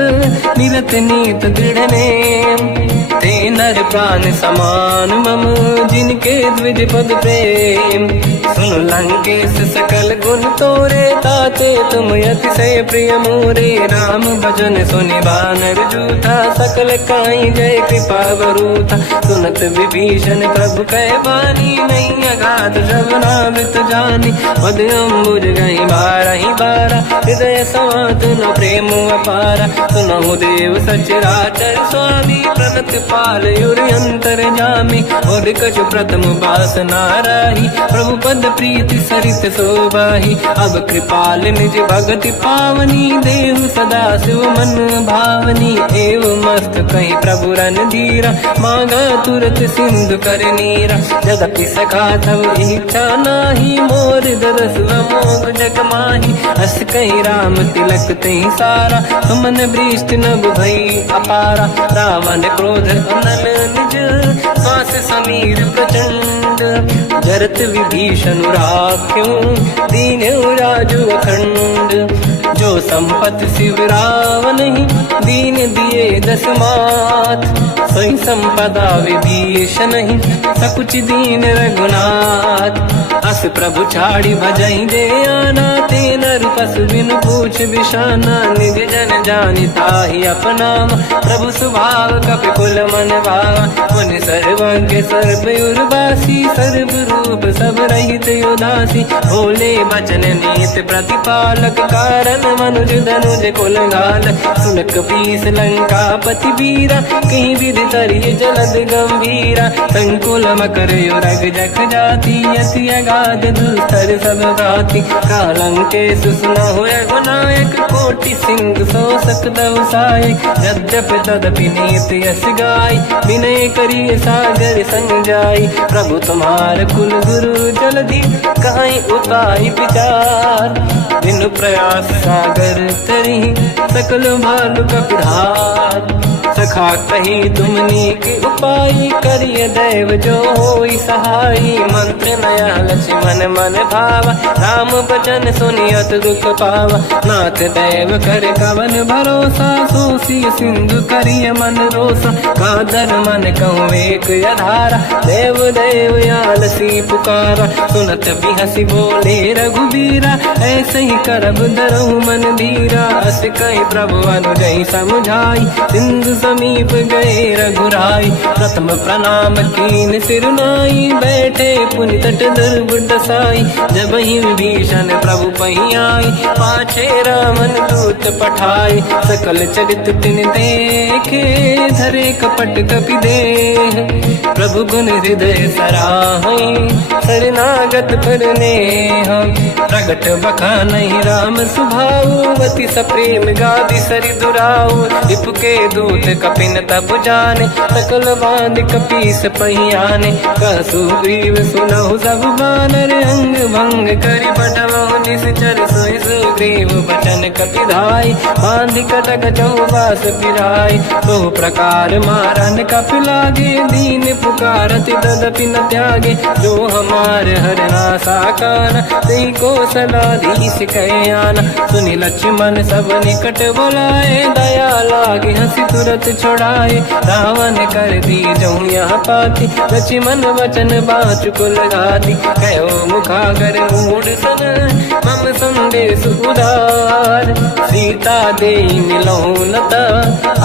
निरत नीत दृढ़ नेम। ते नर प्राण समान मम, जिनके द्विज पद प्रेम। सुन लंकेश सकल गुण तोरे, ताते तुम अतिशय प्रिय मोरे। राम भजन सुनि बानर जूथा, सकल काई जय कृपा वरूथा। सुनत विभीषण प्रभु कह बानी, नहीं अगाध श्रवणामृत जानी। पद अम्बुज गई बारहि बारा, हृदय समात न प्रेम अपारा। सुनहु देव सचराचर स्वामी, प्रणत पाल युरि अंतर जामी। और कछु प्रथम बास नाराही, प्रभु पद प्रीति सरित शोभाही। अब कृपाल निज भगति पावनी, देहु सदा शिव मन भावनी। एव मस्त कहीं प्रभु रन धीरा, मांगा तुरत सिंधु कर नीरा। यद्यपि सखा तब इच्छा नाही, मोर दरस मोग जग माही। हस कहीं राम तिलक तही सारा, सुमन वृष्टि नभ भई अपारा। रावण क्रोध अनल निज, श्वास समीर प्रचंड। जरत विभीषण राख्यों, दीन्यु राजु अखंड। जो संपत शिव रावण ही, दीन दिए दस मात। सोई संपदा विभीषण ही, सकुच दीन रघुनाथ। अस प्रभु छाड़ी भजई जे आना, ते नर पशु बिनु पूछ बिशाना। निज जन जानि ताहि अपनाम, प्रभु स्वभाव कपि कुल मन भावा। मुनि सर्वज्ञ सर्व उर्वासी, सर्व रूप सब रहित उदासी। भोले बचन नीत प्रतिपालक, कारण मनुज धनुज कुल घाल। सुन कपीस लंका पति वीरा, कहीं विधि तरिय जलद गंभीरा। संकुल मकर युरग जख जाति, अति अगाध दुस्तर सब घाति। कालंकेश सुना हुए गुनायक, कोटि सिंधु सो सकदव सहायक। यद्यपि तदपि नीत यस गाय, विनय करिय सागर संग जाई। प्रभु तुम्हार कुल गुरु जलधि, कहीं उपाय विचार। बिनु प्रयास सागर तरी, सकल भालु कपिधार। सखा कही तुमनी के उपाय, करिय दैव जो होई सहाई। मंत्र नया लक्ष्मण मन भावा, राम भजन सुनियत दुख पावा। नाथ दैव कर कवन भरोसा, सोसी सिंधु करिय मन रोसा। कादर मन कहूँ एक अधारा, देव देव आलसी पुकारा। सुनत बिहसी बोले रघुबीरा, ऐसे ही करब धरहु मन धीरा। अस कहीं प्रभु अनुजई समझाई, सिंधु समीप गए रघुराई। प्रथम प्रणाम कीन सिरनाई, बैठे पुनि तट दुर्बुड साई। जब ही विभीषण प्रभु पही आई, पाछे रामन दूत पठाई। सकल चरित तिन देखे, धरे कपट कपि देह। प्रभु गुण हृदय सराहई, शरणागत पर नेह। प्रगट बखानहि राम सुभाऊ, अति सप्रेम गादि सरि दुराऊ। रिपु के दूत कपिन तब जाने, सकल बांध कपीस पहियाने। कह सुग्रीव सुनहु सब बानर, अंग भंग करि पठमहु निश्चर। सोई सुग्रीव बचन कपिधाई, बांध कटक चौबास पिराई। बहु प्रकार मारन कपि लागे, दीन पुकारत तदपि न त्यागे। जो हमार हरना साकाना, तेहि कौशलाधीश कहे आना। सुनि लक्ष्मण सब निकट बोलाए, दया लागे हंसी तुरत छुड़ाए। रावण कर दी जऊँ यह पाती, लक्ष्मण वचन बाचुकुल गाती। कहो मुखागर मूढ़ सन, मम संदेश उदार। सीता देई मिलहु लता,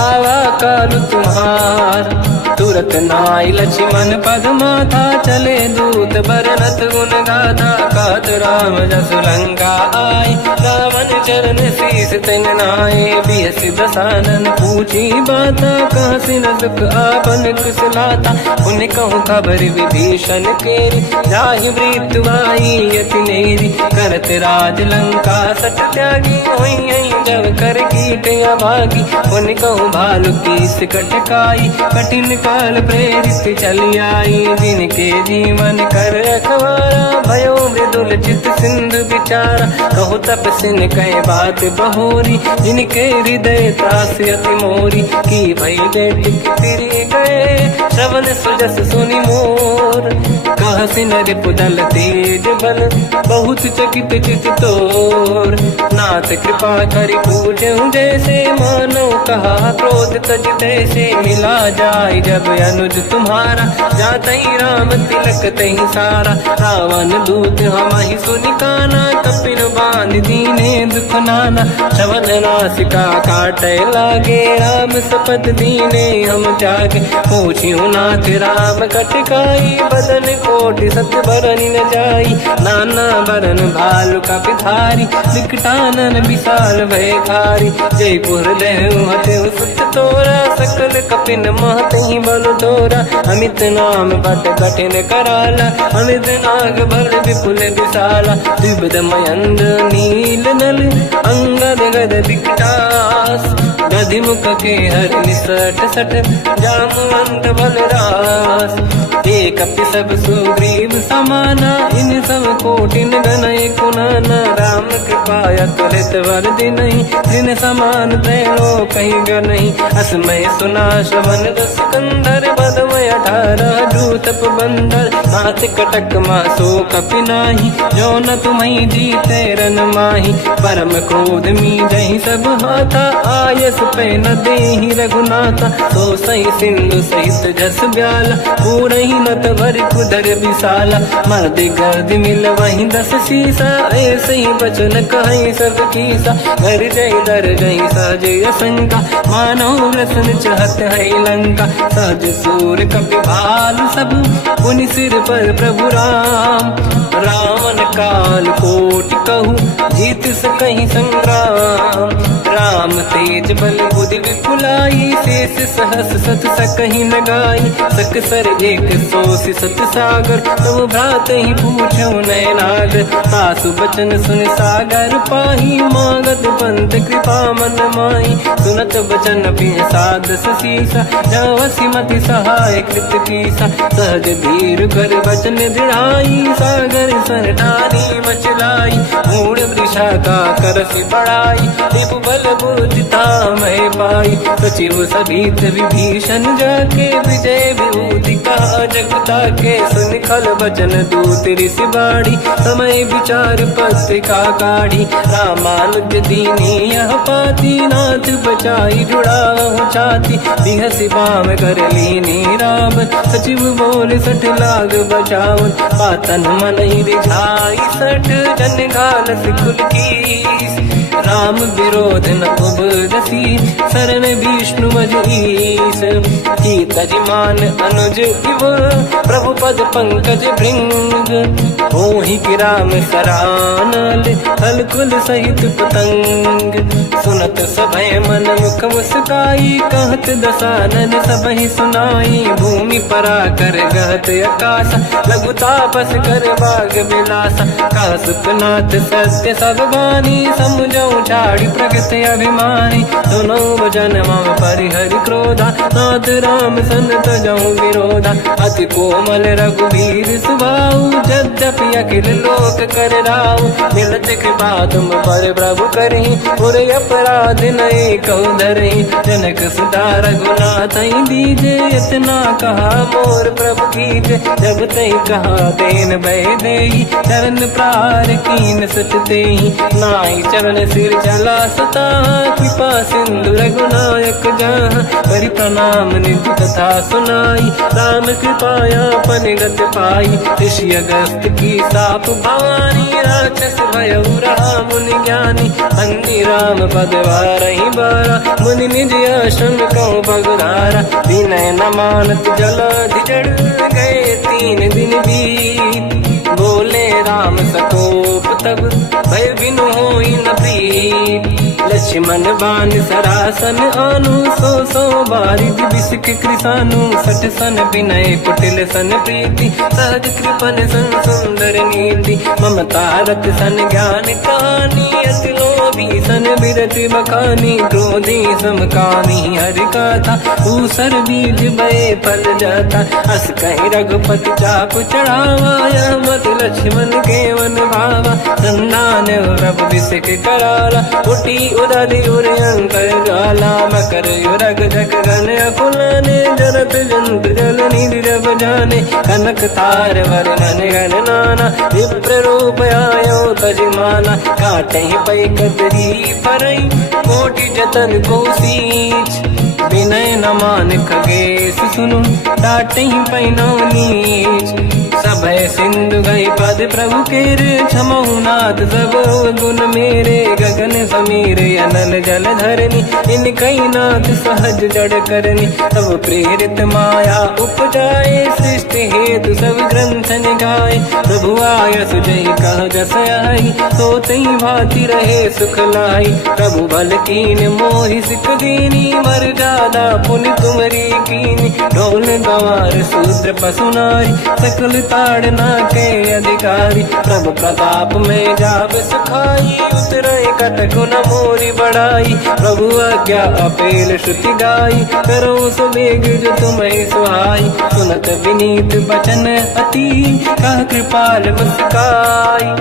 आवा काल तुम्हार। तुरत नाई लक्ष्मण पद माथा, चले दूत बरनत गुण गाथा। कहत राम जसु लंका आए, रावण चरण शीस तिन नाए। बियस दसानन पूछी बाता, कहसिन दुख आपन कुशलाता। उन कहूँ खबर विभीषण केरी, जाहि मृत्यु आई यति नेरी। करत राज लंका सट त्यागी, होई जब कर कीट अभागी। उन कहूँ भालु कीस कटकाई, कठिन काल प्रेरित चली आई। जिनके जीवन कर रखवारा, भयो मृदुल चित सिंधु विचारा। कहु तपसिन कह बात बहोरी, जिनके हृदय त्रास अति मोरी। की भई बेटी फिर गए, श्रवण सुजस सुनि मोर। कहसिन रिपुदल तेज बल, बहुत चकित चित तोर। नाथ कृपा करि पूजहु जैसे, मानो कहा क्रोध तज तैसे। मिला जाय जब अनुज तुम्हारा, जातहि राम तिलक तहि सारा। रावण दूत हमहि सुनि काना, कपिन बांध दीने दुख नाना। श्रवण नासिका काटै लागे, राम सपथ दीने हम जागे। पूछियो नाथ राम कटकाई, बदन कोटि सत बरनि न जाई। नाना बरन भालु कपिधारी, विकटानन विशाल भयकारी। जयपुर देहु हतेउ सुत तोरा, सकल कपिन महतहि बल तोरा। अमित नाम बट कठिन कराला, अमित नाग बल विपुल विशाला। द्विविध मयंद नील नल, अंगद गद विकटास। गधिमुख के हर निसट सट, जामवंत बलरास। एक कपि सब सुग्रीव समाना, इन सब कोटिन गनय कुनाना। राम कृपा त्वरित वर दिनहि, जिन समान त्रैलोक कहीं गनहि। असमय सुना श्रवण रस कंदर, बदमय 18 दूतप बंदर। नाथ कटक मासो कपि नाही, जो न तुम्हि जीते रन माही। परम क्रोध मी जहि सब हाथा, आयस पे न देहि रघुनाथा। तो सही सिंधु सहित जस ब्याला, पूरहि नत भरि कुदर विशाला। मर्द गर्द मिल वही 10 सीसा, ऐसे ही बचन कहि सब कीसा। घर जय दर जय सहज असंका, मानो रसन चहत है लंका। सहज सूर कपि भाल सब, पुनि सिर पर प्रभु राम। रावण काल कोटि कहूँ, जीत सकहि संग्राम। राम तेज बल बुद्धि विपुलाई, शेष सहस सत सकहि न गाई। सकसर 100 सत सागर, तब भ्रात ही पूछो नय नागर। तासु बचन सुन सागर पाही, मांगत पंत कृपा मन माही। सुनत बचन पिय सादस सीसा, जावसी मति सहाय कृत कीसा। सहज धीर कर बचन दृढ़ाई, सागर सर ठानी मचलाई। मूढ़ वृषा का करसि बढ़ाई, रिपु बल बुद्धि तामहि पाई। सचिव सहित विभीषण जाके, विजय विभूति कहा जगता के। सुनि खल बचन दूत ऋषि बाड़ी, समय विचार पत्रिका काढ़ी। रामानुज दीनी यह पाती, नाथ बचाई जुड़ाहु छाती। बिहसि बाम कर लीनी राम, सचिव बोल 60 लाग बचावन। पातन मन ही रिझाई 60, जन घाल सिकुल कीस। राम विरोध न उबरसी, शरण विष्णु मजीस। तजिमान अनुज इव, प्रभु पद पंकज भृंग। मोहि कि राम सरानल, हलकुल सहित पतंग। सुनत सभय मन मुख मुस्काई, कहत दसानन सबहि सुनाई। भूमि परा कर गहत आकाशा, लघु तापस कर बाग बिलासा। कह सुखनाथ सत्य सब बानी, समुझ जाऊं छाड़ी प्रकृति अभिमानी, सुनो भजन मम परिहरि क्रोधा, नाथ राम संत जाऊं विरोधा। अति कोमल रघुवीर सुभाऊ, यद्यपि अखिल लोक कर राऊ, मिलत कृपा तुम पर प्रभु करही, पुर अपराध नहीं कहु धरही। जनक सुता रघुनाथ दीजे, इतना कहा मोर प्रभु कीजे, जब तई कहा देन भय देई, चरण प्रार कीन सटते ही, नाई चरण सिर चला सता, कृपा सिंधु रघुनायक जहाँ, करि प्रणाम निधि कथा सुनाई, राम कृपाया पन गत पाई, ऋषि अगस्त की साप भवानी, राक्षस भयउ रहा मुनि ज्ञानी, अंगी राम पद वारहि बारा, मुनि निज आश्रम कहूँ पगुधारा, विनय न मानत जलाधि जड़ गए 3 दिन बीत, बोले राम सकोप तब भय बिनु होई न प्रीत। लक्ष्मण बाण सरासन आनु, सो बारिद बिसक कृसानु, सठ सन विनय कुटिल सन प्रीति, सहज कृपन सन सुंदर नीति, ममता रत सन ज्ञान कहानी, अति लोभी सन बिरति बखानी, क्रोधी समकानी हरि कथा, ऊसर बीज बये फल जाता, अस कहीं रघुपति चाप चढ़ावा, यह मत लक्ष्मण के वन भावा, संदान रब बिसक कराला, उठी उदधि उरयंकर ज्वाला, मकर युरग जग गण अकुलाने, जरत जंत जल निधि जब जाने, कनक तार वर्णन गण नाना, विप्र रूप आयो तजमाना, काटे पै कतरी परई, कोटि जतन को सींच, विनय न मान खगेश सुनु, डांटे पैनो नीच, सभय सिंधु गई पद प्रभु केरे, क्षमऊ नाथ सब गुण मेरे, गगन समीर अनल जल धरनी, इन कई नाथ सहज जड़ करनी, तब प्रेरित माया उपजाए, सृष्टि हेतु सब ग्रंथ निगाए, प्रभु आय सुजय कह जस आई, सोतई भांति रहे सुख लाई, प्रभु बल कीन मोहि सिख दीनी, मर जादा पुनि तुमरी कीनी, ढोल गवार शूद्र पशु नारी, सकल ताड़ना के अधिकारी, प्रभु प्रताप में जाब सुखाई, उतरे कटक न मोरी बढ़ाई, प्रभु आज्ञा अपेल श्रुति गाई, करो सुबेग जो तुम्हें सुहाई, सुनत विनीत बचन अति, कह कृपाल मुस्काई,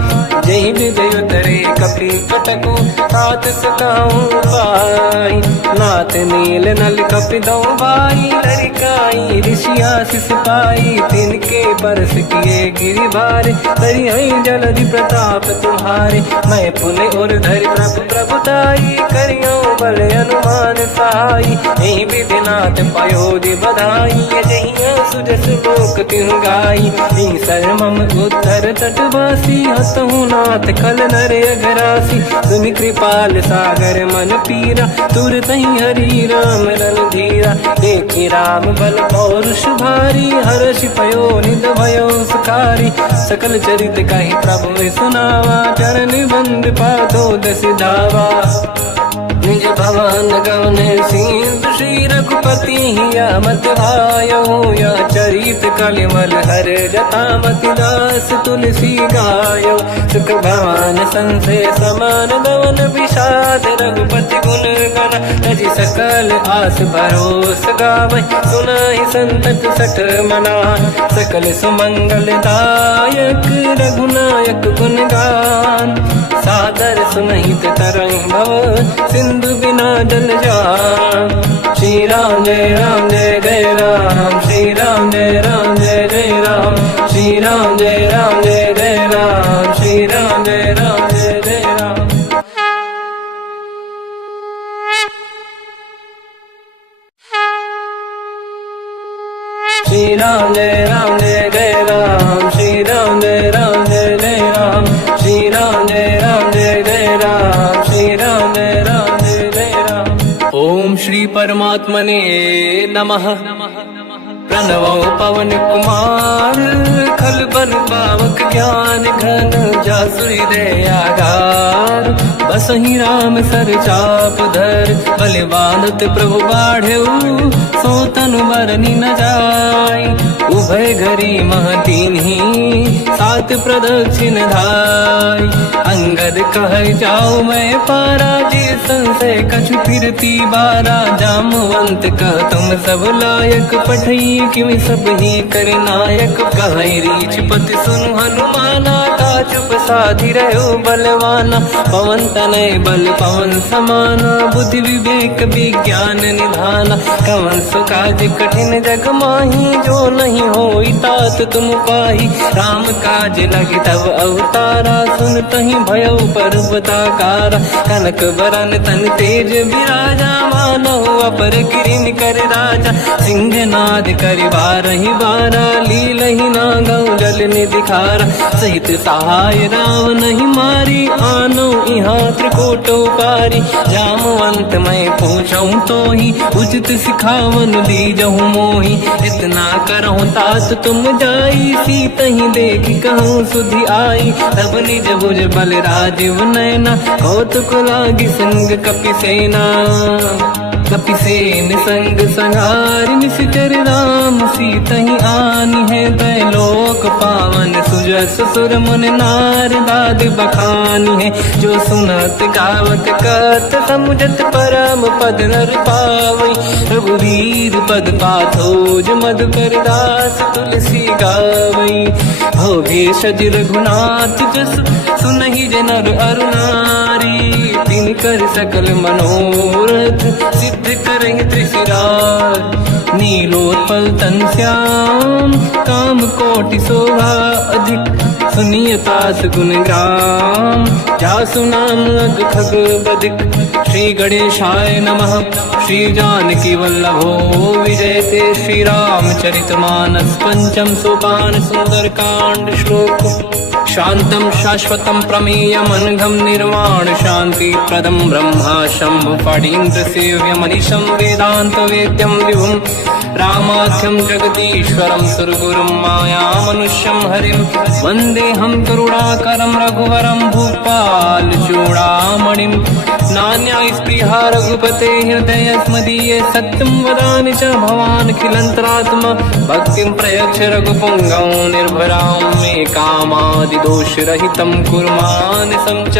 जय विजय उतरे कपि कटकु, तात सकाऊं पाई, नाथ नील नल कपि दो भाई, लरिकाई ऋषि आशीष पाई, तिनके परस किए गिरि भारे, तरी हई जलधि प्रताप तुम्हारे, मैं पुने और धरि प्रभु प्रभुताई, करियो बल अनुमान सहाई, यही विधिनाथ पयोधि बधाई, जहिया सुजस लोक तिहु गाई, सर मम उत्तर तटवासी, हतहु नाथ खल नर अघरासी, सुनि कृपाल सागर मन पीरा, तुरत ही हरि राम रन धीरा, देखि राम बल पौरुष भारी, हर्ष पयो निध भयो सुखारी, सकल चरित कहि प्रभु सुनावा, चरण बंद पादो दस धावा, निज भवन गवन सिंधु श्री रघुपति हिया मत भायो, या चरित कलिमल हर जता मति दास तुलसी गायो, सुख भवन संसे समान गवन विषाद, रघुपति गुण गण तजि सकल आस भरोस गावै, सुनाहि संतत सठ मना, सकल सुमंगल दायक रघुनायक गुण गान, सादर सुनहित तरंग भव, सिंधु बिना जल जान, श्री राम जय राम जय जय राम, श्री राम जय राम जय जय राम, श्री राम जय राम जय जय राम, श्री राम जय राम जय जय राम। श्री राम जय राम जय जय राम, श्री राम जय राम जय जय राम, श्री राम जय राम जय जय राम, श्री राम जय राम जय जय राम। ओम श्री परमात्मने नमः। प्रणवो पवन कुमार, खल बन पावक ज्ञान घन, जासुरी दयागार, बसहि राम सर चाप धर, बलिवानत प्रभु बाढ़ऊ, सो तनु बरनि न जाय, उभय घरी महतीन्ही, सात प्रदक्षिण धाई। अंगद कह जाओ मैं पारा, जी संशय कछु फिरती बारा। जामवंत कह तुम सब लायक, पठई किम सब ही कर नायक। कहीं रीछ पति सुनु हनुमाना, का चुप साधि रहो बलवाना। पवन तनय बल पवन समाना, बुद्धि विवेक विज्ञान निधाना। कवन सो काज कठिन जग माही, जो नहीं होई तात तुम पाही। राम काज लगे तब अवतारा, सुन तहि भयो पर्वताकारा। कनक बरन तन तेज विराजा, मानहु अपर किरिन कर राजा। सिंहनाद करि बारहि बारा, लीलहि नागौ जल निधि खारा। सहित सहाय राम नहीं मारी, आनो इहाँ त्रिकोटौ पारी। जामवंत मैं पूछऊँ तो ही, उचित सिखावन दीजहु मोहि। इतना करहु तात तुम जाई, सीतहि देखि कहूँ सुधि आई। तब निज भुज बल राजीव नयना, कौतुक लागी संग कपिसेना। कपिसेन संग संहारि निशिचर राम, सीतहि आनी है दैलोक पावन। सुजस सुर मुन नार दाद बखानी है, जो सुनत गावत कहत समुझत परम पद नर पावै। रघुवीर पद पाथोज मधुकर दास, तुलसी गावै। भोगे सज रघुनाथ जस, सुनहि जनर अरु नारी। तिन कर सकल मनोरथ, सिद्ध करहि त्रिशिरार। नीलोत्पल तन श्याम, काम कोटि शोभा अधिक। सुनिय तास गुण ग्राम, जासु नाम अग खग बदिक। श्री गणेशाय नमः, श्री जानकी वल्लभो विजयते। श्री रामचरित मानस पंचम सोपान, सुंदर कांड श्लोक। शांतं शाश्वतं प्रमेयमनघं निर्वाण शांति प्रदं ब्रह्मा शंभु फणीन्द्र सेव्यमनिशं वेदांत वेद्यं विभुं। रामाख्यं जगदीश्वरं सुरगुरुं मायामनुष्यं हरिं। वन्देऽहं करुणाकरं रघुवरं भूपाल चूडामणिं। नान्या स्पृहा रघुपते हृदयस्मदीये, सत्यं वदामि च भवान् खिलन्तरात्मा। भक्तिं प्रयच्छ रघुपुङ्गं निर्भरां मे कामादि दोषरहितं कुर्मानिसं च।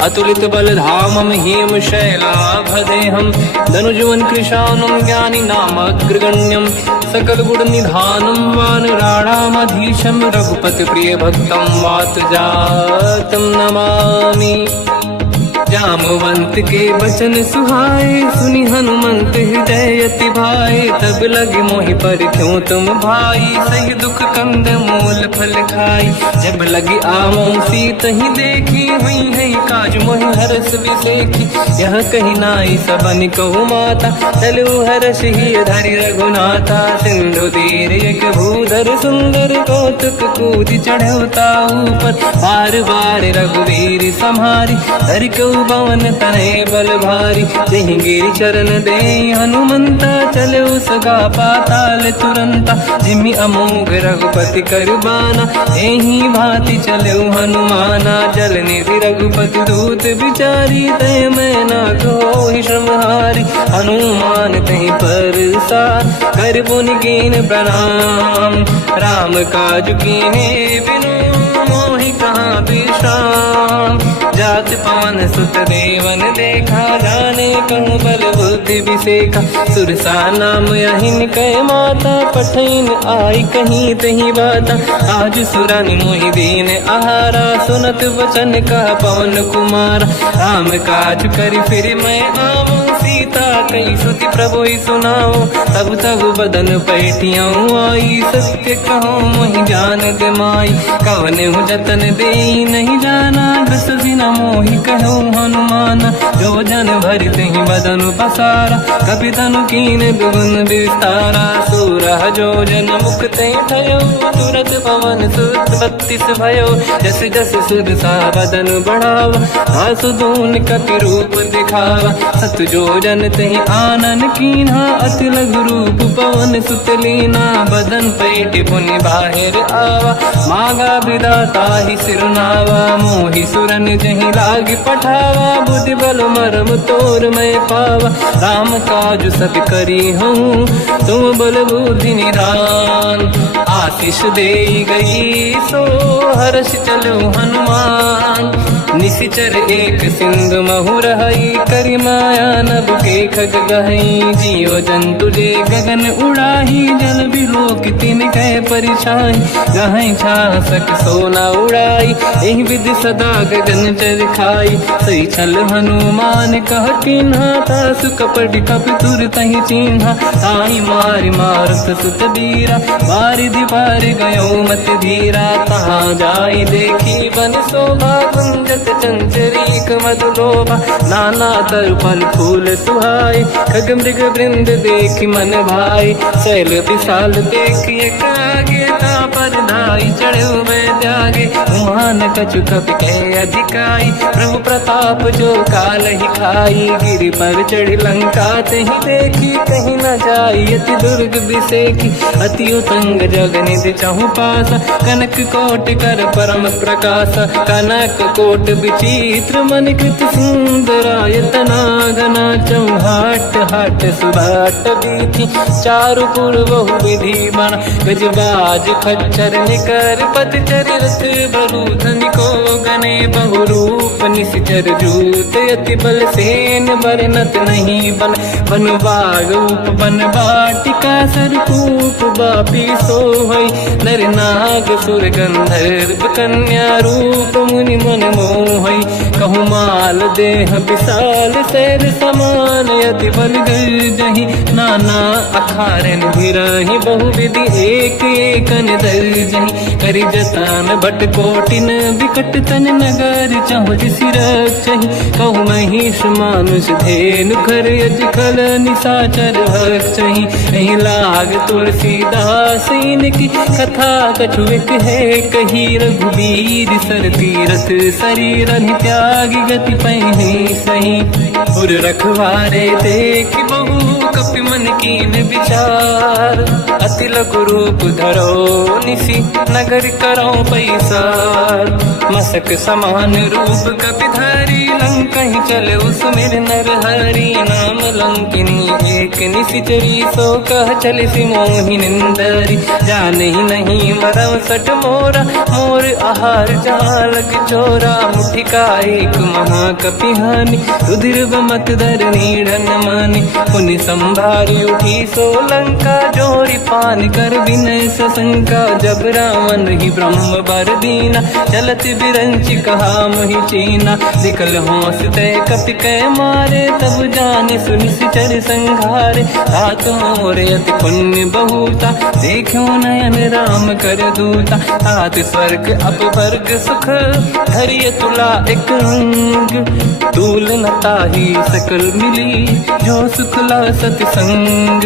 अतुलित बलधामं हेम शैलाभदेहं, धनुजवन कृशानं ज्ञानी नामग्रगण्यं। सकल गुण निधानं वानराणामधीशं, रघुपति प्रिय भक्तं वातजातं नमामि। जामवंत के बचन सुहाए, सुनि हनुमंत हृदय अति भाए। तब लगे मोहि पर क्यों तुम भाई, सही दुख कंद मूल फल खाई। जब लगे आवों सीतहि देखी, हुई है काज मोहि हरस बिसेखी। यह कही नाई सबन कहु माता, चलु हरष ही धरि रघुनाथा। सिंधु तीर एक भूधर सुंदर, कौतुक कूदि चढ़ौता ऊपर। बार बार रघुवीर सम्हारी, धरि कहु पवन तनय बल भारी। जहि गिरि चरण दे हनुमंता, चलो सगा पाताल तुरंता। जिमि अमोघ रघुपति कर बाना, एहि भांति चलो हनुमाना। जल निधि रघुपति दूत बिचारी, तय मैं ना कोहि श्रमहारी। हनुमान तहि परसा, कर पुनि कीन प्रणाम। राम काज कीन्हे बिनु, मोहि कहाँ विश्राम। जात पवन सुत देवन देखा, जाने कहूँ बल बुद्धि विसेखा। सुरसा नाम यहिन कै माता, पठैन आई कहीं तही बाता। आज सुरनि मोहि दीन आहारा, सुनत वचन कह पवन कुमार। राम काज करि फिर मैं आवूं, सीता कई सुति प्रभु सुनाओ। तब तब बदन पैठियाँ आई, सत्य कहो मोहि जान दे माई। कवन जतन दे नहीं जाना, दस दिन मोहि कहो हनुमाना। जो जन भरि तहि बदन पसारा, कपि तनु कीन दुगुन विस्तारा। सूरह जो जन मुख तहि भयो, तुरत पवन सुत 32 भयो। जस जस सुरसा बदन बढ़ावा, आसु दून कपि रूप दिखावा। सत जो जन तहि आनन कीन्हा, अति लघु रूप पवन सुत लीना। बदन पैठ पुनि बाहिर आवा, मागा विधाता ही सिरनावा। मोहि सुरन जहि कहीं लाग पठावा, बुद्धि बल मरम तोर मैं पावा। राम काज सब करी हूँ, तुम बल बुद्धि निधान। आशीष दे गई सो हर्ष चलो हनुमान। निशिचर एक सिंधु महु रहई, करि माया नभ के खग गहई। जीव जंतु जे गगन उड़ाही, जल बिलोक तिन कह परिछाई। गहई छासक सोना उड़ाई, एहि विधि सदा गगन चर खाई। सही छल हनुमान कह किन्हा, तासु कपट कप तुर तहि चिन्हा। ताहि मारि मारुत सुत बीरा, बारिधि पार गयो मत धीरा। तहाँ जाई देखी बन शोभा, गुंजत चंचरीक मधुलोभा। नाना तर फल फूल सुहाई, खग मृग वृंद देखि मन भाई। शैल विशाल देखि एक आगे, पर धाई चढ़ो मैं त्यागे। उमान कछु कप के अधिकाई, प्रभु प्रताप जो काल ही खाई। गिरि पर चढ़ी लंका तहि देखी, कहीं न जाई अति दुर्ग बिसेकी। अति उतंग जग निधि चहु पासा, कनक कोट कर परम प्रकाश। कनक कोट विचित्र मन कृत सुंदरायतना घना। चौहाट हाट सुभाट बीथी, चारु पुर बहु विधि बना। गजबाज खच्चर निकर पतचर, रथ बरु धनिको गने बहु रूप। निशिचर जूत अति बल सेन, बरनत नहीं बन। बन बाग उप बन बाटिका, सरकूप बापी सोहई। नर नाग सुर गंधर्व कन्या, रूप मुनि मन मोहई। कहु माल देह विशाल, शैल समान अति बल गर्जहि। नाना अखारन भिरहि, बहु विधि एक एकन दर्जहि। करि जतान भट कोटिन, बिकट तन नगर चहु जिसि रक्षहि। कहु महिष मानुष धेनु, खर यज खल निशाचर भक्षहि। एहि लाग तुलसीदास इनकी, कथा कछु एक है कही। रघुबीर सर तीरथ शरीर, त्यागी गति पहिनी सही। उर रखवारे देख बहु, कपि मन कीन विचार। अति लघु रूप धरो निसी, नगर करो पैसार। मसक समान रूप कपिधारी, लंका ही चले उसमेर नर हरि। नाम लंकिनी एक निशिचरी, सो कह चले सि मोहि निंदरी। जान ही नहीं मरव सट मोरा, मोर आहार जालक चोरा। मुठिका एक महाकपिहानि, रुधिर बमत धर नीड़न मानि। पुनि संभारी उठी सो लंका, जोरी पान कर विनय सशंका। जब रावण ही ब्रह्म बर दीना, चलत बिरंचि कहा मोहि चीना। निकल होश तय कपि कै मारे, तब जाने सुनिश्चर संघारे। तात मोरे अति पुण्य बहुता, देखो नयन राम कर दूता। तात स्वर्ग अपवर्ग सुख, धरिय तुला एक अंग। तूल न ताहि सकल मिली, जो सुख ला सति संग।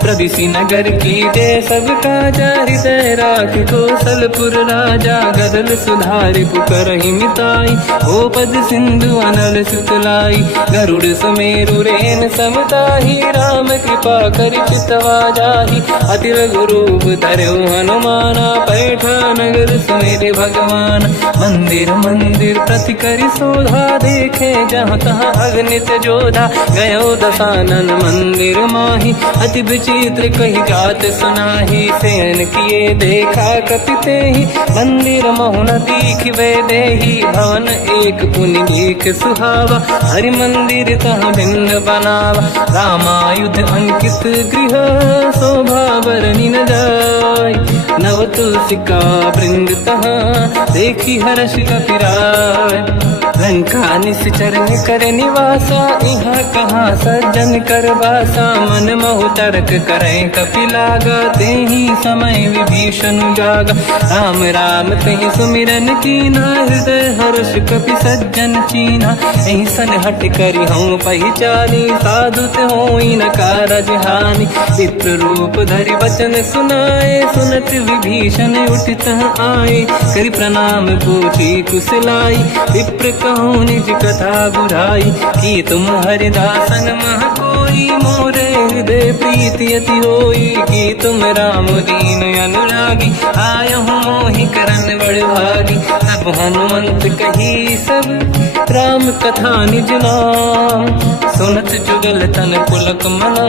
प्रदिशि नगर की जय सब काजा, हृदय राख कौशलपुर राजा। गदल सुधारि पुकारहि मिताई, ओ पद सिंधु अनल सुतलाई। गरुड़ सुमेरु रेन समताहि, राम कृपा करि चितवा जाहि। अति लघु रूप धरौ हनुमाना, पैठा नगर सुमेरे भगवान। मंदिर मंदिर प्रति करि शोधा, देखे जहाँ तहाँ अगणित जोधा। गयो दशानन मंदिर माहि, अति विचित्र कही जात सुनाहि। शयन किए देखा कपि तेहि, मंदिर महु न दीखिबे देहि। भवन एक पुनि देख सुहावा, हरि मंदिर तहाँ भिन्न बनावा। रामायुध अंकित गृह, शोभा बरनि न जाय। नव तुलसी का वृंद तहाँ, देखी हर्ष कपिराय। लंका निश्चर कर निवासा, यहाँ कहाँ सज्जन कर वासा। मन महु तर्क करें कपि लागा, तेहि समय विभीषण जागा। राम राम तेहि सुमिरन कीना, हृदय हर्ष कपि सज्जन चीना। एहि सन हट करि हूँ पहिचानी, साधुत होई न कारज हानि। विप्र रूप धरि वचन सुनाए, सुनत विभीषण उठित आए। करि प्रणाम पूछी कुशलाई, विप्र कहूँ निज कथा बुझाई। कि तुम हरिदासन मह कोई, सोई मोरे हृदय प्रीति अति होई कि तुम राम दीन अनुरागी आयो हूँ मोहि करन बड़ भागी। तब हनुमंत कही सब राम कथा निज नाम सुनत जुगल तन पुलक मना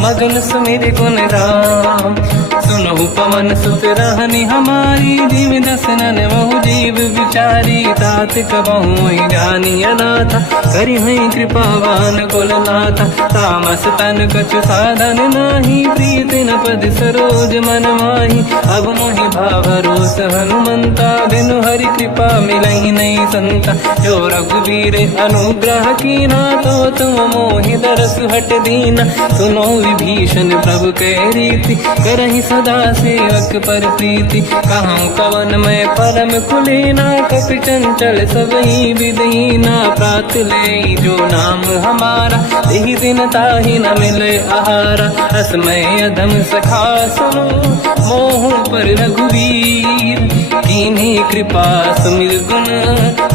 मगन सुमिर गुण राम। सुनहु पवन सुत रहनी हमारी जीव दसनन बहु जीव विचारी तात कबहु जानी अनाथ करि हई कृपावान कुलनाथ। तामस तन कछु साधन नाही प्रीति न पद सरोज मन माही। अब मोहि भावरोस हनुमंता बिनु हरि कृपा मिलहि नहीं संता। जो रघुवीर अनुग्रह कीना तो तुम मोहि दरस हट दीना। सुनो विभीषण प्रभु के रीति करहि सदा सेवक पर प्रीति। कहूँ कवन मैं परम कुलीना कपि चंचल सबही विदहीना। प्रात ले जो नाम हमारा यही दिन ताहि न मिले आहारा। असमय अधम सखा सुनो मोह पर रघुवीर कीन्ही कृपा सुमिर गुण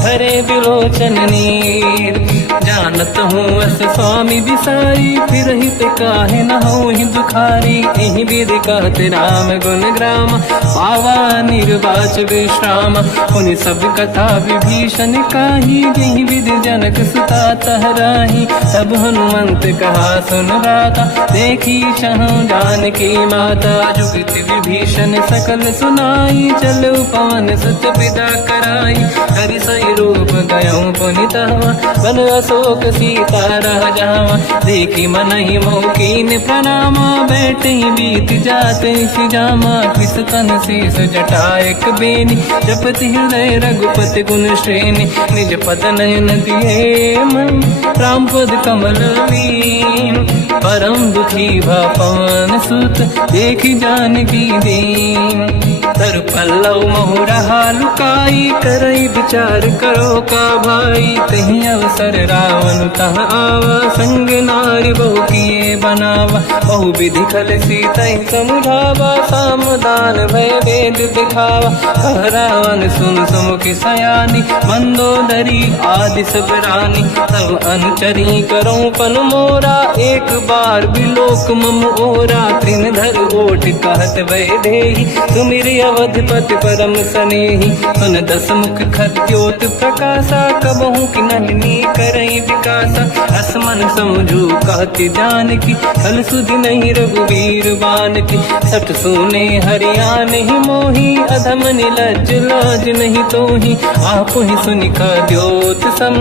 हरे बिलोचन नीर। जानत हूँ अस स्वामी बिसाई फिर हित काहे न हो ही दुखारी। यही विधि कहते राम गुण ग्राम पावा निर्वाच विश्राम। उन सब कथा विभीषण काही यही विधि जनक सुता तहराही। तब हनुमंत कहा सुन राता देखी शहु जानकी माता। जुगति विभीषण सकल सुनाई चलो पवन सुत पिता कराई। हरि सही रूप गयो पुनितवा बन अशोक सीता रह जावा। देखी मन ही मोकीन प्रणामा बैठे बीत जाते जामा। किस तन शीस जटा एक बेनी जपति हृदय रघुपति गुण श्रेणी। निज पद नयन दिए मन राम पद कमल लीन। परम दुखी भा पवन सुत देखी जानकी दीन। तर पल्लव मोहरा लुकाई करई विचार करो का भाई। तही अवसर रावण तह आवा संग नारी बहु किए बनावा। बहु विधि खल सीता समुझावा सामदान भय वेद दिखावा। कह रावण सुन सुमुखी सयानी मंदोदरी आदि सब रानी। तब अनुचरी करो पन मोरा एक बार बिलोक मम ओरा। त्रिन धर ओठ कहत भय देहि सुमिर अवधपति परम सनेही। सुन दस मुख खद्योत प्रकाशा कबहू की नलिनी करई विकासा। असमन समझू कहती जानकी कल सुधि नहीं रघुवीर बान की। सठ सुने हरियाण ही मोही अधम निलज लाज नहीं तोही। आप ही सुनि द्योत सम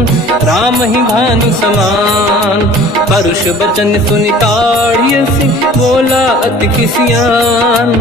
राम ही भानु समान। परुष बचन सुनि ताड़ियसि बोला अति किसियान।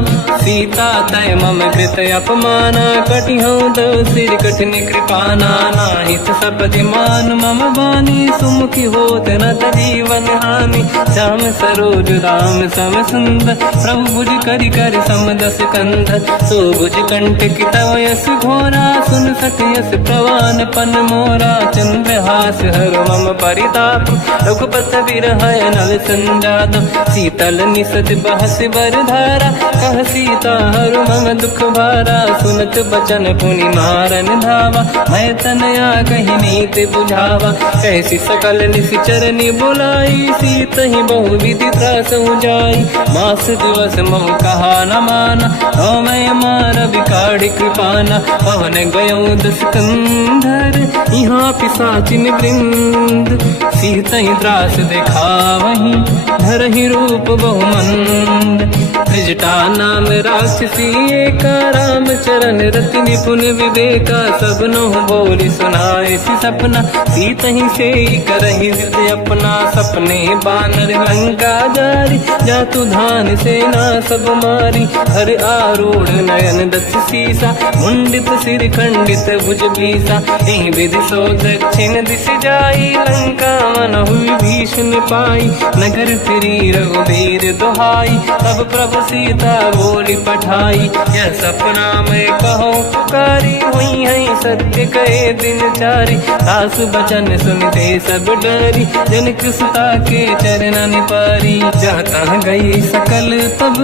सीता तय मम कृत अपमाना कटिहऊँ दो सिर कठिन कृपाना। नाहित सपदि मान मम बानी सुमुखी होत न जीवन हानि। श्याम सरोज राम सम सुंदर प्रभु भुज करि कर समदस कंधर। सो भुज कंठ की तव यस घोरा सुन सखयस प्रवान पन मोरा। चंद्रहास हर मम परिताप रघुपत बिरहय नल संजात। शीतल निसत बहस बर धारा कह सीता हर मम दुख भारा। सुनत बचन पुनि मारन धावा मैं तनया कही नीति बुझावा। कैसी सकल निश्चरनी बुलाई सीत ही बहु विधि त्रास जाई। मास दिवस मोह कहा न माना तो मैं मार बिकाढ़ी कृपाना। पवन गयो दस कंधर यहाँ पिशाचिन वृंद। सीत ही त्रास देखा वहीं धर ही रूप बहुमंद। त्रिजटा नाम राक्षसी एका राम चरण रति निपुण विवेका। सबनो बोली सुनाए सी सपना सीत ही से करहि हृदय अपना। सपने बानर लंका जारी जातु धान सेना सब मारी। हर आरूढ़ नयन दस सीसा मुंडित सिर खंडित भुज बीसा। यही विधि सो दक्षिण दिश जाई लंका मनहु विभीषण पाई। नगर फिरी रघुवीर दुहाई तब प्रभु सीता बोली पठाई। यह सपना मैं कहो पुकारी हुई है सत्य कहे दिन चारी। सास बचन सुनते सब डरी जनक सुता के चरण पारी। जाता गई सकल तब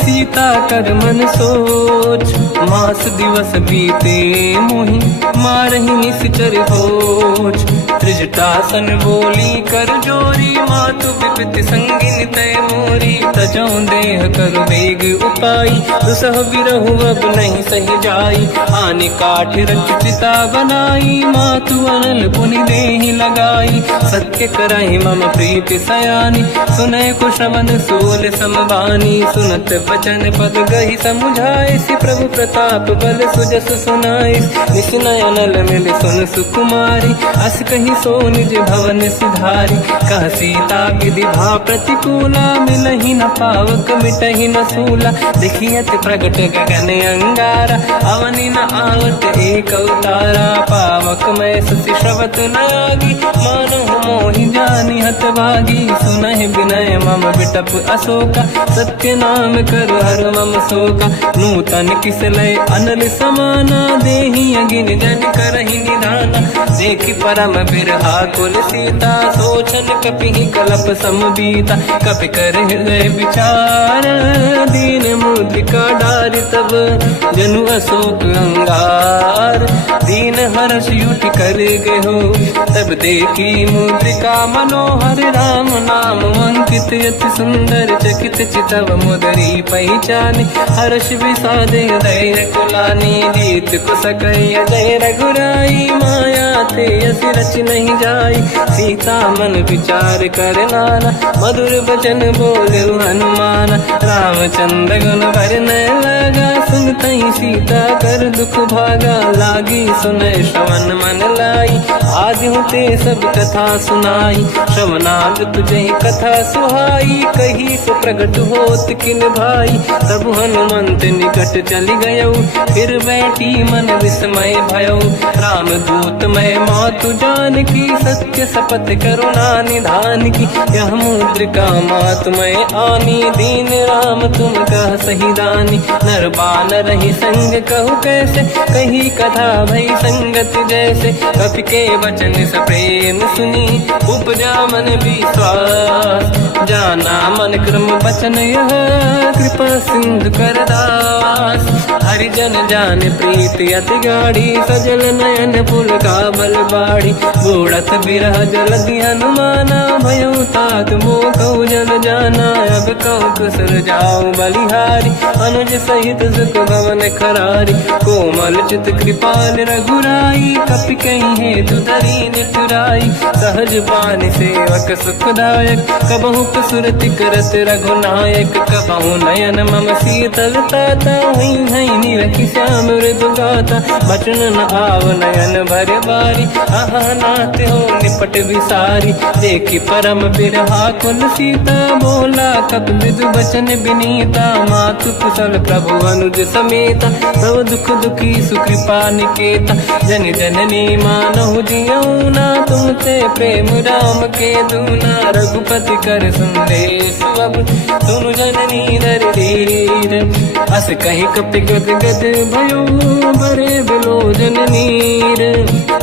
सीता कर मन सोच। मास दिवस बीते मोहि मारहि निश्चर होच। त्रिजटासन बोली कर जोरी, मातु विपति संगिन तय मोरी। तजौ देह कर वेग उपाई, दुसह बिरहु अब नहीं सही जाई। आनि काठ रच चिता बनाई, मातु अनल पुनि देहि लगाई। सत्य करहि मम प्रीति सयानी, सुनय कुशवन सूल समबानी। सुनत बचन पद गहि समुझाए, सि प्रभु प्रताप बल सुजस सुनाई। निसुनय अनल मिल सुन सुकुमारी, अस कहि सो निज भवन सिधारी। कह सीता विधि भा प्रतिकूला, मिलहि न पावक मिटहि न सूला। देखियत प्रगट गगन अंगारा, अवनि न आवत एक अवतारा। पावक मैं ससि श्रवत न आगी, मानहु मोहि जानि हतभागी। सुनहि विनय मम बिटप अशोका, सत्य नाम करु हर मम शोका। नूतन किस लय अनल समाना, देहि अगिन जन करहि निधाना। देखि परम बिरहा कुल सीता, सोचन कपिहि कलप समबीता। कपि कर हृदय विचार, दीन मुद्रिका डारि तब जनु अशोक अंगार। दीन हर्ष युति कर गयो, तब देखी मुद्रिका मनोहर। राम नाम अंकित अति सुंदर, चकित चितव मुदरी पहचाने। हर्ष विषाद हृदय कुलानी, जीत को सकय जय रघुराई। माया थे असि रच नहीं जाई, सीता मन विचार कर नाना। मधुर बचन बोले हनुमान, रामचंद्र गुण वर्णय लगा। सुनतहि सीता कर दुख भागा, लागी सुनय श्रवण मन लाई। आदि होते सब कथा सुनाई, श्रवणाद तुझे कथा सुहाई। कही सो प्रगट होत किन भाई, तब हनुमंत निकट चली गयो। फिर बैठी मन विस्मय भयो, राम दूत मैं मातु जान की। सत्य शपथ करुणा निधान की, यह मुद्रिका मातु मैं आनी। दीन राम तुम कह सही दानी, नर बानर ही संग कहु कैसे। कही कथा भई संगत जैसे, कपि के वचन सप्रेम सुनी। उपजा मन विश्वास, जाना मन क्रम वचन यह। कृपा सिंधु कर दास, हरिजन जान प्रीति अति गाढ़ी। सजल नयन पुलका बल बाढ़ी, बूढ़त बिरह जलधि हनुमाना। भयो तात मोह कहु जल जाना, अब कहु कुशल जाऊं बलिहारी। अनुज सहित सुख भवन खरारी, कोमल चित कृपाल रघुराई। कपि कहीं हेतु धरी निठुराई, सहज बानि सेवक सुखदायक। कबहु सुरति करत रघुनायक, कबहु नयन मम शीतल ताता। हई हई निरखि श्याम मृदु गाता, बचन न आव नयन भर बारी। आहा नाथ हो निपट विसारी, देखि परम बिरहा कुल सीता। बोला कप विदु बचन बिनीता, मातु कुशल प्रभु अनुज समेता। सब दुख दुखी सुकृपा निकेता, जन जननी मानहु जियौना। तुम ते प्रेम राम के दूना, रघुपति कर संदेश अब सुनु जननी दर धीर। अस कहि कपि गद गद भयो, बरे बिलोचन नीर।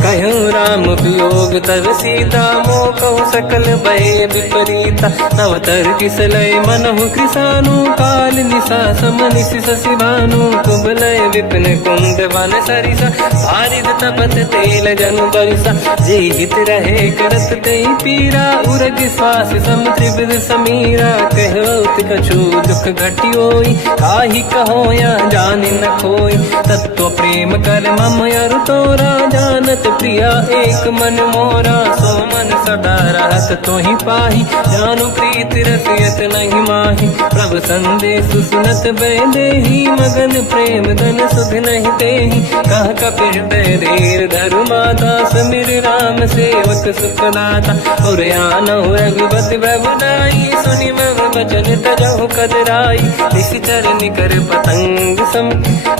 कहो राम वियोग तब सीता, मोह कहु सकल भय विपरीता। तव तर किस लय मनहु कृसानु, काल निशा समनिशि शशि भानु। कुबलय विपिन कुंद वन सरिसा, बारिद तपत तेल जनु बरिसा। जे हित रहे करत ते पीरा, उरग श्वास सम त्रिविध समीरा। कहत कछु दुख घटियोई, काहि कहो या जानि न खोई। तत्व प्रेम कर मम अरु तोरा, जानत प्रिया एक मन मोरा। सो मन सदा रहत तोहि पाहि, जानु प्रीति रसियत नहीं माहि। प्रभु संदेश सुनत बैदेहि, मगन प्रेम धन सुध नहीं तेहि। कह कपि हृदय धीर धरु माता, समिर राम सेवक सुखदाता। और आनहु रघुपति प्रभुदाई, सुनि मम वचन तजहु कदराई। निश्चर निकर पतंग सम,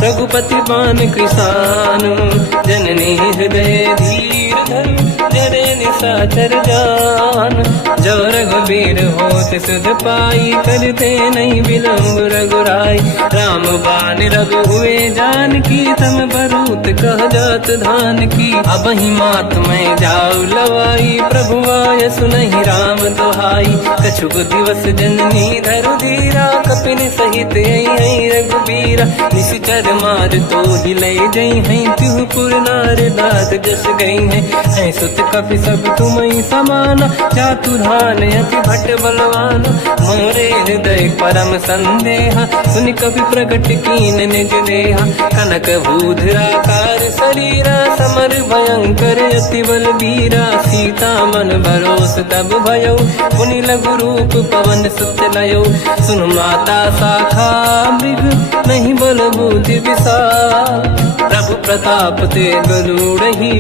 रघुपति बान कृसानु। जननी हृदय धीर धरु, जरे निशाचर जान। जो रघुबीर होत सुध पाई, करते नहीं विलम्ब रघुराई। राम बान रघु हुए जानकी, तम बरूत कह जात धान की। अब ही मात मैं जाऊ लवाई, प्रभु आय सुनहि राम दोहाई। कछुक दिवस जननी धरु धीरा, कपिन सहित आई रघुबीरा। निश्चर मार तो ही ले जई हैं, तिहु पुर नार दात जस गई हैं। सुत कपि सब तुमहि समाना, चातुर्हान अति भट बलवान, मोरे हृदय परम संदेहा, सुनि कपि प्रकट कीन निज देहा, कनक भूधराकार शरीरा, समर भयंकर अति बलबीरा, सीता मन भरोस तब भयो, पुनि लघु रूप पवन सुत लयो, सुन माता शाखा मृग नहीं बल बुद्धि विशाल, प्रभु प्रताप ते गरुड़हि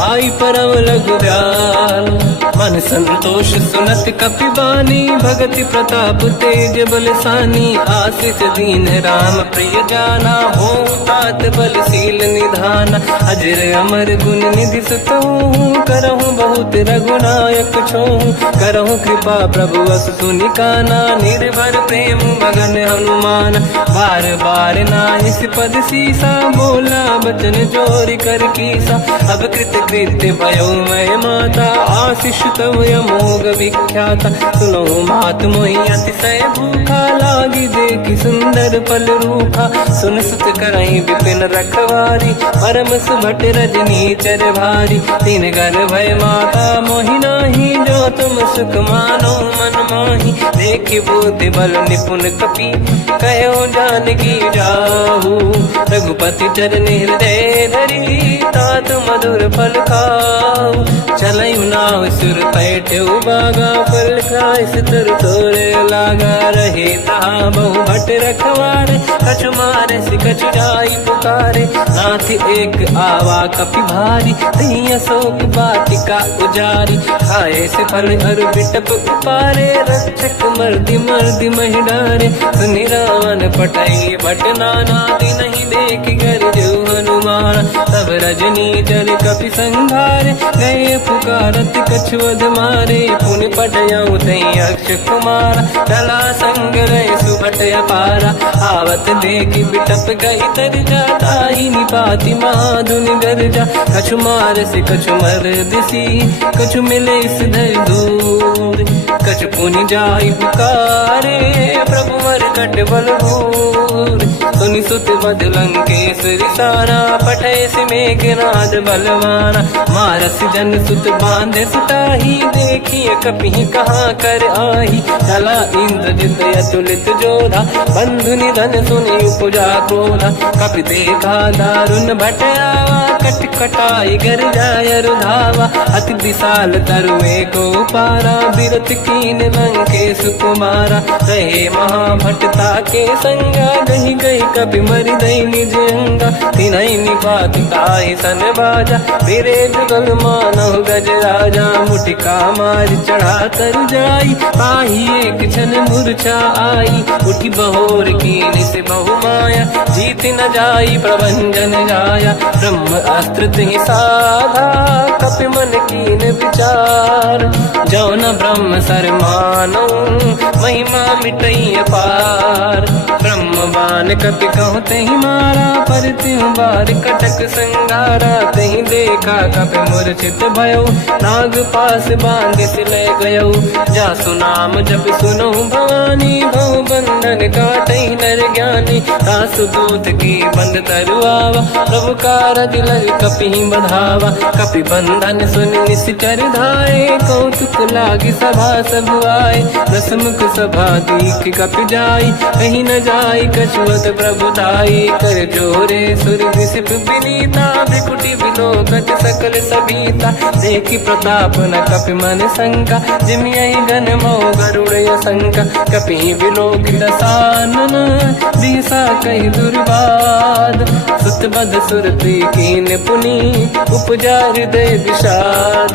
आई परम लघु दयाल, मन संतोष सुनत कपि बानी, भगति प्रताप तेज बलसानी, आशीष दीन राम प्रिय जाना, हो तात बलशील निधान, अजर अमर गुण निधि सुतहु, करहु बहुत रघुनायक छोहु, करहु कृपा प्रभु अस सुनि काना, निर्भर प्रेम मगन हनुमान, बार बार नाहिस पद सीसा, बोला बचन जोरि कर कीसा, अब कृत कृत्य भयो मैं माता, आशीष तव अमोघ विख्याता, सुनो मात मोहि अतिशय भूखा, लागी देखि सुंदर फल रूखा, सुन सुत करहि विपिन रखवारी, परम सुभट रजनी चर भारी, तीन घर भय माता मोहि नाही, जो तुम सुख मानो मन माही, देखि बुद्धि बल निपुण कपि, कहो जानकी जाहू, रघुपति चरण हृदय धरी, तात मधुर फल खाऊ, चलयु नाव सुर पैठ्यउ बागा, फल खाय सितर तोरे लागा, रहे तहा बहु भट रखवारे, कछु मारे सि कछु जाई पुकारे, नाथ एक आवा कपि भारी, तही अशोक वाटिका उजारी, खाए से फल अरु बिटप उपारे, रक्षक मर्दि मर्दि महि डारे, सुनि रावण पटई भट नाना, नहीं देखि घर जो हनुमान, तब रजनी चर कपि संघारे, गए पुकारत कछुअध मारे, पुनि पटयउ तई अक्ष कुमार, चला संग रहे सुभट अपारा, आवत देखि बिटप गई तरजा, ताहि निपाति महाधुनि गरजा, कछु मार से कछु मर दिसी, कछु मिले इस धर दूर, कछु पुनि जाई पुकारे, प्रभु मर कट बल भूर, सुनि सुत बद लंकेश्वरी सारा, पठय सि मेघनाद बलवाना, मारस जन सुत बांधे सुताही, देखिए कपि कहाँ कर आही, चला इंद्रजित अतुलित जोधा, बंधु निधन सुनि उपजा क्रोधा, कपि देखा दारुण भट आवा, कट कटाई गर जाय रुधावा, अति विशाल तरुए को पारा, बिरत कीन लंकेश कुमारा, रहे महाभटता के संगा, गही गही कपि मरि दई निज अंगा, तिन्हि निपात ताहि सन बाजा, फिरे जुगल मानव गज राजा, मुटिका मार चढ़ा तर जाई, पाही एक क्षण मूर्छा आई, उठी बहोर कीन से बहु माया, जीत न जाई प्रभंजन जाया, ब्रह्म अस्त्र तिहि साधा, कपि मन कीन विचार, जो न ब्रह्म सर मानो, महिमा मिटई अपार, ब्रह्म बान कपि कहु तहि मारा, पर तिहु बार कटक संगारा, तहि देखा कपि मूर्छित भयो, नाग पास बांध सिले गयो, जासु नाम जप सुनहु भवानी, भव बंधन काटहि नर ज्ञानी, तासु दूत की बंद तरुआवा, प्रभु कारज लग कपि बधावा, कपि बंधन सुनि निश्चर धाये, कौतुक लागी सभा सब आए, दसमुख सभा दीख कपि जाई, कहीं न जाई कछुअत प्रभु दाई, कर जोरे सुर विसिप विनीता, भ्रिकुटि विलोकत सकल सबीता, देखि प्रताप न कपि मन शंका, जिमियहि गन मोह गरुड़ शंका, कपि विलोकित सानन, दिशा कहि दुर्वाद, सुत बद सुरति कीन पुनि, उपजा हृदय विषाद,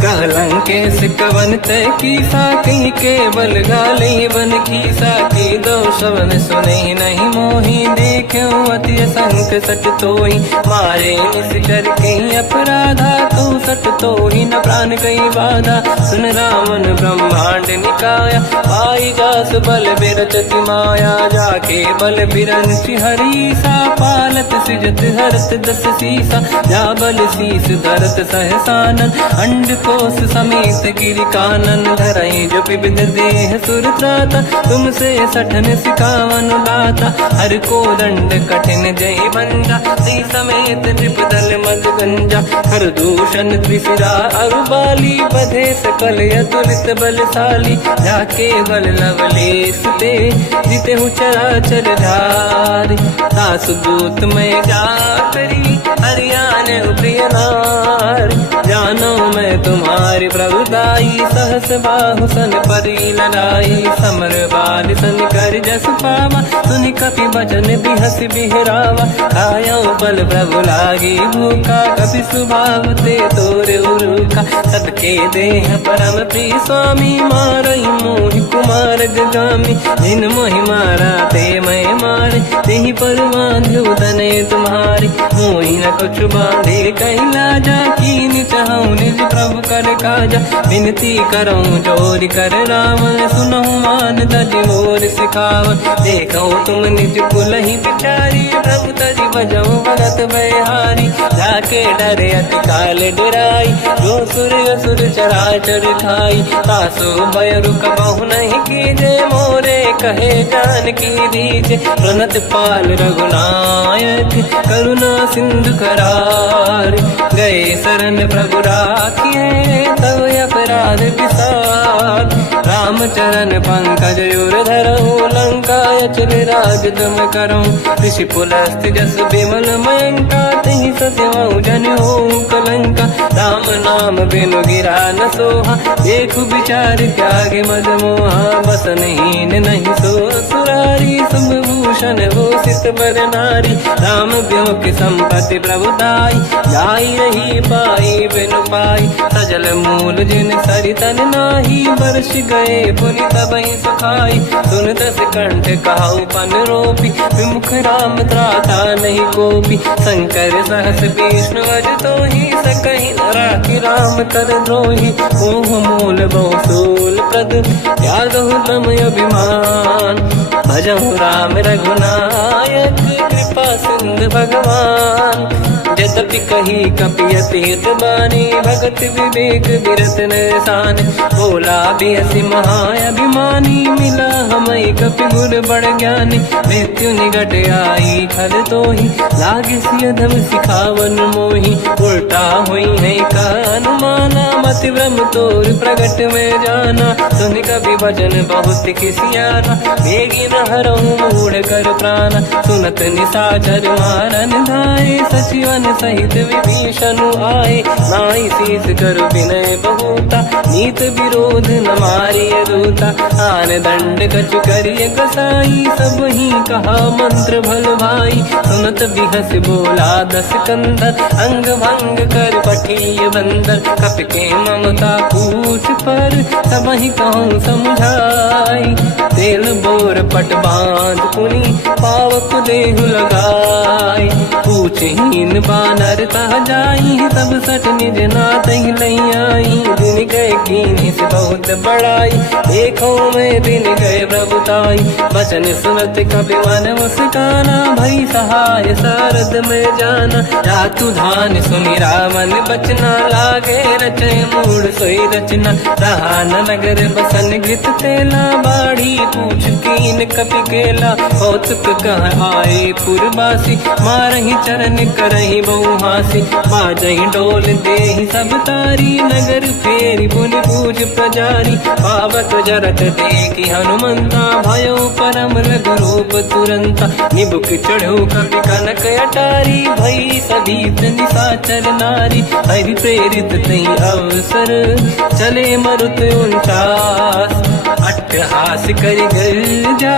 कह लंकेश कवन तय कीसा, कहीं केवल गाली बन कीसा, की दो शवन सुनहि नहीं मोहि, देखियो अति संत सट तोहि, मारे निश्चर कहीं अपराधा, तो सट तोहि न प्राण कहीं बाधा, सुन रावण ब्रह्मांड निकाया, पाई जास बल बिरचति माया, जाके बल बिरंचि हरीसा, पाल पावत सृजत हरत दस सीसा, जाबल शीस धरत सहसानन, अंड कोश समेत गिरि कानन, धरई जो विविध देह सुर त्राता, तुमसे सठन सिखावन लाता, हर को दंड कठिन जय बंजा, सी समेत त्रिपदल मद गंजा, हर दूषण त्रिशिरा अरुबाली, बधे सकल अतुलित बलशाली, जाके बल लवलेश ते जिते हूँ चराचर धारी, सासु दूत में जा करी हरियाणा प्रिय नारी, जानो मैं तुम्हारी प्रभुताई, सहस बाहु सन परी लड़ाई, समर बाल सन कर जस पावा, सुनि कपि बचन बिहस बिहरावा, खायो बल प्रभु लागी भूखा, कपि स्वभाव ते तोरे उरुखा, सबके देह परम प्रिय स्वामी, मारई मोहि कुमार गगामी, जिन मोहि मारा ते मैं मारे, तेहि पर बांधु तने तुम्हारी, मोहि न कुछ बांधे कहीं लाजा, कीन चाहूं निज प्रभु कर काजा, विनती करऊं जोर कर रावण, सुनहु मान तज मोर सिखाव, देखो तुम निज कुलहि बिचारी, प्रभु तज बजऊ भगत बहारी, जाके डरे अति काल डराई, जो सुर असुर चराचर खाई, तासो भय रुक बहु नहीं कीजे, मोरे कहे जान की दीजे, प्रणत पाल रघुनायक करुणा सिंधु करार, गए शरण प्रभु राखिए तब अपराध विसार, रामचरण पंकज उर धरऊ, लंका अचल राज तुम करो, ऋषि पुलस्त जस विमल मयंका, तहि सत्यवऊ जन हो कलंका, राम नाम बिनु गिरा न सोहा, देखु विचार त्यागे मद मोहा, बसनहीन नहीं सो सुरारी, सुभूषण हो सित बर नारी, राम विमुख संपत्ति प्रभुताई, जाई रही पाई बिनु पाई, सजल मूल जिन सरितन नाही, बरस गए पुनि तबहि सुखाई, सुन दस कंठ कहाऊ पन रोपी, विमुख राम त्राता नहीं कोपी, शंकर सहस विष्णु अज तो ही, सकहि न राखि राम कर द्रोही, मोह मूल बहु सूल प्रद, त्यागहु तम अभिमान, भजहु राम रघुनायक कृपा सिंधु भगवान, यद्यपि कही कपि अति हित बानी, भगत विवेक विरत निशान, बोला बिहसी महाअभिमानी, मिला हमई कपि गुर बड़ ज्ञानी, मृत्यु निकट आई खल तोहि, लागे सियधम सिखावन मोहि, उल्टा हुई है का अनुमाना, मति ब्रह्म तोर प्रगट में जाना, सुन कपि भजन बहुत खिसियाना, बेगी न हरहु मूढ़ कर प्राणा, सुनत निशाचर मारन धाये, सचिवन सहित विभीषण आए, नाई शीस कर विनय बहुता, नीत विरोध न मारिय दूता, आन दंड कछु करिय कसाई, सब ही कहा मंत्र भल भाई, सुनत बिहस बोला दस कंदर, अंग भंग कर पठिय बंदर, कपि के ममता पूछ पर, सब ही कहूँ समझाई, तेल बोर पट बांध पुनि, पावक देहु लगाई, पूछहीन बानर तह जाई, सब सट निज नाथ ही लई आई, दिन गए कीनी से बहुत बड़ाई, देखो मैं दिन गए प्रभुताई, बचन सुनत कपि मन मुस्काना, भई सहाय सारद में जाना, जातु धान सुनि रामन बचना, लागे रचय मूढ़ सोई रचना, रहा न नगर बसन घृत तेला, बाढ़ी पूछ कीन कपि केला, कौतुक कह आए पुरबासी, मारहि चरण करहि बहु हासी, बाजहि डोल देहि सब तारी, नगर फेरि पुनि पूज प्रजारी, पावक जरत देखि हनुमंता, भयो परम रघुरूप तुरंता, निबुक चढ़ो कपि कनक अटारी, भई सभीत निशाचर नारी, हरि प्रेरित तई अवसर, चले मरुत 49, अट्टहास करि गर्जा,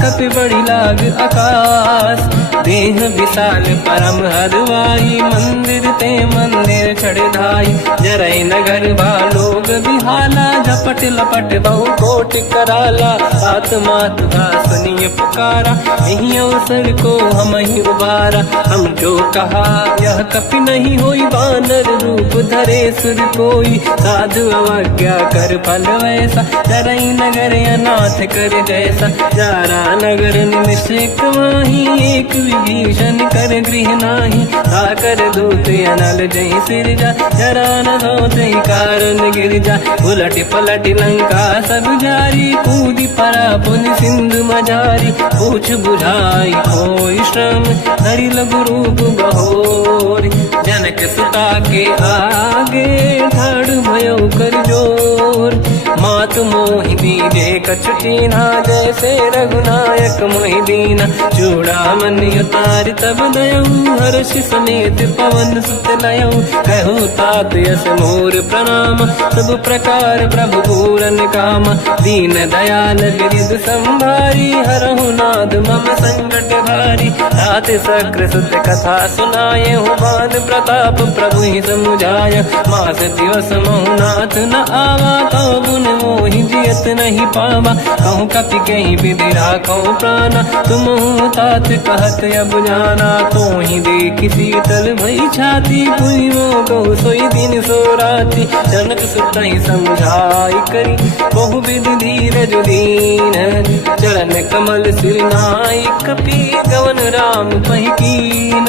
कपि बड़ी लाग आकाश, देह विशाल परम हरवाई, मंदिर ते मंदिर चढ़ धाई, जरई नगर बालोग बिहाला, झपट लपट बहु कोट कराला, सात मात सुनिय पुकारा, यही अवसर को हम ही उबारा, हम जो कहा यह कपि नहीं होई, बानर रूप धरे सुर कोई, साधु अवज्ञा कर फल वैसा, जरई नगर अनाथ कर जैसा, जारा नगर निमिषक माही, एक विभीषण कर गृह नाही, ताकर दूत अनल जय सिरजा, जरा न होते कारण गिरजा, उलट पलट लंका सब जारी, कूदी परा पुन सिंधु मजारी, पूछ बुझाई कोई श्रम, हरि लघु रूप बहोरी, जनक सुता के आगे ठाड़ भयो कर जोर, मात मोहि दीजे कछु कीन्हा, जैसे रघुनायक मोहि दीना, चूड़ामणि उतारि तब दयऊ, हर्ष समेत पवन सुत लयऊ, कहु तात यस मोर प्रणाम, सब प्रकार प्रभु पूरन काम, दीन दयाल गिरिध संभारी, हरहु नाथ मम संकट भारी, तात सक्र सुत कथा सुनाए, हुमान प्रताप प्रभु ही समुझाय, मास दिवस महु नाथ न आवा, कौ गुण मोहि जियत नहीं पावा, कहूँ कपि कहीं विधि राखो प्राणा, तुम तात कहत अब जाना, तो ही देखि शीतल भई छाती, पुनि मोह कहु सोई दिन सो राति, जनक सुत ही समझाई करी, बहु विधि धीरज दीन, चरण कमल सिर नाई, कपि गवन राम पहि कीन,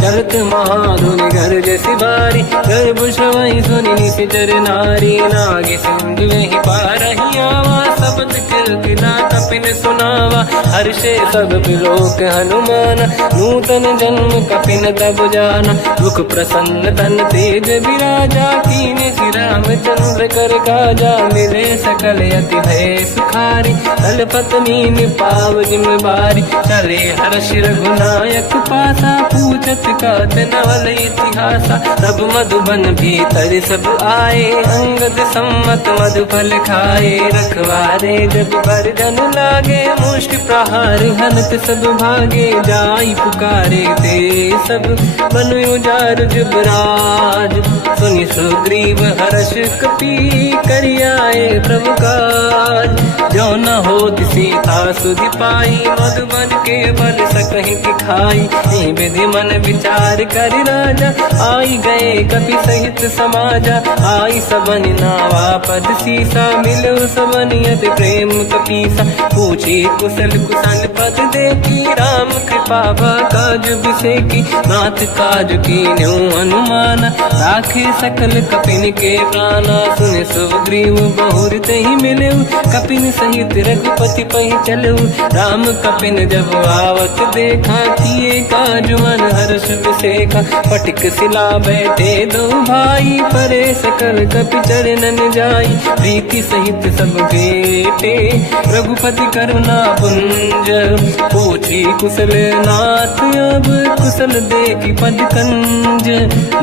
चलत महाधुनि गर्ज सिबारी, गर्भ श्रवई सुनि निशिचर नारी, नागे सिंधु ही पारहि आवा, शब्द कीर्तिना कपिन सुनावा, हर्षे सब बिलोक हनुमान, नूतन जन्म कपिन तब जाना, दुख प्रसन्न तन तेज विराजा, कीने श्री रामचंद्र कर काजा, मिले सकल यति भय सुखारी, तल पत्नी पाव जिम्मेवारी, चले हर्ष रघुनायक पासा, पूछत कहत नवल इतिहासा, तब मधुबन भीतर सब आए, अंगद सम्मत मधुफल खाए, रखवारे जब भर जन लागे, मुष्टि प्रहार हनत सब भागे, जाई पुकारे ते सब बन उजार जुबराज, सुनि सुग्रीव हर्ष कपि करियाए प्रभु काज, जो न होत सीता सुधि पाई, मधुबन के बल सकहि दिखाई, विधि मन विचार कर राजा, आई गए कपि सहित समाजा, आई सबन नावा पद सीसा, मिलो सबन यति प्रेम कपीसा, पूछी कुशल कुशल पद देखी, राम कृपा काज बिसेकी, नाथ काज कीन्हु अनुमाना, राखे सकल कपिन के प्राणा, सुने सुग्रीव बहुर तहि मिलेऊ, कपिन सहित रघुपति पहि चलेऊ, राम कपिन जब आवत देखा, किए काज मन हर्ष बिसेखा, पटिक सिला बैठे दो भाई, परे सकल कपि चरणन जाई, प्रीति सहित सब बेटे, रघुपति करुणा पुंज, पूछी कुशल नाथ अब कुशल देखी पद कंज,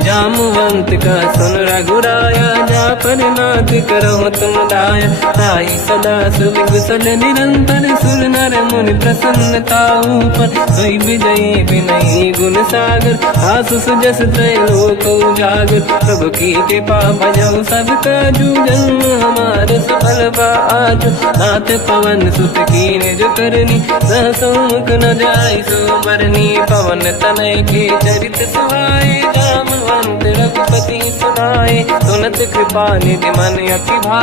जामवंत का सुन रघुराया, जा पर नाथ करहु तुम दाया, ताई सदा सुविकुशल निरंतर, सुर नर मुनि प्रसन्नता ऊपर, सोई विजयी विनयी गुण सागर, आसु सुजस त्रैलोक उजागर, प्रभु की कृपा भजऊ सब काजू, जन्म हमार सफल बा आज, नाथ पवन सुत कीन्ह जो करनी, सहसो मुख न जाय सो बरनी, पवन तनय के चरित सुहाए, जामवंत रघुपति सुनाए, सुनत कृपा निधि मन अति भाए।